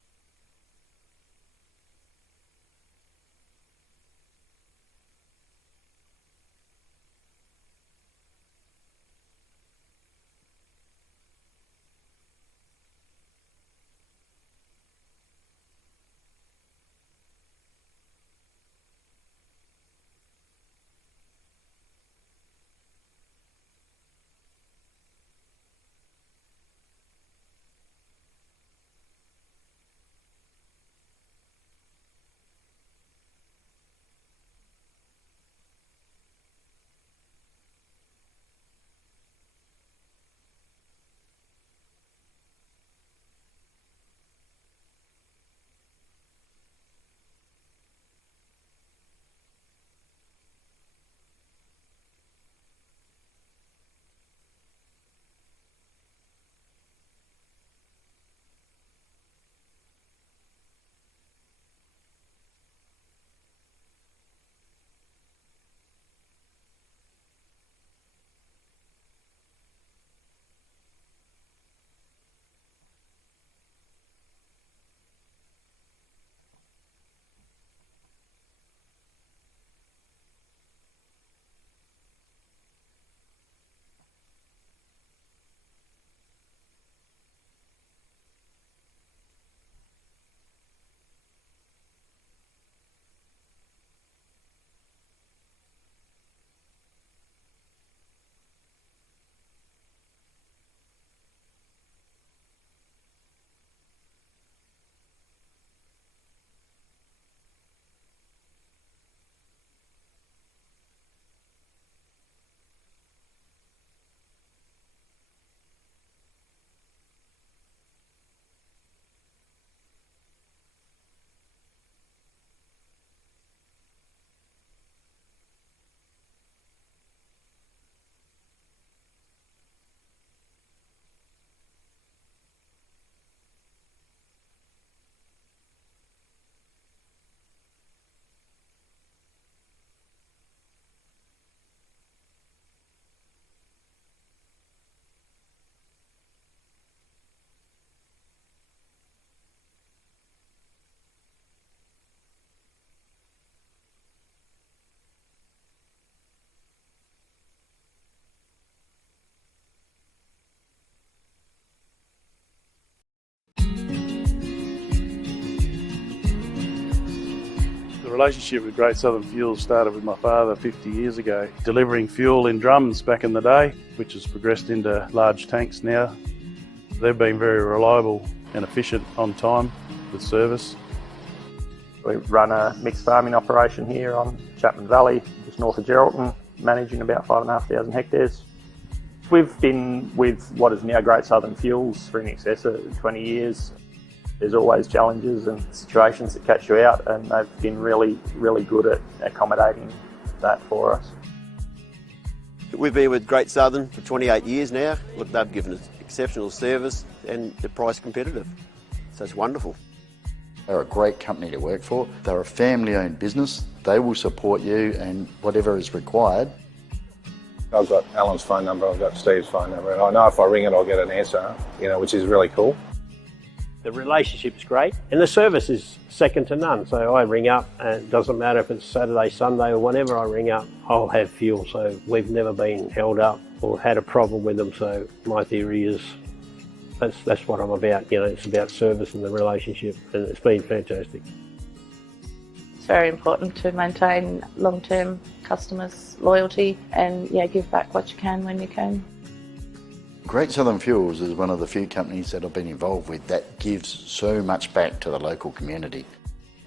relationship with Great Southern Fuels started with my father 50 years ago, delivering fuel in drums back in the day, which has progressed into large tanks now. They've been very reliable and efficient on time with service. We run a mixed farming operation here on Chapman Valley, just north of Geraldton, managing about 5,500 hectares. We've been with what is now Great Southern Fuels for in excess of 20 years. There's always challenges and situations that catch you out, and they've been really, really good at accommodating that for us. We've been with Great Southern for 28 years now. Look, they've given us exceptional service and they're price competitive. So it's wonderful. They're a great company to work for. They're a family-owned business. They will support you and whatever is required. I've got Alan's phone number, I've got Steve's phone number, and I know if I ring it I'll get an answer, which is really cool. The relationship's great and the service is second to none. So I ring up and it doesn't matter if it's Saturday, Sunday or whenever I ring up, I'll have fuel. So we've never been held up or had a problem with them. So my theory is that's what I'm about. It's about service and the relationship, and it's been fantastic. It's very important to maintain long-term customers' loyalty and give back what you can when you can. Great Southern Fuels is one of the few companies that I've been involved with that gives so much back to the local community.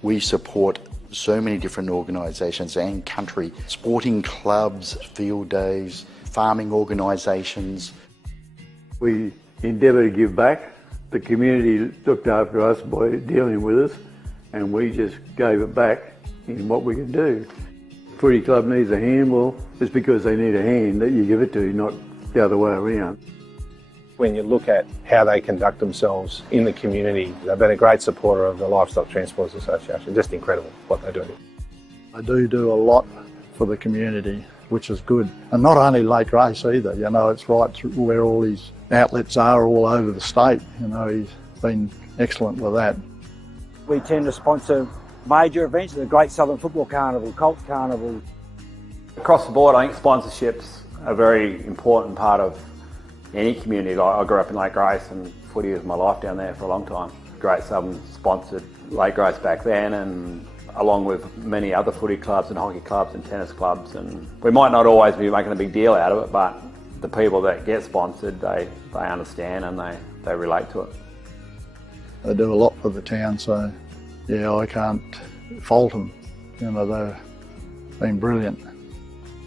We support so many different organisations and country, sporting clubs, field days, farming organisations. We endeavour to give back. The community looked after us by dealing with us, and we just gave it back in what we can do. Footy club needs a hand, well, it's because they need a hand that you give it to, not the other way around. When you look at how they conduct themselves in the community, they've been a great supporter of the Livestock Transporters Association. Just incredible what they do. They do a lot for the community, which is good. And not only Lake Race either, it's right through where all these outlets are all over the state. He's been excellent with that. We tend to sponsor major events, the Great Southern Football Carnival, Colts Carnival. Across the board, I think sponsorships are a very important part of any community. I grew up in Lake Grace and footy was my life down there for a long time. Great Southern sponsored Lake Grace back then, and along with many other footy clubs and hockey clubs and tennis clubs, and we might not always be making a big deal out of it, but the people that get sponsored, they understand and they relate to it. They do a lot for the town, so I can't fault them. They've been brilliant.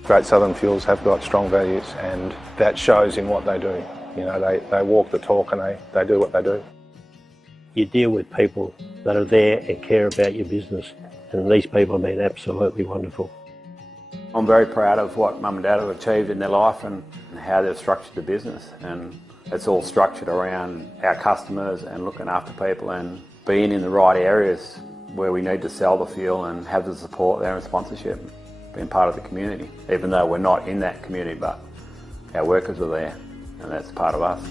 Great Southern Fuels have got strong values, and that shows in what they do. They walk the talk and they do what they do. You deal with people that are there and care about your business, and these people have been absolutely wonderful. I'm very proud of what Mum and Dad have achieved in their life and how they've structured the business, and it's all structured around our customers and looking after people and being in the right areas where we need to sell the fuel and have the support there and sponsorship. Being part of the community, even though we're not in that community, but our workers are there and that's part of us.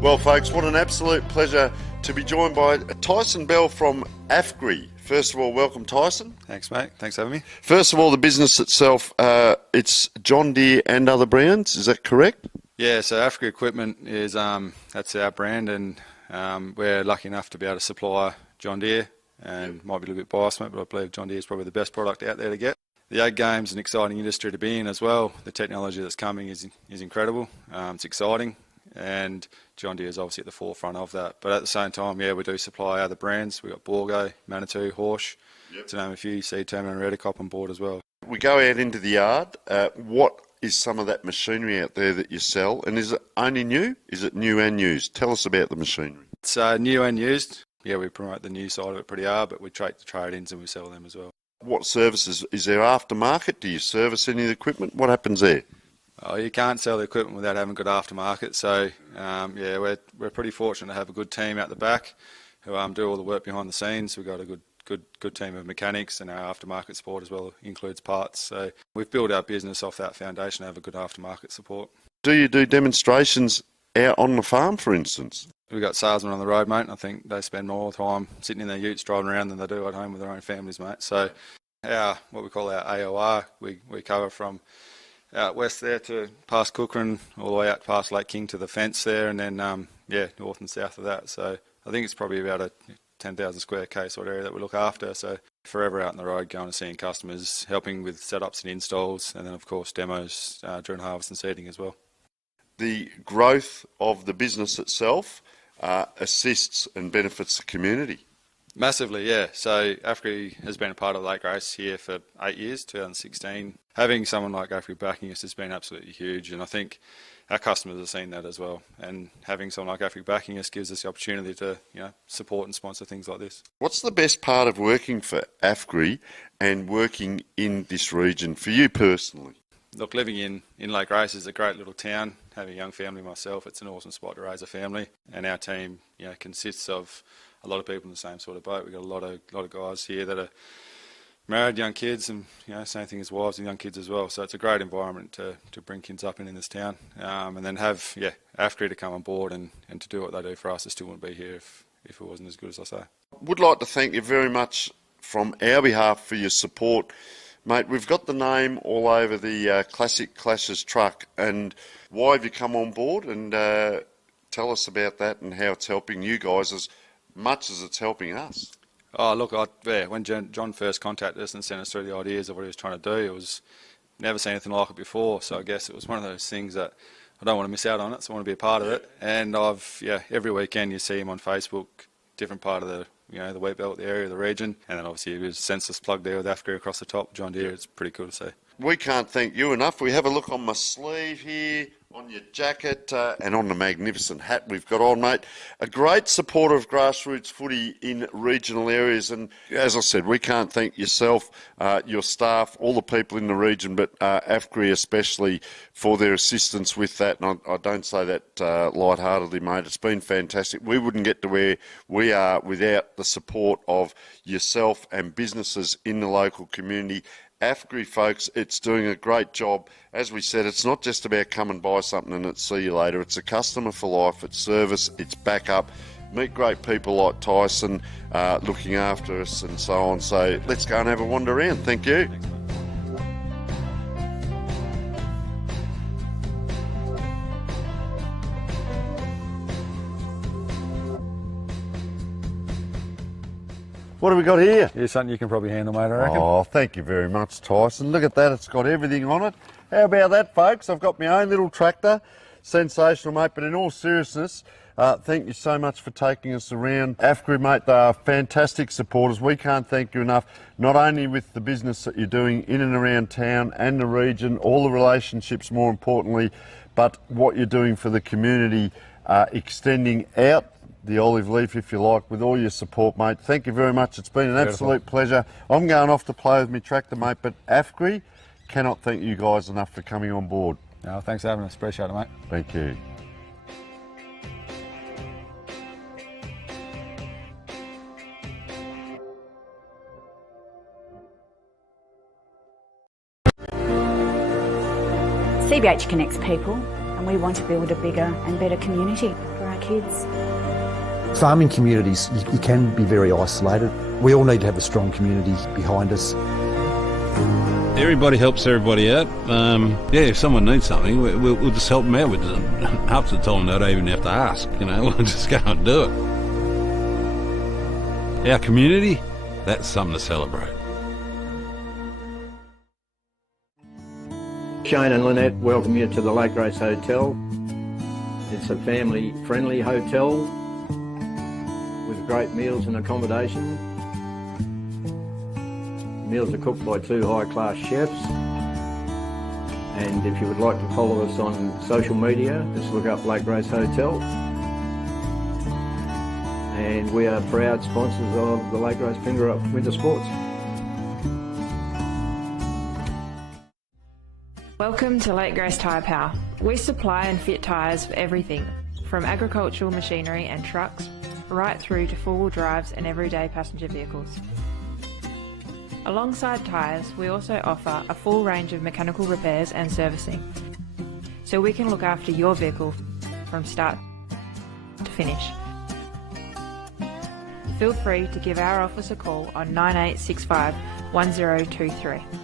Well, folks, what an absolute pleasure to be joined by Tyson Bell from AFGRI. First of all, welcome, Tyson. Thanks, mate. Thanks for having me. First of all, the business itself, it's John Deere and other brands, is that correct? Yeah, so AFGRI Equipment is that's our brand, and we're lucky enough to be able to supply John Deere, and might be a little bit biased, mate, but I believe John Deere is probably the best product out there to get. The ag game's an exciting industry to be in as well. The technology that's coming is incredible. It's exciting. And John Deere is obviously at the forefront of that. But at the same time, we do supply other brands. We've got Borgo, Manitou, Horsch, to name a few. Seed Terminal and Redicop on board as well. We go out into the yard. What is some of that machinery out there that you sell? And is it only new? Is it new and used? Tell us about the machinery. It's new and used. Yeah, we promote the new side of it pretty hard, but we take the trade-ins and we sell them as well. What services? Is there aftermarket? Do you service any of the equipment? What happens there? Oh, you can't sell the equipment without having good aftermarket. So, yeah, we're pretty fortunate to have a good team out the back who do all the work behind the scenes. We've got a good team of mechanics, and our aftermarket support as well includes parts. So we've built our business off that foundation to have a good aftermarket support. Do you do demonstrations out on the farm, for instance? We've got salesmen on the road, mate, and I think they spend more time sitting in their utes driving around than they do at home with their own families, mate. So what we call our AOR, we cover from out west there to past Cookham, all the way out past Lake King to the fence there, and then, north and south of that. So I think it's probably about a 10,000 square K sort of area that we look after. So forever out on the road, going and seeing customers, helping with setups and installs, and then, of course, demos during harvest and seeding as well. The growth of the business itself assists and benefits the community. Massively, yeah. So AFGRI has been a part of Lake Grace here for 8 years, 2016. Having someone like AFGRI backing us has been absolutely huge, and I think our customers have seen that as well. And having someone like AFGRI backing us gives us the opportunity to, support and sponsor things like this. What's the best part of working for AFGRI and working in this region for you personally? Look, living in Lake Grace is a great little town. Having a young family myself, it's an awesome spot to raise a family. And our team, consists of a lot of people in the same sort of boat. We've got a lot of guys here that are married, young kids, and same thing as wives and young kids as well. So it's a great environment to bring kids up in this town, and then have AFGRI to come on board and to do what they do for us. I still wouldn't be here if it wasn't as good as I say. Would like to thank you very much from our behalf for your support. Mate, we've got the name all over the Classic Clashes truck, and why have you come on board? And tell us about that and how it's helping you guys as much as it's helping us. Oh, look, when John first contacted us and sent us through the ideas of what he was trying to do, it was never seen anything like it before. So I guess it was one of those things that I don't want to miss out on it, so I want to be a part of it. And every weekend you see him on Facebook, different part of the the wheat belt, the area, the region, and then obviously his senseless plug there with AFGRI across the top, John Deere. It's pretty cool to see. We can't thank you enough. We have a look on my sleeve here, on your jacket, and on the magnificent hat we've got on, mate. A great supporter of grassroots footy in regional areas, and as I said, we can't thank yourself, your staff, all the people in the region, but AFGRI especially for their assistance with that, and I don't say that lightheartedly, mate. It's been fantastic. We wouldn't get to where we are without the support of yourself and businesses in the local community. AFGRI, folks, it's doing a great job. As we said, it's not just about come and buy something and it's see you later. It's a customer for life, it's service, it's backup. Meet great people like Tyson looking after us and so on. So let's go and have a wander around. Thank you. What have we got here? Here's something you can probably handle, mate, I reckon. Oh, thank you very much, Tyson. Look at that, it's got everything on it. How about that, folks? I've got my own little tractor. Sensational, mate, but in all seriousness, thank you so much for taking us around. AFGRI, mate, they are fantastic supporters. We can't thank you enough, not only with the business that you're doing in and around town and the region, all the relationships more importantly, but what you're doing for the community, extending out the olive leaf, if you like, with all your support, mate. Thank you very much. It's been an absolute pleasure. I'm going off to play with my tractor, mate, but AFGRI cannot thank you guys enough for coming on board. No, thanks for having us. Appreciate it, mate. Thank you. CBH connects people, and we want to build a bigger and better community for our kids. Farming communities, you can be very isolated. We all need to have a strong community behind us. Everybody helps everybody out. If someone needs something, we'll just help them out with it. Half the time they don't even have to ask, we'll just go and do it. Our community, that's something to celebrate. Shane and Lynette welcome you to the Lake Grace Hotel. It's a family-friendly hotel with great meals and accommodation. Meals are cooked by 2 high-class chefs. And if you would like to follow us on social media, just look up Lake Grace Hotel. and we are proud sponsors of the Lake Race Ongerup Winter Sports. Welcome to Lake Grace Tyre Power. We supply and fit tyres for everything, from agricultural machinery and trucks, right through to four-wheel drives and everyday passenger vehicles. Alongside tyres, we also offer a full range of mechanical repairs and servicing, so we can look after your vehicle from start to finish. Feel free to give our office a call on 9865 1023.